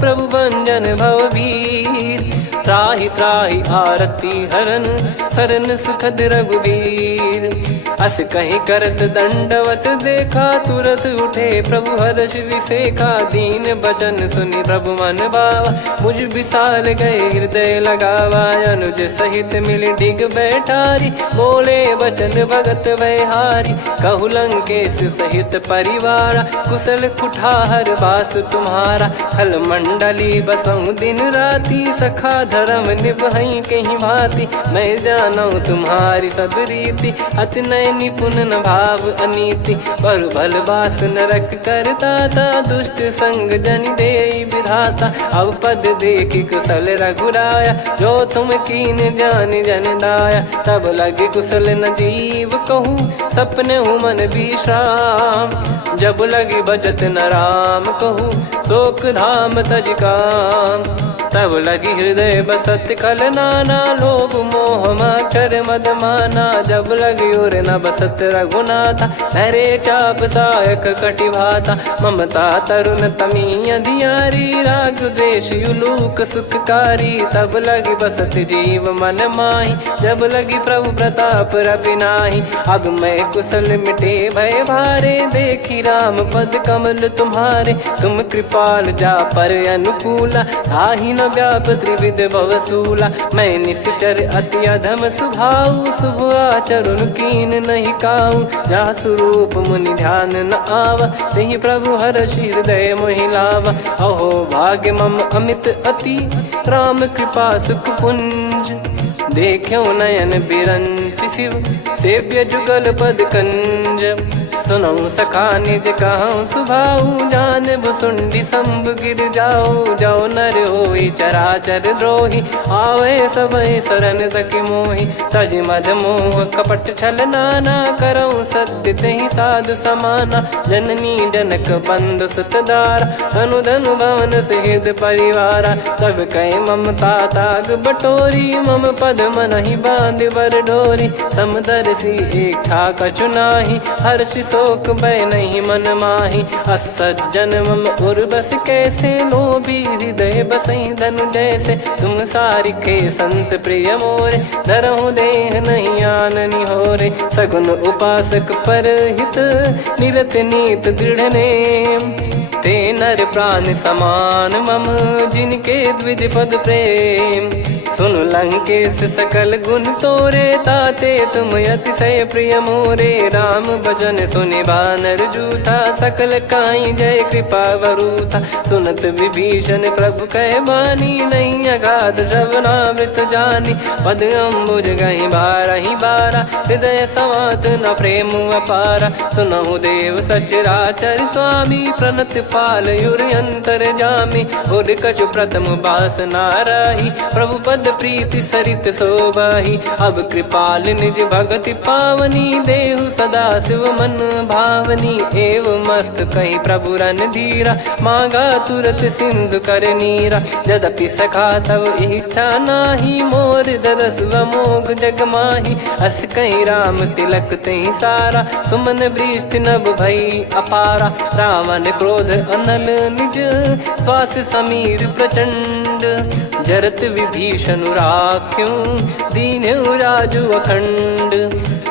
प्रभु भंजन भववीर, त्राहि त्राहि आरती हरन सरन सुखद रघुवीर, अस कहीं करत दंडवत देखा, तुरत उठे प्रभु हर्ष विसेखा, दीन बचन सुनि प्रभु मन भावा, मुझ विशाल गए हृदय लगावा, अनुज सहित मिल डिग बैठारी, बोले बचन भगत वैहारी, कहु लंकेश सहित परिवारा, कुशल कुठार बास तुम्हारा, खल मंडली बसऊं दिन राती, सखा धर्म निभई कहीं भांति, मैं जानू तुम्हारी सब रीति, अति नय निपुण न भाव अनीति, पर भल बास नरक करता था, दुष्ट संग जन दे विधाता, अब पद देखी कुशल रघुराया, जो तुम कीन जान जन दाया, तब लगे कुशल न जीव कहूँ, सपने हूँ मन विश्राम, जब लगी भजत न राम कहूँ, शोक धाम तज काम, तब लगी हृदय बसत खल नाना, लोभ मोह मक्षर मद माना, जब लगी उर न बसत रघुनाथा, धरे चाप सायक कटि भाता, ममता तरुण तमी अधियारी, राग द्वेष युलूक सुखकारी, तब लगी बसत जीव मन माही, जब लगी प्रभु प्रताप रवि नाही, अब मैं कुशल मिटे भय भारे, देखी राम पद कमल तुम्हारे, तुम कृपाल जा पर अनुकूला, ताहि न व्याप त्रिविध भवसूला, मैं निश्चर अति अधम सुभाऊ, शुभ आचरण कीन नहीं काऊ, जा स्वरूप मुनि ध्यान न आवा, तेहि प्रभु हर्ष हृदय मोहि लावा, अहो भाग्य मम अमित अति, राम कृपा सुख पुंज, देखो नयन बिरंच शिव, सेव्य जुगल पद कंज, सुनऊ सखा निज कहूँ सुभाऊ, जान भुसुंडी संभ गिर जाओ, जाओ नर होई चराचर द्रोही, आवे सबय शरण तक मोहि, तज मद मोह कपट छल नाना, करऊँ सत्य तेहि साधु समाना, जननी जनक बंधु सुतदारा, धनु धनु भवन सहित परिवारा, सब कहे ममता ताग बटोरी, मम पद मनहि बांध बर डोरी, समदर्शी इच्छा कछु नाही, हर्ष शोक भय नहीं मन माही, असज्जन मम उर्वश कैसे, लोभी हृदय बसई धनु जैसे, तुम सारिखे संत प्रिय मोरे, धरहु देह नहीं आननि होरे, सगुन उपासक पर हित, निरत नीत दृढ़ नेम, ते नर प्राण समान मम, जिनके द्विज पद प्रेम, सुन लंकेश सकल गुण तोरे, ताते तुम अतिशय प्रिय मोरे, राम भजन सुनि बानर जूथा, सकल काई जय कृपा वरूथा, सुनत विभीषण प्रभु कह बानी, नहीं अगाध श्रवणामृत जानी, पद अम्बुज गहि बारहि बारा, हृदय समात न प्रेम अपारा, सुनहु देव सचराचर स्वामी, प्रणत पाल युर अंतर जामी, उर कछु प्रथम बास नाराही, प्रभु पद प्रीति सरित शोभाही, अब कृपाल निज भगति पावनी, देहु सदा शिव मन भावनी, एव मस्त कही प्रभु रन धीरा, मांगा तुरत सिंधु कर नीरा, यद्यपि सखा तव इच्छा नाही, मोर दरस मोग जग माही, अस कहीं राम तिलक तहि सारा, सुमन वृष्टि नभ भई अपारा, रावण क्रोध अनल निज, श्वास समीर प्रचंड, जरत विभीषण राख्यूं, दीन राजु अखंड,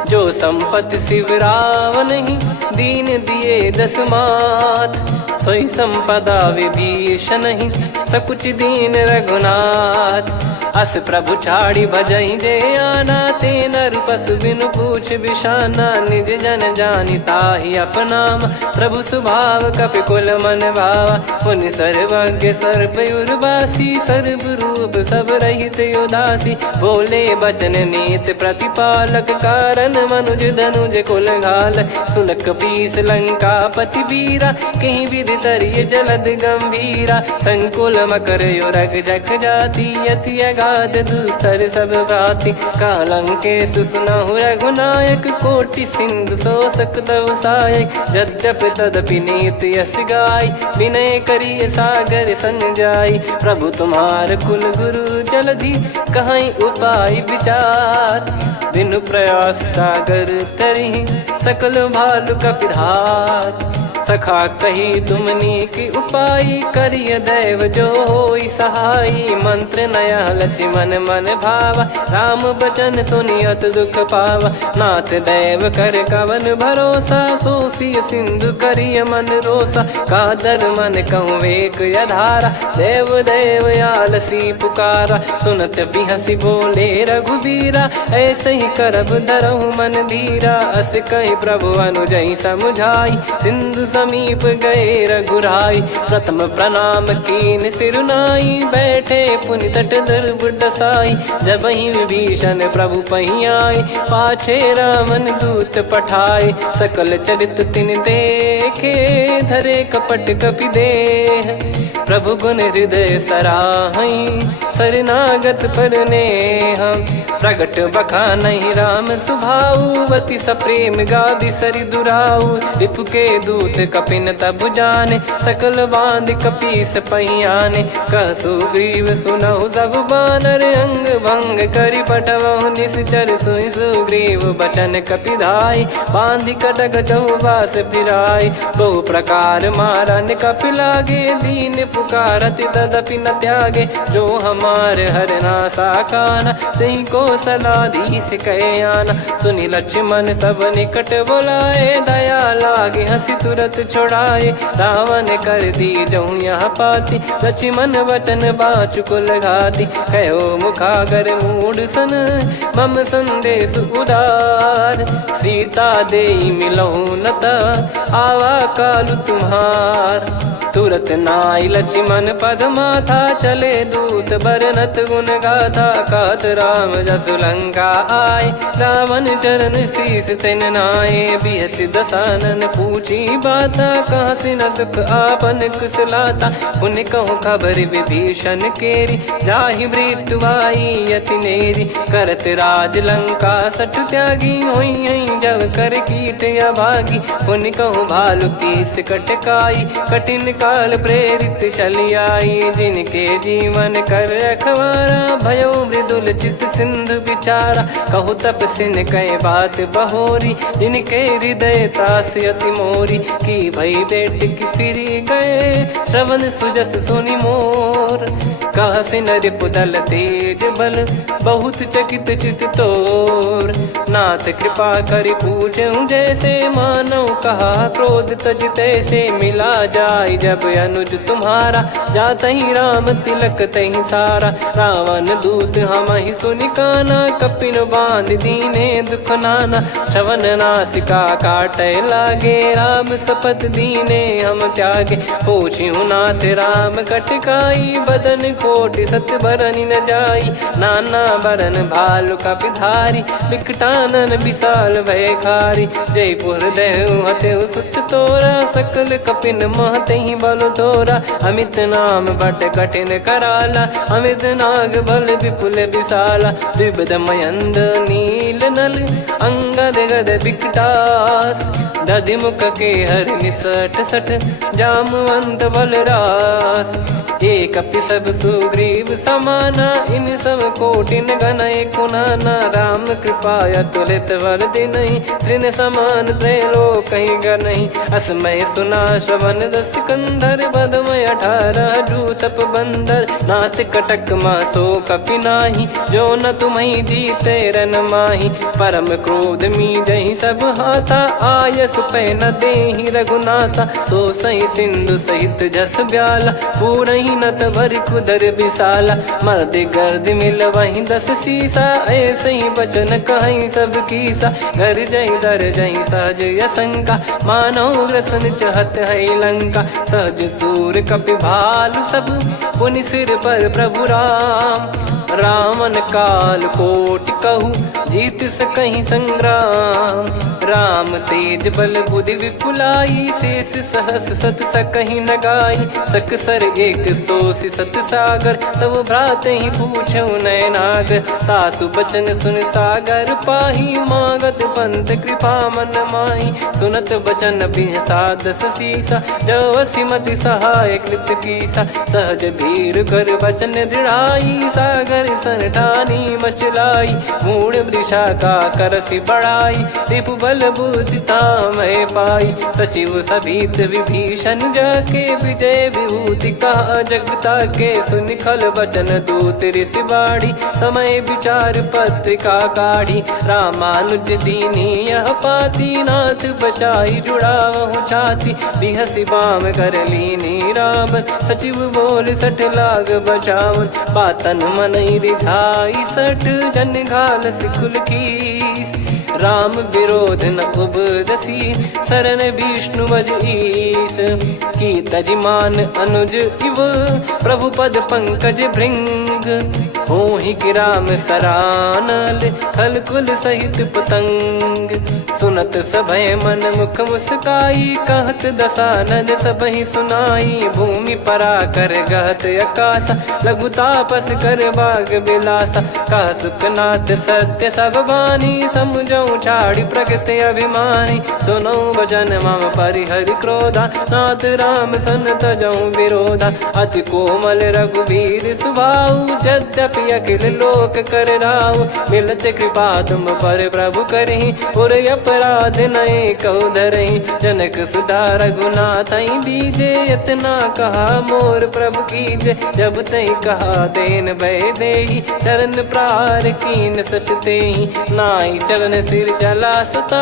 जो संपत्ति शिव रावण ही, दीन दिए दस मात, सोई संपदा विभीषण ही, सकुच दीन रघुनाथ, अस प्रभु छाड़ी भजई जे आना, ते नर पशु बिनु पूछ बिशाना। निज जन जानि ताहि अपनाम, प्रभु स्वभाव कपि कुल मन भावा। पुनि सर्वज्ञ सर्वयुर्वासी, सर्व रूप सब रहित उदासी। बोले बचन नीत प्रतिपालक, कारण मनुज धनुज कुल घाल। सुनक पीस लंका पति वीरा, कहीं विधि तरिय जलद गंभीरा। संकुल मकर युरग जख जाति, यति अगाध दुस्तर सब भाति। कालंके सुसुनहु रघुनायक, कोटि सिंधु शोषक तव सहायक। यद्यपि तदपि नीत यस गाय, विनय करिय सागर सन जाई। प्रभु तुम्हार कुल गुरु जलधि, कहीं उपाय विचार। बिनु प्रयास सागर तरिहि, सकल भालु कपिधार। सखा कही तुमनी की उपाय, करिय दैव जो होई सहाई। मंत्र नया लक्ष्मण मन भावा, राम बचन सुनियत दुख पावा। नाथ दैव कर कवन भरोसा, सोसिय सिंधु करिय मन रोसा। कादर मन कहूँ एक यधारा, देव देव आलसी पुकारा। सुनत बिहसी बोले रघुबीरा, ऐसे ही करब धरहु मन धीरा। अस कही प्रभु अनुजई समुझाई, सिंधु समीप गए रघुराई। प्रथम प्रणाम कीन सिरुनाई, बैठे पुनि तट दुर्ब डसाई। जब ही विभीषण प्रभु पही आए, पाछे रामन दूत पठाए। सकल चरित तिन देखे, धरे कपट कपि देह। प्रभु गुण हृदय सराहई, शरणागत पर नेह। प्रगट बखानहि राम सुभाऊ, बति सप्रेम गादि सरि दुराऊ। रिपु के दूत कपिन तब जाने, सकल बांध कपीस पहियाने। कह सुग्रीव सुनहु सब बानर, अंग भंग करि पठवहु निश्चर। सुनि सुग्रीव बचन कपिधाई, बांधि कटक चौबास फिराई। बहु प्रकार मारन कपि लागे, दीन पुकारति तदपि न त्यागे। जो हमार हरना साकाना, तई को सलाधीश कहे आना। सुनि लक्ष्मण सब निकट बुलाए, दया लागे हंसी तुरत छोड़ाए। रावण कर दी जऊँ यहाँ पाती, लक्ष्मण वचन बाचु कुल घाती। कहो मुखागर मूड सन, मम संदेश उदार। सीता देई मिलहु नता, आवा कालु तुम्हार। तुरत नाई लक्ष्मण पद माथा, चले दूत बरनत गुण गाथा। कहत राम जसु लंका आए, रावण चरण शीस तिन नाये। बिहस दसानन पूछी बाता, कहाँ से न सुख आपन कुशलाता। पुन कहूँ खबर विभीषण केरी, जाहि मृत्यु आई यति नेरी। करत राज लंका सठ त्यागी, होई जब कर कीट अभागी। पुन कहूँ भालु कीस कटकाई, कठिन काल प्रेरित चली आई। जिनके जीवन कर रखवारा, भयो मृदुल चित सिंधु विचारा। कहु तपसिन कई बात बहोरी, जिनके हृदय तास अति मोरी। की भई बेट की फिरी गए, श्रवण सुजस सुनि मोर। कह सिन रिपुदल तेज बल, बहुत चकित चित तोर। नाथ कृपा करि पूछऊँ जैसे, मानव कहा क्रोध तज तैसे। मिला जाय जब अनुज तुम्हारा, जातहि राम तिलक तहि सारा। रावण दूत हमहि सुनि काना, कपिन बांध दीने दुख नाना। श्रवण नासिका काटय लागे, राम शपथ दीने हम त्यागे। पूछिहु नाथ राम कटकाई, बदन कोटि सत बरनि न जाई। नाना बरन भालु कपिधारी, विकटानन विशाल भयकारी। जयपुर देहु हतेउ सुत तोरा, सकल कपिन महतहि बल तोरा। अमित नाम बट कठिन कराला, अमित नाग बल विपुल विशाला। द्विविध मयंद नील नल, अंगद गद विकटास। दधिमुख के हर निसठ सठ, जामवंत बलरास। एक अपि सब सुग्रीव समाना, इन सब कोटिन गनय कुनाना। राम कृपा अतुलित बल दिनहि, त्रिन समान त्रैलोकहि गनहि। असमय सुना श्रवण रस कंद, कंधर बदमय 18 जूतप बंदर नाथ कटक मासो कपि नाही जो न तुम्हें जीते रन माही परम क्रोध मी जही सब हाथा आयस पै न देहि रघुनाथा सो सही सिंधु सहित जस ब्याला पूरही नत भर कुदर विशाला मर्द गर्द मिल वहीं 10 सीसा ऐसे ही बचन कहीं सब कीसा घर जय दर जय सहज यसंका मानो ग्रसन चहत है लंका सहज सूर कपि भालु सब पुनि सिर पर प्रभु राम रामन काल कोटि कहु जीत सकहीं संग्राम राम तेज बल बुद्धि विपुलाई शेष सहस सत सकहीं न गाई सकसर 100 सत सागर तब भ्राते ही पूछो नयनागर तासु बचन सुन सागर पाही मागत पंत कृपा मन माही सुनत बचन बिहसादस सीसा जवसी मति सहाय कृत कीसा सहज भीर कर बचन दृढ़ाई सागर सन ठानी मचलाई मूड वृषा का करसी बढ़ाई रिपु बल बुद्धि तामय पाई सचिव सभीत विभीषण जाके विजय विभूति कहा जगता के सुनिखल बचन दूत ऋषि बाड़ी समय विचार पत्रिका काढ़ी रामानुज दीनी यह पाती नाथ बचाई जुड़ावहु छाती बिहसी बाम कर लीनी राम सचिव बोल 60 लाग बचावन बातन मन रिझाई 60 जन घाल सिकुल कीस राम विरोध न उपदसी शरण विष्णु बज ईस की तजिमान अनुज इव प्रभु पद पंकज भृंग होहि कि राम सरानल खलकुल सहित पतंग सुनत सभय मन मुख मुस्काई कहत दसानन सबहि सुनाई भूमि परा कर गहत आकाशा लघु तापस कर बाग बिलासा कह सुखनाथ सत्य सब बानी समझौ छाड़ी प्रकृति अभिमानी सुनो भजन मम परिहरि क्रोधा नाथ राम सन तजौ विरोधा अति कोमल रघुवीर सुभाऊ यद्यपि अखिल लोक कर राव मिलत कृपा तुम पर प्रभु करहि और अपराध नए कौ धरहि जनक सुधा रघुनाथ दीजे इतना कहा मोर प्रभु कीजे जब तई कहा देन भय देहि चरण प्रार कीन सटते नाई चरण सिर चला सता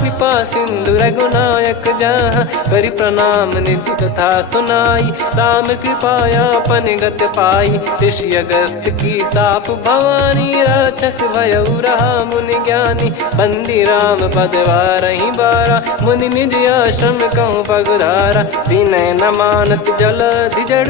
कृपा सिंधु रघुनायक जहाँ करि प्रणाम निधि कथा सुनाई राम कृपाया पन गत पाई ऋषि अगस्त की साप भवानी राक्षस भयउ रहा मुनि ज्ञानी बंदी राम पद वारहि बारा मुनि निज आश्रम कहूँ पगधारा विनय न मानत जल धिजड़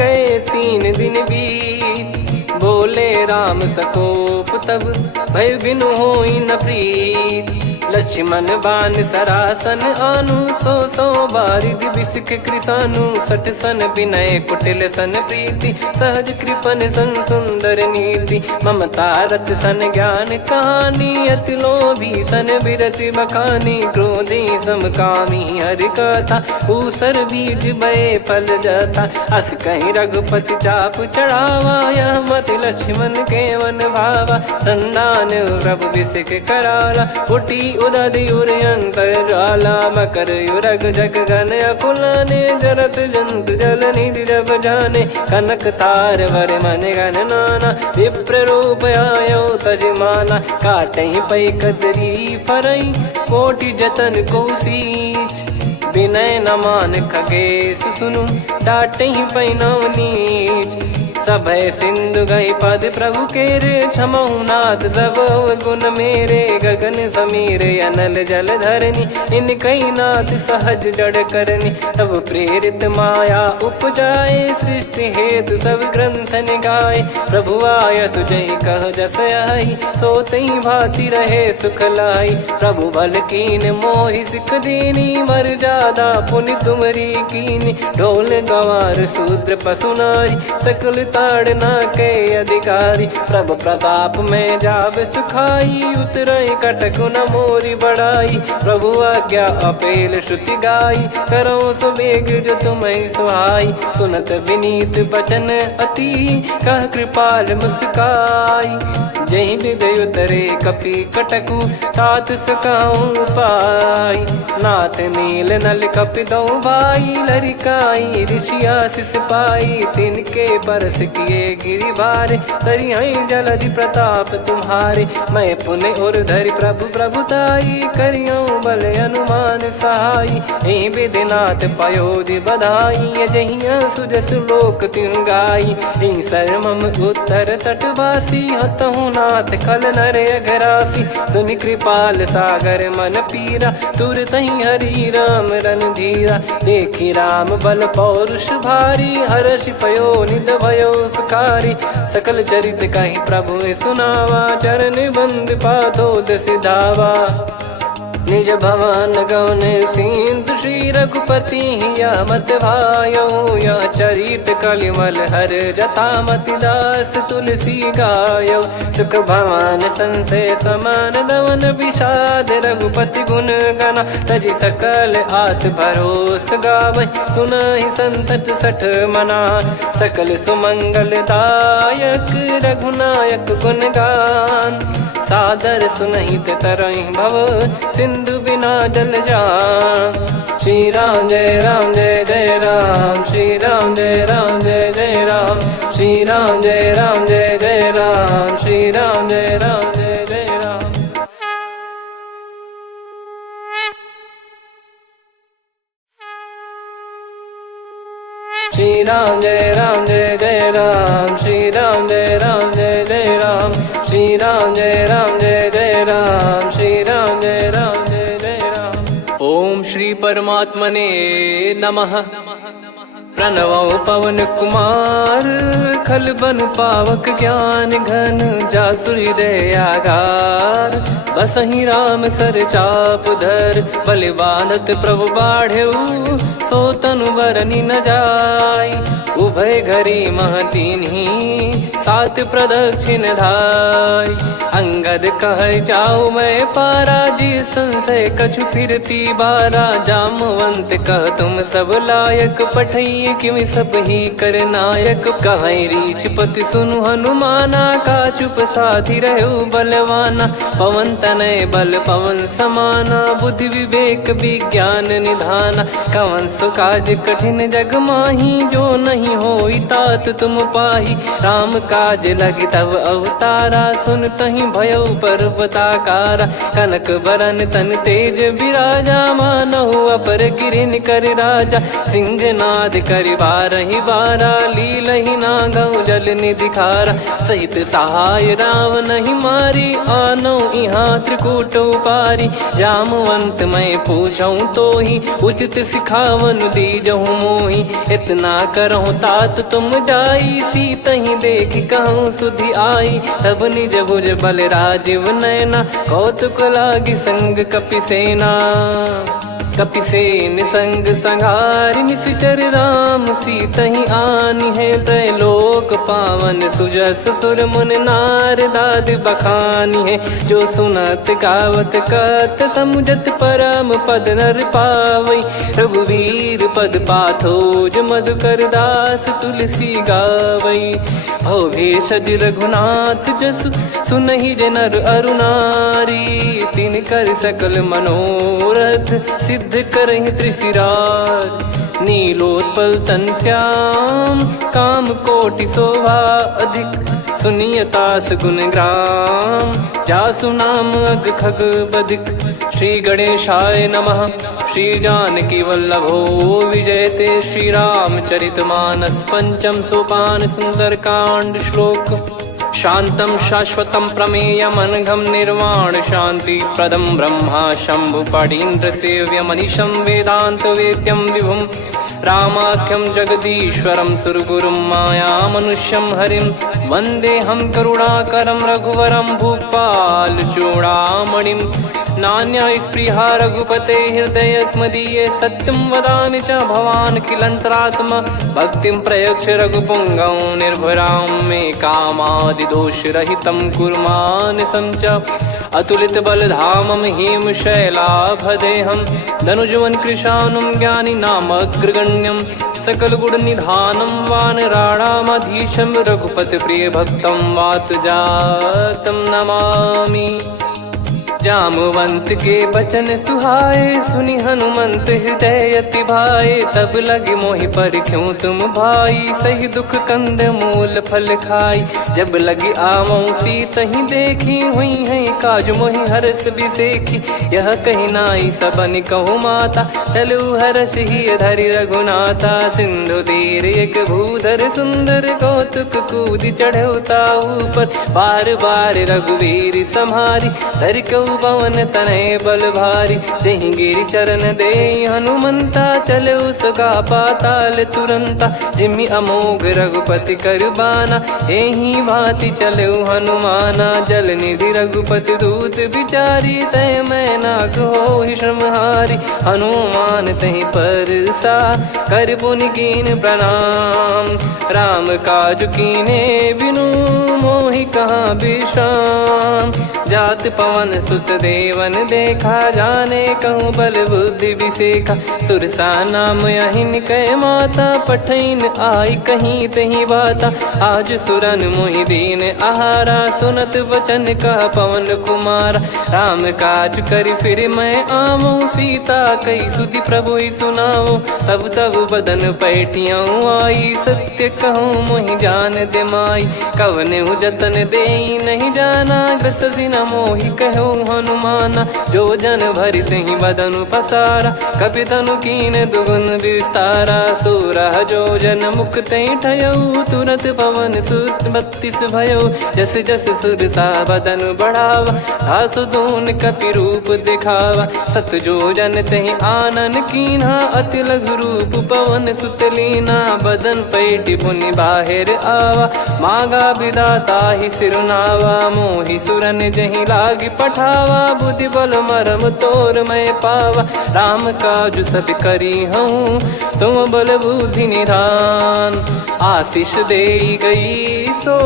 गए 3 दिन बीत बोले राम सकोप तब भय बिनु होई न प्रीत लक्ष्मण बान सरासन आनु 100 बारिद बिसिक कृसानु 60 सन विनय कुटिल सन प्रीति सहज कृपन सन सुंदर नीति ममता रत सन ज्ञान कहानी अति लोभी सन विरति बखानी क्रोधी समकामी हरि कथा ऊसर बीज भय फल जाता अस कहीं रघुपति चाप चढ़ावा यह मति लक्ष्मण के वन भावा संदान प्रभु बिसिक कराला उठी उदधि उर अंतर ज्वाला मकर युरग जग गन अकुलाने जरत जंतु जल निधि जब जाने कनक तार वर मन गन नाना विप्र रूप आयो तजमाना काटहि पै कदरी फरई कोटि जतन को सींच विनय न मान खगेश सुनु डाटहि पै नव नीच सभय सिंधु गई पद प्रभु केरे क्षमहु नाथ सब गुण मेरे गगन समीरे अनल जल धरनी इन कई नाथ सहज जड़ करनी तब प्रेरित माया उपजाए सृष्टि हेतु सब ग्रंथ निगाए प्रभु आय सुजय कह जस आई सोतई भांति रहे सुख लाई प्रभु बल कीन मोहि सिख दीनी मर जादा पुनि तुमरी कीनी ढोल गवार शूद्र पशु नारी सकल ताड़ना के अधिकारी। प्रभु प्रताप में जाब सुखाई, उतरई कटक न मोरी बढ़ाई। प्रभु आज्ञा अपेल श्रुति गाई, करो सो बेग जो तुम्हें सुहाई। सुनत विनीत बचन अति, कह कृपाल मुस्काई। जय विदय उतरे कपि कटकु, तात सकाऊं पाई। नाथ नील नल कपि दो भाई, लरिकाई ऋषि आशीष पाई। तिनके परस किए गिरि भारे, तरि हई जलधि प्रताप तुम्हारे। मैं पुण्य और धरि प्रभु प्रभुताई, करियऊं बल अनुमान सहाई। ए विधिनाथ पयोधि बधाई, जहिया सुजस लोक तिहु गाई। ए सरमम उत्तर तटवासी, हतहु नाथ खल नर अघरासी। सुनि कृपाल सागर मन पीरा, तुरत ही हरि राम रणधीरा। देखी राम बल पौरुष भारी, हर्षि पयो निध भयो सुखारी। सकल चरित कहि प्रभु सुनावा, चरण बंद पादोद सिधावा। निज भवन गवन सिंधु, श्री रघुपति या मत भायो। या चरित कलिमल हर जथामति, दास तुलसी गायो। सुख भवन संशय समान दवन, विषाद रघुपति गुण गना। तजि सकल आस भरोस गावै, सुनहि संतत सठ मना। सकल सुमंगल दायक, रघुनायक गुण गान। सादर सुनहित तरहि भव, सिंधु बिना जल जान। श्री राम जय राम जय जय राम, श्री राम जय राम जय जय राम। श्री राम जय राम जय जय राम, श्री राम जय राम जय जय राम। श्री राम जय राम जय जय राम, श्री राम जय राम जय जय राम। श्री राम जय राम जय जय राम, श्री राम जय राम जय जय राम। ओम श्री परमात्मने नमः। प्रणवौ पवन कुमार, खल बन पावक ज्ञान घन। जासु हृदय आगार, बसहि राम सर चाप धर। बलि बांधत प्रभु बाढ़ेउ, सो तनु बरनि न जाय। उभय घरी मह दीन्ही, सात प्रदक्षिण धाय। अंगद कह जाऊ मैं पारा, जी संशय कछु फिरती बारा। जामवंत कह तुम सब लायक, पठई किमि सब ही कर नायक। कहीं रीछ पति सुनु हनुमाना, का चुप साधि रहु बलवाना। पवन तनय बल पवन समाना, बुद्धि विवेक विज्ञान निधाना। कवन सु काज कठिन जग माही, जो नहीं होई तात तुम पाही। राम काज लगी तब अवतारा, सुन तहि भयो पर्वताकारा। कनक बरन तन तेज बिराजा, मानहु अपर गिरिन कर राजा। सिंहनाद करि बारहि बारा, लीलहि नागौ जल निधि खारा। सहित सहाय रावण ही मारी, आनो इहाँ त्रिकूट उपारी। जामवंत मैं पूछऊं तो ही, उचित सिखावन दीजहु मोहि। इतना करहु तात तुम जाई, सीतहि देख कहूँ सुधि आई। तब निज भुज बल राजीव नैना, कौतुक लागी संग कपिसेना। कपिसेन संग संहारि निशिचर राम, सीतहि आनि है त्रैलोक पावन। सुजस सुर मुन नार दाद बखानी है, जो सुनत गावत कथ समुझत परम पद नर पावई। रघुवीर पद पाथोज मधुकर दास तुलसी गावई। भव भेषज रघुनाथ जसु, सुनहि जे नर अरु नारी। तिन कर सकल मनोरथ, सिद्ध करहि त्रिशिरार। नीलोत्पल तन श्याम, काम कोटि शोभा अधिक। सुनियतास गुण ग्राम, जासु नाम अग खग बदिक। श्री गणेशाय नमः। श्री जानकी वल्लभो विजयते, श्री रामचरित मानस। पंचम सोपान सुंदर कांड श्लोक। शांतं शाश्वतं प्रमेयमनघं निर्वाण शांति प्रदं ब्रह्मा शंभु फणीन्द्र सेव्य मनीषं वेदांत वेद्यं विभुं। रामाख्यं जगदीश्वरं सुरगुरुं माया मनुष्यं हरिं। वन्देऽहं करुणाकरं रघुवरं भूपाल चूडामणिं। नान्या स्पृहा रघुपते हृदय स्मदीये सत्यं वदामि च भवान् खिलन्तरात्मा भक्तिं प्रयच्छ रघुपुङ्गं निर्भरां मे कामादिदोषरहितं कुर्मानसं च अतुलित बलधामं हेमशैलाभदेहं धनुजवन कृशानुं ज्ञानी नामग्रगण्यं सकल गुण निधानं वानराणामधीशं रघुपति प्रिय भक्तं वातजातं नमामि। जामवंत के बचन सुहाए सुनि हनुमंत हृदय अति भाए तब लगे मोहि पर क्यों तुम भाई सही दुख कंद मूल फल खाई जब लगी आमों सीतहि देखी हुई है काज मोहि हरस बिसेखी यह कही नाई सबन कहु माता चलु हरस ही धरि रघुनाथा सिंधु तीर एक भूधर सुंदर कौतुक कूद चढ़ौता ऊपर बार बार रघुवीर सम्हारी धरि कौ पवन तनय बल भारी जहि गिरि चरण दे हनुमंता चले उसका पाताल तुरंता जिमि अमोघ रघुपति करबाना एहि भांति चले हनुमाना जल निधि रघुपति दूत बिचारी तय मैं नाक होहि श्रमहारी हनुमान तहि परसा कर पुनि कीन प्रणाम राम काज कीने बिनु मोहि कहाँ विश्राम जात पवन सुत देवन देखा जाने कहूँ बल बुद्धि विसेखा सुरसा नाम यहिन कह माता पठैन आई कहीं तही बाता आज सुरन मोहि दीन आहारा सुनत वचन कह पवन कुमारा राम काज करि फिर मैं आवूं सीता कई सुधि प्रभु ही सुनाओ तब तब बदन पैठियाँ आई सत्य कहूँ मोहि जान दे माई कवने जतन दे नहीं जाना ग्रसिन मोहि कहूँ हनुमाना जो जन भरि तहि बदनु पसारा कपि तनु कीन दुगुन विस्तारा सूरह जो जन मुख तहि ठयऊ तुरत पवन सुत 32 भयऊ जस जस सुरसा बदनु बढ़ावा आसु दून कपि रूप दिखावा सत जो जन तहि आनन कीन्हा अति लघु रूप पवन सुत लीना बदन पैटि पुनि बाहिर आवा मांगा विधाता ही सिरुनावा मोहि सुरन जहि लागी पठावा बुद्धि बल मरम तोर मैं पावा राम काज सब करी हूँ तुम बल बुद्धि निधान आशीष दे गई सो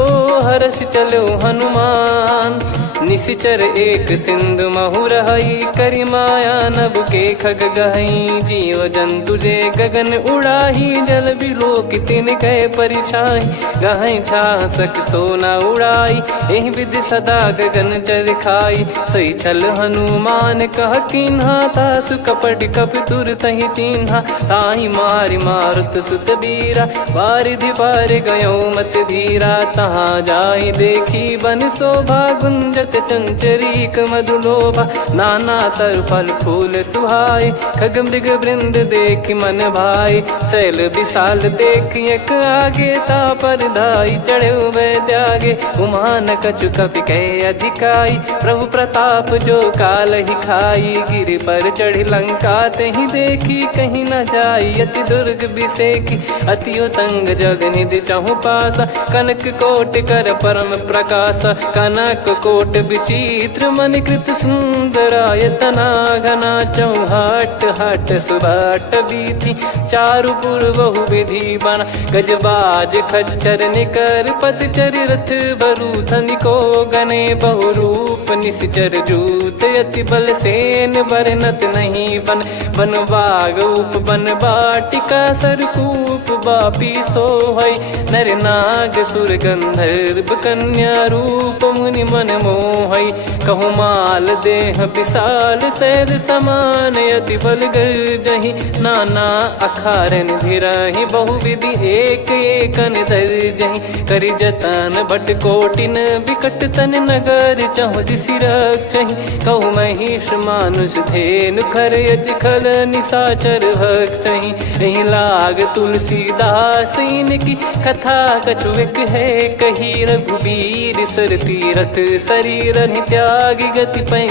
हर्ष चलो हनुमान निशिचर एक सिंधु महु रही करि माया नभ के खग गहई जीव जंतु जे गगन उड़ाही जल बिलोक तिन कह परिछाई गहई छासक सोना उड़ाई एहि विधि सदा गगन चर खाई सही छल हनुमान कह किन्हा तासु कपट कपि तुर तहि चिन्हा ताहि मारि मारुत सुत बीरा बारिधि पार गयो मत धीरा तहाँ जाई देखी बन शोभा गुंजत चंचरीक मधुलोभा नाना तर फल फूल सुहाए खग मृग वृंद देख मन भाई शैल विशाल देख एक आगे ता पर धाई चढ़े वै त्यागे उमान कछु कपि कह अधिकाई प्रभु प्रताप जो काल ही खाई गिरि पर चढ़ी लंका तहि देखी कहीं न जाई अति दुर्ग बिसेकी अति उतंग जग निधि चहु पासा कनक कोट कर परम प्रकाश कनक कोट विचित्र मन कृत सुंदरायतना घना चौहाट हाट सुबाट बीथी चारु पुर बहु विधि बना गजबाज खच्चर निकर पतचर रथ बरु धनिको गने बहु रूप निश्चर जूत अति बल सेन बरनत नहीं बन बन बाग उप बन बाटिका सरकूप बापी सोहई नर नाग सुर गंधर्व कन्या रूप मुनि मन मोहई कहु माल देह विशाल शैल समान अति बल गर्जहि नाना अखारन भिरहि बहु विधि एक एकन दर्जहि करि जतन भट कोटिन विकट तन नगर चहु दिसि रक्षहि कहु महिष मानुष धेनु खर यज खल निशाचर भक्षहि एहि लाग तुलसीदास इनकी कथा कछु एक है कही रघुबीर सर तीरथ शरीर त्याग गति पै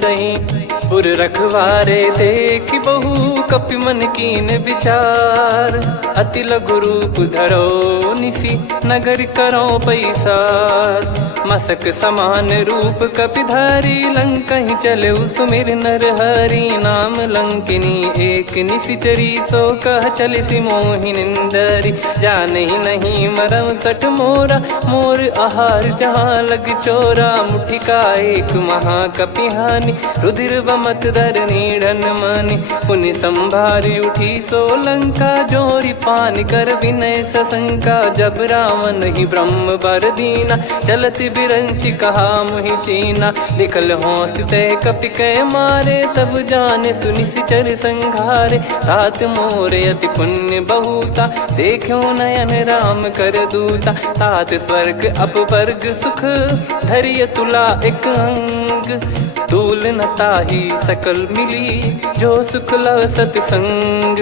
सही। पुर रखवारे देखी बहु कपि मन कीन विचार। अति लघु रूप धरो निसी नगर करो पैसार। मसक समान रूप कपि धारी लंकहि चले सुमिर नर हरि। नाम लंकिनी एक निशिचरी सो कह चल सी मोहि निंदरी। जाने ही नहीं मरम सठ मोरा मोर आहार जहाँ लग चोरा। मुठिका एक महाकपिहानि रुधिर बमत धरनी ढन मानी। पुनि संभारी उठी सो लंका जोरी पानी कर विनय सशंका। जब रावण ही ब्रह्म बर दीना चलति बिरंचि कहा मुहि चीना। निकल होश तय कपि कै मारे तब जाने सुनि सिचर संघारे। तात मोरे अति पुण्य बहुता देखो नयन राम कर दूता। तात स्वर्ग अपवर्ग सुख धरिय तुला एक अंग। तूल न ताहि सकल मिली जो सुख लव सतसंग।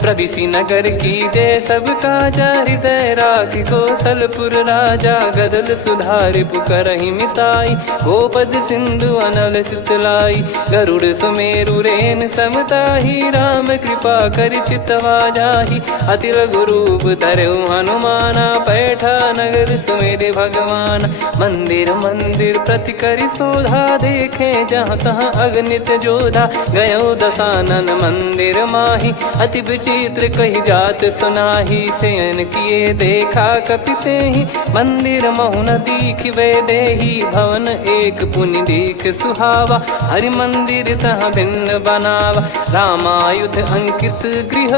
प्रविसी नगर की जय सब काजा हृदय राखि कौशलपुर राजा। गदल सुधारि पुकरहि मिताई गोपद सिंधु अनल सितलाई। गरुड़ सुमेरु रेन समताहि राम कृपा कर चितवा जाहि। अति लघु रूप धरऊ हनुमाना पैठा नगर सुमेरे भगवान। मंदिर मंदिर प्रति करि शोधा देखे जहाँ तहाँ अगणित जोधा। गयो दशानन मंदिर माही अति विचित्र कही जात सुनाही। शयन किए देखा कपिते ही मंदिर महु न दीख वे देही। भवन एक पुनि दीख सुहावा हरि मंदिर तहाँ भिन्न बनावा। रामायुध अंकित गृह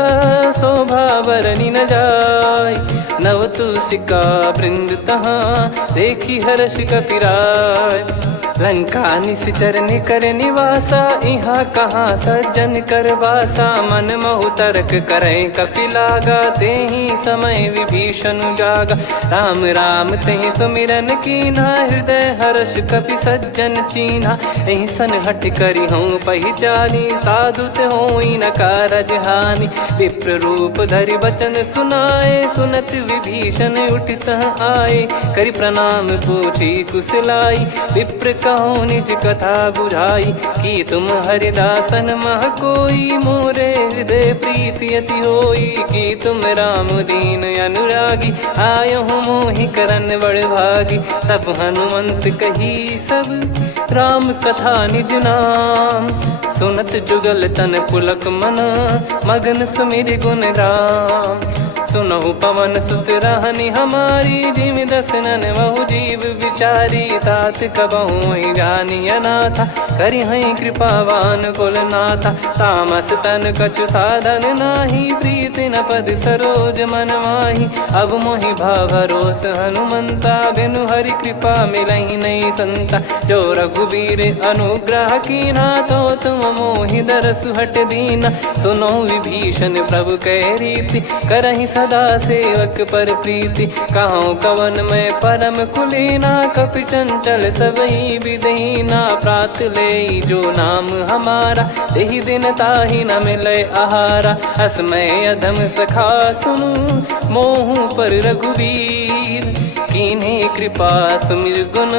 शोभा बरनी न जाय। नव तुलसिका वृंद तहाँ देखी हर्ष कपिराय। लंका निश्चर निकर निवासा यहाँ कहाँ सज्जन कर वासा। मन महु तर्क करे कपि लागा तेहि समय विभीषण जागा। राम राम तेहि सुमिरन कीन्हा हृदय हर्ष कपि सज्जन चीन्हा। एहि सन हट करी हूँ पहिचानी साधु ते होई न कारज हानि। विप्र रूप धरि वचन सुनाए सुनत विभीषण उठित आए। करि प्रणाम पूछी कुशलाई विप्र कहो निज कथा बुझाई। कि तुम हरिदासन मह कोई मोरे हृदय प्रीति अति होई। कि तुम राम दीन अनुरागी आयहु मोहि करन बड़ भागी। तब हनुमंत कही सब राम कथा निज नाम। सुनत जुगल तन पुलक मना मगन सुमिर गुण राम। सुनहु पवन सुत रहनी हमारी जिमि दसनन बहु जीव विचारी। तात कबहु ही जानिय नाथा करि हई कृपावान कुल नाथा। तामस तन कछु साधन नाही प्रीति न पद सरोज मन माही। अब मोहि भाव भरोस हनुमंता बिनु हरि कृपा मिलहि नहीं संता। जो रघुबीर अनुग्रह कीना तो तुम मोहि दरसु हट दीना। सुनो विभीषण प्रभु कह रीति करहि सदा सेवक पर प्रीति। कहूँ कवन में परम कुलीना कपि चंचल सबही विदहीना। प्रात ले जो नाम हमारा तेहि दिन ताहि न मिले आहारा। असमय अधम सखा सुनु मोहु पर रघुवीर। कीन्हे कृपा सुमिर गुण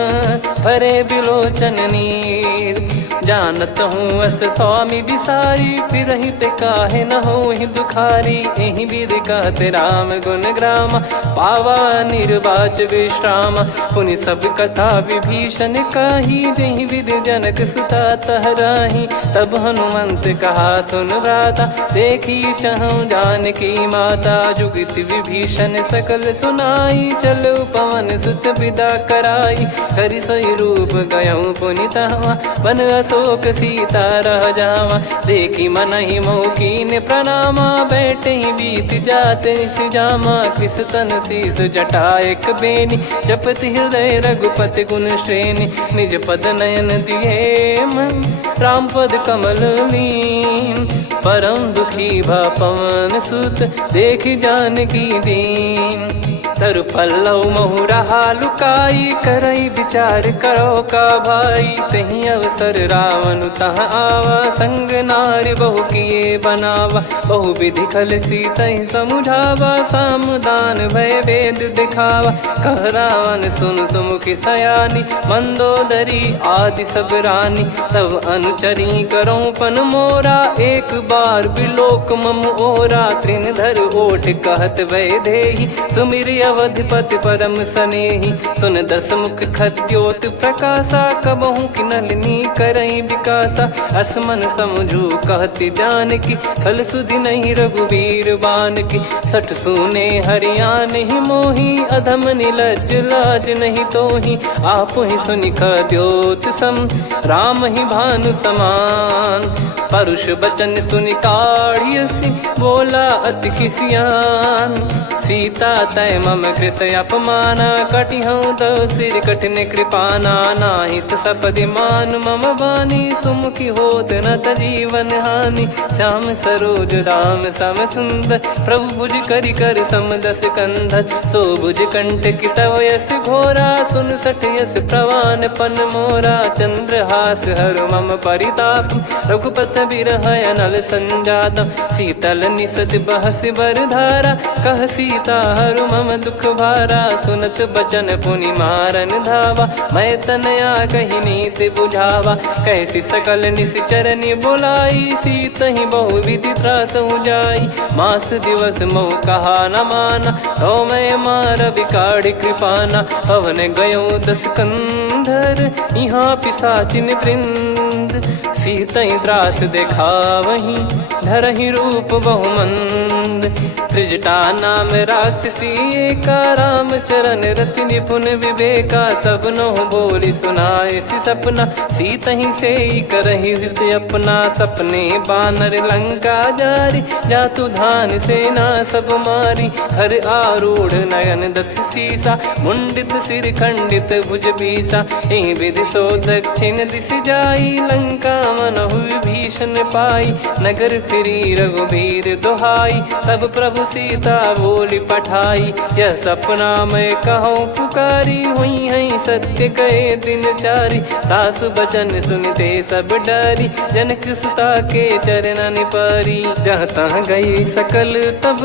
भरे बिलोचन नीर। जानत हूँ अस स्वामी बिसारी फिरहित काहे न होहि दुखारी। एहि विधि कहते राम गुण ग्राम पावा निर्वाच विश्राम। पुनि सब कथा विभीषण काही जहि विधि जनक सुता तहराही। तब हनुमंत कहा सुन भ्राता देखी चहु जानकी माता। जुगित विभीषण सकल सुनाई चलो पवन सुत विदा कराई। हरि सोई रूप गयऊँ पुनि तहवा बन अशोक सीता रह जावा। देखी मनहि मौकीन प्रणामा बैठे ही बीत जाते निस जामा। कृस तन शीस जटा एक बेनी जपति हृदय रघुपति गुण श्रेणी। निज पद नयन दिए मन राम पद कमल लीन। परम दुखी भा पवन सुत देखी जानकी दीन। तरु पल्लव महु रहा लुकाई करई विचार करो का भाई, तही अवसर रावण तहाँ आवा, संग नार बहु किए बनावा, बहु विधि खल सीतहि समुझावा, सामदान भय वेद दिखावा, कह रावण सुन सुमुखी सयानी, मंदोदरी आदि सब रानी, तब अनुचरी करो पन मोरा, एक बार बिलोक मम ओरा, त्रिन धर ओठ कहत भय देहि, सुमिर अवधिपति परम सनेहि, सुन दस मुख खद्योत प्रकाशा, कबहु की नलिनी करई विकासा, असमन समझू कहति जानकी, खल सुधि नहीं रघुबीर बान की, सठ सुने हरियाण ही मोही, अधम निलज लाज नहीं तोही, आप ही सुनि खद्योत सम, राम ही भानु समान, परुष बचन सुनि काढ़ियसि, बोला अति किसियान, सीता तय मम कृत अपमाना, कटिहऊँ तव सिर कठिन कृपाना, नाहित सपदि मान मम बानी, सुमुखी होत न जीवन हानि, श्याम सरोज राम सम सुंदर, प्रभु भुज करि कर सम दस कंधर, सो भुज कंठ की तव यस घोरा, सुन सठ यस प्रवान पन मोरा, चंद्रहास हर मम परिताप, रघुपत बिरह अनल संजातम, शीतल निसत बहस बर धारा, कह सीता हरु मम दुख भारा, सुनत बचन पुनि मारन धावा, मैं तनया कही नीति बुझावा, कैसी सकल निश्चरनि बोलाई, सीतहि बहु विधि त्रासहु जाई, मास दिवस मोह कहा न माना, तो मैं मार बिकाढ़ कृपाना, पवन गयो दस कंधर, यहाँ पिशाचिन वृंद, सीतहि त्रास देखावहीं, धरहि रूप बहुमंद, त्रिजटा नाम राक्षसी एका, राम चरण रति निपुण विवेका, सब नोह बोली सुनाए सि सपना, सीतहि से करहि हृत अपना, सपने बानर लंका जारी, जातु धान सेना सब मारी, हर आरूढ़ नयन दस सीसा, मुंडित सिर खंडित भुज बीसा, एहि विधि सो दक्षिण दिश जाई, लंका मनहु भीषण पाई, नगर फिरी रघुबीर दोहाई, तब प्रभु सीता बोली पठाई, यह सपना मैं कहूँ पुकारी, हुई है सत्य कहे दिन चारी, सास बचन सुनते सब डरी, जनक सुता के चरण पारी, जहाँ तहाँ गई सकल तब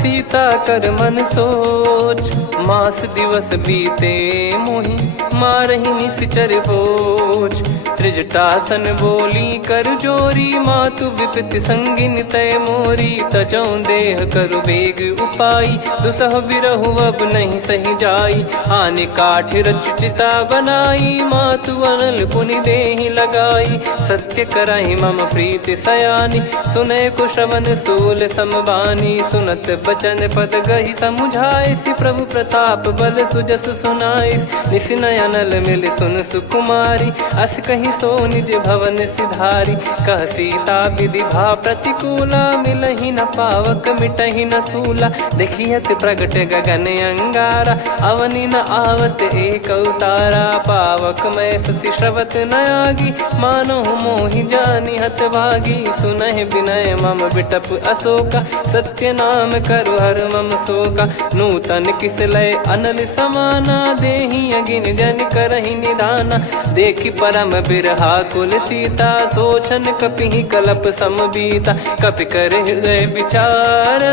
सीता कर मन सोच, मास दिवस बीते मोहि मारहि निश्चर बोझ, त्रिजटासन बोली कर जोरी, मातु विपति संगिन तय मोरी, तजौ देह करु बेग उपाई, दुसह बिरहु अब नहीं सही जाई, हानि काठ रचिता बनाई, मातु अनल पुनि देहि लगाई, सत्य कराई मम प्रीति सयानी, सुनय को श्रवण सूल समबानी, सुनत बचन पद गही समुझाइसि, प्रभु प्रताप बल सुजस सुनाइस, निसिनय अनल मिल सुन सुकुमारी, अस कही सो निज भवन सिधारी, कह सीता विधि भा प्रतिकूला, मिलहि न पावक मिटहि न सूला, देखियत प्रगट गगन अंगारा, अवनि न आवत एक अवतारा, पावक मैं ससि श्रवत न आगी, मानो मोहि जानि हत भागी, सुनहि विनय मम बिटप अशोका, सत्य नाम करु हर मम शोका, नूतन किस लय अनल समाना, देहि अगिन जन करहि निधाना, देखि परम बिरहा कुल सीता, सोचन कपिहि कलप समबीता, कपि कर हृदय विचार,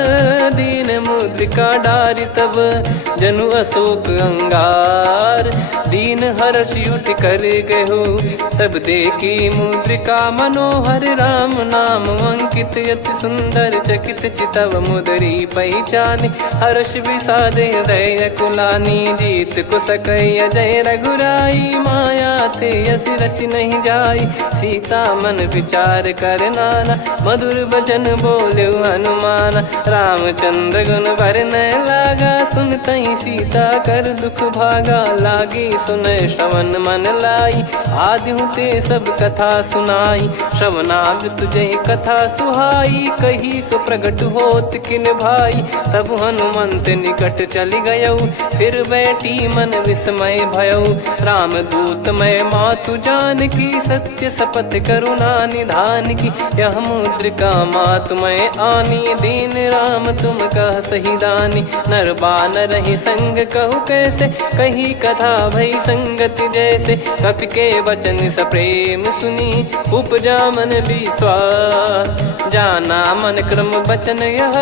दीन मुद्रिका डारि तब जनु अशोक अंगार, दीन हर्ष उठ कर गहु, तब देखी मुद्रिका मनोहर, राम नाम अंकित यति सुंदर, चकित चितव मुदरी पहचानी, हर्ष विषाद हृदय कुलानी, जीत को सकई अजय रघुराई, माया थे यस रच नहीं जाई, सीता मन विचार कर नाना, मधुर बचन बोले हनुमान, रामचंद्र गुण भरने लागा, सुनतहि सीता कर दुख भागा, लागी सुनय श्रवण मन लाई, आदिहु ते सब कथा सुनाई, श्रवणाब तुझे कथा सुहाई, कही सो प्रगट होत किन भाई, तब हनुमंत निकट चली गयौ, फिर बैठी मन विस्मय भयौ, राम दूत मैं मातु जान की, सत्य शपथ करुणा निधान की। यह मुद्रिका मातुमय आनी, दीन राम तुम कह सही दानी। नर बानर ही संग कहु कैसे, कही कथा भई संगति जैसे। कपि के वचन सप्रेम सुनी, उपजा मन विश्वास। जाना मन क्रम बचन यह,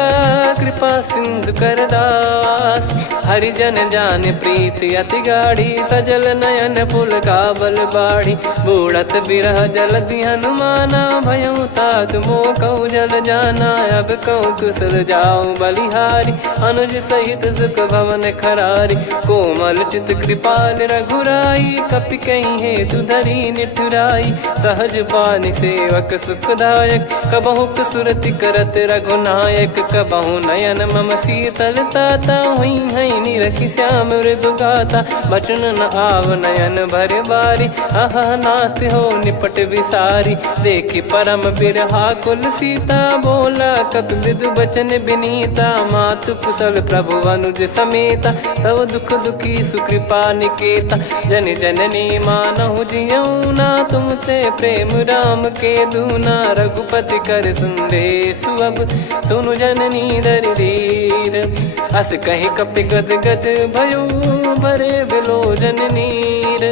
कृपा सिंधु कर दास। हरिजन जान प्रीति अति गाढ़ी, सजल नयन पुल काबल बाढ़ी। बूढ़त बिरह जलधि हनुमाना, भयउ तात मोह कहु जल जाना। अब कहु कुशल जाऊं बलिहारी, अनुज सहित सुख भवन खरारी। कोमल चित कृपाल रघुराई, कपि कहीं हेतु धरी निठुराई। सहज पानि सेवक सुखदायक, कबहु सुरति करत रघुनायक। कबहु नयन मम शीतल ताता, हुई है निरखि श्याम मृदु गाता। बचन न आव नयन भर बारी, अह नाथ हो निपट विसारी। देखि परम बिरहा कुल सीता, बोला कपि मृदु बचन बिनीता। मातु कुशल प्रभु अनुज समेता, तव दुख दुखी सुकृपा निकेता। जन जननी मानहु जियऊ ना, तुम ते प्रेम राम के दूना। रघुपति कर संदेश अब, सुनु जननी दर धीर। अस कहि कपि गद गद भयो, भरे बिलोचन नीर।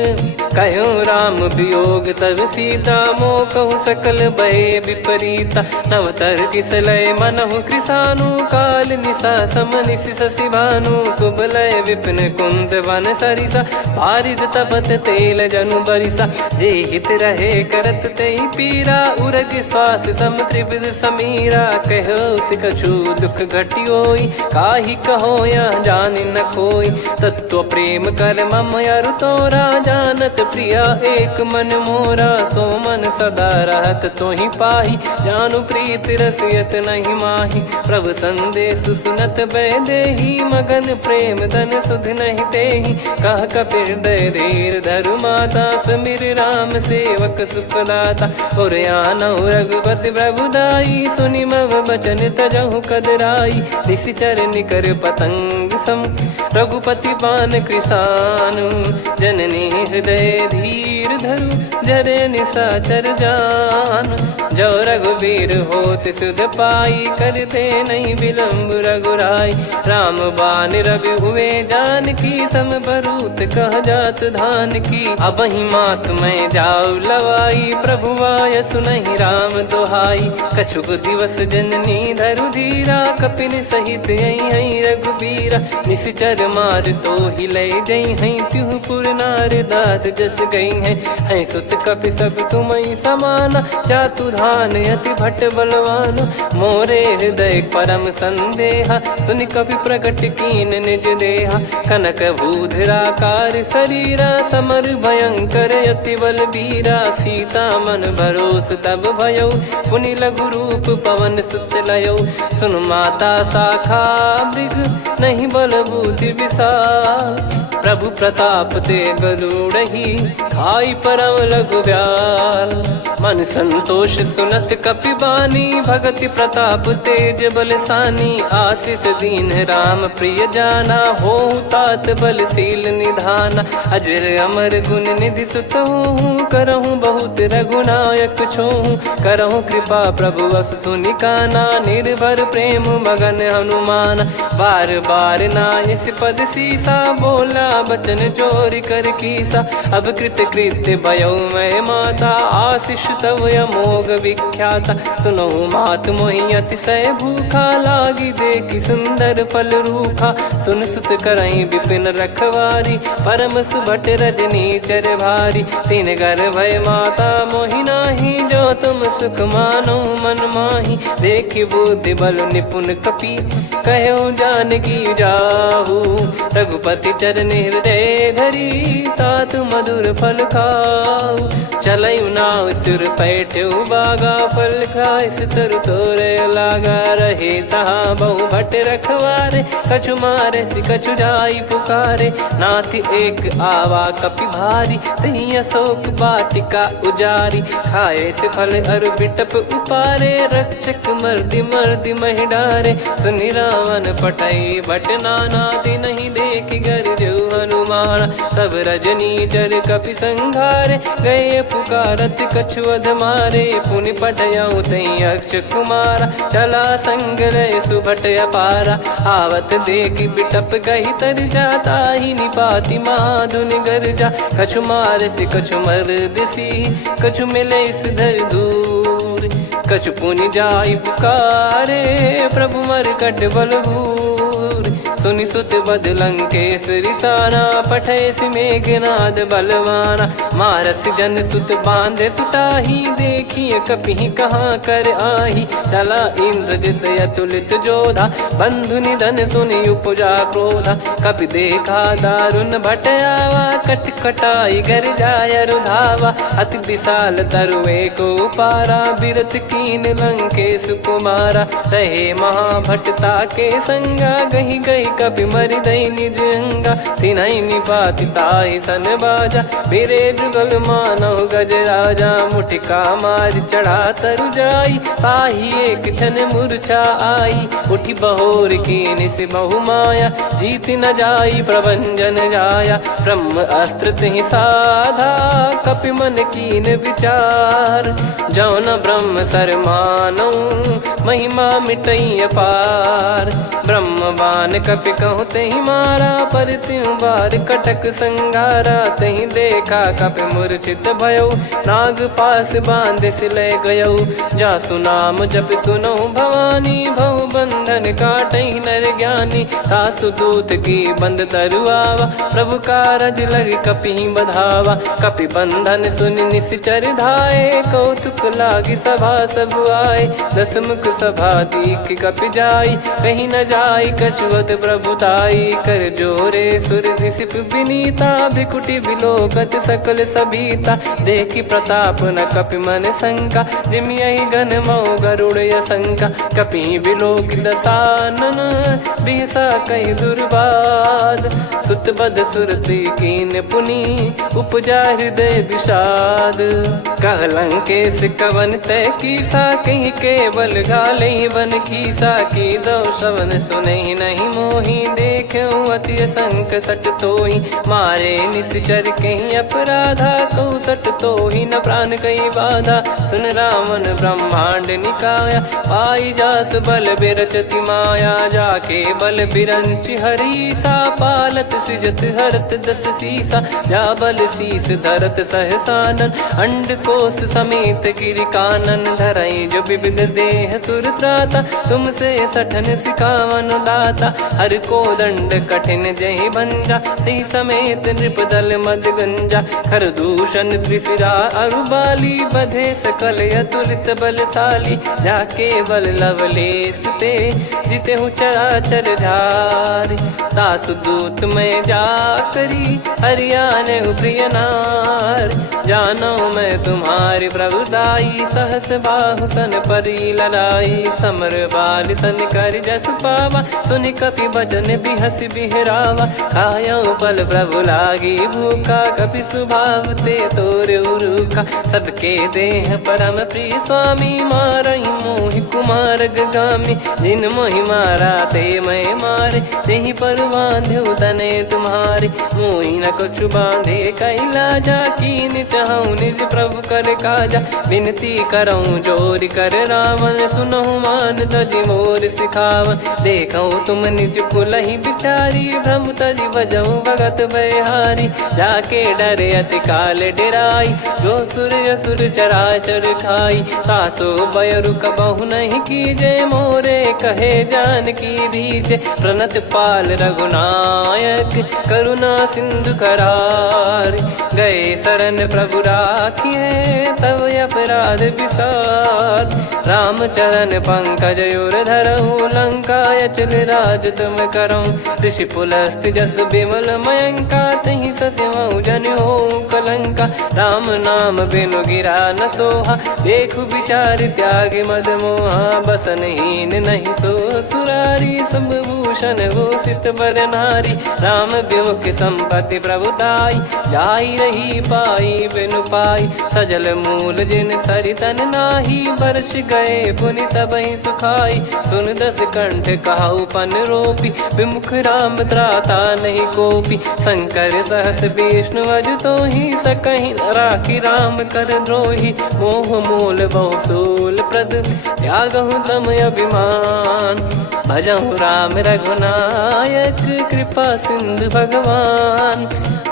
कहूँ राम वियोग तब सीता, मोह कहूँ सकल भय विपरीता। नवतर किसलय मनहु कृसानु, काल निशा सम निशि शशि भानु। कुबलय विपिन कुंद वन सरिसा, पारिद तपत तेल जनु बरिसा। जे हित रहे करत ते पीरा, उरग श्वास सम त्रिविध समीरा। कहो कछु दुख घटियोई, काहि कहो या जानि न कोई। तत्व प्रेम कर मम अरु तोरा, जानत प्रिया एक मन मोरा। सो मन सदा रहत तोहि पाही, जानु प्रीत रसियत नहीं माही। प्रभु संदेश सुनत बैदेही, मगन प्रेम धन सुध नहीं तेहि। कह कपिर दय धीर धरु माता, सुमिर राम सेवक सुखदाता। और आनहु रघुपति प्रभुदाई, सुनि मम बचन तजहु कदराई। निशिचर निकर पतंग सम, रघुपति पान कृसानु। जननी हृदय धीर धरु, जरे निशाचर जान। जो रघुवीर होत सुध पाई, करते नहीं विलम्ब रघुराई। राम बान रवि हुए जानकी, तम बरूत कह जात धान की। अब ही मात मैं जाऊ लवाई, प्रभु आय सुनहि राम दोहाई। कछुक दिवस जननी धरु धीरा, कपिन सहित यही रघुबीरा। निशिचर मार तो ही लय जई हैं, त्यों पुर नार दाद जस गई हैं। सुत कपि सब तुमई समाना, जातु धान अति भट बलवान। मोरे हृदय परम संदेहा, सुनि कपि प्रकट कीन निज देहा। कनक भूधराकार शरीरा, समर भयंकर अति बल बीरा। सीता मन भरोस तब भयउ, पुनि लघु रूप पवन सुत लयउ। सुन माता शाखा मृग, नहीं बल बुद्धि विशाल। प्रभु प्रताप ते गरुड़हि, खाई परम लघु ब्याल। मन संतोष सुनत कपि बानी, भगति प्रताप तेज बलसानी। आशीष दीन राम प्रिय जाना, होहु तात बलशील निधाना। अजर अमर गुण निधि सुतहु, करहु बहुत रघुनायक छोहु। करहु कृपा प्रभु अस सुनि काना, निर्भर प्रेम मगन हनुमान। बार बार नायस पद सीसा, बोला बचन चोरी कर कीसा। अब कृत कृत्य भयो मैं माता, आशीष तव अमोघ विख्याता। सुनहु मात मोहि अतिशय भूखा, लागी देखि सुंदर फल रूखा। सुन सुत करहि विपिन रखवारी, परम सुभट रजनी चर भारी। तीन घर भय माता मोहि नाही, जो तुम सुख मानो मन माही। देखि बुद्धि बल निपुण कपि, कहो जानकी जाहू। रघुपति चरण हृदय धरी, तात मधुर फल खाऊ। चलयु नाव सिर सुर पैठ्यो बागा फल खाए सितर तोरे लागा रहे तहाँ बहु भट रखवारे कछु मारे सि कछु जाई पुकारे नाथ एक आवा कपि भारी तही अशोक बाटिका उजारी खाए से फल अरु बिटप उपारे रक्षक मर्दि मर्दि महि डारे सुनि रावण पटई भट नानाति नहीं देख गर जो हनुमान तब रजनी चर कपि संघारे गए पुकारत कछु अध मारे पुनि पटयऊ तई अक्ष कुमारा चला संग रहे सुभट अपारा आवत देख बिटप गही तर जाता ही निपाति महाधुनि गर्जा कछु मार से कछु मर्दिसी कछु मिले इस धर दूर कछु पुनि जाई पुकारे प्रभु मरकट बलभूर सुनि सुत बद लंकेश्वरी साना पठैसि मेघनाद बलवाना मारस जन सुत बांधे सुताही देखिए कपि कहाँ कर आही चला इंद्रजित अतुलित जोधा बंधु निधन सुनि उपजा क्रोधा कपि देखा दारुण भट आवा कट कटाई गर जाय रुधावा अति विशाल तरुए को पारा बिरत कीन लंकेश कुमारा रहे महाभटता के संगा गही गही कपि मरि दई निज अंगा तिन्है निपाति ताहि सन बाजा बिरे जुगल मानव गज राजा मुठिका मार चढ़ा तरु जाई ताहि एक क्षण मूर्छा आई उठी बहोर कीन से बहु माया जीत न जाई प्रभंजन जाया ब्रह्म अस्त्र तिहि साधा कपि मन कीन विचार जौन ब्रह्म सर मानौ महिमा मिटई अपार ब्रह्म बान कपि कहूँ तही मारा पर त्यों बार कटक संगारा तही देखा कपि मूर्छित भयो नाग पास बांध सिले गयो जा सुनाम जप सुनो भवानी भव बंधन काटई नर ज्ञानी तासु दूत की बंद तरुआवा प्रभु कारज लग कपि बधावा कपि बंधन सुनि निश्चर धाये कौतुक लागी सभा सब आए दस मुख सभा दीख कपि जाई कहीं न जाई कछुअत प्रभुताई कर जोरे सुर निसिप विनीता भिकुटी बिलोकत सकल सबीता देखी प्रताप न कपि मन शंका जिमियहि गन मऊ गरुड़ असंका कपि बिलोक दसानन बिहसा कहि दुर्बाद सुत बद सुरति कीन पुनि उपजा हृदय विषाद कह लंकेश कवन तय कीसा कहीं केवल गाले बन खीसा की दो श्रवण सुने नहीं मोही देखूं अति संक सट तोही मारे निश्चर कहीं अपराधा कहूँ सट तोही न प्राण कहीं बाधा सुन रावण ब्रह्मांड निकाया पाई जास बल बिरचति माया जाके बल बिरंच हरीसा पालत सृजत हरत दस सीसा जा बल शीस धरत सहसानन अंड कोश समेत गिरि कानन धरई जो विविध देह सुर त्राता तुमसे सठन सिखावन दाता हर को दंड कठिन जहि भंजा ती समेत नृप दल मद गंजा खर दूषण त्रिशिरा अरुबाली बधे सकल अतुलित बलशाली जाके बल लवलेस ते जिते हूँ चराचर झार तासु दूत में जा करी हरियाने प्रिय नार जानो मैं तुम्हारी प्रभुदाई सहस बाहु सन परी लड़ाई समर बाल सन कर जस पावा सुनि कपि भजन बिहस बिहरावा खायो पल प्रभु लागी भूखा कपि स्वभाव ते तोर उरुखा सबके देह परम प्रिय स्वामी मारई मोहि कुमार गामी जिन मोहि मारा ते मैं मारे तेहि पर बांधो तने तुम्हारे मोहि न कुछ बांधे कैला जा कीन चाहूं निज प्रभु कर काजा विनती करऊं जोर कर रावण सुनो मान तजि मोर सिखावन देखो तुम निज कुलहि बिचारी भ्रम तजि बजऊं भगत बहारी जाके डरे अति काल डेराई जो सुर असुर चराचर खाई तासो बयरु कबहु नहीं कीजे मोरे कहे जान की दीजे प्रणत पाल रघुनायक करुणा सिंधु करार गए शरण प्रभु राखिए तब अपराध विसार राम चरण पंकज उर धरहु लंका अचल राज तुम करहु ऋषि पुलस्त जस विमल मयंका तहि सत्यमु जन हो कलंका राम नाम बिनु गिरा न सोहा देखु विचार त्याग मद मोहा बसनहीन नहीं सो सुरारी सब भूषण भूषित बर नारी राम विमुख संपत्ति प्रभुताई जाई रही पाई बिनु पाई सजल मूल जिन सरितन नाही बरस गए पुनि तबहि सुखाई सुन दस कंठ कहु पन रोपी विमुख राम त्राता नहीं कोपी शंकर सहस विष्णु अज तो ही सकहि राखी राम कर द्रोही मोह मूल बहु सूल प्रद त्यागहु तम अभिमान भजहु राम रघुनायक कृपा सिंधु भगवान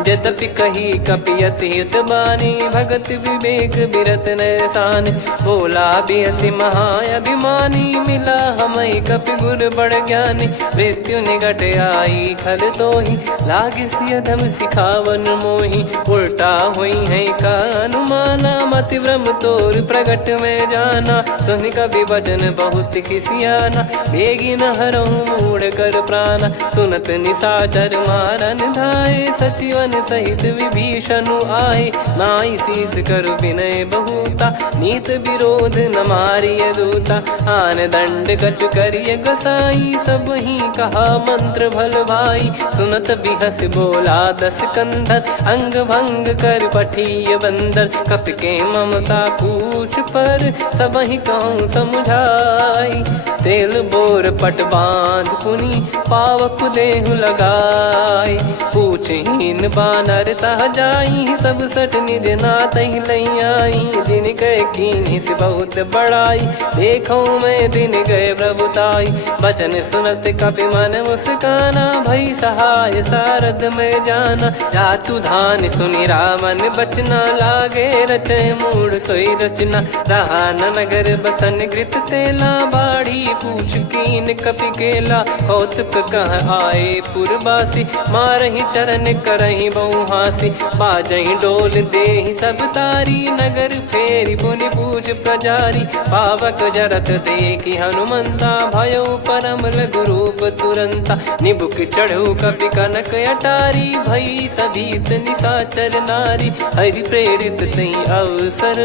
यद्यपि कही कपियति हित बानी भगत विवेक बिरत नैसान बोला बिहसी महाअभिमानी मिला हमई कपि गुर बड़ ज्ञानी मृत्यु निकट आई खल तोहि लागे सियधम सिखावन मोहि उल्टा हुई है का अनुमाना मति ब्रह्म तोर प्रगट में जाना सुनि कवि वचन बहुत खिसियाना बेगी न हरहु मूढ़ कर प्राण सुनत निशाचर मारन धाये सचिवन सहित विभीषण आए नाई शीस करु विनय बहुता नीत विरोध न मारिय दूता आन दंड कछु करिय गोसाई सब ही कहा मंत्र भल भाई सुनत बिहस बोला दस कंधर अंग भंग कर पठिय बंदर कपि के ममता पूछ पर सब ही कहूँ समझाई तेल बोर पट बांध पुनि पावक देहु लगाई पूछहीन बानर तह जाई सब सट निज नाथ ही लई आई दिन गए कीन्ही से बहुत बड़ाई देखो मैं दिन गए प्रभुताई बचन सुनत कपि मन मुस्काना भई सहाय सारद में जाना जातु धान सुनि रावण बचना लागे रचे मूड सोई रचना रहा न नगर बसन कृत तेला बाड़ी पूछ कीन कपि केला कौतुक कह आए पुरबासी मारहि चरण करहि बहु हासी बाजहि डोल देहि सब तारी नगर फेरी पुनि पूज प्रजारी पावक जरत देखि हनुमंता भयो परम लघु रूप तुरंता निबुक चढ़ऊ कपि कनक अटारी भई सभीत निशाचर नारी हरि प्रेरित तई अवसर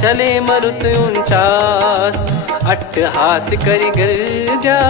चले मरुत 49 अट्टहास करि गिरजा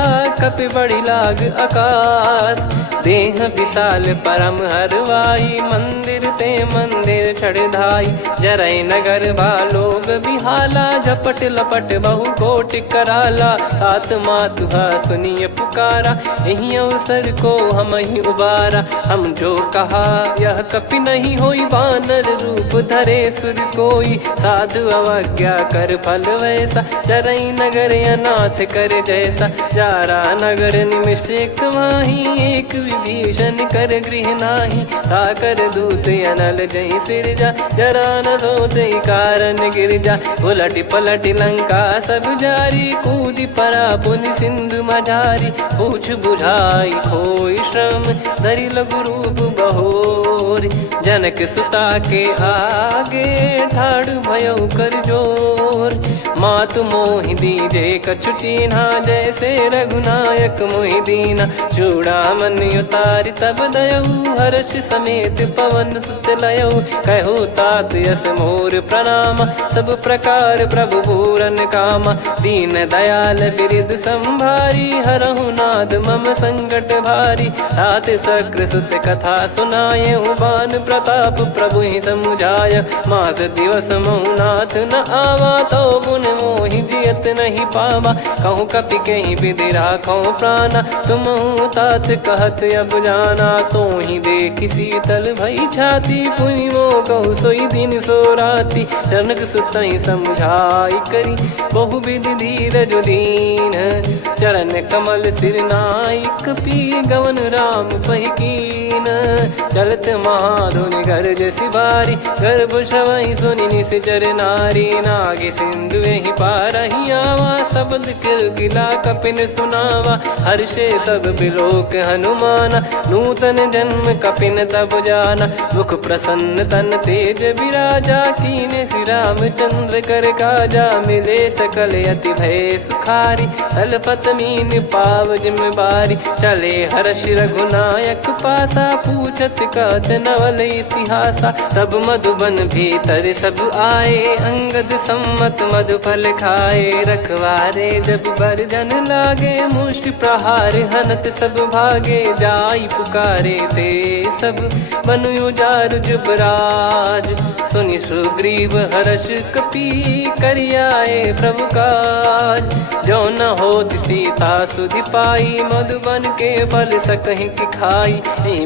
कपि बड़ी लाग आकाश देह विशाल परम हरवाई मंदिर ते मंदिर चढ़ाई जरई नगर बालोग बिहाला झपट लपट बहु कोटि कराला सात मातुहा सुनिय पुकारा यही अवसर को हम ही उबारा हम जो कहा यह कपि नहीं होई बानर रूप धरे सुर कोई साधु अवज्ञा कर फल वैसा जरई नगर अनाथ कर जैसा जारा नगर निमिष एक माही एक विभीषण कर गृह नाही ताकर दूत अनल जय सिरजा जरा न सोते कारण गिरजा उलटी पलटी लंका सब जारी कूदी परा पुनि सिंधु मझारी पूछ बुझाई खोई श्रम धरि लघु रूप बहोरी जनक सुता के आगे ठाड़ भयो कर जोर मातु मोहि दीजे कछु चीन्हा जैसे रघुनायक मोहि दीना चूड़ामन उतारि तब दयऊ हर्ष समेत पवन सुत लयऊ कहु तात यस मोर प्रणाम सब प्रकार प्रभु पूरन काम दीन दयाल बिरिद संभारी हरहु नाद मम संकट भारी तात सक्र सुत कथा सुनाये बान प्रताप प्रभु ही समुझाय मास दिवस महु नाथ न आवा तो पुन मोहि जियत नहीं पावा कहूँ कपि कहीं विधि राखो प्राणा तुम तात कहत अब जाना तो ही देख शीतल भई छाती पुनि मो कहु सोई दिन सो राती जनक सुतई समझाई करी बहु विधि धीरज दीन चरण कमल सिर नाइक पी गवन राम पहिकीन चलत महाधुनि गर्ज सिबारी गर्भ श्रवहि सुनि निश्चर नारी नागे सिंधु ही पारही नाही आवा, शब्द किलकिला कपिन सुनावा, हर्षे सब बिलोक हनुमाना, नूतन जन्म कपिन तब जाना, मुख प्रसन्न तन तेज विराजा, कीने श्री रामचंद्र कर काजा, मिले सकल अति भय सुखारी, तलपत मीन पाव जिम्मेवारी, चले हर्ष रघुनायक पासा, पूछत कहत नवल इतिहासा, तब मधुबन भीतर सब आए, अंगद सम्मत मधुफल खाए, रखवारे जब बरजन लागे, मुष्टि प्रहार हनत सब भागे, जाई पुकारे ते सब बन उजारु जुबराज, सुनि सुग्रीव हर्ष कपि करियाए प्रभु काज, जो न होत सीता सुधि पाई, मधुबन के बल सकहि की खाई,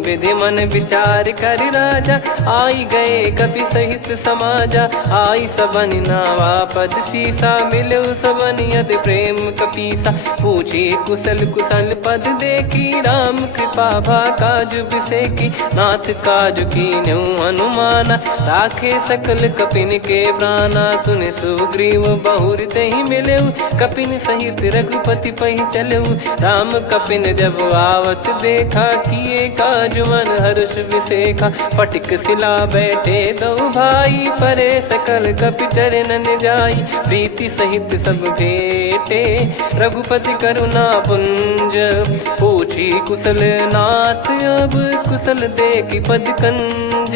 विधि मन विचार कर राजा, आई गए कपि सहित समाजा, आई सबन नावा पद सीसा, मिलो सबन यदि प्रेम कपीसा, पूछी कुशल कुशल पद देखी, राम कृपा भा काज बिसेकी, नाथ काज कीन्हु हनुमाना, राखे सकल कपिन के प्राणा, सुने सुग्रीव बहुर तेहि मिलेउ, कपिन सहित रघुपति पहि चलेउ, राम कपिन जब आवत देखा, किए काज मन हर्ष विसेखा, फटिक सिला बैठे दो भाई, परे सकल कपि चरणन जाई, प्रीति सहित सब भेटे, रघुपति करुणा पुंज, पूछी कुशल नाथ अब कुशल देखी पद कंज,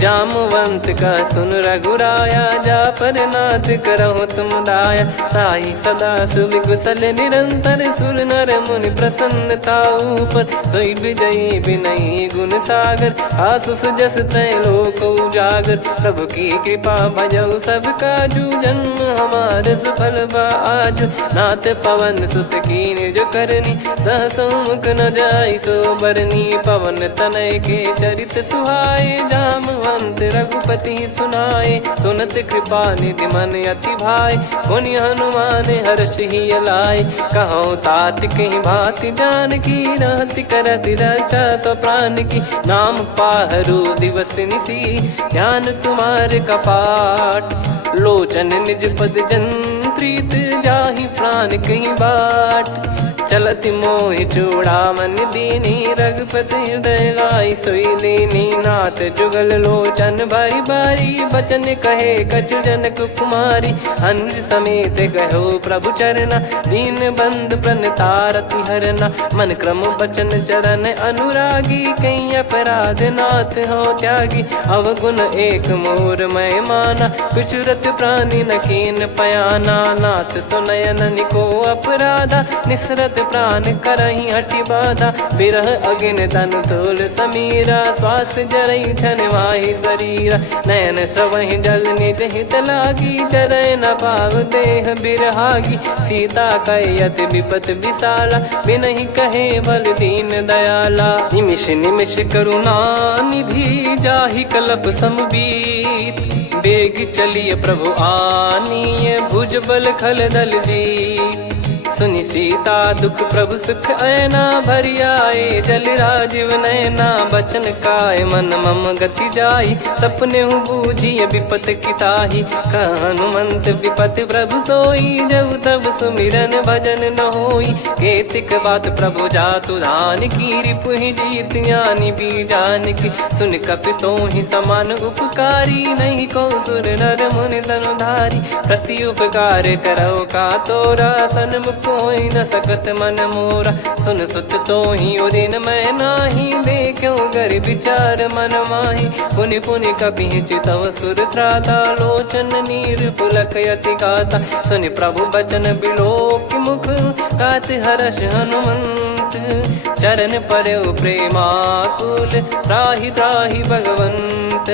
जामवंत का सुन रघुराया, जा पर नाथ करहु तुम दाया, ताहि सदा सुभि कुशल निरंतर, सुर नर मुनि प्रसन्नता ऊपर, सोई विजयी विनयी गुण सागर, आसु सुजस त्रैलोक उजागर, प्रभु की कृपा भजऊ सब काजू, जन्म हमार सफल बा आजु, नाथ पवन सुत कीन जो करनी, सहसो मुख न जाई सो बरनी, पवन तनय के चरित सुहाए, जामवंत रघुपति सुनाए, सुनत कृपा निधि मन अति भाई, मुनि हनुमान हर्ष ही लाए, कहो तात कहीं भांति जान की, रहति करति रक्षा सो प्राण की, नाम पाहरु दिवस निसी, ध्यान तुम्हारे कपाट, लोचन निज पद जंत्रित, जाहि प्राण कहीं बाट, चलति मोहि चूड़ामन दीनी, रघुपति हृदय लाई सोई लीनी, नाथ जुगल लोचन बारी बारी, बचन कहे कछु जनक कुमारी, अनुज समेत गयो प्रभु चरना, दीन बंद प्रणतारति हरना, मन क्रम बचन चरण अनुरागी, कहीं अपराध नाथ हो त्यागी, अवगुण एक मोर मैं माना, कुछुरत प्राणी न कीन पयाना, नाथ सुनयन निको अपराधा, निसरत प्राण करही हटि बाधा, बिरह अगिन तन तोल समीरा, श्वास जरई छन वाहि शरीरा, नयन श्रवहि जल निज हित लागी, जरय न पाव देह बिरहागी, सीता कयत विपत विशाला, बिनहि कहे बल दीन दयाला, निमिष निमिष करुणा निधि, जाहि कलप समबीत, बेग चलिए प्रभु आनीय, भुज बल खल दल जीत, सुनि सीता दुख प्रभु सुख ऐना, भरि आए जल राजीव नैना, बचन काय मन मम गति जाई, सपने हूँ बूझी विपत किताही, हनुमंत विपत प्रभु सोई, जब तब सुमिरन भजन न होई, केतिक बात प्रभु जातु धान की, रिपुहि जीत ज्ञानी बीजान की, सुन कपि तोहि समान उपकारी, नहीं को सुर नर मुनि धनुधारी, प्रति उपकार करो का तोरा, सन्मुख कोई न सकत मन मोरा, सुन सुत तो ही उदिन मैं नाही, देखो गर विचार मन माही, पुनि पुनि कपि चितव सुर त्राता, लोचन नीर पुलक यति गाता, सुनि प्रभु बचन बिलोक मुख, गात हर्ष हनुमंत, चरण परउ प्रेमाकुल, त्राहि त्राहि भगवंत,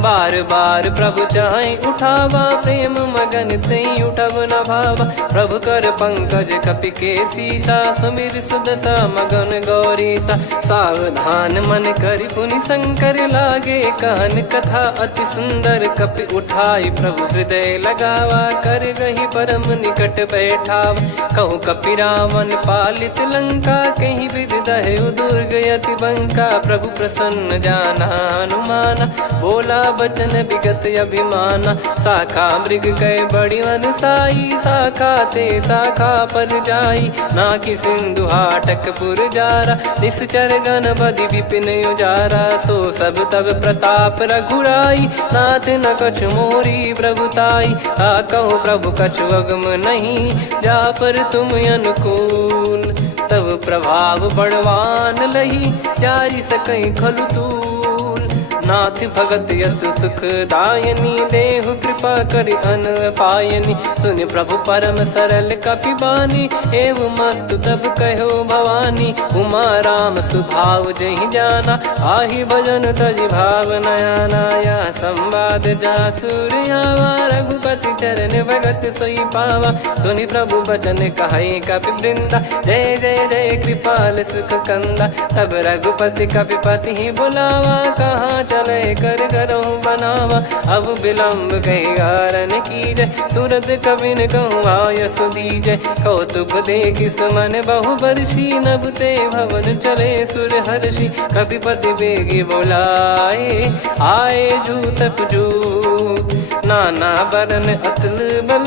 बार बार प्रभु चाहि उठावा, प्रेम मगन तई उठब न भावा, प्रभु कर पंकज कपि के सीसा, सुमिर सुदशा मगन गौरीसा, सावधान मन करि पुनि शंकर लागे, कहन कथा अति सुंदर, कपि उठाई प्रभु हृदय लगावा, कर गही परम निकट बैठावा, कहु कपि रावण पालित लंका, कहीं विधि दहे दुर्ग यति बंका, प्रभु प्रसन्न जाना हनुमाना, बोला बचन विगत अभिमाना। शाखा मृग कह बड़ी मन साई, शाखा ते शाखा पर जाई। ना कि सिंधु हाटकपुर जारा, निश्चर गण बधि विपिन उजारा। सो सब तब प्रताप रघुराई, नाथ न कछु मोरी प्रभुताई। कहूँ प्रभु कछु अगम नहीं, जा पर तुम अनुकूल। तब प्रभाव बड़वान लही, जारी सकई खलु तूल। नाथ भगत यत सुख दायनी, देहु कृपा करि अन पायनी। सुन प्रभु परम सरल कपिबानी, एव मस्तु तब कहो भवानी। उमा राम सुभाव जहि जाना, आहि भजन तजि भाव नयाना। या संवाद जासुर आवा, रघुपति चरण भगत सोई पावा। सुनि प्रभु बचन कहै कपि वृंदा, जय जय जय कृपाल सुख कंदा। तब रघुपति कपिपति ही बुलावा, कहाँ चले कर करहु बनावा। अब विलम्ब कही कारण कीजय, तुरत कबिन कहूँ आयस दीजय। कौतुक देखि सुमन बहु बरसी, नभ ते भवन चले सुर हर्षि। कपिपति बेगी बोलाए, आए जूतप जूत। नाना बरन अतुल बल,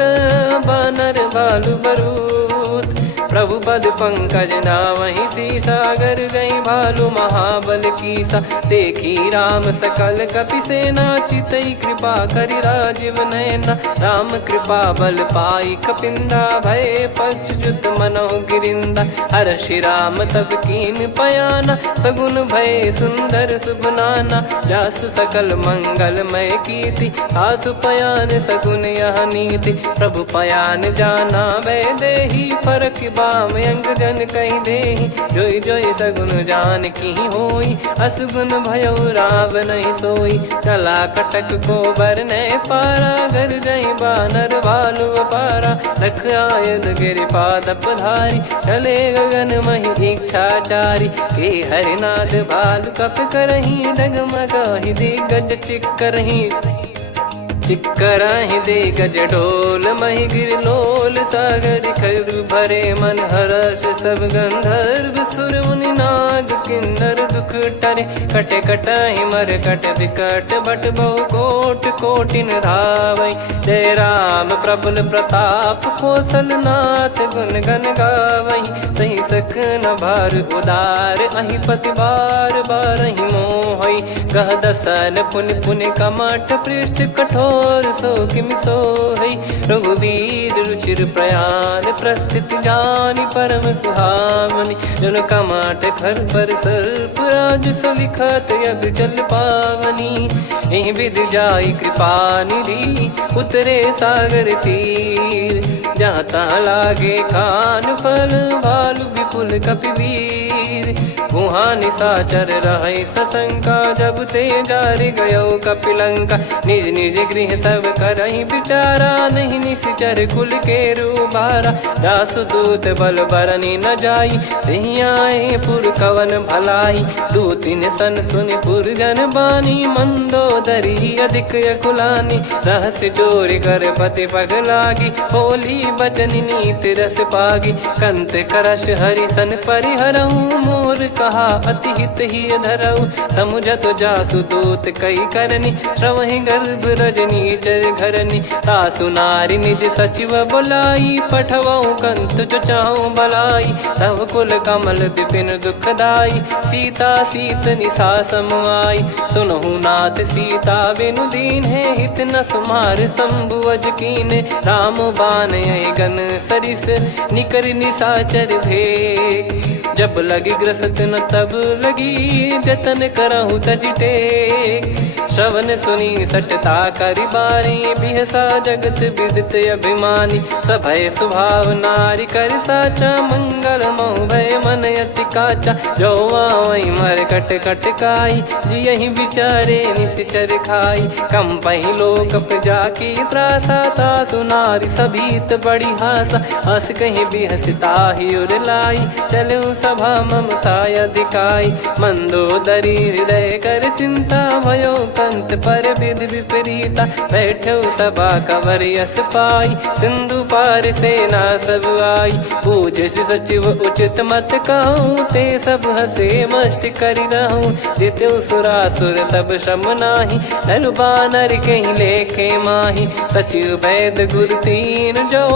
बानर बालु बरूत। प्रभु पद पंकज नामहि सीसा, सागर गई भालु महाबल कीसा। देखी राम सकल कपिसेना, चितई कृपा करि राजीव नयना। राम कृपा बल पाई कपिंदा, भय पक्षजुत मनहु गिरिंदा। हर्षि राम तब कीन पयाना, सगुन भय सुंदर सुगुनाना। जासु सकल मंगलमय कीर्ति, आसु पयान सगुन यह नीति। प्रभु पयान जाना वै देहि, फरक बाम अंग जन कहि देहि। जोई जोई सगुन जान की होई, असुगुन भयो राव नहीं सोई। चला कटक को बरने पारा, घर जई बानर भालु अपारा। लख आयद गिरिपाद पधारी, चले गगन महि इच्छाचारी। के हरिनाथ भालु कप करही, डगमगाहि दिग्गज चिक्करही। चिक्कराहि दिग्गज ढोल, महि गिर लोल। सागर खरु भरे मन हर्ष, सब गंधर्व सुर मुनि नाग किन्नर दुख टरे। कट कटाहि मर कट विकट, बट बहु कोट कोटिन धावै। जय राम प्रबल प्रताप, कौशल नाथ गुण गन गावै। सही सख न भार उदार, अहि पति बार बारहि मोहै। गह दसन पुनि पुनि कमठ, पृष्ठ कठोर सो किमि सोहै। रघुवीर रुचिर प्रयाण, प्रस्थित जानि परम सुहावनी। जन कमाट खर पर सर्प, राज सलिखत अब चल पावनी। एहि विधि जाई कृपा निधि, उतरे सागर तीर। जहाँ तहाँ लागे खान फल, भालु विपुल कपिवीर। वहाँ निशाचर रहै सशंका, जब ते जारि गयो कपिलंका। निज निज गृह सब करहि विचारा, नहीं निश्चर कुल के रूबारा। जासु दूत बल बरनी न जाई, तेहि आए पुर कवन भलाई। दू तीन सन सुनि पुर जन बानी, मंदोदरी अधिक अकुलानी। रहस्य चोरी कर पति पग लागी, होली बचन नीत रस पागी। कंत करश हरि सन परिहरहु, मोर कहा अति हित ही धरऊ। समुझत जासु दूत कई करनी, श्रवहि गर्भ रजनी जर घरनी। तासु नारी निज सचिव बुलाई, पठवऊ कंत जो चाहूं भलाई। तव कुल कमल विपिन दुखदाई, सीता सीत निशा समुआई। सुनहु नाथ सीता बिनु दीन है, हित न सुमार शंभु अज कीने। राम बान यही गन सरिस, निकर निशाचर भेग। जब लगी ग्रसत न तब लगी, जतन करहु तज टेक। श्रवण सुनी सटता करि बारी, बिहसा जगत विदित अभिमानी। सभय स्वभाव नारी कर साचा, मंगल महु भय मन अति काचा। जो आवै मर कट कट काई, जियहि विचारे निश्चर खाई। कंपहि लोक प्रजा की त्रासा, तासु नारी सभीत बड़ी हासा। हस कहीं बिहसता ही उर लाई, चलऊ सभा ममता अधिकाई। मंदोदरी हृदय कर चिंता, भयो कंत पर विधि विपरीता, बैठो सभा कवर यस पाई, सिंधु पार सेना सब आई, पूज सचिव उचित मत कहूँ, ते सब हसे मस्त करि रहूं, जित्यु सुरासुर तब शम नाही, नल बानर कहीं लेखे माही, सचिव वैद गुरु तीन जो,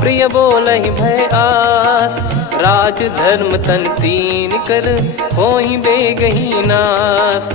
प्रिय बोलहि भय आस, राज धर्म तन तीन कर, होई बेगही नास,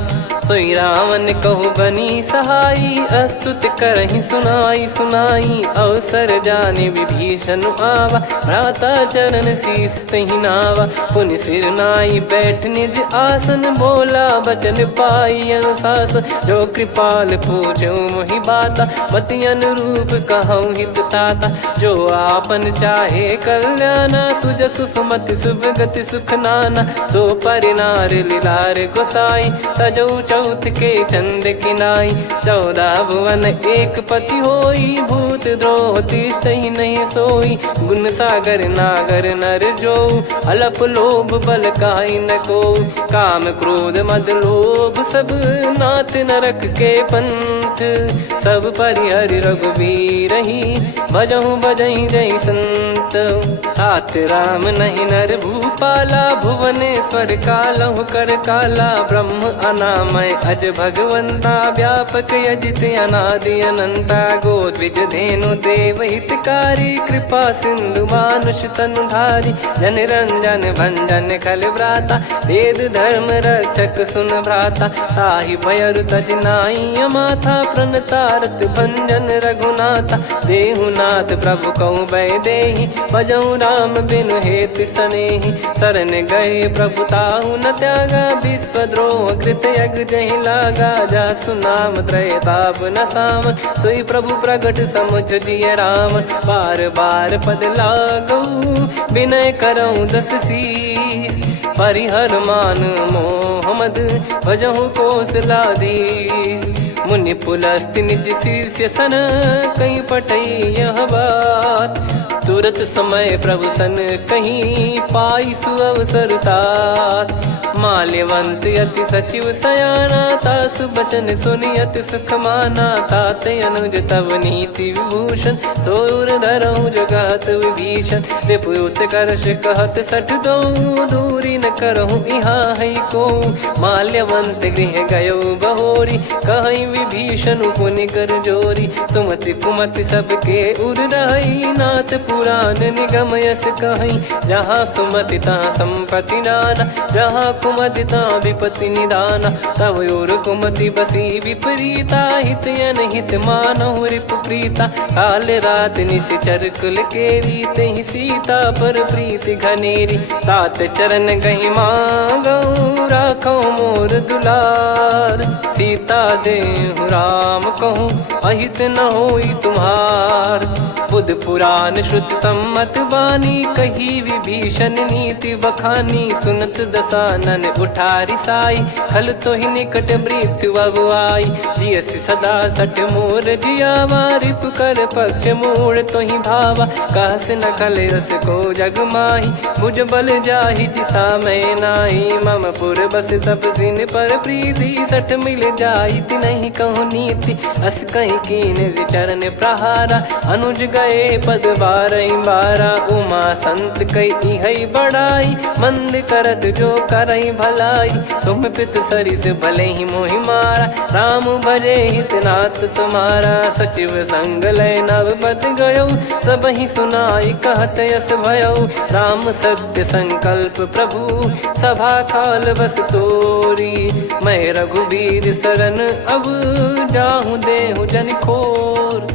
सोई रावण कहु बनी सहाई, अस्तुत करहि सुनाई सुनाई, अवसर जाने विभीषण आवा, भ्राता चरण शीस तहि नावा, पुनि सिर नाई बैठ निज आसन, बोला बचन पाई अनुशासन, जो कृपाल पूछो मोहि बाता, मति अनुरूप कहूँ हित ताता, जो आपन चाहे कल्याणा, सुजसु सुमति सुभगति सुख नाना, सो परिनार लीलार गोसाई, तजौ चौथ के चंद किनाई, 14 भुवन एक पति होई, भूत द्रोह तिष्ठहि नहीं सोई, गुण सागर नागर नर जो, अलप लोभ बल काई न को, काम क्रोध मद लोभ सब, नाथ नरक के पंथ, सब परिहरि रघुबीर ही, भजहु भजहि जय संत, तात राम नहीं नर भूपाला, भुवनेश्वर कालहु कर काला, ब्रह्म अनामय अज भगवंता, व्यापक यजित अनादि अनंता, गोद्विज धेनु देव हितकारी, कृपा सिंधु मानुष तनुधारी, जन रंजन भंजन खल भ्राता, वेद धर्म रक्षक सुन भ्राता, ताहि भयरु तज नाई माथा, प्रणतारत भंजन रघुनाथा, देहुनाथ प्रभु कहु बै देहि, भजहु राम बिनु हेतु सनेहि, शरण गए प्रभु ताहु न त्यागा, विश्वद्रोह कृत यज्ञ जहि लागा, जासु नाम त्रय ताप न सामन, सोई प्रभु प्रगट समुझ जिय रामन, बार बार पद लागऊ, विनय करऊँ दस शीस, परिहर मान मोह मद, भजहु कौशलाधीश, मुनि पुलस्त्य निज शीर्ष सन, कहीं पटई यह बात, तुरत समय प्रभु सन कहीं, पाई सुअवसर तात, माल्यवंत अति सचिव सयाना, तासु बचन सुनि अति सुख माना, ताते अनुज तव नीति विभूषण, सोर धरऊँ जगत विभीषण, विपुत करश कहत सठ दो, दूरी न करहूँ यहाँ है को, माल्यवंत गृह गयो बहोरी, कहीं विभीषण पुनि कर जोरी, सुमति कुमति सबके उर रही, नाथ पुराण निगम यस कहीं, जहाँ सुमति तहाँ संपत्ति नाना, जहाँ कुमति तहाँ विपत्ति निदाना, तव और कुमति बसी विपरीता, हित अनहित मानहु रिप प्रीता, काल रात निश्चर कुल केरी, तहि सीता पर प्रीति घनेरी, तात चरण गहि मांगऊ, राखो मोर दुलार, सीता देहु राम कहूँ, अहित न होई तुम्हार, बुध पुराण श्रुत सम्मत वाणी, कही विभीषण नीति बखानी, सुनत दसानन उठारी साई, खल तो ही निकट मृत्यु अब आई, जियसि सदा सठ मोर जियावा, रिप कर पक्ष मूड़ तो ही भावा, कहस न खल रस को जग माही, भुज बल जाहि जिता मैं नाई, मम पुर बस तब सिन पर प्रीति, सठ मिल जाई तिनहि कहूँ नीति, अस कहीं कीन चरण प्रहारा, अनुज गए पद बारहि बारा, उमा संत कई इहै बड़ाई, मंद करत जो करई भलाई, तुम पित सरिस भले ही मोहि मारा, राम भजे हित नाथ तुम्हारा, सचिव संग लय नव बत गयो, सब ही सुनाई कहत यस भयो, राम सत्य संकल्प प्रभु, सभा काल बस तोरी, मैं रघुबीर शरण अब, जाहूँ देहु जन खोर,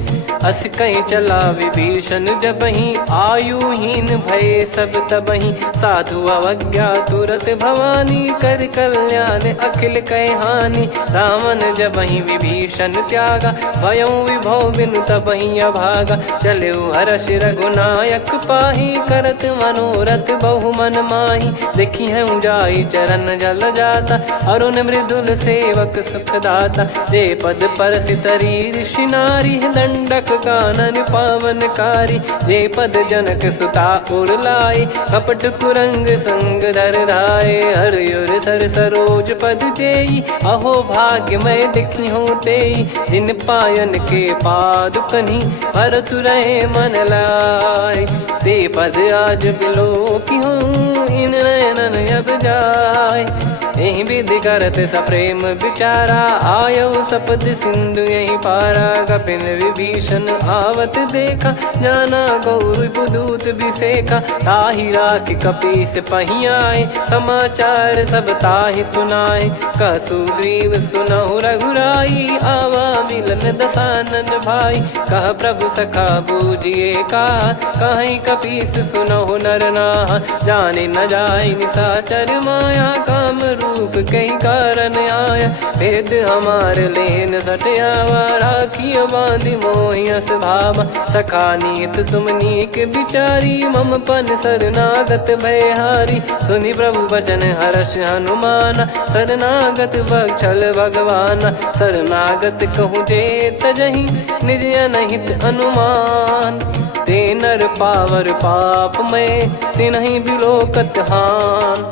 अस कहीं चला विभीषण जबहि, आयुहीन भय सब तबहि, साधु अवज्ञा तुरत भवानी, कर कल्याण अखिल कह हानि, रावण जबहि विभीषण त्यागा, भयउ विभव बिनु तबहि अभागा, चलऊ हर्ष रघुनायक पाहि, करत मनोरथ बहु मन माहि, देखी है जाई चरण जल जाता, अरुण मृदुल सेवक सुखदाता, जे पद परसि तरी ऋषि नारी, दंडक कानन पावनकारी। जे पद जनक सुता उरलाई, कपट कुरंग संग धर धाये। हरियुर सर सरोज पद जेई, अहो भाग्य मैं दिखी हूँ तेई। जिन पायन के पाद कन्ही, भरत रहे मन लाई। ते पद आज बिलो की हूँ, इन नयनन अब जाय। यही विधि करत सप्रेम विचारा, आयो सपद सिंधु यही पारा। कपिन विभीषण आवत देखा, जाना गौर बुदूत बिसेखा। ताहि राखि कपीस पहियाए, समाचार सब ताहि सुनाए। कह सुग्रीव सुनहु रघुराई, आवा मिलन दसानन भाई। कह प्रभु सखा बूझिए का, कहीं कपीस सुनहु नर नाहा। जाने न जाय निशाचर माया, काम रूप कई कारण आया। भेद हमार लेन सटयावा, राखिय बांधि मोहियस भावा। सखा नीत तुम नीक बिचारी, मम पन शरणागत भयहारी। सुनि प्रभु बचन हर्ष हनुमाना, शरणागत बक्षल भगवाना। शरणागत कहूँ जे तजहि, निज अनहित अनुमान। ते नर पावर पाप में, तिन्हि बिलोकत हान।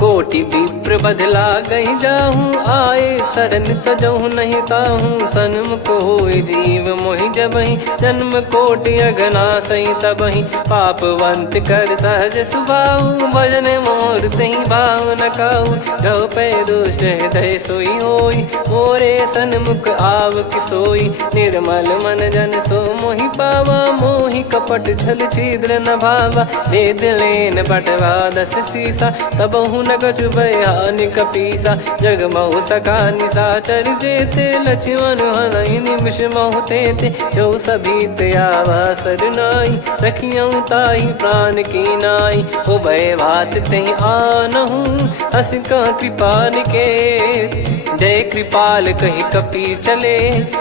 कोटि विप्र बदला गई जाहूँ, आए शरण तजहु नहीं ताहूँ। सन्मुख होय जीव मोहि जबहि, जन्म कोटि अगना सही तबहि। पापवंत कर सहज सुभाऊ, भजन मोर तहि भाव न काऊ। जो पै दुष्ट हृदय सोई होई, मोरे सन्मुख आव किसोई। निर्मल मन जन सो मोहि पावा, मोहि कपट छल छिद्र न भावा। वेद लेन बटवा दस सीसा, तबहु न कछु बयान कपीसा। जग महु सका निशाचर जेते, लक्ष्मण हनहि निमिष महु तेते। जो सभी त्यावा सरनाई, रखियऊँ ताहि प्राण की नाई। उभय भात तेहि आनहु, हस कह कृपाल के। जय कृपाल कहि कपी चले,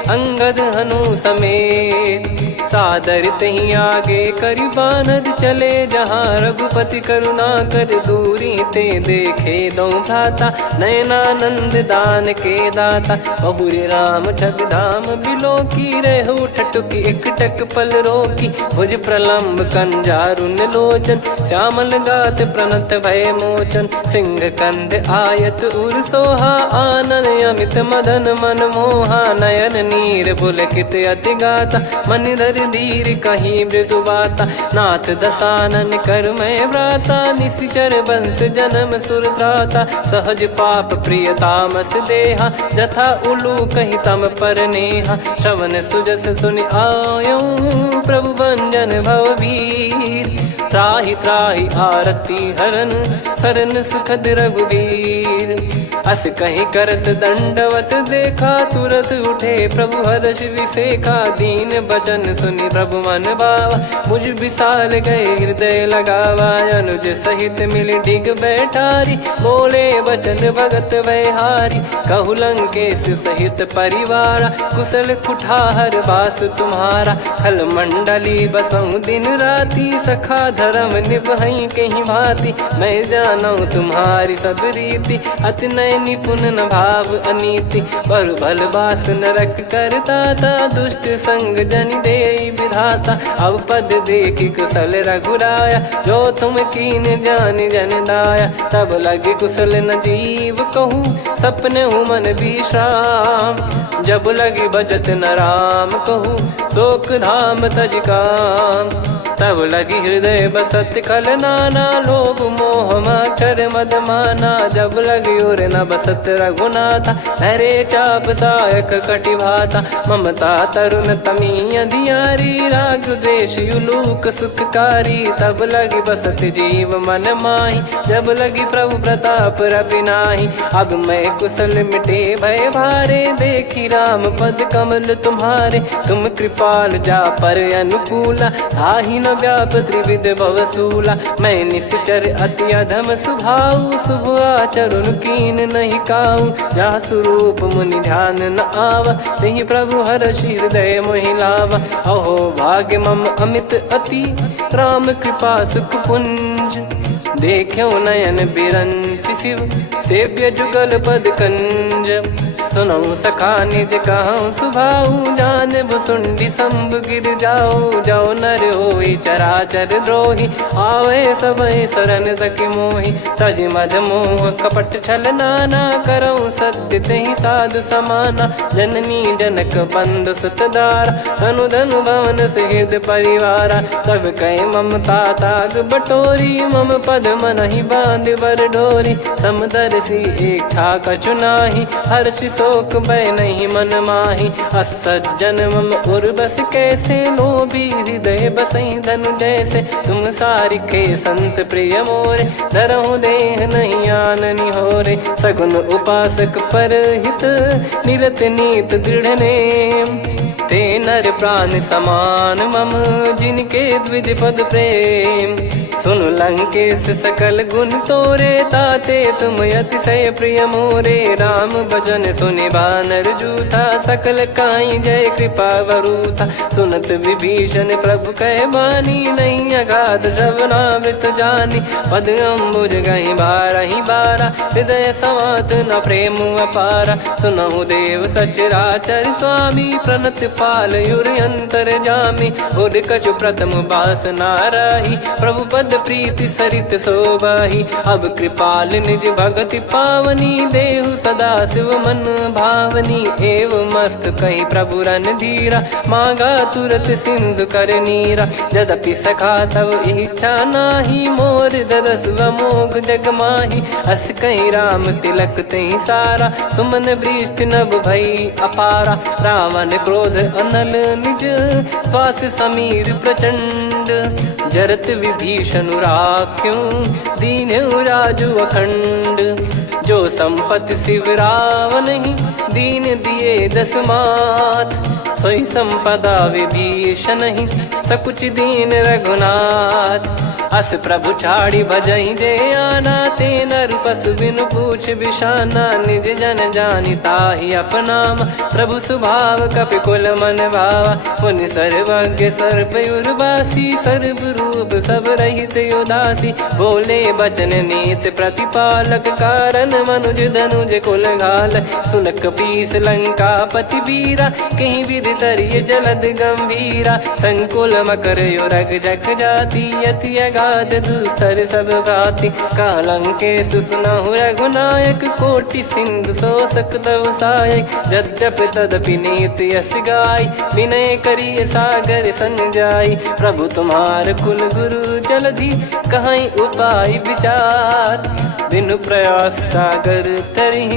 अंगद हनु समेत। सादर तही आगे करि बानर चले, जहाँ रघुपति करुणा कर दूरी ते देखे दो भ्राता। नयनानंद दान के दाता, बहुरी राम छवि धाम बिलो की। रहु ठटुकी एकटक पल रोकी, भुज प्रलम्ब कंजारुन लोचन। श्यामल गात प्रणत भय मोचन, सिंह कंद आयत उर सोहा। आनन अमित मदन मन मोहा, नयन नीर पुलकित अति गाता। मन धर धीर कहीं मृदु बाता, नाथ दसानन कर मैं व्राता। निश्चर वंश जन्म सुर त्राता, सहज पाप प्रिय तामस देहा। जथा उलू कहीं तम पर नेहा, श्रवण सुजस सुनि आयो। प्रभु भंजन भववीर, त्राहि त्राहि आरती हरन। शरण सुखद रघुवीर, अस कहीं करत दंडवत देखा। तुरत उठे प्रभु हर्ष विसेखा, दीन बचन सुनि प्रभु मन भावा। मुझ विशाल गए हृदय लगावा, अनुज सहित मिल डिग बैठारी। बोले बचन भगत वैहारी, कहु लंकेश सहित परिवारा। कुशल कुठार बास तुम्हारा, खल मंडली बसऊं दिन राती। सखा धर्म निभई कहीं भांति, मैं जानू तुम्हारी सब रीति। अति नय निपुण न भाव अनीति, पर भल बास नरक करता था। दुष्ट संग जन दे विधाता, अब पद देखि कुशल रघुराया। जो तुम कीन जान जन दाया, तब लगे कुशल न जीव कहूँ। सपने हूँ मन विश्राम, जब लगी बजत न राम कहूँ। शोक धाम तज काम, तब लगी हृदय बसत खल नाना। लोभ मोह मच्छर मद माना, जब लगी उर न बसत रघुनाथा। हरे चाप सायक कटि भाता, ममता तरुण तमी अधियारी। राग द्वेष युलूक सुखकारी, तब लगी बसत जीव मन माही। जब लगी प्रभु प्रताप रवि नाही, अब मैं कुशल मिटे भय भारे। देखी राम पद कमल तुम्हारे, तुम कृपाल जा पर अनुकूला। ताहि न व्याप त्रिविध भवसूला, मैं निश्चर अति अधम सुभाऊ। शुभ आचरण कीन नहीं काऊ, जा स्वरूप मुनि ध्यान न आवा। तेहि प्रभु हर्ष हृदय मोहि लावा। अहो भाग्य मम अमित अति, राम कृपा सुख पुंज। देखो नयन बिरंच शिव, सेव्य जुगल पद कंज। सुनऊ सखा निज कहूँ सुभाऊ जान भुसुंडी संभ गिर जाओ जाओ नर होई चराचर द्रोही आवे सबय शरण तक मोहि तज मद मोह कपट छल नाना करऊँ सत्य तेहि साधु समाना जननी जनक बंधु सुतदार धनु धनु भवन सहित परिवारा सब कहे ममता ताग बटोरी मम पद मन ही बांध बर डोरी समदर्शी इच्छा कछु नाही हर्ष शोक भय नहीं मन माही असज्जन मम उर्बस कैसे लोभी हृदय बसई धनु जैसे तुम सारिखे संत प्रिय मोरे धरहु देह नहीं आननि होरे सगुन उपासक पर हित निरत नीत दृढ़ नेम ते नर प्राण समान मम जिनके द्विज पद प्रेम सुन लंकेश सकल गुण तोरे ताते तुम अतिशय प्रिय मोरे राम भजन सुनि बानर जूथा सकल काई जय कृपा वरूथा सुनत विभीषण प्रभु कह बानी नहीं अगाध श्रवणामृत जानी पद अम्बुज गहि बारहि बारा हृदय समात न प्रेम अपारा सुनहु देव सचराचर स्वामी प्रणत पाल युर अंतर जामी उद कछु प्रथम बास नाराही प्रभु पद प्रीति सरित शोभाही अब कृपाल निज भगति पावनी देहु सदा शिव मन भावनी एव मस्त कही प्रभु रन धीरा मांगा तुरत सिंधु कर नीरा यद्यपि सखा तब इच्छा नाही मोर दरस मोग जग माही अस कहीं राम तिलक तही सारा सुमन वृष्टि नभ भई अपारा रावण क्रोध अनल निज श्वास समीर प्रचंड जरत विभीषण राख्यों दीन राजु अखंड जो संपत्ति शिव रावण ही दीन दिए दस मात सोई संपदा विभीषण ही सकुच दीन रघुनाथ अस प्रभु छाड़ी भजई जे आना ते नर पशु बिनु पूछ बिशाना निज जन जानी ताहि अपनाम प्रभु स्वभाव कपि कुल मन भावा मुनि सर्वज्ञ सर्वयुर्वासी सर्व रूप सब रहित उदासी बोले बचन नीत प्रतिपालक कारण मनुज धनुज कुल घाल सुन कपीस लंका पति बीरा कहीं विधि तरिय जलद गंभीरा संकुल मकर युरग जग जाति यति अगाध दुस्तर सब भाति कालंकेश सुनहु रघुनायक कोटि सिंधु शोषक तव सहायक यद्यपि तदपि नीत यस गाय विनय करिय सागर सन जाई प्रभु तुम्हार कुल गुरु जलधि कहीं उपाय विचार बिनु प्रयास सागर तरी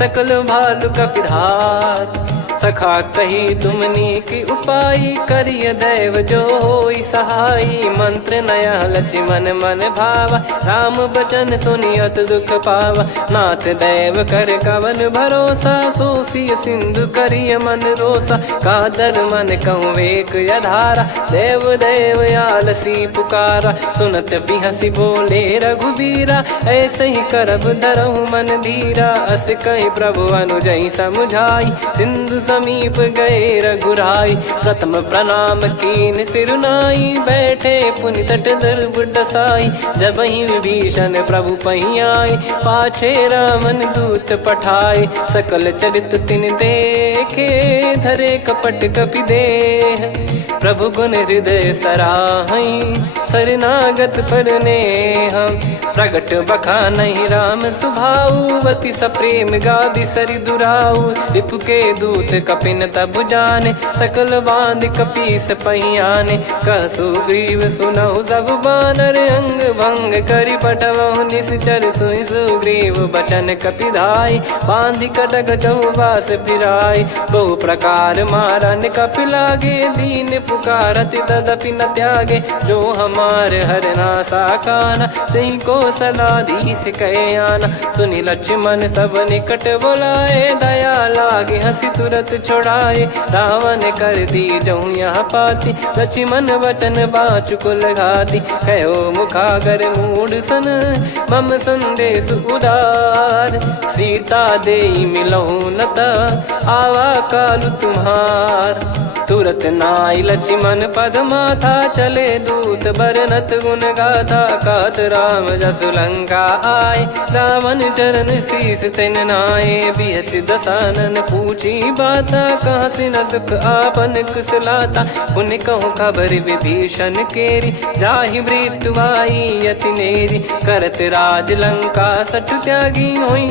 सकल भालु कपिधार सखा कही तुमनी की उपाय करिय दैव जो होई सहाई मंत्र नया लक्ष्मण मन भावा राम बचन सुनियत दुख पावा नाथ दैव कर कवन भरोसा सोसी सिंधु करिय मन रोसा कादर मन कहूँ वेक यधारा देव देव आलसी पुकारा सुनत बिहसी बोले रघुबीरा ऐसे ही करब धरहु मन धीरा अस कहीं प्रभु अनुजई समुझाई सिंधु समीप गए रघुराई प्रथम प्रणाम कीन सिरुनाई बैठे पुनि तट दर्भ डसाई जब ही विभीषण प्रभु पही आई पाछे रामन दूत पठाए सकल चरित तिन देखे धरे कपट कपि देह प्रभु गुण हृदय सराहई शरणागत पर नेह प्रगट बखानहि राम सुभाऊ बति सप्रेम गादि सरि दुराऊ रिपु के दूत कपिन तब जाने सकल बांध कपीस पहियाने कह सुग्रीव सुनहु सब बानर अंग भंग करि पटवहु निश्चर सुनि सुग्रीव बचन कपिधाई बांधि कटक चौबास फिराई बहु प्रकार मारन कपि लागे दीन पुकारत तदपि न त्यागे जो हमार हरना साकाना तही को सलाधीश कहे आना सुनि लक्ष्मण सब निकट बुलाए दया लागे हंसी तुरत छोड़ाए रावण कर दी जहूँ यहाँ पाती लक्ष्मण वचन बाचु कुल घाती कहो मुखागर मूड सन मम संदेश उदार सीता देई मिलहु नता आवा कालु तुम्हार। तुरत नाई लक्ष्मण पद माथा, चले दूत बरनत गुण गाथा। कहत राम जसु लंका आए, रावण चरण शीस तिन नाए। बिहस दसानन पूछी बाता, कहाँ से न सुख आपन कुशलाता। पुन कहूँ खबर विभीषण केरी, जाहि मृत्यु आई अति नेरी। करत राज लंका सठ त्यागी, होई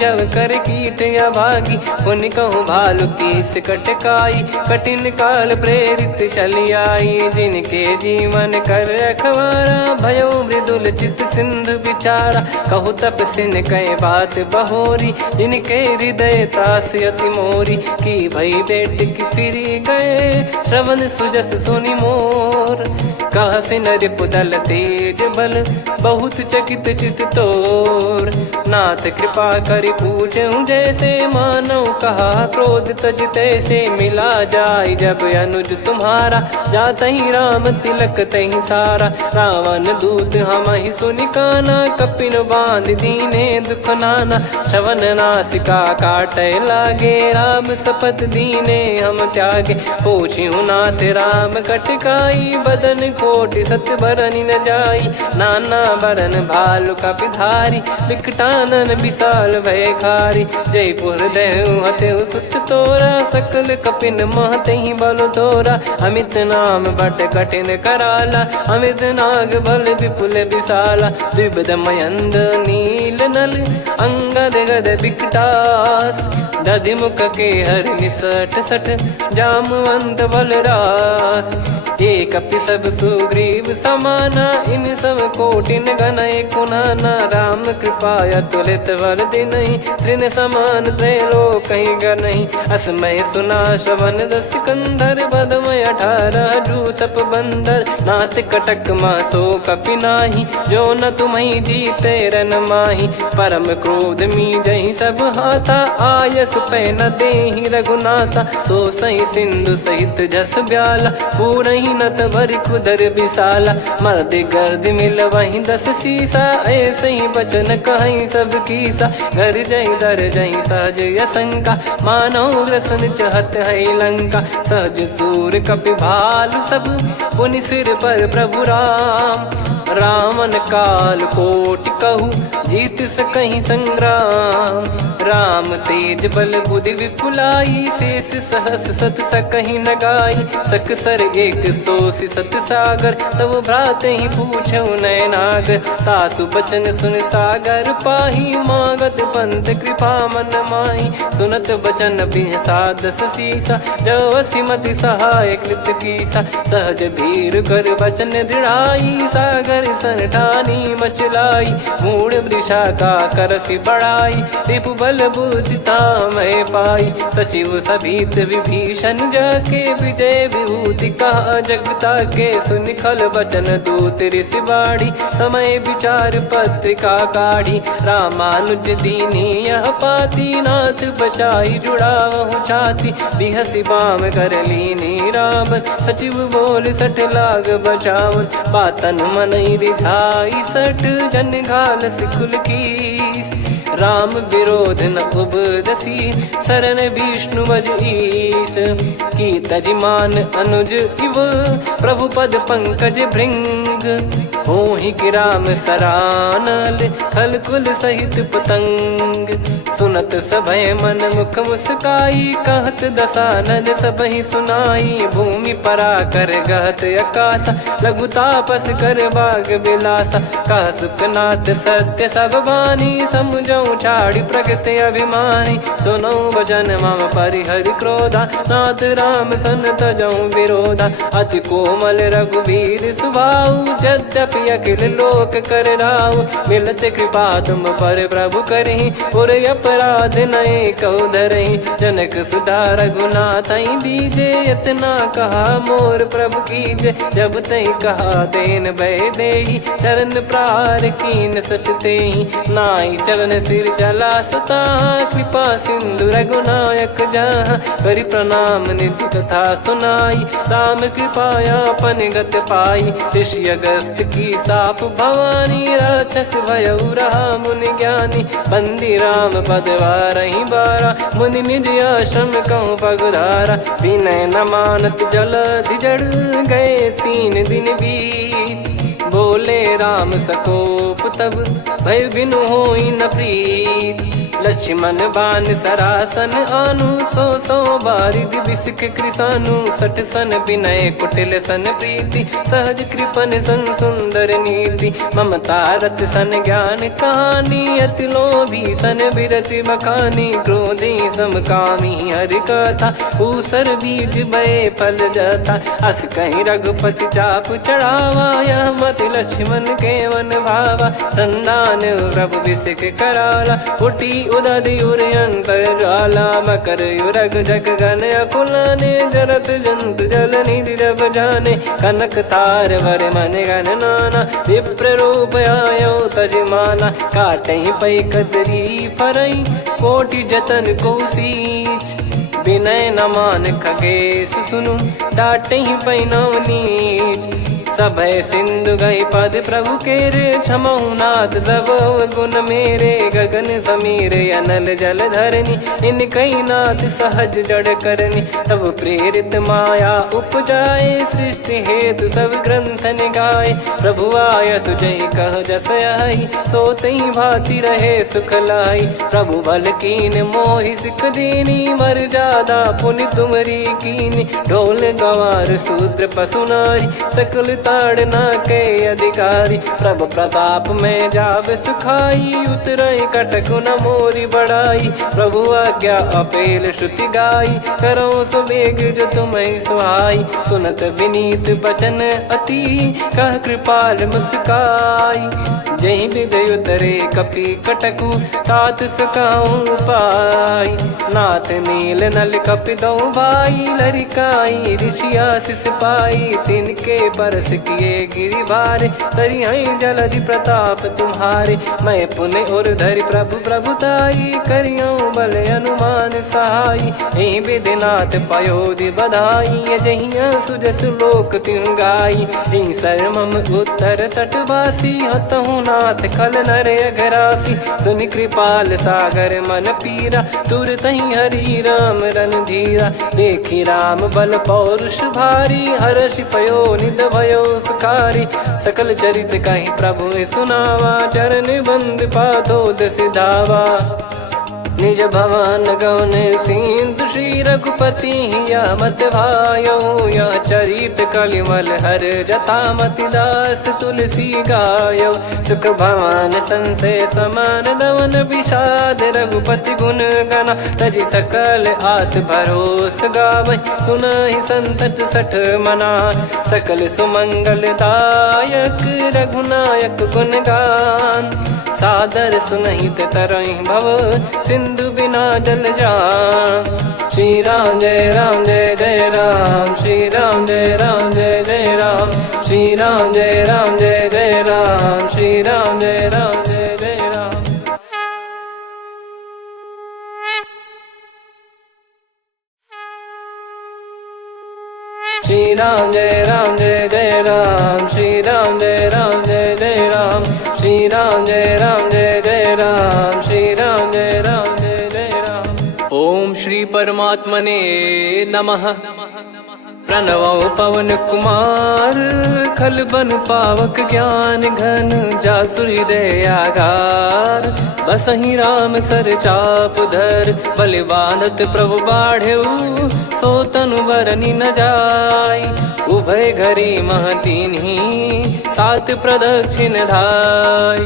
जब कर कीट अभागी। पुन कहूँ भालु कीस कटकाई, कठिन काल प्रेरित चली आई। जिनके जीवन कर रखवारा, भयो मृदुल चित सिंधु विचारा। कहु तपसिन कई बात बहोरी, जिनके हृदय तास अति मोरी। की भई बेट की फिरी गए, श्रवण सुजस सुनि मोर। कहसि नरिप दल तेज बल, बहुत चकित चित तोर। नाथ कृपा करि पूछऊं जैसे, मानव कहा क्रोध तज तैसे। मिला जाय जब अनुज तुम्हारा, जातहि राम तिलक तहि सारा। रावण दूत हमहि सुनि काना, कपिन बांध दीने दुख नाना। श्रवण नासिका काटै लागे, राम शपथ दीने हम त्यागे। पूछिहु नाथ राम कटकाई, बदन कोटि सत बरनि न जाई। नाना बरन भालु कपिधारी, विकटानन विशाल भयखारी। जयपुर देहु हतेउ सुत तोरा, सकल कपिन महतहि बल तोरा। अमित नाम बट कठिन कराला, अमित नाग बल विपुल विशाला। द्विविध मयंद नील नल, अंगद गद विकटास। दधिमुख के हर निसठ सठ, जामवंत बलरास। एक अपि सब सुग्रीव समाना, इन सब कोटिन गणय कुनाना। राम कृपा अतुलित बल दिनहि, तृण समान त्रैलोकहि गणहि। असमय सुना श्रवण रस कंधर, बदमय 18 जूतप बंदर। नाथ कटक मासो कपि नाही, जो न तुम्हि जीते रन माही। परम क्रोध मीजहि सब हाथा, आयस पै न देहि रघुनाथा। सो सही सिंधु सहित जस ब्याला, पूरहि नत भरि कुदर विशाला। मर्द गर्द मिल वहीं 10 सीसा, ऐसे ही बचन कहीं सब कीसा। घर जहि दर जहि सहज यसंका, मानव ग्रसन चहत है लंका। सहज सूर कपि भालु सब, पुनि सिर पर प्रभु राम। रामन काल कोटि कहु, जीत सकहि संग्राम। राम तेज बल बुद्धि विपुलाई, शेष सहस सत सकहि न गाई। सकसर 100 सत सागर, तब भ्राते ही पूछऊ नयनागर। तासु बचन सुन सागर पाही, मागत पंथ कृपा मन माही। सुनत बचन बिहसादस सीसा, जवसि मति सहाय कृत कीसा। सहज भीर कर बचन दृढ़ाई, सागर सन ठानी मचलाई। मूढ़ वृषा का करसि बढ़ाई, रिपु बल बुद्धि तामय पाई। सचिव सभीत विभीषण जाके, विजय विभूति कहा जगता के। सुनि खल बचन दूत ऋषि बाड़ी, समय विचार पत्रिका काढ़ी। रामानुज दीनी यह पाती, नाथ बचाई जुड़ावहु छाती। बिहसि बाम कर लीनी रावण, सचिव बोल सठ लाग बचावन। बातन मनहि रिझाई सठ, जन घाल सिकुल कीस। राम विरोध न उपदसी, शरण विष्णु बज ईस। की तजिमान अनुज इव, प्रभु पद पंकज भृंग। होहि कि राम सरानल, खल कुल सहित पतंग। सुनत सभय मन मुख मुस्काई, कहत दसानन सबहि सुनाई। भूमि परा कर गहत आकाशा, लघु तापस कर बाग बिलासा। कह सुखनाथ सत्य सब बानी, समुझऊ छाड़ी प्रकृति अभिमानी। सुनो वचन मम परिहरि क्रोधा, नाथ राम सन तजऊ विरोधा। अति कोमल रघुवीर सुभाऊ, यद्यपि अखिल लोक कर राव। मिलत कृपा तुम पर प्रभु करहि, और अपराध नये कौ धरहि। जनक सुता रघुनाथ दीजे, इतना कहा मोर प्रभु कीजे। जब तई कहा देन भय देहि, चरण प्रार कीन सट तेहि। नाई चरण सिर चला सता कृपा सिंधु रघुनायक जहाँ करि प्रणाम निधि कथा सुनाई राम कृपाया पन गत पाई ऋषि अगस्त की साप भवानी राक्षस भयउ रहा मुनि ज्ञानी बंदी राम पद वारहि बारा मुनि निज आश्रम कहूँ पगधारा विनय न मानत जलधि जड़ गए 3 दिन बीत बोले राम सकोप तब भय बिनु होई न प्रीत लक्ष्मण बान सरासन आनु सो बारिद बिसिक कृसानु सठ सन विनय कुटिल सन प्रीति सहज कृपन सन सुंदर नीति ममता रत सन ज्ञान कहानी अति लोभी सन बिरति बखानी क्रोधी समकामी हरि कथा ऊसर बीज बय फल जथा अस कहीं रघुपति चाप चढ़ावा यह मति लक्ष्मण के वन भावा संदान प्रभु बिसिक कराला उठी उदधि उर अंतर ज्वाला मकर युरग जग गन अकुलाने जरत जंतु जल निधि जब जाने कनक तार वर मन गण नाना विप्र रूप आयो तजमाना काटे पै कदरी फरई कोटि जतन को सींच विनय न मान खगेश सुनु डाटे पै नव नीच सभय सिंधु गई पद प्रभु केरे क्षमहु नाथ सब गुण मेरे गगन समीर अनल जल धरनी इन कई नाथ सहज जड़ करनी तब प्रेरित माया उपजाए सृष्टि हेतु सब ग्रंथ निगाए प्रभु आय सुजय कह जस आई सो तई भांति रहे सुख लाई प्रभु बल कीन मोहि सिख दीनी मर जादा पुनि तुमरी कीनी ढोल गवार शूद्र पशु नारी सकल ताड़ना के अधिकारी प्रभु प्रताप में जाब सुखाई उतरई कटक न मोरी बढ़ाई प्रभु आज्ञा अपेल श्रुति गाई करो सुबेग जो तुम्हें सुहाई सुनत विनीत बचन अति कह कृपाल मुस्काई जय विदय उतरे कपि कटकु तात सकाऊं पाई नाथ नील नल कपि दो भाई लरिकाई ऋषि आशीष पाई तिनके परस किए गिरि भारे तरी हई जलधि प्रताप तुम्हारे मैं पुण्य और धरि प्रभु प्रभुताई करियो बल अनुमान सहाई यही विधिनाथ पयोधि बधाई जहिया सुजस लोक तिहु गाई यही सरमम उत्तर तटवासी हतहु नाथ खल नर अघरासी सुनि कृपाल सागर मन पीरा तुरत ही हरि राम रन धीरा देखी राम बल पौरुष भारी हर्षि पयो निद भयो सुखारी सकल चरित कहीं प्रभु सुनावा चरण बंद पादोद सिधावा निज भवन गौन सिंधु श्री रघुपति या मत भायो या चरित कलिमल हर जथा मति दास तुलसी गायो सुख भवन संशय समान दवन विषाद रघुपति गुण गना तजि सकल आस भरोस गावै सुनहि संतत सठ मना सकल सुमंगल दायक रघुनायक गुण गान सादर सुनहित तरहि भव सिंधु बिना जल जान श्री राम जय जय राम श्री राम जय जय राम श्री राम जय जय राम श्री राम जय जय राम श्री राम जय जय राम श्री राम जय जय राम श्री राम जय जय राम श्री राम जय जय राम। ओम श्री परमात्मने नमः। प्रणवो पवन कुमार खल बन पावक ज्ञान घन जासु हृदय आगार बसहि राम सर चाप धर बलि बांधत प्रभु बाढ़ेऊ सो तनु बरनि न जाय उभय घरी महतीन्ही सात प्रदक्षिण धाय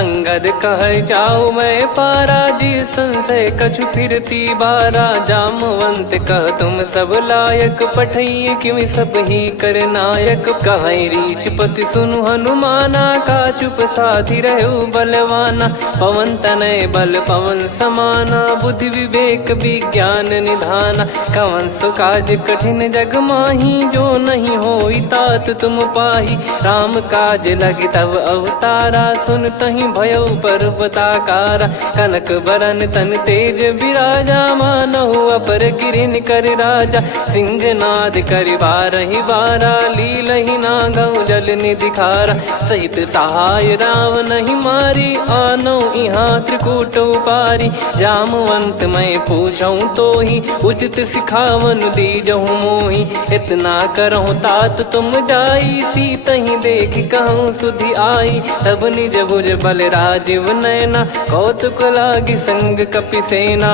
अंगद कह जाऊ मैं पारा जी संशय कछु फिरती बारा जामवंत कह तुम सब लायक पठई किमि सब ही कर नायक कहीं रीछ पति सुनु हनुमाना का चुप साधि रहु बलवाना पवन तनय बल पवन समाना बुद्धि विवेक विज्ञान निधाना कवन सो काज कठिन जग माही जो नहीं होई तात तुम पाही राम काज लगी तब अवतारा सुन तहि भयो भयउ पर्वताकारा। कनक बरन तन तेज बिराजा, मानहु अपर गिरिन कर राजा। सिंहनाद करि बारहि बारा, लीलहि नागौ जल निधि खारा। सहित सहाय रावणहि मारी, आनो इहाँ त्रिकूट उपारी। जामवंत मैं पूछऊँ तोहि, उचित सिखावन दीजहु मोहि। इतना करहु तात तुम जाई, सीतहि देख कहूँ सुधि आई। तब निज भुज बल राजीव नैना, कौतुक लागी संग कपिसेना।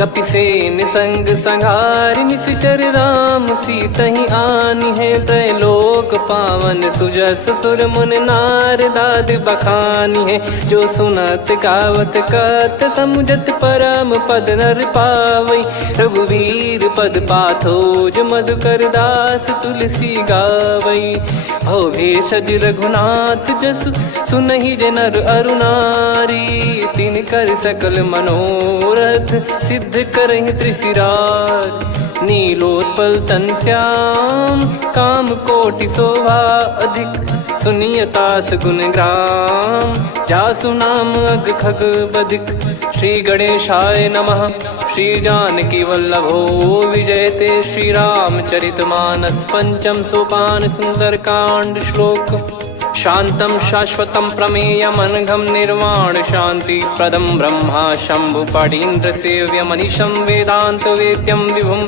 कपिसेन संग संहारि निशिचर राम, सीतहि आनि है त्रैलोक पावन। सुजस सुर मुन नार दाद बखानी है, जो सुनत गावत कथ समुझत परम पद नर पावई। रघुवीर पद पाथोज मधुकर दास तुलसी गावई। भव भेषज रघुनाथ जसु, सुनहि जे नर अरु नारी। तिन कर सकल मनोरथ, सिद्ध करहि त्रिशिरार। नीलोत्पल तन श्याम, काम कोटि शोभा अधिक। सुनियतास गुण ग्राम, जासु नाम अग खग बधिक। श्री गणेशाय नमः। श्री जानकी वल्लभो विजयते, श्री रामचरित मानस। पंचम सोपान सुंदरकांड श्लोक। शांतं शाश्वतं प्रमेयमनघं निर्वाण शांति प्रदं ब्रह्मा शंभु फणीन्द्र सेव्य मनीषं वेदांत वेद्यं विभुं।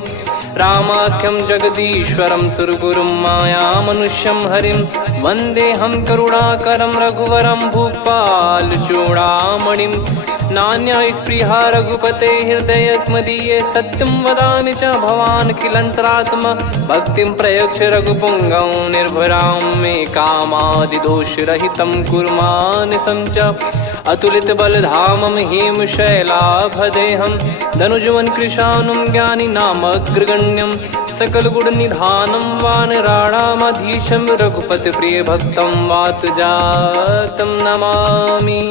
रामाख्यं जगदीश्वरं सुरगुरुं माया मनुष्यं हरिं। वन्देऽहं करुणाकरं रघुवरं भूपाल चूडामणिं। नान्या स्पृहा रघुपते हृदय स्मदीये, सत्यं वदामि च भवान् खिलन्तरात्मा। भक्तिं प्रयच्छ रघुपुङ्गं निर्भरां मे कामादिदोषरहितं कुर्मानिशं च। अतुलित बलधामं हेमशैलाभदेहं, धनुजवन कृशानुं ज्ञानी नामग्रगण्यं। सकल गुण निधानं वानराणामधीशं, रघुपति प्रिय भक्तं वात जातं नमामि।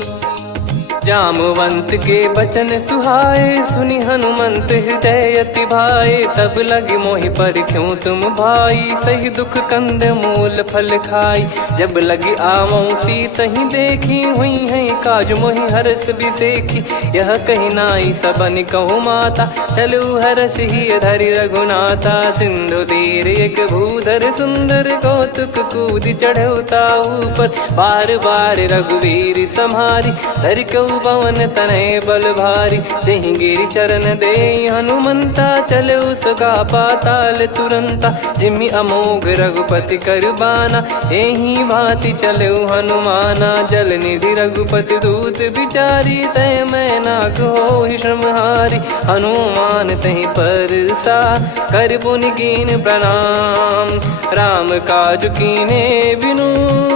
जामवंत के बचन सुहाए, सुनि हनुमंत हृदय अति भाए। तब लगे मोहि परख्यूं तुम भाई, सही दुख कंद मूल फल खाई। जब लगे आवऊं सीतहि देखी, हुई है काज मोहि हरस बिसेखी। यह कही नाई सबन कहु माता, चलु हरष ही धरि रघुनाथा। सिंधु तीर एक भूधर सुंदर, कौतुक कूद चढ़ौता ऊपर। बार बार रघुवीर सम्हारी, धरि कऊ पवन तनय बल भारी। जहि गिरि चरण दे हनुमंता, चले उसका पाताल तुरंता। जिमि अमोघ रघुपति कर बाना, एहि भांति चले हनुमाना। जल निधि रघुपति दूत बिचारी, तय मैं नाक होहि श्रमहारी। हनुमान तहि परसा, कर पुनि कीन प्रणाम। राम काज कीने बिनु,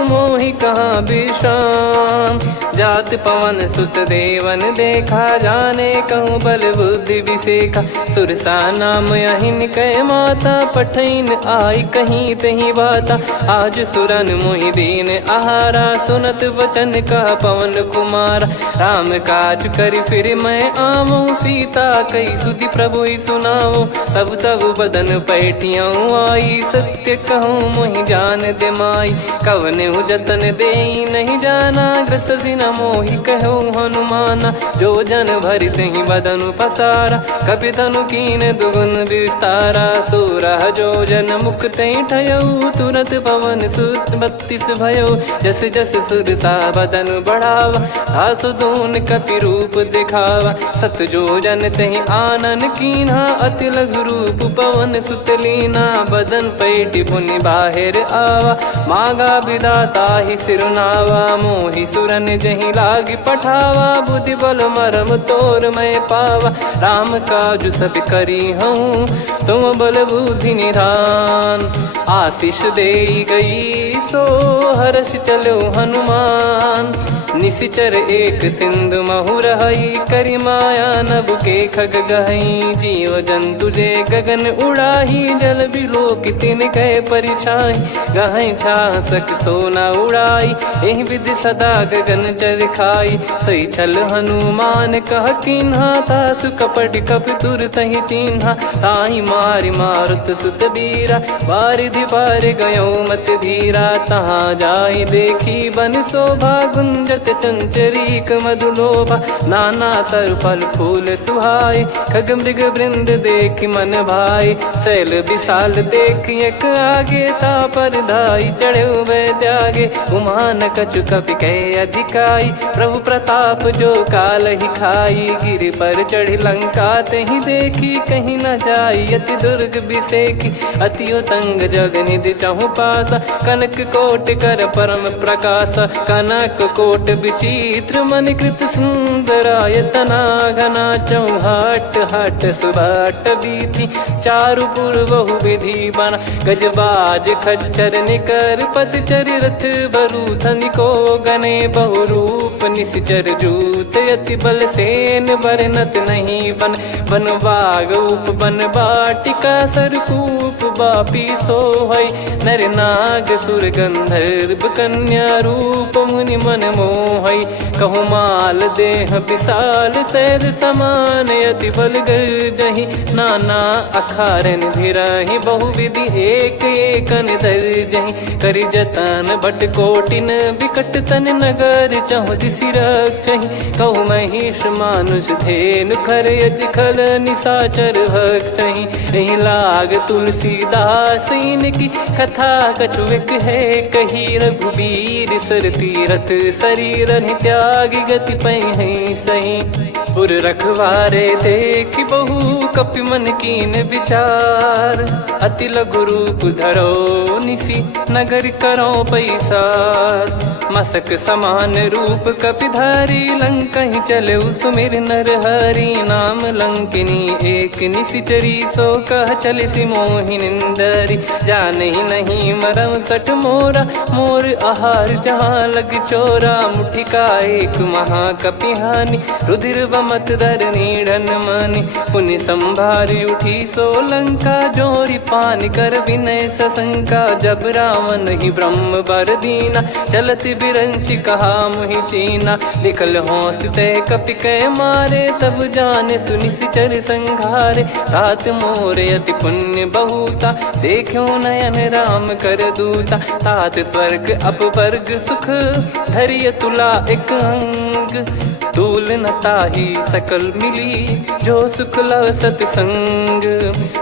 मोहि कहाँ विश्राम। जात पवन सुत देवन देखा, जाने कहूँ बल बुद्धि विसेखा। सुरसा नाम अहिन कै माता, पठैन आई कहीं तहीं बाता। आज सुरन मोहि दीन आहारा, सुनत वचन कह पवन कुमारा। राम काज करि फिर मैं आवऊं, सीता कई सुधि प्रभु ही सुनाओ। तब तब बदन पैठियाँ आई, सत्य कहूँ मोहि जान दे माई। कवने जतन दे नहीं जाना, ग्रसि न मोहि कहूँ हनुमाना। जो जन भरि तहि बदनु पसारा, कपि तनु कीन दुगुन विस्तारा। सोरह जो जन मुख तहि ठयऊ, तुरत पवन सुत 32 भयऊ। जस जस सुरसा बदन बढ़ावा, आसु दून कपि रूप दिखावा। सत जो जन तहि आनन कीन्हा, अति लघु रूप पवन सुत लीना। बदन पैटि पुनि बाहिर आवा, मांगा विधाता ही सिरुनावा। मोहि सुरन जहि लागी पठावा, बुद्धि बल मरम तोर मैं पावा। राम काज सब करी हूँ, तुम बल बुद्धि निधान। आशीष दे गई सो हर्ष चलो हनुमान। निशिचर एक सिंधु महु रहई, करि माया नभ के खग गहई। जीव जंतु जे गगन उड़ाही, जल बिलोक तिन कह परिछाई। गहई छासक सोना उड़ाई, एहि विधि सदा गगन चर खाई। सही छल हनुमान कह किन्हा, तासु कपट कपि तुर तहि चिन्हा। ताहि मारि मारुत सुत बीरा, बारिधि पार गयो मत धीरा। तहाँ जाई देखी बन शोभा, गुंजत चंचरीक मधुलोभा, नाना तर फल फूल सुहाए, खग मृग वृंद देखि मन भाई, शैल विशाल देखि एक आगे, तापर धाई चढ़े वै त्यागे, उमा न कछु कपि कहे अधिकाई, प्रभु प्रताप जो काल ही खाई, गिर पर चढ़ी लंका तहि देखी, कहीं न जाई अति दुर्ग बिसेकी, अति उतंग जग निधि चहु पासा, कनक कोट कर परम प्रकाश, कनक कोट विचित्र मन कृत सुंदरायतना, घना चौहाट हाट सुबाट बीती, चारु पुर बहु विधि बना, गजबाज खच्चर निकर पतचर रथ बरु धनिको, गने बहु रूप निश्चर जूत, अति बल सेन बरनत नहीं बन, बन बाग उप बन बाटिका, सरकूप बापी सोहई, नर नाग सुर गंधर्व कन्या, रूप मुनि मन मोहई, कहु माल देह विशाल, सैर समान अति बल गर्जहि, नाना अखारन भिरहि, बहु विधि एक एकन दर्जहि, करि जतन भट कोटिन विकट तन, नगर चहु दिसि रक्षहि, कहु महिष मानुष धेनु, खर यज खल निशाचर भक्षहि, एहि लाग तुलसीदास इनकी, कथा कछु एक है कही, रघुबीर सर तीरथ शरीर त्यागी, गति पै सही, पुर रखवारे देखि बहु कपि मन कीन विचार, अति लघु रूप धरो निसी नगर करो पैसार, मसक समान रूप कपिधारी, लंकहि चले सुमिर नर हरि, नाम लंकिनी एक निशिचरी, सो कह चल सि मोहि निंदरी, जानहि नहीं मरम सठ मोरा, मोर आहार जहाँ लग चोरा, मुठिका एक महाकपिहानि, रुधिर बमत धरनी ढन मनि, पुनि संभारी उठी सो लंका, जोरी पान कर विनय सशंका, जब रावण ही ब्रह्म बर दीना, चलत बिरंच कहा मुहि चीना, निकल होंस ते कपि कै मारे, तब जाने सुनि सिचर संघारे, तात मोर अति पुण्य बहुता, देखो नयन राम कर दूता, तात स्वर्ग अपवर्ग सुख, धरिय तुला एक अंग, तूल न ताहि सकल मिली, जो सुख लव सतसंग,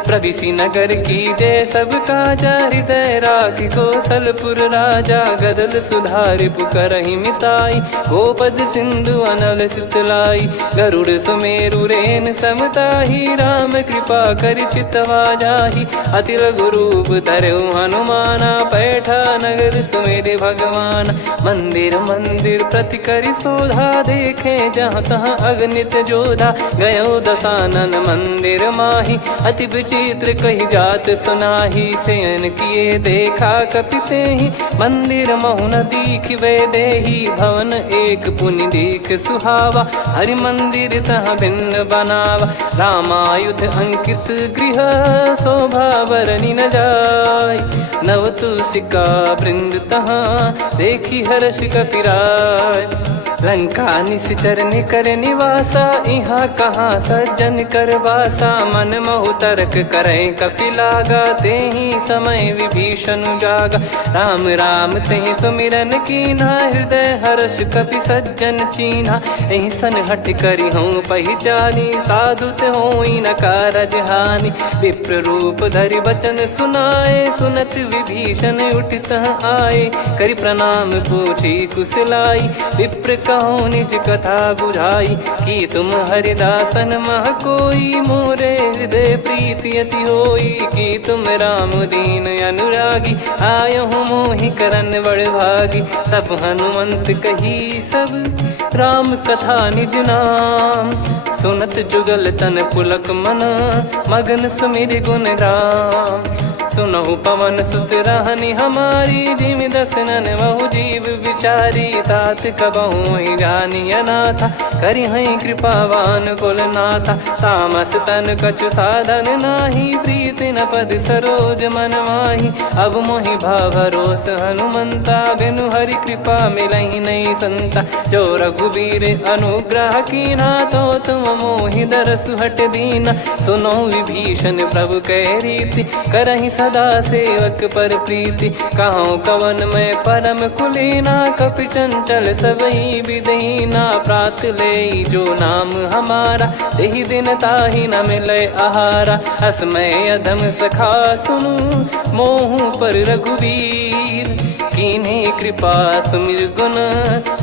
प्रविशि नगर की जय सब काजा, हृदय राखि कौशलपुर राजा, गदल सुधारि पुकरहि मिताई, गोपद सिंधु अनल सितलाई, गरुड़ सुमेरु रेन समताहि, राम कृपा करि चितवा जाहि, अति लघु रूप धरऊ हनुमाना, पैठा नगर सुमेरे भगवान, मंदिर मंदिर प्रति करि शोधा, देखे जहाँ तहाँ अगणित जोधा, गयो दशानन मंदिर माही, अति विचित्र कही जात सुनाही, शयन किए देखा कपिते ही, मंदिर महु न दीख वे देही, भवन एक पुनि दीख सुहावा, हरि मंदिर तहाँ भिन्न बनावा, रामायुध अंकित गृह, शोभा बरनी न जाय, नव तुलसिका वृंद तहाँ, देखी हर्ष कपिराय, लंका निश्चर निकर निवासा, इहाँ कहाँ सज्जन कर वासा, मन महु तर्क करें कपिलागा, तेहि समय विभीषण जागा, राम राम तेहि सुमिरन कीन्हा, हृदय हर्ष कपि सज्जन चीन्हा, एहि सन हट करि हूँ पहिचानी, साधु होई न कारज हानि, विप्र रूप धरि वचन सुनाए, सुनत विभीषण उठित आए, करि प्रणाम पूछी कुशलाई, विप्र कहो निज कथा बुझाई, कि तुम हरिदासन मह कोई, मोरे हृदय प्रीति अति होई, कि तुम राम दीन अनुरागी, आयहु मोहि करन बड़ भागी, तब हनुमंत कही सब राम कथा निज नाम, सुनत जुगल तन पुलक मना, मगन सुमिर गुण राम, सुनहु पवन सुत रहनी हमारी, जिमि दसनन बहु जीव विचारी, तात कबहु ही जानी अनाथा, करि हई कृपावान कुल नाथा, तामस तन कछु साधन नाही, प्रीति न पद सरोज मन माही, अब मोहि भाव भरोस हनुमंता, बिनु हरि कृपा मिलहि नहीं संता, जो रघुबीर अनुग्रह कीना, तो तुम मोहि दरसु हट दीना, सुनो विभीषण प्रभु कह रीति, करहि सदा सेवक पर प्रीति। कहूँ कवन में परम कुलीना, कपि चंचल सबही विदहीना। प्रात ले जो नाम हमारा, तेहि दिन ताहि न मिले आहारा। असमय अधम सखा सुनु, मोहु पर रघुवीर। कीन्ही कृपा सुमिर गुण,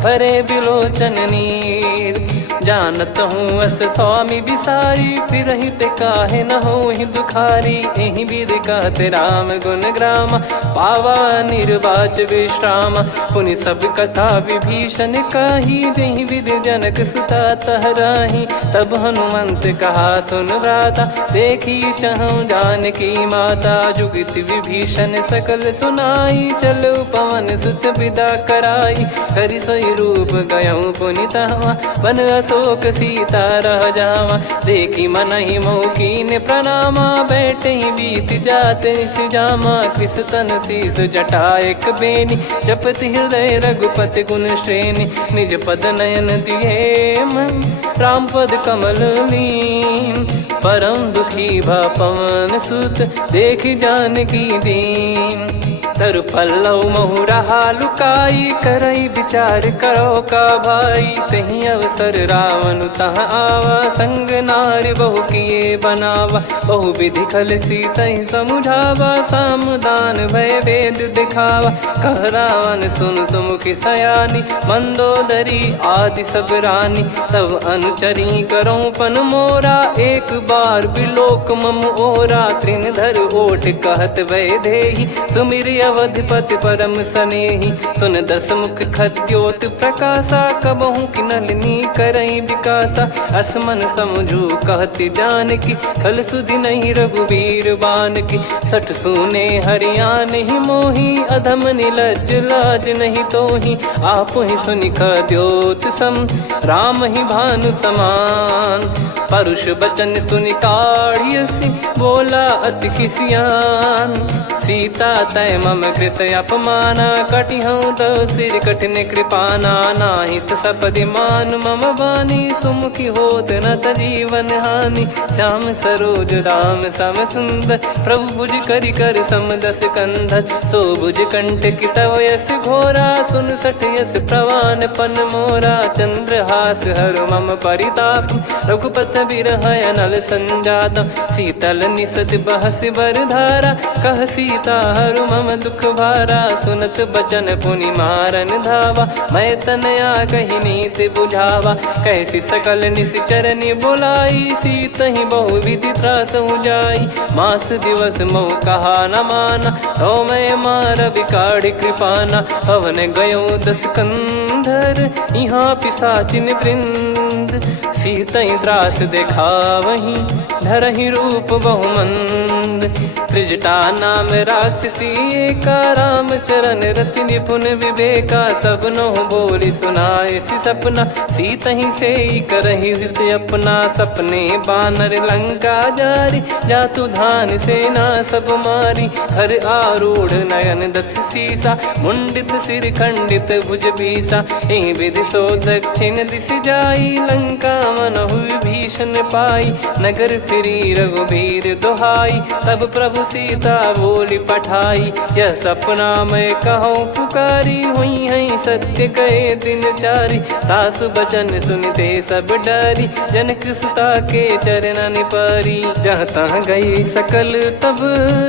भरे बिलोचन नीर। जानत हूँ अस स्वामी बिसारी, फिर हित काहे न हो ही दुखारी। एहि विधि कहते राम गुण ग्राम, पावा निर्वाच विश्राम। पुनि सब कथा विभीषण कही, जहि विधि जनक सुता तहराही। तब हनुमंत कहा सुन भ्राता, देखी चहु जानकी माता। जुगित विभीषण सकल सुनाई, चलो पवन सुत विदा कराई। करि सोई रूप गयऊँ पुनि तहवा, बन अशोक सीता रह जावा। देखी मनहि मौकीन प्रणामा, बैठे ही बीत जाते निस जामा। कृस तन शीस जटा एक बेनी, जपति हृदय रघुपति गुण श्रेणी। निज पद नयन दिए मन, राम पद कमल लीन। परम दुखी भा पवन सुत, देखी जानकी दीन। तरु पल्लव महु रहा लुकाई, करई विचार करो का भाई। तही अवसर रावण तहाँ आवा, संग नार बहु किए बनावा। बहु विधि खल सीतहि समुझावा, सामदान भय वेद दिखावा। कह रावण सुन सुमुखि सयानी, मंदोदरी आदि सब रानी। तब अनुचरी करो पन मोरा, एक बार बिलोक मम ओरा। तृण धर ओठ कहत भय देहि, सुमिर अवधिपति परम सनेहि। सुन दस मुख खद्योत प्रकाशा, कबहु की नलिनी करई विकासा। असमन समझू कहति जानकी, खल सुधि नहीं रघुबीर बान की। सठ सुने हरियाण ही मोही, अधम निलज लाज नहीं तोही। आपु ही सुनि खद्योत सम, राम ही भानु समान। परुष बचन सुनि काढ़ियसि, बोला अति किसियान। सीता तय मम कृत अपमाना, कटिहऊँ तो सिर कठिन कृपाना। नाहित सपदि मान मम बानी, सुमुखी होत न तजीवन हानि। श्याम सरोज राम सम सुंदर, प्रभु भुज करि कर सम दस कंधर। सो भुज कंठ की तव यस घोरा, सुन सठ यस प्रवान पन मोरा। चंद्रहास हर मम परिताप, रघुपत बिरह अनल संजात। शीतल निसत बहस बर धारा, कह सीता हरु मम दुख भारा। सुनत बचन पुनि मारन धावा, मैं तनया कही नीति बुझावा। कैसी सकल निश्चरनि बुलाई, सीतहि बहु विधि त्रासहु जाई। मास दिवस मोह कहा न माना, तो मैं मार बिकाढ़ि कृपाना। पवन गयो दस कंधर, यहाँ पिशाचिन वृंद। सीतहि त्रास देखावहीं, धरहि रूप बहुमंद। त्रिजटा नाम राक्षसी एका, राम चरण रति निपुण विवेका। सब नहुँ बोली सुनाए सि सपना, सीतहि से करहि हित अपना। सपने बानर लंका जारी, जातु धान सेना सब मारी। हर आरूढ़ नयन दस सीसा, मुंडित सिर खंडित भुज भीसा। एहि विधि सो दक्षिण दिस जाई, लंका मनहु विभीषण पाई। नगर फिरी रघुबीर दोहाई, तब प्रभु सीता बोली पठाई। यह सपना मैं कहूँ पुकारी, हुई है सत्य कहे दिन चारी। सासु बचन सुनते सब डरी, जनक सुता के चरण पारी। जहाँ तहाँ गई सकल तब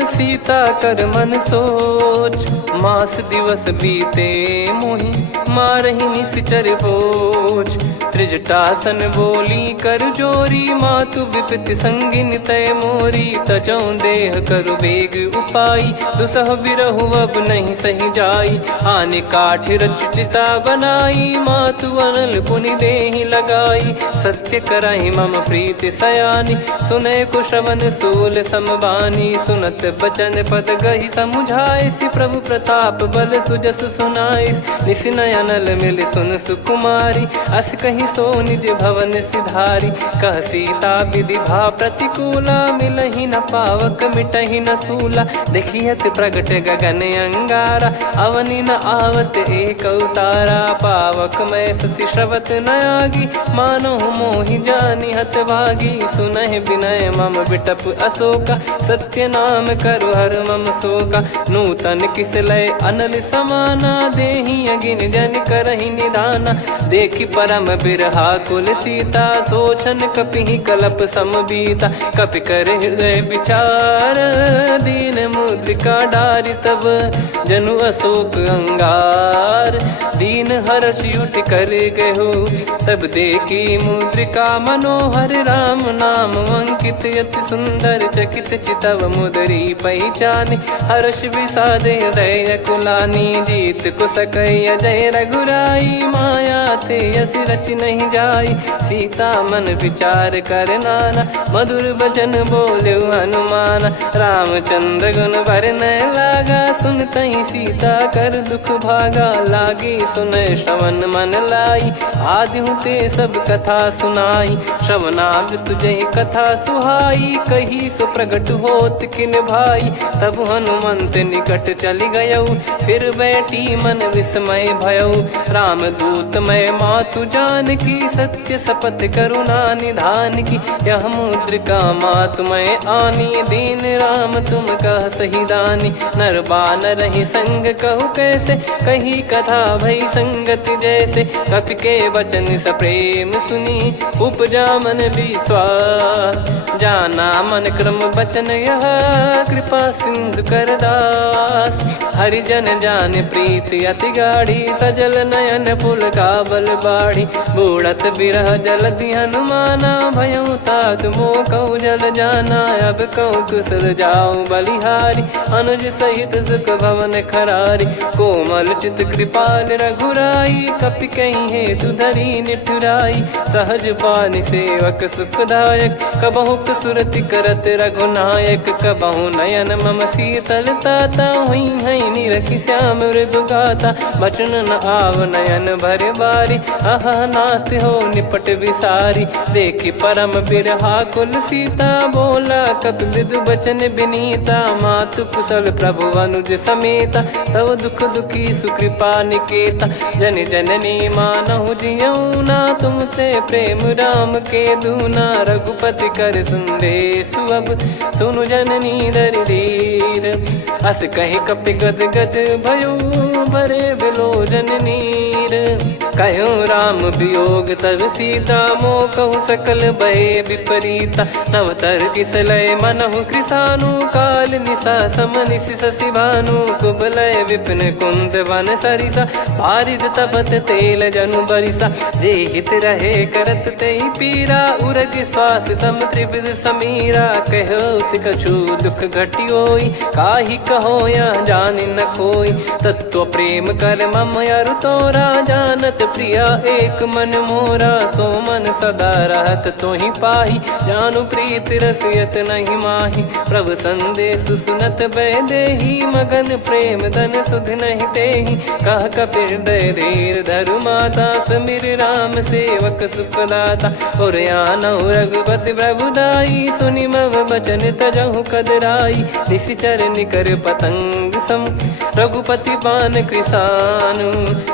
सीता कर मन सोच। मास दिवस बीते मोहि, मारहि निश्चर बोझ। त्रिजटासन बोली कर जोरी, मातु विपति संगिन तय मोरी। तजौ देह करु बेग उपाई, दुसह बिरहु अब नहीं सही जाई। आने काठ रचिता बनाई, मातु अनल पुनि देहि लगाई। सत्य कराई मम प्रीति सयानी, सुनय कुशवन सूल समबानी। सुनत बचन पद गही समुझाइस, प्रभु प्रताप बल सुजस सुनाइस। निस नयनल मिल सुन सुकुमारी, अस कहीं सो निज भवन सिधारी। कह सीता विधि भा प्रतिकूला, मिलहि न पावक मिटहि न सूला। देखियत प्रगट गगन अंगारा, अवनि न आवत एक उतारा। पावक मैं शशि श्रवत न आगी, मानो मोहि जानि हत भागी। सुनहि विनय मम बिटप अशोका, सत्य नाम करु हर मम शोका। नूतन किस लय अनल समाना, देहि अगिन जन करहि निधाना। देखि परम बिरहा कुल सीता, सोचन कपिहि कलप समबीता। कपि कर हृदय विचार, दीन मुद्रिका डारि तब। जनु अशोक अंगार, दीन हर्ष उठ कर गहु। तब देखी मुद्रिका मनोहर, राम नाम अंकित अति सुंदर। चकित चितव मुदरी पहचानी, हर्ष विषाद हृदय कुलानी। जीत को सकई अजय रघुराई, माया ते यस रच नहीं जाई। सीता मन विचार कर नाना, मधुर बचन बोले हनुमान। रामचंद्र गुण वरनय लागा, सुनतहि सीता कर दुख भागा। लागी सुनय श्रवण मन लाई, आदिहु ते सब कथा सुनाई। श्रवणाव तुझे कथा सुहाई, कही सो प्रगट होत किन भाई। तब हनुमंत निकट चली गयौ, फिर बैठी मन विस्मय भयौ। राम दूत मैं मातु जानकी, सत्य शपथ करुणा निधान की। यह मुद्रिका मातु मैं आनी, दीन राम तुम कह सही दानी। नर बानर ही संग कहु कैसे, कही कथा भई संगति जैसे। कपि के वचन सप्रेम सुनी, उपजा मन विश्वास। जाना मन क्रम बचन यह, कृपा सिंधु कर दास। हरिजन जान प्रीति अति गाढ़ी, सजल नयन पुल काबल बाढ़ी। बूढ़त बिरह जलधि हनुमाना, भयउ तात मोह कहु जल जाना। अब कहु कुशल जाऊं बलिहारी, अनुज सहित सुख भवन खरारी। कोमल चित कृपाल रघुराई, कपि कहीं हेतु धरी निठुराई। सहज पानि सेवक सुखदायक, कबहु सुरति करत रघुनायक। कबहु नयन मम शीतल ताता, हुई है निरखि श्याम मृदु गाता। बचन न आव नयन भर बारी, अह नाथ हो निपट विसारी। देखि परम बिरहा कुल सीता, बोला कपि मृदु बचन विनीता। मातु कुशल प्रभु अनुज समेता, तव दुख दुखी सुकृपा निकेता। जन जननी मानहु जियऊ ना, तुम ते प्रेम राम के दूना। रघुपति कर संदेश अब, सुनु जननी दर धीर। अस कहि कपि गद गद भयो, भरे बिलोचन नीर। कहूँ राम वियोग तब सीता, मोह कहूँ सकल भय विपरीता। नवतर किस लय मनहु कृसानु, काल निशा सम निशि शशि भानु। कुबलय विपिन कुंद वन सरिसा, पारिद तपत तेल जनु बरिसा। जे हित रहे करत ते पीरा, उरग श्वास सम त्रिविध समीरा। कहत कछु दुख घटियोई, काहि कहो या जानि न कोई। तत्व प्रेम कर मम अरु तोरा, जानत प्रिया एक मन मोरा। सो मन सदा रहत तोहि पाही, जानु प्रीत रसियत नहीं माही। प्रभु संदेश सुनत बैदेही, मगन प्रेम धन सुध नहीं तेहि। कह कपि हृदय धीर धरु माता, समीर राम सेवक सुखदाता। और आनहु रघुपति प्रभुदाई, सुनि मम बचन तजहु कदराई। निशिचर निकर पतंग सम, रघुपति पान कृसानु।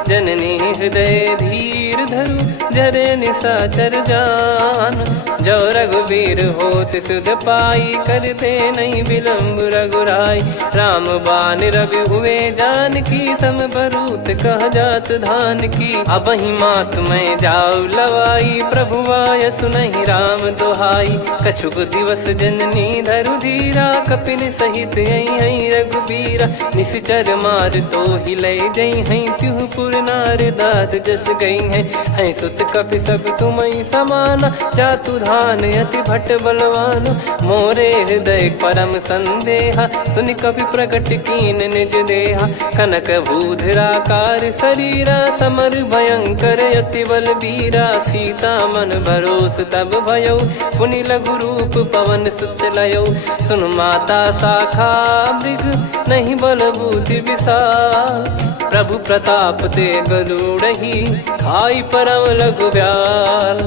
जननी हृदय धीर धरु, जरे निशाचर जान। जो रघुवीर होत सुध पाई, कर दे नहीं विलम्ब रघुराई। राम बान रवि हुए जानकी, तम बरूत कह जात धान की। अब ही मात मैं जाऊ लवाई, प्रभु आय सुनहि राम दुहाई। कछुक दिवस जननी धरु धीरा, कपिन सहित आई रघुबीरा। निश्चर मार तो ही लय जई हैं, त्युह पुर नार दाद जस गई हैं। सुत कपि सब तुमई समाना, जातु धान अति भट बलवान। मोरे हृदय परम संदेहा, सुनि कपि प्रकट कीन निज देहा। कनक भूधराकार शरीरा, समर भयंकर अति बल बीरा। सीता मन भरोस तब भयौ, पुनि लघु रूप पवन सुत लयौ। सुन माता शाखा मृग, नहीं बल बुद्धि विशाल। प्रभु प्रताप ते गरुड़ही खाई परम लघु ब्याल।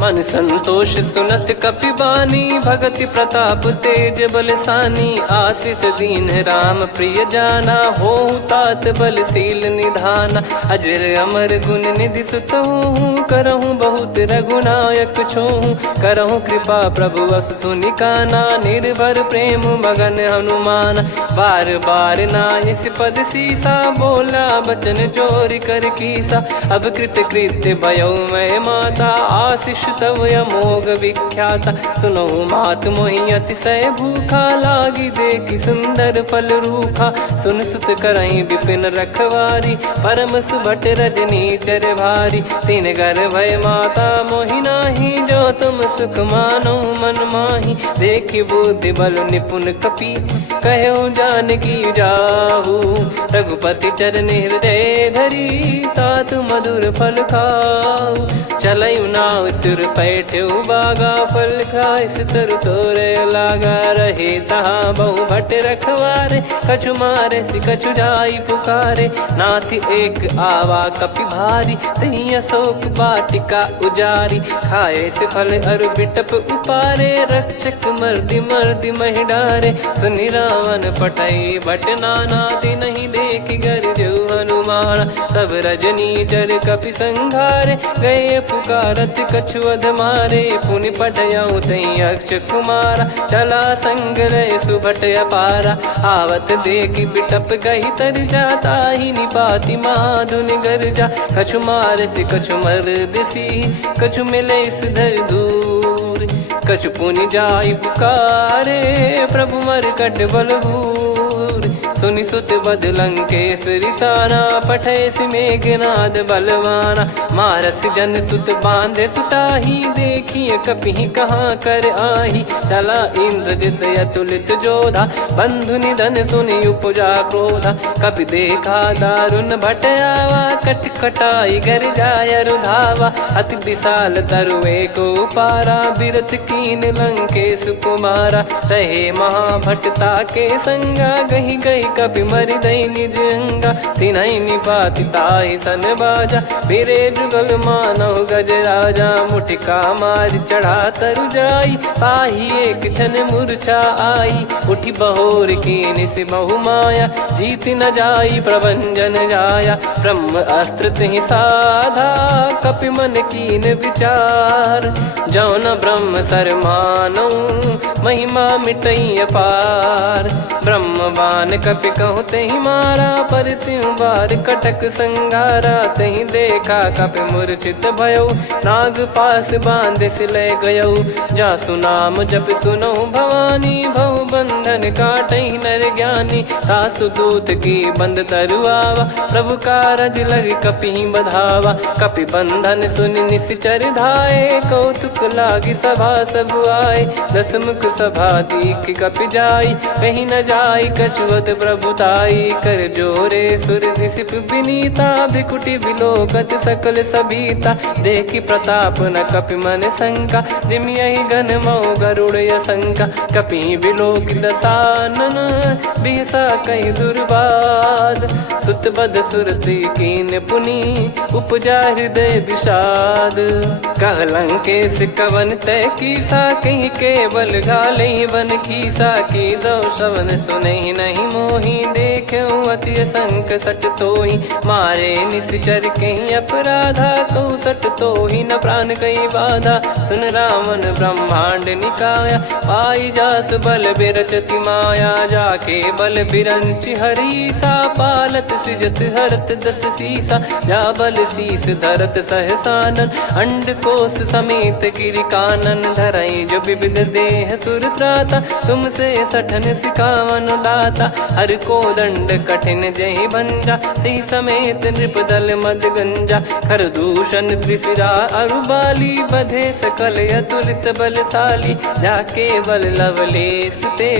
मन संतोष सुनत कपि बानी भगति प्रताप तेज बलसानी। आशीष दीन राम प्रिय जाना होहु तात बलशील निधाना। अजर अमर गुण निधि सुतहु करहु बहुत रघुनायक छोहु। करहु कृपा प्रभु अस सुनि काना निर्भर प्रेम मगन हनुमान। बार बार नायस पद सीसा बोला बचन चोरी कर कीसा। अब कृत कृत्य भयो मैं माता आशीष तव अमोघ विख्याता। सुनो मात मोहि अतिशय भूखा लागी देखी सुंदर फल रूखा। सुन सुत करहीं विपिन रखवारी परम सुभट रजनी चर भारी। तीन घर भय माता मोहि नाही जो तुम सुख मानो मन माही। देखी बुद्धि बल निपुण कपि कहो जानकी जाहू। रघुपति चरण हृदय धरी तात मधुर फल खाऊ। चलयु नाव सिर पैठ्यु बागा फल खाइस तरु तोरे लागा। रहे तहाँ बहु भट रखवारे कछु मारे सि कछु जाई पुकारे। नाथ एक आवा कपि भारी तही अशोक वाटिका उजारी। खाए से फल अरु बिटप उपारे रक्षक मर्दि मर्दि महि डारे। सुनि रावण पटई भट नाना दिन ही देख गर जो हनुमान। तब रजनी चर कपि संघारे गए पुकारत कछु अध मारे। पुनि पटयऊ तई अक्ष कुमारा चला संग लय सुभट अपारा। आवत देखी बिटप गही तर जाता ही निपाति माधुनि गर्जा। कछु मार से कछु मर दिसी कछु मिले इस धर दूर। कछु पुनि जाई पुकारे प्रभु मरकट बलभूर। सुनि सुत बद लंकेश्वरी साना पठय सि मेघनाद बलवाना। मारस जन सुत बांधे सुताही देखिए कपि कहाँ कर आही। चला इंद्रजित अतुलित जोधा बंधु निधन सुनि उपजा क्रोधा। कपि देखा दारुण भट आवा कट कटाई गर जाय रुधावा। अति विशाल तरुए को पारा बिरथ कीन लंकेश कुमारा। रहे महाभटता के संगा गही गई कपि मरि दई निज अंगा। तिन्हि निपाति ताहि सन बाजा फिरे जुगल मानव गज राजा। मुटिका मार चढ़ा तरु जाई पाही एक क्षण मूर्छा आई। उठी बहोर कीन से बहु माया जीत न जाई प्रभंजन जाया। ब्रह्म अस्त्र तिहि साधा कपि मन कीन विचार। जौन ब्रह्म सर मानौ महिमा मिटई अपार। ब्रह्म बान कपि कहूँ तहि मारा पर त्यों बार कटक संगारा। तहि देखा कपि मूर्छित भयो नाग पास बांध सिलय गयो। जा सुनाम जप सुनो भवानी भव बंधन काटहि नर ज्ञानी। तासु दूत की बंद तरुआवा प्रभु कारज लग कपि बधावा। कपि बंधन सुनि निश्चर धाये कौतुक लागी सभा सब आए। दस मुख सभा दीख कपि जाई कहीं न जाई कछुअत प्रभुताई। कर जोरे सुर निसिप विनीता भ्रिकुटि विलोकत सकल सबीता। देखी प्रताप न कपि मन शंका जिमियहि गन मऊ गरुड़ असंका। कपि विलोक दसानन बिहसा कहि दुर्बाद। सुत बद सुरति कीन पुनि उपजा हृदय विषाद। कह लंकेश कवन तय कीसा कहीं केवल घाले वन खीसा। की दो श्रवण सुनहि नहीं मोहि देखऊँ अति संक सट तोहि। मारे निश्चर कहीं अपराधा कहूँ सट तोहि न प्राण कहीं बाधा। सुन रावण ब्रह्मांड निकाया पाई जास बल बिरचति माया। जाके बल बिरंच हरीसा पालत सृजत हरत दस सीसा। जा बल शीस धरत सहसानन अंड कोश समेत गिरि कानन। धरई जो विविध देह सुर त्राता तुमसे सठन सिखावन दाता। हर को दंड कठिन जहि भंजा ती समेत नृपदल मद गंजा। खर दूषण त्रिशिरा अरुबाली बधे सकल अतुलित बलशाली। जाके बल लवलेस ते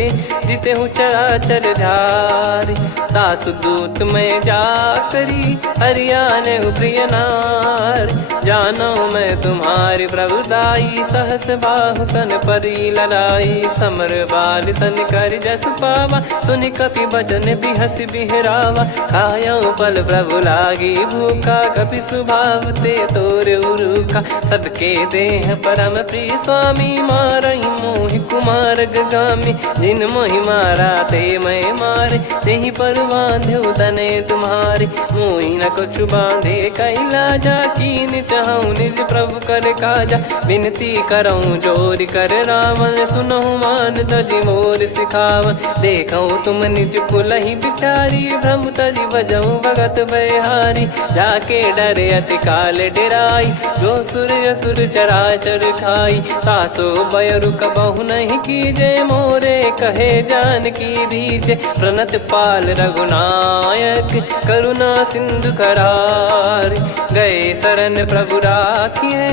जिते हूँ चराचर झारी। तासु दूत में जा करी हरियाने प्रिय नार। जानो मैं तुम्हारी प्रभुताई। सहस बाहु सन परी ललाई, समर बाल सन कर जस पावा। सुनि कपि बचन बिहस बिहरावा, खायऊ पल प्रभु लागी भूखा। कपि स्वभाव ते तोर उरुखा, सबके देह परम प्रिय स्वामी। मारई मोहि कुमार गामी, जिन मोहि मारा ते मैं मारे। तेहि पर बांधे तने तुम्हारे, मोहि न कुछ बांधे कैला जा। कीन चाहूँ निज प्रभु कर काजा, विनती करऊँ जोर कर रावण। सुनहु मान तजि मोर सिखावन, देखऊँ तुम निज कुलहि बिचारी। भ्रम तजि बजऊँ भगत बहारी, जाके डरे अति काल डेराई। जो सुर असुर चराचर खाई, तासो बयरु कबहु नहीं कीजे। मोरे कहे जान की दीजे, प्रणत पाल रघुनायक करुणा सिंधु करार। गए शरण प्रभु राखिए,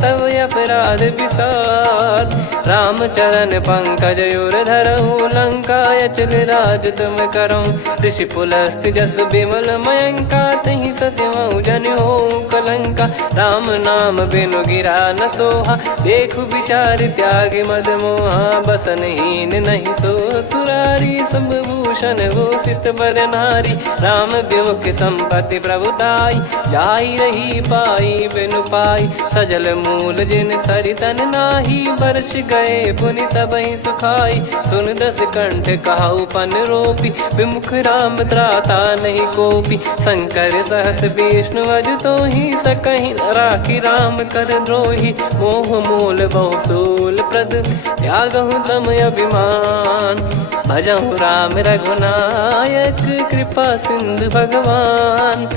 तब अपराध विसार। राम चरण पंकज उर धरहु, लंका अचल राज तुम करऊँ। ऋषि पुलस्त जस विमल मयंका, तहि ससिमऊ जन हो कलंका। राम नाम बिनु गिरा न सोहा, देखु विचार त्याग मद मोहा। बसनहीन नहीं सो सुरारी, सब भूषण वो सित बर नारी। राम विमुख संपत्ति प्रभुताई, जाई रही पाई बिनु पाई। सजल मूल जिन सरितन नाही, बरस गए पुनि तबहि सुखाई। सुन दस कंठ कहाऊ पन रोपी, विमुख राम त्राता नहीं कोपी। शंकर सहस विष्णु अज तो ही, सकहि राखी राम कर द्रोही। मोह मूल बहु सूल प्रद, त्यागहु तम अभिमान। भजहु राम रघुनायक, कृपा सिंधु भगवान।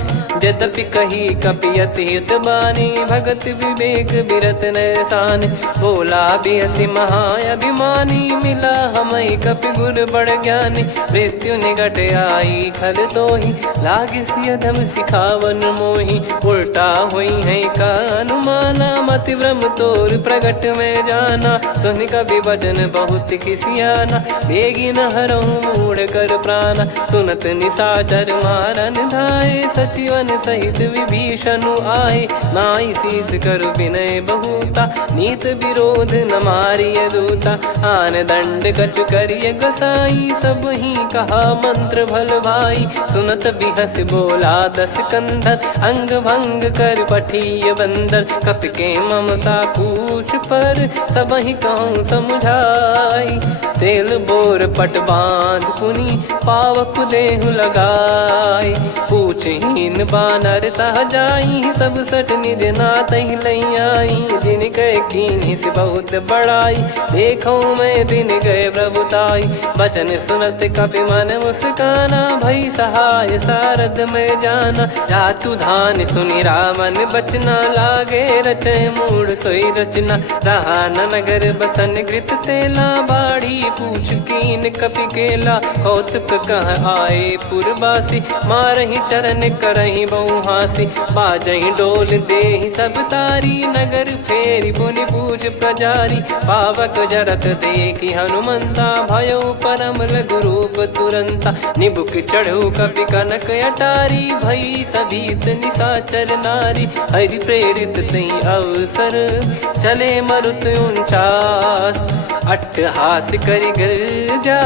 यद्यपि कही कपि अति हित बानी, भगत विवेक बिरत नैसान। बोला बिहसी महाअभिमानी, मिला हमई कपि गुर बड़ ज्ञानी। मृत्यु निकट आई खल तोहि, लागे सियधम सिखावन मोहि। उल्टा हुई है का अनुमाना, मति भ्रम तोर प्रगट में जाना। सुनि कवि वचन बहुत खिसियाना, बेगी न हरहु मूढ़ कर प्राणा। सुनत निशाचर मारन धाये, सचिवन सहित विभीषण आए। नाई शीस कर विनय बहुता, नीत विरोध न मारिय दूता। आन दंड कछु करिय गोसाई, सब ही कहा मंत्र भल भाई। सुनत बिहस बोला दस कंधर, अंग भंग कर पठिय बंदर। कपि के ममता पूछ पर, सब ही कहूँ समझाई। तेल बोर पट बांध पुनि, पावक देहु लगाई। पूछहीन बानर तह जाई, तब सट निज नाथ ही लई आई। दिन गए कीन्ही से बहुत बड़ाई, देखो मैं दिन गए प्रभुताई। बचन सुनत कपि मन मुस्काना, भई सहाय सारद में जाना। जातु धान सुनि रावण बचना, लागे रचे मूढ़ सोई रचना। रहा न नगर बसन कृत तेला, बाढ़ी पूछ कीन कपि केला। कौतुक कह आए पुरबासी, मारहि चरण करहि बहु हासी। बाजहि डोल देहि सब तारी, नगर फेरी पुनि पूज प्रजारी। पावक जरत देखि हनुमंता, भयो परम लघु रूप तुरंता। निबुक चढ़ऊ कपि कनक अटारी, भई सभीत निशाचर नारी। हरि प्रेरित तहि अवसर, चले मरुत 49। अट्टहास करि गिरजा,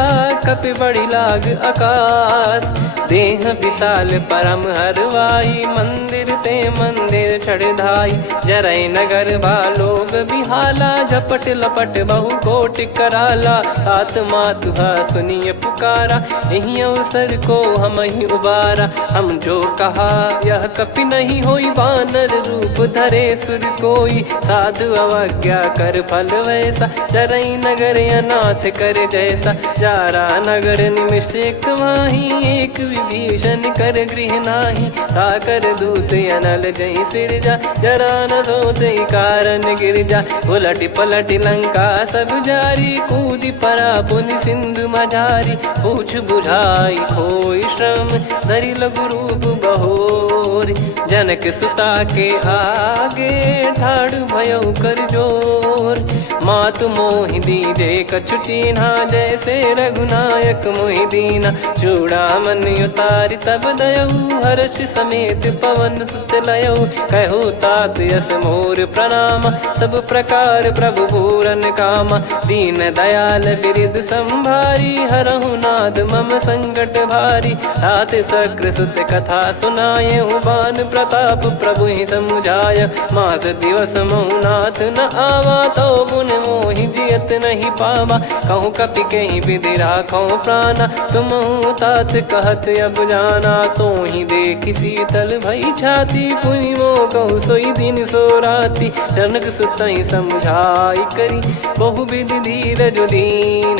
कपि बड़ी लाग आकाश। देह विशाल परम हरवाई, मंदिर ते मंदिर चढ़धाई। जरई नगर बालोग बिहाला, झपट लपट बहु कोटि कराला। सात मातुहा सुनिय पुकारा, यही अवसर को हम ही उबारा। हम जो कहा यह कपि नहीं होई, बानर रूप धरे सुर कोई। साधु अवज्ञा कर फल वैसा, जरई नगर अनाथ कर जैसा। जारा नगर निमिष एक माही, एक विभीषण कर गृह नाही। ताकर दूत अनल जय सिरजा, जरा न सोते कारण गिरजा। उलट पलट लंका सब जारी, कूदी परा पुनि सिंधु मझारी। पूछ बुझाई खोई श्रम, धरि लघु रूप बहोरी। जनक सुता के आगे, ठाड़ भयउ कर जोर। मात मोहि दीजे कछु चीन्हा, जैसे रघुनायक मोहि दीना। चूड़ामन उतारि तब दयऊ, हर्ष समेत पवन सुत लयऊ। कहु तात यस मोर प्रणाम, सब प्रकार प्रभु पूरन कामा। दीन दयाल बिरिद संभारी, हरहु नाद मम संकट भारी। तात शक्र सुत कथा सुनाये, बान प्रताप प्रभु ही समुझाय। मास दिवस महु नाथ न आवा, तो पुन मोहि जियत नहीं पावा। कहूँ कपि कहीं विधि राखो प्राणा, तुम तात कहत अब जाना। तो ही देखी शीतल भई छाती, पुनि मो कहु सोई दिन सो राती। जनक सुत ही समझाई करी, बहु विधि धीरज दीन।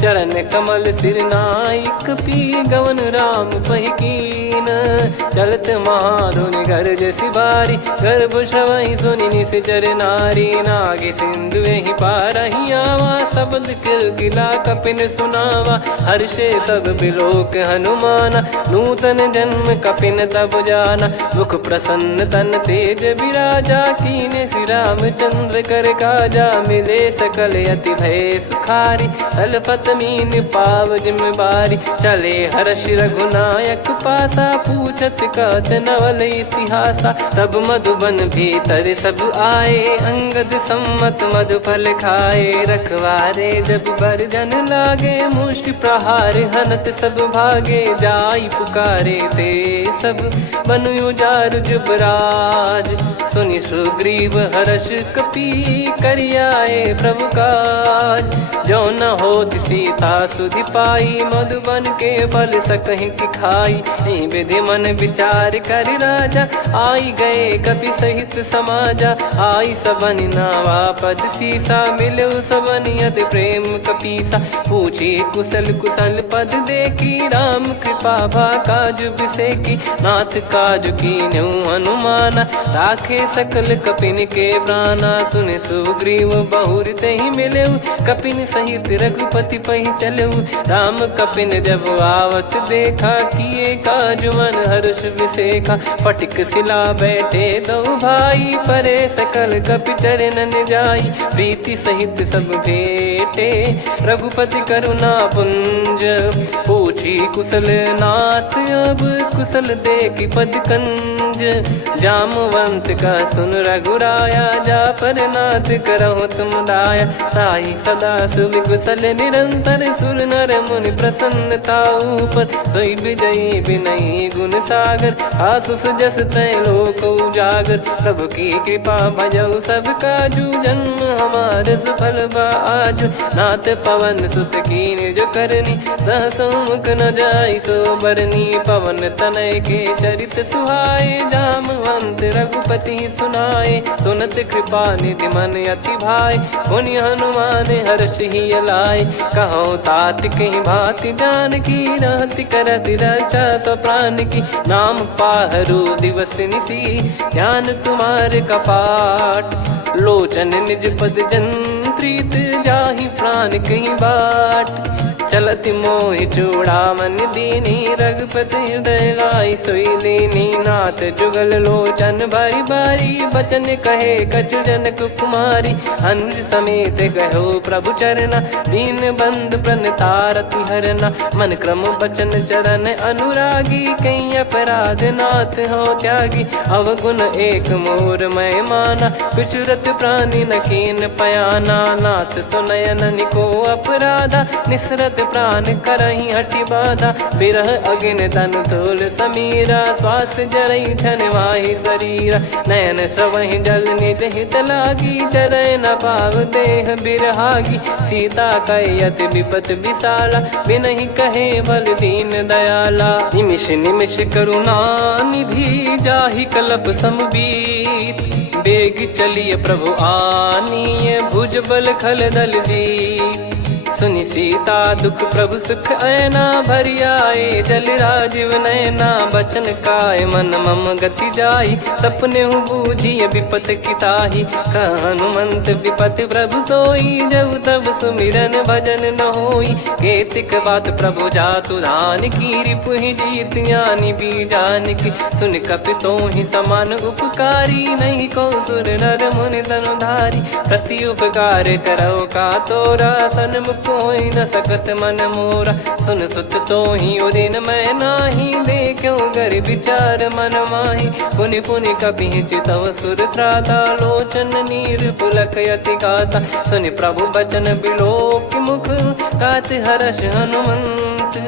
चरण कमल सिर नाई, कपि गवन राम पहि कीन। चलत महाधुनि गर्ज सिबारी, गर्भ श्रवहि सुनि निश्चर नारी। नागे सिंधु ही पारहि आवा, शब्द किलकिला कपिन सुनावा। हर्षे सब बिलोक हनुमाना, नूतन जन्म कपिन तब जाना। मुख प्रसन्न तन तेज विराजा, कीने श्री रामचंद्र कर काजा। मिले सकल अति भय सुखारी, तलपत मीन पाव जिम बारी। चले हर्ष रघुनायक पासा, पूछत कहत नवल इतिहासा। तब मधुबन भीतर सब आए, अंगद सम्मत मधुफल खाए। रखवारे जब बरजन लागे, मुष्टि प्रहार हनत सब भागे। जाई पुकारे ते सब, बन उजारु जुबराज। सुनि सुग्रीव हर्ष कपि, करियाए प्रभु काज। जो न होत सीता सुधि पाई, मधुबन के बल सकहि की खाई। विधि मन विचार कर राजा, आई गए कपि सहित समाजा। आई सबन नावा पद सीसा, मिलो सबन यति प्रेम कपीसा। पूछी कुशल कुशल पद देखी, राम कृपा भा काज बिसेकी। नाथ काज कीन्हु हनुमाना, राखे सकल कपिन के प्राणा। सुन सुग्रीव बहुर तेहि मिलेऊ, कपिन सहित रघुपति पहि चलेऊ। राम कपिन जब आवत देखा, किए काज मन हर्ष विसेखा। फटिक सिला बैठे दो भाई, परे सकल कपि चरणन जाई। प्रीति सहित सब भेटे, रघुपति करुणा पुंज। पूछी कुशल नाथ अब, कुशल देखि पद कंज। जामवंत का सुन रघुराया, जा पर नाथ करहु तुम दाया। ताहि सदा सुभि कुशल निरंतर, सुर नर मुनि प्रसन्नता ऊपर। सोई विजयी विनयी गुण सागर, आसुस जस त्रैलोक उजागर। प्रभु की कृपा भजऊ सब काजू, जन्म हमार सफल बा आजु। नाथ पवन सुत कीन्ह जो करनी, सहसो मुख न जाई सो बरनी। पवन तनय के चरित सुहाए, जामवंत रघुपति सुनाए। सुनत कृपा निधि मन अति भाई, पुनि हनुमान हर्ष ही लाए। कहो तात कहीं भांति जानकी, रहति करति रक्षा सो प्राण की। नाम पाहरु दिवस निसी, ध्यान तुम्हारे कपाट। लोचन निज पद जंत्रित, जाहि प्राण कहीं बाट। चलति मोहि चूड़ामन दीनी, रघुपति हृदय लाई सोई लीनी। नाथ जुगल लोचन बारी बारी, बचन कहे कछु जनक कुमारी। अनुज समेत गयो प्रभु चरना, दीन बंद प्रणतारति हरना। मन क्रम बचन चरण अनुरागी, कहीं अपराध नाथ हो त्यागी। अवगुण एक मोर मैं माना, कुछुरत प्राणी न कीन पयाना। नाथ सुनयन निको अपराधा, निसरत प्राण करही हटि बाधा। बिरह अगिन तन तोल समीरा, श्वास जरई छन वाहि शरीरा। नयन श्रवहि जल निज हित लागी, जरय न पाव देह बिरहागी। सीता कयत विपत विशाला, बिनहि कहे बल दीन दयाला। निमिष निमिष करुणा निधि, जाहि कल्प समबीत। बेग चलिए प्रभु आनीय, भुज बल खल दल जीत। सुनि सीता दुख प्रभु सुख ऐना भरि आए, जल राजीव नैना बचन काय, मन मम गति जाई, सपने हूँ बूझी विपत किताही, हनुमंत विपत प्रभु सोई, जब तब सुमिरन भजन न होई, केतिक बात प्रभु जातु धान की, रिपु ही जीत ज्ञानी बीजान की, सुन कपि तो ही समान उपकारी, नहीं को सुर नर मुनि धनुधारी, प्रति उपकार करो का तोरा, सन्मुख होई न सकत मन मोरा, सुन सुत तो ही उदिन मैं नाही, देखो गर विचार मन माही, पुनि पुनि कपि चितव सुर त्राता, लोचन नीर पुलक यति गाता, सुनि प्रभु बचन बिलोक मुख, गात हर्ष हनुमंत,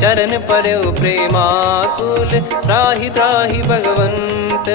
चरण परयो प्रेमाकुल, त्राहि त्राहि भगवंत,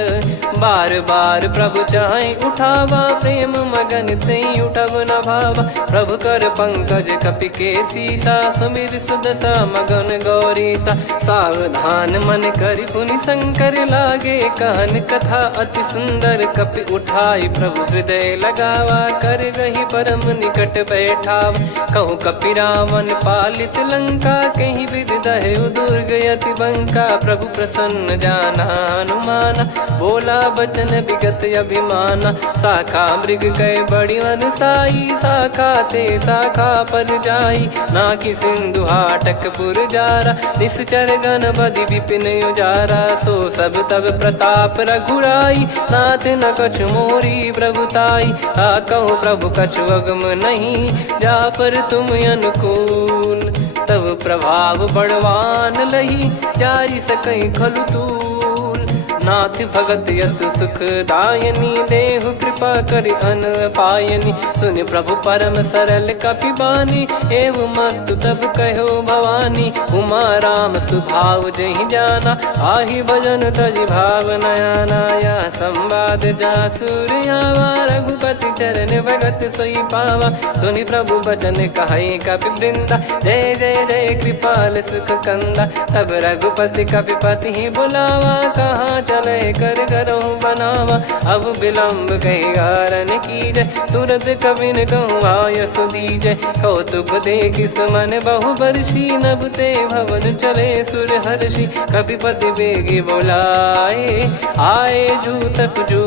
बार बार प्रभु चाहि उठावा, प्रेम मगन तई उठब न भावा, प्रभु कर पंकज कपि के सीसा, सुमिर सुदशा मगन गौरीसा, सावधान मन करि पुनि शंकर लागे, कहन कथा अति सुंदर, कपि उठाई प्रभु हृदय लगावा, कर गही परम निकट बैठावा, कहु कपि रावण पालित लंका, कहीं विद दहु दुर्ग यति बंका, प्रभु प्रसन्न जाना हनुमाना, बोला बचन विगत अभिमाना, शाखा मृग कह बड़ी अनुसाई, शाखा ते शाखा पर जाई, ना कि सिंधु हाटक पुर जारा, निश्चर गण बदि विपिन उजारा, सो सब तब प्रताप रघुराई, नाथ न कछु मोरी प्रभुताई, आ कहो प्रभु कछु अगम नहीं, जा पर तुम अनुकूल, तब प्रभाव बड़वान लही, जारी सकई खलु तूल, नाथ भगत यत सुख दायनी, देहु कृपा करि अन पायनी, सुनि प्रभु परम सरल कपि बानी, एव मस्तु तब कहो भवानी, उमा राम सुभाव जहि जाना, आहि भजन तजि भाव नया नाया, संवाद जासुर आवा, रघुपति चरण भगत सोई पावा, सुनि प्रभु बचन कहै कपि वृंदा, जय जय जय कृपाल सुख कंदा, तब रघुपति कपि पति ही बुलावा, कहाँ चले कर करहु बनावा, अब विलम्ब कही कारण की जय, तुरंत कबिन कहूँ आयस दीजय, कौतुक देख सुमन बहु बरसी, नभ ते भवन चले सुर हर्षि, कपिपति बेगी बोलाए, आए जूतक जू,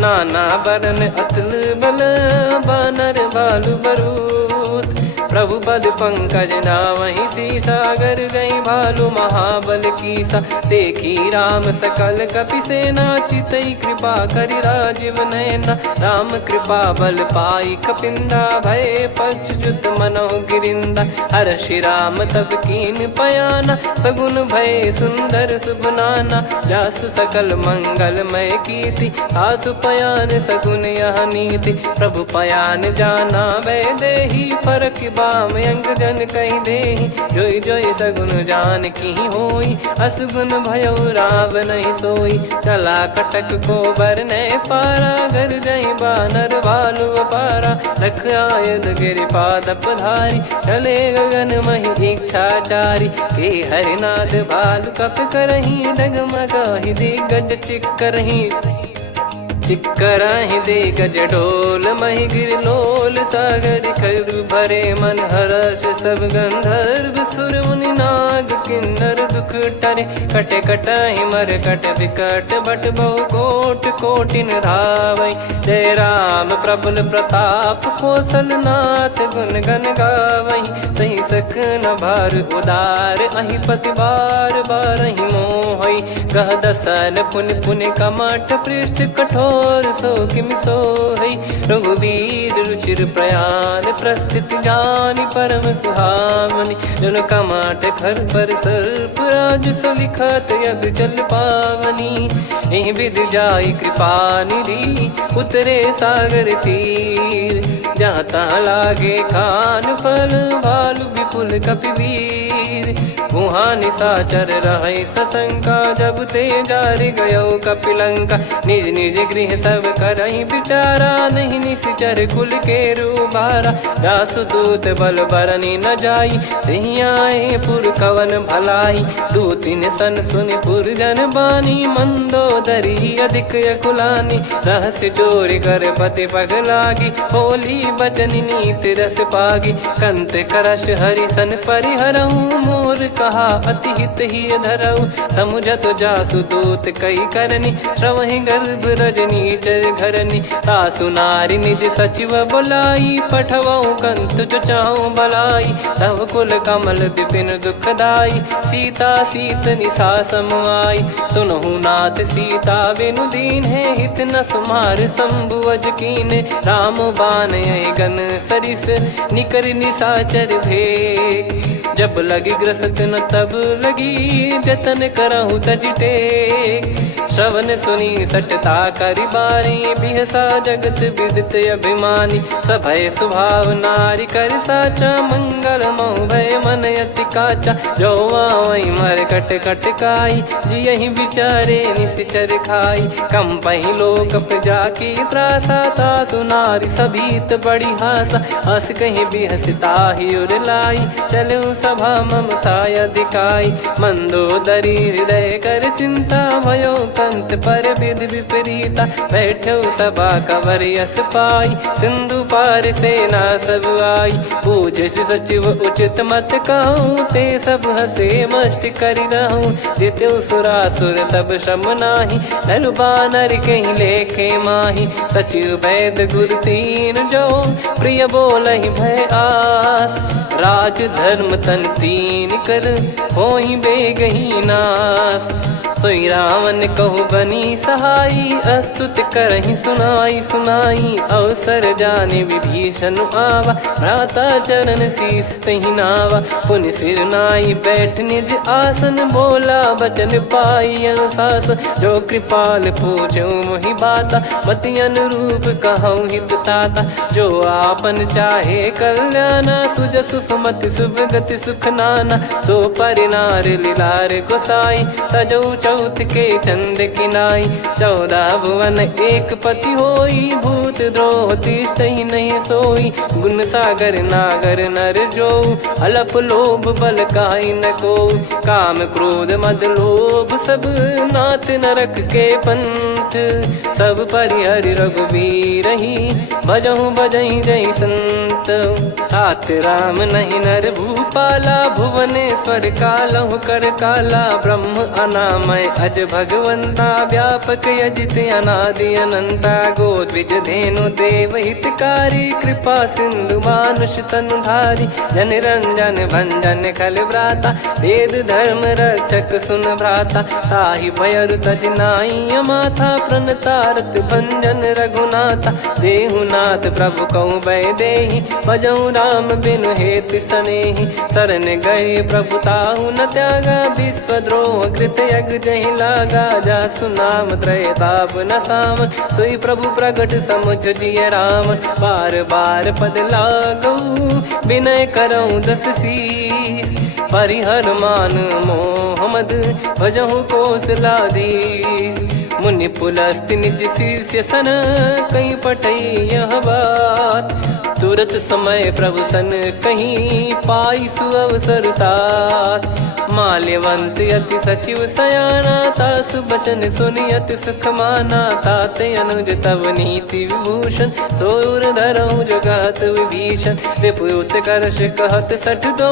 नाना बरन अतुल बल, बानर बालु बरूत, प्रभु पद पंकज नामहि सीसा, गर गई भालु महाबल कीसा, देखी राम सकल कपि सेना, चितई कृपा करि राजीव नैना, राम कृपा बल पाई कपिंदा, भय पक्षजुत मनोह गिरिंदा, हर्षि राम तब कीन पयाना, सगुन भय सुंदर सुबनाना, जासु सकल मंगलमय कीर्ति, आसु पयान सगुन यह नीति, प्रभु पयान जाना वै देहि, फरक बाम अंग जन कहि देहि, जोई जोई सगुन जान की होई, असगुन भयो राव नहीं सोई, चला कटक को बरने पारा, घर जई बानर भालु अपारा, रख आयद गिरि पाद पधारी, चले गगन महि इच्छाचारी, के हरिनाथ भालु कप करही, डगमगाहि दिग्गज चिक्करही, चिक्कराहि दे गज डोल, महि गिर लोल, सागर खरु भरे मन हर्ष, सब गंधर्व सुर मुनि नाग किन्नर दुख टरे, कटे कटाहि मर कट विकट, बट बहु कोट कोटिन धावै, जय राम प्रबल प्रताप, कौशल नाथ गुण गण गावै, सही सख न भार उदार, अहि पति बार बारहि मोहै, गह दसन पुनि पुनि कमठ पृष्ठ कठोर, सो किमि सोहै, रघुवीर रुचिर प्रयाण, प्रस्थित जानि परम सुहावनी, जन कमाट खर पर सर्प राज, सलिखत अब चल पावनी, एहि विध जाई कृपा निधि, उतरे सागर तीर, जहाँ तहाँ लागे खान फल, भालु विपुल कपिवीर, वहाँ निशाचर रहै सशंका, जब ते जारि गयो कपिलंका, निज निज गृह सब करहि विचारा, नहीं निश्चर कुल के रूबारा, जासु दूत बल बरनी न जाई, तहि आए पुर कवन भलाई, दूतिन सन सुनि पुर जन बानी, मंदोदरी अधिक अकुलानी, रहस्य चोरी कर पति पग लागी, होली बचन नीत रस पागी। कंत करश हरि सन परिहरऊ मोर कहा अति हित ही धरऊ। समुझत जासु दूत कई करनी श्रवहि गर्भ रजनी चर घरनी। तासु नारी निज सचिव बुलाई पठवऊ कंत जो चाहूं भलाई। तव कुल कमल विपिन दुखदाई सीता सीत निशा समाई। सुनहु नाथ सीता बिनु दीन है हित न सुमार शंभु अज कीन। राम बान गन सरिस निकर निशाचर भेग। जब लगी ग्रसत न तब लगी जतन करहु तज टेक। श्रवण सुनी सटता करि बारी बिहसा जगत विदित अभिमानी। सभय स्वभाव नारी कर साचा मंगल मऊ भय मन अति काचा। जो आवई मर कट कट काई जियहि बिचारे निश्चर खाई। कम पही लोक प्रजा की त्रासा तासु नारी सभीत बड़ी हासा। हस कहीं बिहसता ही उर लाई चलऊ सभा ममता अधिकाई। मंदोदरी हृदय कर चिंता भयो कंत पर विधि विपरीता। बैठो सभा कवर यस पाई सिंधु पार सेना सब आई। पूज सचिव उचित मत कहूँ ते सब हसे मस्त करि रहूं। जित्यो सुरासुर तब श्रम नाही ललु बानर कहीं लेखे माही। सचिव वैद गुरु तीन जो प्रिय बोलहि भय आस। राज धर्म तन तीन कर होहि बेगही नास। सोई रावण कहु बनी सहाई अस्तुत करहि सुनाई सुनाई। अवसर जाने विभीषण आवा भ्राता चरण शीस तहि नावा। पुनि सिर नाई बैठ निज आसन बोला बचन पाई अनुशासन। जो कृपाल पूछो मोहि बाता मति अनुरूप कहूँ हित ताता। जो आपन चाहे कल्याणा सुजसु सुमति शुभ गति सुख नाना। सो परिनार लीलार गोसाई तजौ चौथ के चंद किनाई। 14 भुवन एक पति होई भूत द्रोह तिष्ठहि नहीं सोई। गुण सागर नागर नर जो अलप लोभ बल काई न को। काम क्रोध मद लोभ सब नाथ नरक के पंथ। सब परिहरि रघुबीर ही भजहु भजहि जय संत। तात राम नहीं नर भूपाला भुवनेश्वर कालहु कर काला। ब्रह्म अनामय अज भगवंता व्यापक यजित अनादि अनंता। गोद्विज धेनु देव हितकारी कृपा सिंधु मानुष तनुधारी। जन रंजन भंजन खल भ्राता वेद धर्म रक्षक सुन भ्राता। ताहि भयर तज नाई माथा प्रणतारत भंजन रघुनाथा। देहुनाथ प्रभु कहु बै देहि भजहु राम बिनु हेतु सनेहि। शरण गए प्रभु ताहु न त्यागा विश्वद्रोह कृत यज्ञ जहि लागा। जासु नाम त्रय ताप न साम सोई प्रभु प्रगट समुझ जिय राम। बार बार पद लागऊ विनय करऊँ 10 शीस। परिहर मान मोह मद भजहु कौशलाधीश। मुनि पुलस्त्य निज शीर्ष सन कहीं पटई यह बात। तुरत समय प्रभु सन कहीं पाई सुअवसर तात। माल्यवंत अति सचिव सयाना तासु बचन सुनि अति सुख माना। तात अनुज तव नीति विभूषण सोर धरऊ जगत विभीषण। विपुत करश कहत सठ दो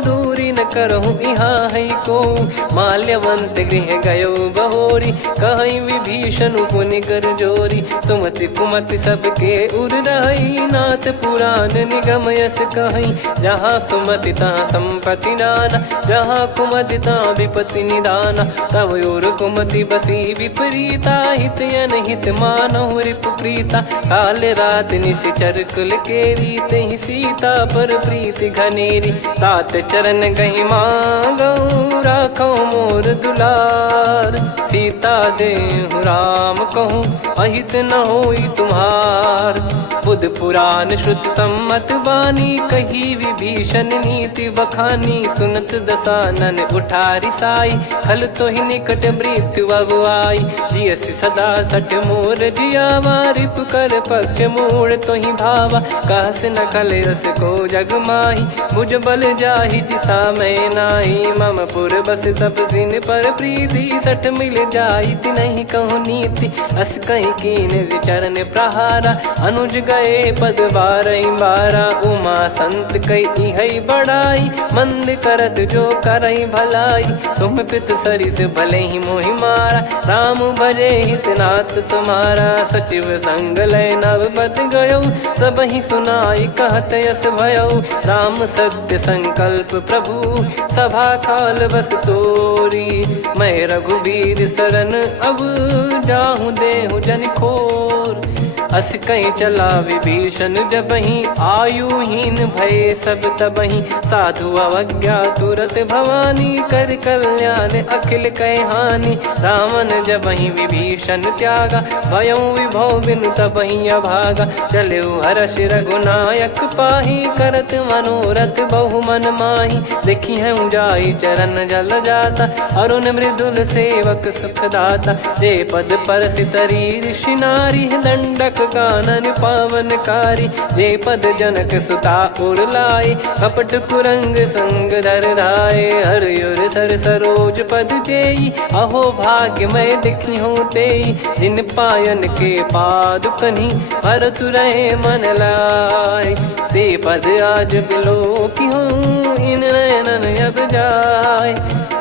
दूरी न करहु यहाँ है को। माल्यवंत गृह गयो बहोरी कहीं विभीषण पुनि कर जोरी। सुमति कुमति सबके उर रही नाथ पुराण निगम यस कहीं। जहाँ सुमति तहाँ संपत्ति नाना जहाँ कुमति तहाँ विपत्ति निदाना। तव और कुमति बसी विपरीता हित अनहित मानहु रिपु प्रीता। काल रात निश्चर कुल केरी तहि सीता पर प्रीति घनेरी। तात चरण गहि मांगऊ राखो मोर दुलार। सीता देहु राम कहूँ अहित न होई तुम्हार। बुध पुराण श्रुत सम्मत बानी कही विभीषण नीति बखानी। सुनत दसानन उठारी साई खल तो ही निकट मृत्यु अब आई। जियस सदा सट मोर जियावा रिप कर पक्ष मूड़ तो ही भावा। कहस न खल रस को जग माही भुज बल जाहि जिता मैं नाही। मम पुर बस तब सिन पर प्रीति सठ मिल जाई ति नहीं कहूँ नीति। अस कहीं कहीं कीन चरण प्रहारा। अनुज गए पद 12 उमा संत कई इहै बड़ाई। मंद करत जो करई भलाई, तुम पित सरिस भले ही मोहि मारा। राम भजे हितनाथ तुम्हारा, सचिव संग लय नव बद गयो। सब ही सुनाई कहत यस भयो, राम सत्य संकल्प प्रभु। सभा काल बस तोरी, मैं रघुबीर शरण अब जाहूँ देहु जन खोर। अस कहीं चला विभीषण जबहि, आयुहीन भय सब तबहि। साधु अवज्ञा तुरत भवानी, कर कल्याण अखिल कह हानि। रावण जबहि विभीषण त्यागा, भयउ विभव बिनु तबहि अभागा। चलऊ हर्ष रघुनायक पाहि, करत मनोरथ बहु मन माहि। देखी हूँ जाई चरण जल जाता, अरुण मृदुल सेवक सुखदाता। जे पद परसि तरी ऋषि नारी, दंडक कानन पावनकारी। जे पद जनक सुता उर लाए, कपट कुरंग संग धर धाये। हरियुर सर सरोज पद जेई, अहो भाग्य मैं दिखी हूँ तेई। जिन पायन के पादुकनि, भरतु रहे मन लाय। ते पद आज बिलो की हूँ, इन नयनन अब जाय।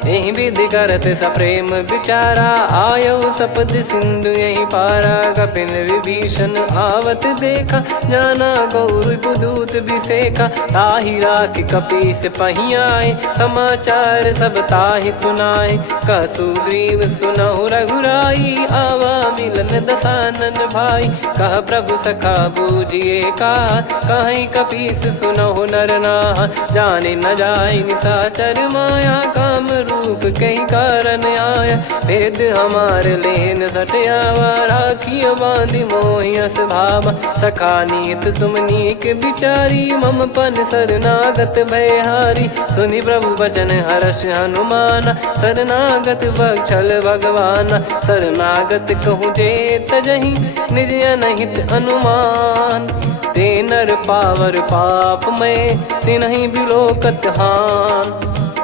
यही विधि करत सप्रेम विचारा, आयो सपद सिंधु यही पारा। कपिन विभीषण आवत देखा, जाना गौर बुदूत बिसेखा। ताहि राखि कपीस पही आए, समाचार सब ताहि सुनाए। कह सुग्रीव सुनहु रघुराई, आवा मिलन दसानन भाई। कह प्रभु सखा बूझिए का, कहीं कपीस सुनहु नर नाहा। जाने न जाय निशाचर माया, काम रूप कई कारण आया। भेद हमार लेन सटयावा, राखिय बांधि मोहियस भावा। सखा नीत तुम नीक बिचारी, मम पन शरणागत भयहारी। सुनि प्रभु बचन हर्ष हनुमाना, शरणागत बक्षल भगवाना। शरणागत कहूँ जे तजहि, निज अनहित अनुमान। ते नर पावर पाप में, तिन्हि बिलोकत हान।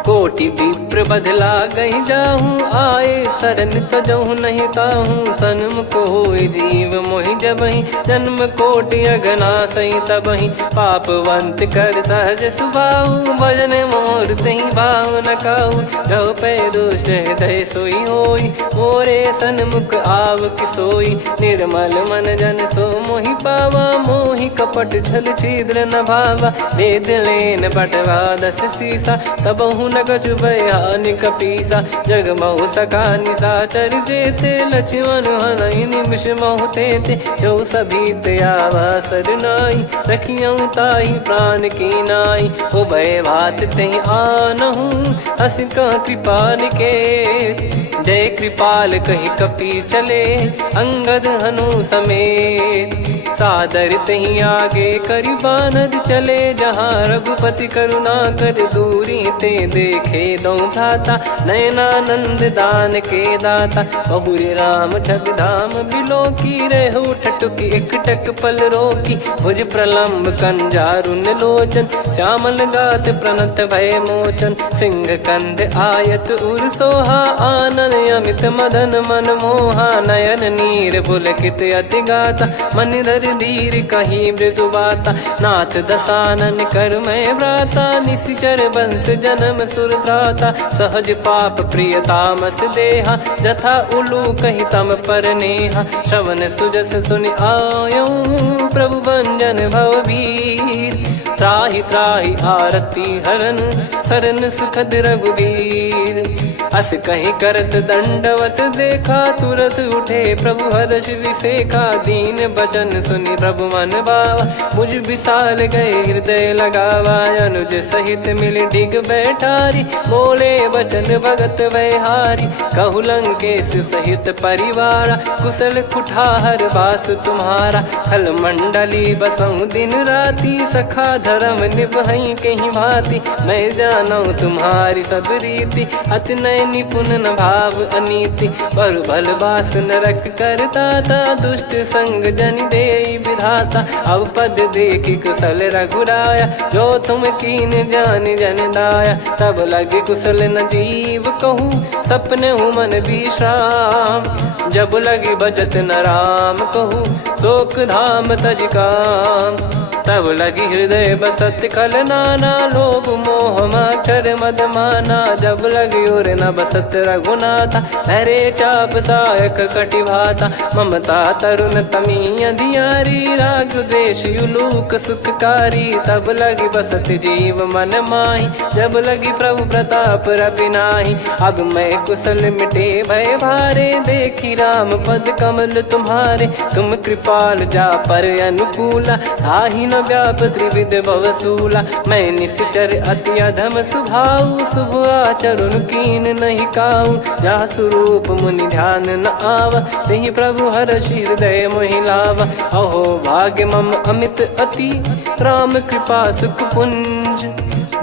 कोटि विप्र बदला गई जाहूँ, आए शरण तजहु नहीं ताहूँ। सन्मुख होय जीव मोहि जबहि, जन्म कोटि अगना सही तबहि। पापवंत कर सहज सुभाऊ, भजन मोर तहि भाव न काऊ। जो पै दुष्ट हृदय सोई होई, मोरे सन्मुख आव किसोई। निर्मल मन जन सो मोहि पावा, मोहि कपट छल छिद्र न भावा। वेद लेन बटवा 10 सीसा, तबहु न कछु भयानि कपीसा। जग महु सका निशाचर जेते, लक्ष्मण हनहि निमिष महु तेते। जो सभी त्यावा सरनाई, रखियऊँ ताहि प्राण की नाई। हो भय भात तहि आनहु, अस कह कृपाल के। जय कृपाल कहि कपी चले, अंगद हनु समेत। सादर तहि आगे करि बानर चले, जहाँ रघुपति करुणा कर दूरी ते देखे दो भ्राता। नयनानंद दान के दाता, बहुरी राम छवि धाम बिलो की। रहु ठटुकी एकटक पल रोकी, भुज प्रलम्ब कंजारुन लोचन। श्यामल गात प्रणत भय मोचन, सिंह कंद आयत उर सोहा। आनन अमित मदन मन मोहा, नयन नीर पुलकित अति गाता। मन धर धीर कहीं मृदु बाता, नाथ दसानन कर मैं व्राता। निशिचर वंश जन्म सुर त्राता, सहज पाप प्रिय तामस देहा। जथा उलू कही तम पर नेहा, श्रवण सुजस सुनि आयऊँ। प्रभु भंजन भवभीर, त्राहि त्राहि आरती हरन। शरण सुखद रघुबीर, अस कहीं करत दंडवत देखा। तुरत उठे प्रभु हर्ष विसेखा, दीन बचन सुनि प्रभु मन भावा। मुझ विशाल गए हृदय लगावा, अनुज सहित मिल डिग बैठारी। बोले बचन भगत वैहारी, कहु लंकेश सहित परिवारा। कुशल कुठार बास तुम्हारा, खल मंडली बसऊँ दिन राति। सखा धर्म निभई कहीं भांति, मैं जानऊँ तुम्हारी सब रीति। अति नय मैं निपुण न भाव अनीति, पर भल बास नरक करता था, दुष्ट संग जन दे विधाता। अब पद देखी कुशल रघुराया, जो तुम कीन जान जन दाया। तब लगे कुशल न जीव कहूँ, सपने हूँ मन विश्राम। जब लगी बजत न राम कहूँ, शोक धाम तज काम। तब लगी हृदय बसत खल नाना, लोभ मोह मच्छर मद माना। जब लगी और न बसत रघुनाथा, हरे चाप सायक कटि भाता। ममता तरुण तमी अधियारी, राग द्वेष युलूक सुखकारी। तब लगी बसत जीव मन माही, जब लगी प्रभु प्रताप रवि नाही। अब मैं कुशल मिटे भय भारे, देखी राम पद कमल तुम्हारे। तुम कृपाल जा पर अनुकूला, ताहि न व्याप त्रिविध भवसूला। मैं निश्चर अति अधम स्वभाव, शुभ आचरण कीन नहीं काऊ। जा स्वरूप मुनि ध्यान न आवा, तेहि प्रभु हर्षि हृदय मोहि लावा। अहो भाग्य मम अमित अति, राम कृपा सुख पुंज।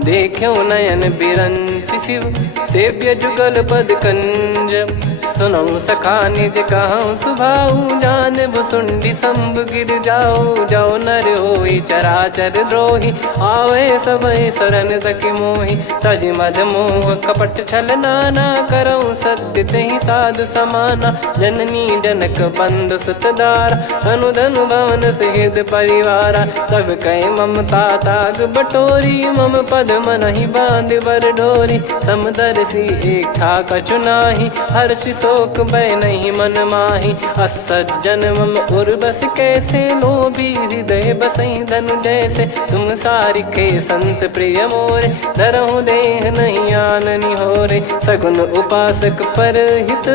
देखो नयन बिरंच शिव, सेव्य जुगल पद कंज। सुनऊ सखा निज कहूँ सुभाऊ, जान भुसुंडी संभ गिर जाओ। जाओ नर होई चराचर द्रोही, आवे सबय शरण तक मोहि। तज मद मोह कपट छल नाना, करऊँ सत्य तेहि साधु समाना। जननी जनक बंधु सुतदारा, अनुधनु भवन सहित परिवारा। सब कहे ममता ताग बटोरी, मम पद मनहि बांध बर डोरी। समदर्शी इच्छा कछु नाही, हर्षि शोक भय नहीं मन माही। असज्जन मम उर्वश कैसे, लोभी हृदय बसई धनु जैसे। तुम सारिखे संत प्रिय मोरे, धरहु देह नहीं आननि होरे। सगुन उपासक पर हित,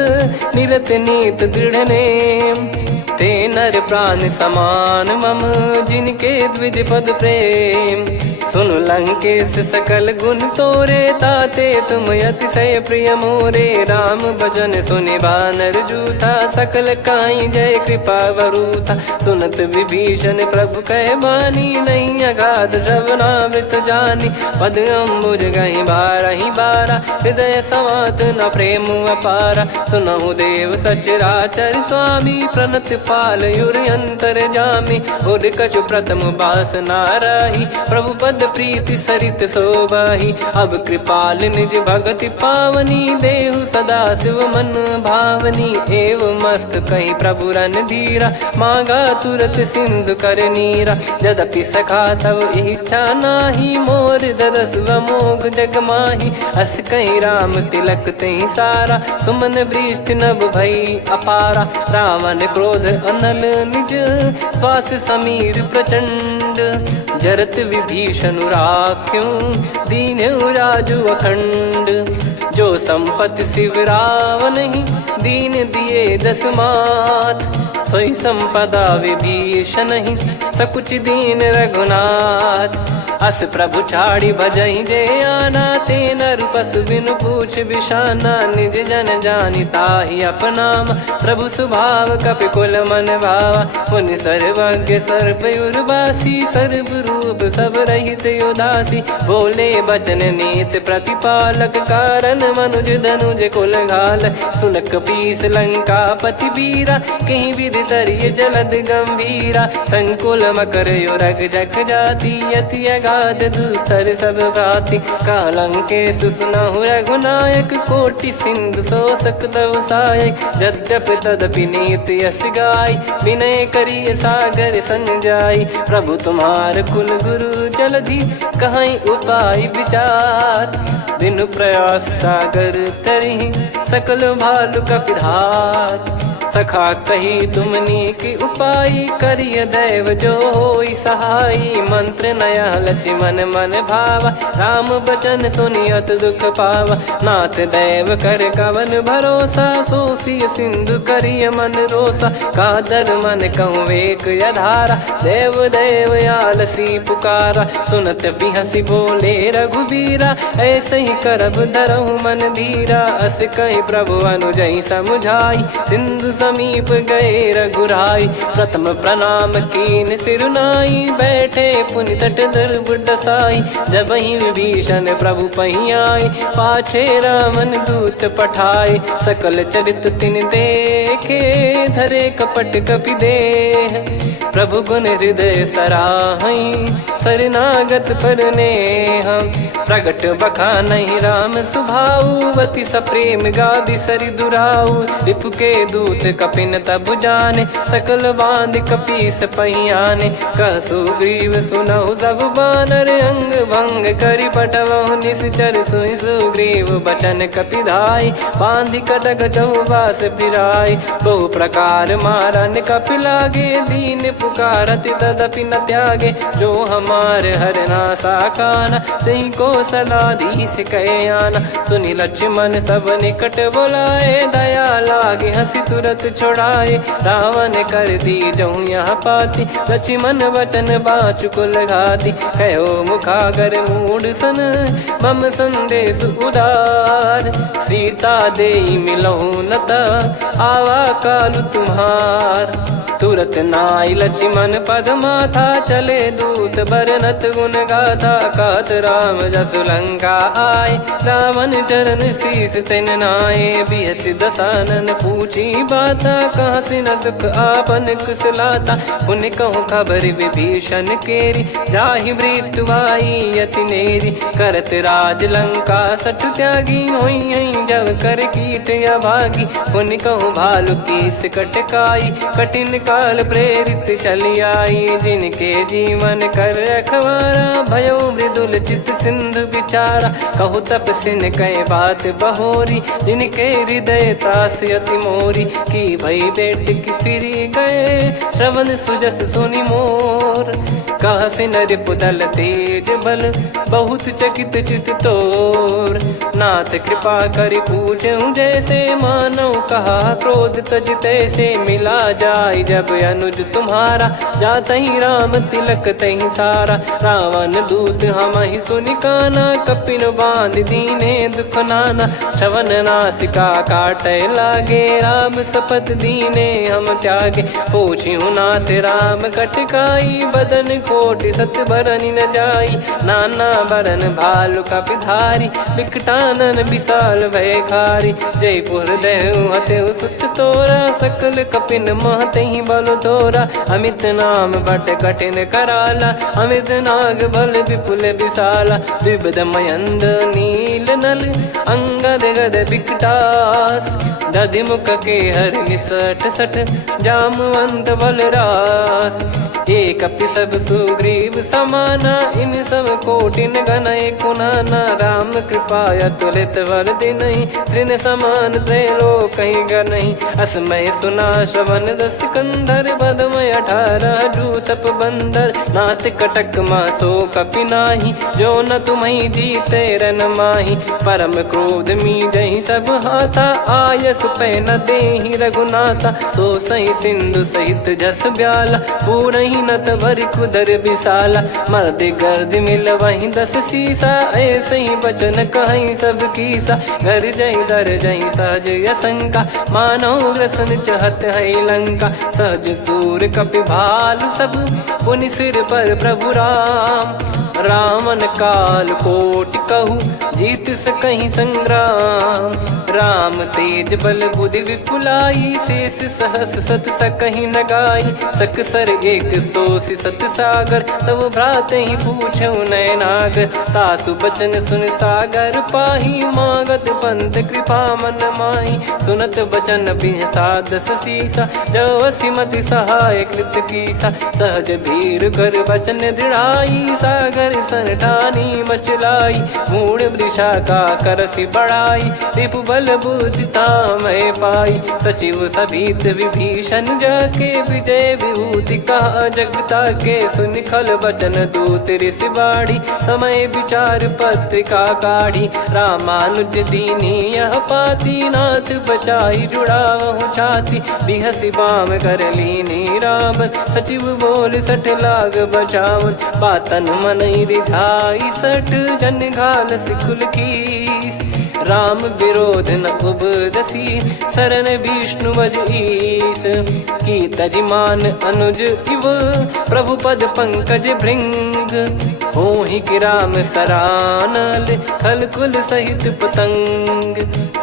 निरत नीत दृढ़ नेम। ते नर प्राण समान मम, जिनके द्विज पद प्रेम। सुन लंकेश सकल गुण तोरे, ताते तुम अतिशय प्रिय मोरे। राम भजन सुनि बानर जूथा, सकल काई जय कृपा वरूथा। सुनत विभीषण प्रभु कह बानी, नहीं अगाध श्रवणामृत जानी। पद अम्बुज गहि बारहि बारा, हृदय समात न प्रेम अपारा। सुनहु देव सचराचर स्वामी, प्रणत पाल युर अंतर जामी। उर कछु प्रथम बास नाराही, प्रभु पद प्रीति सरित शोभाही। अब कृपाल निज भगति पावनी, देहु सदा शिव मन भावनी। एव मस्त कही प्रभु रन धीरा, मांगा तुरत सिंधु कर नीरा। यद्यपि सखा तब इच्छा नाही, मोर दरस मोघ जग माही। अस कही राम तिलक तेहि सारा, सुमन वृष्टि नभ भई अपारा। रावण क्रोध अनल निज, श्वास समीर प्रचंड। जरत विभीषण राख्यों, दीन्हु राजु अखंड। जो संपत्ति शिव रावण ही, दीन दिए दस मात। सोई संपदा विभीषण ही, सकुच दीन रघुनाथ। अस प्रभु छाड़ी भजहि जे आना, ते नर पशु बिनु पूछ बिशाना। निज जन जानि ताहि अपनाम, प्रभु स्वभाव कपि कुल मन भावा। मुनि सर्वज्ञ सर्वयुर्वासी, सर्व रूप सब रहित उदासी। बोले बचन नीत प्रतिपालक, कारण मनुज धनुज कुल घाल। सुन कपीस लंका पति वीरा, कहीं विधि तरिय जलद गंभीरा। संकुल मकर युरग जग जाति, यति अगाध दुस्तर सब भाति। कालंकेश सुनहु रघुनायक, कोटि सिंधु शोषक तव सहायक। यद्यपि तदपि नीति यस गाई, विनय करिय सागर सन जाई। प्रभु तुम्हार कुल गुरु जलधि, कहीं उपाय विचार। दिन प्रयास सागर तरिहि, सकल भालु कपिधार। सखा कही तुमनी की उपाय, करिय दैव जो होई सहाई। मंत्र नया लक्ष्मण मन भावा, राम बचन सुनियत दुख पावा। नाथ दैव कर कवन भरोसा, सोसिय सिंधु करिय मन रोसा। कादर मन कहूँ एक यधारा, देव देव आलसी पुकारा। सुनत बिहसी बोले रघुबीरा, ऐसे ही करब धरहु मन धीरा। अस कही प्रभु अनुजहि समुझाई, सिंधु समीप गए रघुराई। प्रथम प्रणाम कीन सिरुनाई, बैठे पुनि तट दुर्ब डसाई। जब ही विभीषण प्रभु पही आए, पाछे रावण दूत पठाए। सकल चरित तिन देखे, धरे कपट कपि देह। प्रभु गुण हृदय सराहई, शरणागत पर नेह। प्रगट बखानहि राम सुभाऊ, बति सप्रेम गादि सरि दुराऊ। रिपु के दूत कपिन तब जाने, सकल बांध कपीस पहियाने। कह सुग्रीव सुनहु सब बानर, अंग भंग करि पटवहु निश्चर। सुनि सुग्रीव बचन कपिधाई, बांधि कटक चौबास फिराई। बहु प्रकार मारन कपि लागे, दीन पुकारत तदपि न त्यागे। जो हमार हरना साकाना, तई को सलाधीश कहे आना। सुनि लक्ष्मण सब निकट बुलाए, दया लागे हंसी तुरत छुड़ाए। रावण कर दी जऊँ यहाँ पाती, लक्ष्मण वचन बाचु कुल घाती। कहो मुखागर मूढ़ सन, मम संदेश उदार। सीता देई मिलहु नता, आवा कालु तुम्हार। तुरत नाई लक्ष्मण पद माथा, चले दूत बरनत गुण गाथा। कहत राम जसु लंका आए, रावण चरण शीस तिन नाये। बिहस दसानन पूछी बाता, कहाँ से न सुख आपन कुशलाता। पुन कहूँ खबर विभीषण केरी, जाहि मृत्यु आई अति नेरी। करत राज लंका सठ त्यागी, होई जब कर कीट अभागी। पुन कहूँ भालु कीस कटकाई, कठिन काल प्रेरित चली आई। जिनके जीवन कर रखवारा, भयो मृदुल चित सिंधु विचारा। कहु तपसिन कह बात बहोरी, जिनके हृदय तास अति मोरी। की भई बेट की फिरी गए, श्रवण सुजस सुनि मोर। कहसि नरिपु दल तेज बल, बहुत चकित चित तोर। नाथ कृपा करि पूछऊँ जैसे, मानव कहा क्रोध तज तैसे। मिला जाय जब अनुज तुम्हारा, जातहि राम तिलक तहि सारा। रावण दूत हमहि सुनि काना, कपिन बांध दीने दुख नाना। श्रवण नासिका काटै लागे, राम शपथ दीने हम त्यागे। पूछिहु नाथ राम कटकाई, बदन कोटि सत बरनि न जाई। नाना बरन भालु कपिधारी, बिकटानन विशाल भयखारी। जयपुर देहु हतेउ सुत तोरा, सकल कपिन महतहि बल तोरा। अमित नाम बट कठिन कराला, अमित नाग बल विपुल विशाला। द्विविध मयंद नील नल, अंगद गद बिकटास। दधिमुख के हर निसठ सठ, जामवंत बलरास। एक अपि सब सुग्रीव समाना, इन सब कोटिन गणय कुनाना। राम कृपा अतुलित बल दिनहि, तृण समान त्रैलोक कहीं गनहि। असमय सुना श्रवण दस कंधर, बदमय 18 जूतप बंदर। नाथ कटक मासो कपि नाही, जो न तुम्हि जीते रन माही। परम क्रोध मी जहि सब हाथा, आयस पै न देहि रघुनाथा। सो सही सिंधु सहित जस ब्याला, पूरहि नत भरि कुदर विशाला। मर्द गर्द मिल वही 10 सीसा, ऐसे ही बचन कहीं सब कीसा। घर जहि दर जहि सहज यसंका, मानो ग्रसन चहत है लंका। सहज सूर कपि भालु सब, पुनि सिर पर प्रभु राम। रावण काल कोटि कहू, जीत सकहि संग्राम। राम तेज बल बुद्धि विपुलाई, शेष सहस सत सकहि न गाई। सकसर 180 सत सागर, तब भ्रात ही पूछऊ नयनागर। तासु बचन सुन सागर पाही, मागत पंथ कृपा मन माही। सुनत बचन बिहसा 10 सीसा, जवसि मति सहाय कृत कीसा। सहज भीर कर बचन दृढ़ाई, सागर सन ठानी मचलाई। मूढ़ वृषा का करसि बढ़ाई, रिपु बल बुद्धि तामय पाई। सचिव सभीत विभीषण जाके, विजय विभूति कहा जगता के। सुनि खल बचन दूत ऋषि बाड़ी, समय विचार पत्रिका काढ़ी। रामानुज दीनी यह पाती, नाथ बचाई जुड़ावहु छाती। बिहसि बाम कर लीनी रावण, सचिव बोल सठ लाग बचावन। बातन मन रिझाई सठ, जन घाल सिकुल कीस। राम विरोध न उपदसी, शरण विष्णु भज ईश। की तजिमान अनुज इव, प्रभु पद पंकज भृंग। होहि कि राम सरानल, खल कुल सहित पतंग।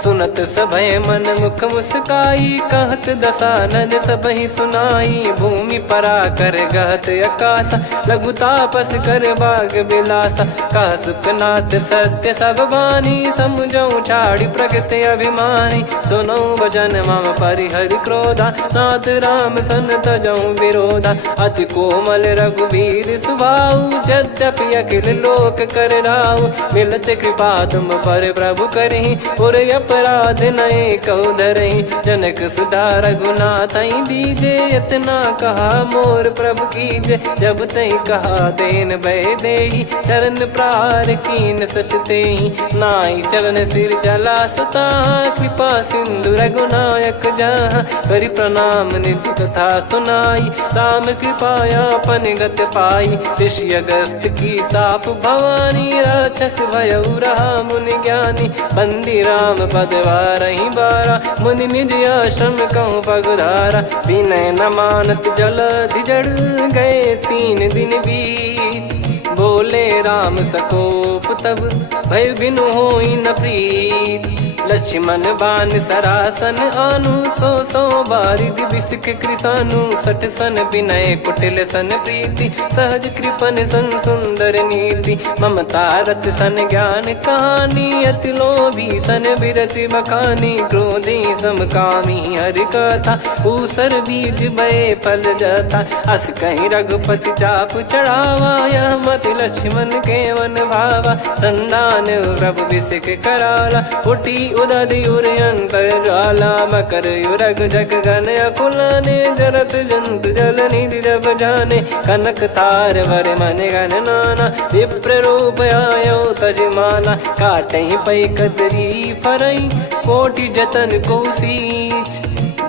सुनत सभय मन मुख मुस्काई, कहत दसानन सबहि सुनाई। भूमि परा कर गहत आकाशा, लघु तापस कर बाग बिलासा। कह सुखनाथ सत्य सब बानी, समझऊ छाड़ी प्रकृति अभिमानी। सुनौ भजन मम परिहरि क्रोधा, नाथ राम सन तजऊ विरोधा। अति कोमल रघुवीर सुभाऊ, यद्यपि अखिल लोक कर राऊ। मिलत कृपा तुम पर प्रभु करहि, और अपराध नए कौ धरहि। जनक सुता रघुनाथ दीजे, इतना कहा मोर प्रभु कीजे। जब तई कहा देन भय देहि, चरण प्रार कीन सटतेहि। नाई चरण सिर चला सता, कृपा सिंधु रघुनायक जहाँ। करि प्रणाम निज कथा सुनाई, राम कृपाया पन गत पाई। ऋषि अगस्त की साप भवानी, राक्षस भयउ रहा मुनि ज्ञानी। बंदी राम पद वारहि बारा, मुनि निज आश्रम कहूँ पगधारा। विनय न मानत जलधि जड़, गए 3 दिन बीत। बोले राम सकोप तब, भय बिनु होई न प्रीत। लक्ष्मण बान सरासन आनु, 100 बारिधि बिसिक कृसानु। 60 सन विनय कुटिल सन प्रीति, सहज कृपन सन सुंदर नीति। ममता रत सन ज्ञान कहानी, अति लोभी सन बिरति बखानी। क्रोधी समकामी हरि कथा, ऊसर बीज भय फल जथा। अस कहीं रघुपति चाप चढ़ावा, यह मति लक्ष्मण के वन भावा। संदान प्रभु बिसिक कराला, उठी उदधि उर अंतर ज्वाला। मकर युरग जग गन अकुलाने, जरत जंतु जल निधि जब जाने। कनक तार वर मन गन नाना, विप्र रूप आयो तजमाना। काटहि पै कदरी फरई, कोटि जतन को सींच।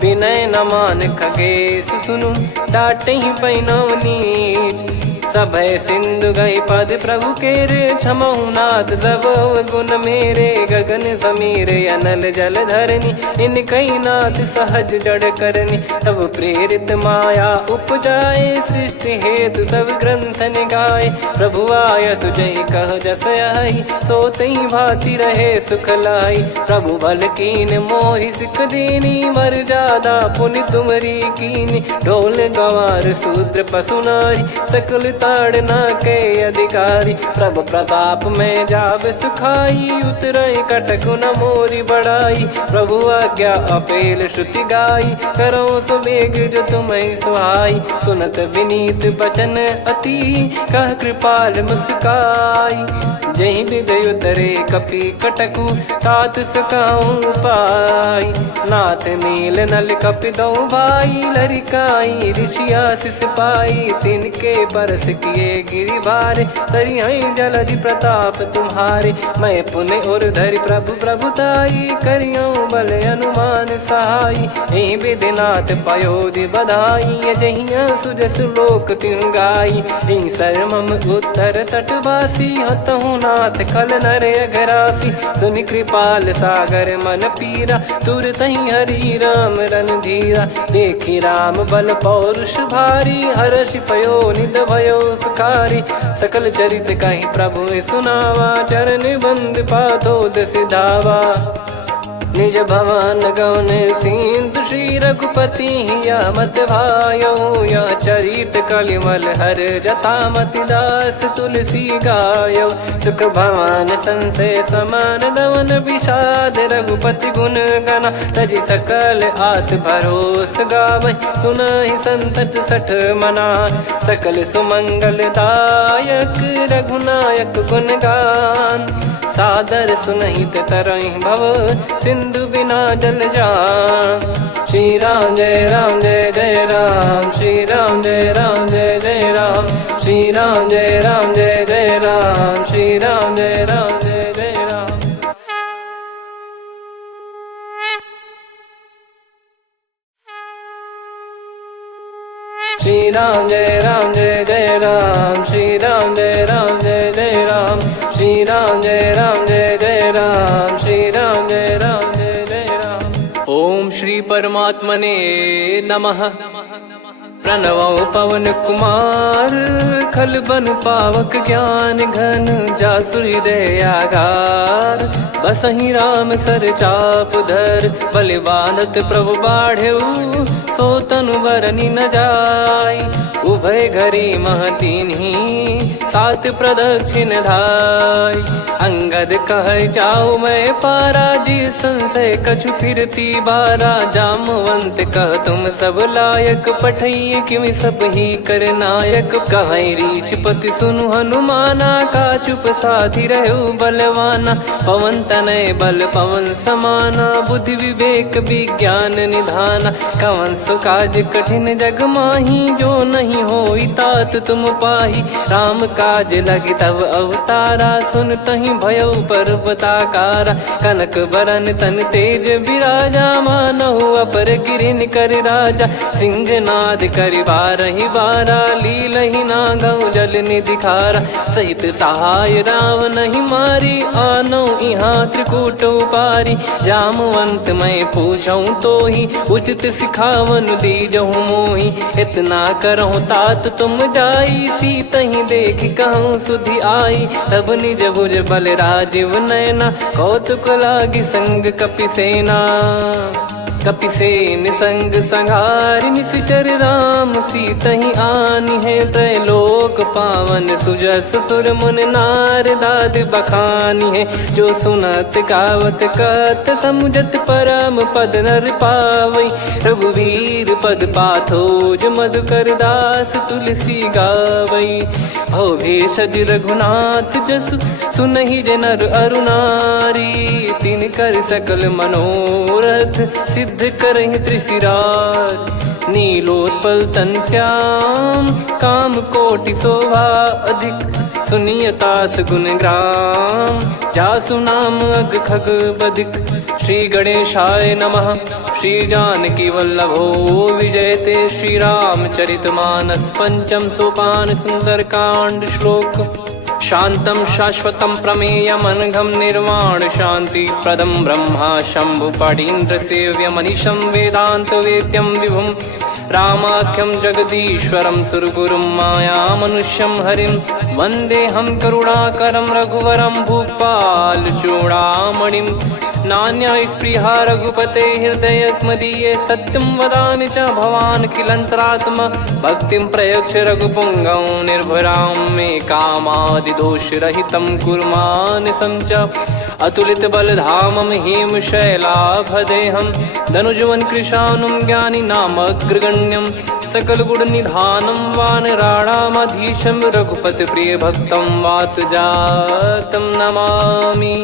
विनय न मान खगेश सुनु, डांटहि पै नव नीच। सभय सिंधु गई पद प्रभु केरे, क्षमहु नाथ सब गुण मेरे। गगन समीर अनल जल धरनी, इनकई नाथ सहज जड़ करनी। तब प्रेरित माया उपजाए, सृष्टि हेतु सब ग्रंथ निगाए। प्रभु आय सुजय कह जस आई, सोतई भांति रहे सुख लाई। प्रभु बल कीन मोहि सिख दीनी, मर्यादा पुनि तुमरी कीनी। ढोल गवार शूद्र पशु नारी, सकल ताड़ना के अधिकारी। प्रभु प्रताप में जाब सुखाई, उतरई कटक न मोरी बढ़ाई। प्रभु आज्ञा अपेल श्रुति गाई, करो सुबेग जो तुम्हें सुहाई। सुनत विनीत बचन अति, कह कृपाल मुस्काई। जहि विदय उतरे कपि कटकु, तात सकाऊं पाई। नाथ नील नल कपि दो भाई, लरिकाई ऋषि आशीष पाई। तिनके परस किए गिरि भारे, तरिहै जलधि प्रताप तुम्हारे। मैं पुण्य और धरि प्रभु प्रभुताई, करियऊं बल अनुमान सहाई। एहि विधिनाथ पयोधि बधाई, जहिया सुजस लोक तिहुँ गाई। एहि सरमम उत्तर तटवासी, हतहु नाथ खल नर अघरासी। सुनि कृपाल सागर मन पीरा, तुरतहि हरि राम रन धीरा। देखि राम बल पौरुष भारी, हर्षि पयो निध भयो सुखारी। सकल चरित कहि प्रभु सुनावा, चरण बंद पाथोद सिधावा। निज भवन गौन सिंधु, श्री रघुपति हिया मत भायो। यह चरित कलिमल हर जथा, मति दास तुलसी गायो। सुख भवन संशय समान दवन, विषाद रघुपति गुण गना। तजि सकल आस भरोस गावै, सुनहि संतत सठ मना। सकल सुमंगल दायक, रघुनायक गुण गान। सादर सुनहित तरहि भव, सिंधु बिना जल जान। श्री राम जय राम जय जय राम, श्री राम जय राम जय जय राम। श्री राम जय राम जय जय राम, श्री राम जय राम जय जय राम। श्री राम जय राम जय जय राम, श्री राम जय राम जय जय राम। श्री राम जय राम जय जय राम, श्री राम परमात्मने नमः। प्रणवो पवन कुमार खल बन पावक ज्ञान घन जासु हृदय आगार। बसहि राम सर चाप धर बलि बांधत प्रभु बाढ़ेऊ सो तनु बरनि न जाय। उभय घरी मह तीन्ही सात प्रदक्षिण धाय। अंगद कह जाऊ मैं पारा जी संशय कछु फिरती बारा। जामवंत कह तुम सब लायक पठई किमि सब ही कर नायक। कहीं रीछ पति सुनु हनुमाना का चुप साथी रहु बलवाना। पवन तनय बल पवन समाना बुद्धि विवेक विज्ञान निधाना। कवन सो काज कठिन जग माही जो नहीं होई तात तुम पाही। राम काज लगी तब अवतारा सुन तहि भयउ पर्वताकारा। कनक बरन तन तेज बिराजा मानहु अपर गिरिन कर राजा। सिंहनाद करि बारहि बारा लीलहि नागौ जल निधि खारा। सहित सहाय रावण ही मारी आनो इहाँ त्रिकूट उपारी। जामवंत मैं पूछऊँ तो ही उचित सिखावन दीजहु मोही। इतना करहु तात तुम जाई सीतहि देख कहूँ सुधि आई। तब निज भुज बल राजीव नयना कौतुक लागी संग कपिसेना। कपिसेन संग संहारि निशिचर राम सीतहि आनि है। त्रैलोक पावन सुजस सुर मुन नार दाद बखानी है। जो सुनत गावत कथ समुझत परम पद नर पावई। रघुवीर पद पाथोज मधुकर दास तुलसी गावई। भव भेषज रघुनाथ जसु सुनहि जे नर अरु नारी। तिन कर सकल मनोरथ सिद्ध करहि त्रिशिरार। नीलोत्पल तन श्याम काम कोटि शोभा अधिक। सुनियतास गुण ग्राम जासु नाम अग खग बदिक। श्री गणेशाय नमः। श्री जानकी वल्लभो विजयते। श्री रामचरित मानस पंचम सोपान सुंदर कांड श्लोक। शांतं शाश्वतं प्रमेयमनघं निर्वाण शांति प्रदं ब्रह्मा शंभु फणीन्द्र सेव्य मनीषं वेदांत वेद्यं विभुं। रामाख्यं जगदीश्वरं सुरगुरुं माया मनुष्यं हरिं। वन्देऽहं करुणाकरं रघुवरं भूपाल चूडामणिं। नान्या स्पृहा रघुपते हृदय स्मदीये। सत्यं वदामि च भवान् किलन्तरात्मा। भक्तिं प्रयच्छ रघुपुङ्गं निर्भरां मे कामादिदोषरहितं कुर्मानिसं च। अतुलित बलधामं हेमशैलाभदेहं धनुजवन कृशानुं ज्ञानी नामग्रगण्यं। सकल गुण निधानं वानराणामधीशं रघुपति प्रिय भक्तं वात जातं नमामि।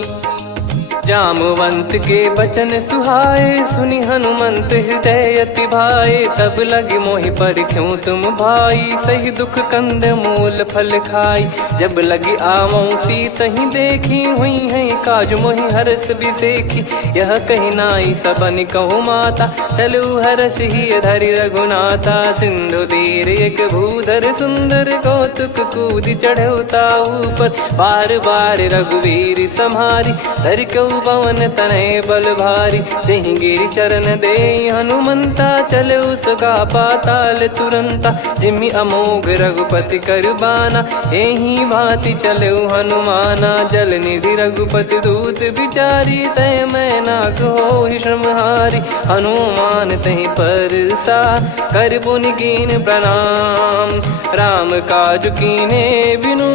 जामवंत के बचन सुहाए सुनि हनुमंत हृदय अति भाए। तब लगे मोहि परख्यूं तुम भाई सही दुख कंद मूल फल खाई। जब लगी आवऊं सीतहि देखी हुई है काज मोहि हरस बिसेखी। यह कही नाई सबन कहु माता चलु हरष ही धरि रघुनाथा। सिंधु तीर एक भूधर सुंदर कौतुक कूद चढ़ौता ऊपर। बार बार रघुवीर सम्हारी धरि कऊ पवन तनय बल भारी। जहि गिरि चरण दे हनुमंता चले उसका पाताल तुरंता। जिमि अमोघ रघुपति कर बाना एहि भांति चले हनुमाना। जल निधि रघुपति दूत बिचारी तय मैं नाक होहि श्रमहारी। हनुमान तहि परसा कर पुनि कीन प्रणाम। राम काज कीने बिनु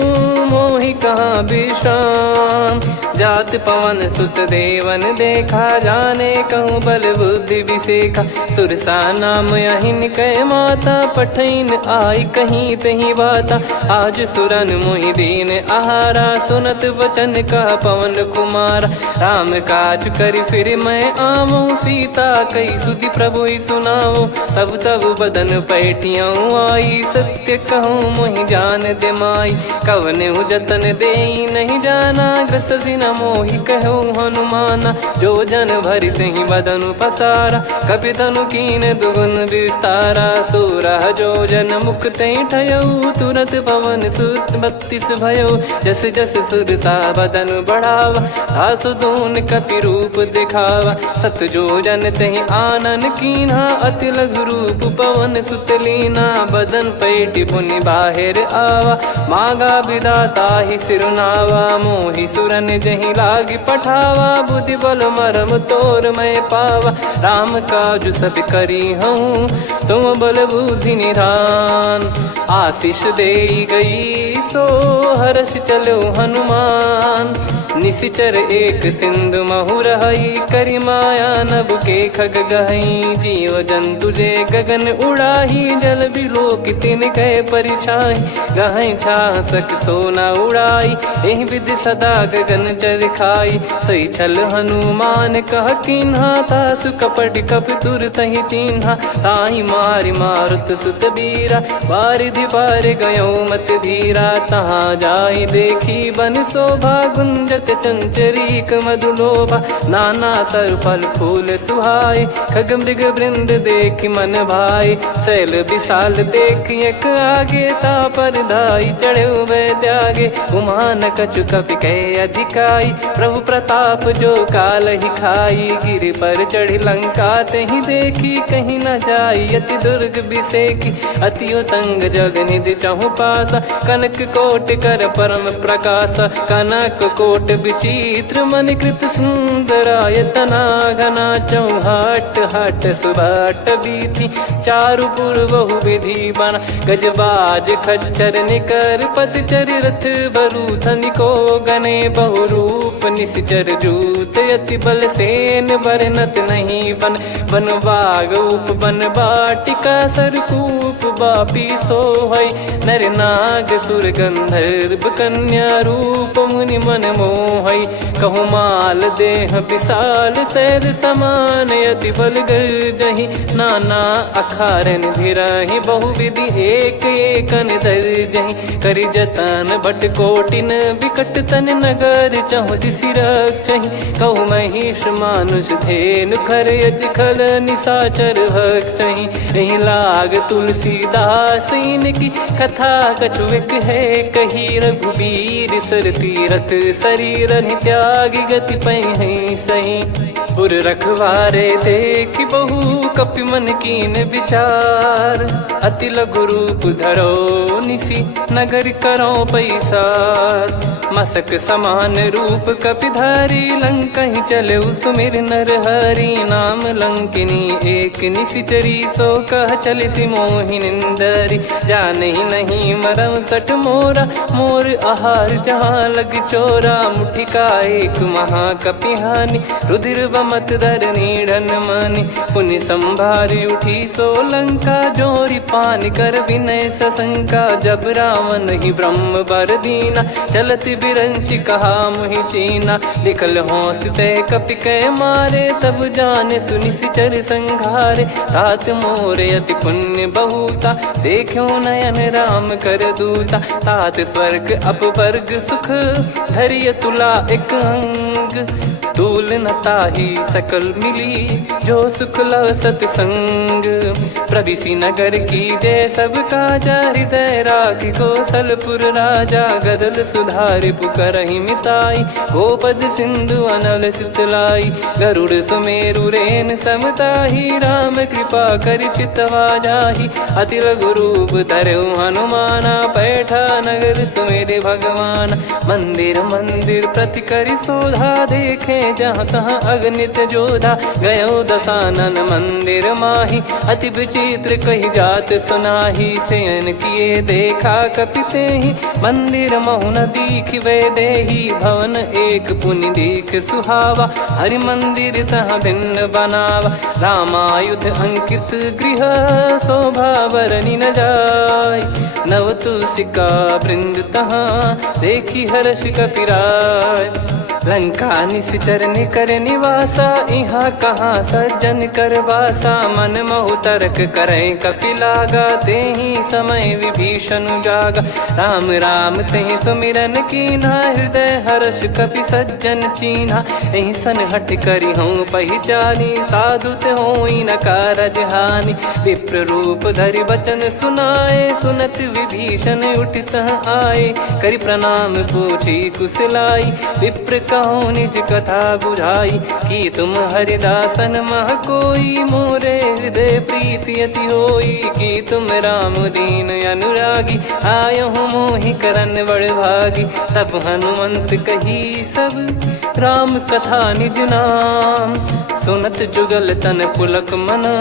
मोहि कहाँ विश्राम। जात पवन सुत देवन देखा जाने कहूँ बल बुद्धि विसेखा। सुरसा नाम अहिन कै माता पठैन आई कहीं तहीं बाता। आज सुरन मोहि दीन आहारा सुनत वचन कह पवन कुमारा। राम काज करि फिर मैं आवऊं सीता कई सुधि प्रभु ही सुनाओ। तब तब बदन पैठियाँ आई सत्य कहूँ मोहि जान दे माई। कवने जतन दे नहीं जाना ग्रस मोहि कहो हनुमाना। जो जन भरि तहि बदनु पसारा, कपि तनु कीन दुगुन विस्तारा। सोरह जो जन मुख तहि ठयऊ, तुरत पवन सुत 32 भयऊ। जस जस सुर सा बदन बढ़ावा, आसु दून कपि रूप दिखावा। सत जो जन तहि आनन कीन्हा, अति लघु रूप पवन सुत लीना। बदन पैटि पुनि बाहिर आवा, मांगा विधाता ही सिरुनावा। मोहि सुरन जहि लागी पठावा, बुद्धि बल मरम तोर मैं पावा। राम काज सब करी हूँ, तुम बल बुद्धि निधान। आशीष देई गई सो हर्ष चलो हनुमान। निशिचर एक सिंधु महु रहई, करि माया नभ के खग गहई। जीव जंतु जे गगन उड़ाही, जल बिलोक तिन कह परिछाई। गहई छासक सोना उड़ाई, एहि विधि सदा गगन चर खाई। सही छल हनुमान कह कीन्हा, तासु कपट कपि तुर तहि चिन्हा। ताहि मारि मारुत सुत बीरा, बारिधि पार गयो मत धीरा। तहाँ जाई देखी बन शोभा, गुंजत चंचरीक मधुलोभा। नाना तर फल फूल सुहाई, खग मृग वृंद देख मन भाई। शैल विशाल देख एक आगे, तापर धाई चढ़े वै त्यागे। उमा न कछु कपि कह अधिकाई, प्रभु प्रताप जो काल ही खाई। गिर पर चढ़ी लंका तहि देखी, कहीं न जाई अति दुर्ग बिसेकी। अति उतंग जग निधि चहु पासा, कनक कोट कर परम प्रकाश। कनक कोट विचित्र मन कृत सुंदरायतना। घना चौहाट हाट सुभाट बीथी, चारुपुर बहु विधि बना। गजबाज खच्चर निकर पतचर, रथ बरु धनिको गने। बहु रूप निशिचर जूत, अति बल सेन बरनत नहीं बन। बन बाग उप बन बाटिका, सरकूप बापी सोहई। नर नाग सुर गंधर्व कन्या, रूप मुनि मन मोहई। कहु माल देह विशाल, शैल समान अति बल गर्जहि। नाना अखारन भिरहि, बहु विधि एक एकन दर्जहि। करि जतन भट कोटिन, विकट तन नगर चहु दिसि रक्षहि। कहु महिष मानुष धेनु, खर यज खल निशाचर भक्षहि। एहि लाग तुलसीदास इनकी, कथा कछु एक है कही। रघुबीर सर तीरथ शरीर, त्यागी गति पै सही। पुर रखवारे देख बहु, कपि मन कीन विचार। अति लघु रूप धरो निसी, नगर करो पैसार। मसक समान रूप कपिधारी, लंकहि चले सुमिर नर हरि। नाम लंकिनी एक निशिचरी, सो कह चलिसि मोहि निंदरी। जानहि नहीं मरम सठ मोरा, मोर आहार जहाँ लग चोरा। मुठिका एक महाकपिहानि, रुधिर बमत धरनी ढन मानि। पुनि संभारी उठी सो लंका, जोरी पान कर विनय सशंका। जब रावण ही ब्रह्म बर दीना, चलति बिरंचि कहा मुहि चीना। लिखल होंस ते कपि कै मारे, तब जाने सुनि सिचर संघारे। तात मोर अति पुण्य बहुता, देखो नयन राम कर दूता। तात स्वर्ग अपवर्ग सुख, धैर्य तुला एक अंग। तूल न ताहि सकल मिली, जो सुख लव सतसंग। प्रविशि नगर की जय सब काजा, हृदय राखि कौशलपुर राजा। गदल सुधारि पुकारहि मिताई, गोपद सिंधु अनल सितलाई। गरुड़ सुमेरु रेन समताहि, राम कृपा करि चितवा जाहि। अति लघु रूप धरऊ हनुमाना, पैठा नगर सुमेरे भगवान। मंदिर मंदिर प्रति करि शोधा, देखे जहाँ तहाँ अगणित जोधा। गयो दशानन मंदिर माही, अति विचित्र कही जात सुनाही। शयन किए देखा कपि तेहि, मंदिर महु न दीख वे देही। भवन एक पुनि दीख सुहावा, हरि मंदिर तहाँ भिन्न बनावा। रामायुध अंकित गृह, शोभा बरनि न जाय। नव तुलसी का वृंद तहाँ, देखी हर्ष कपिराय। लंका निश्चर निकर निवासा, इहाँ कहाँ सज्जन कर वासा। मन महु तर्क करें कपिलागा, तेहि समय विभीषण जागा। राम राम तेहि सुमिरन कीन्हा, हृदय हर्ष कपि सज्जन चीन्हा। एहि सन हट करि हूँ पहिचानी, साधु ते होई न कारज हानि। विप्र रूप धरि बचन सुनाए, सुनत विभीषण उठितः आए। करि प्रणाम पूछी कुशलाई, विप्र कहो निज कथा बुझाई। कि तुम हरिदासन मह कोई, मोरे हृदय प्रीति अति होई। कि तुम राम दीन अनुरागी, आयहु मोहि करन बड़ भागी। तब हनुमंत कही सब राम कथा निज नाम, सुनत जुगल तन पुलक मना,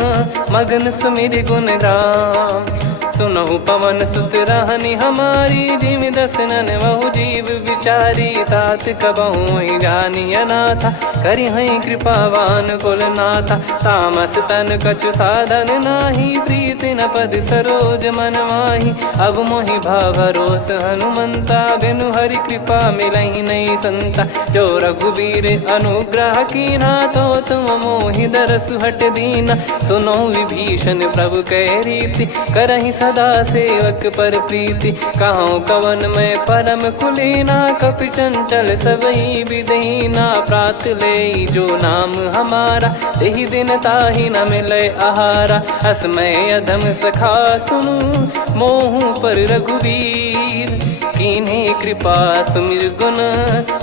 मगन सुमिर गुण राम। सुनहु पवन सुत रहनी हमारी, जिमि दसनन बहु जीव विचारी। तात कबहु ही जानी अनाथा, करि हई कृपावान कुल नाथा। तामस तन कछु साधन नाही, प्रीति न पद सरोज मन माही। अब मोहि भाव भरोस हनुमंता, बिनु हरि कृपा मिलहि नहीं संता। जो रघुबीर अनुग्रह कीन्हा, तो तुम मोहि दरसु हट दीना। सुनो विभीषण प्रभु कह रीति, करहि सदा सेवक पर प्रीति। कहूँ कवन में परम कुलीना, कपि चंचल सबई विदहीना। प्रात ले जो नाम हमारा, तेहि दिन ताहि न मिले आहारा। असमय अधम सखा सुनु, मोहु पर रघुवीर। कीन्हे कृपा सुमिर गुण,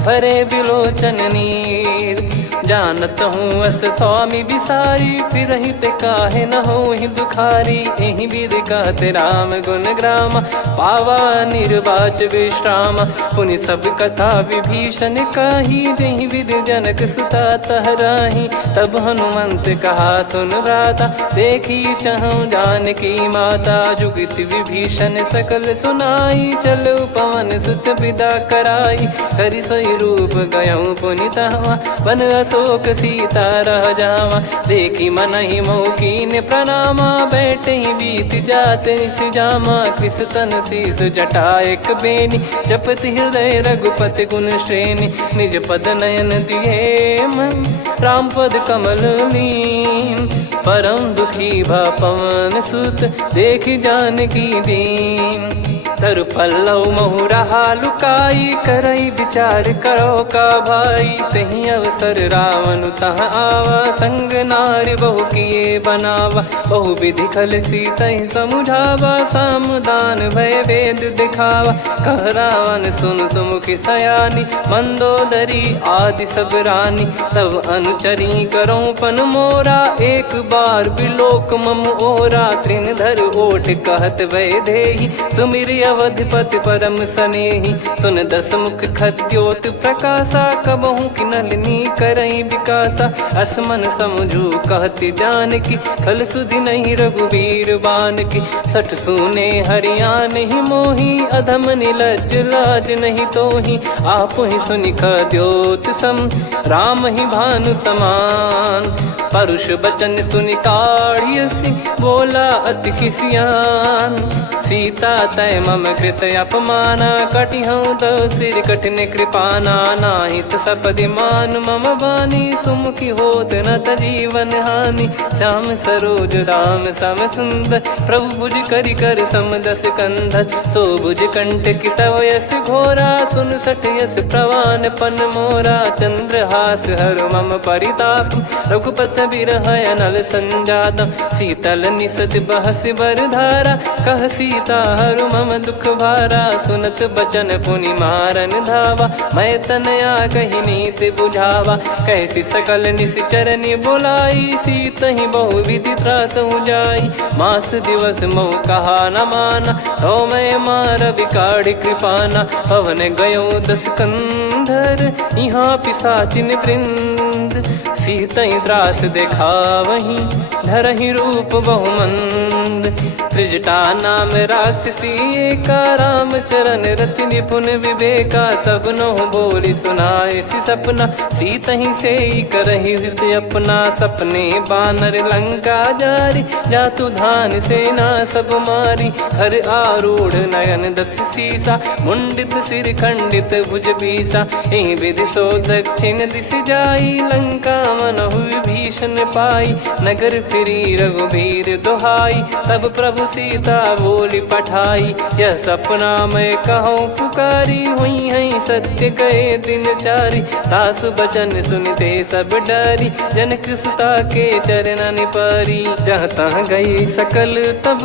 भरे बिलोचन नीर। जानत हूँ अस स्वामी बिसारी, फिरहित काहे न होहि दुखारी। एहि विधि कहते राम गुण ग्राम, पावा निर्वाच विश्राम। पुनि सब कथा विभीषण काही, जेहि विधि जनक सुता तहराही। तब हनुमंत कहा सुन भ्राता, देखी चहु जानकी माता। जुगित विभीषण सकल सुनाई, चलो पवन सुत विदा कराई। करि सोई रूप गयऊँ पुनि तहवा, बन अशोक सीता रह जावा। देखी मनहि मोह कीन्ह प्रणामा, बैठे ही बीत जात निस जामा। कृस तन शीस जटा एक बेनी, जपति हृदय रघुपति गुण श्रेणी। निज पद नयन दिए मन, राम पद कमल लीन। परम दुखी भा पवन सुत, देखि जानकी दीन। तरु पल्लव महु रहा लुकाई, करई विचार करो का भाई। तही अवसर रावण तहाँ आवा, संग नारी बहु किए बनावा। बहु विधि खल सीतहि समुझावा, सामदान भय वेद दिखावा। कह रावण सुन सुमुखि सयानी, मंदोदरी आदि सब रानी। तब अनुचरी करो पन मोरा, एक बार बिलोक मम ओरा। तृण धर ओट कहत वै देहि, सुमिरि अवधिपति परम सनेहि। सुन दस मुख खद्योत प्रकाशा, कबहु कि नलिनी करई विकासा। असमन समझू कहति जानकी, खल सुधि नहीं रघुबीर बानकी। सठ सूने हरियाण ही मोही, अधम निलज्ज लाज नहीं तोही। आपु ही सुनि खद्योत सम, राम ही भानु समान। परुष बचन सुनि काढ़ियसि, बोला अति किसियान। सीता तय मम कृत अपमाना, कटिहऊँ तो सिर कठिन कृपाना। नाहित सपदि मान मम बानी, सुमुखी होत न जीवन हानि। श्याम सरोज राम सम सुंदर, प्रभु भुज करि कर सम दस कंधर। सो भुज कंटक तव यस घोरा, सुन सठ यस प्रवान पन मोरा। चंद्रहास हर मम परिताप, रघुपत बिरह अनल संजातम। शीतल निसत बहस बर धारा, कह सीता हरु मम दुख भारा। सुनत बचन पुनि मारन धावा, मैं तनया कहि नीति बुझावा। कैसी सकल निश्चरनि बुलाई, सीतहि बहु विधि त्रासहु जाई। मास दिवस मोह कहा न माना, तो मैं मार बिकाढ़ कृपाना। पवन गयो दस कंधर, यहाँ पिशाचिन वृंद। सीतहि त्रास देखावहीं, धरहि रूप बहुमंद। त्रिजटा नाम राक्षसी, एका राम चरण रति निपुण विवेका, सब नोह बोली सुनाए सि सपना, सीत ही से करहि हित अपना। सपने बानर लंका जारी, जातु धान सेना सब मारी। हर आरूढ़ नयन दस सीसा, मुंडित सिर खंडित भुज बीसा। एहि विधि सो दक्षिण दिश जाई, लंका मनहु विभीषण पाई। नगर फिरी रघुबीर दुहाई, तब प्रभु सीता बोली पठाई। यह सपना मैं कहूँ पुकारी, हुई है सत्य कहे दिन चारी। सासु बचन सुनते सब डरी, जनक सुता के चरण पारी। जहाँ तहाँ गई सकल तब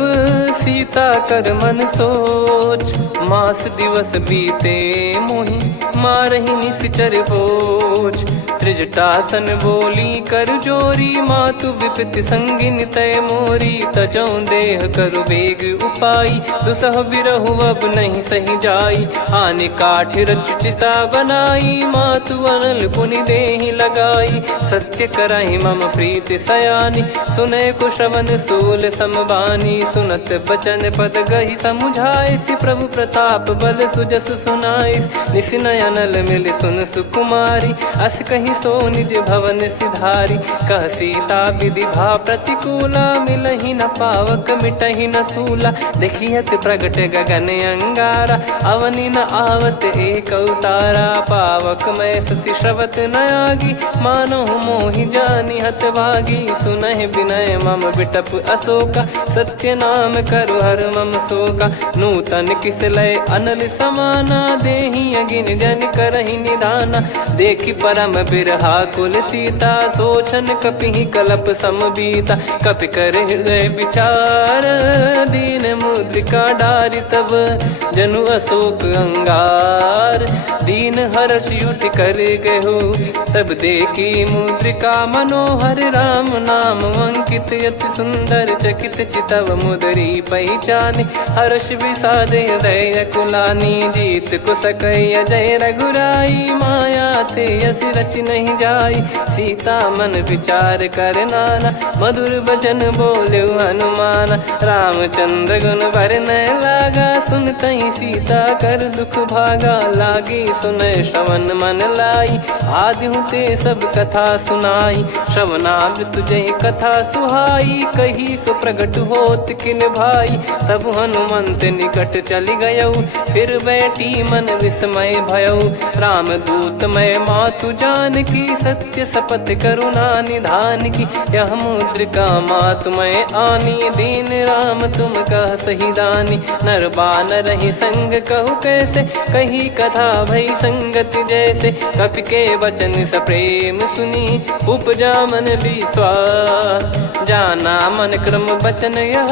सीता कर मन सोच, मास दिवस बीते मोहि मारहि निश्चर बोझ। त्रिजटासन बोली कर जोरी, मातु विपति संगिन तय मोरी। तजौ देह करु बेग उपाई, दुसह बिरहु अब नहीं सही जाई। आने काठ रचिता बनाई, मातु अनल पुनि देहि लगाई। सत्य करहि मम प्रीति सयानी, सुनै कुशवन सूल समबानी। सुनत बचन पद गहि समुझाए, सि प्रभु प्रताप बल सुजस सुनाइस। निस नयनल मिल सुन सुकुमारी, अस कहि सो निज भवन सिधारी। कह सीता विधि भा प्रतिकूला, मिलहि न पावक मिटहि न सूला। देखियत प्रगट गगन अंगारा, अवनि न आवत एक अवतारा। पावक मैं शशि श्रवत न आगी, मानो मोहि जानि हत भागी। सुनहि विनय मम बिटप अशोका, सत्य नाम करु हर मम शोका। नूतन किस लय अनल समाना, देहि अगिन जन करहि निधाना। देखि परम बिरहा कुल सीता, सोचन कपिहि कलप समबीता। कपि कर हृदय विचार, दीन मुद्रिका डारि तब जनु अशोक अंगार। दीन हर्ष उठ कर गहु, तब देखी मुद्रिका मनोहर। राम नाम अंकित अति सुंदर, चकित चितव मुदरी पहचाने। हर्ष विषाद हृदय कुलानी, जीत को सकय अजय रघुराई। माया ते यस रच नहीं जाई, सीता मन विचार कर नाना। मधुर बचन बोले हनुमान, रामचंद्र गुण बरनय लागा। सुनतहि सीता कर दुख भागा, लागी सुनय श्रवण मन लाई। आदि ते सब कथा सुनाई, श्रवणाब तुझे कथा सुहाई। कही सो प्रगट होत किन भाई, तब हनुमंत निकट चली गयऊ। फिर बैठी मन विस्मय भयऊ, राम दूत मैं मातु जान की। सत्य शपथ करुणा निधान की, यह मुद्रिका मातु मैं आनी। दीन राम तुम कह सही दानी, नर बानर ही संग कहु कैसे। कही कथा भई संगत जैसे, कपि के वचन सप्रेम सुनी। उपजा मन विश्वास, जाना मन क्रम बचन यह।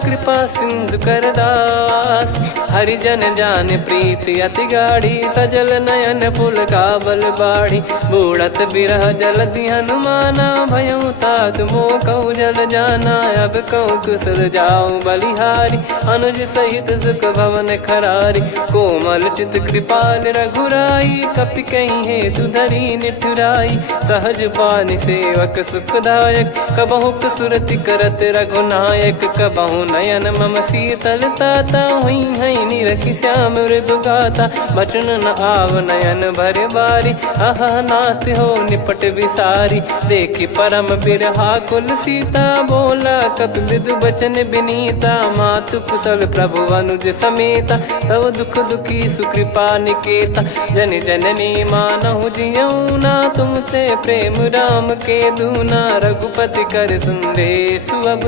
कृपा सिंधु कर दास, हरिजन जान प्रीति अति गाढ़ी। सजल नयन पुल काबल बाढ़ी, बूढ़त बिरह जलधि हनुमाना। भयउ तात मोह कहु जल जाना, अब कहु कुशल जाऊं बलिहारी। अनुज सहित सुख भवन खरारी, कोमल चित कृपाल रघुराई। कपि कहीं हेतु धरी निठुराई, सहज पानि सेवक सुखदायक। कबहु सुरति करत रघुनायक, कबहु नयन मम शीतल ताता। हुई है निरखि श्याम मृदु गाता, बचन न आव नयन भर बारी। अह नाथ हो निपट विसारी, देखि परम बिरहा कुल सीता। बोला कपि मृदु बचन विनीता, मातु कुशल प्रभु अनुज समेता। तव दुख दुखी सुकृपा निकेता, जन जननी मानहु जियऊ ना। तुम ते प्रेम राम के दूना, रघुपति कर संदेश अब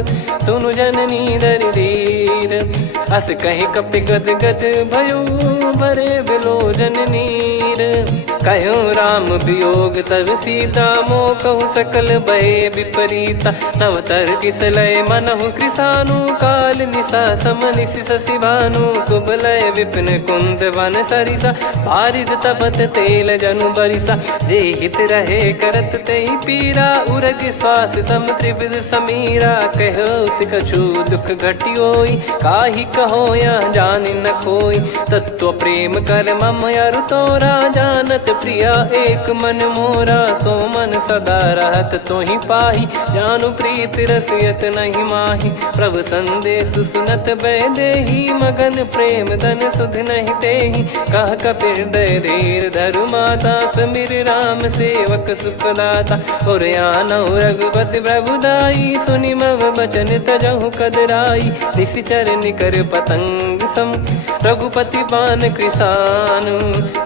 सुनु जननी दर धीर। अस कहि कपि गद गद भयो, भरे बिलोचन नीर। कहूँ राम वियोग तब सीता, मोह कहूँ सकल भय विपरीता। नवतर किस लय मनहु कृसानु, काल निशा समनिश शशि भानु। कुबलय विपिन कुंद वन सरिसा, बारिद तपत तेल जनु बरिसा। जे हित रहे करत ते पीरा, उरग श्वास सम त्रिविध समीरा। कहो कछु दुख घटियोई, काहि कहो या जानि न कोई। तत्व प्रेम कर मम अरु तोरा, जानत प्रिया एक मन मोरा, सो मन सदा रहत तो ही पाही, जानु प्रीत रसियत नहीं माही। प्रभु संदेश सुनत बैदेही, मगन प्रेम धन सुध नहीं तेही। कह कपिर दय धीर धरु माता, समीर राम सेवक सुखदाता। और आनौ रघुपति प्रभुदाई, सुनि मम बचन तजहु कदराई। निशिचर निकर पतंग सम, रघुपति पान कृसानु।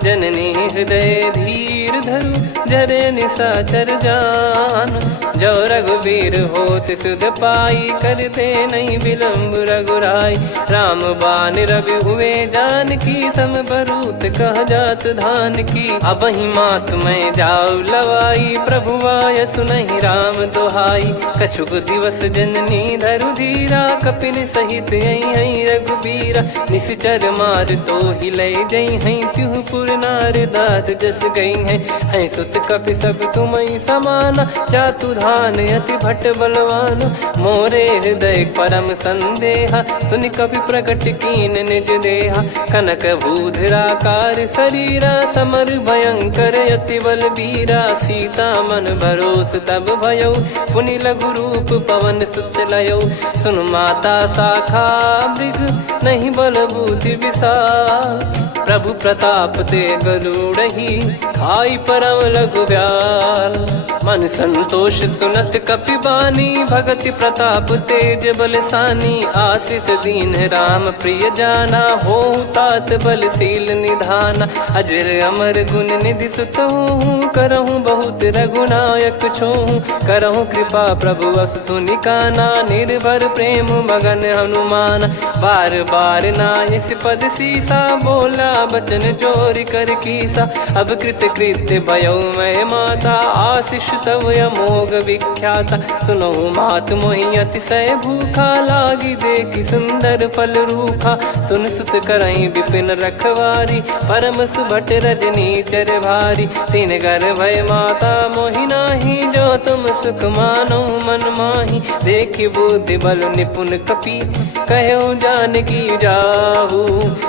जननी हृदय धीर धरु, जरे निशाचर जान। जो रघुवीर होत सुध पाई, करते नहीं विलम्ब रघुराई। राम बान रवि हुए जानकी, तम बरूत कह जात धान की। अब ही मात मैं जाऊ लवाई, प्रभु आय सुनहि राम दुहाई। कछुक दिवस जननी धरु धीरा, कपिन सहित यही रघुबीरा। निश्चर मार तो ही लय जई हैं, त्युह पुर नार दाद जस गई हैं। सुत कपि सब तुमई समाना, जातु धान अति भट बलवान। मोरे हृदय परम संदेहा, सुनि कपि प्रकट कीन निज देहा। कनक भूधराकार शरीरा, समर भयंकर अति बलबीरा। सीता मन भरोस तब भयो, पुनि लघु रूप पवन सुत लयो। सुन माता शाखा मृग, नहीं बल बुद्धि विशाल। प्रभु प्रताप ते गरुड़हि, खाई परम लघु ब्याल। मन संतोष सुनत कपि बानी, भगति प्रताप तेज बलसानी। आशीष दीन राम प्रिय जाना, होहु तात बलशील निधाना। अजर अमर गुण निधि सुतहु, करहु बहुत रघुनायक छोहु। करहु कृपा प्रभु अस सुनि काना, निर्भर प्रेम मगन हनुमान। बार बार नायस पद सीसा, बोला बचन चोरी कर कीसा। अब कृत कृत्य भयो मैं माता, आशीष तव अमोघ विख्याता। सुनो मात मोहि अतिशय भूखा, लागी देखी सुंदर फल रूखा। सुन सुत करई विपिन रखवारी, परम सुभट रजनी चर भारी। तीन घर भय माता मोहि नाही, जो तुम सुख मानो मन माही। देखि बुद्धि बल निपुण कपि, कहो जानकी जाहू।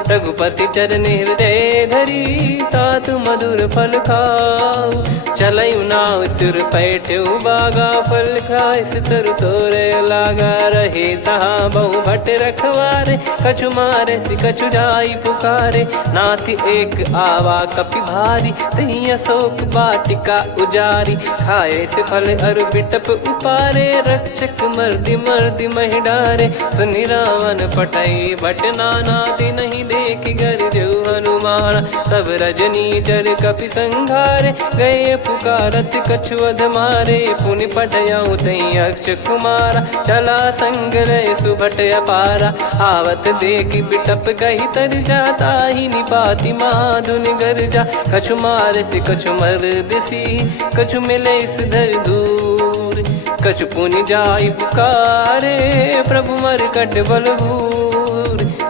रघुपति चरण हृदय धरी, तात मधुर फल खाऊ। चलऊ नाव सिर पैठ्यु बागा, फल खाय तरु तोरे लागा। रहे तहाँ बहु भट रखवारे, कछु मारे सि कछु जाई पुकारे। नाथ एक आवा कपि भारी, तही अशोक वाटिका उजारी। खाए से फल अर बिटप उपारे, रक्षक मर्दि मर्दि महि डारे। सुनि रावण पटई भट नाना, तिनहि देख गर जो हनुमान। तब रजनी चर कपि संघारे, गए पुकारत कछु अध मारे। पुनि पटयऊ तई अक्ष कुमारा, चला संग रहे सुभट अपारा। आवत देखि बिटप कही तर जाता, ही निपाति माधुनि गर्जा। कछु मार से कछु मर दिसी, कछु मिले इस धर दूर। कछु पुनि जाई पुकारे, प्रभु मर कट बलभूर।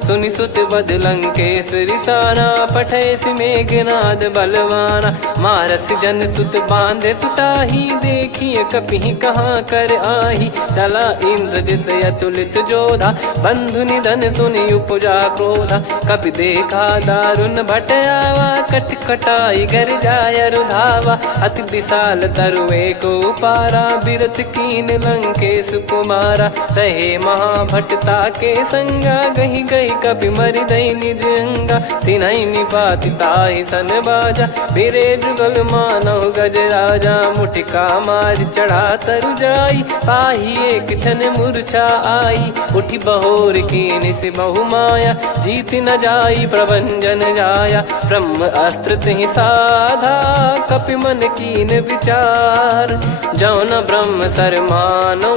सुनि सुत बद लंकेश्वरी साना, पठय सि मेघनाद बलवाना। मारस जन सुत बांधे सुताही, देखिए कपि कहाँ कर आही। चला इंद्रजित अतुलित जोधा, बंधु निधन सुनि उपजा क्रोधा। कपि देखा दारुण भट आवा, कट कटाई घर जाय रुधावा। अति विशाल तरुए को पारा, बिरत कीन लंकेश कुमारा। रहे महाभटता के संगा, गही गई कपि मरि दई निज अंगा। तिन्हि निपाति ताहि सन बाजा, बिरे जुगल मानव गज राजा। मुटिका मार चढ़ा तरु जाई, पाही एक क्षण मूर्छा आई। उठी बहोर कीन से बहु माया, जीत न जाई प्रभंजन जाया। ब्रह्म अस्त्र तिहि साधा, कपि मन कीन विचार। जौन ब्रह्म सर मानौ,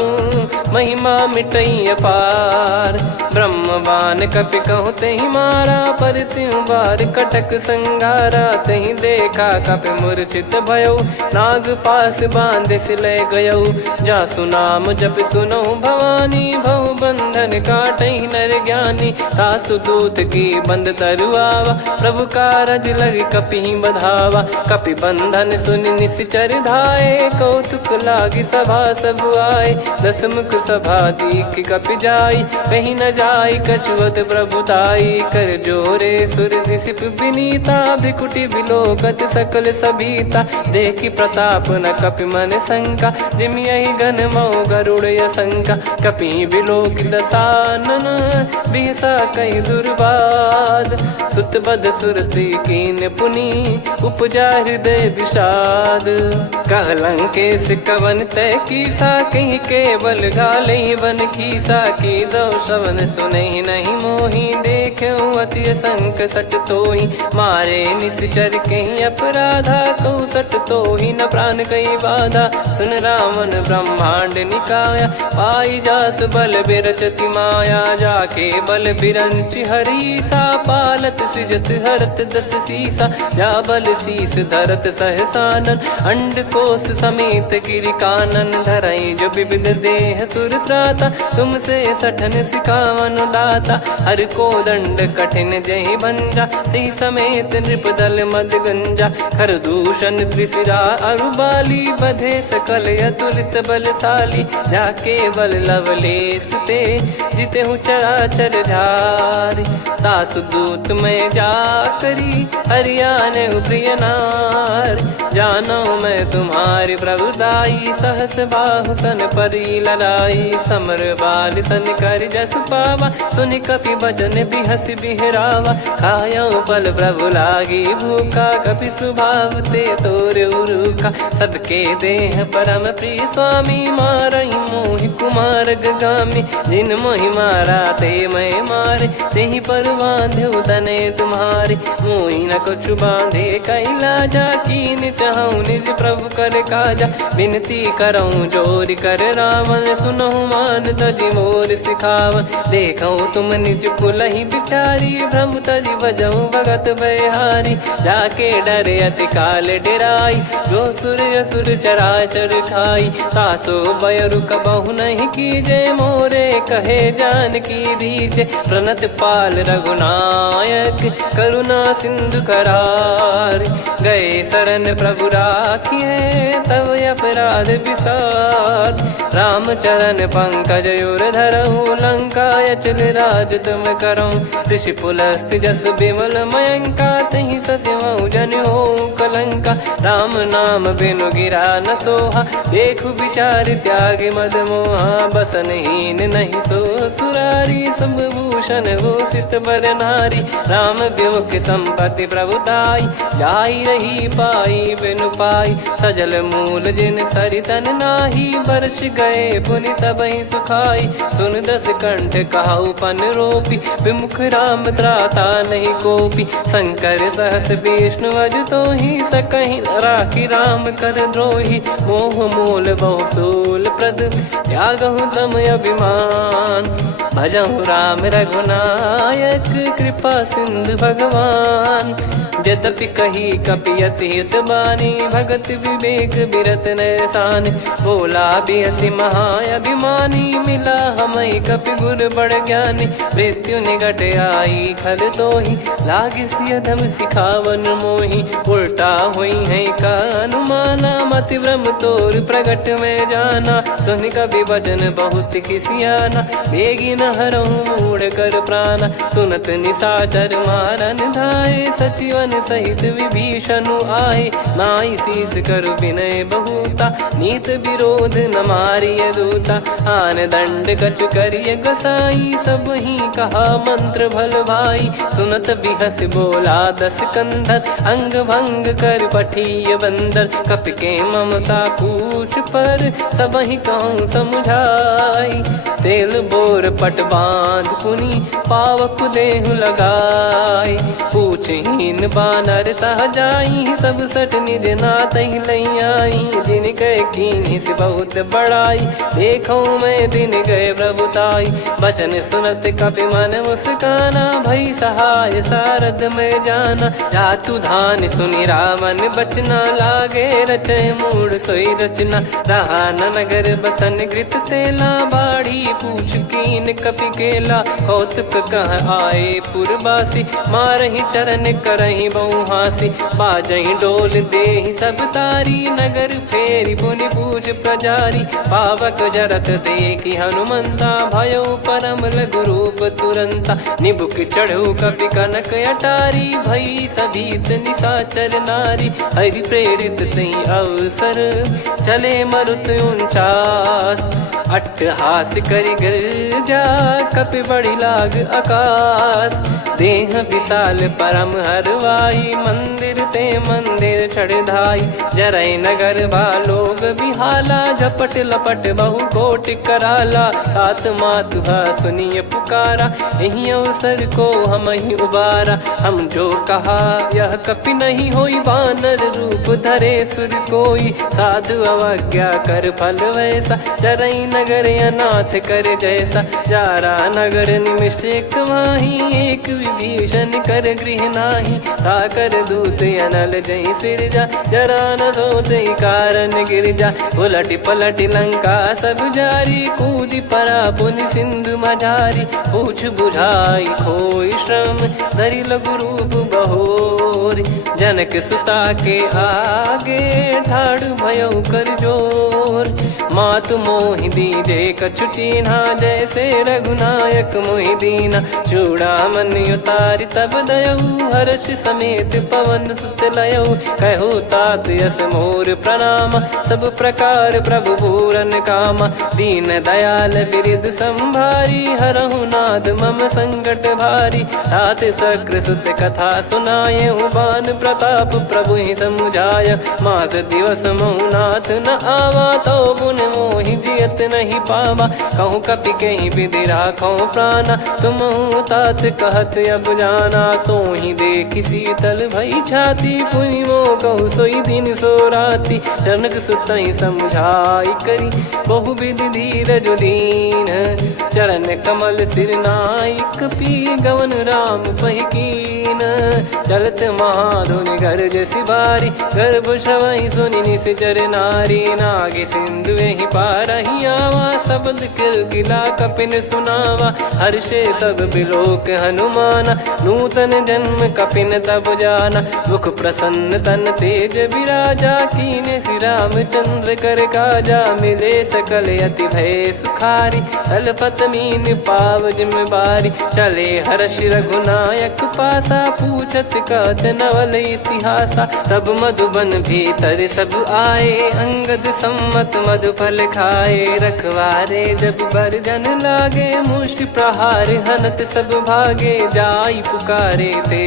महिमा मिटई अपार। ब्रह्म बान कपि कहु तहि मारा, पर त्यों बार कटक संगारा। तहि देखा कपि मूर्छित भयो, नाग पास बांध सिलय गयौ। जासु नाम जप सुनहु भवानी, भव बंधन काटहि नर ज्ञानी। तासु दूत की बंद तरुआवा, प्रभु कारज लग कपि बधावा। कपि बंधन सुनि निश्चर धाये, कौतुक लागी सभा सब आए। दस मुख सभा दीख कपि जाई, कहीं न जाई कछुअत प्रभुताई कर जोरे सुर दिसिप विनीता भ्रिकुटी बिलोकत सकल सबीता देखी प्रताप न कपि मन शंका जिमि यही गण मऊ गरुड़ शंका कपि बिलोक दसानन बिहसा कई दुर्बाद सुत बद सुरति कीन पुनि उपजा हृदय विषाद कहलंकेश कवन तय कीसा कहीं केवल गाले बन कीसा की दो श्रवण सुने नहीं मोही देखे अति संक सट तोही मारे निश्चर कहीं अपराधा कहूँ सट तोही न प्राण कई बाधा सुन रावण ब्रह्मांड निकाया पाई जास बल बिरचति माया जाके बल बिरंच हरीसा पालत सृजत हरत दस सीसा जा बल शीस धरत सहसानन अंड कोश समेत गिरि कानन धरई जो विविध देह सुर त्राता तुमसे सठन सिखावन दाता हर को दंड कठिन जहि भंजा ती समेत नृपदल मद गंजा खर दूषण त्रिशिरा अरुबाली बधे सकल अतुलित बलशाली जाके बल लवलेस ते जिते हूँ चराचर झारी दास दूत में जा करी हरियाने प्रिय नार जानो मैं तुम्हारी प्रभुताई सहस बाहु सन परी लड़ाई समर बाल सन कर जस पावा सुनि कपि भजन बिहस बिहरावा खायो पल प्रभु लागी भूखा कपि स्वभाव ते तोर उरुखा सबके देह परम प्रिय स्वामी मारई मोहि कुमार गामी जिन मोहि मारा ते मैं मारे तेहि पर बांधे उदने तुम्हारे मोहि न कुछ बांधे कैला जा कीन चाहूं निज प्रभु कर काजा विनती करऊं जोर कर रावण सुनहु मान तजि मोर सिखावन देखऊं तुम निज कुलहि बिचारी भ्रम तजि बजऊं भगत बहारी जाके डरे अति काल डेराई जो सुर असुर चराचर खाई तासो बयरु कबहु नहीं कीजे मोरे कहे जान की दीजे प्रणत पाल रघुनायक करुणा सिंधु करार गए शरण प्रभु राखिए तब अपराध विसार राम चरण पंकज योर धरहु लंका अचल राज तुम करऊं ऋषि पुलस्त जस विमल मयंका तहि सस्यमऊ जन हो कलंका राम नाम बिनु गिरा न सोहा देखु विचार त्याग मद मोहा बसनहीन नहीं सो सुरारी सब भूषण वो सित बर नारी राम विमुख संपत्ति प्रभुताई जाई रही पाई बिनु पाई सजल मूल जिन सरितन नाही वर्ष गए पुनि तबहि सुखाई सुन दस कंठ कहाऊ पन रोपी विमुख राम त्राता नहीं कोपी शंकर सहस विष्णु अज तो ही सकहि राखी राम कर द्रोही मोह मूल बहु सूल प्रद त्यागहु तम अभिमान भजहु राम रघुनायक कृपा सिंधु भगवान यद्यपि कही कपियति हित बानी भगत विवेक बिरत नैसान बोला बिहसी महाअभिमानी मिला हमई कपि गुर बड़ ज्ञानी मृत्यु निकट आई खल तो ही लागे सियधम सिखावन मोही उल्टा हुई है का अनुमाना मति ब्रह्म तोर प्रगट में जाना सुन कभी वचन बहुत किसियाना बेगी न हरहु मूढ़ कर प्राणा सुनत निशाचर मारन धाये सचिवन सहित विभीषणु आए नाई शीस कर विनय बहुता नीत विरोध न मारिय दूता आन दंड कछु करिय गसाई सब ही कहा मंत्र भल भाई सुनत बिहस बोला दस कंधर अंग भंग कर पठिय बंदर कपि के ममता पूछ पर सब ही कहूँ समझाई तेल बोर पट बांध पुनि पावक देहु लगाई पूछहीन बानर तह जाई तब सट निज नाथ ही लई आई दिन गए कीन्ही से बहुत बड़ाई देखो मैं दिन गए प्रभुताई बचन सुनत कपि मन मुस्काना भई सहाय सारद में जाना जातु धान सुनि रावण बचना लागे रचय मूड सोई रचना रहा न नगर बसन कृत तेला बाड़ी पूछ कीन कपि केला कौतुक कह आए पुरबासी मारहि चरण मन करही बहु हासी बाजही डोल देहि सब तारी नगर फेरी पुनि पूज प्रजारी पावक जरत देखी हनुमंता भयो परम लघु रूप तुरंता निबुक चढ़ऊ कपि कनक अटारी भई सभीत निशाचर नारी हरि प्रेरित तई अवसर चले मरुत 49 अट्टहास करि गिरजा कपि बड़ी लाग आकाश देह विशाल परम हरवाई मंदिर ते मंदिर चढ़धाई जरई नगर बालोग बिहाला झपट लपट बहु कोटि कराला सात मातुहा सुनिय पुकारा यही अवसर को हम ही उबारा हम जो कहा यह कपि नहीं होई वानर रूप धरे सुर कोई साधु अवज्ञा कर फल वैसा जरई नगर अनाथ कर जैसा जारा नगर निमिष एक माही एक विभीषण कर गृह नाही ताकर दूत अनल जय सिरजा जरा न सोते कारण गिरजा उलट पलट लंका सब जारी कूदी परा पुनि सिंधु मझारी पूछ बुझाई खोई श्रम धरि लघु रूप बहोरी जनक सुता के आगे ठाड़ भयो कर जोर मातु मोहि दीजे कछु चीन्हा जैसे रघुनायक मोहि दीना चूड़ामन उतारि तब दयऊ हर्ष समेत पवन सुत लयऊ कहु तात यस मोर प्रणाम सब प्रकार प्रभु पूरन कामा दीन दयाल बिरिद संभारी हरहु नाद मम संकट भारी तात सक्र सुत कथा सुनाये बान प्रताप प्रभु ही समुझाय मास दिवस मौनाथ न आवा तो बुन मोहि जियत नहीं पावा कहूँ कपि कहीं विधि राखो प्राणा तुम तात कहत अब जाना तो ही देखी शीतल भई छाती पुनि मो कहु सोई दिन सो राती जनक सुतई समझाई करी बहु विधि धीरज दीन चरण कमल सिर नाई कपि गवन राम पहिकीन चलत महाधुनि गर्ज सिबारी गर्भ श्रवहि सुनि निश्चर नारी नागे सिंधु ही पारही आवा शब्द किलकिला कपिन सुनावा हर्षे सब बिलोक हनुमाना नूतन जन्म कपिन तब जाना मुख प्रसन्न तन तेज विराजा कीने श्री रामचंद्र कर काजा मिले सकल अति भय सुखारी अल्पत मीन पाव जिम बारी चले हर्ष रघुनायक पासा पूछत कहत नवल इतिहासा तब मधुबन भीतर सब आए अंगद सम्मत मधु फल खाए रखवारे जब बरजन लागे मुष्टि प्रहार हनत सब भागे जाई पुकारे ते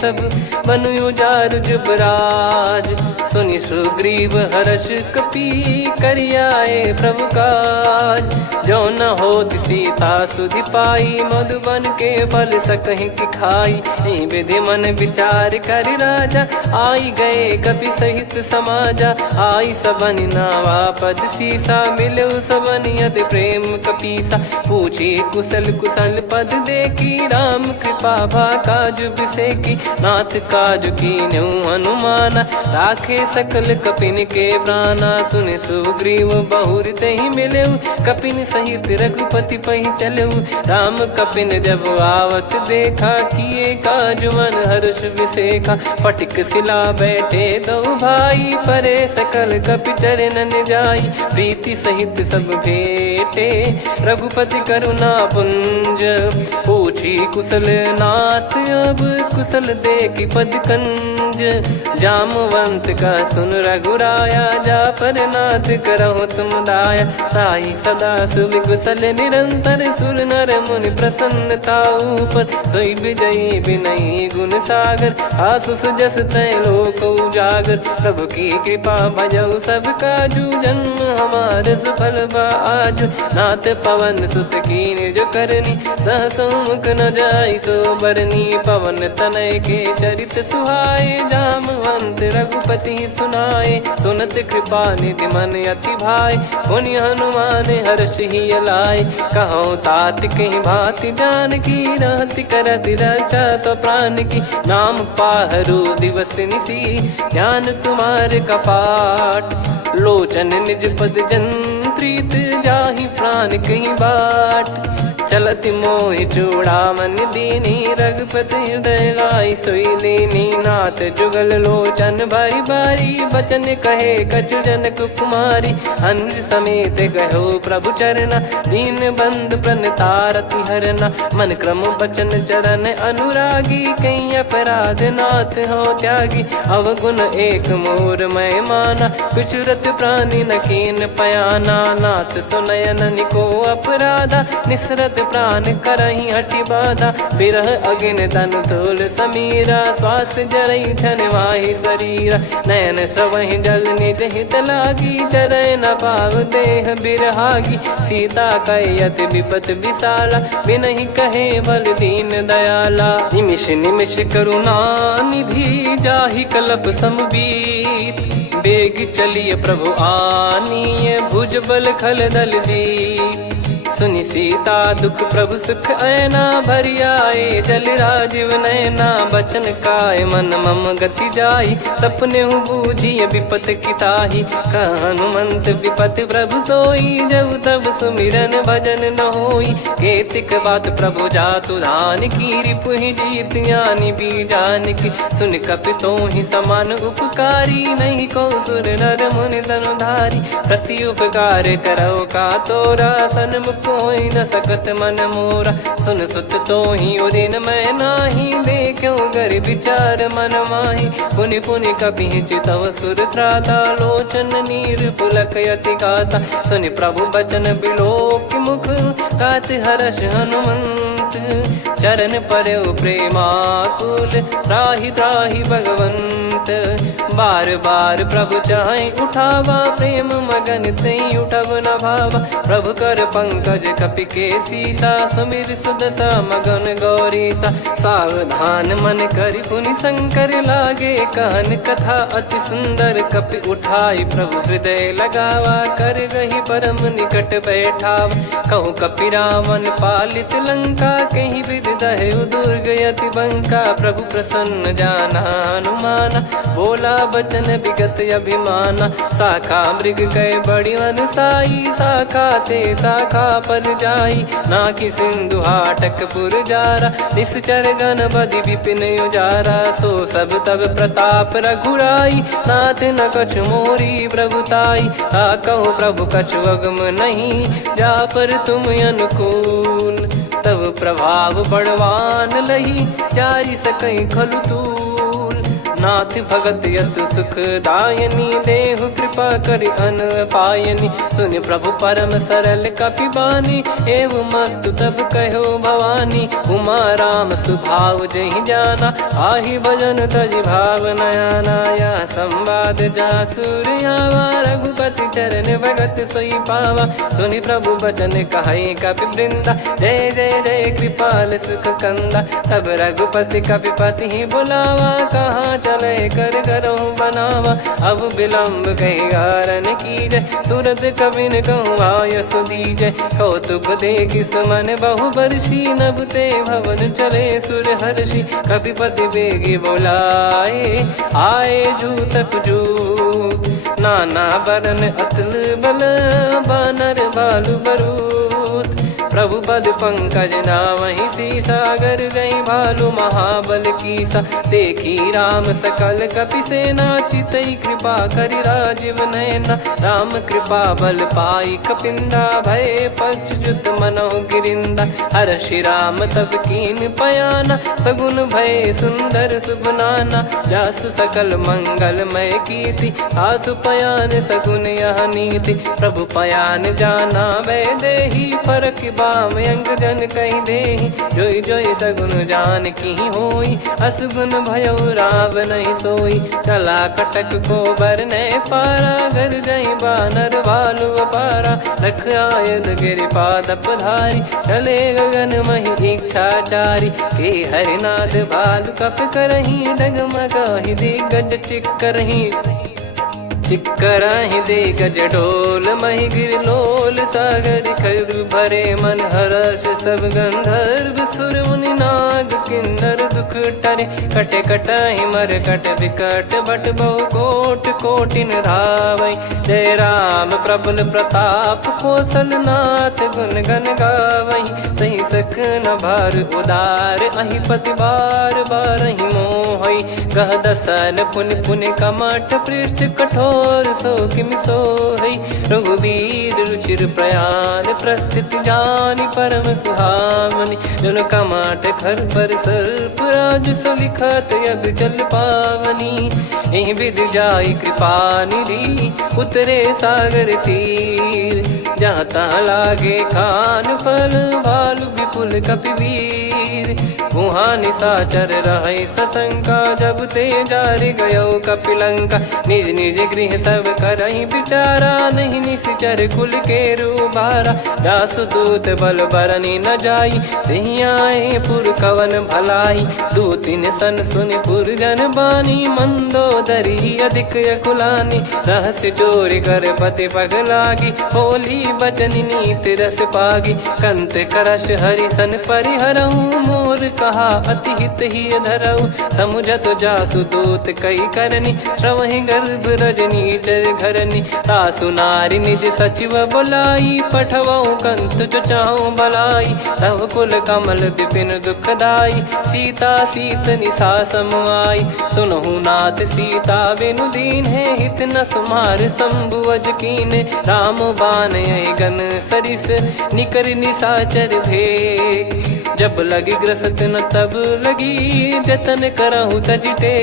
सब बनु उजार जुबराज सुनि सुग्रीव हर्ष कपि करियाए प्रभु काज जो न होत सीता सुधि पाई मधुबन के फल सकहि कि खाई विधि मन विचार कर राजा आई गए कपि सहित समाजा आई सबन नावा पद सीसा मिलो सबनियत प्रेम कपीसा पूछी कुशल कुशल पद देखी राम कृपा भा काज बिसेकी नाथ काज कीन्यु हनुमाना राखे सकल कपिन के प्राणा सुने सुग्रीव बहुर तहि मिलेऊ कपिन सहित रघुपति पहि चलेऊ राम कपिन जब आवत देखा किए काज मन हर्ष विसेखा फटिक सिला बैठे दो भाई परे सकल कपि चरणन जाई प्रीति सहित सब भेटे रघुपति करुणा पुंज पूछी कुशल नाथ अब कुशल देखी पद कंज जामवंत का सुन रघुराया जा पर नाथ करहु तुम दाया ताई सदा सुभि कुशल निरंतर सुर नर मुनि प्रसन्नता ऊपर सोई विजयी विनयी गुण सागर आसु सुजस तय लोक उजागर प्रभु की कृपा भजऊ सब काजू जन्म हमार सफल बा आज नाथ पवन सुत कीन जो करनी सहसो मुख न जाई सो बरनी पवन तनय के चरित सुहाए जामवंत रघुपति सुनाए सुनत कृपा निधि मन अति भाई पुनि हनुमान हर्ष ही लाए कहो तात कहीं भांति जान की रहति करति रक्षा सो प्राण की नाम पाहरू दिवस निसी ध्यान तुम्हारे कपाट लोचन निज पद जंत्रित जाहि प्राण कहीं बाट चलति मोहि चूड़ामन दीनी रघुपति हृदय लाई सोई लीनी नाथ जुगल लोचन भारी भारी बचन कहे कछु जनक कुमारी अनुज समेत गयो प्रभु चरना दीन बंद प्रणतारति हरना मन क्रम बचन चरण अनुरागी कई अपराध नाथ हो त्यागी अवगुण एक मोर मैं माना कुछुरत प्राणी न कीन पयाना नाथ सुनयन निको अपराधा निसरत प्राण करही हटि बाधा बिरह अगिन तन तोल समीरा श्वास जरई छन वाहि शरीरा नयन सवहि जल निज हित लागी जरय न पाव देह बिरहागी सीता कैयत विपत विशाला बिनहि कहे बल दीन दयाला निमिष निमिष करुणा निधि जाहि कलप समबीत बेग चलिए प्रभु आनीय भुज बल खल दल जी सुनि सीता दुख प्रभु सुख ऐना भरि आए जल राजीव नैना बचन काय मन मम गति जाई सपने हूँ बूझिए विपत किताही हनुमंत विपत प्रभु सोई जब तब सुमिरन भजन न होई केतिक बात प्रभु जातु धान की रिपुहि जीत यानी बीजान की सुन कपितो ही समान उपकारी नहीं को सुर नर मुनि तनुधारी प्रति उपकार करो का तोरा सन्मुख कोई न सकत मन मोरा सुन सुत तो ही उदिन मैं नाही देखो गर विचार मन माही पुनि पुनि कपि चितव सुर त्राता लोचन नीर पुलक यति गाता सुनि प्रभु बचन बिलोक मुख गात हर्ष हनुमंत चरण परयो प्रेमाकुल त्राहि त्राहि भगवंत बार बार प्रभु चाहि उठावा प्रेम मगन तई उठब न भावा प्रभु कर पंकज कपि के सीसा सुमिर सुदशा मगन गौरीसा सावधान मन करि पुनि शंकर लागे कहन कथा अति सुंदर कपि उठाई प्रभु हृदय लगावा कर गही परम निकट बैठावा कहूँ कपि रावण पालित लंका कहीं विद दहु दुर्ग यति बंका प्रभु प्रसन्न जाना हनुमाना बोला बचन विगत अभिमाना शाखा मृग कह बड़ी अनुसाई शाखा ते शाखा पर जाई ना कि सिंधु हाटक पुर जारा निश्चर गण बदि विपिन उजारा सो सब तब प्रताप रघुराई नाथ न कछु मोरी प्रभुताई ता कहो प्रभु कछु अगम नहीं जा पर तुम अनुकूल तब प्रभाव बड़वान लही जारी सकई खलु तूल नाथ भगत यत सुख दायनी देहु कृपा करि अन पायनी सुनि प्रभु परम सरल कपि बानी एवं मस्तु तब कहो भवानी उमा राम सुभाव जहि जाना आहि भजन तजि भाव नयाना या संवाद जासुर आवा रघुपति चरण भगत सोई पावा सुनि प्रभु बचन कहै कपि वृंदा जय जय जय कृपाल सुख कंदा तब रघुपति कपि पति ही बुलावा कहाँ चले कर करो बनावा अब विलम्ब कहीं कारण की जय तुरंत कभी न कहूँ आय सुधी जय कौतुक देख सुमन बहु बरसी नभते भवन चले सुर हर्षि कभी पति बेगी बोलाए आए जू तप जू नाना बरन अतुल बल बानर बालु बरूत प्रभु पद पंकज नामहि सीसागर गई भालु महाबल कीसा देखी राम सकल कपि सेना चितई कृपा करि राजीव नयना राम कृपा बल पाई कपिंदा भय पक्ष जुत मनोह गिरिंदा हर्षि राम तब कीन पयाना सगुन भय सुंदर सुगुनाना जासु सकल मंगलमय कीर्ति आसु पयान सगुन यह नीति प्रभु पयान जाना वै देही परख बाम अंग जन कही देही जोई जोई सगुन जान की होई असगुन भयो राव नहीं सोई चला कटक को बर ने पारा घर जई बानर भालु अपारा रख आयद गिरि पाद पधारी चले गगन मही इच्छाचारी के हरिनाथ भालु कप करही डगमगाही दिग्गज चिक करही चिक्कराहि दे गज ढोल मही गिर लोल सागर खर भरे मन हर्ष सब गंधर्व सुर मुनि नाग किन्नर दुख टरे कटे कटाहि मर कट विकट बट बहु कोट कोटिन धावै जय राम प्रबल प्रताप कौशल नाथ गुण गन गावै सही सख न भार उदार अहि पति बार बारहि मोहै गह दसन पुन पुन कमठ पृष्ठ कठोर सो किम सोहै रघुवीर रुचिर प्रयाण प्रस्थित जानि परम सुहावनि जन कमठ खर पर सर्प राज सलिखत अब चल पावनी एहि विध जाई कृपा निधि उतरे सागर तीर जहाँ तहाँ लागे खान फल भालु विपुल कपिवीर वहाँ निशाचर रहे सशंका जब ते जारि गयो कपिलंका निज निज गृह सब करहि विचारा नहीं निश्चर कुल के रूबारा जासु दूत बल बरनी न जाई तहि आए पुर कवन भलाई दूतिन सन सुनि पुर जन बानी मंदोदरी अधिक अकुलानी रहस्य चोरी कर पति पग लागी होली बचन नीत रस पागी कंत करश हरि सन परिहरऊ मोर कहा अति हित ही धरऊ समुझत जासु दूत कई करनी श्रवहि गर्भ रजनी चर घरनी तासु नारी निज सचिव बुलाई पठवऊ कंत जो चाहूं बलाई तव कुल कमल विपिन दुखदाई सीता सीत निशा समुआई सुनहु नाथ सीता बिनु दीन है हित न सुमार शंभुअज कीन राम बान यही गन सरिस निकर निशाचर भेग जब लगी ग्रसत न तब लगी जतन करहु तजटे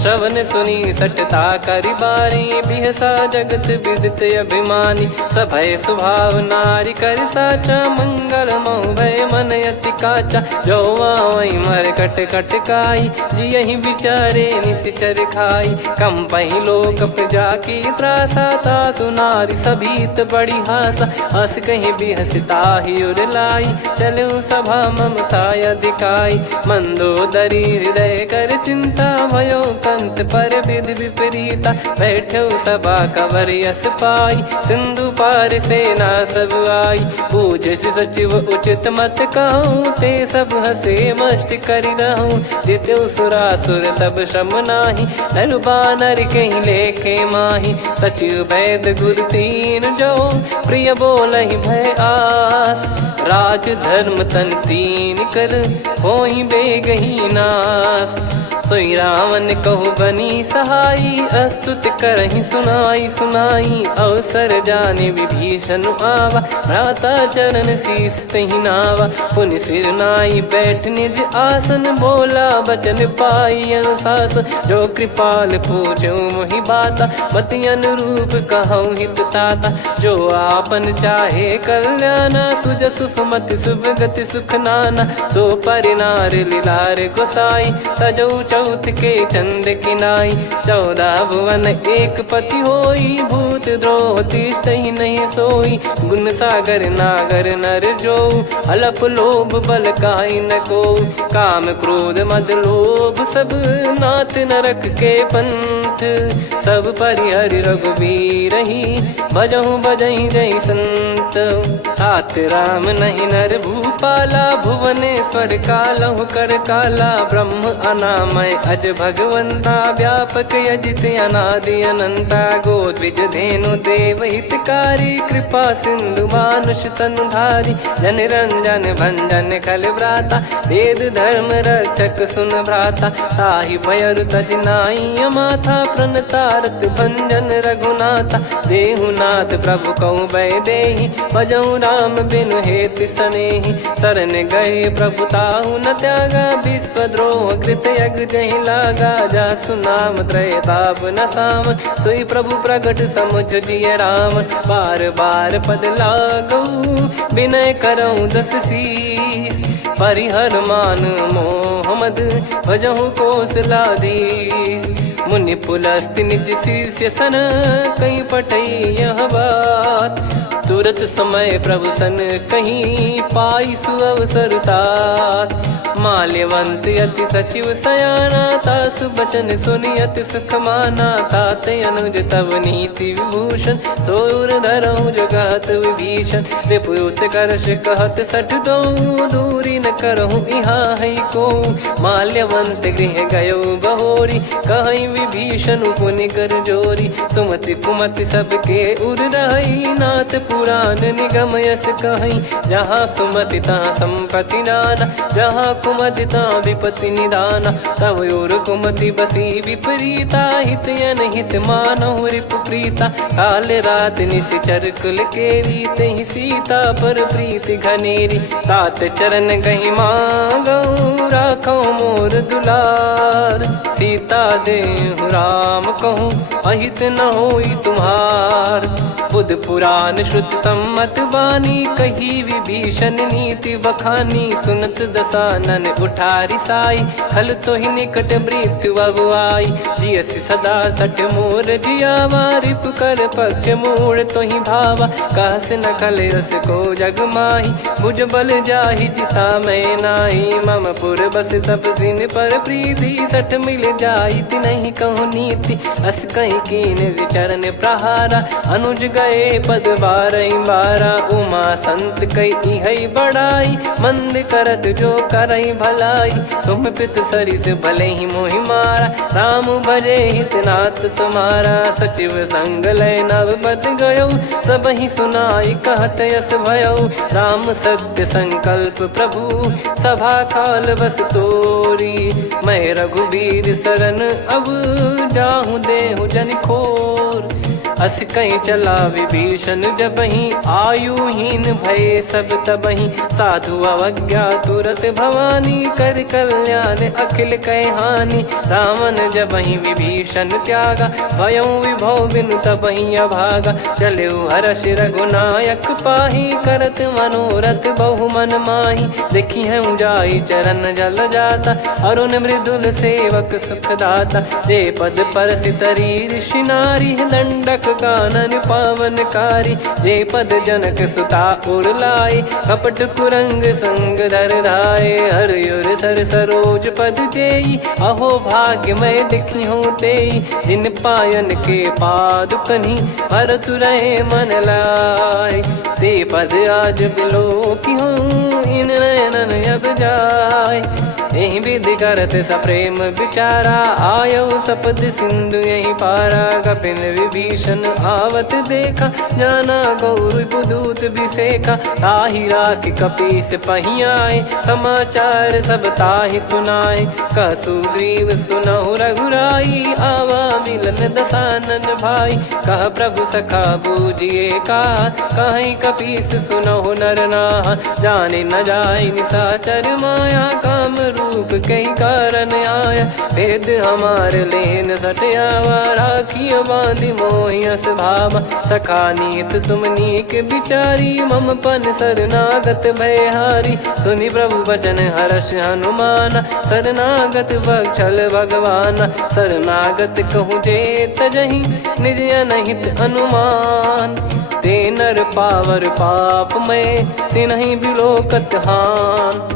श्रवण सुनी सटता करि बारी बिहसा जगत विदित अभिमानी सभय स्वभाव नारी कर साचा मंगल मोह भय मन अति काचा जो आवई मर कट कट काई जियहि विचारे निश्चर खाई कम पही लोक प्रजा की त्रासा तासु नारी सभीत बड़ी हासा हस कहीं बिहसता ही उर लाई चलऊ सभा ममता अधिकाई मंदोदरी हृदय कर चिंता भयो कंत पर विधि विपरीता बैठो सभा कवर यस पाई सिंधु पार सेना सब आई पूजे सचिव उचित मत कहूँ ते सब हसे मस्त करि रहूं जिते सुरासुर तब श्रम नाही धनु बानर कहीं लेखे माही सचिव वैद गुरु तीन जो प्रिय बोलहि भय आस राज धर्म तन तीन कर होई बेगही नास सोई रावण कहु बनी सहाई अस्तुत करहि सुनाई सुनाई अवसर जाने विभीषण आवा भ्राता चरण शीस तहि नावा पुनि सिर नाई बैठ निज आसन बोला बचन पाई अनुशास जो कृपाल पूछो मोहि बाता मति अनुरूप कहूँ हित ताता जो आपन चाहे कल्याणा सुजसु सुमति शुभ गति सुख नाना सो परिनार लीलार गोसाई तजौ चौथ के चंद किनाई 14 भुवन एक पति होई भूत द्रोह तिष्ठहि नहीं सोई गुण सागर नागर नर जो अलप लोभ बल काई न को काम क्रोध मद लोभ सब नाथ नरक के पंथ सब परिहरि रघुवीर ही भजहु बजहि जय संत हाथ राम नहीं नर भूपाला भुवनेश्वर कालहु कर काला ब्रह्म अनामय अज भगवंता व्यापक यजित अनादि अनंता गोद्विज धेनु देव हितकारी कृपा सिंधु मानुष तनुधारी जन रंजन भंजन खल व्राता वेद धर्म रक्षक सुन भ्राता ताहि भयर तज नाई माथा प्रणतारत भंजन रघुनाथा देहुनाथ प्रभु कहु बै देहि भजहु राम बिनु हेति सनेहि शरण गए प्रभु ताहु न त्यागा विश्वद्रोह कृत यज्ञ जहि लागा जासु नाम त्रयताप न साम सोई प्रभु प्रगट समुझ जिय राम बार बार पद लागऊ विनय करऊँ 10 शीस परिहर मान मोहम्मद भजहु कौशलाधीश मुनि पुलस्त्य निज शीर्ष सन कहीं पटई यह बात तुरत समय प्रभु सन कहीं पाई सुअवसर तात माल्यवंत अति सचिव सयाना, तासु बचन सुनि अति सुख माना। तात अनुज तव नीति विभूषण, सोर धरहु जगत विभीषण। विपुत करश कहत सठ दो, दूरी न करहु इहाँ है को। माल्यवंत गृह गयो बहोरी, कहीं विभीषण पुनि कर जोरी। सुमति कुमति सबके उर रही, नाथ पुराण निगम यस कहीं। जहाँ सुमति तहाँ संपत्ति नाना, जहाँ कुमति तहाँ विपत्ति निदाना। तब और कुमति बसी विपरीता, हित अनहित मानहु रिपु प्रीता। काल रात निश्चर कुल केरी, तहि सीता पर प्रीति घनेरी। तात चरण गही मांगऊ, राखो मोर दुलार। सीता देहु राम कहूँ, अहित न होई तुम्हार। बुध पुराण श्रुत सम्मत बानी, कही विभीषण नीति बखानी। सुनत दसानन उठारी साई, खल तो ही निकट मृत्यु अब आई। जियसि सदा सठ मोर जियावा, रिप कर पक्ष मूड़ तो ही भावा। कहस न खल रस को जग माही, भुज बल जाहि जिता मैं नाई। मम पुर बस तप सिन पर प्रीति, सठ मिल जाई तिनहि कहु नीति। अस कहीं कीन विचरण प्रहारा, अनुज गए पद बारई बारा। उमा संत कई इहै बड़ाई, मंद करत जो करई भलाई। तुम पित सरिस भले ही मोहि मारा, राम भजे हितनाथ तुम्हारा। सचिव संग लय नव बद गयो, सब ही सुनाई कहत यस भयो। राम सत्य संकल्प प्रभु, सभा काल बस तोरी। मैं रघुबीर शरण अब, जाहु देहु जन खोर। अस कहीं चला विभीषण जबहि, आयुहीन भय सब तबहि। साधु अवज्ञा तुरत भवानी, कर कल्याण अखिल कह हानि। रावण जबहि विभीषण त्यागा, भयउ विभव बिनु तबहि अभागा। चलेउ हर्ष रघुनायक पाहि, करत मनोरथ बहु मन माहि। देखी हूँ जाई चरण जल जाता, अरुण मृदुल सेवक सुख दाता। जे पद पर सितरी ऋषि नारी, दंडक कानन पावनकारी। जे पद जनक सुता उर लाए, कपट कुरंग संग धर धाये। हरियुर सर सरोज पद जेई, अहो भाग्य मैं दिखी हूँ तेई। जिन पायन के पादुकनि, भरत रहे मन लाय। ते पद आज बिलो की हूँ, इन नयनन अब जाय। यही विधि करत सप्रेम विचारा, आयो सपद सिंधु यही पारा। कपिल विभीषण आवत देखा, जाना गौर बुदूत बिसेखा। ताहि राख कपीस पही आए, समाचार सब ताहि सुनाए। कह सुग्रीव सुनहु रघुराई, आवा मिलन दसानन भाई। कह प्रभु सखा बूझिए का, कहीं कपीस सुनहु नर नाहा। जाने न जाय निशाचर माया, काम रूप कई कारण आया। वेद हमार लेन सटयावा, राखिय बांधि मोहियस भावा। सखा नीत तुम नीक बिचारी, मम पन शरणागत भयहारी। सुनि प्रभु बचन हर्ष हनुमाना, शरणागत बक्षल भगवाना। शरणागत कहूँ जे तजहि, निज अनहित अनुमान। ते नर पावर पाप में, तिन्हि बिलोकत हान।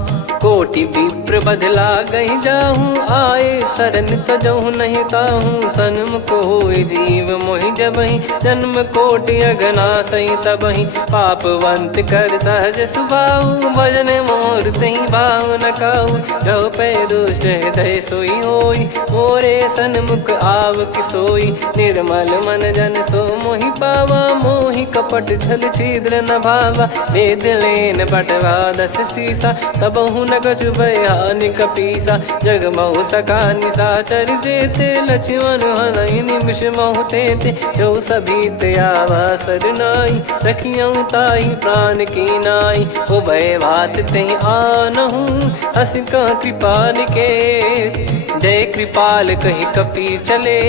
कोटि विप्र बदला गई जाहूँ, आए शरण तजहु नहीं ताहूँ। सन्मुख होय जीव मोहि जबहि, जन्म कोटि अघना सही तबहि। पापवंत कर सहज सुभाऊ, भजन मोर तहि भाव न काऊ। जो पै दुष्ट हृदय सोई होई, मोरे सन्मुख आव किसोई। निर्मल मन जन सो मोहि पावा, मोहि कपट छल छिद्र न भावा। वेद लेन बटवा दस सीसा, तबहु न कछु भयानि कपीसा। जग महु सका निशाचर जेते, लक्ष्मण हनहि निमिष महु तेते। जो सभी त्यावा सरनाई, रखियऊ ताहि प्राण की नाई। उभय भात तेहि आनहु, अस कह कृपाल के। जय कृपाल कहि कपी चले,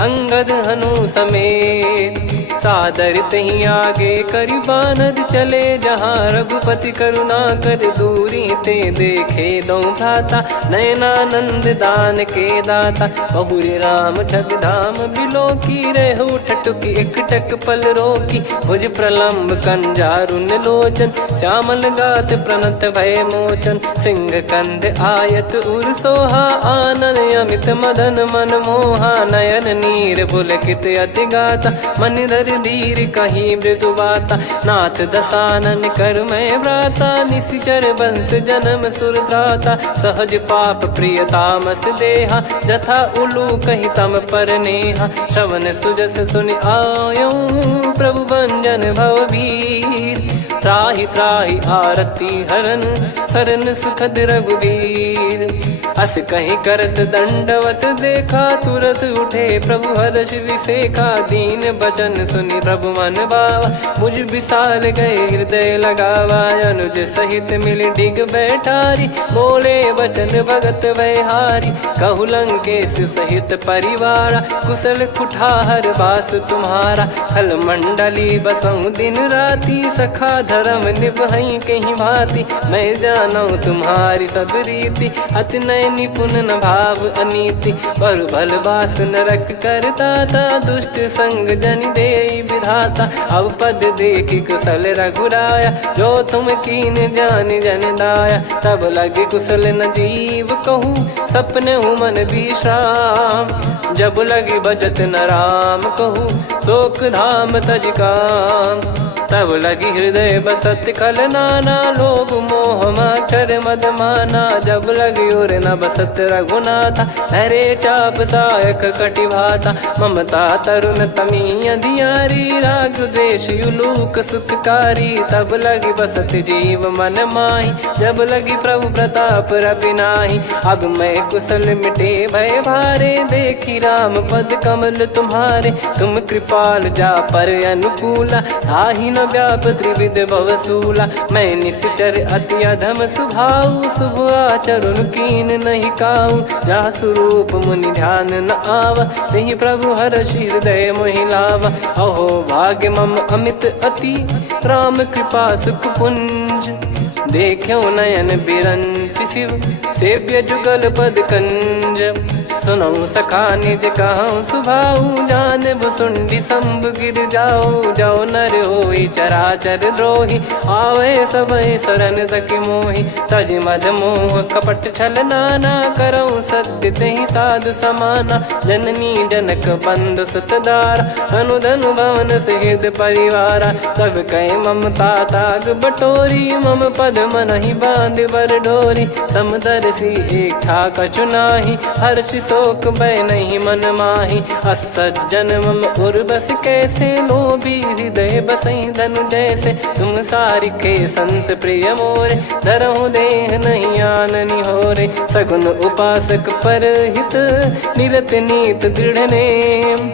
अंगद हनु समेत। सादर तही आगे करी बानर चले जहाँ रघुपति करुणा कर दूरी ते देखे दो भ्राता नयनानंद दान के दाता बहुरी राम छवि धाम बिलो की रेहू ठटुकी एकटक पल रोकी भुज प्रलम्ब कंजारुन लोचन श्यामल गात प्रणत भय मोचन सिंह कंद आयत उर सोहा आनन अमित मदन मन मोहा नयन नीर पुलकित अति गाता मन धर धीर कहीं मृदु बाता नाथ दसानन कर मैं व्राता निशिचर बंस जन्म सुरत्राता सहज पाप प्रिय तामस देहा जथा उलू कही तम पर नेहा श्रवण सुजस सुनि आयो प्रभु भंजन भववीर त्राहि त्राहि आरती हरन सरन सुखद रघुवीर अस कहीं करत दंडवत देखा तुरत उठे प्रभु हर्ष विसेखा दीन बचन सुनि प्रभु मन भावा मुझ विसार गए हृदय लगावा अनुज सहित मिल डिग बैठारी बोले वचन भगत वैहारी कहु लंकेश सहित परिवारा कुशल कुठार बास तुम्हारा खल मंडली बसऊं दिन राती सखा धर्म निभई कहीं भांति मैं जानू तुम्हारी सब रीति अति नय निपुण न भाव अनीति पर भल बास नरक करता था दुष्ट संग जन दे विधाता अब पद देखी कुशल रघुराया जो तुम कीन जान जन दाया तब लगे कुशल न जीव कहूँ सपने हूँ मन विश्राम जब लगी बजत न राम कहूँ शोक धाम तज काम तब लगी हृदय बसत खल नाना लोभ मोह मकर मद माना जब लगी उर न बसत रघुनाथा हरे चाप सायक कटि भाता ममता तरुण तमी अधियारी राग द्वेष युलूक सुखकारी तब लगी बसत जीव मन माही जब लगी प्रभु प्रताप रवि नाही अब मैं कुशल मिटे भय भारे देखी राम पद कमल तुम्हारे तुम कृपाल जा पर अनुकूला ताहि न व्याप त्रिविध भवसूला मैं निश्चर अति अधम सुभाऊ शुभ आचरण कीन नहीं काऊ जा स्वरूप मुनि ध्यान न आवा नहीं प्रभु हर्ष हृदय मोहि लावा अहो भाग्य मम अमित अति राम कृपा सुख पुंज देखो नयन बिरंच शिव सेव्य जुगल पद कंज सुनऊ सखा निज कहूँ सुभाऊ जान भुसुंडी संभ गिर जाओ जाओ नर होई चराचर द्रोही आवे सबय शरण तक मोहि तज मद मोह कपट छल नाना करऊँ सत्य तहि साधु समाना जननी जनक बंधु सुतदारा अनुधनु भवन सहित परिवारा सब कहे ममता ताग बटोरी मम पद मन ही बांध बर डोरी समदर्शी इच्छा कछु नाही हर्ष शोक भय नहीं मन माही असज्जन मम उर्वश कैसे लोभी हृदय बसई धनु जैसे तुम सारिखे संत प्रिय मोरे धरहु देह नहीं आननि होरे सगुन उपासक पर हित निरत नीत दृढ़ नेम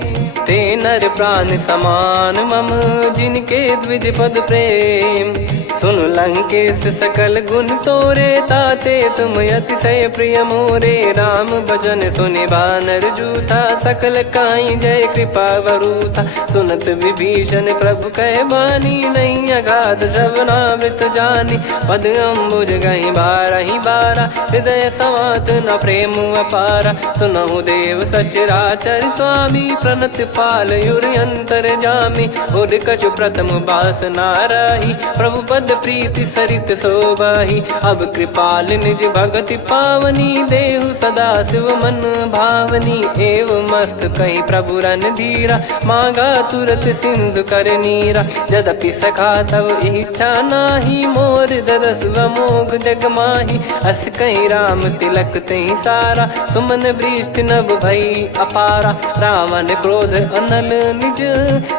ते नर प्राण समान मम जिनके द्विज पद प्रेम सुन लंकेश सकल गुण तोरे ताते तुम अतिशय प्रिय मोरे राम भजन सुनि बानर जूथा सकल काई जय कृपा वरूथा सुनत विभीषण प्रभु कह बानी नहीं अगाध श्रवणामृत जानी पद अम्बुज गहि बारहि बारा हृदय समात न प्रेम अपारा सुनहु देव सचराचर स्वामी प्रणत पाल युर अंतर जामी उद कछु प्रथम बास नाराही प्रभु पद प्रीति सरित शोभाही अब कृपाल निज भगति पावनी देहु सदा शिव मन भावनी एव मस्त कही प्रभु रन धीरा मांगा तुरत सिंधु कर नीरा यद्यपि सखा तब इच्छा नाही मोर दरस मोग जग माही अस कही राम तिलक तही सारा सुमन वृष्टि नभ भई अपारा रावण क्रोध अनल निज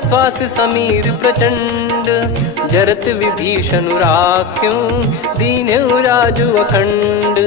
श्वास समीर प्रचंड जरत विभीषण राख्यों दीन्यु राजु अखंड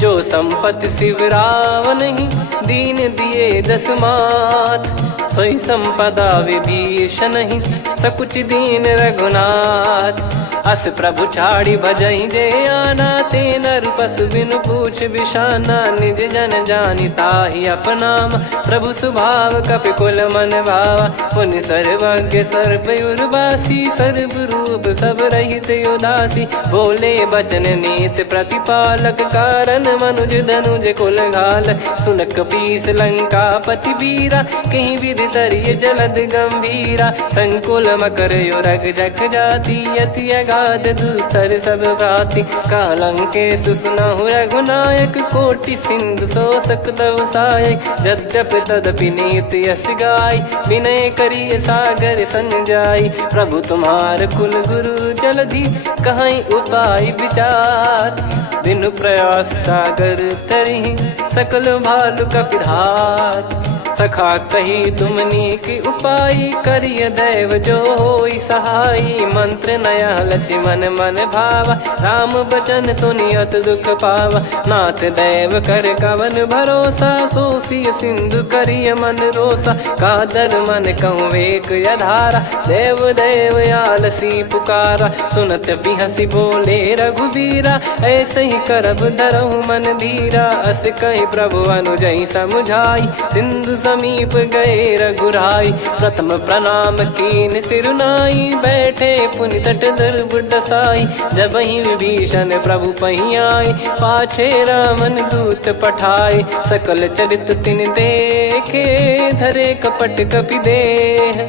जो संपत्ति शिव रावण ही दीन दिए दस मात सोई संपदा विभीषण ही सकुच दीन रघुनाथ अस प्रभु छाड़ी भजई जे आना ते नर पशु बिनु पूछ बिशाना, निज जन जानी ताहि अपनाम। प्रभु स्वभाव कपि कुल मन भावा, पुनि सर्वज्ञ सर्वयुर्वासी। सर्व रूप सब रहित उदासी, बोले बचन नीत प्रतिपालक। कारण मनुज धनुज कुल घाल, सुन कपीस लंका पति वीरा। कहीं विधि तरिय जलद गंभीरा, संकुल मकर युरग जख जाति। यति अगाध दुस्तर सब भांति, कालंके सुसुनहु रघुनायक। कोटि सिंधु शोषक तव सहायक, यद्यपि तदपि नीति यस गाय। विनय करिय सागर सन जाई, प्रभु तुम्हार कुल गुरु जलधि। कहीं उपाय विचार, बिनु प्रयास सागर तरिहि। सकल भालु कपिधार, सखा कही तुमनी की उपाय। करिय दैव जो होई सहाई, मंत्र नया लक्ष्मण मन भावा। राम बचन सुनियत दुख पावा, नाथ दैव कर कवन भरोसा। सोसिय सिंधु करिय मन रोसा, कादर मन कहूँ एक यधारा। देव देव आलसी पुकारा, सुनत बिहसी बोले रघुबीरा। ऐसे ही करब धरहु मन धीरा, अस कहीं प्रभु अनुजई समुझाई। सिंधु समीप गए रघुराई, प्रथम प्रणाम कीन सिरुनाई। बैठे पुनि तट दर्भ डसाई, जब ही विभीषण प्रभु पही आए। पाछे रामन दूत पठाए, सकल चरित तिन देखे। धरे कपट कपि देह,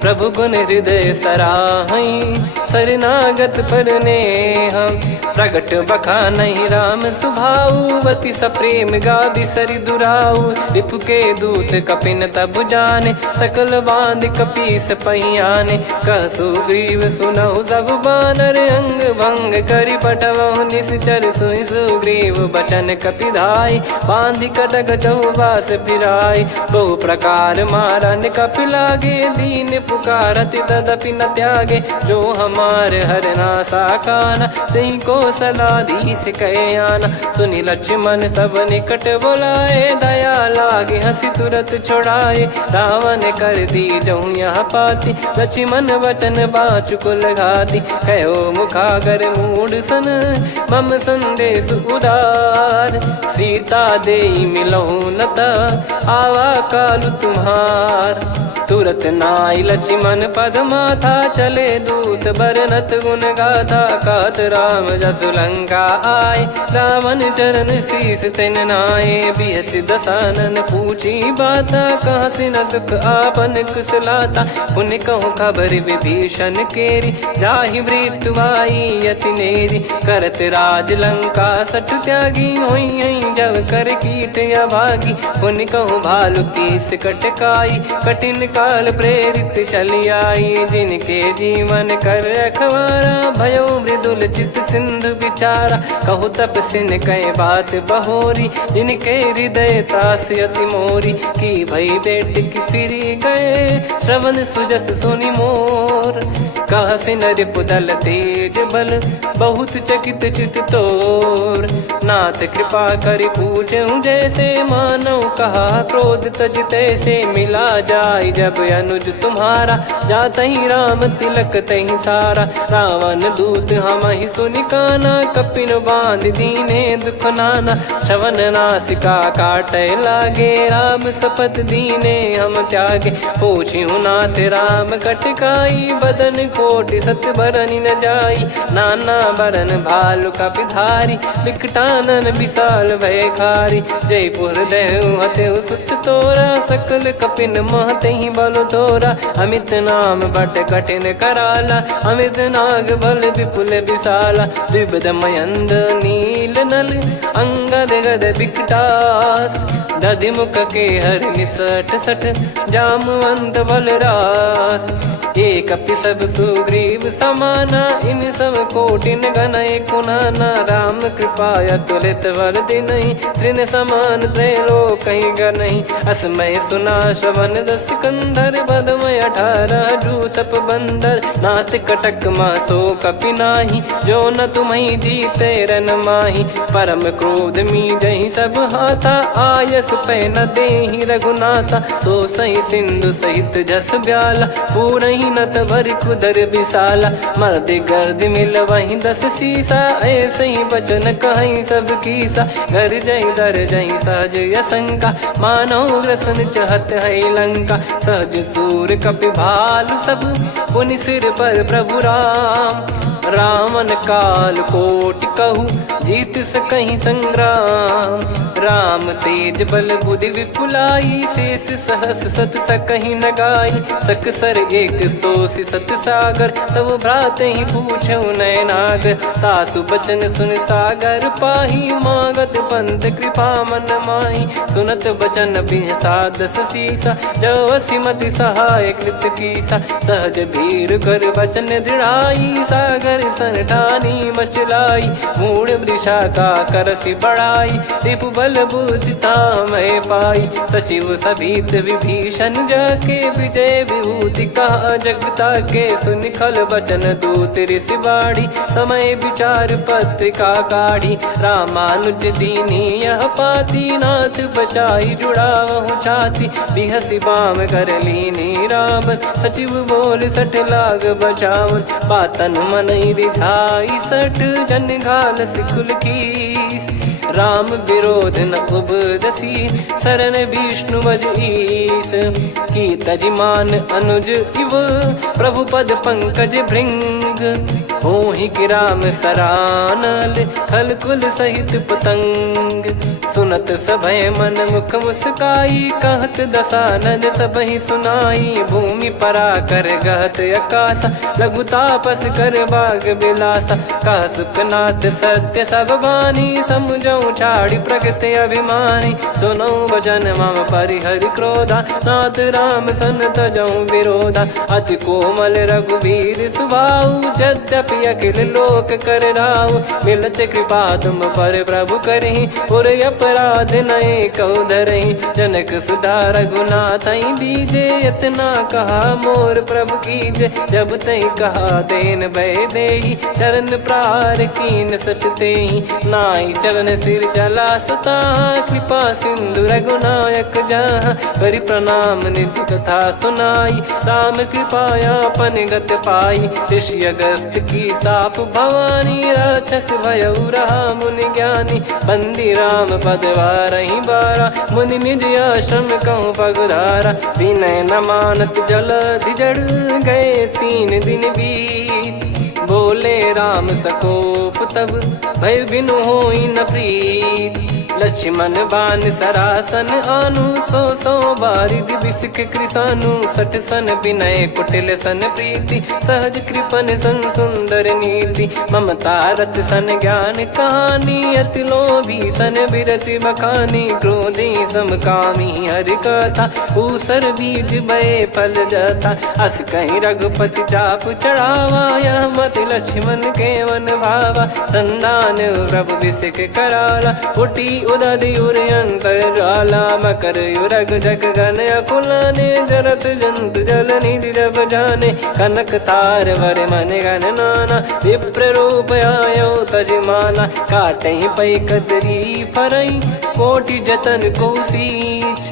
प्रभु गुण हृदय सराहई। शरणागत पर नेह, प्रगट बखानहि राम सुभाऊ। बति सप्रेम गादि सरि दुराऊ, रिपु के दूत कपिन तब जाने। सकल बांध कपीस पहियाने, कह सुग्रीव सुनहु सब बानर। अंग भंग करि पटवहु निश्चर, सुनि सुग्रीव बचन कपिधाई। बांधि कटक चौबास फिराई, बहु प्रकार मारन कपि लागे। दीन पुकारत तदपि न त्यागे, जो हमार हरना साकाना। तई कौशलाधीश कहे आना, सुनि लक्ष्मण सब निकट बुलाए। दया लागे हंसी तुरत छुड़ाए, रावण कर दी जऊँ यहाँ पाती। लक्ष्मण वचन बाचु कुल घाती, कहो मुखागर मूड सन। मम संदेश उदार, सीता देई मिलहु नता। आवा कालु तुम्हार, तुरत नाई लक्ष्मण पद माथा। चले दूत बरनत गुण गाथा, कहत राम जसु लंका आए। रावण चरण शीस तिन नाये, बिहस दसानन पूछी बाता। कहाँ से न सुख आपन कुशलाता, पुन कहूँ खबर विभीषण केरी। जाहि मृत्यु आई यति नेरी, करत राज लंका सठ त्यागी। होई जब कर कीट अभागी, पुन कहूँ भालु कीस कटकाई। कठिन काल प्रेरित चली आई, जिनके जीवन कर रखवारा। भयो मृदुल चित सिंधु विचारा, कहु तप सिन कई बात बहोरी। जिनके हृदय तास अति मोरी, की भई बेट की फिरी गए। श्रवण सुजस सुनि मोर, कह सिन रिपुदल तेज बल। बहुत चकित चित तोर, नाथ कृपा करि पूछऊं जैसे। मानव कहा क्रोध तज तैसे, मिला जाय जब अनुज तुम्हारा। जात ही राम तिलक तही सारा, रावण दूत हम ही सुनि काना। कपिन बांध दीने दुख नाना, श्रवण नासिका काटे लागे। राम शपथ दीने हम त्यागे, पूछिहु नाथ राम कटकाई। बदन कोटि सत बरनि न जाई, नाना बरन भालु कपिधारी। विकटानन विशाल भयखारी, जयपुर देहु हतेउ सुत तोरा। सकल कपिन महतहि बल तोरा, अमित नाम बट कठिन कराला। अमित नाग बल विपुल विशाला, द्विविध मयंद नील नल। अंगद गद विकटास, दधिमुख के हर निसठ सठ। जामवंत बलरास, एक अपि सब सुग्रीव समाना। इन सब कोटिन गनय कुनाना, राम कृपा अतुलित बल दिनहि। तृण समान त्रैलोक कहीं गनहि, असमय सुना श्रवण दस कंधर। बदमय 18 जूतप बंदर, नाथ कटक मासो कपि नाही। जो न तुम्हि जीते रन माही, परम क्रोध मी जहि सब हाथा। आयस मानस पे न देहि रघुनाथा। सो सही सिंधु सहित जस ब्याला, पूरही नत भरि कुदर विशाला। मर्द गर्द मिल वही 10 सीसा, ऐसे ही बचन कहीं सब कीसा। घर जय दर जय सहज यसंका, मानव ग्रसन चहत है लंका। सहज सूर कपि भालु सब, पुनि सिर पर प्रभु राम। रामन काल कोटि कहु, जीत सकहि संग्राम। राम तेज बल बुद्धि विपुलाई, शेष सहस सत सकहि न गाई। सकसर एक सोसि सत सागर, तब भ्रात ही पूछौ नैनागर। तासु बचन सुन सागर पाही, मागत पंथ कृपा मन माही। सुनत बचन बिहसा 10 सीसा, जवसि मति सहाय कृत कीसा। सहज भीर कर बचन दृढ़ाई, सागर सन ठानी मचलाई। मूढ़ वृषा का करसि बढ़ाई, रिपु बल बुद्धि तामय पाई। सचिव सभीत विभीषण जाके, विजय विभूति कहा जगता के। सुनि खल बचन दूत ऋषि बाड़ी, समय विचार पत्रिका काढ़ी। रामानुज दीनी यह पाती, नाथ बचाई जुड़ावहु छाती। बिहसि बाम कर लीनी रावण, सचिव बोल सठ लाग बचावन। बातन मनहि रिझाई सठ, जन घाल सिकुल कीस। राम विरोध न उपदसी, शरण विष्णु मज ईस। की तजिमान अनुज इव, प्रभु पद पंकज भृंग। होहि कि राम सरानल, खल कुल सहित पतंग। सुनत सभय मन मुख मुस्काई, कहत दसानन सबहि सुनाई। भूमि परा कर गहत आकाशा, लघु तापस कर बाग बिलासा। कह सुखनाथ सत्य सब बानी, समझौ छाड़ी प्रगति अभिमानी। सुनौ भजन मम परिहरि क्रोधा, नाथ राम सन तजौ विरोधा। अति कोमल रघुवीर सुभाऊ, यद्यपि अखिल लोक कर राऊ। मिलत कृपा तुम पर प्रभु करहि, पुर अपराध नए कौ धरहि। जनक सुधा रघुनाथ दीजे, इतना कहा मोर प्रभु कीजे। जब तई कहा देन भय देहि, चरण प्रार कीन सटतेहि। नाई चरण सिर चला सता, कृपा सिंधु रघुनायक जहाँ। करि प्रणाम निज कथा सुनाई, राम कृपाया पन गत पाई। ऋषि अगस्त की साप भवानी, राक्षस भयउ रहा मुनि ज्ञानी। बंदी राम पद वारहि बारा, मुनि निज आश्रम कहूँ पगधारा। विनय न मानत जलधि जड़, गए 3 दिन बीत। बोले राम सकोप तब, भय बिनु होई न प्रीत। लक्ष्मण बान सरासन आनु, 100 बारिधि बिसक कृसानु। 60 सन विनय कुटिल सन प्रीति, सहज कृपन सन सुंदर नीति। ममता रत सन ज्ञान कहानी, अति लोभी सन बिरति बखानी। क्रोधी समकामी हरि कथा, ऊसर बीज भय फल जता। अस कहीं रघुपति चाप चढ़ावा, यह मति लक्ष्मण के मन भावा। संदान प्रभु बिसक कराला, उटी उदधि उर अंतर ज्वाला। मकर युरग जग गन अकुलाने, जरत जंतु जल निधि जब जाने। कनक तार वर मन गन नाना, विप्र रूप आयो तजमाना। काटहि पै कतरी फरई, कोटि जतन को सींच।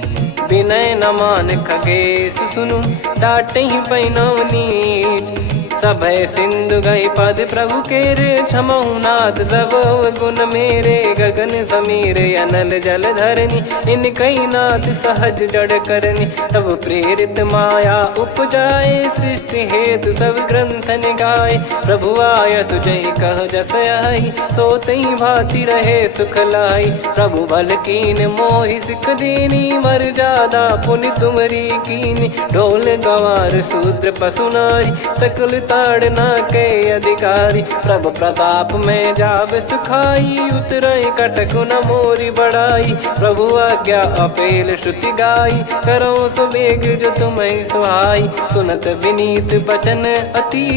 विनय न मान खगेश सुनु, डांटहि पै नव नीच। सभय सिंधु गई पद प्रभु केरे, क्षमहु नाथ सब गुण मेरे। गगन समीर अनल जल धरनी, इनकई नाथ सहज जड़ करनी। तब प्रेरित माया उपजाए, सृष्टि हेतु सब ग्रंथ निगाए। प्रभु आय सुजय कह जस आई, सोतई भांति रहे सुख लाई। प्रभु बल कीन मोहि सिख दीनी, मर्यादा पुनि तुमरी कीनी। ढोल गवार शूद्र पशु नारी, सकल ताड़ना के अधिकारी। प्रभु प्रताप में जाब सुखाई, उतरई कटक न मोरी बढ़ाई। प्रभु आज्ञा अपेल श्रुति गाई, करो सुबेग जो तुम्हें सुहाई। सुनत विनीत बचन अति,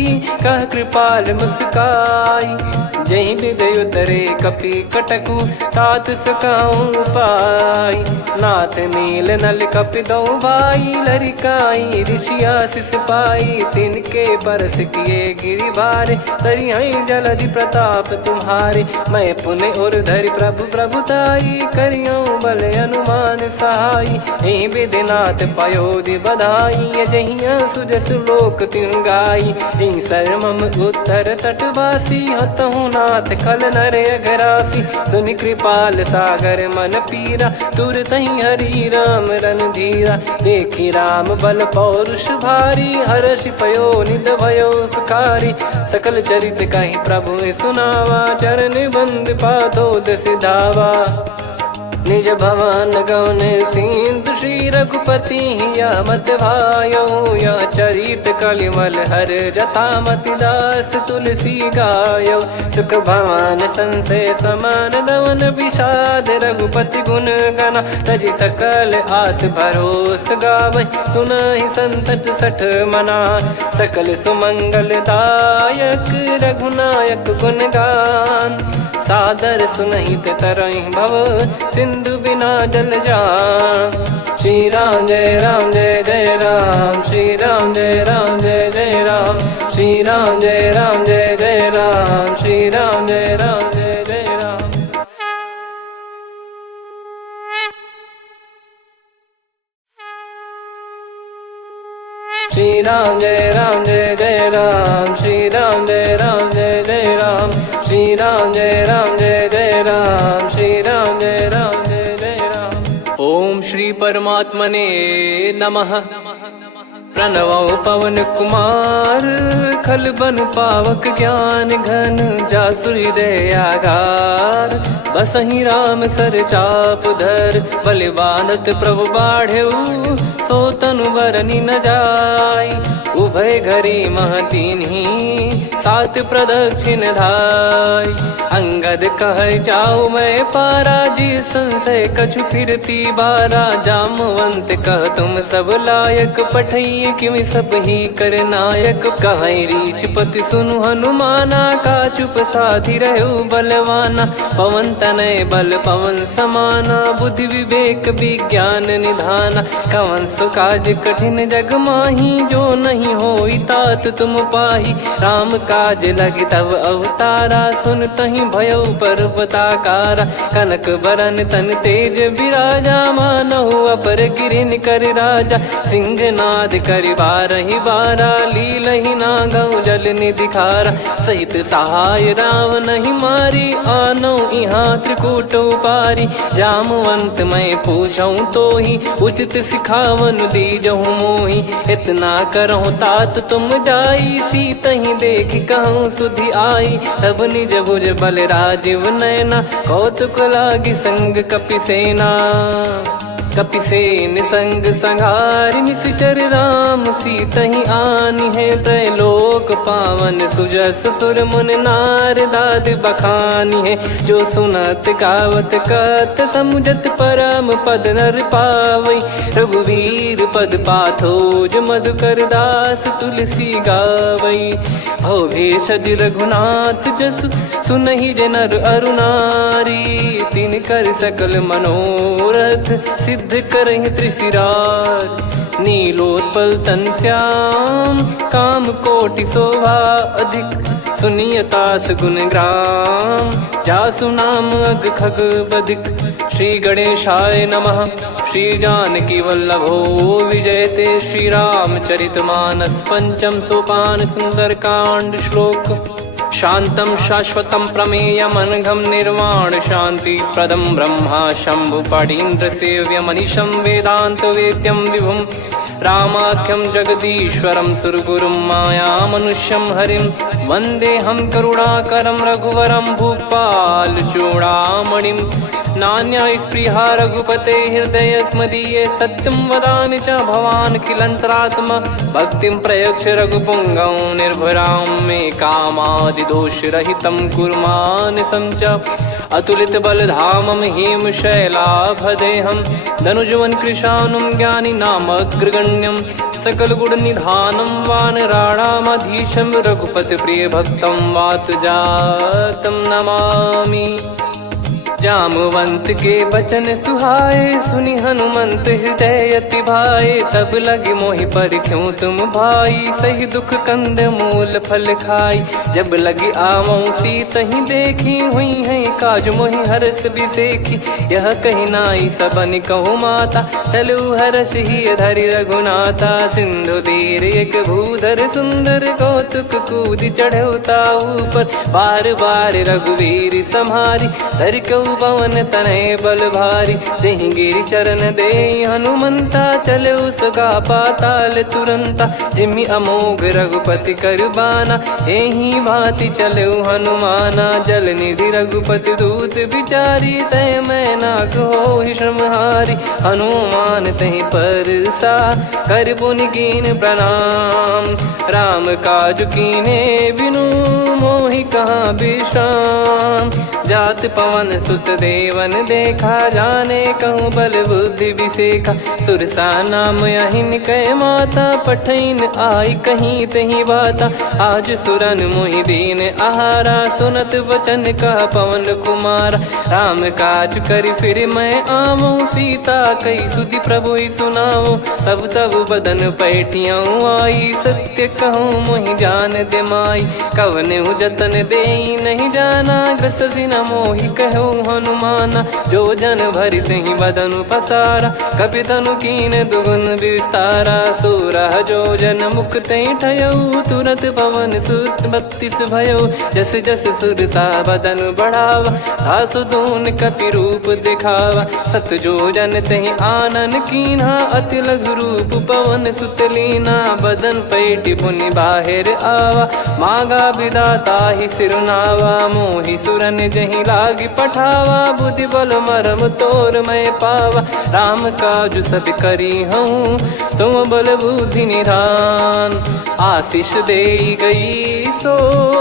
कह कृपाल मुस्काई। जही विदय उतरे कपि कटकु, तात सकाऊं पाई। नाथ नील नल कपि दो भाई, लरिकाई ऋषि आशीष पाई। तिनके परस किए गिरि बारे, तरी हई जलधि प्रताप तुम्हारे। मैं पुण्य और धरि प्रभु प्रभुताई, करियों बल अनुमान सहाई। ए विधिनाथ पयोधि बधाई, जहिया सुजस लोक तिहु गाई। ए सरमम उत्तर तटवासी, हतहु नाथ खल नर अघरासी। सुनि कृपाल सागर मन पीरा, तुरत ही हरि राम रन धीरा। देखी राम बल पौरुष भारी, हर्षि पयो निध भयो सुखारी। सकल चरित कहि प्रभु सुनावा, चरण बंद पादोद सिधावा। निज भवन गौन सिंधु श्री रघुपति, या मत भायो या चरित कलिमल हर जथा मति दास तुलसी गायो। सुख भवन संशय समान दवन, विषाद रघुपति गुण गना। तजि सकल आस भरोस गावै, सुनहि संतत सठ मना। सकल सुमंगल दायक रघुनायक गुण गान, सादर सुनहित तरहि भव सिंधु बिना जल जान। श्री राम जय राम जय जय राम, श्री राम जय राम जय जय राम। श्री राम जय राम जय जय राम, श्री राम जय राम जय जय राम। श्री राम जय राम जय जय राम, श्री राम जय राम जय जय राम। श्री राम जय राम जय जय राम, श्री राम जय राम जय जय राम। ओम श्री परमात्मने नमः। प्रणवो पवन कुमार, खल बन पावक ज्ञान घन। जासु हृदय आगार, बसहि राम सर चाप धर। बलि बांधत प्रभु बाढ़ऊ, सो तनु बरनि न जाय। उभय घरी मह तीन्ही, सात प्रदक्षिण धाय। अंगद कह जाऊ मैं पारा, जी संशय कछु फिरती बारा। जामवंत कह तुम सब लायक, पठई किमि सब ही कर नायक। कहीं रीछ पति सुनु हनुमाना, का चुप साधि रहु बलवाना। पवन तनय बल पवन समाना, बुद्धि विवेक विज्ञान निधाना। कवन सो काज कठिन जग माही, जो नहीं होई तात तुम पाही। राम काज लगी तब अवतारा, सुन तहि भयो पर्वताकारा। कनक बरन तन तेज बिराजा, मानहु अपर गिरिन कर राजा। सिंहनाद करि बारहि बारा, लीलहि नागौ जल निधि खारा। सहित सहाय राम नहीं मारी, आनो इहाँ त्रिकूट उपारी। जामवंत मैं पूछऊँ तोहि, उचित सिखावन दीजहु मोहि। इतना करहु तात तुम जाई, सीतहि देख कहूँ सुधि आई। तब निज भुज बल राजीव नैना, कौतुक लागी संग कपिसेना। कपिसेन संग संहारि निशिचर राम, सीतहि आनि है त्रैलोक पावन। सुजस सुर मुन नार दाद बखानी है, जो सुनत गावत कथ समुझत परम पद नर पावई। रघुवीर पद पाथोज मधुकर दास तुलसी गावई। भव भेषज रघुनाथ जसु, सुनहि जे नर अरु नारी। तिन कर सकल मनोरथ, सिद्ध करहि त्रिशिरार। नीलोत्पल तन श्याम, काम कोटि शोभा अधिक। सुनियतास गुण ग्राम, जासु नाम अग खग बदिक। श्री गणेशाय नमः। श्री जानकी वल्लभो विजयते, श्री रामचरितमानस। पंचम सोपान सुंदरकांड श्लोक। शांतं शाश्वतं प्रमेयमनघं निर्वाण शांति प्रदं ब्रह्मा शंभु फणीन्द्र सेव्य मनीषं वेदांत वेद्यं विभुं। रामाख्यं जगदीश्वरं सुरगुरुं माया मनुष्यं हरिं। वन्देऽहं करुणाकरं रघुवरं भूपाल चूडामणिं। नान्या स्पृहा रघुपते हृदय स्मदीये, सत्यं वदामि च भवान् खिलन्तरात्मा। भक्तिं प्रयच्छ रघुपुङ्गं निर्भरां मे कामादिदोषरहितं कुर्मानसं च। अतुलित बलधामं हेमशैलाभदेहं, धनुजवन कृशानुं ज्ञानी नामग्रगण्यं। सकल गुण निधानं वानराणामधीशं, रघुपति प्रिय भक्तं वात जातं नमामि। जामवंत के बचन सुहाए, सुनि हनुमंत हृदय अति भाए। तब लगे मोहि पर क्यों तुम भाई, सही दुख कंद मूल फल खाई। जब लगे आवऊं सीतहि देखी, हुई है काज मोहि हरस बिसेखी। यह कही नाई सबन कहु माता, चलु हरष ही धरि रघुनाथा। सिंधु तीर एक भूधर सुंदर, कौतुक कूद चढ़ौता ऊपर। बार बार रघुवीर सम्हारी, धरि कहु पवन तनय बल भारी। जहि गिरि चरण दे हनुमंता, चले उसका पाताल तुरंता। जिमि अमोघ रघुपति कर बाना, एहि भांति चले हनुमाना। जल निधि रघुपति दूत बिचारी, तय मैं नाग होहि श्रमहारी। हनुमान तहि परसा, कर पुनि कीन प्रणाम। राम काज कीने बिनु, मोहि कहाँ विश्राम। जात पवन सुत देवन देखा, जाने कहूँ बल बुद्धि विसेखा। सुरसा नाम अहिन कै माता, पठैन आई कहीं तहीं बाता। आज सुरन मोहि दीन आहारा, सुनत वचन कह पवन कुमारा। राम काज करि फिर मैं आवऊं, सीता कई सुधि प्रभु ही सुनाऊं। तब तब बदन पैठियाँ आई, सत्य कहूँ मोहि जान दे माई। कवने जतन दे नहीं जाना, ग्रसि न मोहि कहूँ हनुमाना। जो जन भरि तहि बदन पसारा, कपि तनु कीन दुगुन विस्तारा। सोरह जो जन मुख तहि ठयऊ, तुरत पवन सुत 32 भयऊ। जस जस सुरसा बदन बढ़ावा, आसु दून कपि रूप दिखावा। सत जो जन तहि आनन कीन्हा, अति लघु रूप पवन सुत लीना। बदन पैठि पुनि बाहिर आवा, मांगा विधाता ही सिरुनावा। मोहि सुरन जहि लागी पठावा, बुद्धि बल मरम तोर मैं पावा। राम काज सब करी हूँ, तुम बल बुद्धि निधान। आशीष दे गई सो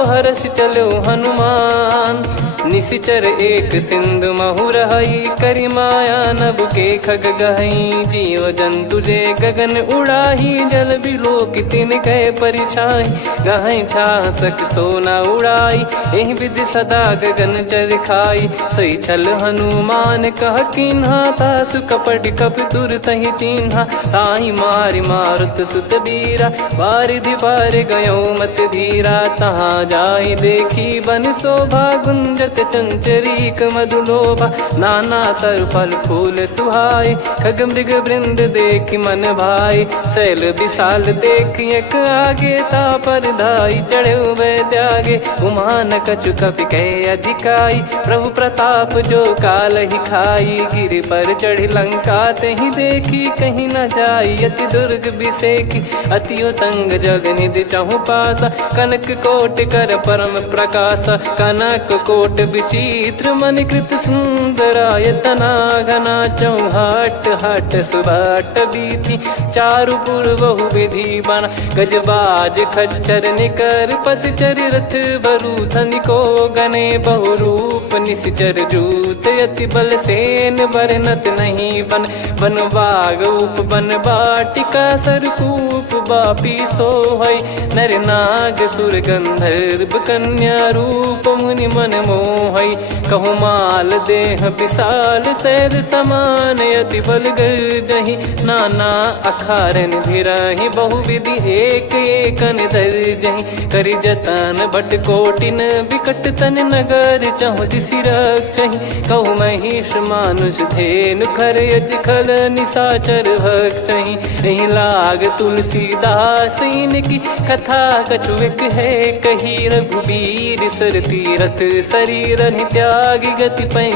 हर्ष चलो हनुमान। निशिचर एक सिंधु महु रहई, करि माया नभ के खग गहई। जीव जंतु जे गगन उड़ाही, जल बिलोक तिन कह परिछाई। गहई छासक सोना उड़ाई, एहि विधि सदा गगन चर खाई। सही छल हनुमान कह किन्हा, तासु कपट कपि तुर तहि चिन्हा। ताहि मारि मारुत सुत बीरा, बारिधि पार गयो मत धीरा। तहाँ जाई देखी बन शोभा, गुंजत चंचरीक मधुलोभा। नाना तर फल फूल सुहाई, खग मृग वृंद देख मन भाई। शैल विशाल देख एक आगे, तापर धाई चढ़े वै त्यागे। उमान कछु कपि कह अधिकाई, प्रभु प्रताप जो काल ही खाई। गिरि पर चढ़ी लंका तहि देखी, कहीं न जाई अति दुर्ग बिसेखी। अति उतंग जग निधि चहु पासा, कनक कोट कर परम प्रकाशा। कनक कोट विचित्र मन कृत सुंदरायतना। घना चौहाट हाट सुबाट बीथी, चारु पुर बहु विधि बना। गजबाज खच्चर निकर पतचर, रथ बरु धनिको गने। बहु रूप निशिचर जूत, अति बल सेन बरनत नहीं बन। बन बाग उप बन बाटिका, सरकूप बापी सोहई। नर नाग सुर गंधर्व कन्या, रूप मुनि मन मोहई। कहु माल देह विशाल, शैल समान अति बल गर्जहि। नाना अखारन भिरहि, बहु विधि एक एकन दर्जहि। करि जतन बट कोटिन, विकट तन नगर चहु दिसि रक्षहि। कहु महिष मानुष धेनु, खर यज खल निशाचर भक्षहि। एहि लाग तुलसीदास इनकी, कथा कछु एक है कही। रघुबीर सर तीरथ शरीर, त्यागी गति पै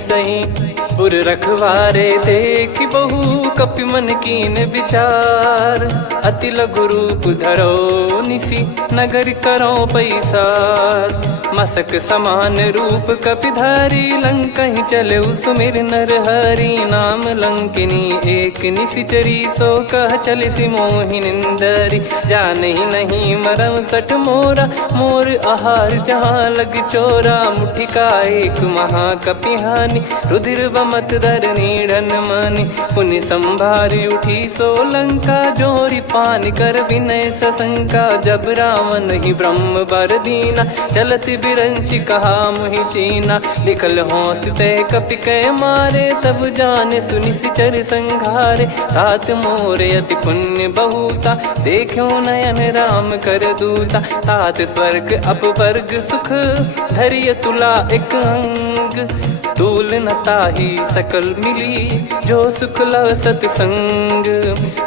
सही। पुर रखवारे देख बहु, कपि मन कीन विचार। अति लघु रूप धरो निसी, नगर करो पैसार। मसक समान रूप कपिधारी, लंकहि चले सुमिर नर हरि। नाम लंकिनी एक निशिचरी, सो कह चलिसि मोहि निंदरी। जानहि नहीं मरम सठ मोरा, मोर आहार जहाँ लग चोरा। मुठिका एक महाकपि हानि, रुधिर मत धरनी ढन मानी। पुनि संभारी उठी सो लंका, जोरी पान कर विनय सशंका। जब रावण ही ब्रह्म बर दीना, चलत बिरंच कहा मुहि चीना। निकल होंस तय कपि कै मारे, तब जाने सुनि सिचर संघारे। तात मोरे अति पुण्य बहुता, देखो नयन राम कर दूता। तात स्वर्ग अपवर्ग सुख, धैर्य तुला एक अंग। तूल न ताहि सकल मिली, जो सुख लव सतसंग।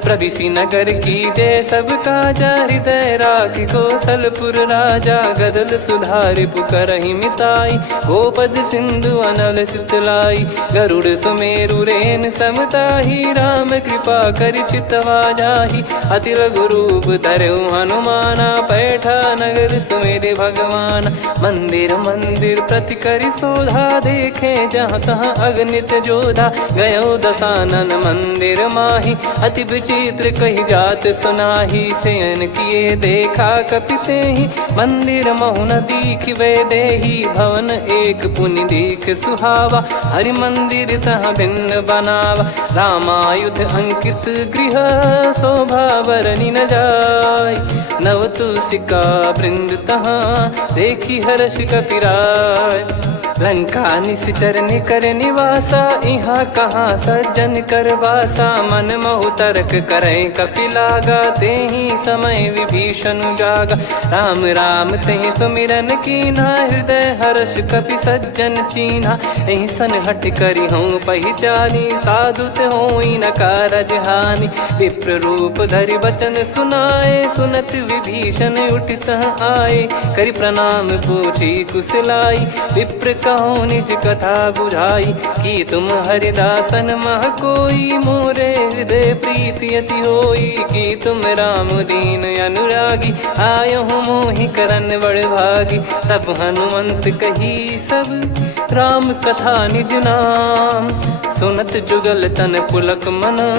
प्रविशि नगर की जय सब काजा, हृदय राखि कौशलपुर राजा। गदल सुधारि पुकारहि मिताई, गोपद सिंधु अनल सितलाई। गरुड़ सुमेरु रेन समताहि, राम कृपा करि चितवा जाहि। अति लघु रूप धरऊ हनुमाना, पैठा नगर सुमेरे भगवान। मंदिर मंदिर प्रति करि शोधा, देखे जहाँ तहाँ अगणित जोधा। गयो दशानन मंदिर माही, अति विचित्र कही जात सुनाही। शयन किए देखा कपिते ही, मंदिर महु न दीख वे देही। भवन एक पुनि दीख सुहावा, हरि मंदिर तहाँ भिन्न बनावा। रामायुध अंकित गृह, शोभा बरनि न जाय। नव तुलसी का वृंद तहाँ, देखी हर्ष कपिराय। लंका निश्चर निकर निवासा, यहाँ कहाँ सज्जन कर वासा। मन महु तर्क करें कपिलागा, तेहि समय विभीषण जागा। राम राम तेहि सुमिरन कीन्हा, हृदय हर्ष कपि सज्जन चीन्हा। एहि सन हट करि हूँ पहिचानी, साधु ते होई न कारज हानि। विप्र रूप धरि बचन सुनाए, सुनत विभीषण उठित आए। करि प्रणाम पूछी कुशलाई, विप्र कहो निज कथा बुझाई। कि तुम हरिदासन मह कोई, मोरे हृदय प्रीति अति होई। कि तुम राम दीन अनुरागी, आयहु मोहि करन बड़ भागी। तब हनुमंत कही सब, राम कथा निज नाम। सुनत जुगल तन पुलक मना,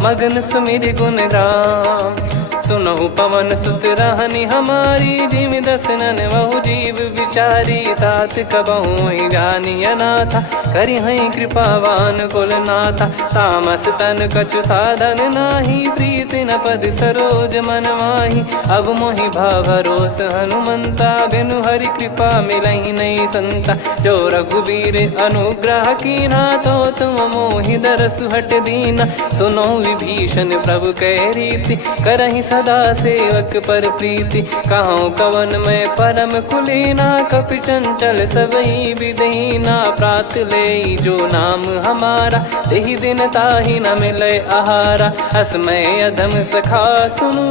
मगन सुमिर गुण राम। सुनहु पवन सुत रहनी हमारी, जिमि दसनन बहु जीव विचारी। तात कबहु जानी अनाथा, करिहै कृपावान कुल नाथा। तामस तन कछु साधन नाही, प्रीति न पद सरोज मन माही। अब मोहि भावरोस हनुमंता, बिनु हरि कृपा मिलहि नहीं संता। जो रघुबीर अनुग्रह कीन्हा, तो तुम मोहि दरसु हट दीना। सुनो विभीषण प्रभु कै रीति, करहि सदा सेवक पर प्रीति। कहूँ कवन में परम कुलीना, कपि चंचल सबही विदहीना। प्रात ले जो नाम हमारा, तेहि दिन ताहि न मिले आहारा। असमय अधम सखा सुनु,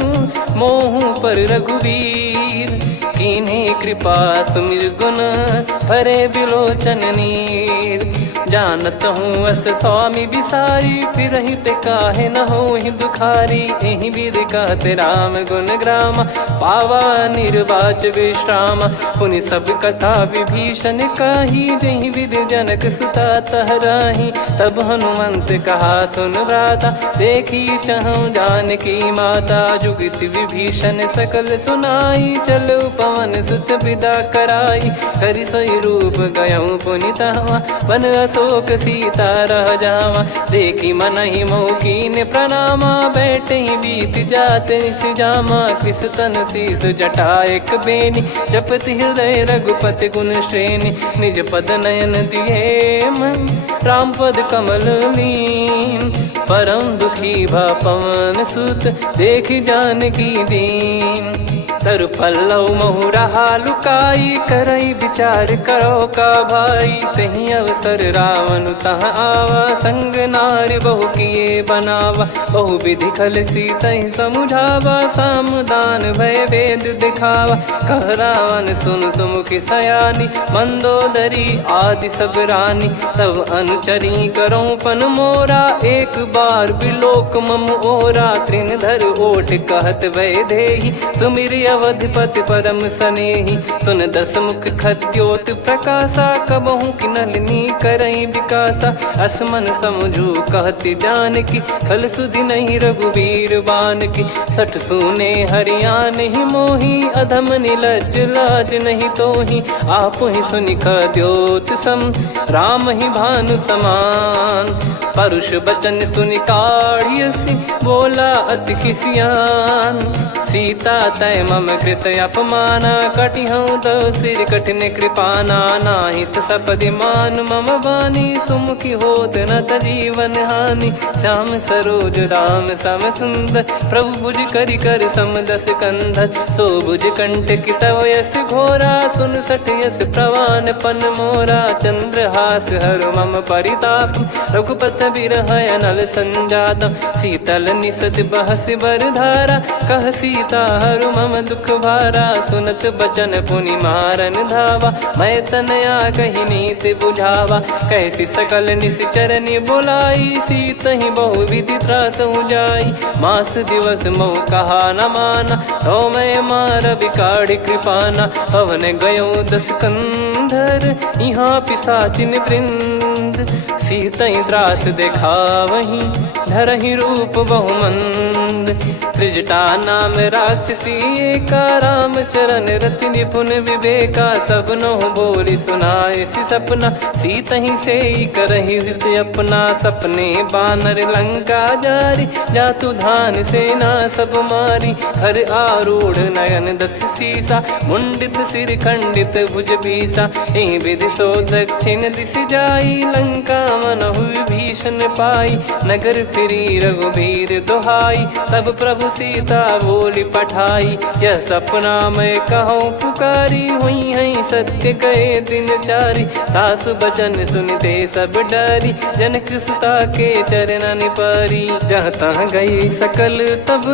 मोहु पर रघुवीर। कीन्हे कृपा सुमिर गुण, भरे बिलोचन नीर। जानत हूँ अस स्वामी बिसारी, फिरहि ते काहे न होहि दुखारी। एहि विधि कहते राम गुण ग्राम, पावा निर्वाच विश्राम। पुनि सब कथा विभीषण काही, जहि विधि जनक सुता तहराही। तब हनुमंत कहा सुन भ्राता, देखी चहु जानकी माता। जुगित विभीषण सकल सुनाई, चलो पवन सुत विदा कराई। करि सोई रूप गयऊँ पुनि तहवा, वन अशोक सीता रह जावा। देखी मनहि मोह कीन्ह प्रणामा, बैठे ही बीत जात निस जामा। कृस तन शीस जटा एक बेनी, जपति हृदय रघुपति गुण श्रेणी। निज पद नयन दिए मन, राम पद कमल लीन। परम दुखी भा पवन सुत, देखि जानकी दीन। तरु पल्लव महु रहा लुकाई, करई विचार करो का भाई। तहि अवसर रावण तहाँ आवा, संग नार बहु किए बनावा। बहु विधि खल सीतहि समुझावा, सामदान भय वेद दिखावा। कह रावण सुन सुमुखि सयानी, मंदोदरी आदि सब रानी। तब अनुचरी करो पन मोरा, एक बार बिलोक मम ओरा। तृण धर ओठ कहत वै देहि, सुमिर अवधिपति परम सनेही। सुन दस मुख खद्योत प्रकाशा, कबहू की नलिनी करई विकासा। असमन समझू कहती जान की, कल सुधि नहीं रघुबीर बान की। सठ सुने हरियाण ही मोही, अधम निलज लाज नहीं तोही। आप ही सुनि खद्योत सम, राम ही भानु समान। परुष बचन सुनि काढ़ियसि, बोला अति किसियान। सीता तय मम कृत अपमाना, कटिहऊँ दो सिर कठिन कृपाना। नाहित सपदि मान मम बानी, सुमुखी होत न जीवन हानि। श्याम सरोज राम सम सुंदर, प्रभु भुज करि कर सम दस कंधर। सो भुज कंटक तव यस घोरा, सुन सठ यस प्रवान पन मोरा। चंद्रहास हर मम परिताप, रघुपत बिरह अनल संजात। शीतल निसत बहस बर धारा, कह सीता हरु मम दुख भारा। सुनत बचन पुनि मारन धावा, मैं तनया कही नीत बुझावा। कैसी सकल निश्चरनि बुलाई, सीत ही बहु विधि त्रास जाई। मास दिवस मोह कहा न माना, तो मैं मार बिकाढ़ कृपाना। पवन गयो दस कंधर, यहाँ पिशाचिन वृंद। सीतई त्रास देखावहीं, धरहि रूप बहुमंद। त्रिजटा नाम राक्षसी एका, राम चरण रति निपुण विवेका। सबनो बोली सुनाए सि सपना, सीतहि से करहि हित अपना। सपने बानर लंका जारी, जातु धान सेना सब मारी। हर आरूढ़ नयन दस सीसा, मुंडित सिर खंडित भुज बीसा। एहि विधि सो दक्षिण दिश जाई, लंका मनहु भीषण पाई। नगर फिरी रघुबीर दुहाई, तब प्रभु सीता बोली पठाई। यह सपना मैं कहूँ पुकारी, हुई है सत्य कहे दिन चारी। सासु बचन सुनते सब डरी, जनक सुता के चरणन परी। जहाँ तहाँ गई सकल तब,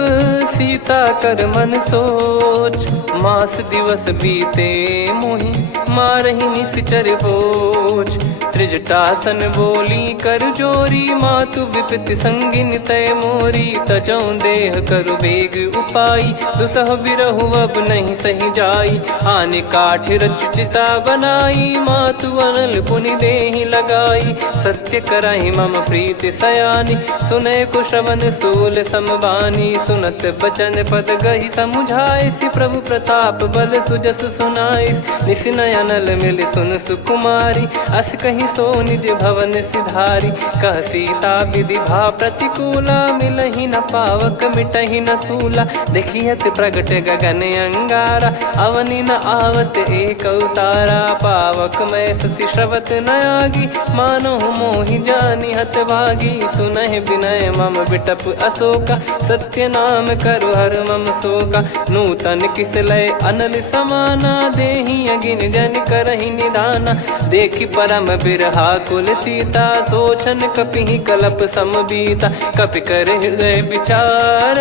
सीता कर मन सोच। मास दिवस बीते मोहि, मारहि निश्चर बोझ। त्रिजटासन बोली कर जोरी, मातु विपति संगिन तय मोरी। तजौ देह करु बेग उपाई, दुसह बिरहु अब नहीं सही जाई। आने काठ रचिता बनाई, मातु अनल पुनि देहि लगाई। सत्य करहि मम प्रीति सयानी, सुनय को श्रवण सूल समबानी। सुनत बचन पद गहि समुझाए, सि प्रभु प्रताप बल सुजस सुनाइस। निसिनय अनल मिल सुन सुकुमारी, अस कहि सो निज भवन सिधारी। कह सीता विधि भा प्रतिकूला, मिलहि न पावक मिटहि न सूला। देखियत प्रगट गगन अंगारा, अवनि न आवत एक अवतारा। पावक मैं शशि श्रवत न आगी, मानो मोहि जानि हत भागी। सुनहि विनय मम बिटप अशोका, सत्य नाम करु हर मम शोका। नूतन किस लय अनल समाना, देहि अगिन जन करहि निदाना। देखि परम बिरहा कुल सीता, सोचन कपिहि कलप समबीता। कपि कर हृदय विचार,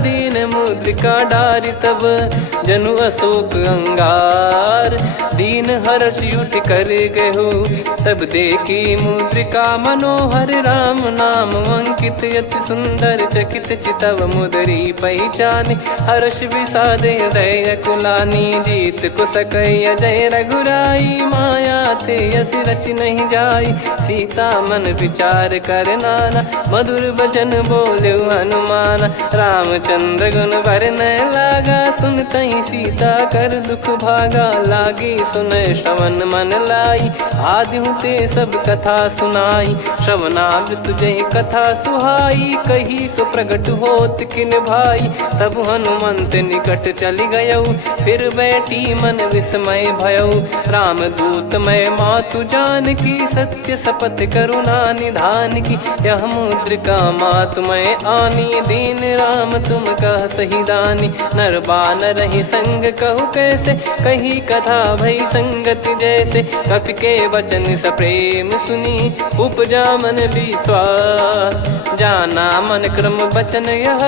दीन मुद्रिका डारि तब। जनु अशोक अंगार, दीन हर्ष उठ कर गहु। तब देखी मुद्रिका मनोहर, राम नाम अंकित अति सुंदर। चकित चितव मुदरी पहचान, हर्ष विषाद हृदय कुलानी। जीत को सकय अजय रघुराई, माया थे यस रच नहीं जाई। सीता मन विचार कर नाना, मधुर बचन बोले हनुमान। रामचंद्र गुण बरनय लागा, सुनतहि सीता कर दुख भागा। लागी सुनय श्रवण मन लाई, आदिहु ते सब कथा सुनाई। श्रवणामृत तुझे कथा सुहाई, कही सो प्रगट होत किन भाई। तब हनुमंत निकट चली गयौ, फिर बैठी मन विस्मय भयौ। राम दूत मैं मातु जान की, सत्य शपथ करुणा निधान की। यह मुद्रिका मातु मैं आनी, दीन राम तुम कह सही दानी। नर बानर ही संग कहु कैसे, कही कथा भई संगति जैसे। कपि के वचन सप्रेम सुनी, उपजा मन विश्वास। जाना मन क्रम बचन यह,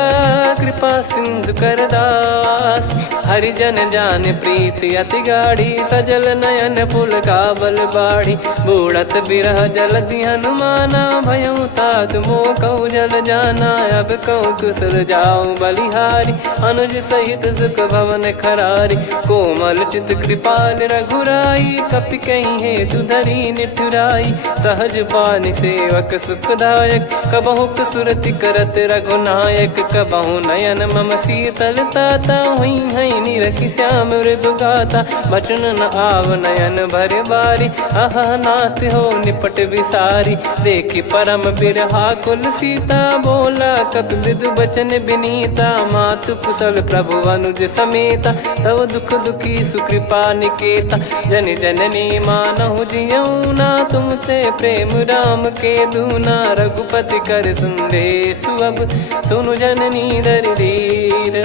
कृपा सिंधु कर दास। हरिजन जान प्रीति अति गाढ़ी, सजल नयन फूल का बल बाढ़ी बूढ़त बिरह जलधि हनुमाना भयऊ तात मोह कहु जल जाना अब कहु कुशल जाऊं बलिहारी अनुज सहित सुख भवन खरारी कोमल चित कृपाल रघुराई कपि कहीं हेतु धरी निठुराई सहज पानि सेवक सुखदायक कबहु सुरति करत रघुनायक कबहु नयन मम शीतल ताता हुई है निरखि श्याम मृदु गाता बचन न आव नयन भर बारी अह नाथ हो निपट विसारी देखि परम बिरहा कुल सीता बोला कपि मृदु बचन बिनीता मातु कुशल प्रभु अनुज समेता तव दुख दुखी सुकृपा निकेता जन जननी मानहु जियऊ ना तुम ते प्रेम राम के दूना रघुपति कर संदेश अब सुनु जननी दर धीर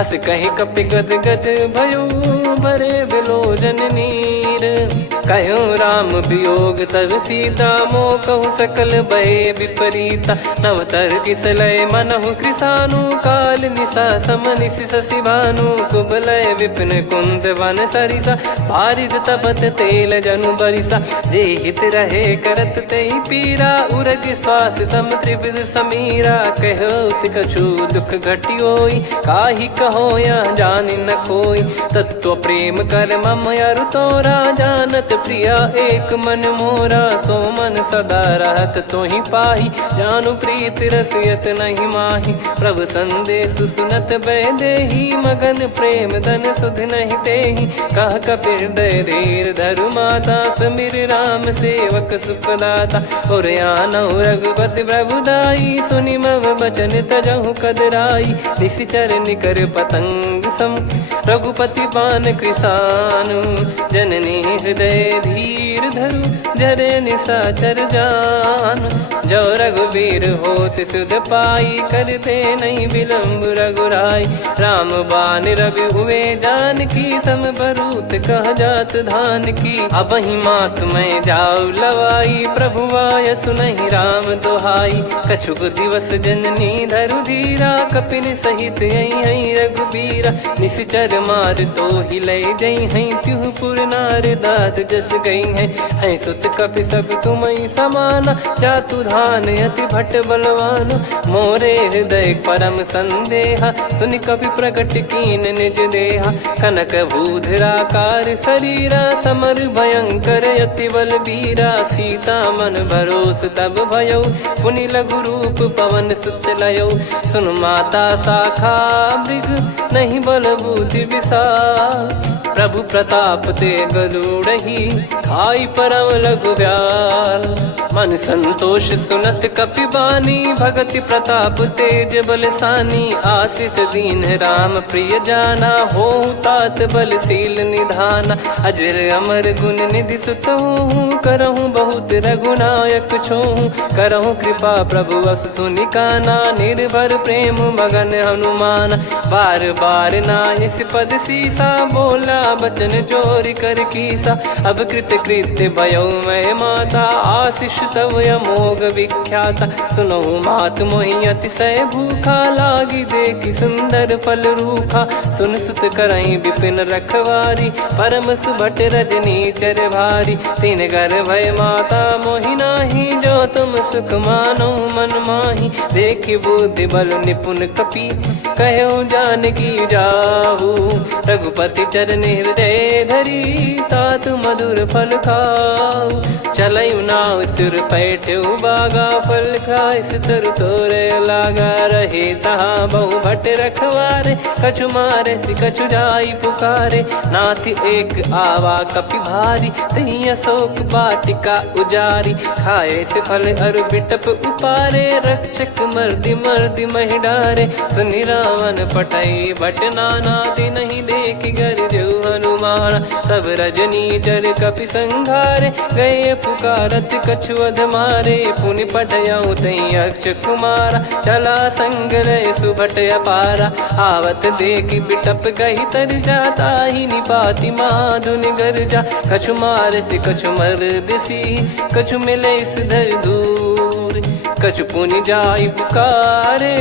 अस कहीं कपि गद गद भयो भरे बिलोचन नीर कहो राम वियोग तब सीता मोह कहु सकल भय विपरीता नवतर किसलय मनहु कृसानु काल निशा समनिस शशि भानु कुबलय विपिन कुंद वन सरिसा पारिद तपत तेल जनु बरिसा जे हित रहे करत तई पीरा उरग श्वास सम त्रिविध समीरा कहो कछु दुख घटियोई काहि कहो या जानि न कोई तत्व प्रेम कर मम अरु तोरा जानत प्रिया एक मन मोरा सो मन सदा रहत तोहि पाही जानु प्रीत रसियत नहीं माही प्रभु संदेश सुनत बैदेही मगन प्रेम धन सुध नहीं तेहि कह कपिर दय धीर धरु माता समीर राम सेवक सुखदाता और आनौ रघुपति प्रभुदाई सुनि मम बचन तजहु कदराई निशिचर निकर पतंग सम रघुपति पान कृसानु जननी हृदय धीर धरु जरे निशाचर जान जो रघुवीर होत सुध पाई करते नहीं विलम्ब रघुराई राम बान रवि हुए जान की तम बरूत कह जात धान की अब ही मात मैं जाऊ लवाई प्रभु आय सुनहि राम दोहाई कछुक दिवस जननी धरु धीरा कपिन सहित यही रघुबीरा निश्चर मार तो ही ले जई हैं त्युपुर नार दाद जस गई हैं सुत कपि सब तुमई समाना जातु धान अति भट बलवान मोरे हृदय परम संदेहा सुनि कपि प्रकट कीन निज देहा कनक भूधराकार शरीरा समर भयंकर अति बल बीरा सीता मन भरोस तब भयो पुनि लघु रूप पवन सुत लयो सुन माता शाखा मृग नहीं बल बुद्धि विशाल प्रभु प्रताप ते गरुड़ही खाई परम लघु व्याल मन संतोष सुनत कपि बानी भगति प्रताप तेज बलसानी आशीष दीन राम प्रिय जाना हो तात बलशील निधाना अजर अमर गुण निधि सुतहु करहु बहुत रघुनायक छोहु करहु कृपा प्रभु अस सुनि काना निर्भर प्रेम मगन हनुमान बार बार नायस पद सीसा बोला बचन चोरी कर कीसा अब कृत कृत्य भयो मैं माता आशीष तव अमोघ विख्याता सुनहु मात मोहि अतिशय भूखा लागी देखि सुंदर फल रूखा सुन सुत करई विपिन रखवारी परम सुभट रजनी चर भारी तीन घर भय माता मोहि नाही जो तुम सुख मानो मन माही देखि बुद्धि बल निपुण कपि कहो जानकी जाहू रघुपति चरण हृदय धरी तात मधुर फल खाऊ चलयु नाव सुर पैठ्यु बागा फल खाय सितर तोरे लागा रहे तहाँ बहु भट रखवारे कछु मारे सि कछु जाई पुकारे नाथ एक आवा कपि भारी तही अशोक बाटिका उजारी खाए से फल अरु बिटप उपारे रक्षक मर्दि मर्दि महि डारे सुनि रावण पटई भट नाना दिन ही देख गर जो हनुमान तब रजनी चर कपि संघारे गए पुकारत कछु अध मारे पुनि पटयऊ तई अक्ष कुमारा चला संग रहे सुभट अपारा आवत देखि बिटप गही तर जाता ही निपाति माधुनि गर्जा कछु मार से कछु मर दिसी कछु मिले इस धर दूर कछु पुनि जाई पुकारे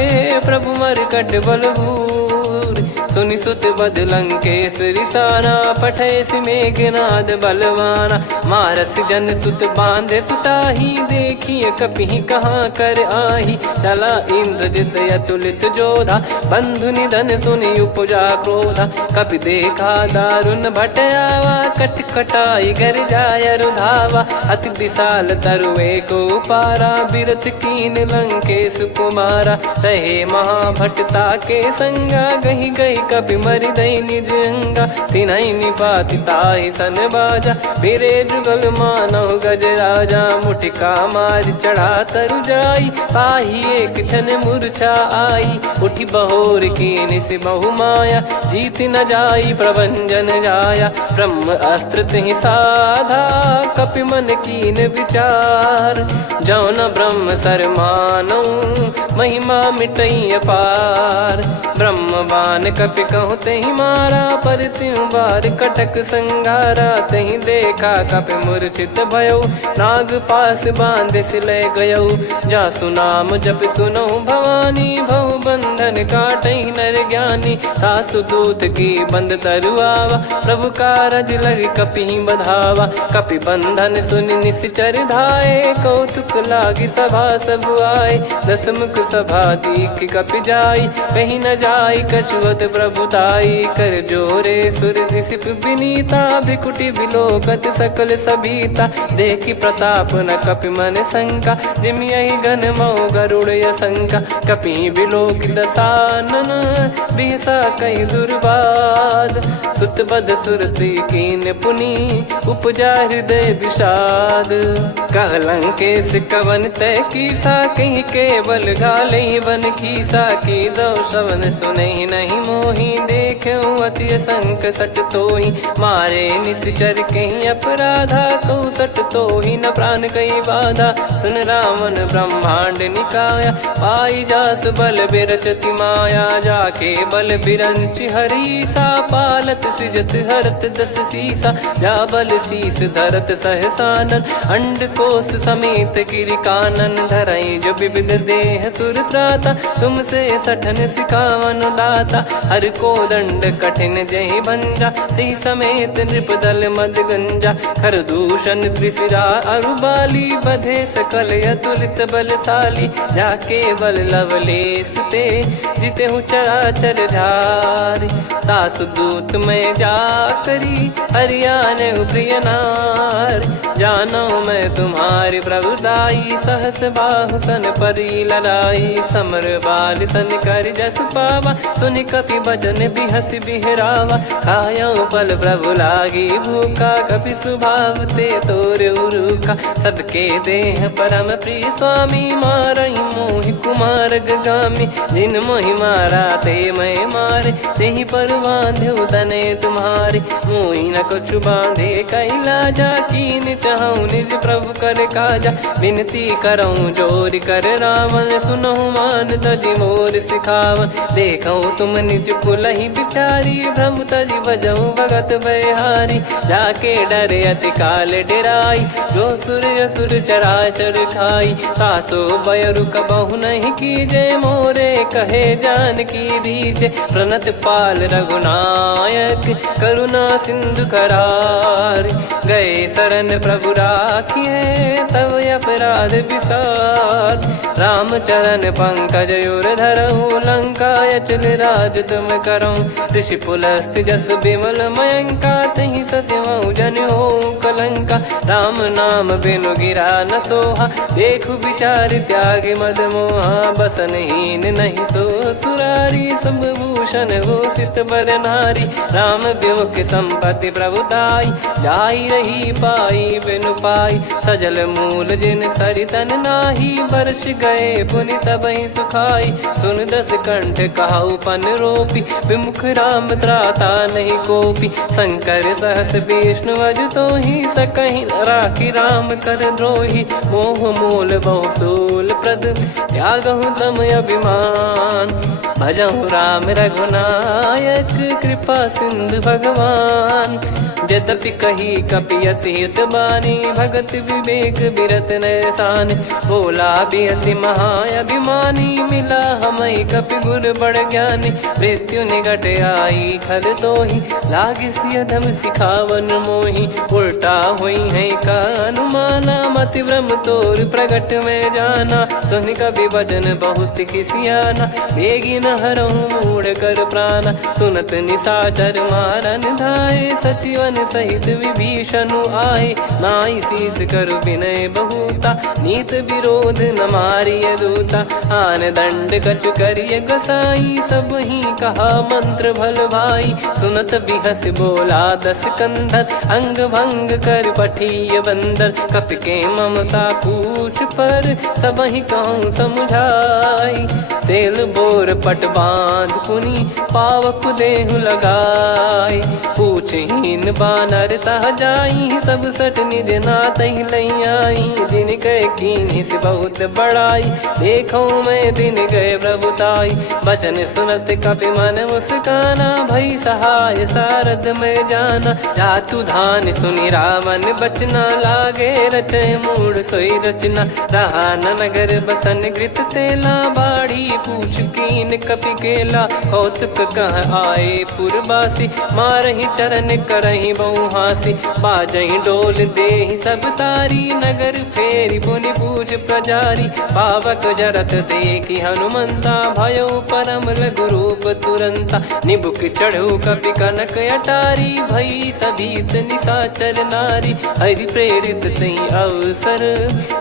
प्रभु मर कट बलभूर सूर। सुनि सुत बद लंकेश्वरी सारा, पठैसि मेघनाद बलवाना। मारस जन सुत बांधे सुताही, देखिए कपिहि कहाँ कर आही। चला इंद्रजित अतुलित जोधा, बंधु निधन सुनि उपजा क्रोधा। कपि देखा दारुण भट आवा, कट कटाई घर जाय रुधावा। अति विशाल तरुए को पारा, बिरथ कीन लंकेश कुमारा। रहे महाभटता के संगा, गही गही कपि मरि दई निज अंगा। तिन्हि निपाति ताहि सन बाजा, फिरे जुगल मानव गज राजा। मुटिका मार चढ़ा तरु जाई, पाही एक क्षण मूर्छा आई। उठी बहोर कीन से बहु माया, जीत न जाई प्रभंजन जाया। ब्रह्म अस्त्र तिहि साधा, कपि मन कीन विचार। जौ न ब्रह्म सर मानौ, महिमा मिटई अपार। ब्रह्म बान कपि कहूँ तेहि मारा, पर त्यों बार कटक संगारा। तहि देखा कपि मूर्छित भयौ, नाग पास बांध सिले गयौ। जा सुनाम जप सुनौ भवानी, भव बंधन काटहि नर ज्ञानी। तासु दूत की बंद तरुआवा, प्रभु कारज लग कपि बधावा। कपि बंधन सुनि निश्चर धाये, कौतुक लागी सभा सब आए। दसमुख सभा दीख कपि जाई, कहीं न जाई कछुअत प्रभुताई। कर जोरे सुर दिसिप विनीता, भिकुटी बिलोकत सकल सबीता। देखी प्रताप न कपि मन शंका, जिमि यही गन मऊ गरुड़ असंका। कपि बिलोक दसानन, बिहसा कहीं दुर्बाद। सुत बद सुरति कीन पुनि, उपजा हृदय विषाद। कह लंकेश कवन तय कीसा, कहीं केवल गाले बन कीसा। की दो श्रवण सुनहि नहीं मोही, देखऊं अति संक सट तोहि। मारे निश्चर कहीं अपराधा, कहूँ सट तोहि न प्राण कहीं बाधा। सुन रावण ब्रह्मांड निकाया, पाई जास बल बिरचति माया। जाके बल बिरंचि हरीसा, पालत सृजत हरत दस सीसा। जा बल शीस धरत सहसानन, अंड कोश समेत गिरि कानन। धरई जो विविध देह सुर त्राता, तुमसे सठन सिखावन दाता। हर को दंड कठिन जहि भंजा, ती समेत नृपदल मद गंजा। खर दूषण त्रिशिरा अरुबाली, बधे सकल अतुलित बलशाली। जाके बल लवलेस ते, जिते हूँ चराचर झारी। तासु दूत मैं जा करी, हरियाने प्रिय नार। जानो मैं तुम्हारी प्रभुताई, सहस बाहु सन परी ललाई। समर बाल सन कर जस पावा, सुनि कपि बचन बिहस बिहरावा। खायौ पल प्रभु लागी भूखा, कपि स्वभाव ते तोर उरुखा। सबके देह परम प्रिय स्वामी, मारहि मोहि कुमार गामी। जिन मोहि मारा ते मैं मारे, तेहि पर बांधे तनय तुम्हारे। मोहि न कुछ बांधे कैलाजा, कीन चाहूँ निज प्रभु कर काजा। विनती करऊँ जोर कर रावण, सुनहु मान तजि मोर सिखावन। देखऊँ तुम निज कुलहि बिचारी, भ्रम तजि बजऊँ भगत बहारी। जाके डरे अति काल डेराई, जो सुर असुर चराचर खाई। तासो बयरु कबहु नहीं कीजे, मोरे कहे जान की दीजे। प्रणत पाल रघुनायक, करुणा सिंधु करार। गए शरण प्रभु राखिए, तब अपराध विसार। राम चरण पंकज उर धरहु, लंका अचल राज तुम करऊँ। ऋषि पुलस्त जस विमल मयंका, तहि सत्यमऊ जन हो कलंका। राम नाम बिनु गिरा न सोहा, देखु विचार त्याग मद मोहा। बसनहीन नहीं सो सुरारी, सब भूषण भूषित बर नारी। राम विमुख संपत्ति प्रभुताई, जाई रही पाई बिनु पाई। सजल मूल जिन सरितन नाही, वर्ष गए पुनि तबहि सुखाई। सुन दस कंठ कहाऊ पन रोपी, विमुख राम त्राता नहीं कोपी। शंकर सहस विष्णु अज तोहि, सकहि न राखी राम कर द्रोही। मोह मूल बहु सूल प्रद, त्यागहु तम अभिमान। भजहु राम रघुनायक कृपा सिंधु भगवान। यद्यपि कही कपियत हित बानी भगत विवेक बिरत नैसान। बोला बिहसी महाअभिमानी मिला हमई कपि गुर बड़ ज्ञानी। मृत्यु निकट आई खल तोहि लागे सिय धम सिखावन मोहि। उल्टा हुई है का अनुमाना मति ब्रह्म तोर प्रगट में जाना। सुन कवि वचन बहुत किसियाना बेगी न हरहु मूढ़ कर प्राण। सुनत निशाचर मारन धाये सचिवन सहित विभीषणु आए। नाई शीस कर विनय बहुता नीत विरोध न मारिय दूता। आन दंड कछु करिय गसाई सब ही कहा मंत्र भल भाई। सुनत बिहस बोला दस कंधर अंग भंग कर पठिय बंदर। कपि के ममता पूछ पर सब ही कहूँ समझाई। तेल बोर पट बांध पुनि पावक देहु लगाई। पूछहीन बानर तह जाई तब सट निज नाथ लई आई। दिन गए कीन्ही से बहुत बड़ाई देखो मैं दिन गए प्रभुताई। बचन सुनत कपि मन मुस्काना भई सहाय सारद में जाना। जातु धान सुनि रावण बचना लागे रचय मूढ़ सोई रचना। रहा न नगर बसन कृत तेला बाड़ी पूछ कीन कपि केला। कौतुक कह आए पुरबासी मारहि चरण करहि बहु हासी। बाजहि डोल देहि सब तारी नगर फेरी पुनि पूज प्रजारी। पावक जरत देखि हनुमंता भयो परम लघु रूप तुरंता। निबुक चढ़ऊ कपि कनक अटारी भई सभीत निशाचर नारी। हरि प्रेरित तई अवसर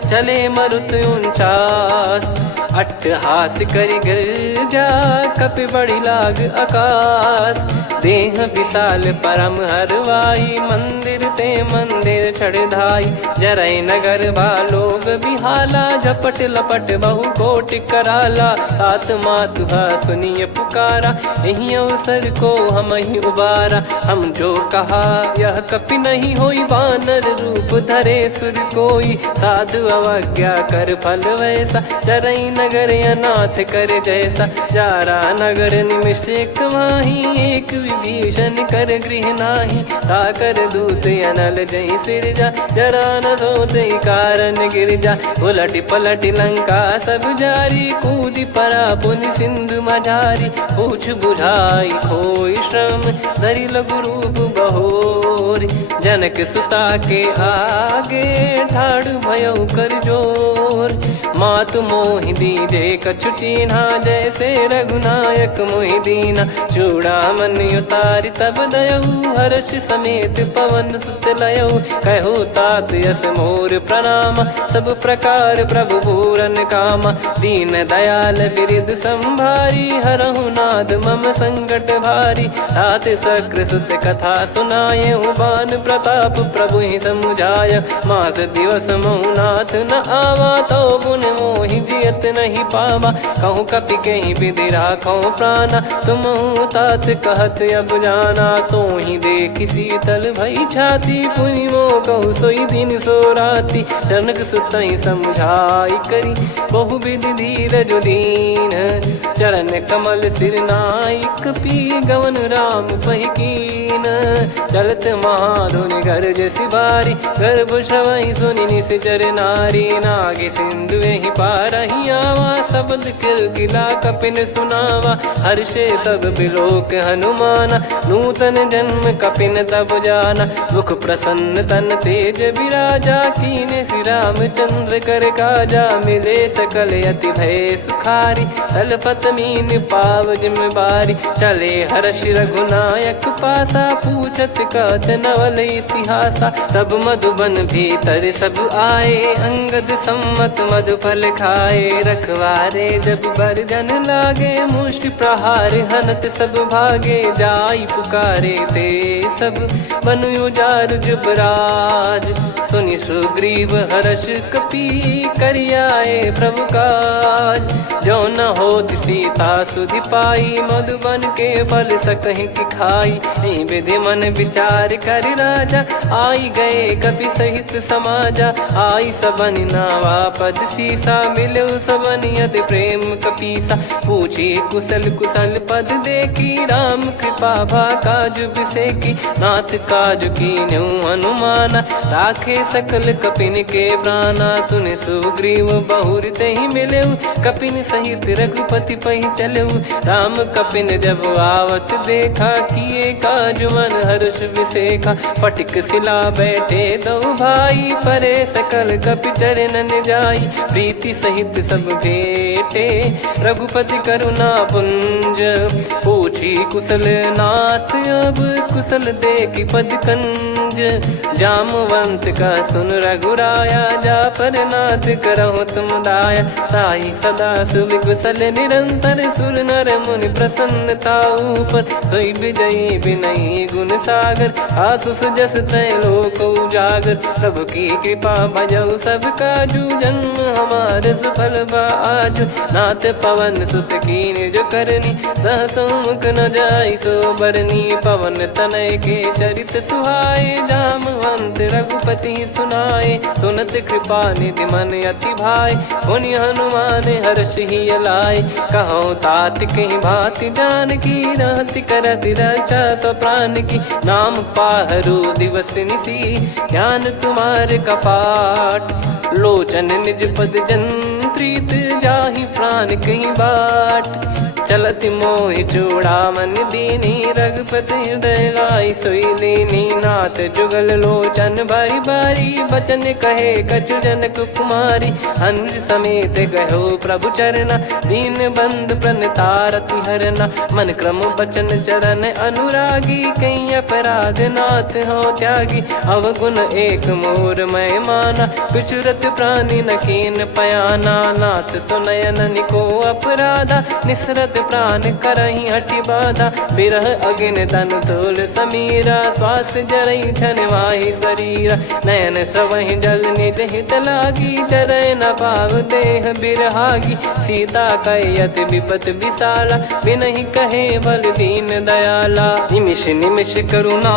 चले मरुत 49। अट्टहास करि गिरजा कपि बड़ी लाग आकाश। देह विशाल परम हरवाई मंदिर ते मंदिर चढ़धाई। जरई नगर बालोग बिहाला झपट लपट बहु कोटि कराला। सात मातुहा सुनिय पुकारा यही अवसर को हम ही उबारा। हम जो कहा यह कपि नहीं होई वानर रूप धरे सुर कोई। साधु अवज्ञा कर फल वैसा जरई नगर अनाथ कर जैसा। जारा नगर निमिष एक माही एक विभीषण कर गृह नाही। ताकर दूत अनल जय सिरजा जरा न सोते कारण गिरजा। उलट पलट लंका सब जारी कूदी परा पुनि सिंधु मझारी। पूछ बुझाई खोई श्रम धरि लघु रूप बहोरी। जनक सुता के आगे ठाड़ भयो कर जोर। मातु मोहि दीजे कछु चीन्हा जैसे रघुनायक मोहि दीना। चूड़ामन उतारि तब दयऊ हर्ष समेत पवन सुत लयऊ। कहु तात यस मोर प्रणाम सब प्रकार प्रभु पूरन कामा। दीन दयाल बिरिद संभारी हरहु नाद मम संकट भारी। तात सक्र सुत कथा सुनाये बान प्रताप प्रभु ही समुझाय। मास दिवस महु नाथ न आवा तो पुन मोहि जियत नहीं पावा। कहूँ कपि कहीं विधि राखो प्राणा तुम तात कहत अब जाना। तो ही देखी शीतल भई छाती पुनि मो कहु सोई दिन सो राती। जनक सुतहि समझाई करी बहु विधि धीरज दीन। चरण कमल सिर नाई कपि गवन राम पहिकीन। चलत महाधुनि गरज सिबारी गर्भ श्रवहि सुनि निश्चर नारी। नागे सिंधु ही पारहि आवा शब्द किलकिला कपिन सुनावा। हर्षे सब बिलोक हनुमाना नूतन जन्म कपिन तब जाना। मुख प्रसन्न तन तेज विराजा कीने श्री रामचंद्र कर काजा। मिले सकल अति भय सुखारी तलपत मीन पाव जिम बारी। चले हर्ष रघुनायक पासा पूछत कहत नवल इतिहासा। तब मधुबन भीतर सब आए अंगद सम्मत मधु फल खाए। रखवारे जब बरजन लागे मुष्टि प्रहार हनत सब भागे। जाई पुकारे ते सब बनु उजार जुबराज सुनि सुग्रीव हर्ष कपि करियाए प्रभु काज। जो न होत सीता सुधि पाई मधुबन के फल सकहि की खाई। यही विधि मन विचार कर राजा आई गए कपि सहित समाजा। आई सबनि नावा पद सीसा मिलो सबनि अति प्रेम कपीसा। पूछी कुशल कुशल पद देखी राम कृपा भा काज बिसेकी। नाथ काज कीन्हु हनुमाना राखे सकल कपिन के प्राणा। सुन सुग्रीव बहुर तेहि मिलेउ कपिन सहित रघुपति पहि चलेउ। राम कपिन जब आवत देखा किए काज मन हर्ष विसेखा। फटिक सिला बैठे दो भाई परे सकल कपि चरणन जाई। प्रीति सहित सब भेटे रघुपति करुणा पुंज। पूछी कुशल नाथ अब कुशल देखि पद कंज। जामवंत का सुन रघुराया जा पर नाथ करहु तुम दाया। ताहि सदा सुभि कुशल निरंतर सुर नर मुनि प्रसन्नता ऊपर। सोई विजयी विनयी गुण सागर आसु सुजस त्रैलोक उजागर। प्रभु की कृपा भजऊ सब काजू जन्म हमार सफल बा आजु। नाथ पवन सुत कीन जो करनी सहसो मुख न जाई सो बरनी। पवन तनय के चरित सुहाए जामवंत रघुपति सुनाए। सुनत कृपा निधि मन अति भाई पुनि हनुमान हर्ष ही लाए। कहूँ तात कहीं भांति जान की रहति करति रक्षा सो प्राण की। नाम पाहरू दिवस निसी ज्ञान तुम्हारे कपाट। लोचन निज पद जंत्रित जाहि प्राण कहीं बाट। चलति मोहि चूड़ामन दीनी रघुपति हृदय लाई सोई लीनी। नाथ जुगल लोचन बारी बारी बचन कहे कछु जनक कुमारी। अनुज समेत गयो प्रभु चरना दीन बंद प्रणतारति हरना। मन क्रम बचन चरण अनुरागी कहीं अपराध नाथ हो त्यागी। अवगुण एक मोर मैं माना बिचुरत प्राणी न कीन पयाना। नाथ सुनयन को अपराधा निसरत प्राण करही हटि बाधा। बिरह अगिन तन तोल समीरा श्वास जरई छन वाहि शरीरा। नयन सवहि जल निज हित लागी चरय न पाव देह बिरहागी। सीता कयत विपत विशाला बिनहि कहे बल दीन दयाला। निमिष निमिष करुणा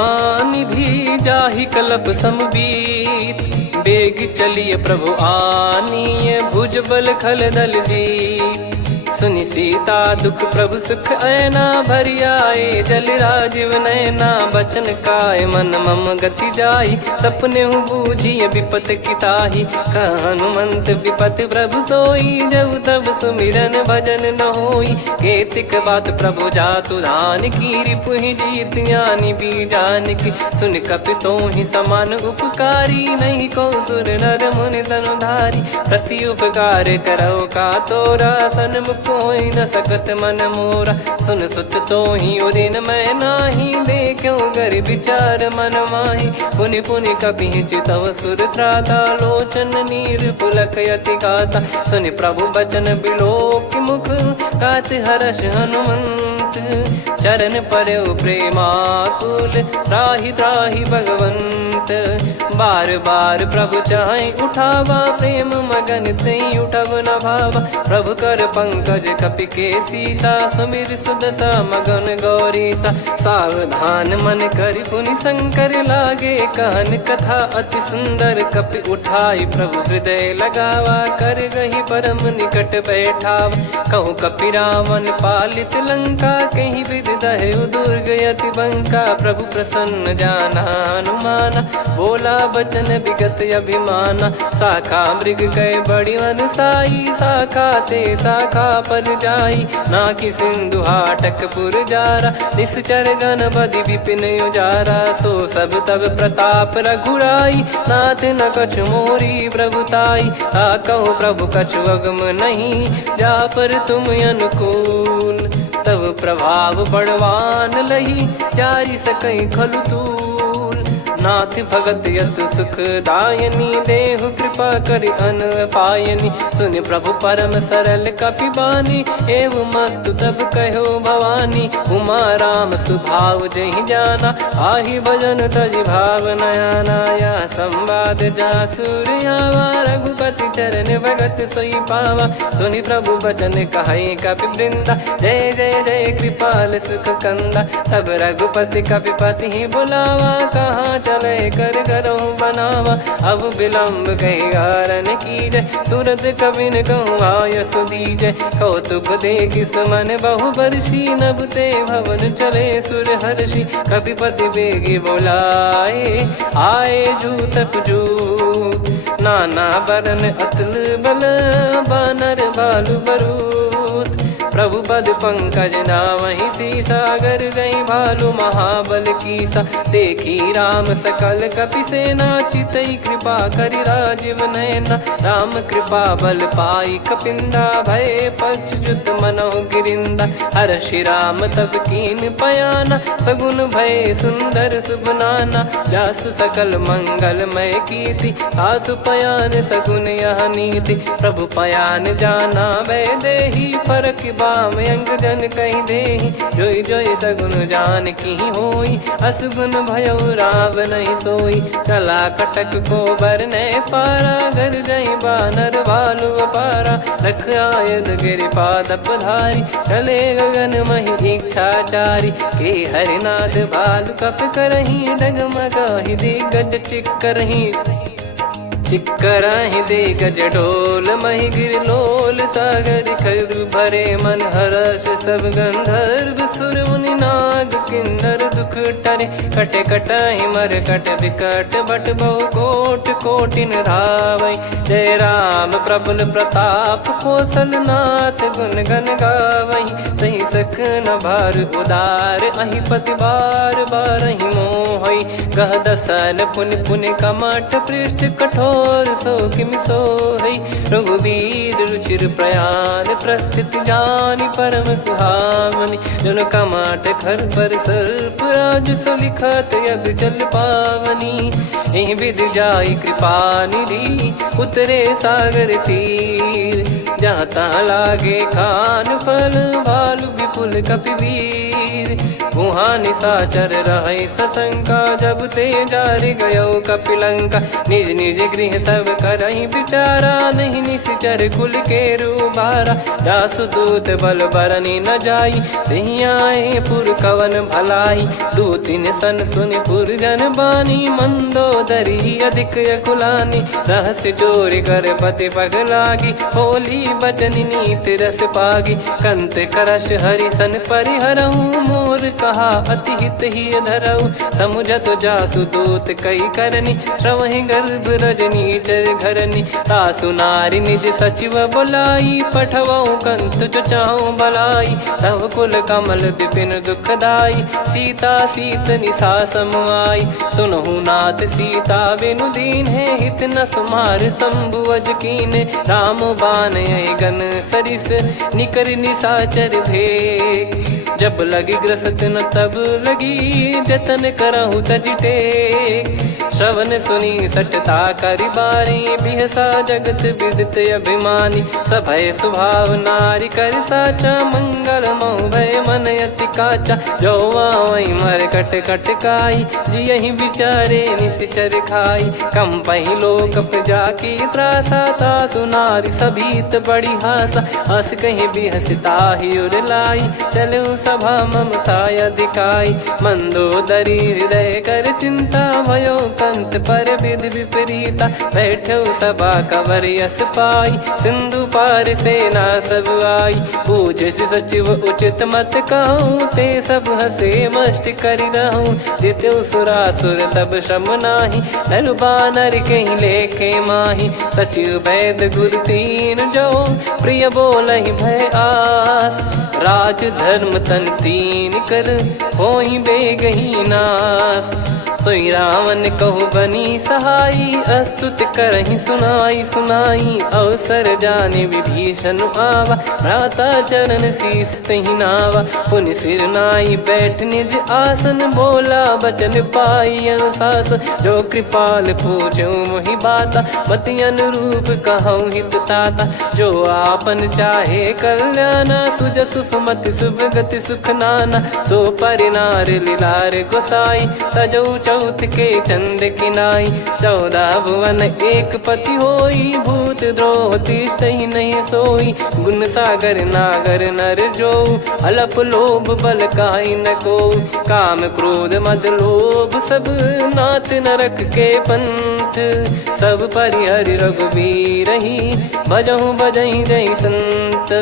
निधि जाहि कलप समबीत। बेग चलिए प्रभु आनीय भुज बल खल दल जीत। सुनि सीता दुख प्रभु सुख ऐना भरि आए। जल राजीव नैना बचन काय मन मम गति जाई। सपने हूँ बूझिए विपत किताही हनुमंत विपत प्रभु सोई। जब तब सुमिरन भजन न होई। केतिक बात प्रभु जातु धान की रिपुहि जीत ज्ञानी बीजान की। सुन कपि तोहि समान उपकारी नहीं को सुर नर मुनि तनुधारी। प्रति उपकार करो का तोरा सन्मुख कोई न सकत मन मोरा। सुन सुत तो ही उदिन मैं नाही देखो गर विचार मन माही। पुनि पुनि कपि चितव सुर त्राता लोचन नीर पुलक यति गाता। सुनि प्रभु बचन बिलोक मुख गात हर्ष हनुमंत। चरण परयो प्रेमाकुल त्राहि त्राहि भगवंत। बार बार प्रभु चाहि उठावा प्रेम मगन तई उठब न भावा। प्रभु कर पंकज कपि के सीसा सुमिर सुदशा मगन गौरीसा। सावधान मन करि पुनि शंकर लागे कहन कथा अति सुंदर। कपि उठाई प्रभु हृदय लगावा कर गही परम निकट बैठावा। कहूँ कपि रावण पालित लंका कहीं विधि दहेउ दुर्ग यति बंका। प्रभु प्रसन्न जाना हनुमाना बोला बचन विगत अभिमाना। शाखा मृग गए बड़ी अनुसाई शाखा ते शाखा पर जाई। नाकि सिंधु हाटक पुर जारा निश्चर गण बदि विपिन उजारा। सो सब तब प्रताप रघुराई नाथ न कछु मोरी प्रभुताई। कहो प्रभु कछु अगम नहीं जा पर तुम अनुकूल। तब प्रभाव बड़वान लही जारी सकई खलु तूल। नाथ भगत यत सुखदायनी, देहु कृपा करि अन पायनी। सुनि प्रभु परम सरल कपिबानी, एव मस्तु तब कहो भवानी। उमा राम सुभाव जहि जाना, आहि भजन तजि भाव नयाना। या संवाद जासुर आवा, रघुपति चरण भगत सोई पावा। सुनि प्रभु बचन कहै कपि वृंदा, जय जय जय कृपाल सुख कंदा। तब रघुपति कपिपति ही बुलावा, कहाँ चले कर करहु बनावा। अब विलम्ब कही कारण कीजय, तुरत कबिन कहूँ आय सुदीजय। कौतुक देखि सुमन बहु बरसी, नभ ते भवन चले सुर हर्षि। कपिपति बेगी बोलाए, आए जूतप जूत। नाना बरन अतुल बल, बानर भालु बरूत। प्रभु पद पंकज नावहि सीसा, गर गई भालु महाबल कीसा। देखी राम सकल कपि सेना, चितई कृपा करि राजीव नयना। राम कृपा बल पाई कपिंदा, भय पक्षजुत मनहु गिरिंदा। हर्षि राम तब कीन पयाना, सगुन भय सुंदर शुभ नाना। जासु सकल मंगलमय कीर्ति, आसु पयान सगुन यह नीति। प्रभु पयान जाना वै देहि, फरक बाम अंग जन कहि देहि। जोई जोई सगुन जान की होई, असगुन भयो राव नहीं सोई। चला कटक को बरने पारा, घर जई बानर भालु अपारा। रख आयद गिरि पाद पधारी, चले गगन महि इच्छाचारी। के हरिनाथ भालु कप करही, डगमगाहि दिग्गज चिक्करही। चिक्कराहि दिग्गज ढोल, महि गिर लोल। सागर खरु भरे मन हर्ष, सब गंधर्व सुर मुनि नाग किन्नर दुख टरे। कटे कटाहि मरकट विकट, बट बहु कोट कोटिन धावै। जय राम प्रबल प्रताप, कौशल नाथ गुण गन गावै। सही सकन भार उदार, अहि पति बार बारहि मोहै। गह दसन पुनि पुनि कमठ, पृष्ठ कठोर सो किमि सोहै। रघुबीर रुचिर प्रयाण, प्रस्थित जानि परम सुहावनी। जन कमाट खर पर सर्प, राज सलिखत अब चल पावनी। एहि विधि जाई कृपा निधि, उतरे सागर तीर। जहाँ तहाँ लागे खान फल, भालु विपुल कपिवीर। वहाँ निशाचर रहै सशंका, जब ते जारि गयो कपिलंका। निज निज गृह सब करहि विचारा, नहीं निश्चर कुल के रूबारा। जासु दूत बल बरनी न जाई, तेहि आए पुर कवन भलाई। दूतिन सन सुनि पुर जन बानी, मंदोदरी अधिक अकुलानी। रहस्य चोरी कर पति पग लागी, होली बचन नीत रस पागी। कंत करश हरि सन परिहरहु, मोर कहा अति हित ही धरऊ। समुझत जासु दूत कई करनी, श्रवहि गर्भ रजनी चर घरनी। तासु नारी निज सचिव बुलाई, पठवऊ कंत जो चाहूं भलाई। तव कुल कमल विपिन दुखदाई, सीता सीत निशा समुआई। सुनहु नाथ सीता बिनु दीन है, हित न सुमार शंभु अज कीने। राम बान यही गन सरिस, निकर निशाचर भेग। जब लगी ग्रसत न तब लगी, जतन करहु तज टेक। श्रवण सुनी सटता करि बारी, बिहसा जगत विदित अभिमानी। सभय स्वभाव नारी कर साचा, मंगल मोह भय मन अति काचा। जो आवै मर कट कट काई, जियहि विचारे निश्चर खाई। कम पहि लोक जाकी त्रासा, तासु नारी सभीत बड़ी हासा। हस कहीं बिहसता ही उर लाई, चलऊ सभा ममता अधिकाई। मंदोदरी हृदय कर चिंता, भयो कंत पर विधि विपरीता। बैठो सभा कवर यस पाई, सिंधु पार सेना सब आई। पूछे सचिव उचित मत कहूँ, ते सब हसे मस्त करि रहूं। जित्यु सुरासुर तब श्रम नाही, नर बानर कहीं लेखे माही। सचिव वैद गुरु तीन जो, प्रिय बोलहि भय आस। राज धर्म तन तीन कर, होहि बेगहि नास। सोई रावण कहु बनी सहाई, अस्तुत करहि सुनाई सुनाई। अवसर जाने विभीषण आवा, भ्राता चरण शीस तहि नावा। पुनि सिर नाई बैठ निज आसन, बोला बचन पाई अनुशासन। जो कृपाल पूछो मोहि बाता, मति अनुरूप कहूँ हित ताता। जो आपन चाहे कल्याणा, सुजसु सुमति सुभगति सुख नाना। सो परिनार लीलार गोसाई, तजौ चौथ के चंद किनाई। 14 भुवन एक पति होई, भूत द्रोह तिष्ठहि नहीं सोई। गुण सागर नागर नर जो, अलप लोभ बल काई न को। काम क्रोध मद लोभ सब, नाथ नरक के पंथ। सब परिहरि रघुबीर ही, भजहु भजहि जय संत।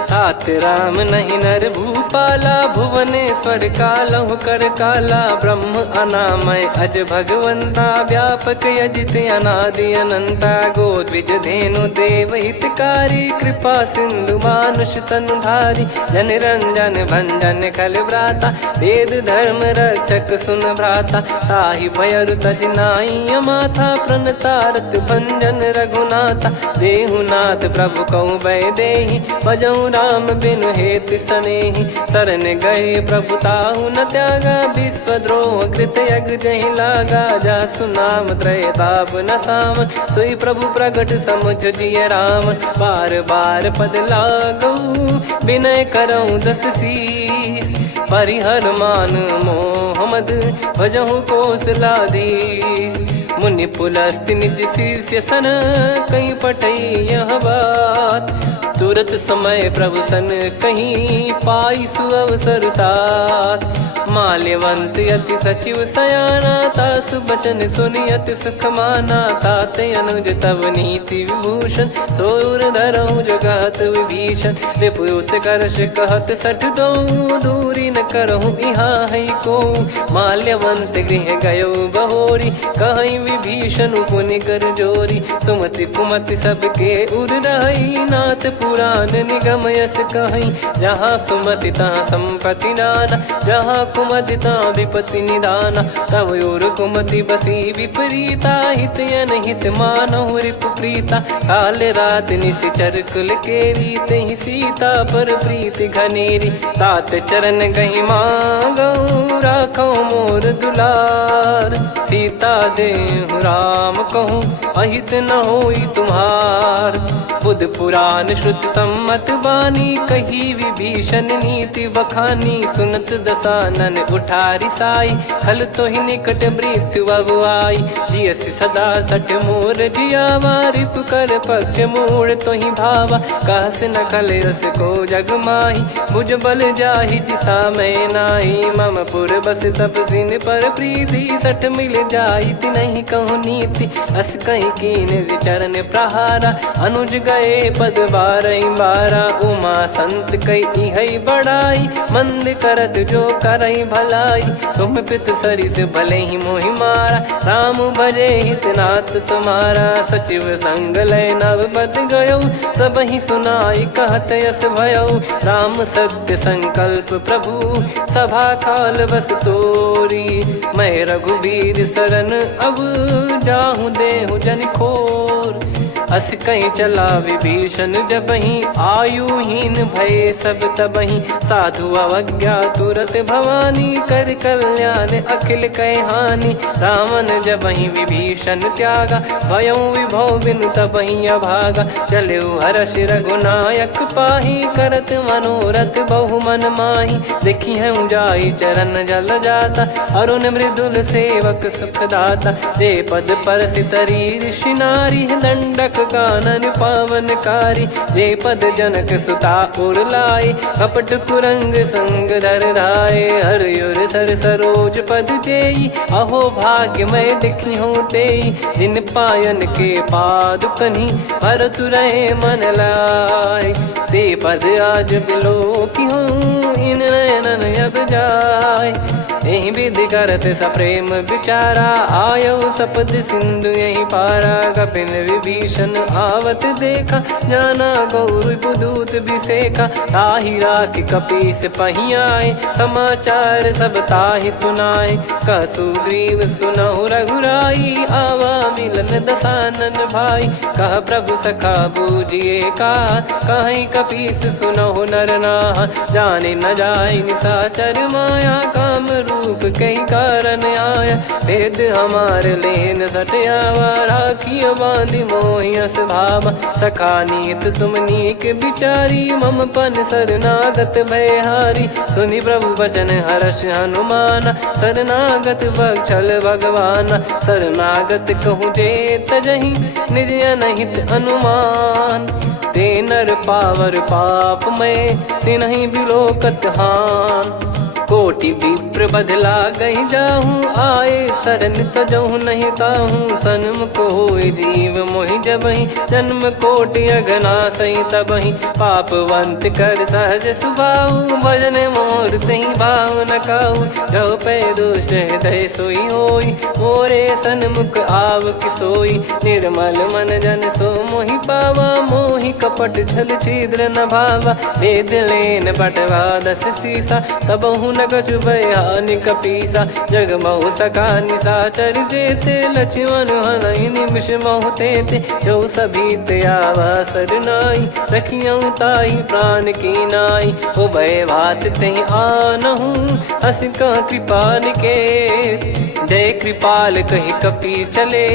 तात राम नहीं नर भूपाला, भुवनेश्वर कालहु कर काला। ब्रह्म अनामय अज भगवंता, व्यापक यजित अनादि अनंता। गोद्विज धेनु देव हितकारी, कृपा सिंधु मानुष तनुधारी। जन रंजन भंजन खल भ्राता, वेद धर्म रक्षक सुन भ्राता। ताहि भयरु तज नाई माथा, प्रणतारत भंजन रघुनाथा। देहुनाथ प्रभु कहु बै देहि, भजहु राम बिनु हेतु सनेहि। शरण गए प्रभु ताहु न त्यागा, विश्वद्रोह कृत यज्ञ जहि लागा। जासु नाम त्रयताप न सामन, सोई प्रभु प्रगट समुझ जिय रामन। बार बार पद लागऊ, विनय करऊँ 10 शीस। परिहर मान मोह मद, भजहु कौशलाधीश। मुनि पुलस्त्य निज शिष्य सन, कहीं पटई यह बात। तुरत समय प्रभु सन कहीं, पाई सुअवसर तात। माल्यवंत अति सचिव सयाना, तासु बचन सुनि अति सुख माना। तात अनुज तव नीति विभूषण, सोर धरहु जगत विभीषण। विपुत करश कहत सठ दो, दूरी न करहु यहाँ है को। माल्यवंत गृह गयो बहोरी, कहीं विभीषण पुनि कर जोरी। सुमति कुमति सबके उर रही, नाथ पुराण निगम यस कहीं। जहाँ सुमति तहाँ संपत्ति नाना, जहाँ कुमति तहाँ विपत्ति निदाना। तव और कुमति बसी विपरीता, हित अनहित मानहु रिपु प्रीता। काल रात निशिचर कुल केरी, तहि सीता पर प्रीति घनेरी। तात चरण गहि मांगऊ, राखो मोर दुलार। सीता देहु राम कहूँ, अहित न होई तुम्हार। बुध पुराण श्रुत सम्मत बानी, कही विभीषण नीति बखानी। सुनत दसानन उठारी साई, खल तो ही निकट मृत्यु अब आई। जियसि सदा सठ मोर जियावा, रिपु कर पक्ष मूड़ तो ही भावा। कहस न खल रस को जग माही, भुज बल जाहि जिता मैं नाई। मम पुर बस तपसिन पर प्रीति, सठ मिल जाई नहीं कहूँ नीति। अस कहीं कीन चरण प्रहारा, अनुज गए पद 12 उमा संत कई है बड़ाई। मंद करत जो करई भलाई, तुम पित सरिस भले ही मोहि मारा। राम भजे हितनाथ तुम्हारा, सचिव संग लय नव बद गयो। सब ही सुनाई कहत यस भयो, राम सत्य संकल्प प्रभु। सभा काल बस तोरी, मैं रघुबीर शरण अब जाहु देहु जन खोर। अस कहीं चला विभीषण जबहि, आयुहीन भय सब तबहि। साधु अवज्ञा तुरत भवानी, कर कल्याण अखिल कह हानि। रावण जबहि विभीषण त्यागा, भयउ विभव बिनु तबहि अभागा। चलऊ हर्ष रघुनायक पाहि, करत मनोरथ बहु मन माहि। देखी हूँ जाई चरण जल जाता, अरुण मृदुल सेवक सुखदाता। जे पद पर सितरी ऋषि नारी, दंडक कानन पावनकारी। जे पद जनक सुता उर लाए, कपट कुरंग संग धर धाये। हरियुर सर सरोज पद जेई, अहो भाग्य मैं दिखी हूँ तेई। जिन पायन के पादुकनि, भरत रहे मन लाय। ते पद आज बिलो की हूँ, इन नयनन अब जाय। यही विधि करत सप्रेम विचारा, आयो सपद सिंधु यही पारा। कपिन विभीषण आवत देखा, जाना गौर बुदूत बिसेखा। ताहि राख कपीस पहियाए, समाचार सब ताहि सुनाए। कह सुग्रीव सुनहु रघुराई, आवा मिलन दसानन भाई। कह प्रभु सखा बूझिए का, कहीं कपीस सुनहु नर नाहा। जाने न जाय निशाचर माया, काम रूप कई कारण आया। भेद हमार लेन सटयावा, राखियो बांधि मोहियस भावा। सखा नीत तुम नीक बिचारी, मम पन शरणागत भयहारी। सुनि प्रभु वचन हर्ष हनुमाना, शरणागत बक्षल भगवाना। शरणागत कहूँ जे तजहि, निज अनहित अनुमान। ते नर पावर पाप में, तिन्हि बिलोकत हान। कोटि विप्र बदला गई जाहूँ, आए शरण तजहु नहीं ताहूँ। सन्मुख होय जीव मोहि जबहि, जन्म कोटि अघना सही तबहि। पापवंत कर सहज सुभाऊ, भजन मोर तहि भाव न काऊ। जो पै दुष्ट हृदय सोई होई, मोरे सन्मुख आव किसोई। निर्मल मन जन सो मोहि पावा, मोहि कपट छल छिद्र न भावा। वेद लेन बटवा दस सीसा, तबहु न कछु भयानि कपीसा। जग महु सका निशाचर जेते, लक्ष्मण हनहि निमिष महु तेते। जो सभी ते आवा सरनाई, रखियऊ ताहि प्राण की नाई। उभय भात तेहि आनहु, हस कह कृपाल के। जय कृपाल कहि कपी चले,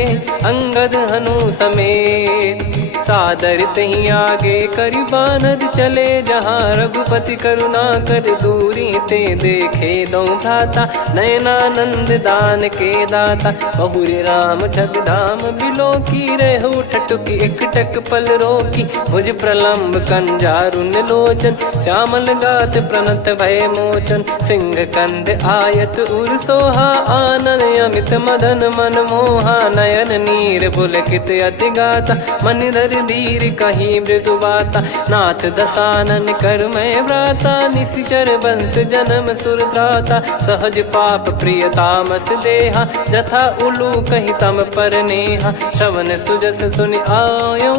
अंगद हनु समेत। सादर तही आगे करि बानर चले, जहाँ रघुपति करुणा कर दूरी ते देखे दो भ्राता। नयनानंद दान के दाता, बहुरी राम छग धाम बिलोकी। रहु ठटुकी एकटक पल रोकी, भुज प्रलम्ब कंजारुन लोचन। श्यामल गात प्रणत भय मोचन, सिंह कंद आयत उर सोहा। आनन अमित मदन मन मोहा, नयन नीर पुलकित अति गाता। मन धर धीर कहीं मृदु बाता, नाथ दसानन कर मैं व्राता। निशिचर वंश जन्म सुरत्राता, सहज पाप प्रिय तामस देहा। जथा उलू कही तम पर नेहा, श्रवण सुजस सुनि आयो।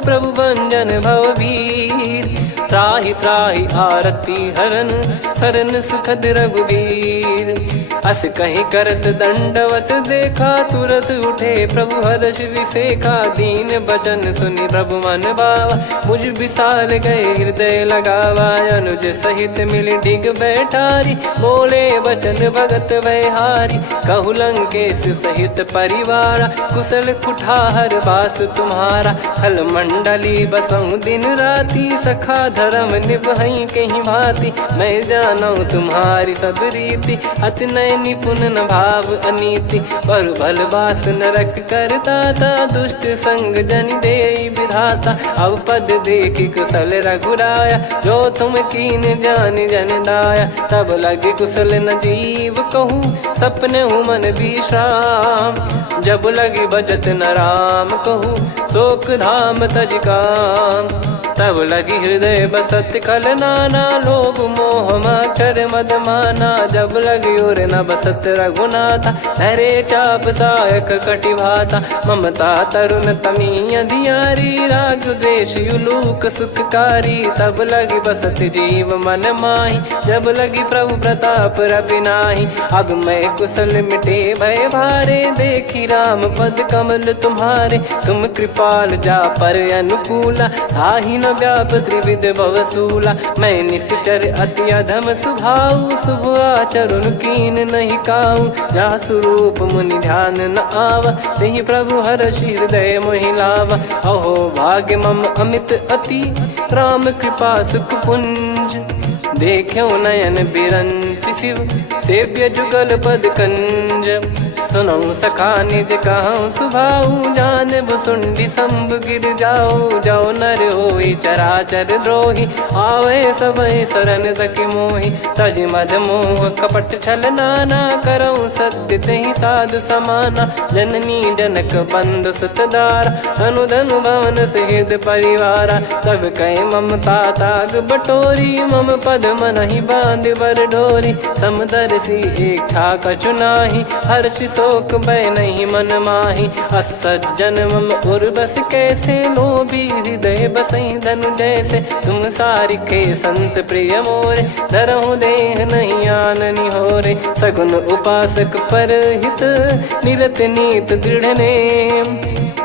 प्रभु भंजन भवभीर, त्राहि त्राहि आरती हरन। शरण सुखद रघुबीर, अस कहीं करत दंडवत देखा। तुरत उठे प्रभु हर्ष विसेखा, दीन बचन सुनि प्रभु मन भावा। मुझ विसार गए हृदय लगावा, अनुज सहित मिल डिग बैठारी। बोले बचन भगत भयहारी, कहु लंकेश सहित परिवारा। कुशल कुठार बास तुम्हारा, खल मंडली बसहु दिन राती। सखा धर्म निभहि कहीं भांति, मैं जानू तुम्हारी सब रीति। अति नय निपुण न भाव अनीति, पर भल बास नरक करताता। दुष्ट संग जन देई विधाता, अब पद देखि कुशल रघुराया। जो तुम कीन जान जन दाया, तब लगे कुशल न जीव कहूँ। सपने हूँ मन विश्राम, जब लगे भजत न राम कहूँ। शोक धाम तज काम, तब लगी हृदय बसत कल नाना। लोभ मोह मकर मद माना, जब लगी और न बसत रघुनाथा। धरे चाप सायक कटि भाता, ममता तरुण तमी अधियारी। राग द्वेष युलूक सुखकारी, तब लगी बसत जीव मन माही। जब लगी प्रभु प्रताप रवि नाही, अब मैं कुशल मिटे भय भारे। देखी राम पद कमल तुम्हारे, तुम कृपाल जा पर अनुकूला। ताहि न व्याप त्रिविध भवसूला, मैं निश्चर अति अधम सुभाऊ। शुभ आचरण कीन नहीं काऊ, जा स्वरूप मुनि ध्यान न आवा। तेहि प्रभु हर्षि हृदय मोहि लावा। अहो भाग्य मम अमित अति, राम कृपा सुख पुंज। देख्यो नयन बिरंच शिव, सेव्य जुगल पद कंज। सुनऊ सखा निज कहूँ सुभाऊ जान बुसुंडी संभ गिर जाओ जाओ नर होई चराचर द्रोही आवे सबय शरण तक मोहि तज मद मोह कपट छल नाना करऊँ सत्य तहि साधु समाना जननी जनक बंधु सुतदारा धनु धनु भवन सहित परिवारा सब कहे ममता ताग बटोरी मम पद मनहि बांध बर डोरी समदर्शी इच्छा कछु नाही हर्ष शोक भय नहीं मन माही असज्जन मम उर्वस कैसे लोभी हृदय बसई धनु जैसे तुम सारिखे संत प्रिय मोरे धरहु देह नहीं आननि होरे सगुन उपासक पर हित निरत नीत दृढ़ नेम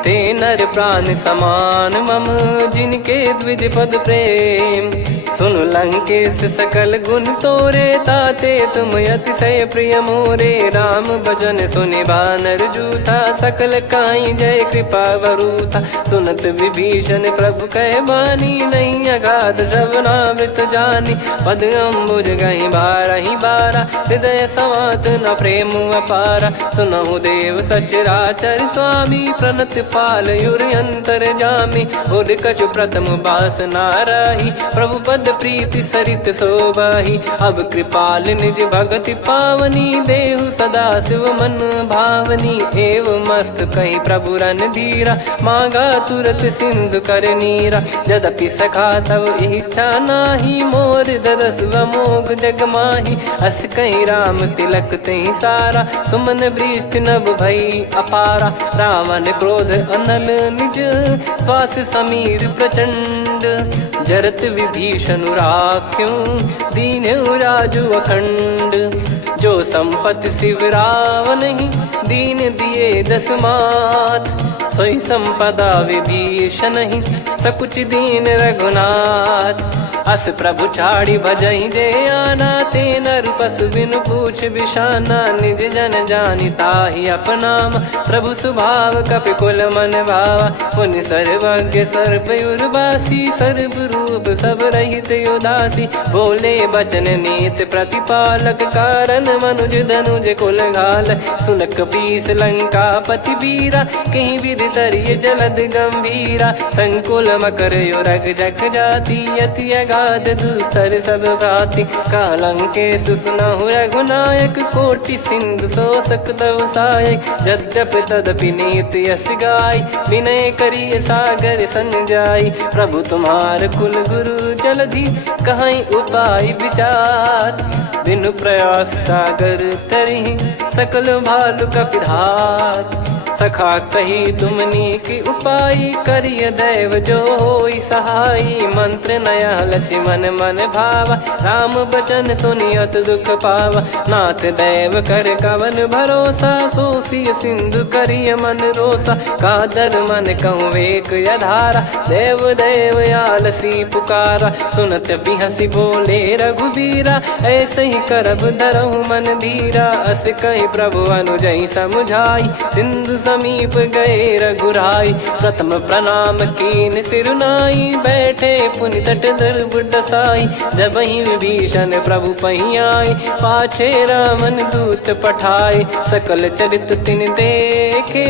ते नर प्राण समान मम जिनके द्विज पद प्रेम सुन लंकेश सकल गुण तोरे ताते तुम अतिशय प्रिय मोरे राम भजन सुनि बानर जूथा सकल काई जय कृपा वरूथा सुनत विभीषण प्रभु कह बानी नहीं अगाध श्रवणामृत जानी पद अम्बुज गहि बारहि बारा हृदय समात न प्रेम अपारा सुनहु देव सचराचर स्वामी प्रणत पाल युर अंतर जामी उद कछु प्रथम बास नाराही प्रभु पद प्रीति सरित शोभाही अब कृपाल निज भगति पावनी देहु सदा शिव मन भावनी एव मस्त कही प्रभु रन धीरा मांगा तुरत सिंधु कर नीरा यद्यपि सखा तब इच्छा नाही मोर दरस वमोग जग माही अस कही राम तिलक तहि सारा सुमन वृष्टि नभ भई अपारा रावण क्रोध अनल निज श्वास समीर प्रचंड जरत विभीषण राख्यों दीन्हु राजु अखंड जो संपत्ति शिव रावण ही दीन दिए दस मात सोई संपदा विभीषण ही सकुच दीन रघुनाथ अस प्रभु छाड़ी भजहि जे आना ते नर पशु बिनु पूछ बिशाना निज जन जानि ताहि अपनाम प्रभु स्वभाव कपि कुल मन भावा मुनि सर्वज्ञ सर्वयुर्वासी सर्व रूप सब रहित उदासी बोले बचन नीत प्रतिपालक कारण मनुज धनुज कुल घाल सुनक पीस लंका पति वीरा कहीं विधि तरिय जलद गंभीरा संकुल मकर युरग जग जाति यति अगाध दुस्तर सब भाति कालंकेश सुनहु रघुनायक कोटि सिंधु शोषक तव सहायक यद्यपि तदपि नीति यस गाय विनय करिय सागर सन जाई प्रभु तुम्हार कुल गुरु जलधि कहीं उपाय विचार बिनु प्रयास सागर तरि सकल भालु कपिधार सखा कही तुमनी की उपाय करिय दैव जो होई सहाई मंत्र नया लक्ष्मण मन भावा राम बचन सुनियत दुख पावा नाथ दैव कर कवन भरोसा सोसिय सिंधु करिय मन रोसा कादर मन कहूँ एक यधारा देव देव आलसी पुकारा सुनत बिहसी बोले रघुबीरा ऐसे ही करब धरहु मन धीरा अस कही प्रभु अनुजई समुझाई सिंधु समीप गए रघुराई प्रथम प्रणाम कीन सिरुनाई बैठे पुनि तट दर्ब डसाई जब ही विभीषण प्रभु पही आए पाछे रामन दूत पठाए सकल चरित तिन देखे